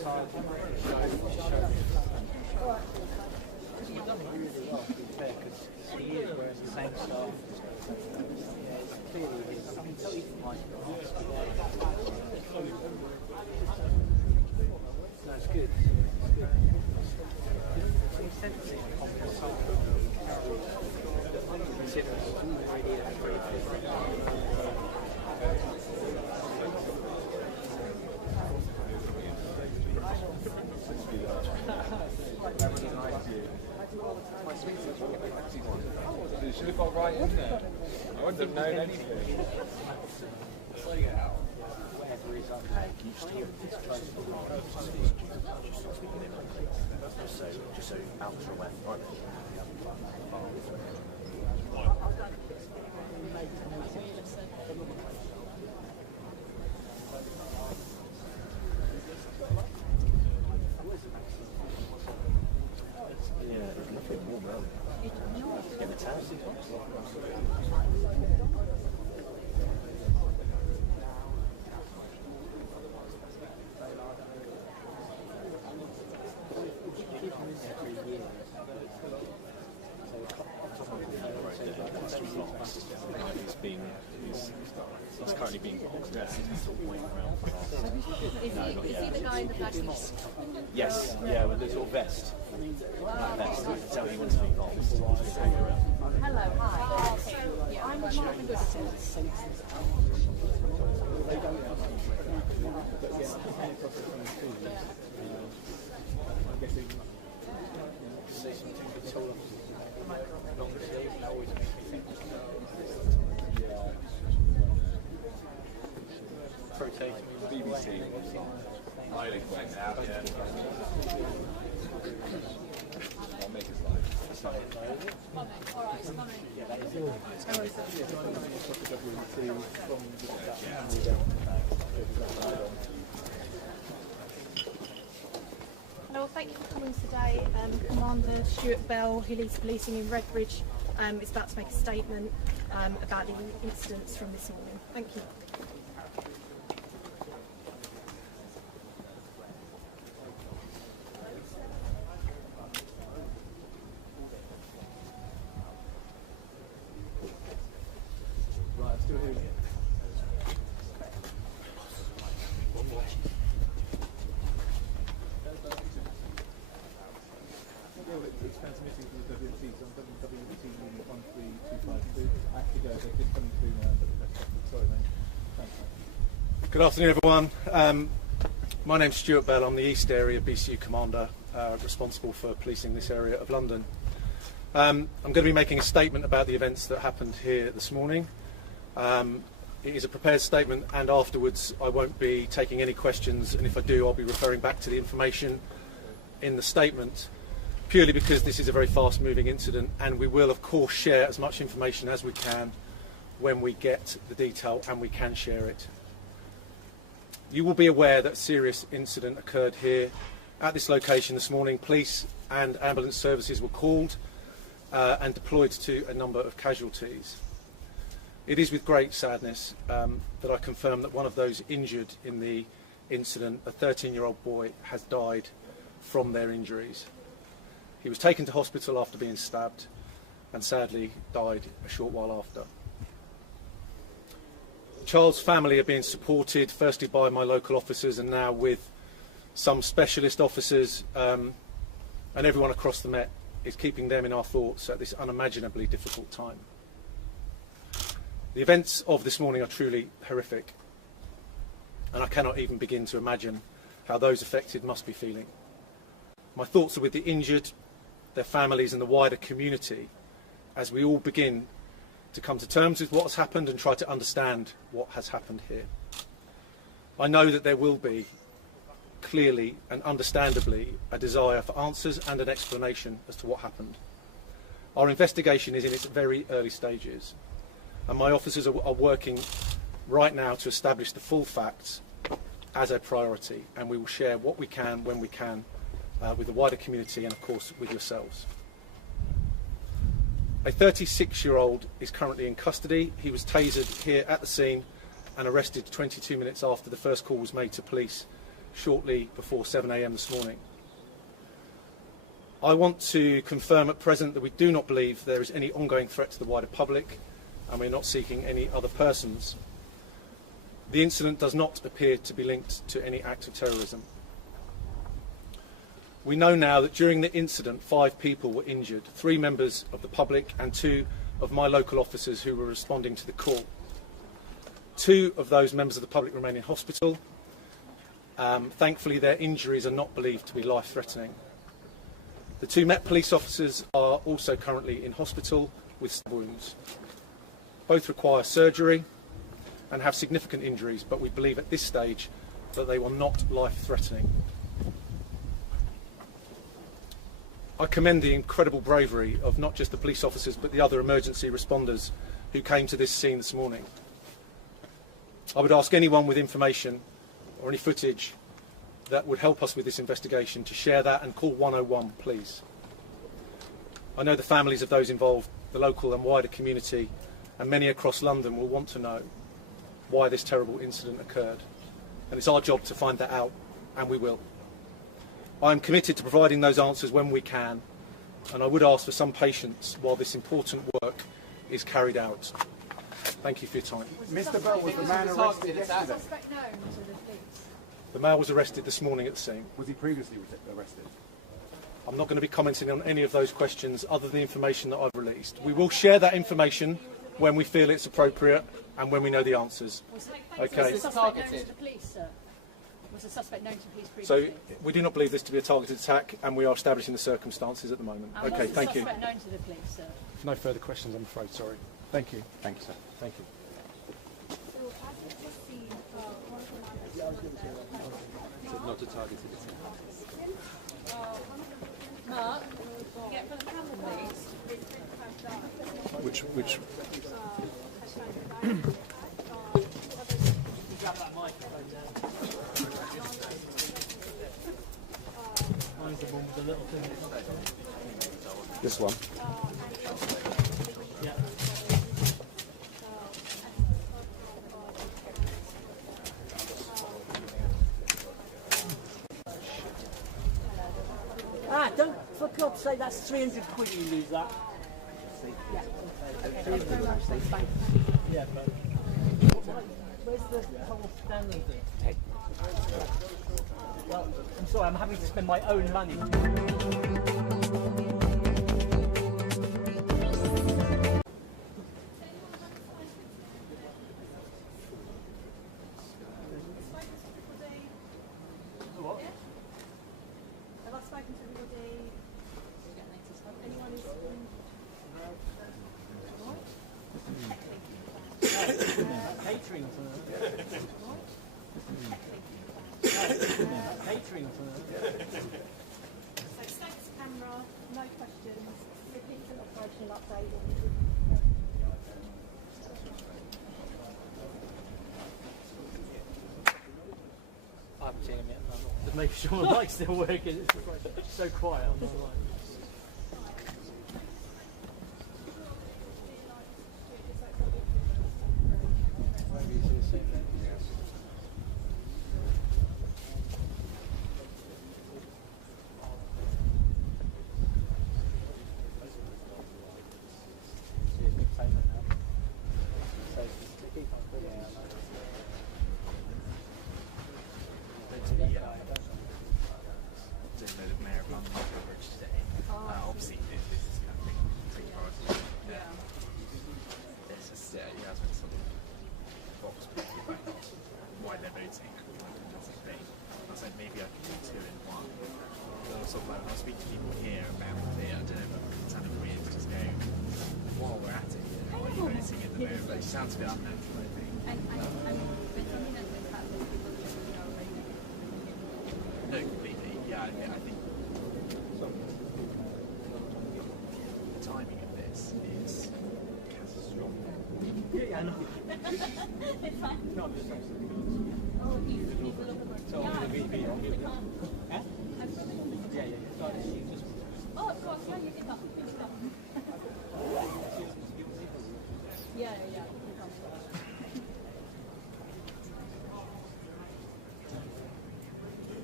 You've done it really well, to be fair, because he is wearing the same stuff. Yeah, it's clearly his. I can tell you from my past. No, it's good. Some sense in common soul. Consider it really You should have got right in there. I wouldn't have known anything. Just so out of the way. Right. Yeah, there's nothing warm around. In the town. He's currently being boxed. He's sort of waiting around for Is he the guy in the black vest? Yes, yeah, with the sort of vest. That vest, you can tell he wants to be boxed. He's just hanging around. Hello, hi. Okay. Yeah, I'm not good at it. BBC. Highly pointed out, yeah. I'll make it live. Hello, thank you for coming today. Commander Stuart Bell, who leads policing in Redbridge, is about to make a statement about the incidents from this morning. Thank you. Right, I'm still here. It's transmitting from the WMCs on WMC unit 13252. I have to go, they're just coming through now, but the press conference. Sorry, mate. Thanks, mate. Good afternoon, everyone. My name's Stuart Bell. I'm the East Area BCU Commander, responsible for policing this area of London. I'm going to be making a statement about the events that happened here this morning. It is a prepared statement, and afterwards I won't be taking any questions, and if I do, I'll be referring back to the information in the statement, purely because this is a very fast-moving incident, and we will, of course, share as much information as we can when we get the detail and we can share it. You will be aware that a serious incident occurred here at this location this morning. Police and ambulance services were called and deployed to a number of casualties. It is with great sadness that I confirm that one of those injured in the incident, a 13-year-old boy, has died from their injuries. He was taken to hospital after being stabbed and sadly died a short while after. The child's family are being supported firstly by my local officers and now with some specialist officers, and everyone across the Met is keeping them in our thoughts at this unimaginably difficult time. The events of this morning are truly horrific, and I cannot even begin to imagine how those affected must be feeling. My thoughts are with the injured, their families and the wider community as we all begin to come to terms with what has happened and try to understand what has happened here. I know that there will be, clearly and understandably, a desire for answers and an explanation as to what happened. Our investigation is in its very early stages, and my officers are working right now to establish the full facts as a priority, and we will share what we can when we can with the wider community and of course with yourselves. A 36-year-old is currently in custody. He was tasered here at the scene and arrested 22 minutes after the first call was made to police shortly before 7 AM this morning. I want to confirm at present that we do not believe there is any ongoing threat to the wider public, and we're not seeking any other persons. The incident does not appear to be linked to any act of terrorism. We know now that during the incident 5 people were injured, 3 members of the public and 2 of my local officers who were responding to the call. 2 of those members of the public remain in hospital. Thankfully their injuries are not believed to be life-threatening. The 2 Met police officers are also currently in hospital with stab wounds. Both require surgery and have significant injuries, but we believe at this stage that they were not life-threatening. I commend the incredible bravery of not just the police officers but the other emergency responders who came to this scene this morning. I would ask anyone with information or any footage that would help us with this investigation to share that and call 101, please. I know the families of those involved, the local and wider community, and many across London will want to know why this terrible incident occurred. And it's our job to find that out, and we will. I am committed to providing those answers when we can, and I would ask for some patience while this important work is carried out. Thank you for your time. Mr. Bell, was the man arrested yesterday? The male was arrested this morning at the scene. Was he previously arrested? I'm not going to be commenting on any of those questions other than the information that I've released. We will share that information when we feel it's appropriate and when we know the answers. Okay. Was the suspect known to the police, sir? Was the suspect known to police So previously? we do not believe this to be a targeted attack, and we are establishing the circumstances at the moment. And Okay, was the thank you. suspect known to the police, sir? No further questions, I'm afraid. Sorry. Thank you. Thank you, sir. Thank you. So not a targeted attack. Mark, get for the camera, please. Which This one. Yeah. Don't, for God's sake, that's 300 quid you lose that. Yeah. Yeah, but where's the whole standard thing? Well, I'm sorry, I'm having to spend my own money. Catering for catering for So status camera, no questions, repeats an operational update. I haven't seen him yet. No. Just making sure the light's still working. It's just like so quiet on the line. Obviously, this is kind of pretty priority. It's just, yeah, it's been sort of box people about why they're voting. I said maybe I could do 2 in 1. Or sort of like when I speak to people here about it, I don't know, but it's kind of weird to just go, while we're at it, why are you voting at the moment? But it sounds a bit unnatural, I think. No, completely. Yeah, I think the timing of this is catastrophic. Yeah, I know. It's fine. No, I'm just saying. Oh, he's a little bit more. So, Yeah, we can't. Huh? Yeah, yeah. So, oh, of course, yeah, you can come. Yeah, yeah.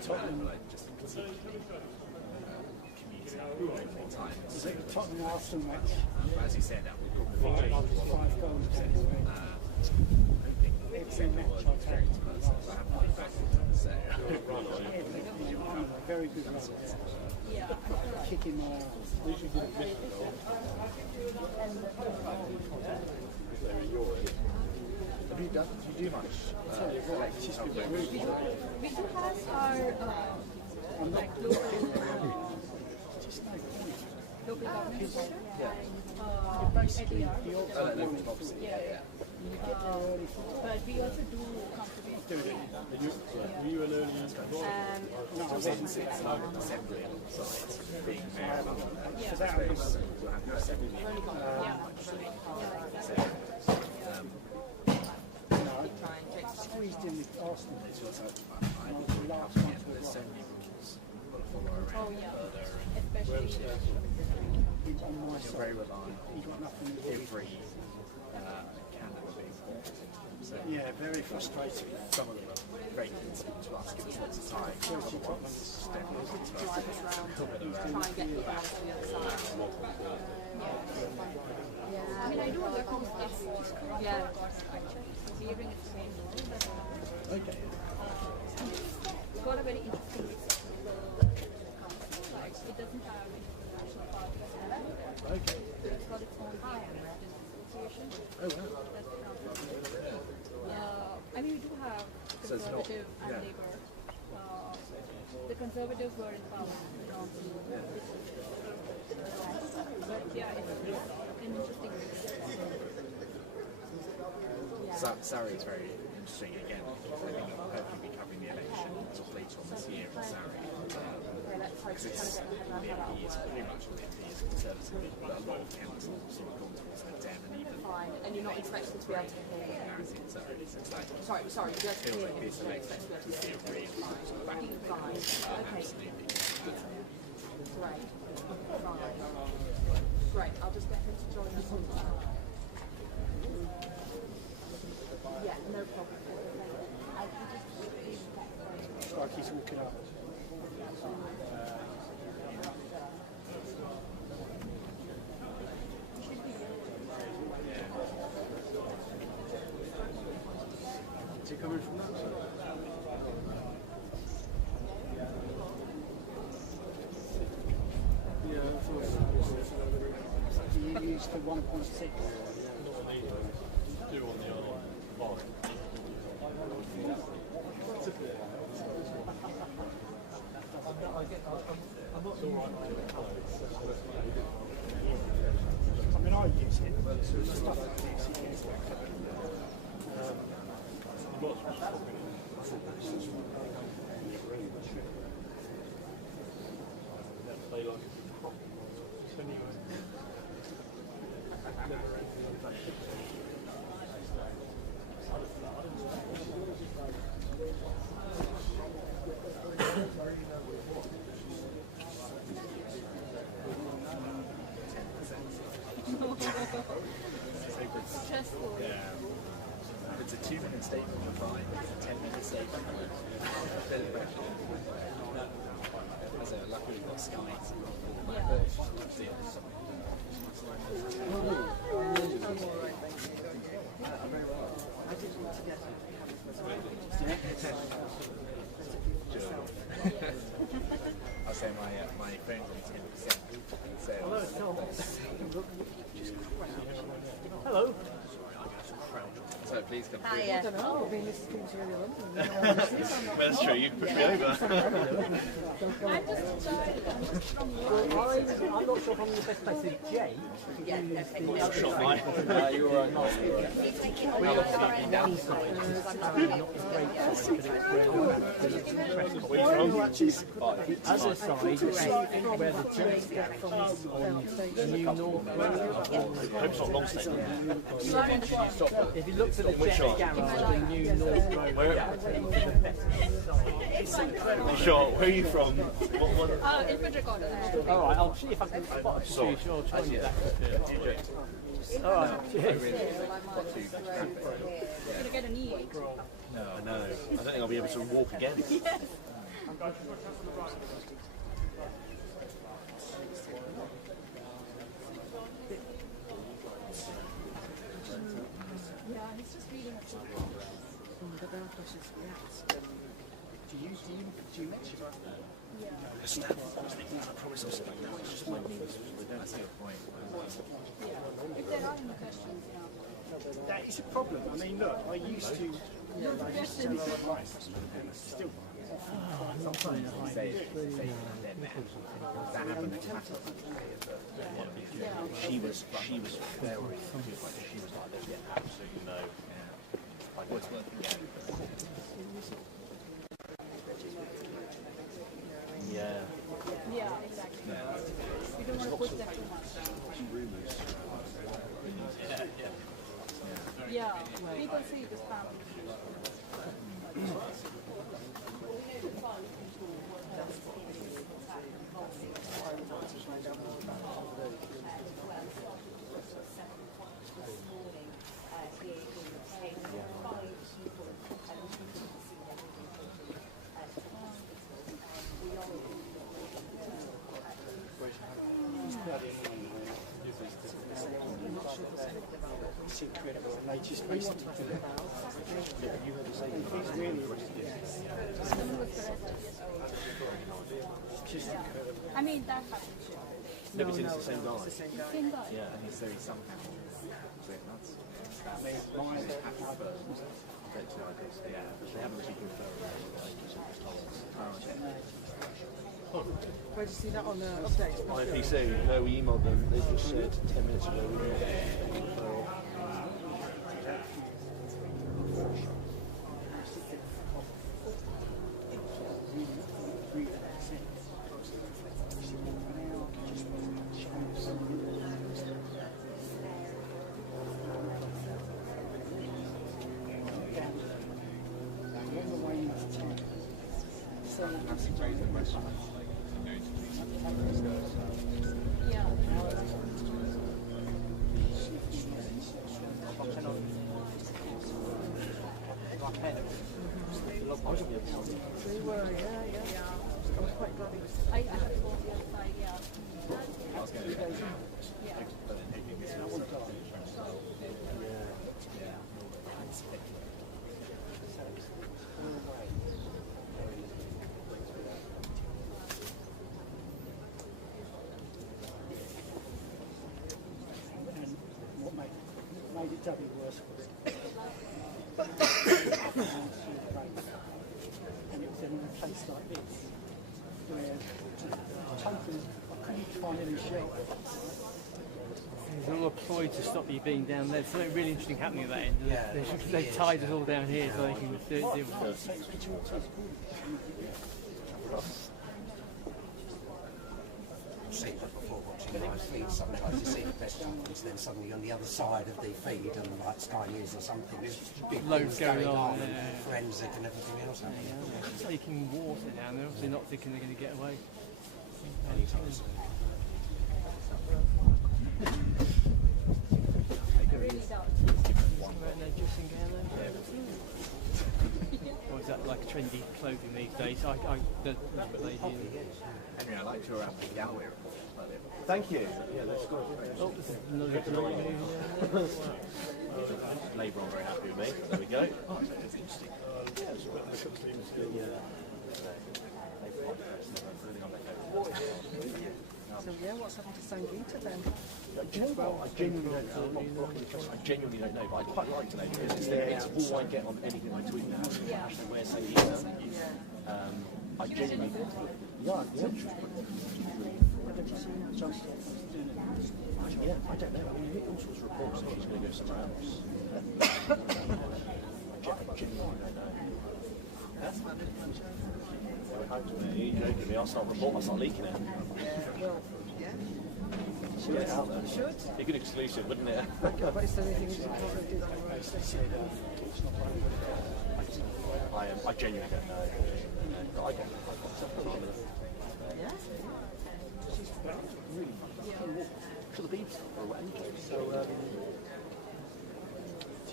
like just commuting more time. Is it the Tottenham Arsenal match? As you said, that would probably change a lot of things. Every match I've had. I haven't been back so Very good run. Kicking my ass. do you do much? We do have our like local government center. Basically, yeah. But we also do contribute. Were you an early no, I wasn't assembly sites being mayor of Yeah. Squeezed in with Arsenal. There's so many rules to follow around Oh yeah, especially He's on my you're side. very reliant He's got nothing to do. every candidate being bought. So Yeah, very frustrating. some of them are very keen to us, give us lots of time. Other ones don't want to Drive us around, try and get people onto the other side. I mean I do work on stuff. Yeah. Hearing is the same role, but Okay. it's got a very interesting council. Like it doesn't have any national parties. Okay. It's got its own association. Oh wow. That's the council. I mean, we do have So it's not- conservative and yeah. Labour. The Conservatives were in power. But yeah, it's an interesting. Surrey is very interesting again. I think we'll hopefully be covering the election sort of later on this year in Surrey. Because it's the MPs, pretty much all the MPs are conservative, but a lot of councils sort of gone towards the Dem and even Fine, and you're not expected to be able to hear him. so it's like Sorry, you're able to feels hear like him. this You're not election expected to is be a able to hear real sort of back and Fine, okay, absolutely. great. Great, I'll just get him to join us on that. Yeah, no problem. It's like he's walking up. Is he coming from that side? Yeah, I thought so. You used the 1.6. do on the other bar? I mean, I use it, but stuff like this, he gets Stressful. Yeah. It's a 2-minute statement, you're fine. It's a 10-minute statement. As a luckily we've got Sky. I'll say my phone's on 10%. So Hello. so please come Hi, through. yeah. Oh, being this king's area London. That's true, you pushed me over. I'm just from work. I'm not sure if I'm in the best place to Jay. Yeah, no, Shot mine. You're right. One side is apparently not the great side because it's where the other side is where the jets get from on New North Road. Hope's not long statement. If you look for the jet garage on New North Road, Sure, where are you from? Infantry corner. alright, I'll see if I can spot a few, sure, I'll try and get that. Alright, cheers. Gonna get an E8. No, I know. I don't think I'll be able to walk again. Yeah, he's just reading a book. Do you lecture? Yeah. I promise I'll stay now. It's just my knees. That's a good point. Yeah. If there are any questions, you know. That is a problem. I mean, look, I used to. Still. She was very good. She was like, there's absolutely no. Like, what's working? Yeah. Yeah, exactly. You don't want to push them too much. Yeah, people see this family. It's incredible, and they just recently did it. You heard the same thing. It's really just incredible. I mean, that happens. No, it's the same guy. It's the same guy. Yeah, and he's very somehow. That's I mean, my yeah, they haven't actually confirmed Where did you see that on the update? IPC, no, we emailed them. They just said 10 minutes ago we emailed them. What made it doubly worse was and it was in a place like this where totally I couldn't find any shelter. There's all a ploy to stop you being down there. There's something really interesting happening at that end. They've tied us all down here so they can deal with it. I've seen that before watching live feeds. Sometimes you see the best jumpers, then suddenly on the other side of the feed, and like Sky News or something, there's big Loads things going on, yeah. and forensic and everything else. Taking water down, they're obviously not thinking they're going to get away. Anytime soon. Or is that like trendy clothing these days? The lady Henry, I liked your gallery report. Thank you. Yeah, that's good. Oh, this is another Labour are very happy with me. There we go. Oh, so it's interesting. So yeah, what's happened to Sangeeta then? Do you know what? I genuinely don't know. I'm not blocking the question. I genuinely don't know, but I'd quite like to know because it's all I get on anything I tweet now. Actually, where say I genuinely. Yeah. Yeah, I don't know. I mean, you get all sorts of reports that he's going to go somewhere else. I genuinely don't know. That's fine. You're joking me. I'll start leaking it. Yeah. Get it out there. Should. Be a good exclusive, wouldn't it? But is there anything you can't do that? I genuinely don't know. I don't know. Yeah. Really to the beach or whatever. So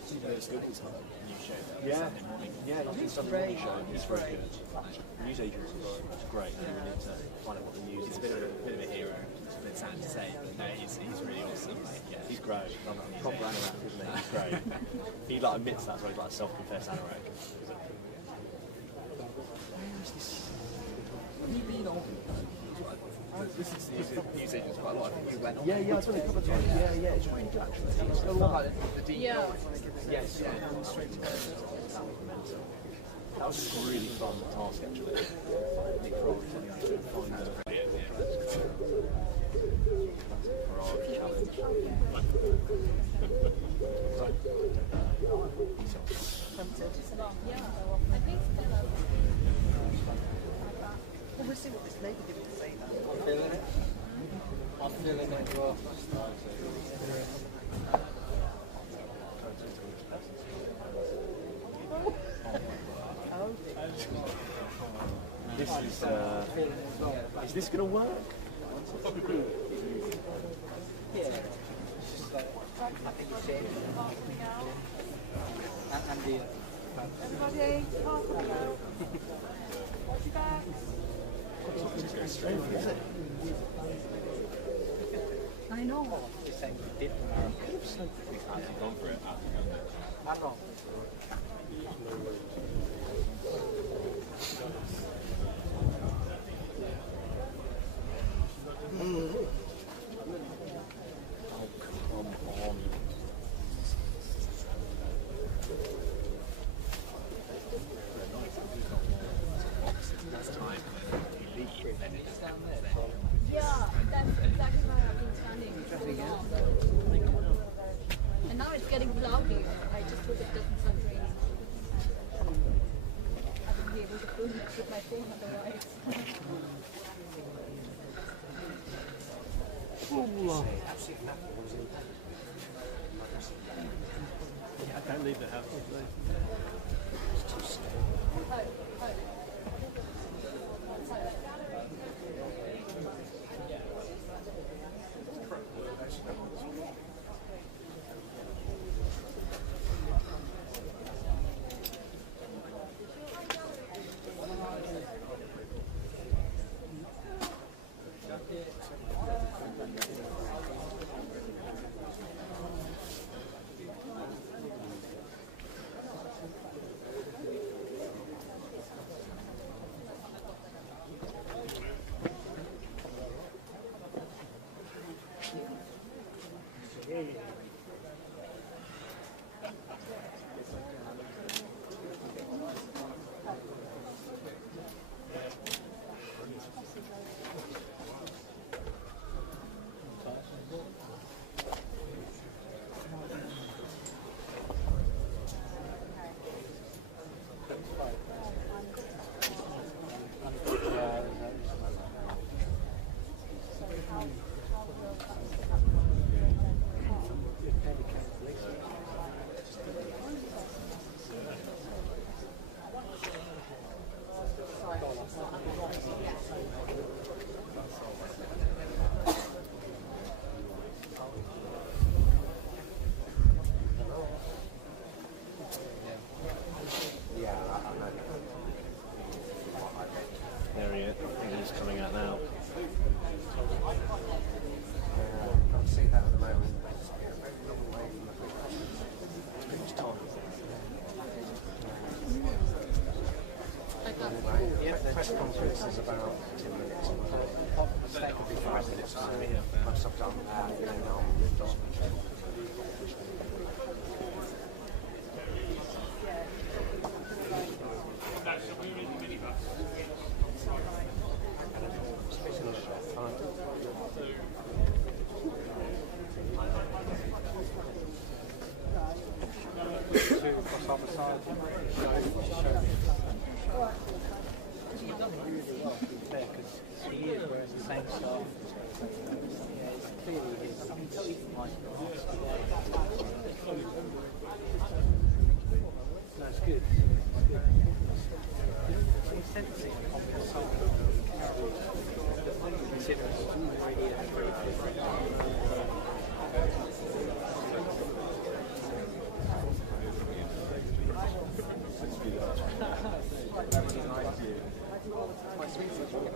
It's good. It's new show. Yeah. Sunday morning. Yeah, He's done a morning show. He's very good. News agents are great. You really need to find out what the news is. He's a bit of a hero. It's a bit sad to say, but no, he's really awesome. Like, yeah. He's great. He's a proper anorak, isn't he? He's great. He like admits that, so he's like a self-confessed anorak. Have you been on? This is news agents quite a lot. I think you went on. Yeah, I've done it a couple of times. Yeah, it's really good actually. It's a lot like the deep Yeah. Yes, yeah. That was just a really fun task actually. Nick Frog telling us to find the I think Well, we'll see what this negative is saying. I'm feeling it. I'm feeling it as well. Is this going to work? Yeah. It's just like, I think it's it. And the... Everybody, half an hour. Watch your back. I know. Just saying we did the marathon. We've actually gone for it. How long? yeah, that's exactly why I've been standing for so long. And now it's getting cloudy. I just hope it doesn't start raining. I wouldn't be able to film it with my phone otherwise. I can't leave the house. There he is. I think he's coming out now. Can't see that at the moment. Yeah, the press conference is about 10 minutes. That could be 5 minutes. Once I've done that, then I'll stop. He is wearing the same style. Yeah, it's clearly his. I can tell you from my No, it's good. He's sensing on the soul. Considering it's really very different.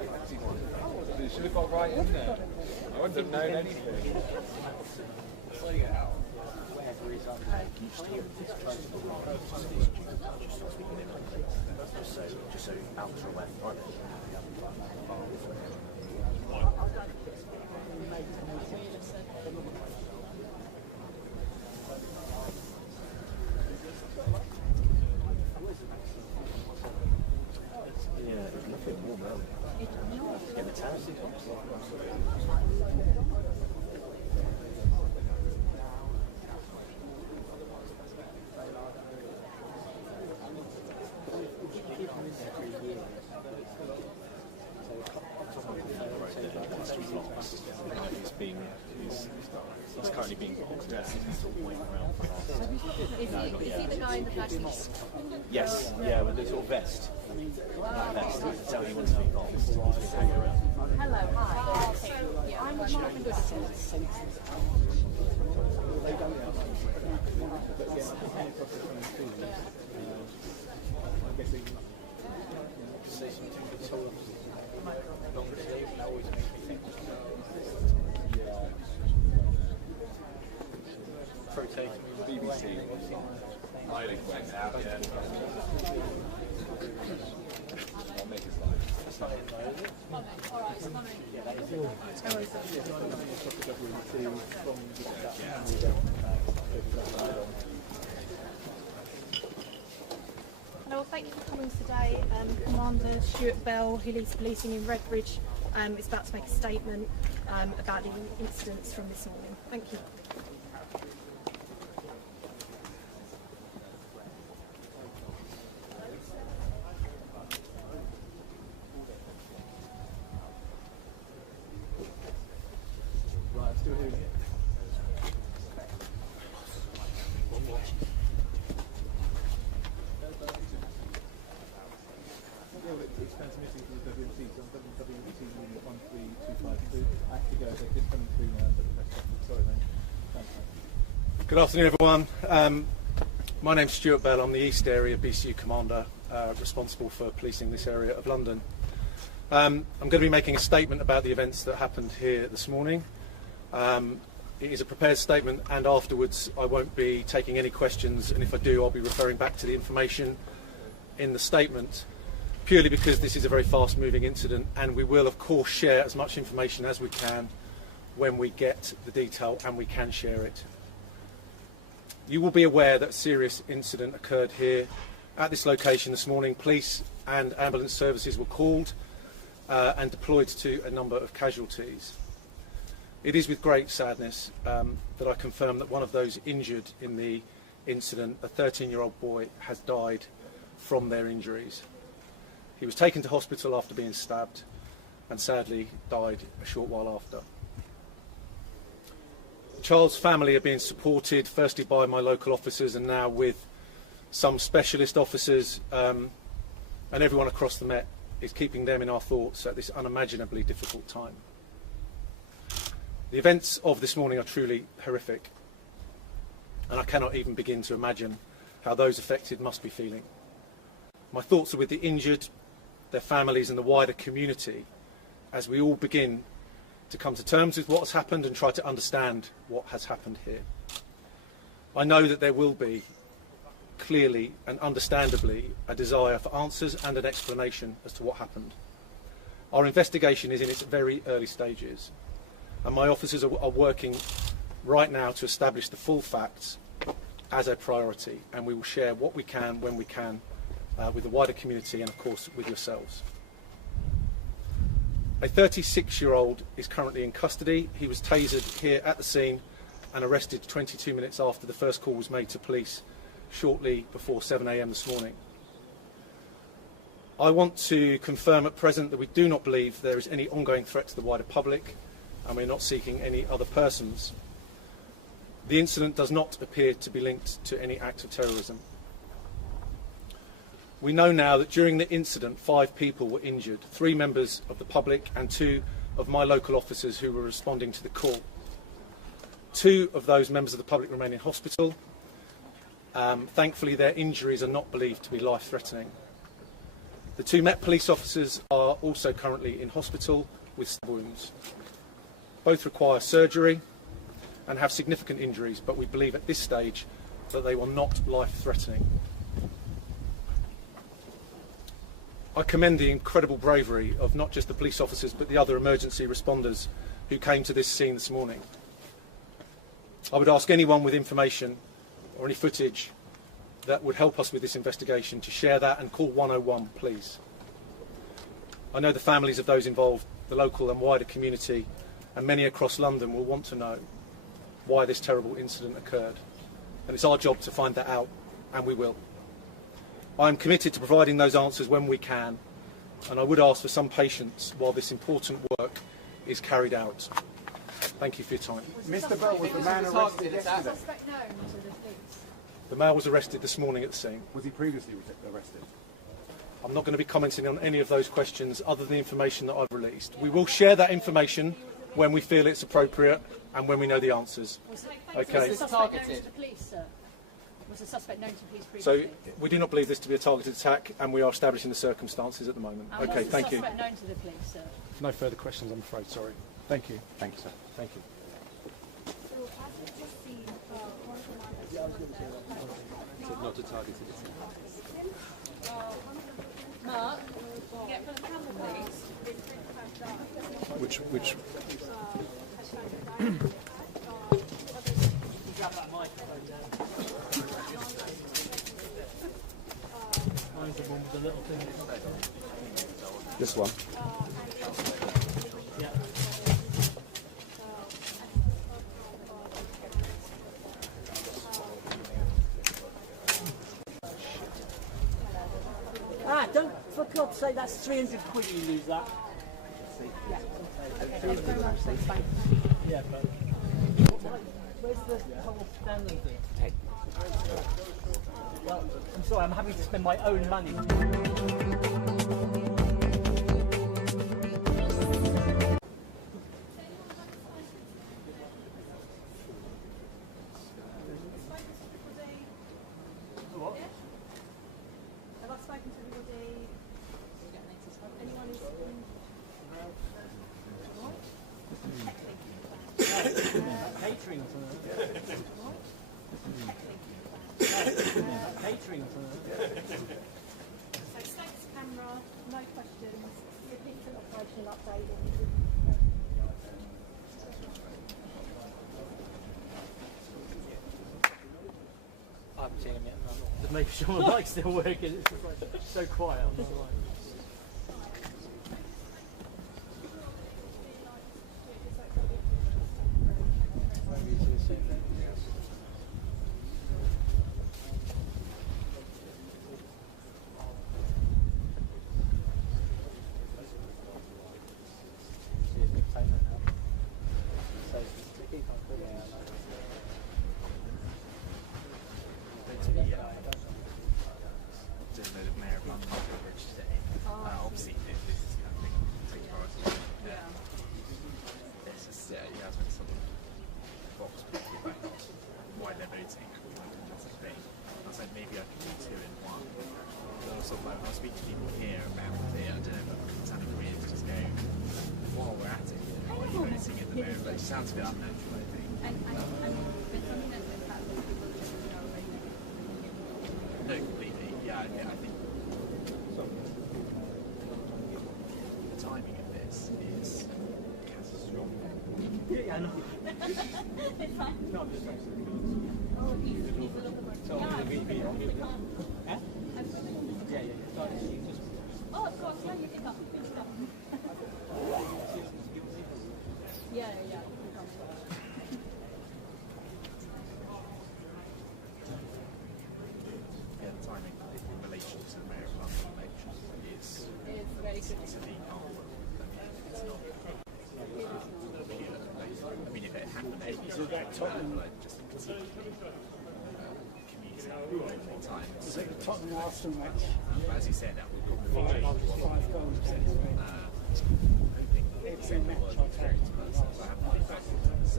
You should have got right in there. I wouldn't have known anything. Just so out of the way. Yeah, it's looking warm early. Get the town. He's currently being boxed out. He's sort of waiting around for us. Is he the guy in the black suit? Yes, yeah, with the sort of vest. That vest to tell you when to be boxed. He's been hanging around. Hello, hi. Okay. Yeah, I'm Martin Goodison. BBC. Wielding went out, yeah. I'll make it slide. Hello, thank you for coming today. Commander Stuart Bell, who leads policing in Redbridge, is about to make a statement about the incidents from this morning. Thank you. It's transmitting from the WMC, so on WMC unit 13252. Actually, go ahead, just coming through now, but the press conference. Sorry, mate. Thanks, mate. Good afternoon, everyone. My name's Stuart Bell. I'm the East Area BCU Commander, responsible for policing this area of London. I'm going to be making a statement about the events that happened here this morning. It is a prepared statement, and afterwards I won't be taking any questions, and if I do, I'll be referring back to the information in the statement, purely because this is a very fast-moving incident, and we will, of course, share as much information as we can when we get the detail and we can share it. You will be aware that a serious incident occurred here at this location this morning. Police and ambulance services were called and deployed to a number of casualties. It is with great sadness that I confirm that one of those injured in the incident, a 13-year-old boy, has died from their injuries. He was taken to hospital after being stabbed and sadly died a short while after. The child's family are being supported firstly by my local officers and now with some specialist officers, and everyone across the Met is keeping them in our thoughts at this unimaginably difficult time. The events of this morning are truly horrific, and I cannot even begin to imagine how those affected must be feeling. My thoughts are with the injured, their families and the wider community as we all begin to come to terms with what has happened and try to understand what has happened here. I know that there will be, clearly and understandably, a desire for answers and an explanation as to what happened. Our investigation is in its very early stages, and my officers are working right now to establish the full facts as a priority, and we will share what we can when we can with the wider community and of course with yourselves. A 36-year-old is currently in custody. He was tasered here at the scene and arrested 22 minutes after the first call was made to police shortly before 7 AM this morning. I want to confirm at present that we do not believe there is any ongoing threat to the wider public, and we're not seeking any other persons. The incident does not appear to be linked to any act of terrorism. We know now that during the incident 5 people were injured, 3 members of the public and 2 of my local officers who were responding to the call. 2 of those members of the public remain in hospital. Thankfully their injuries are not believed to be life-threatening. The 2 Met police officers are also currently in hospital with stab wounds. Both require surgery and have significant injuries, but we believe at this stage that they were not life-threatening. I commend the incredible bravery of not just the police officers but the other emergency responders who came to this scene this morning. I would ask anyone with information or any footage that would help us with this investigation to share that and call 101, please. I know the families of those involved, the local and wider community, and many across London will want to know why this terrible incident occurred. And it's our job to find that out, and we will. I am committed to providing those answers when we can, and I would ask for some patience while this important work is carried out. Thank you for your time. Mr. Bell, was the man arrested yesterday? Suspect known to the police. The male was arrested this morning at the scene. Was he previously arrested? I'm not going to be commenting on any of those questions other than the information that I've released. We will share that information when we feel it's appropriate and when we know the answers. Okay. Was the suspect known to the police, sir? Was the suspect known to the police So previously? we do not believe this to be a targeted attack, and we are establishing the circumstances at the moment. And Okay, was thank the you. suspect known to the police, sir? No further questions, I'm afraid. Sorry. Thank you. Thank you, sir. Thank you. Said not a targeted attack. Mark, get in front of the camera, please. Which Grab that microphone down. Mine's the one with the little thing. This one. Yeah. Don't, for God's sake, that's 300 quid you lose that. Yeah. Yeah, but where's the whole standing thing? Well, I'm sorry, I'm having to spend my own money. What? Have I spoken to everybody? Anyone who's Catering or something. Catering or something. So status camera, no questions, significant operational update. I haven't seen him yet. No. Just making sure my mic's still working. It's just like so quiet on the line. Obviously, this is kind of thing take priority. It's just, yeah, you guys went sort of box people back why they're voting and that thing. I was like, maybe I can do 2 in 1. But also, like, when I speak to people here about it, I don't know, but it sounded weird to just go, while we're at it, why are you voting at the moment? But it sounds a bit unnatural, I think. And there's something that's the fact that people just know already. No, completely. Yeah, I think the timing of this is catastrophic. Yeah, I know. It's fine. No, I'm just saying. Oh, he's a little bit more. So, Yeah, we can't. Huh? Yeah. Oh, of course, yeah, you can come. Please come. Yeah. Yeah, the timing in relation to the mayor of London election is It's very good. to be on. It's not pure. I mean, if it happened, it would be like just commuting all the time. So, Tottenham Arsenal match. as you said, that would probably be hoping it's a match, experience person, so I haven't been back. So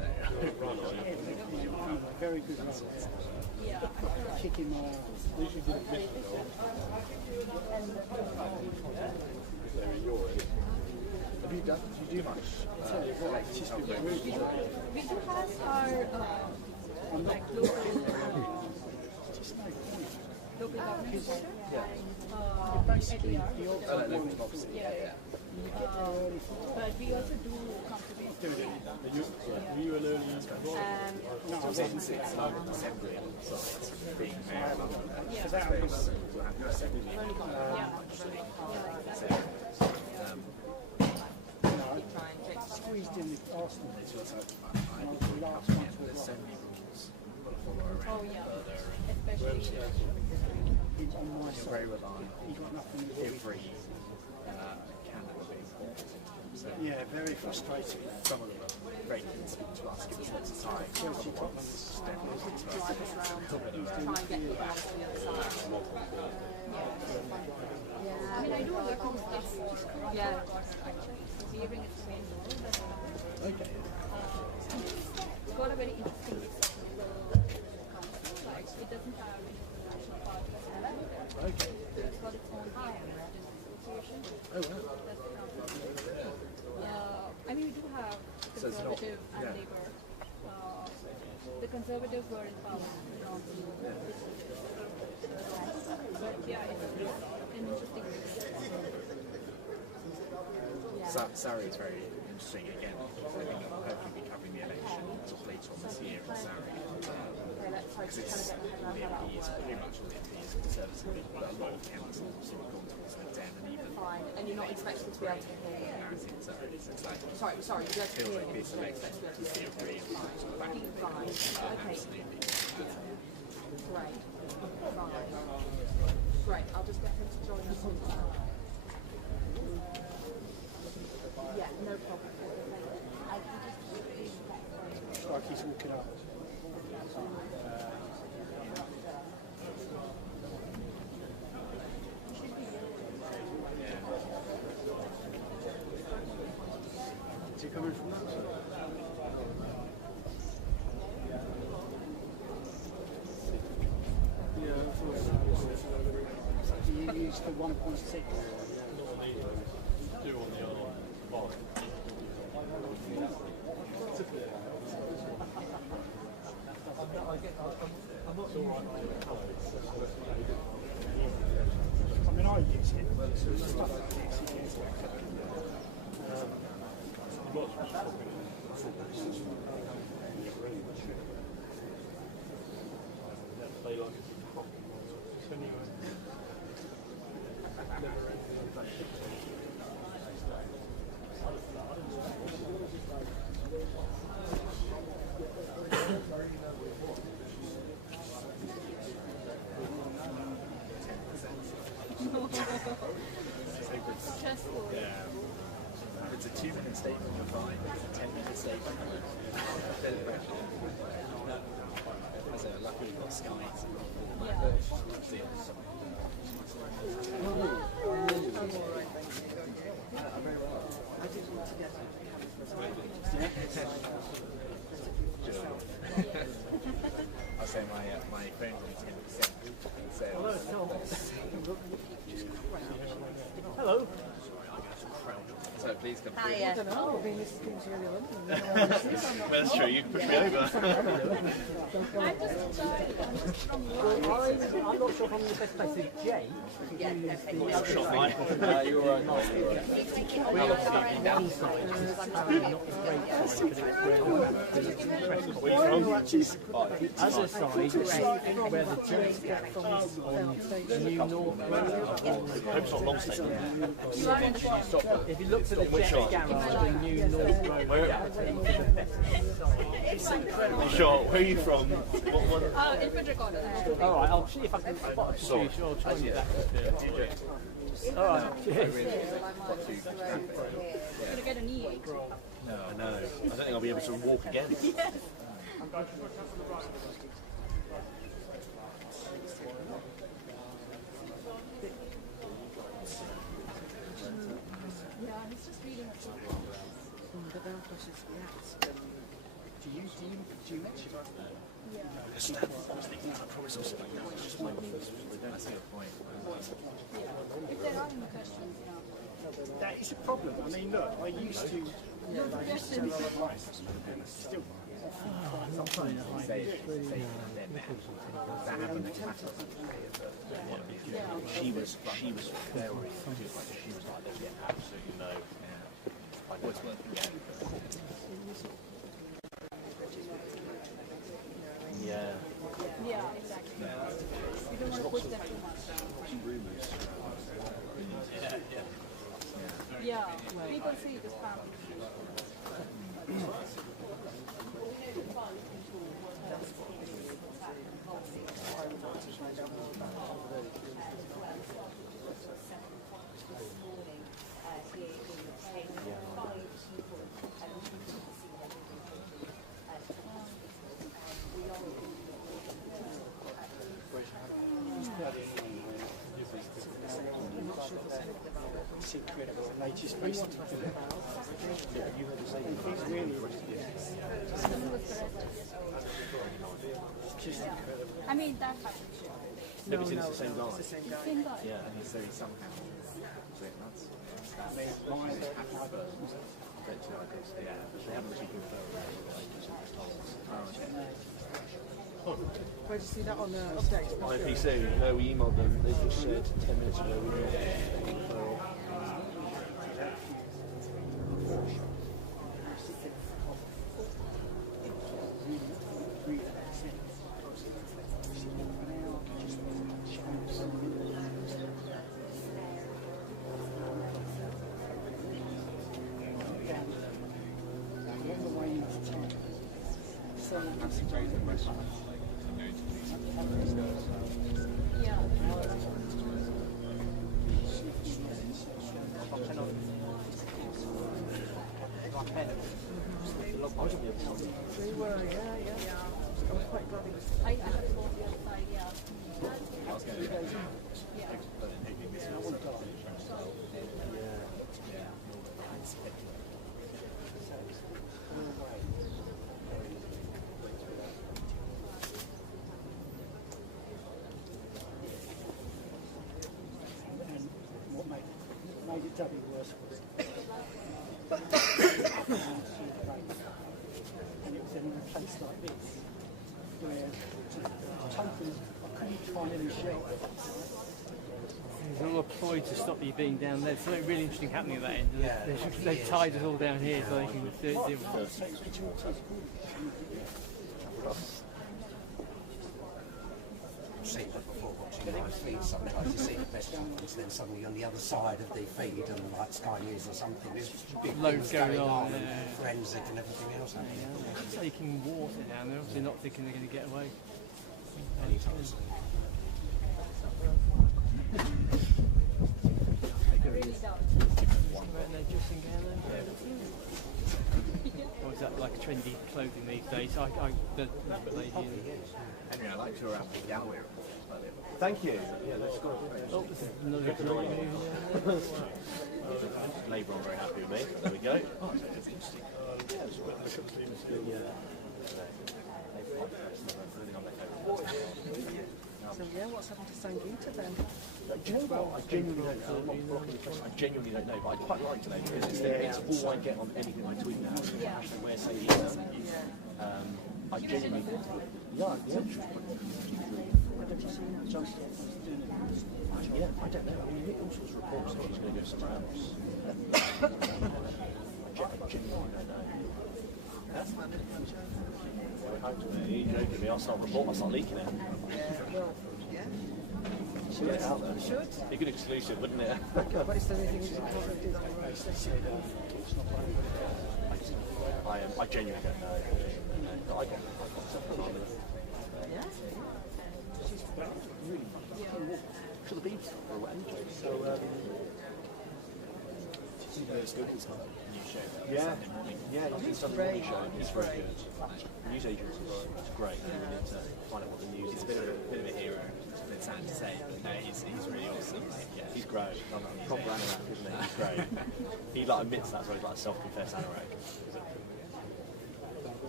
So very good run. Kicking my ass. have you do much? We do have our like local government center. But we also do conservation. Were you an early It's like assembly sites, being mayor of space, we'll have your assembly. Squeezed in with Arsenal. It's also the last one to assembly rules. Oh yeah, especially He's on my You're side. very reliant He got nothing to do. every candidate being bought. So Yeah, very frustrating. some of them are very keen to speak to us, give us lots of time. Drive us around, try and get you down to the other side. I mean I do work on stuff for actually. So we bring it to me. Okay. It's got a very interesting council. Like it doesn't have any national parties. Okay. It's got its own association. Oh wow. That's the council. I mean, we do have So it's not- conservative and yeah. Labour. The conservatives were in power. But yeah, it's an interesting. Surrey is very interesting again. I think I'll hopefully be covering the election later on this year in Surrey. Because it's all the MPs, pretty much all the MPs are conservative, but a lot of councils sort of gone towards the Den and even Fine, and you're not expecting to be able to hear. it's like Sorry, you don't feels hear like him. this election is the real Fine. Okay. absolutely. Great. Fine. Great. I'll just get him to join us on that. Yeah, no problem. It's like he's walking up. Is he coming from that side? Yeah, I thought you used the 1.6. do on the other line? I mean, I use it, but stuff like this, it gets Stressful. Yeah. If it's a 2-minute statement, you're fine. If it's a 10-minute statement, then pressure. As a luckily we've got Sky. I'll say my phone's only 10%. So Hello. So please come Hiya. I don't know, I've been listening to you. That's true, you pushed me over. I'm not sure if I'm in the best place. Jay. Yeah, no, Shot mine. You're right. One side, not the great side, because it's where the other side, where the journey gap on the new North Road. Hope's not long statement. If you look for the jet garage, the new North Road. Sure, where are you from? Infantry corner. All right, I'll see if I can spot a few. Sure, I'll try and get that. All right, cheers. Gonna get a knee ache. No, I know. I don't think I'll be able to walk again. Yeah, he's just reading a book. you mention it? Listen, I was thinking, I promise I'll sit back down. It's just my knees. That's a good point. If there are any questions, That is a problem. I mean, look, I used to. I used to tell advice, and it's still. She was very good. She was like, there's absolutely no. I was working out. Yeah. yeah, exactly. You don't want to push that too much. Yeah, people see this family. Incredible, and they just recently did it. You heard the same thing. He's really just incredible. I mean, that happens. No, it's the same guy. It's the same guy. Same guy. Yeah. And so somehow, I mean, my they haven't actually confirmed Where did you see that on the update? IPC, no, we emailed them. They just said 10 minutes ago we emailed them. I have told the other side, yeah. and what made it doubly worse was and it was in a place like this where totally I couldn't find any shelter. There's all a ploy to stop you being down there. There's something really interesting happening at that end. They've tied us all down here so they can deal with it. I've seen that before watching live feeds. Sometimes you see the best jumps, then suddenly on the other side of the feed, and like Sky News or something, there's big Loads things going on, yeah. and forensic and everything else. Taking water down there, obviously not thinking they're going to get away. Anytime soon. Really dumb. Or is that like trendy clothing these days? The lady Henry, I liked your apple gallery. Thank you. Yeah, that's good. Oh, this is another Labour are very happy with me. There we go. Oh, It's interesting. So yeah, what's happened to Sangita then? Do you know what? I genuinely don't know. I'm not blocking the question. I genuinely don't know, but I'd quite like to know because it's all I get on anything I tweet now. Where say I genuinely What have you seen that John yeah, I don't know. I mean, you get all sorts of reports that he's going to go somewhere else. I genuinely don't know. That's my little joke. You're joking me. I'll start leaking it. Well, yeah. Should get it out there. Should. Be a good exclusive, wouldn't it? But is there anything you can't do that on race? I genuinely don't know. I got something. Yeah. Should have been for a wet So, you know, it's good as well. New show. Yeah, yeah, He's done great. show. He's very good. News agents are great. You need to find out what the news is. He's a bit of a hero. It's a bit sad to say, but no, he's really awesome. Like, yeah. He's great. Proper anorak, isn't he? He's great. He like admits that, so he's like a self-confessed anorak.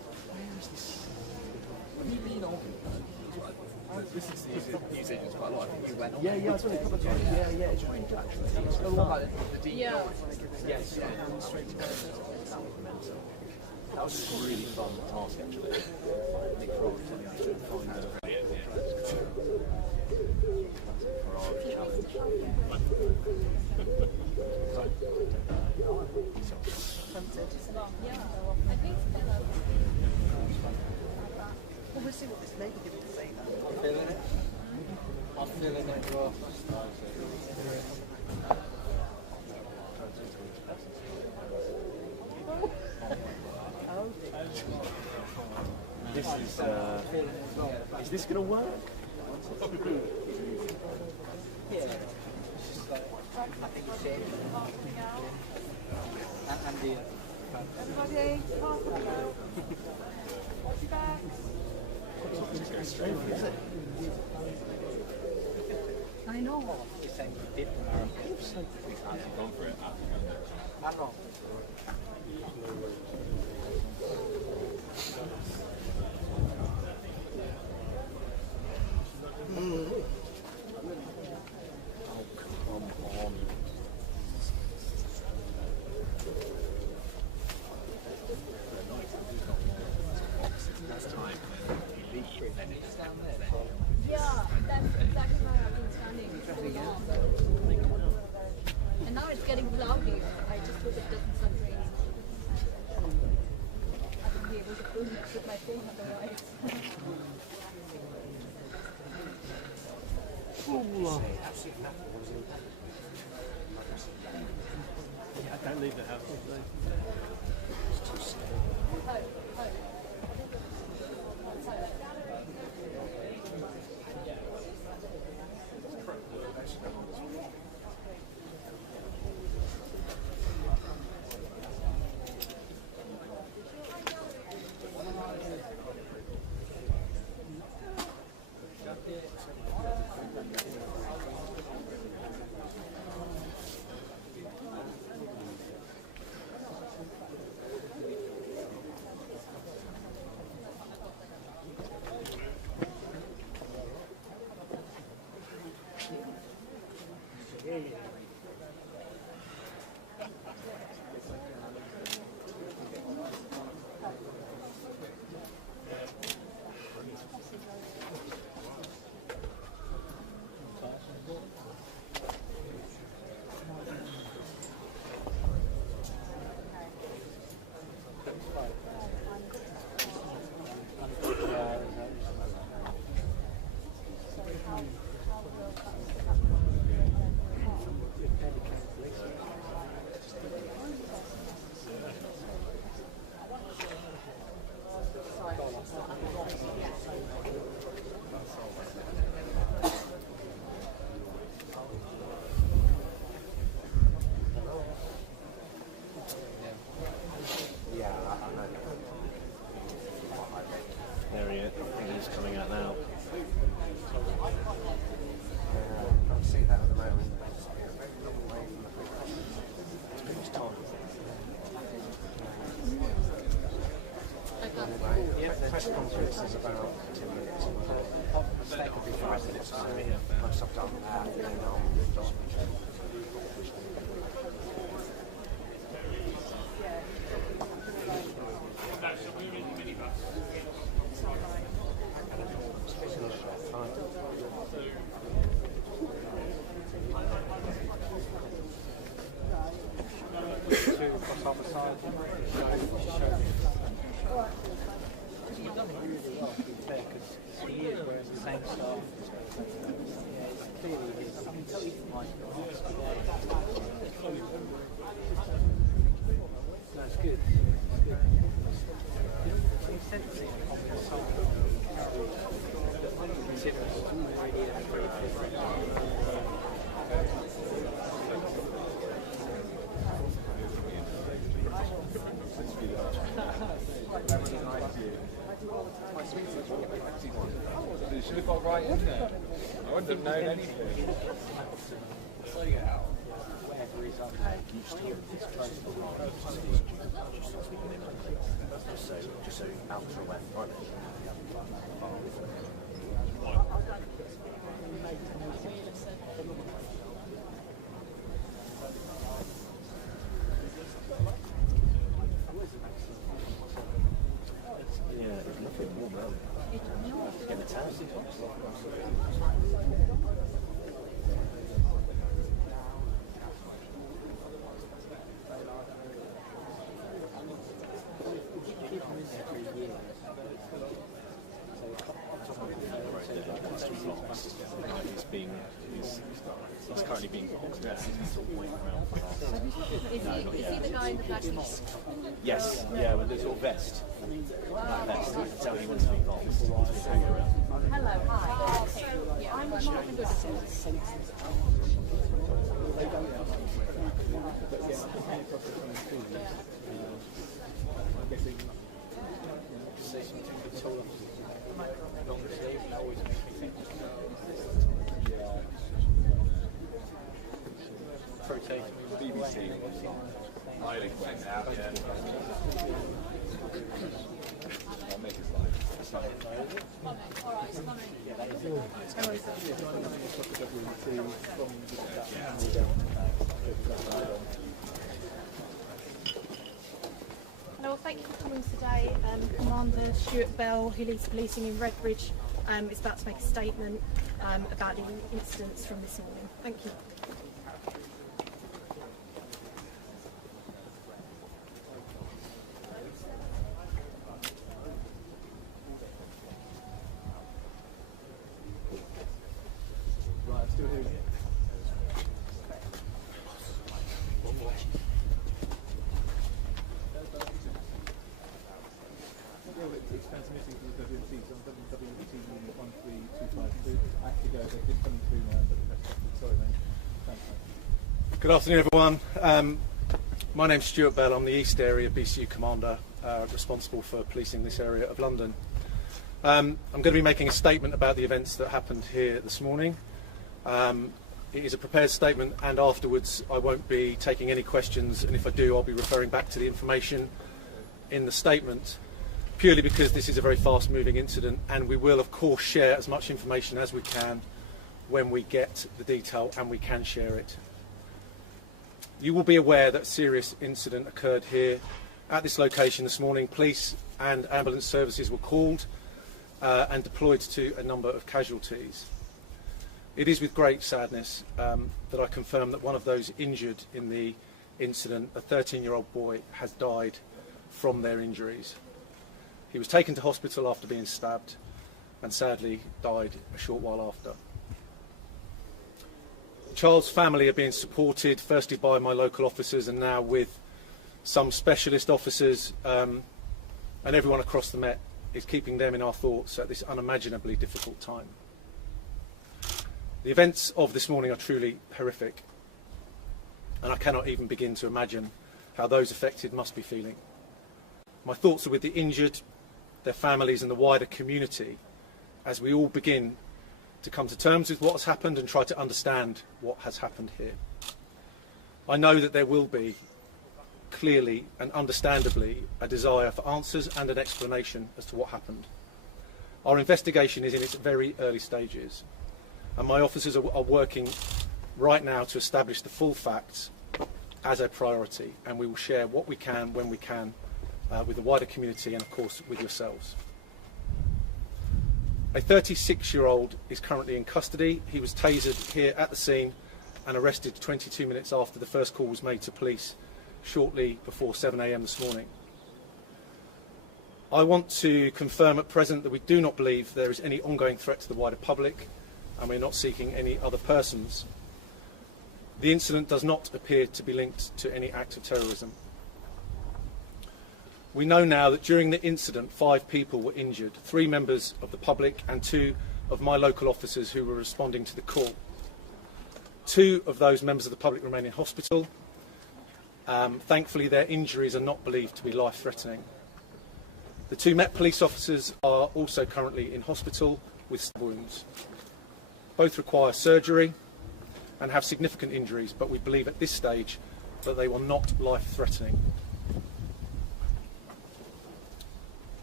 Where is this? Have you been on? This is newsagents quite a lot. I think you went on. Yeah, I saw it a couple of times. Yeah, it's really good actually. It's got all like the deep. Yeah. Yes, straight to go. That was just a really fun task actually. Nick Frog telling me to find the I think it's kind of. Well, we'll see what this negative is saying. I'm feeling it. I'm feeling it raw. This is this going to work? Yeah. It's just like, I think it's it. And the... Everybody, half an hour. Watch your back. I know. It's saying you did the marathon. He's actually gone for it. I know. Yeah, that's exactly where I've been standing for long. And now it's getting cloudy. I just hope it doesn't start raining. I won't be able to put my phone otherwise. I don't leave the house. There he is. I think he's coming out now. Can't see that at the moment. Yeah, the press conference is about 2 minutes. That could be 5 minutes. Once I've done that, then I'll just That's good. You should have got right in there. I wouldn't have known anything. Just so out He's currently being boxed out. He's sort of waiting around for us. Is he the guy in the black suit? Yes, yeah, with the sort of vest. That vest, I can tell he wants to be boxed. He's been hanging around. Hello, hi. Okay. Yeah, I'm Martin Goodison. BBC. Hiding went out, yeah. I'll make it Hello, thank you for coming today. Commander Stuart Bell, who leads policing in Redbridge, is about to make a statement about the incidents from this morning. Thank you. Right, I'm still doing it. It's transmitting to the WMCs on WWT unit 13252. I have to go, they're just coming through now, but sorry, mate. Thanks, mate. Good afternoon, everyone. My name's Stuart Bell. I'm the East Area BCU Commander, responsible for policing this area of London. I'm going to be making a statement about the events that happened here this morning. It is a prepared statement, and afterwards I won't be taking any questions, and if I do, I'll be referring back to the information in the statement, purely because this is a very fast-moving incident, and we will, of course, share as much information as we can when we get the detail and we can share it. You will be aware that a serious incident occurred here at this location this morning. Police and ambulance services were called and deployed to a number of casualties. It is with great sadness that I confirm that one of those injured in the incident, a 13-year-old boy, has died from their injuries. He was taken to hospital after being stabbed and sadly died a short while after. The child's family are being supported firstly by my local officers and now with some specialist officers, and everyone across the Met is keeping them in our thoughts at this unimaginably difficult time. The events of this morning are truly horrific, and I cannot even begin to imagine how those affected must be feeling. My thoughts are with the injured, their families and the wider community as we all begin to come to terms with what has happened and try to understand what has happened here. I know that there will be, clearly and understandably, a desire for answers and an explanation as to what happened. Our investigation is in its very early stages, and my officers are working right now to establish the full facts as a priority, and we will share what we can when we can with the wider community and of course with yourselves. A 36-year-old is currently in custody. He was tasered here at the scene and arrested 22 minutes after the first call was made to police shortly before 7 AM this morning. I want to confirm at present that we do not believe there is any ongoing threat to the wider public, and we're not seeking any other persons. The incident does not appear to be linked to any act of terrorism. We know now that during the incident 5 people were injured, 3 members of the public and 2 of my local officers who were responding to the call. 2 of those members of the public remain in hospital. Thankfully their injuries are not believed to be life-threatening. The 2 Met police officers are also currently in hospital with stab wounds. Both require surgery and have significant injuries, but we believe at this stage that they were not life-threatening.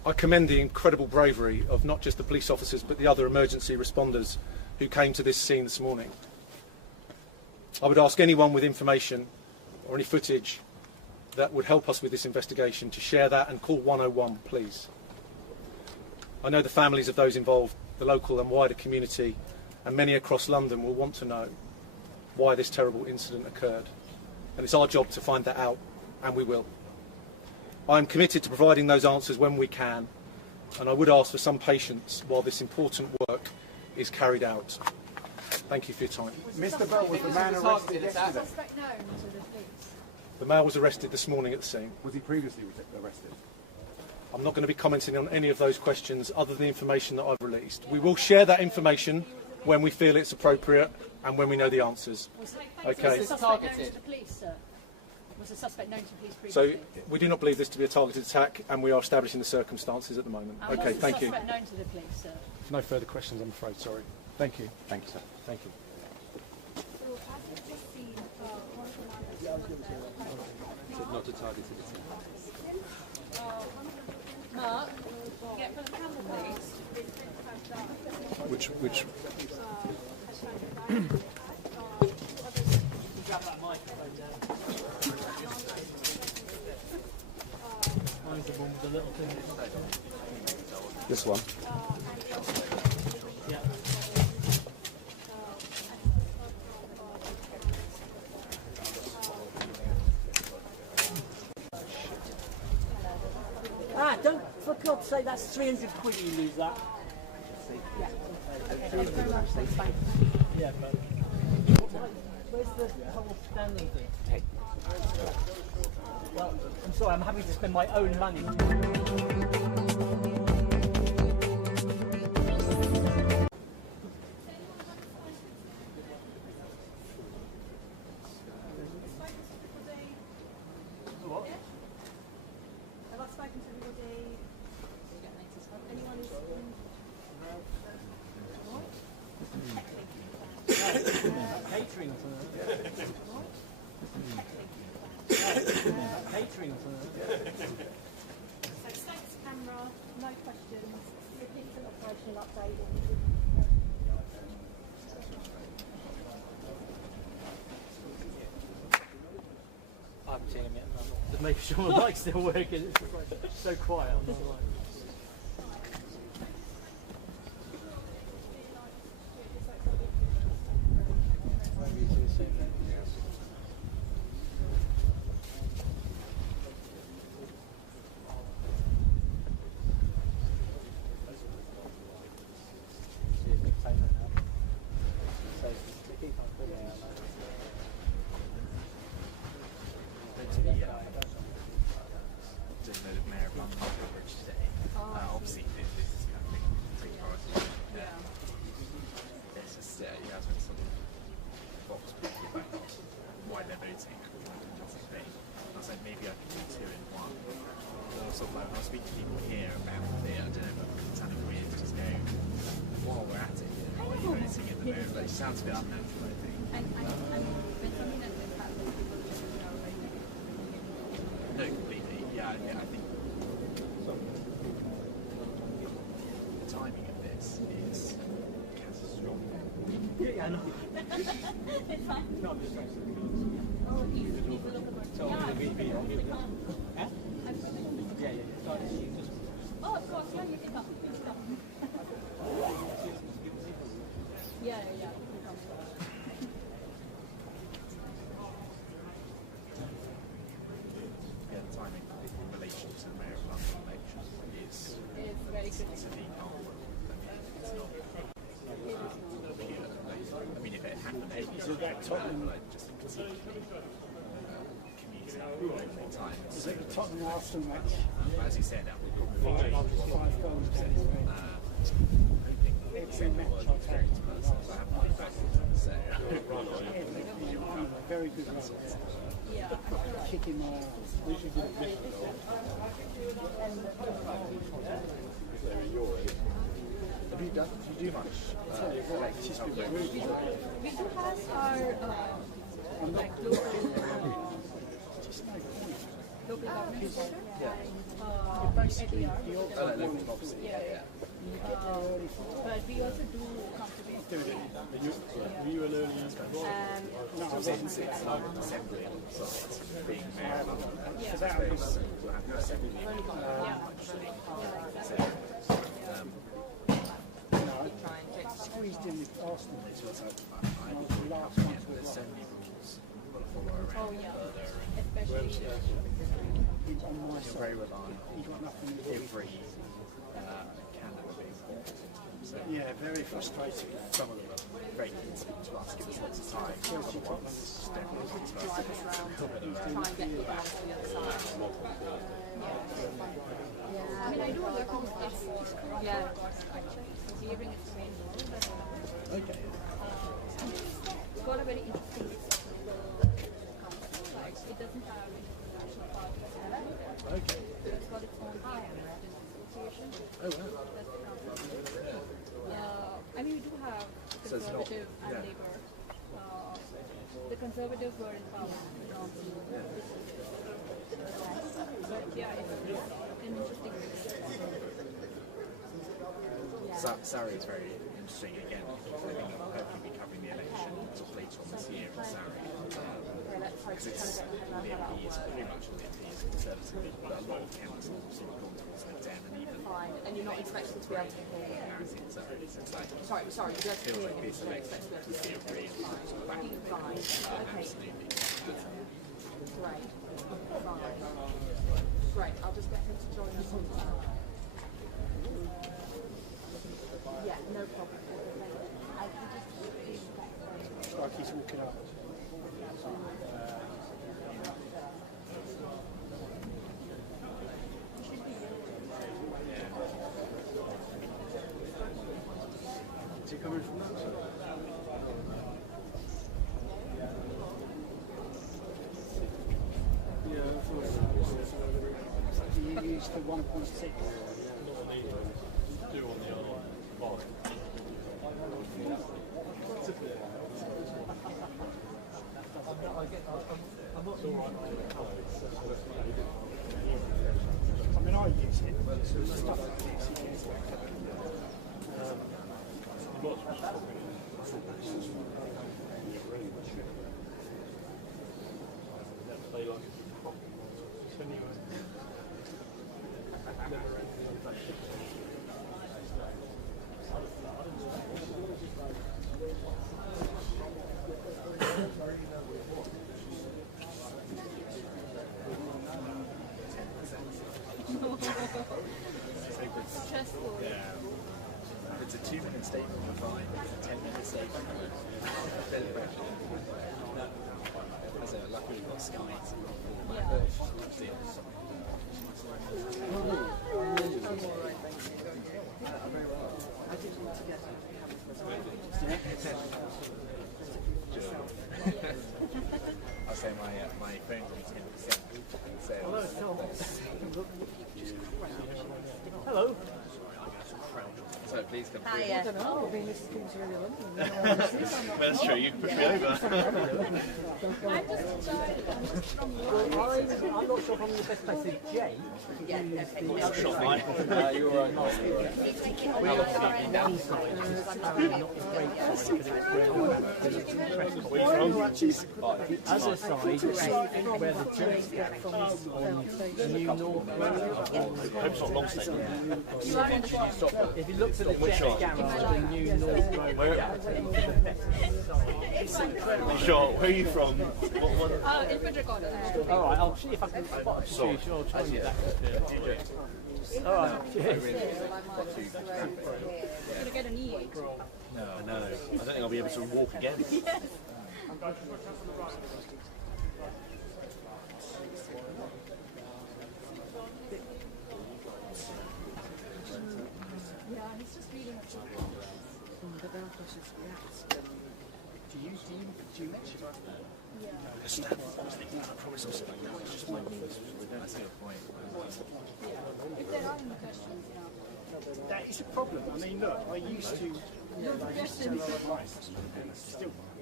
I commend the incredible bravery of not just the police officers but the other emergency responders who came to this scene this morning. I would ask anyone with information or any footage that would help us with this investigation to share that and call 101, please. I know the families of those involved, the local and wider community, and many across London will want to know why this terrible incident occurred. And it's our job to find that out, and we will. I am committed to providing those answers when we can, and I would ask for some patience while this important work is carried out. Thank you for your time. Mr. Bell, was the man arrested yesterday? Suspect known to the police. The male was arrested this morning at the scene. Was he previously arrested? I'm not going to be commenting on any of those questions other than the information that I've released. We will share that information when we feel it's appropriate and when we know the answers. Okay. Was the suspect known to the police, sir? Was the suspect known to the police So previously? we do not believe this to be a targeted attack, and we are establishing the circumstances at the moment. And Okay, was the thank you. suspect known to the police, sir? No further questions, I'm afraid. Sorry. Thank you. Thank you, sir. Thank you. Said not a targeted attack. Mark, get in front of the camera, please. Which? This one. Ah, don't, for God's sake, that's 300 quid you lose that. Yeah. Thank you very much. Thanks, bye. Yeah, but where's the whole standing thing? Well, I'm sorry, I'm having to spend my own money. What? Have I spoken to everybody? Anyone who's Catering for catering for So status camera, no questions, repeat an operational update. I haven't seen him yet. No. Just making sure the light's still working. It's just like so quiet on the line. Didn't know the mayor of London coverage today. Obviously, this is kind of pretty priority. It's just, you guys went sort of box people about why they're voting and thing. I was like, maybe I could do two in one. Or sort of like, when I speak to people here about it, I don't know, but it's kind of weird to just go, while we're at it, why are you voting at the moment? But it sounds a bit unnatural, I think. And there's something that the fact that people just know about it. No, completely. Yeah, I think the timing of this is catastrophic. Yeah, I know. It's fine. No, I'm just trying to Oh, he's a little bit more. So Yeah, we I probably can't. Huh? I probably can't. Yeah, yeah. Sorry, just Oh, of course, yeah, you can come. Please come. Yeah, you come. Yeah, the timing in relation to the mayor of London election is It's very good. to be calm. I mean, it's not pure. I mean, if it happened 8 years ago, like just conceivably commuting all the time. Is it the Tottenham Arsenal match? But as you said, that would probably change what people said. I think said we were experienced person, so I haven't been back so Very good run. Yeah. Kicking my ass. We should get a bit. Have you do much? We do have our like local government center. basically, ADR. the old Local one, democracy. Yeah. you get there early for But we also do conservation. Were you an early no, I wasn't. Assembly on the site, being mayor of London. Yeah. So that was, We'll have no assembly. no, I squeezed in with Arsenal. It's also, I think the last one there's so many rules you've got to follow around Oh, yeah. further. Especially He's on my You're side. very reliant He's got on nothing to do. every candidate being bought. So Yeah, very frustrating. some of them are very keen to speak to us, give us lots of time. Other ones step on us. Drive us around, try and get you down to the other side. I mean, I do work on stuff for Yeah. actually. So hearing is main role, but Okay. it's got a very interesting council. Like, it doesn't have international parties in it. Okay. It's got its own association. Oh, wow. That's the council. I mean, we do have So it's not- conservative and yeah. Labour. The Conservatives were in power. But yeah, it's an interesting Surrey is very interesting again. I think I'll hopefully be covering the election sort of later on this year in Surrey. Because it's the MP is pretty much all the MP is Conservative, but a lot of councils have sort of gone towards the Dem and even Fine, and you're not expected to be able to hear him. as in Surrey. So it's like, Sorry, you don't feels hear like him, this so you're election expected to is be able to the hear real him. sort of back in the Fine, okay, absolutely. great, fine. Great, I'll just get him to join us on that. Yeah, no problem. It's like he's walking up. Is he coming from that side? Yeah, I thought so. You used the 1.6. do on the other line? I mean, I use it, but stuff like this, he gets stressful. Yeah. If it's a 2-minute statement, we're fine. If it's a 10-minute statement, then as a luckily we've got Sky. I'll say my phone's on 10%. So hello, Tom. Hello. So please come Hi, through. yeah. I don't know. I mean, this seems really London. That's true, you pushed me over. I'm just tired. I'm just from work. Well, I'm not sure if I'm in the best place to Jay. Yeah, okay. I'll shot mine. You're right. We are stuck down side, which is apparently not the great side because it's where the other side, where the Germans get from the New North Road. Hope's not long statement. You are in the shop. If you look to the jet garage, the New North Road gap into the better side. Sure, where are you from? What one? Infantry quarter. All right, I'll see if I can spot a shoe. Sure, I'll try and get that. All right, cheers. Gonna get an E8. No, I know. I don't think I'll be able to walk again. Yeah, he's just reading a book. Do you mention I promise I'll sit back down. It's just my knees. That's a good point. If there are any questions, you know. that is a problem. I mean, look, I used to tell other life, and still,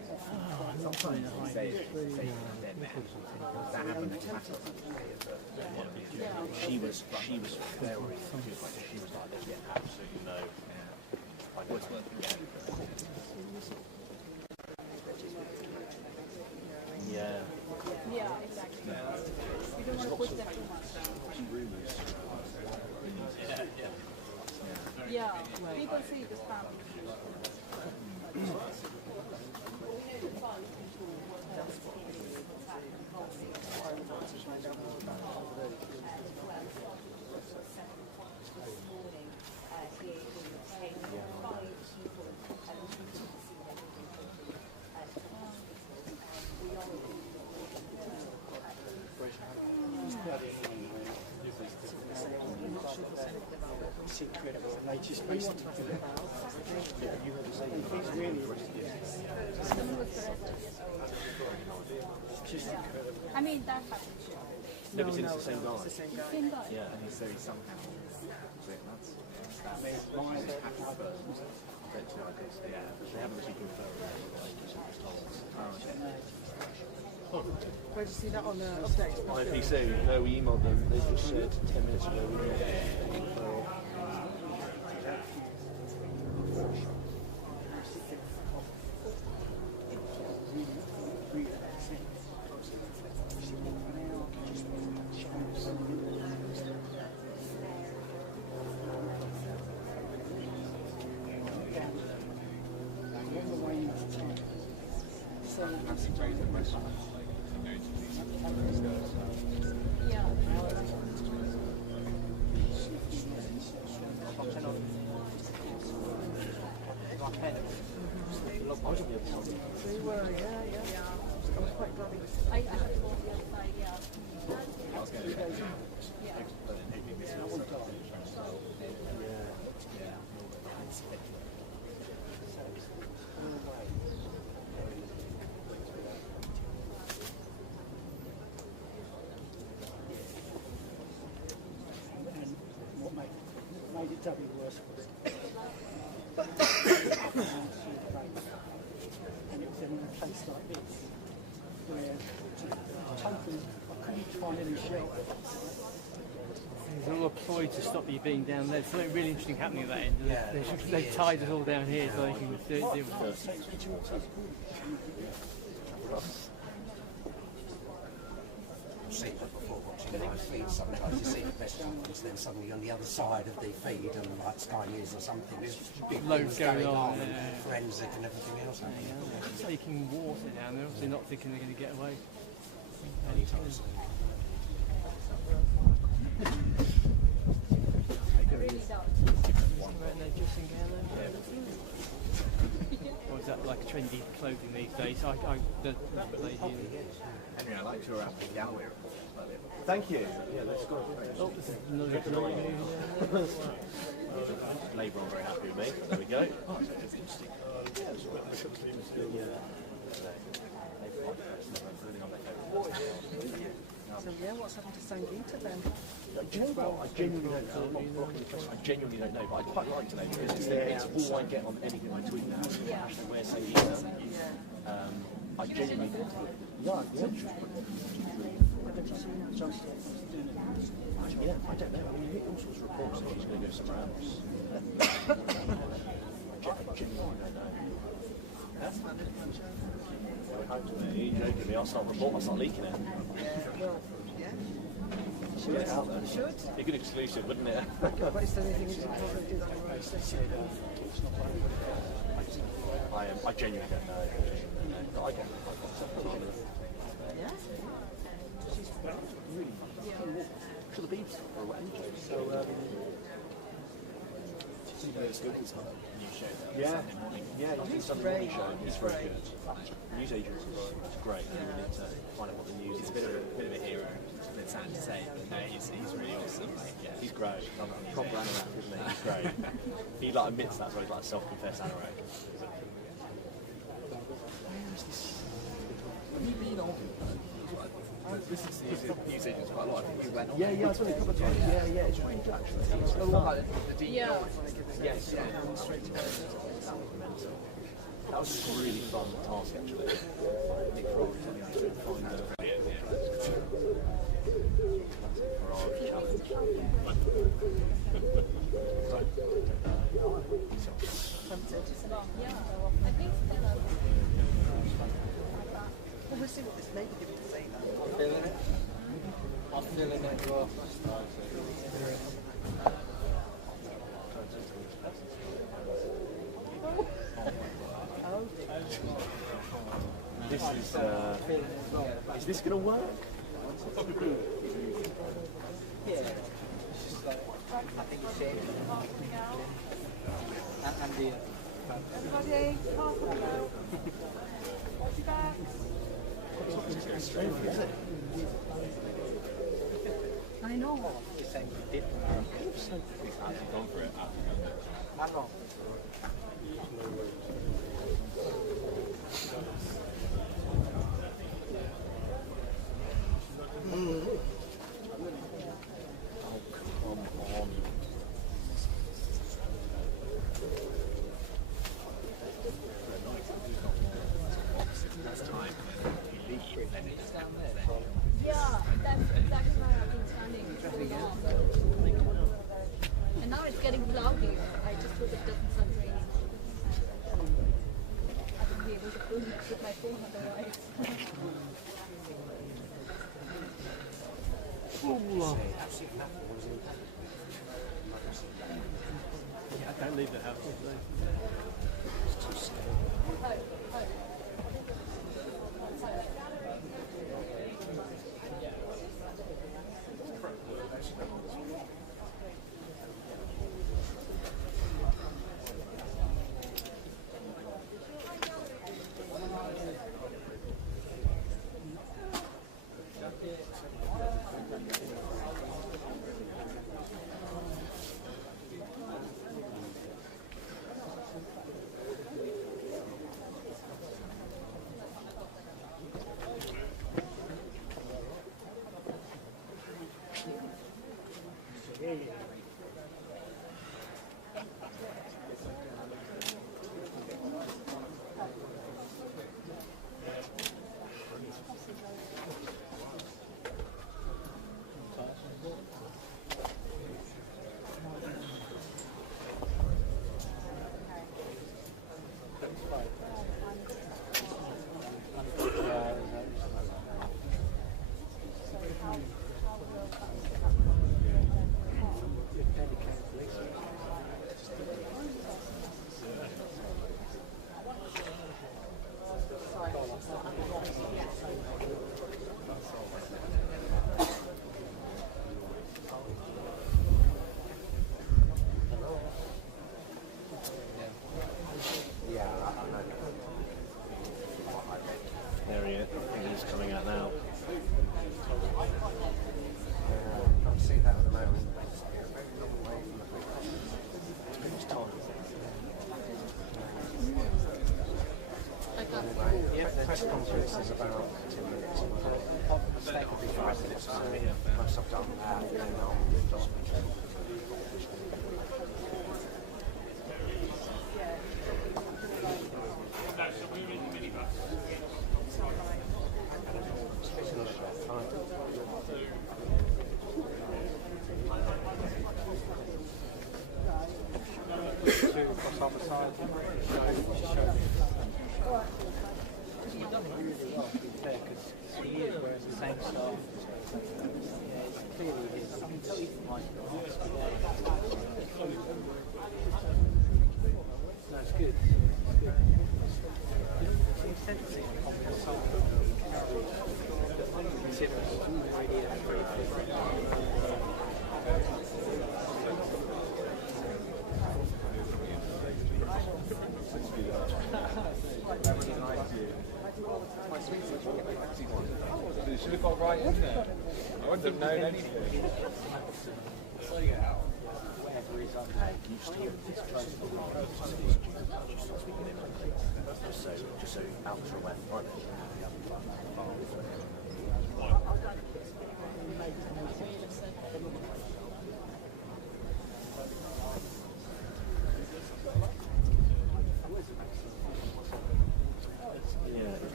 Not playing a high That happened she was very good. She was like, there's absolutely no. I was working out. Yeah. Yeah, exactly. You don't want to push them too much. Yeah, people see this family. It's incredible, and they just basically do it. It's really just incredible. I mean, that happened. No, but it's the same guy. It's the same guy. Yeah, and so he somehow. They haven't actually confirmed Where did you see that on the update? IPC, no, we emailed them. They just said 10 minutes ago we got They were, yeah. I was quite glad he was. I have to go on the other side, yeah. And what made it doubly worse was and it was in a place like this where totally I couldn't find any shelter. There's a lot of ploy to stop you being down there. There's something really interesting happening at that end. They've tied us all down here so they can deal with it. I've seen that before watching live feeds. Sometimes you see the best ones, then suddenly on the other side of the feed, and like Sky News or something, there's big Loads things going on, yeah. and forensic and everything else. Taking water down there, obviously not thinking they're going to get away. Anytime soon. Really down. Or is that like trendy clothing these days? The lady Henry, I liked your apple gallery. Thank you. Yeah, that's good. Oh, this is another Labour are very happy with me. There we go. Oh, it's interesting. So yeah, what's happened to Sangeeta then? Do you know what? I genuinely don't know. I'm not blocking the question. I genuinely don't know, but I'd quite like to know because it's all I get on anything I tweet now. Where say I genuinely yeah, I don't know. I mean, you get all sorts of reports that he's going to go somewhere else. I genuinely don't know. That's fun. You're joking me. I'll start reporting. I'll start leaking it. Well, yeah. Should get it out there. Should. Be a good exclusive, wouldn't it? But is there anything you can do that on race this year? I genuinely don't know. But I got something. Yeah. She's really fun. To the beach or whatever. So, It's good as well. New show. yeah, he's done a morning show. He's very good. News agents is great. You really need to find out what the news is. He's a bit of a hero. It's a bit sad to say, but no, he's really awesome. Like, yeah. He's great. Proper anorak, isn't he? He's great. He like admits that, so he's like a self-confessed anorak. Have you been on? This is news agents quite a lot. I think you went on. Yeah, I saw it a couple of times. Yeah, it's really good actually. It's a lot like the deep Yeah. Yes, yeah. That was a really fun task actually. Nick Frog telling us to find the I think Well, we'll see what this negative to say now. I'm feeling it. I'm feeling it as well. This is this going to work? Yeah. It's just like, I think it's it. And the... Everybody, half a go. Watch your backs. I know. It's saying different. He's actually gone for it. Hang on. yeah, that's exactly where I've been standing for so long. And now it's getting cloudy. I just hope it doesn't start raining. I won't be able to film it with my phone otherwise. I can't leave the house. There he is. I think he's coming out now. Can't see that at the moment. Press conference is about 2 minutes. That could be 5 minutes. Once I've done that, then I'll move on. You should have got right in there. I wouldn't have known anything. Just so outs are aware. Right.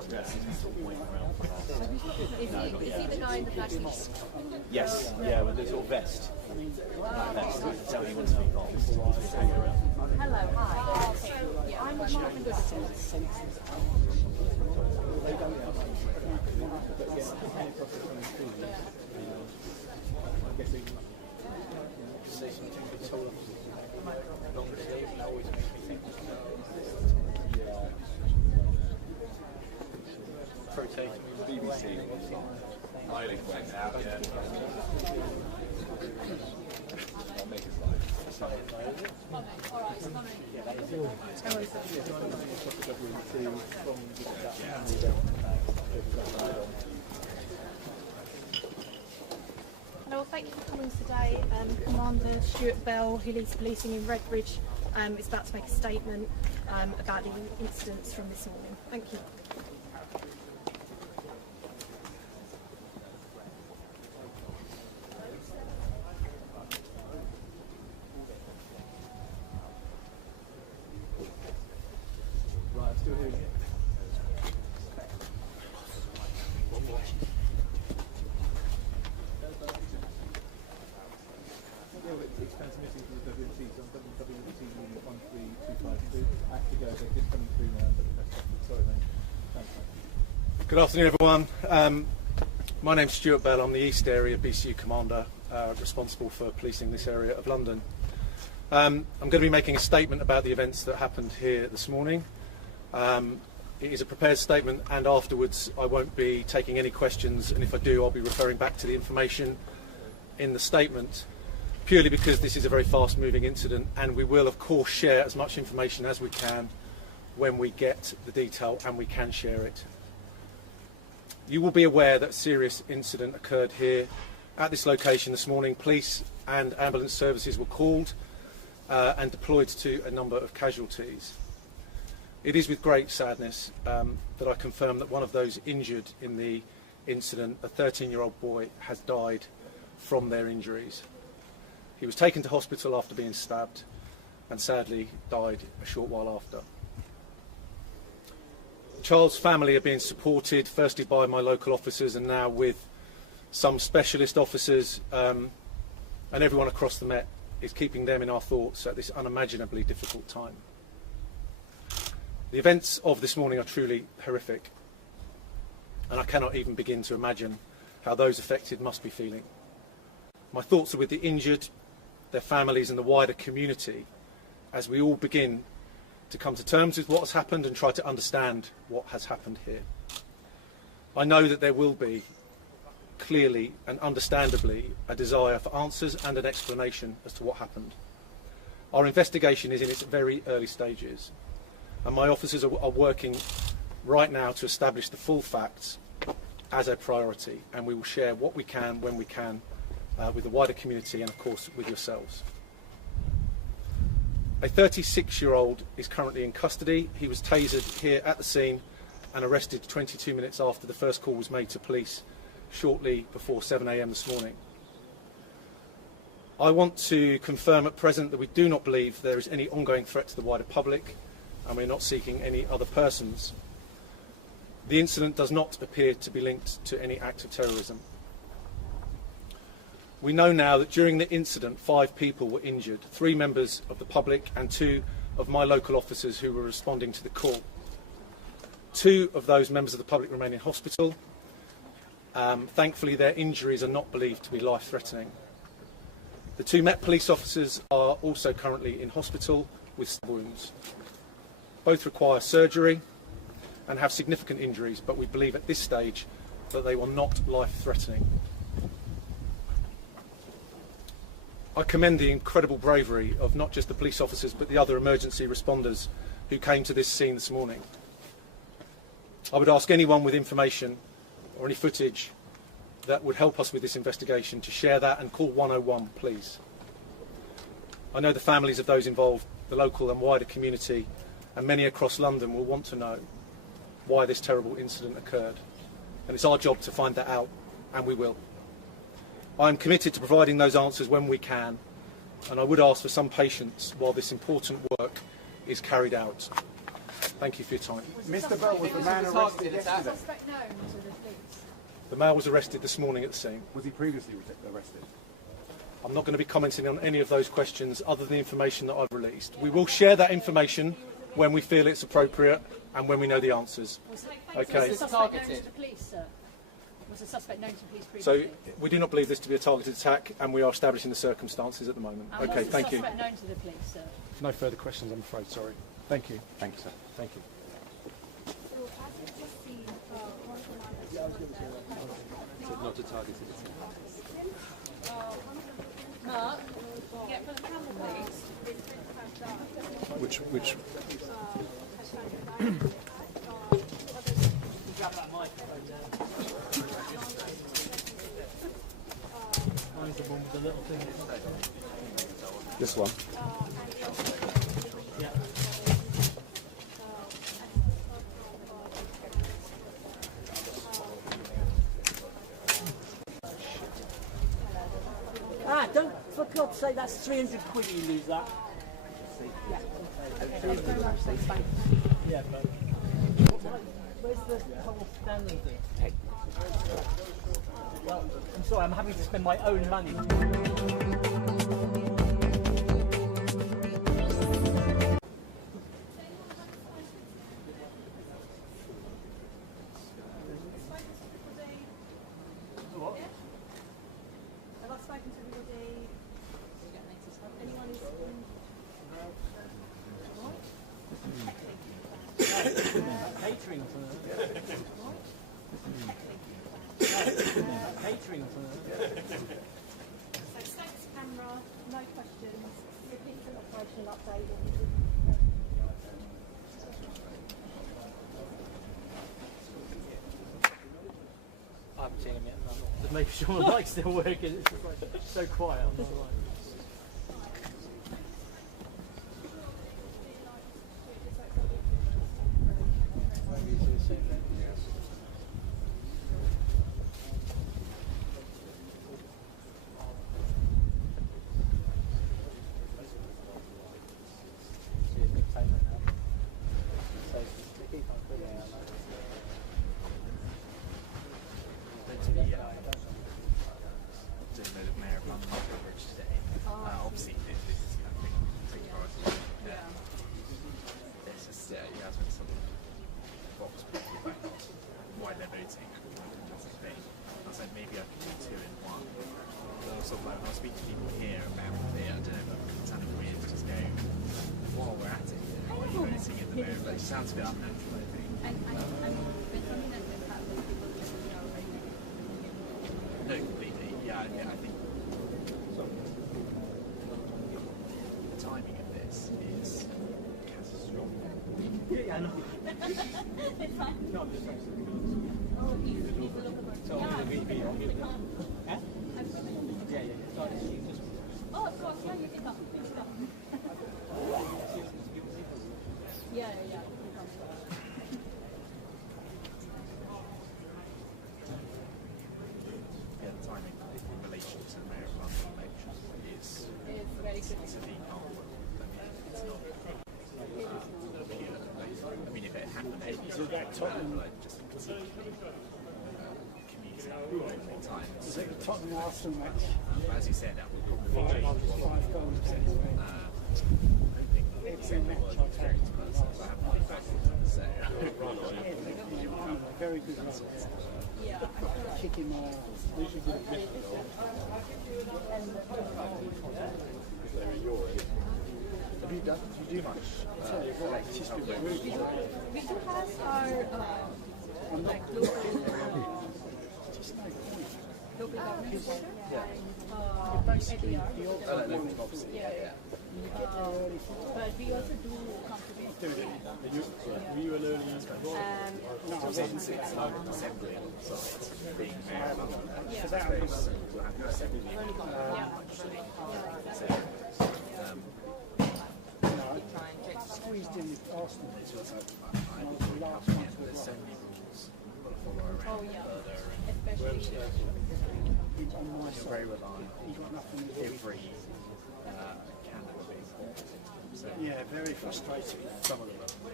Is he the guy in the black vest? Yes, yeah, with the sort of vest. That vest, I can tell he wants to be boxed. Hello, hi. Okay. Yeah, I'm Martin Goodison. BBC. Highly went out, yeah. I'll make it Hello, thank you for coming today. Commander Stuart Bell, who leads policing in Redbridge, is about to make a statement about the incidents from this morning. Thank you. Right, I'm still here. It's transmitting from the WMC, so on WMC unit 13252. I have to go, they're just coming through now, but the press conference. Sorry, mate. Thanks, mate. Good afternoon, everyone. My name's Stuart Bell. I'm the East Area BCU Commander, responsible for policing this area of London. I'm going to be making a statement about the events that happened here this morning. It is a prepared statement, and afterwards I won't be taking any questions, and if I do, I'll be referring back to the information in the statement, purely because this is a very fast-moving incident, and we will, of course, share as much information as we can when we get the detail and we can share it. You will be aware that a serious incident occurred here at this location this morning. Police and ambulance services were called and deployed to a number of casualties. It is with great sadness that I confirm that one of those injured in the incident, a 13-year-old boy, has died from their injuries. He was taken to hospital after being stabbed and sadly died a short while after. The child's family are being supported firstly by my local officers and now with some specialist officers, and everyone across the Met is keeping them in our thoughts at this unimaginably difficult time. The events of this morning are truly horrific, and I cannot even begin to imagine how those affected must be feeling. My thoughts are with the injured, their families and the wider community as we all begin to come to terms with what has happened and try to understand what has happened here. I know that there will be, clearly and understandably, a desire for answers and an explanation as to what happened. Our investigation is in its very early stages, and my officers are working right now to establish the full facts as a priority, and we will share what we can when we can with the wider community and of course with yourselves. A 36-year-old is currently in custody. He was tasered here at the scene and arrested 22 minutes after the first call was made to police shortly before 7 AM this morning. I want to confirm at present that we do not believe there is any ongoing threat to the wider public, and we're not seeking any other persons. The incident does not appear to be linked to any act of terrorism. We know now that during the incident 5 people were injured, 3 members of the public and 2 of my local officers who were responding to the call. 2 of those members of the public remain in hospital. Thankfully their injuries are not believed to be life-threatening. The 2 Met police officers are also currently in hospital with stab wounds. Both require surgery and have significant injuries, but we believe at this stage that they were not life-threatening. I commend the incredible bravery of not just the police officers but the other emergency responders who came to this scene this morning. I would ask anyone with information or any footage that would help us with this investigation to share that and call 101, please. I know the families of those involved, the local and wider community, and many across London will want to know why this terrible incident occurred. And it's our job to find that out, and we will. I am committed to providing those answers when we can, and I would ask for some patience while this important work is carried out. Thank you for your time. Mr. Bell, was the man arrested yesterday? Suspect known to the police. The male was arrested this morning at the scene. Was he previously arrested? I'm not going to be commenting on any of those questions other than the information that I've released. We will share that information when we feel it's appropriate and when we know the answers. Okay. Was the suspect known to the police, sir? Was the suspect known to the police So previously? we do not believe this to be a targeted attack, and we are establishing the circumstances at the moment. And Okay, was the thank you. suspect known to the police, sir? No further questions, I'm afraid. Sorry. Thank you. Thank you, sir. Thank you. Not a targeted Mark, get for the camera, please. Which Grab that microphone there. Mine's the one with the little thing. This one. Yeah. Don't, for God's sake, that's 300 quid you lose that. Yeah. Yeah, but where's the whole standing thing? Well, I'm sorry, I'm having to spend my own money. What? Have I spoken to everybody? Anyone who's Catering for catering for So thanks, camera, no questions, repeat an operational update. I haven't seen him yet. No. Just making sure my mic's still working. It's just like so quiet on the line. Obviously, this is going to take priority. It's just, he has been sort of box back why they're voting. I was like, maybe I could do two in one. Or sort of like, when I speak to people here about it, I don't know, but it's kind of weird to just go, while we're at it, why are you voting at the moment? But it sounds a bit unnatural, I think. And there's something that has happened, people just, No, completely. Yeah, I think the timing of this is catastrophic. Yeah, I know. it's fine. No, I'm just saying. Oh, he's a little bit. Huh? Yeah. Oh, of course, yeah, you can come. Please come. Yeah. Yeah, the timing in relation to the Mayor of London election is very good. It's a deep hole. I mean, it's not pure. I mean, if it happened, it would be like just particularly commuting all the time. Is it the Tottenham Arsenal match? As you said, that would probably be 5 goals. I think the same was experienced person, so I haven't really factored so Very good run. Kicking my ass. Have you do much? We do have our like local government center. But we also do contribute. Were you an early Assembly on the site, being mayor of London. Yeah. We'll have your assembly. squeezed in with Arsenal? There's so many rules to follow around Oh, yeah. further. Especially On my You're side. very reliant He's got nothing on to do. every candidate being bought. So Yeah, very frustrating. some of them are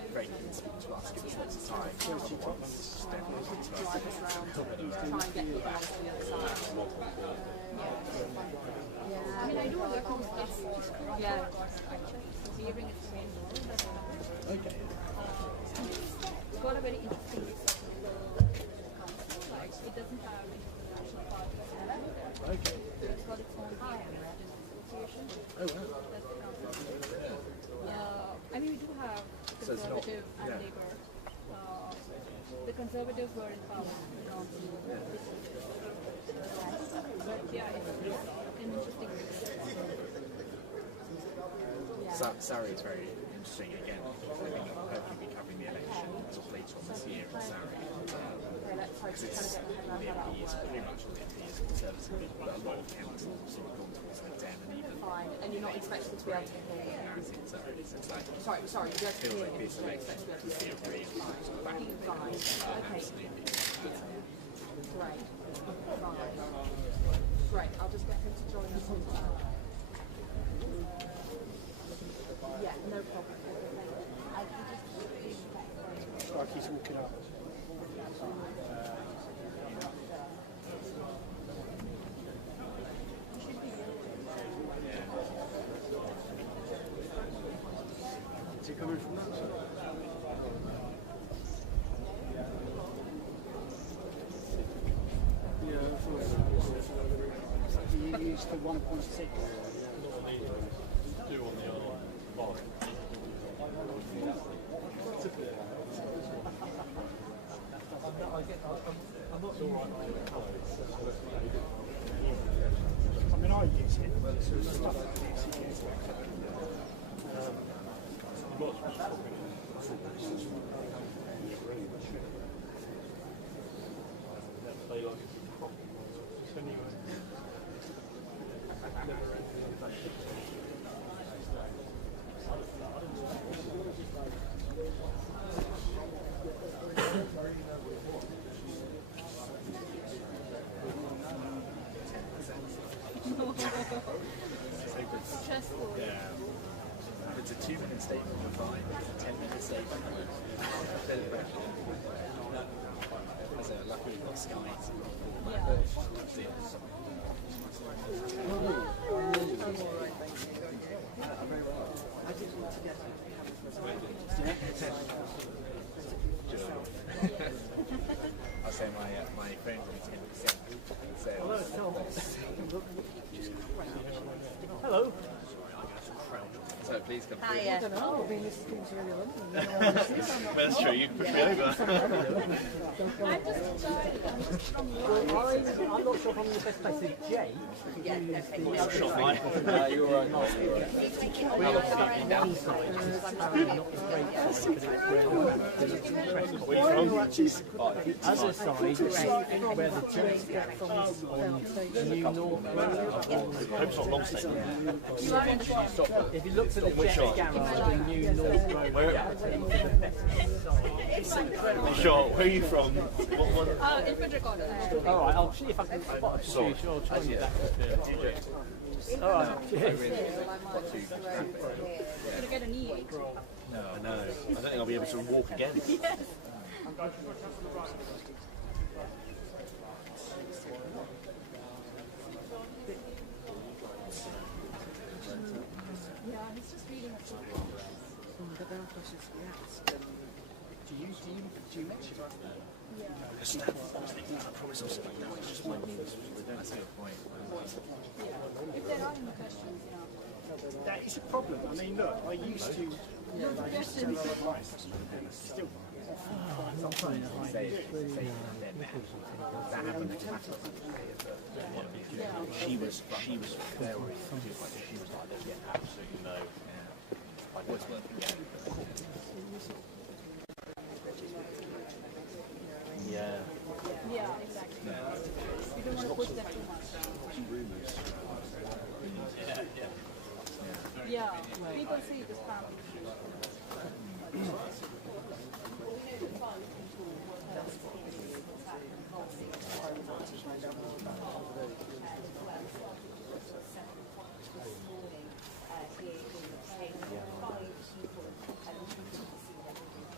very keen to speak to us, give us lots of time. Otherwise, then we'll come to us. Try and get you down to the other side. I mean, I do other courses for actually. Hearing is the Okay. It's got a very interesting like it doesn't have international partners in it. Okay. It's got its own association. Oh wow. That's the concept. I mean, we do have So it's not- conservative and yeah. labor. The conservatives were in power. But yeah, it's an interesting. Surrey is very interesting again. I think I'll hopefully be covering the election sort of later on this year in Surrey. Because it's the MP is pretty much all the MP is conservative, but a lot of councils sort of gone towards the 10 and even. Fine, and you're not expected to be able to hear. It's like, Sorry, you don't feels hear like him. this election to see a real sort of back and Fine, okay. absolutely. Great. Fine. Great, I'll just get him to join us on that. Yeah, no problem. Like he's walking up. Is he coming from that side? Yeah, I thought you used the 1.6. Do on the other line. I mean, I use it, but it's stuff like this. Stressful. Yeah. It's a 2-minute statement, we're fine. It's a 10-minute statement. So luckily we've got Sky. I'll say my phone's only 10%. So Hello. So please come through. I don't know. I mean, this seems really London. That's true, you can push me over. I'm not sure if I'm in the best place to Jay. Yeah, You're right. One side is apparently not the great side, but it's where the press conference. The other side is where the jokes get from on New North Road. If you look for the jet garage on New North Road, Sure, where are you from? What one? Infantry corner. all right, I'll see if I can spot a future. I'll try and get that. All right, cheers. Gonna get an E8. No, I know. I don't think I'll be able to walk again. Yes. Yeah, he's just reading a book. Do you mention that? Yeah. I promise I'll sit back down. It's just my knees. That's a good point. Yeah. If there are any questions, you know. That is a problem. I mean, look, I used to. I used to take advice, and it's still. That happened to she was very like she was like, there's absolutely no like what's working again. Yeah. Yeah, exactly. You don't want to push that too much. Yeah, people say this family.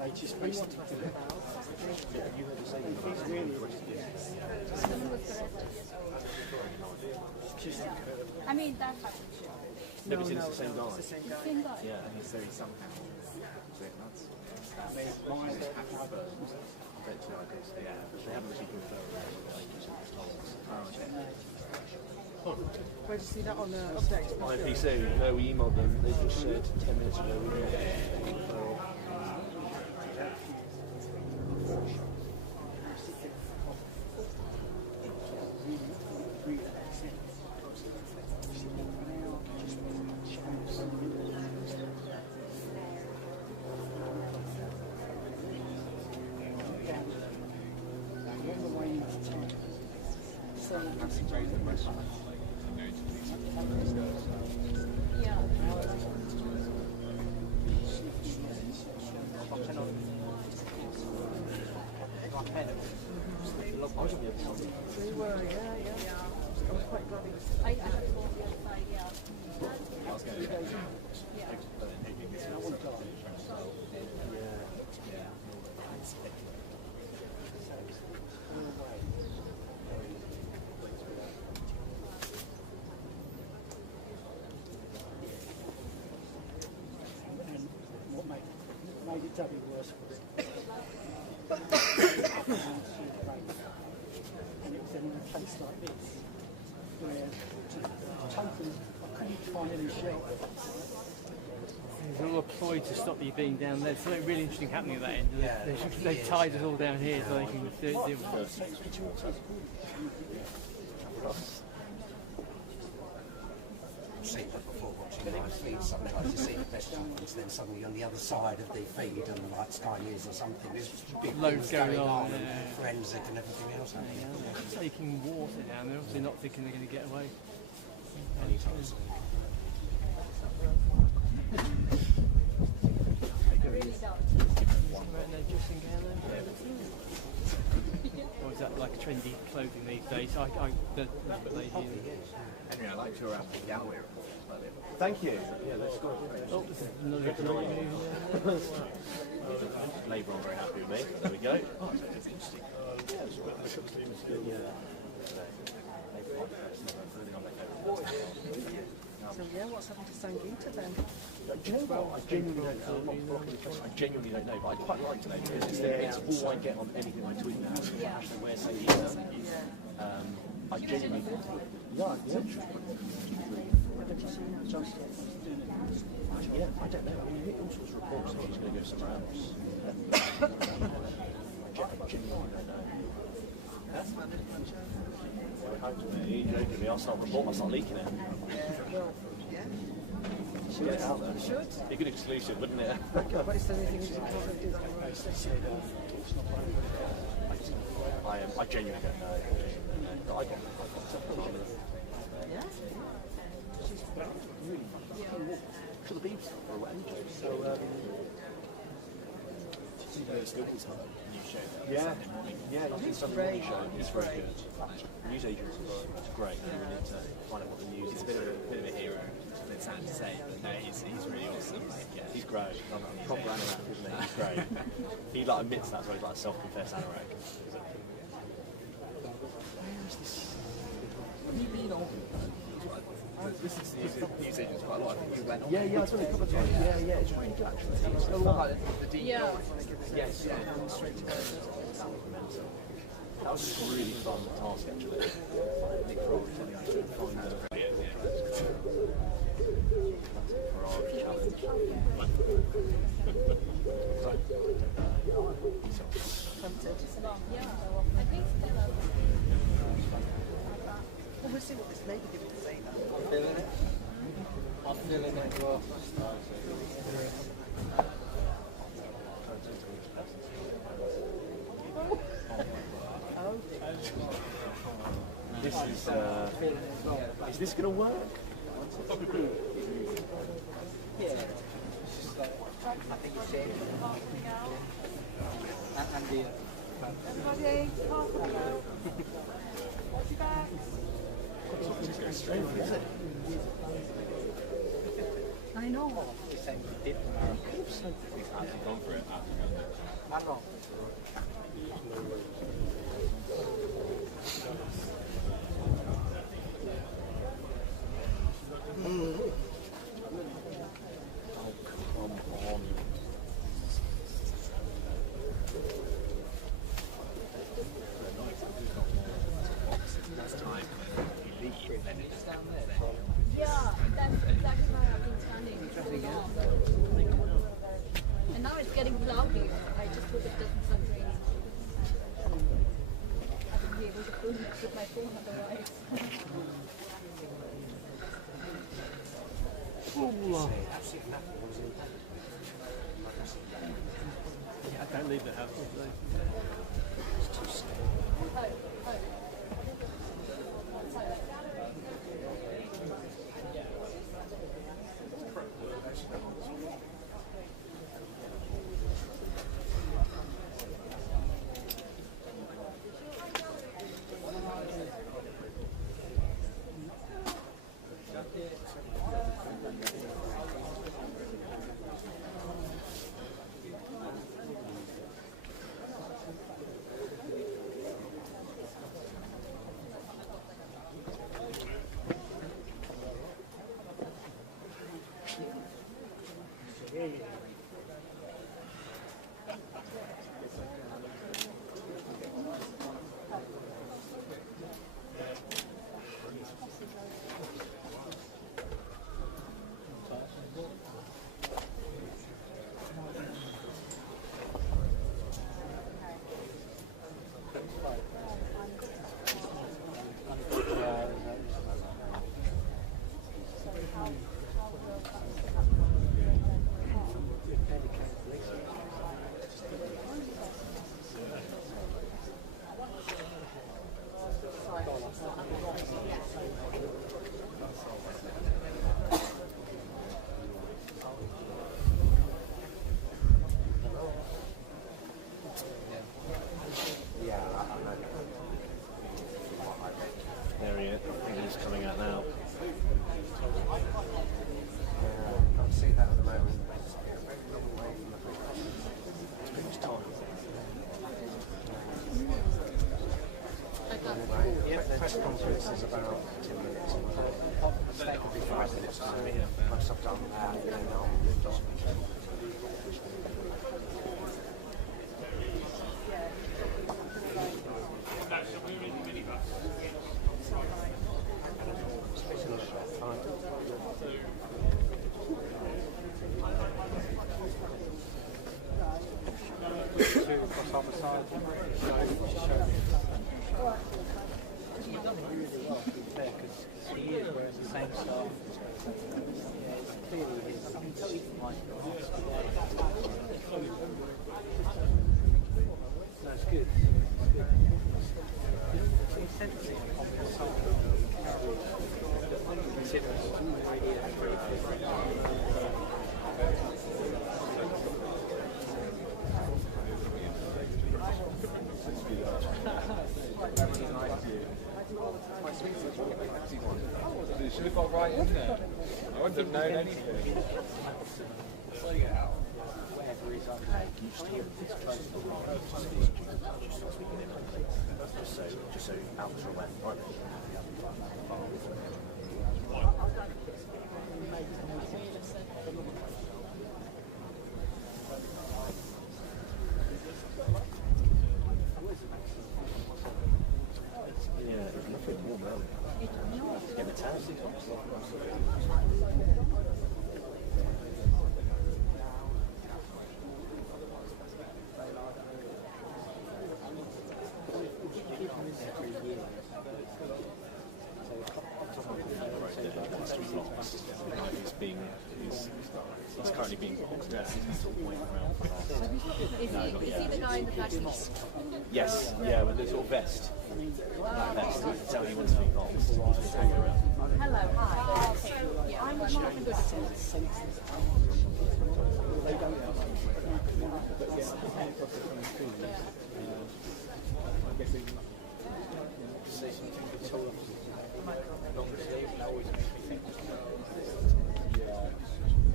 latest recent. I mean, that happened. No, it's the same guy. It's the same guy. Yeah, and he's very somehow. So that's Mine, yeah, they haven't actually confirmed Where did you see that on the update? IPC, no, we emailed them. They just said 10 minutes ago we emailed them. We were, yeah. I was quite glad he was. I had to go on the other side, yeah. I was going to and what made it doubly worse was and it was in a place like this where totally I couldn't find any shelter. There's a lot of ploy to stop you being down there. There's something really interesting happening at that end. They've tied us all down here so they can deal with it. I've seen that before watching live feeds. Sometimes you see the best jumps, then suddenly on the other side of the feed and like Sky News or something, there's big Loads things going on, yeah. and forensic and everything else. Taking water down there, obviously not thinking they're going to get away. Anytime soon. Or is that like trendy clothing these days? That's what they do. Henry, I'd like to wrap the gallery report. Thank you. Yeah, let's go. Oh, this is another Labour are very happy with me. There we go. Oh, that's interesting. So yeah, what's happened to Sangita then? Do you know what? I genuinely don't know. I'm not blocking the question. I genuinely don't know, but I'd quite like to know because it's all I get on anything I tweet now. Hashtag where say I genuinely yeah, I don't know. I mean, you get all sorts of reports that he's going to go somewhere else. I genuinely don't know. You're joking me. I'll start leaking it. Get it out there. Should. Be a good exclusive, wouldn't it? But is there anything you can do? I genuinely don't know. I got Yeah. she's really for the beats for what energy. So it's good. New show. Yeah, he's great. He's very good. News agents are great. You need to find out what the news is. He's a bit of a hero. It's sad to say, but no, he's really awesome. Like, yeah. He's great. Proper anorak, isn't he? He's great. He like admits that, so he's like a self-confessed anorak. This is news agents quite a lot. I think you went on. Yeah, I saw it a couple of times. Yeah, it's really good actually. It's a lot like the deep Yeah. Yes, yeah. That was a really fun task actually. Nick Kroll telling us to find the Ferrari challenge. Yeah, I think so. Well, we'll see what this lady did to say now. I'm feeling it. I'm feeling it as well. Is this going to work? Yeah. I think it's it. And the Everybody, half a go. Back. It's going straight, is it? I know. The same we did in America. He's actually gone for it after Hainault. Yeah, that's exactly where I've been standing for so long. And now it's getting cloudy. I just hope it doesn't start raining. I won't be able to film it with my phone otherwise. I can't leave the house today. There he is. I think he's coming out now. Can't see that at the moment. It's pretty much time. Press conference is about 2 minutes. That could be 5 minutes. Once I've done that, then I'll just You've done it really well, to be fair, because he is wearing the same style. Yeah, it's clearly his. I can tell you from my That's good. He sends it on the side of considering really You should have got right in there. I wouldn't have known anything. Just so out to the left. Right. Yeah, it's nothing warm now. Get the tan. He's currently being boxed out. He's sort of waiting around for us. Is he the guy in the black vest? Yes, yeah, with the sort of vest. That vest, you can tell he wants to be boxed. He's just hanging around. Hello, hi. Yeah, I'm not good at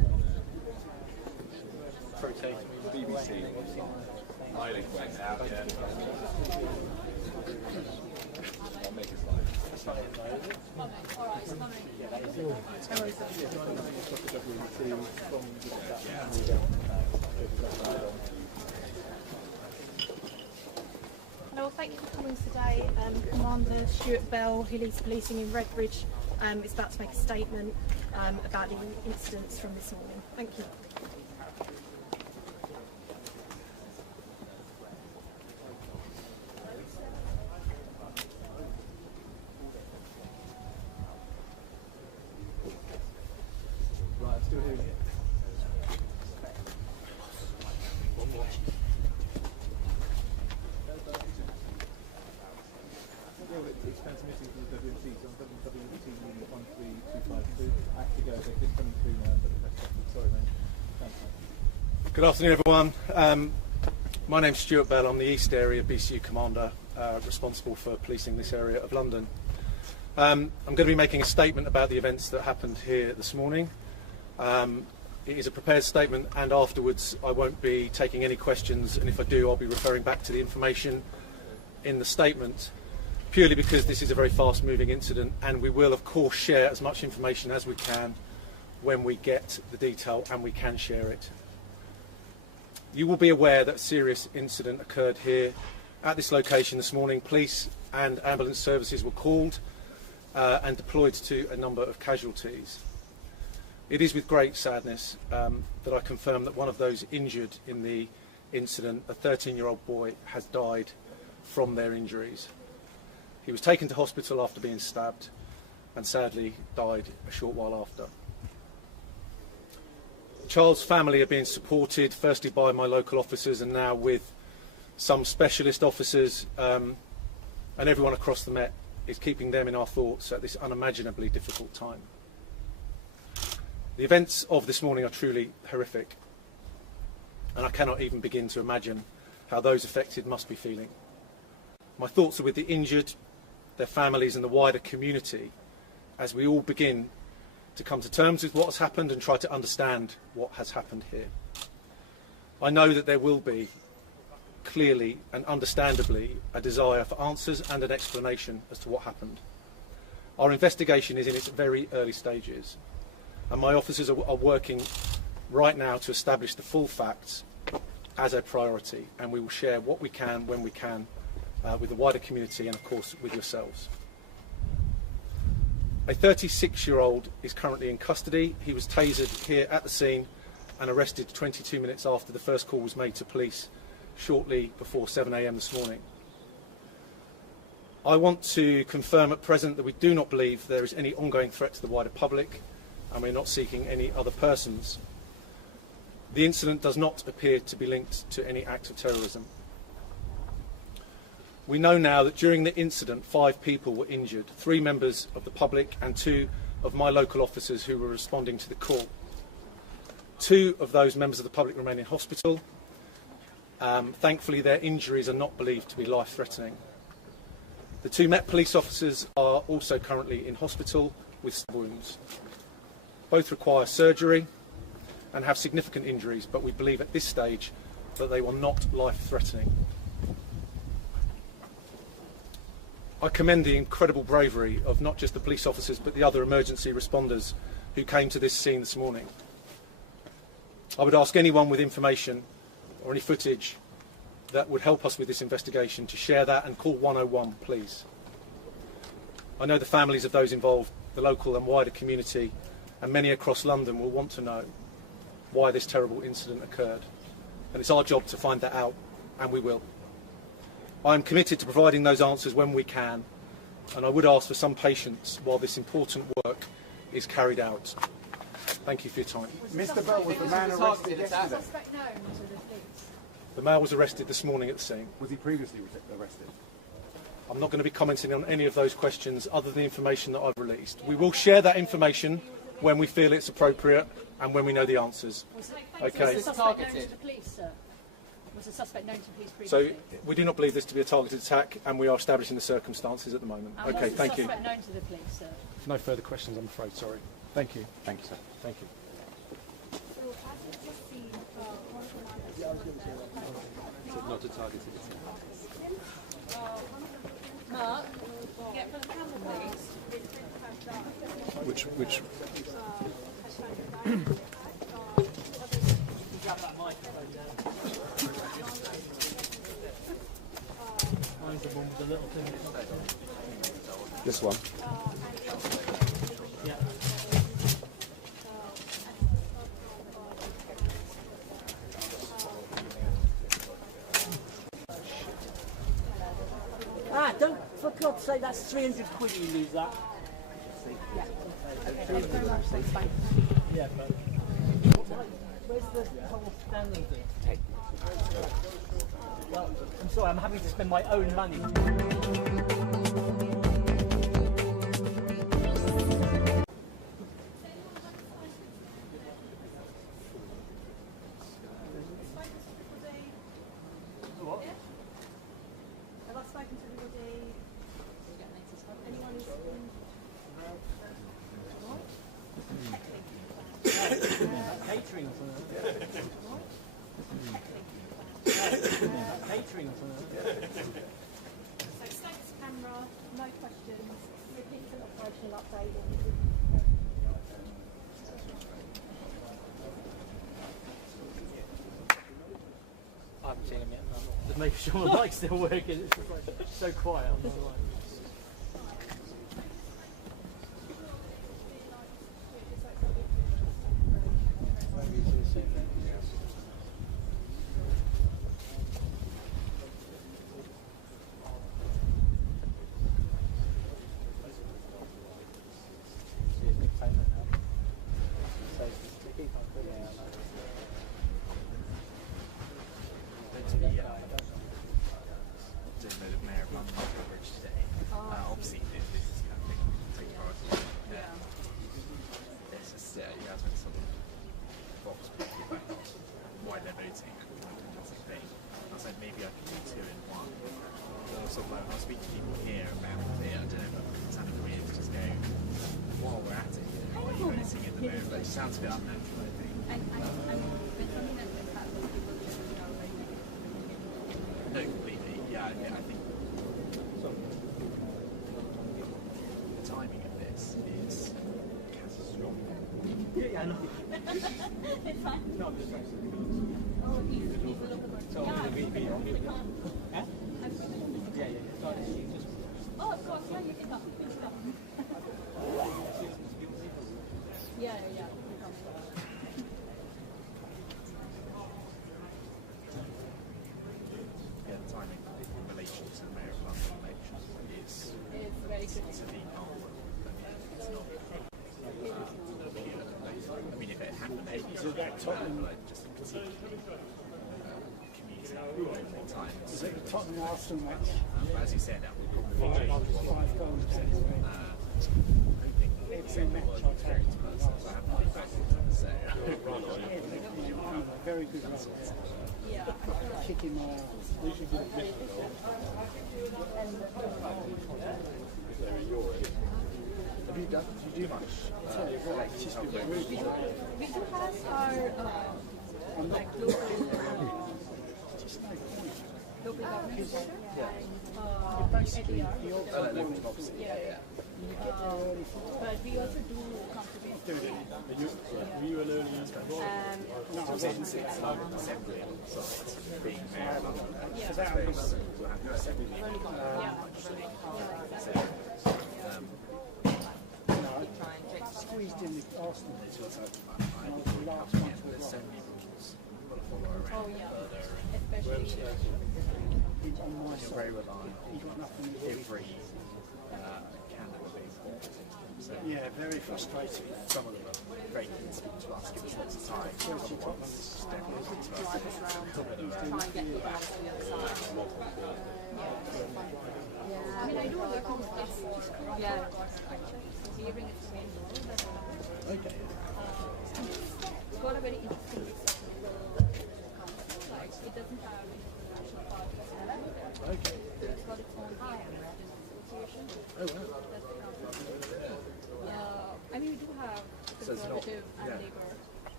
BBC Hainault went out, yeah. I'll make a slide. Hello, thank you for coming today. Commander Stuart Bell, who leads policing in Redbridge, is about to make a statement about the incidents from this morning. Thank you. Right, I'm still hearing you. It's transmitting from the WMC, so on WMC unit 13252. Actually, they've been coming through now, but the press conference. Sorry, mate. Thanks, mate. Good afternoon, everyone. My name's Stuart Bell. I'm the East Area BCU Commander, responsible for policing this area of London. I'm going to be making a statement about the events that happened here this morning. It is a prepared statement, and afterwards I won't be taking any questions, and if I do, I'll be referring back to the information in the statement, purely because this is a very fast-moving incident, and we will, of course, share as much information as we can when we get the detail and we can share it. You will be aware that a serious incident occurred here at this location this morning. Police and ambulance services were called and deployed to a number of casualties. It is with great sadness that I confirm that one of those injured in the incident, a 13-year-old boy, has died from their injuries. He was taken to hospital after being stabbed and sadly died a short while after. The child's family are being supported firstly by my local officers and now with some specialist officers, and everyone across the Met is keeping them in our thoughts at this unimaginably difficult time. The events of this morning are truly horrific, and I cannot even begin to imagine how those affected must be feeling. My thoughts are with the injured, their families and the wider community as we all begin to come to terms with what has happened and try to understand what has happened here. I know that there will be, clearly and understandably, a desire for answers and an explanation as to what happened. Our investigation is in its very early stages, and my officers are working right now to establish the full facts as a priority, and we will share what we can when we can with the wider community and of course with yourselves. A 36-year-old is currently in custody. He was tasered here at the scene and arrested 22 minutes after the first call was made to police shortly before 7 AM this morning. I want to confirm at present that we do not believe there is any ongoing threat to the wider public, and we're not seeking any other persons. The incident does not appear to be linked to any act of terrorism. We know now that during the incident 5 people were injured, 3 members of the public and 2 of my local officers who were responding to the call. 2 of those members of the public remain in hospital. Thankfully their injuries are not believed to be life-threatening. The 2 Met police officers are also currently in hospital with stab wounds. Both require surgery and have significant injuries, but we believe at this stage that they were not life-threatening. I commend the incredible bravery of not just the police officers but the other emergency responders who came to this scene this morning. I would ask anyone with information or any footage that would help us with this investigation to share that and call 101, please. I know the families of those involved, the local and wider community, and many across London will want to know why this terrible incident occurred. And it's our job to find that out, and we will. I am committed to providing those answers when we can, and I would ask for some patience while this important work is carried out. Thank you for your time. Mr. Bell, was the man arrested yesterday? The male was arrested this morning at the scene. Was he previously arrested? I'm not going to be commenting on any of those questions other than the information that I've released. We will share that information when we feel it's appropriate and when we know the answers. Okay. Was the suspect known to the police, sir? Was the suspect known to the police So previously? we do not believe this to be a targeted attack, and we are establishing the circumstances at the moment. And Okay, was thank the you. suspect known to the police, sir? No further questions, I'm afraid. Sorry. Thank you. Thank you, sir. Thank you. So as you just seen, one of the Not a targeted Mark, get for the camera, please. Which Mine's the one with the little thing. this one? Yeah. Ah, don't, for God's sake, that's 300 quid you lose that. Yeah. Okay, thank you very much. Thanks, bye. Yeah, but Where's the whole standing thing? Well, I'm sorry, I'm happy to spend my own money. What? Have I spoken to everybody? Anyone who's Catering or something. Catering or something. So status camera, no questions, repeat an operational update. I haven't seen him yet. No. Just making sure the mic's still working. It's just like so quiet on the line. Obviously, this is kind of take priority. It's just, you guys went sort of box about why they're voting and thing. I was like, maybe I could do two in one. Or sort of like, when I speak to people here about it, I don't know if it's kind of weird to just go, while we're at it, why are you voting at the moment? But it sounds a bit unnatural, I think. No, completely. Yeah, I think the timing of this is catastrophic. Yeah, I know. It's fine. No, I'm just trying to see. Oh, he's a little bit more. So, Yeah, we can't. Huh? Yeah. Oh, of course, yeah, you can come. Please come. Yeah. Yeah, the timing in relation to the Mayor of London election is very good. to be it's not. I mean, if it happened, Is it that Tottenham? Just conceivably commuting all the time. Is it the Tottenham Arsenal match? But as you said, that would probably change a lot. 5 goals. Every match I've had. So I haven't been back so Very good run. Yeah. Kicking my ass. Have you done? Do you do much? We do have our like local government center. Basically, the odds Yeah. But we also do contribute. Were you an early Assembly on the side, being mayor of London. Yeah. So we'll have your assembly meeting. squeezed in the Arsenal. There's so many rules you've got to follow around. Oh yeah, especially On my You're side. very reliant He's got nothing to do. every candidate being bought. So Yeah, very frustrating. some of them are great and speak to us, give us lots of time. Other ones step to us. Try and get you back to the other side. I mean I do other stuff for Yeah. hearing it to me. Okay. It's got a very interesting like it doesn't have international parties. Okay. It's got its own association. Oh wow. That's the council. I mean we do have So it's not- conservative and yeah. Labour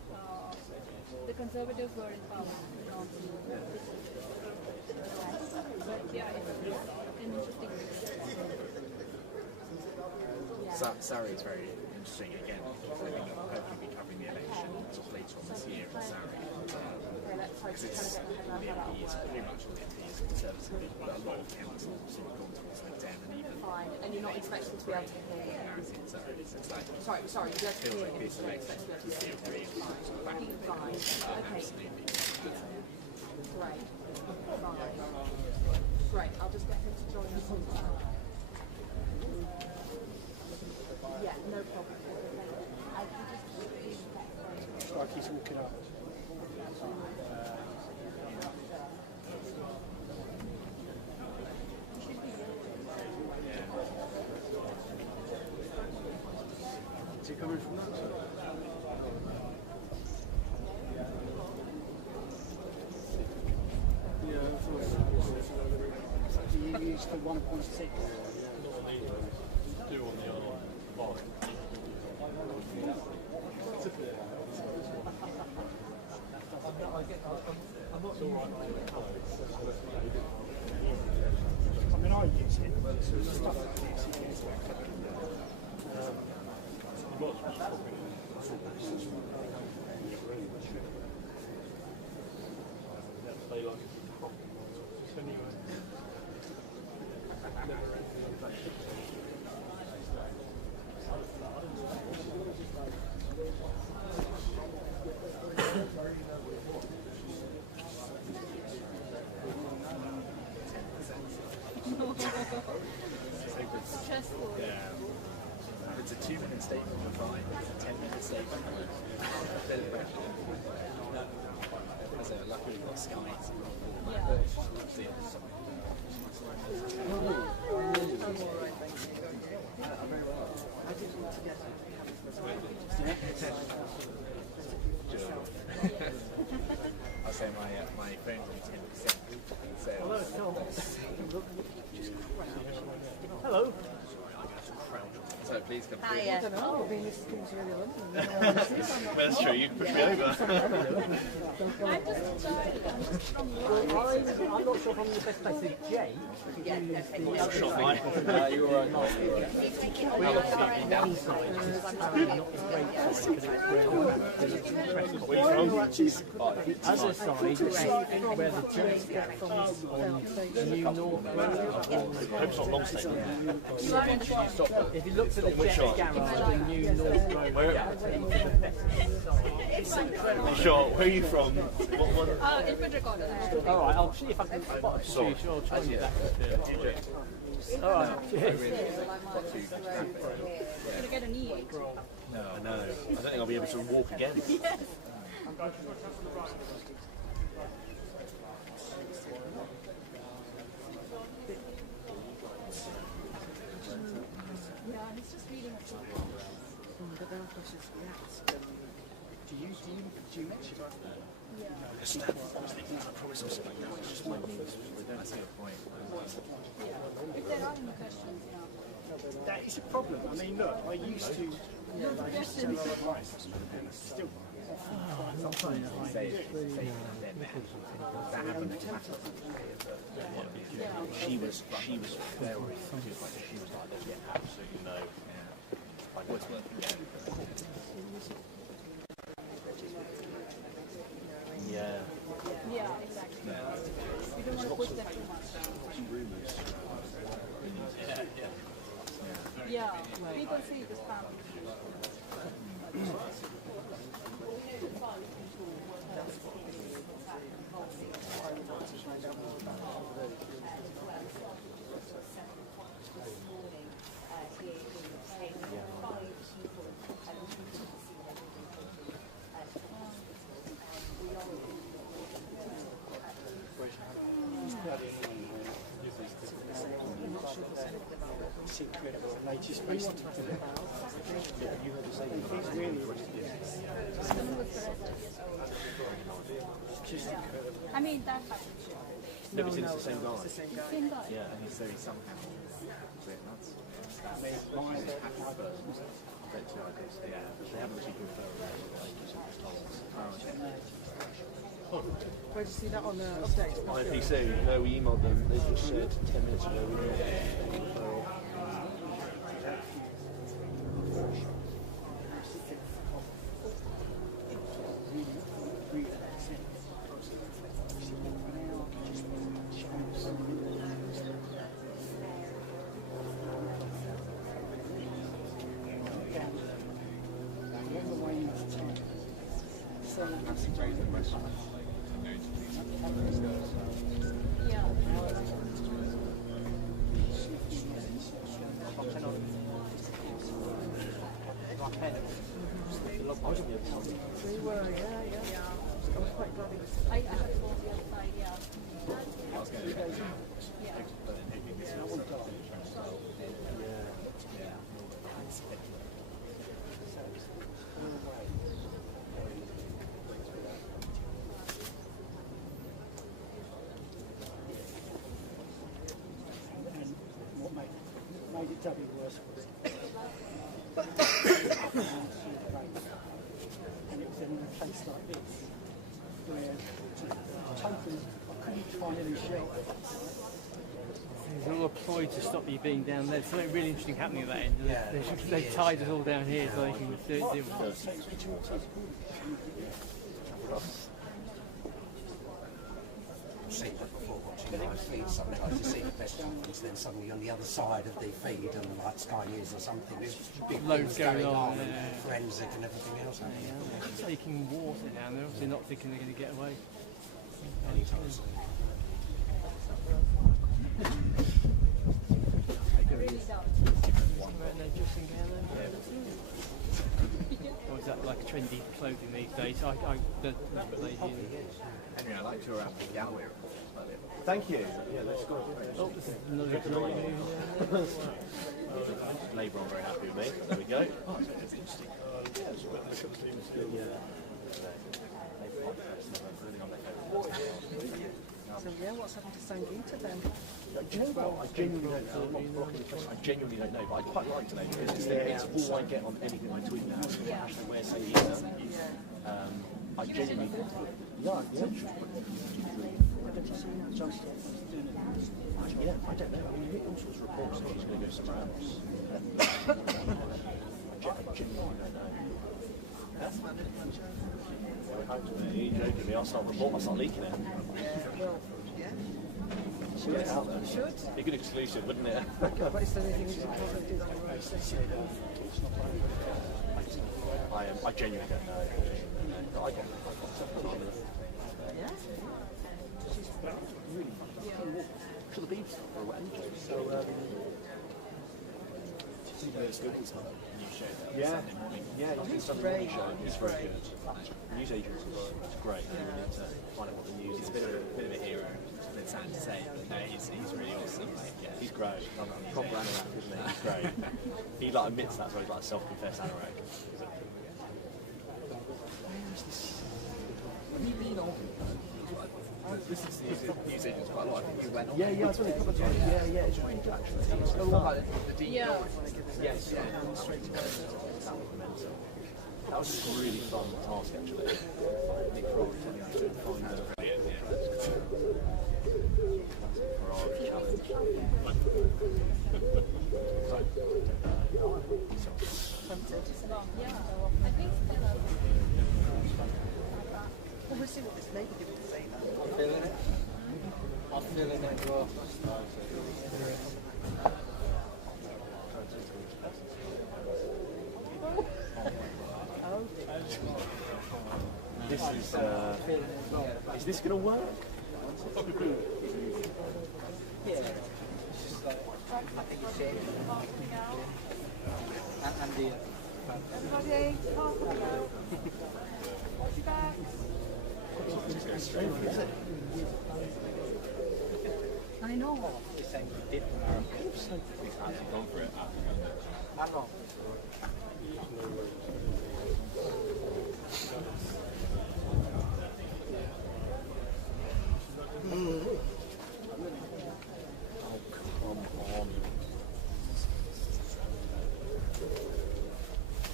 the Conservatives were in power. But yeah, it's an interesting. Surrey is very interesting again. I think I'll hopefully be covering the election sort of later on this year in Surrey. Because it's all the MPs, pretty much all the MPs are Conservative, but a lot of councils sort of gone towards Lib Dem and even. Fine, and you're not expecting to be able to hear. It's like, sorry, you don't feels hear. like this election is still really sort of back in the Fine. Okay. Absolutely. Great. Fine. Great. I'll just get him to join us on that. Yeah, no problem. Like he's walking up. Is he coming from that side? Yeah, I thought you used the 1.6. Do on the other I mean, I use it, but stuff like this, you use Stressful. Yeah. It's a 2-minute statement, we're fine. It's a 10-minute statement. As a luckily we've got Sky. I'll say my phone's on 10%. So hello, Tom. Hello. So please come through. I don't know, I've been listening to Radio London. That's true, you can push me over. I'm not sure if I'm in the best place with Jay. You're alright. We actually one side is apparently not the great side because it's Where are you from? the other side, where the church gap on New North Road. Hope it's not long statement. If you look to the jet garage on New North Road, Sure, where are you from? What one? Infant recorder. Alright, I'll see if I can spot a few, sure, I'll try and get that. Alright, cheers. Gonna get an E8. No, I know. I don't think I'll be able to walk again. Yes. Yeah, he's just reading a book. Do you mention that? Yeah. I promise I was like, no, it's just my knees. That's a good point. Yeah. If there are any questions, yeah. That is a problem. I mean, look, I used to take advice, and still. I'm not trying to hide Say it. that happened to Catherine. She was very good. She was like, yeah, absolutely no. Like what's worth again? Yeah. Yeah, exactly. You don't want to push that too much. Yeah, people see this family. It's incredible. And they just wasted time. He's really just incredible. I mean, that happened. Never seen it's the same guy. It's the same guy. Same guy. Yeah. And so he somehow. I mean, Effectively, I guess, yeah. They haven't actually confirmed that, like you said, just told us. Where did you see that on the update? IPC, no, we emailed them. They just said 10 minutes ago we got a referral. They were, yeah. I was quite glad it was. I had to go on the other side, yeah. I was going to Yeah. but then hitting this one. And what made it doubly worse was and it was in a place like this where totally I couldn't find any shelter. There's a lot of ploy to stop you being down there. There's something really interesting happening at that end. Yeah, They've tied us all down here so they can deal with it. I've seen that before watching live feeds. Sometimes you see the best jumpers, then suddenly on the other side of the feed and like Sky News or something, there's big Loads things going on yeah. and forensic and everything else. They're taking water down. They're obviously not thinking they're going to get away. Anytime soon. Or is that like trendy clothing these days? That's what they do. Henry, I like your gallery. Thank you. Yeah, that's good. Oh, this is another great Labour are very happy with me. There we go. Oh, It's interesting. So yeah, what's happened to Sangita then? Do you know what? I genuinely don't know. I'm not blocking the question. I genuinely don't know, but I'd quite like to know because it's all I get on anything I tweet now. Hashtag where say I genuinely yeah, I don't know. I mean, you get all sorts of reports that he's going to go somewhere else. I genuinely don't know. That's my little You're joking me. I'll start leaking it. Should get it out there. Should. Be a good exclusive, wouldn't it? But is there anything you can do that I genuinely don't know. I got Yeah? really fun. To the beach for a wet so, it's good as well. New show yeah, yeah, It's great. It's very good. News agents is great. You need to find out what the news is. It's a bit of a hero. It's a bit sad to say, but no, he's really awesome. Like, yeah. He's great. Proper anorak, isn't he? He's great. He like admits that, so he's like a self-confessed anorak. This is news agents quite a lot. I think you went on. Yeah, I saw it a couple of times. Yeah, it's really good actually. The deep Yeah. Yes, yeah. That was just a really fun task actually. Big frog to find the Yeah, I think Well, we'll see what this lady did to say that. I'm feeling it. I'm feeling it as well. Is this going to work? Yeah. It's just like, I think it's it. And the... Everybody, half a go. Watch your back. I know. It's saying we did the marathon. He's actually gone for it. I'm not.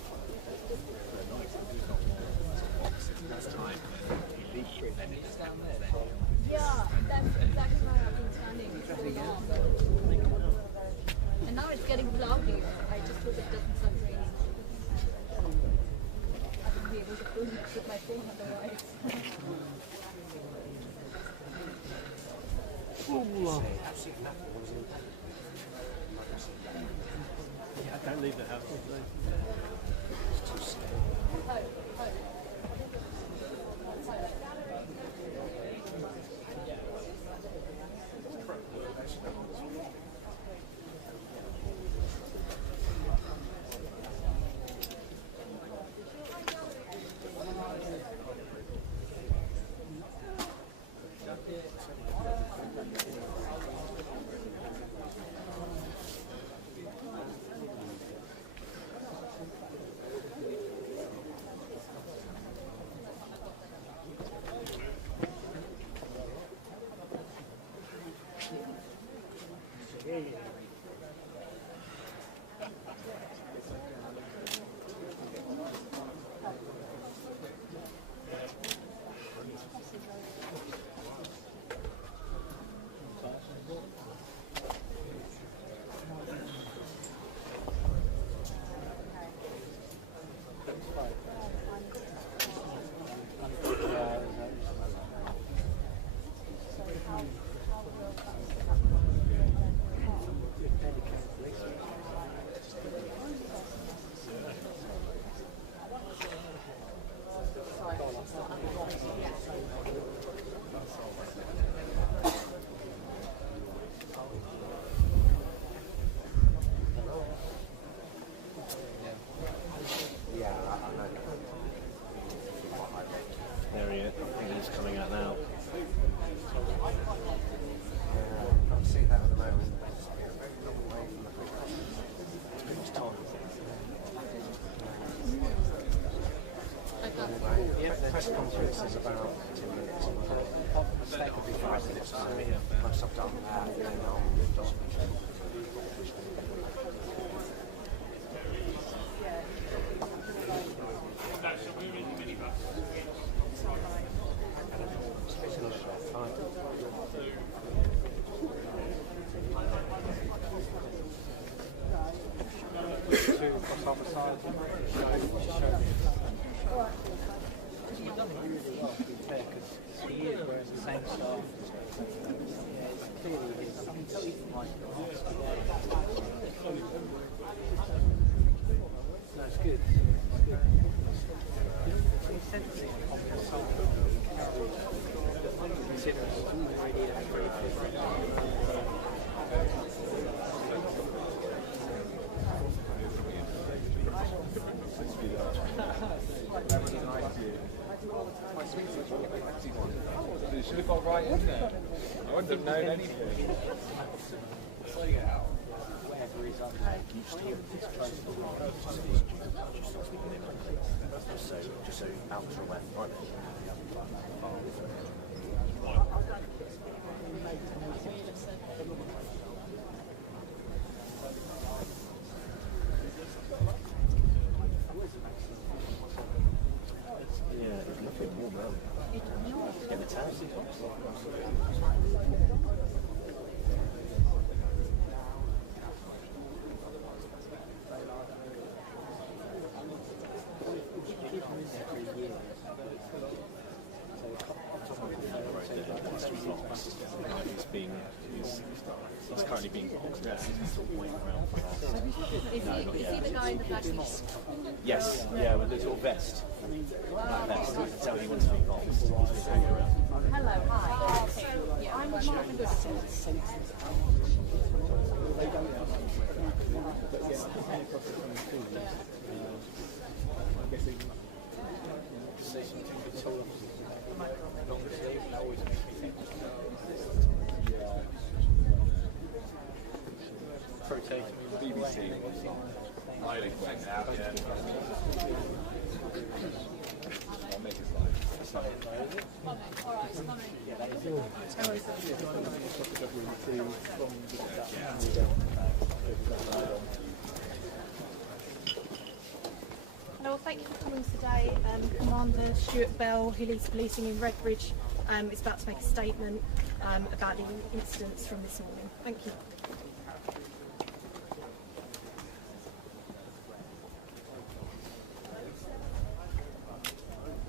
with my phone otherwise. I can't leave the house. There he is. I think he's coming out now. Can't see that at the moment. It's a very long way from the It's pretty much time. press conference is about 2 minutes. That could be 5 minutes. Once I've done that, then I'll move on. You should have got right in there. I wouldn't have known anything. Just so out from where. Right. Yeah, it's looking warm now. Get the tan. He's currently being boxed out. He's sort of waiting around for us. Is he the guy in the black vest? Yes, yeah, with the sort of vest. That vest. You can tell he wants to be boxed. He's been hanging around. Hello, hi. Okay. Yeah, I'm with Martin Goodison. BBC. Hainault went out, yeah. I'll make his life. Hello, thank you for coming today. Commander Stuart Bell, who leads policing in Redbridge, is about to make a statement about the incidents from this morning. Thank you.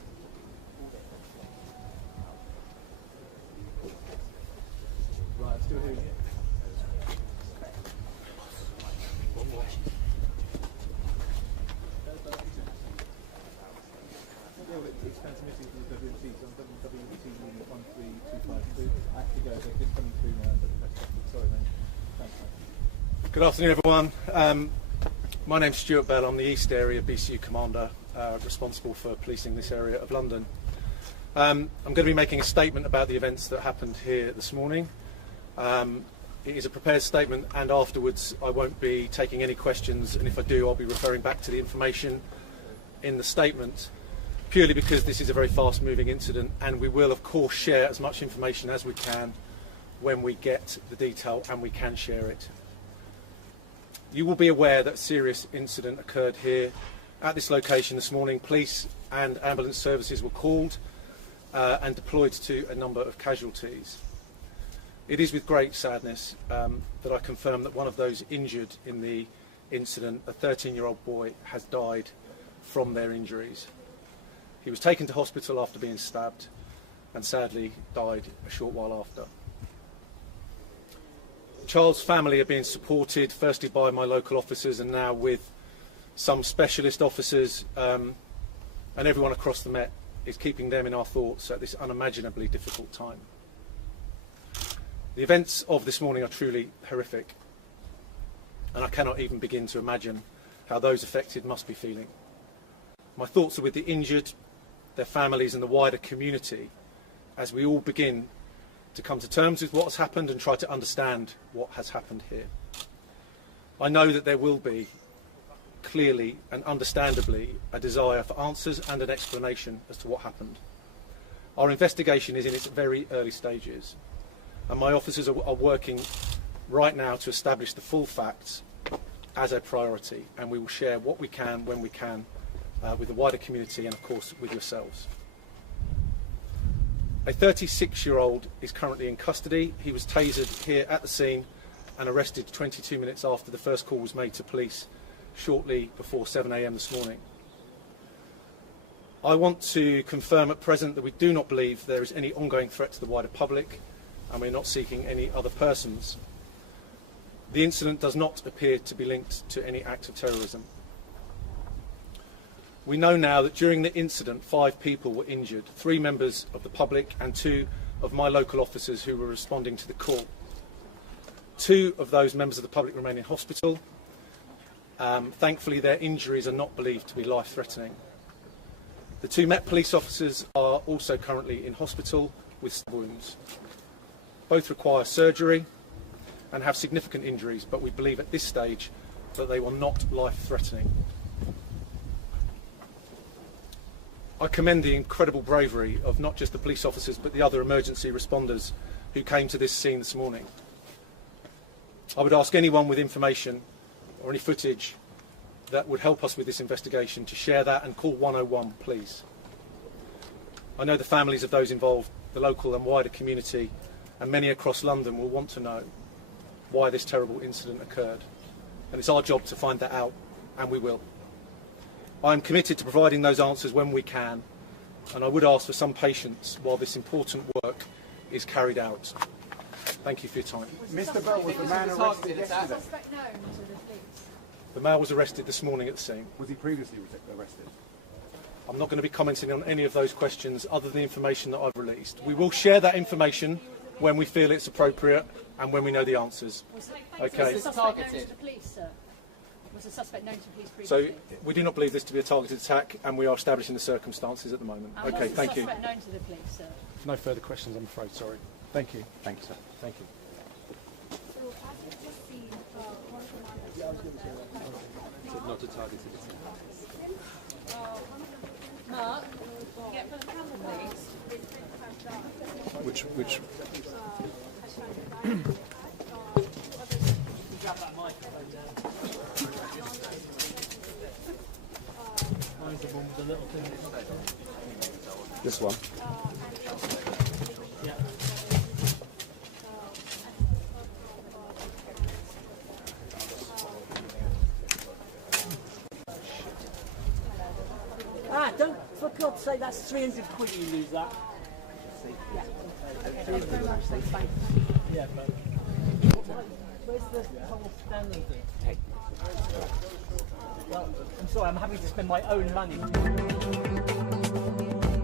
it's transmitting from the WMC, so on WMC unit 13252. I have to go, they're just coming through now, but sorry, mate. Thanks, mate. Good afternoon, everyone. My name's Stuart Bell. I'm the East Area BCU Commander, responsible for policing this area of London. I'm going to be making a statement about the events that happened here this morning. It is a prepared statement, and afterwards I won't be taking any questions, and if I do, I'll be referring back to the information in the statement, purely because this is a very fast-moving incident, and we will, of course, share as much information as we can when we get the detail and we can share it. You will be aware that a serious incident occurred here at this location this morning. Police and ambulance services were called and deployed to a number of casualties. It is with great sadness that I confirm that one of those injured in the incident, a 13-year-old boy, has died from their injuries. He was taken to hospital after being stabbed and sadly died a short while after. The child's family are being supported firstly by my local officers and now with some specialist officers, and everyone across the Met is keeping them in our thoughts at this unimaginably difficult time. The events of this morning are truly horrific, and I cannot even begin to imagine how those affected must be feeling. My thoughts are with the injured, their families and the wider community as we all begin to come to terms with what has happened and try to understand what has happened here. I know that there will be, clearly and understandably, a desire for answers and an explanation as to what happened. Our investigation is in its very early stages, and my officers are working right now to establish the full facts as a priority, and we will share what we can when we can with the wider community and of course with yourselves. A 36-year-old is currently in custody. He was tasered here at the scene and arrested 22 minutes after the first call was made to police shortly before 7 AM this morning. I want to confirm at present that we do not believe there is any ongoing threat to the wider public, and we're not seeking any other persons. The incident does not appear to be linked to any act of terrorism. We know now that during the incident 5 people were injured, 3 members of the public and 2 of my local officers who were responding to the call. 2 of those members of the public remain in hospital. Thankfully their injuries are not believed to be life-threatening. The 2 Met police officers are also currently in hospital with wounds. Both require surgery and have significant injuries, but we believe at this stage that they were not life-threatening. I commend the incredible bravery of not just the police officers but the other emergency responders who came to this scene this morning. I would ask anyone with information or any footage that would help us with this investigation to share that and call 101, please. I know the families of those involved, the local and wider community, and many across London will want to know why this terrible incident occurred. And it's our job to find that out, and we will. I am committed to providing those answers when we can, and I would ask for some patience while this important work is carried out. Thank you for your time. Mr. Bell, was the man arrested yesterday? The male was arrested this morning at the scene. Was he previously arrested? I'm not going to be commenting on any of those questions other than the information that I've released. We will share that information when we feel it's appropriate and when we know the answers. Okay. Was the suspect known to the police, sir? Was the suspect known to police So previously? we do not believe this to be a targeted attack, and we are establishing the circumstances at the moment. And Okay, was thank the you. suspect known to the police, sir? No further questions, I'm afraid. Sorry. Thank you. Thank you, sir. Thank you. Not a targeted Mark, get for the camera, please. Which? This one. Ah, don't, for God's sake, that's 300 quid you lose that. Yeah. Okay, thank you very much. Thanks, bye. Yeah, but where's the whole standard thing? Well, I'm sorry, I'm having to spend my own money.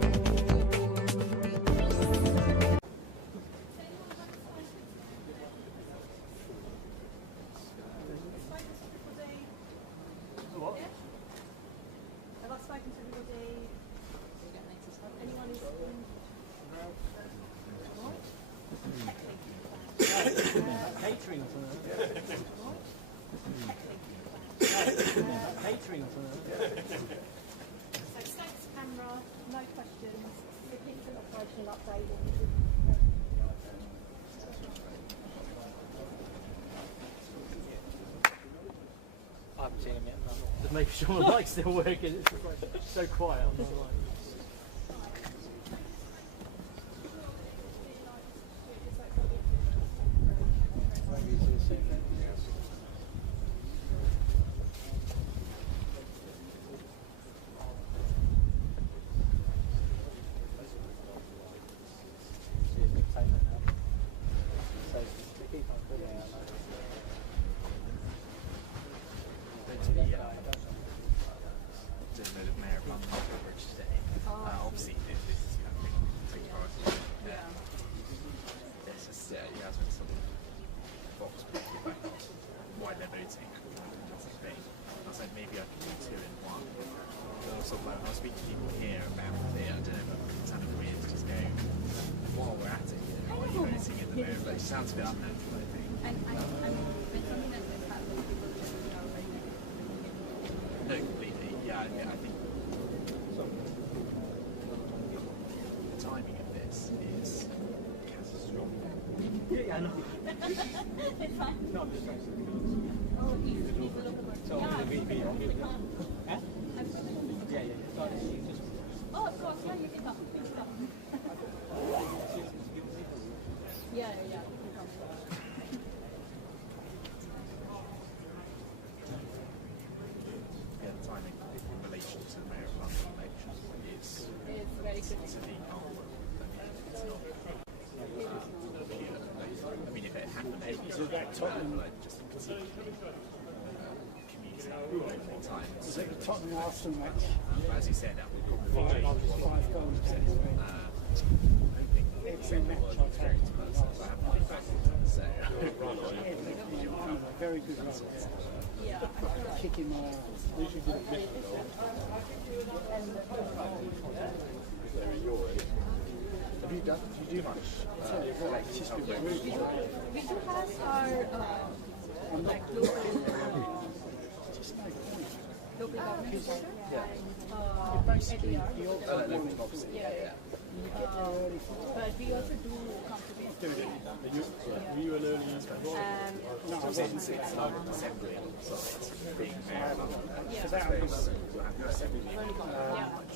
Catering for So status camera, no questions, repeat an operational update. I haven't seen him yet. No. Just making sure my mic's still working. It's so quiet on the line. Obviously, this is kind of big priority. It's just, yeah, he has been sort of box wide limiting thing. I was like, maybe I can do two in one. But also, like, when I was speaking to people here about it, I don't know, but it's kind of weird to just go, while we're at it, you know, what are you noticing at the moment? But it sounds a bit unnatural, I think. And something that has happened, people just, you know, very negative. No, completely. Yeah, I think the timing of this is catastrophic. Yeah, I know. It's fine. No, I'm just trying to Oh, he's a little bit. So, Yeah, the VP, huh? yeah. Just Oh, of course, yeah, you can come. Please come. Yeah. You come. Yeah, the timing in relation to the Mayor of London election is It's very good. it's a deep hole. I mean, it's not. I mean, if it happened any time, like just particularly commuting all the time. So, Tottenham Arsenal match. but as you said, that would probably change what Five goals. hoping second world experience person. So I haven't been back so Very good run. Yeah. Kicking my ass. Have you done? Do you do much? We do have our like local government center. obviously, yeah. But we also do conservation. Were you an early It's like assembly on the side, being mayor of London. Yeah. I suppose we'll have your assembly.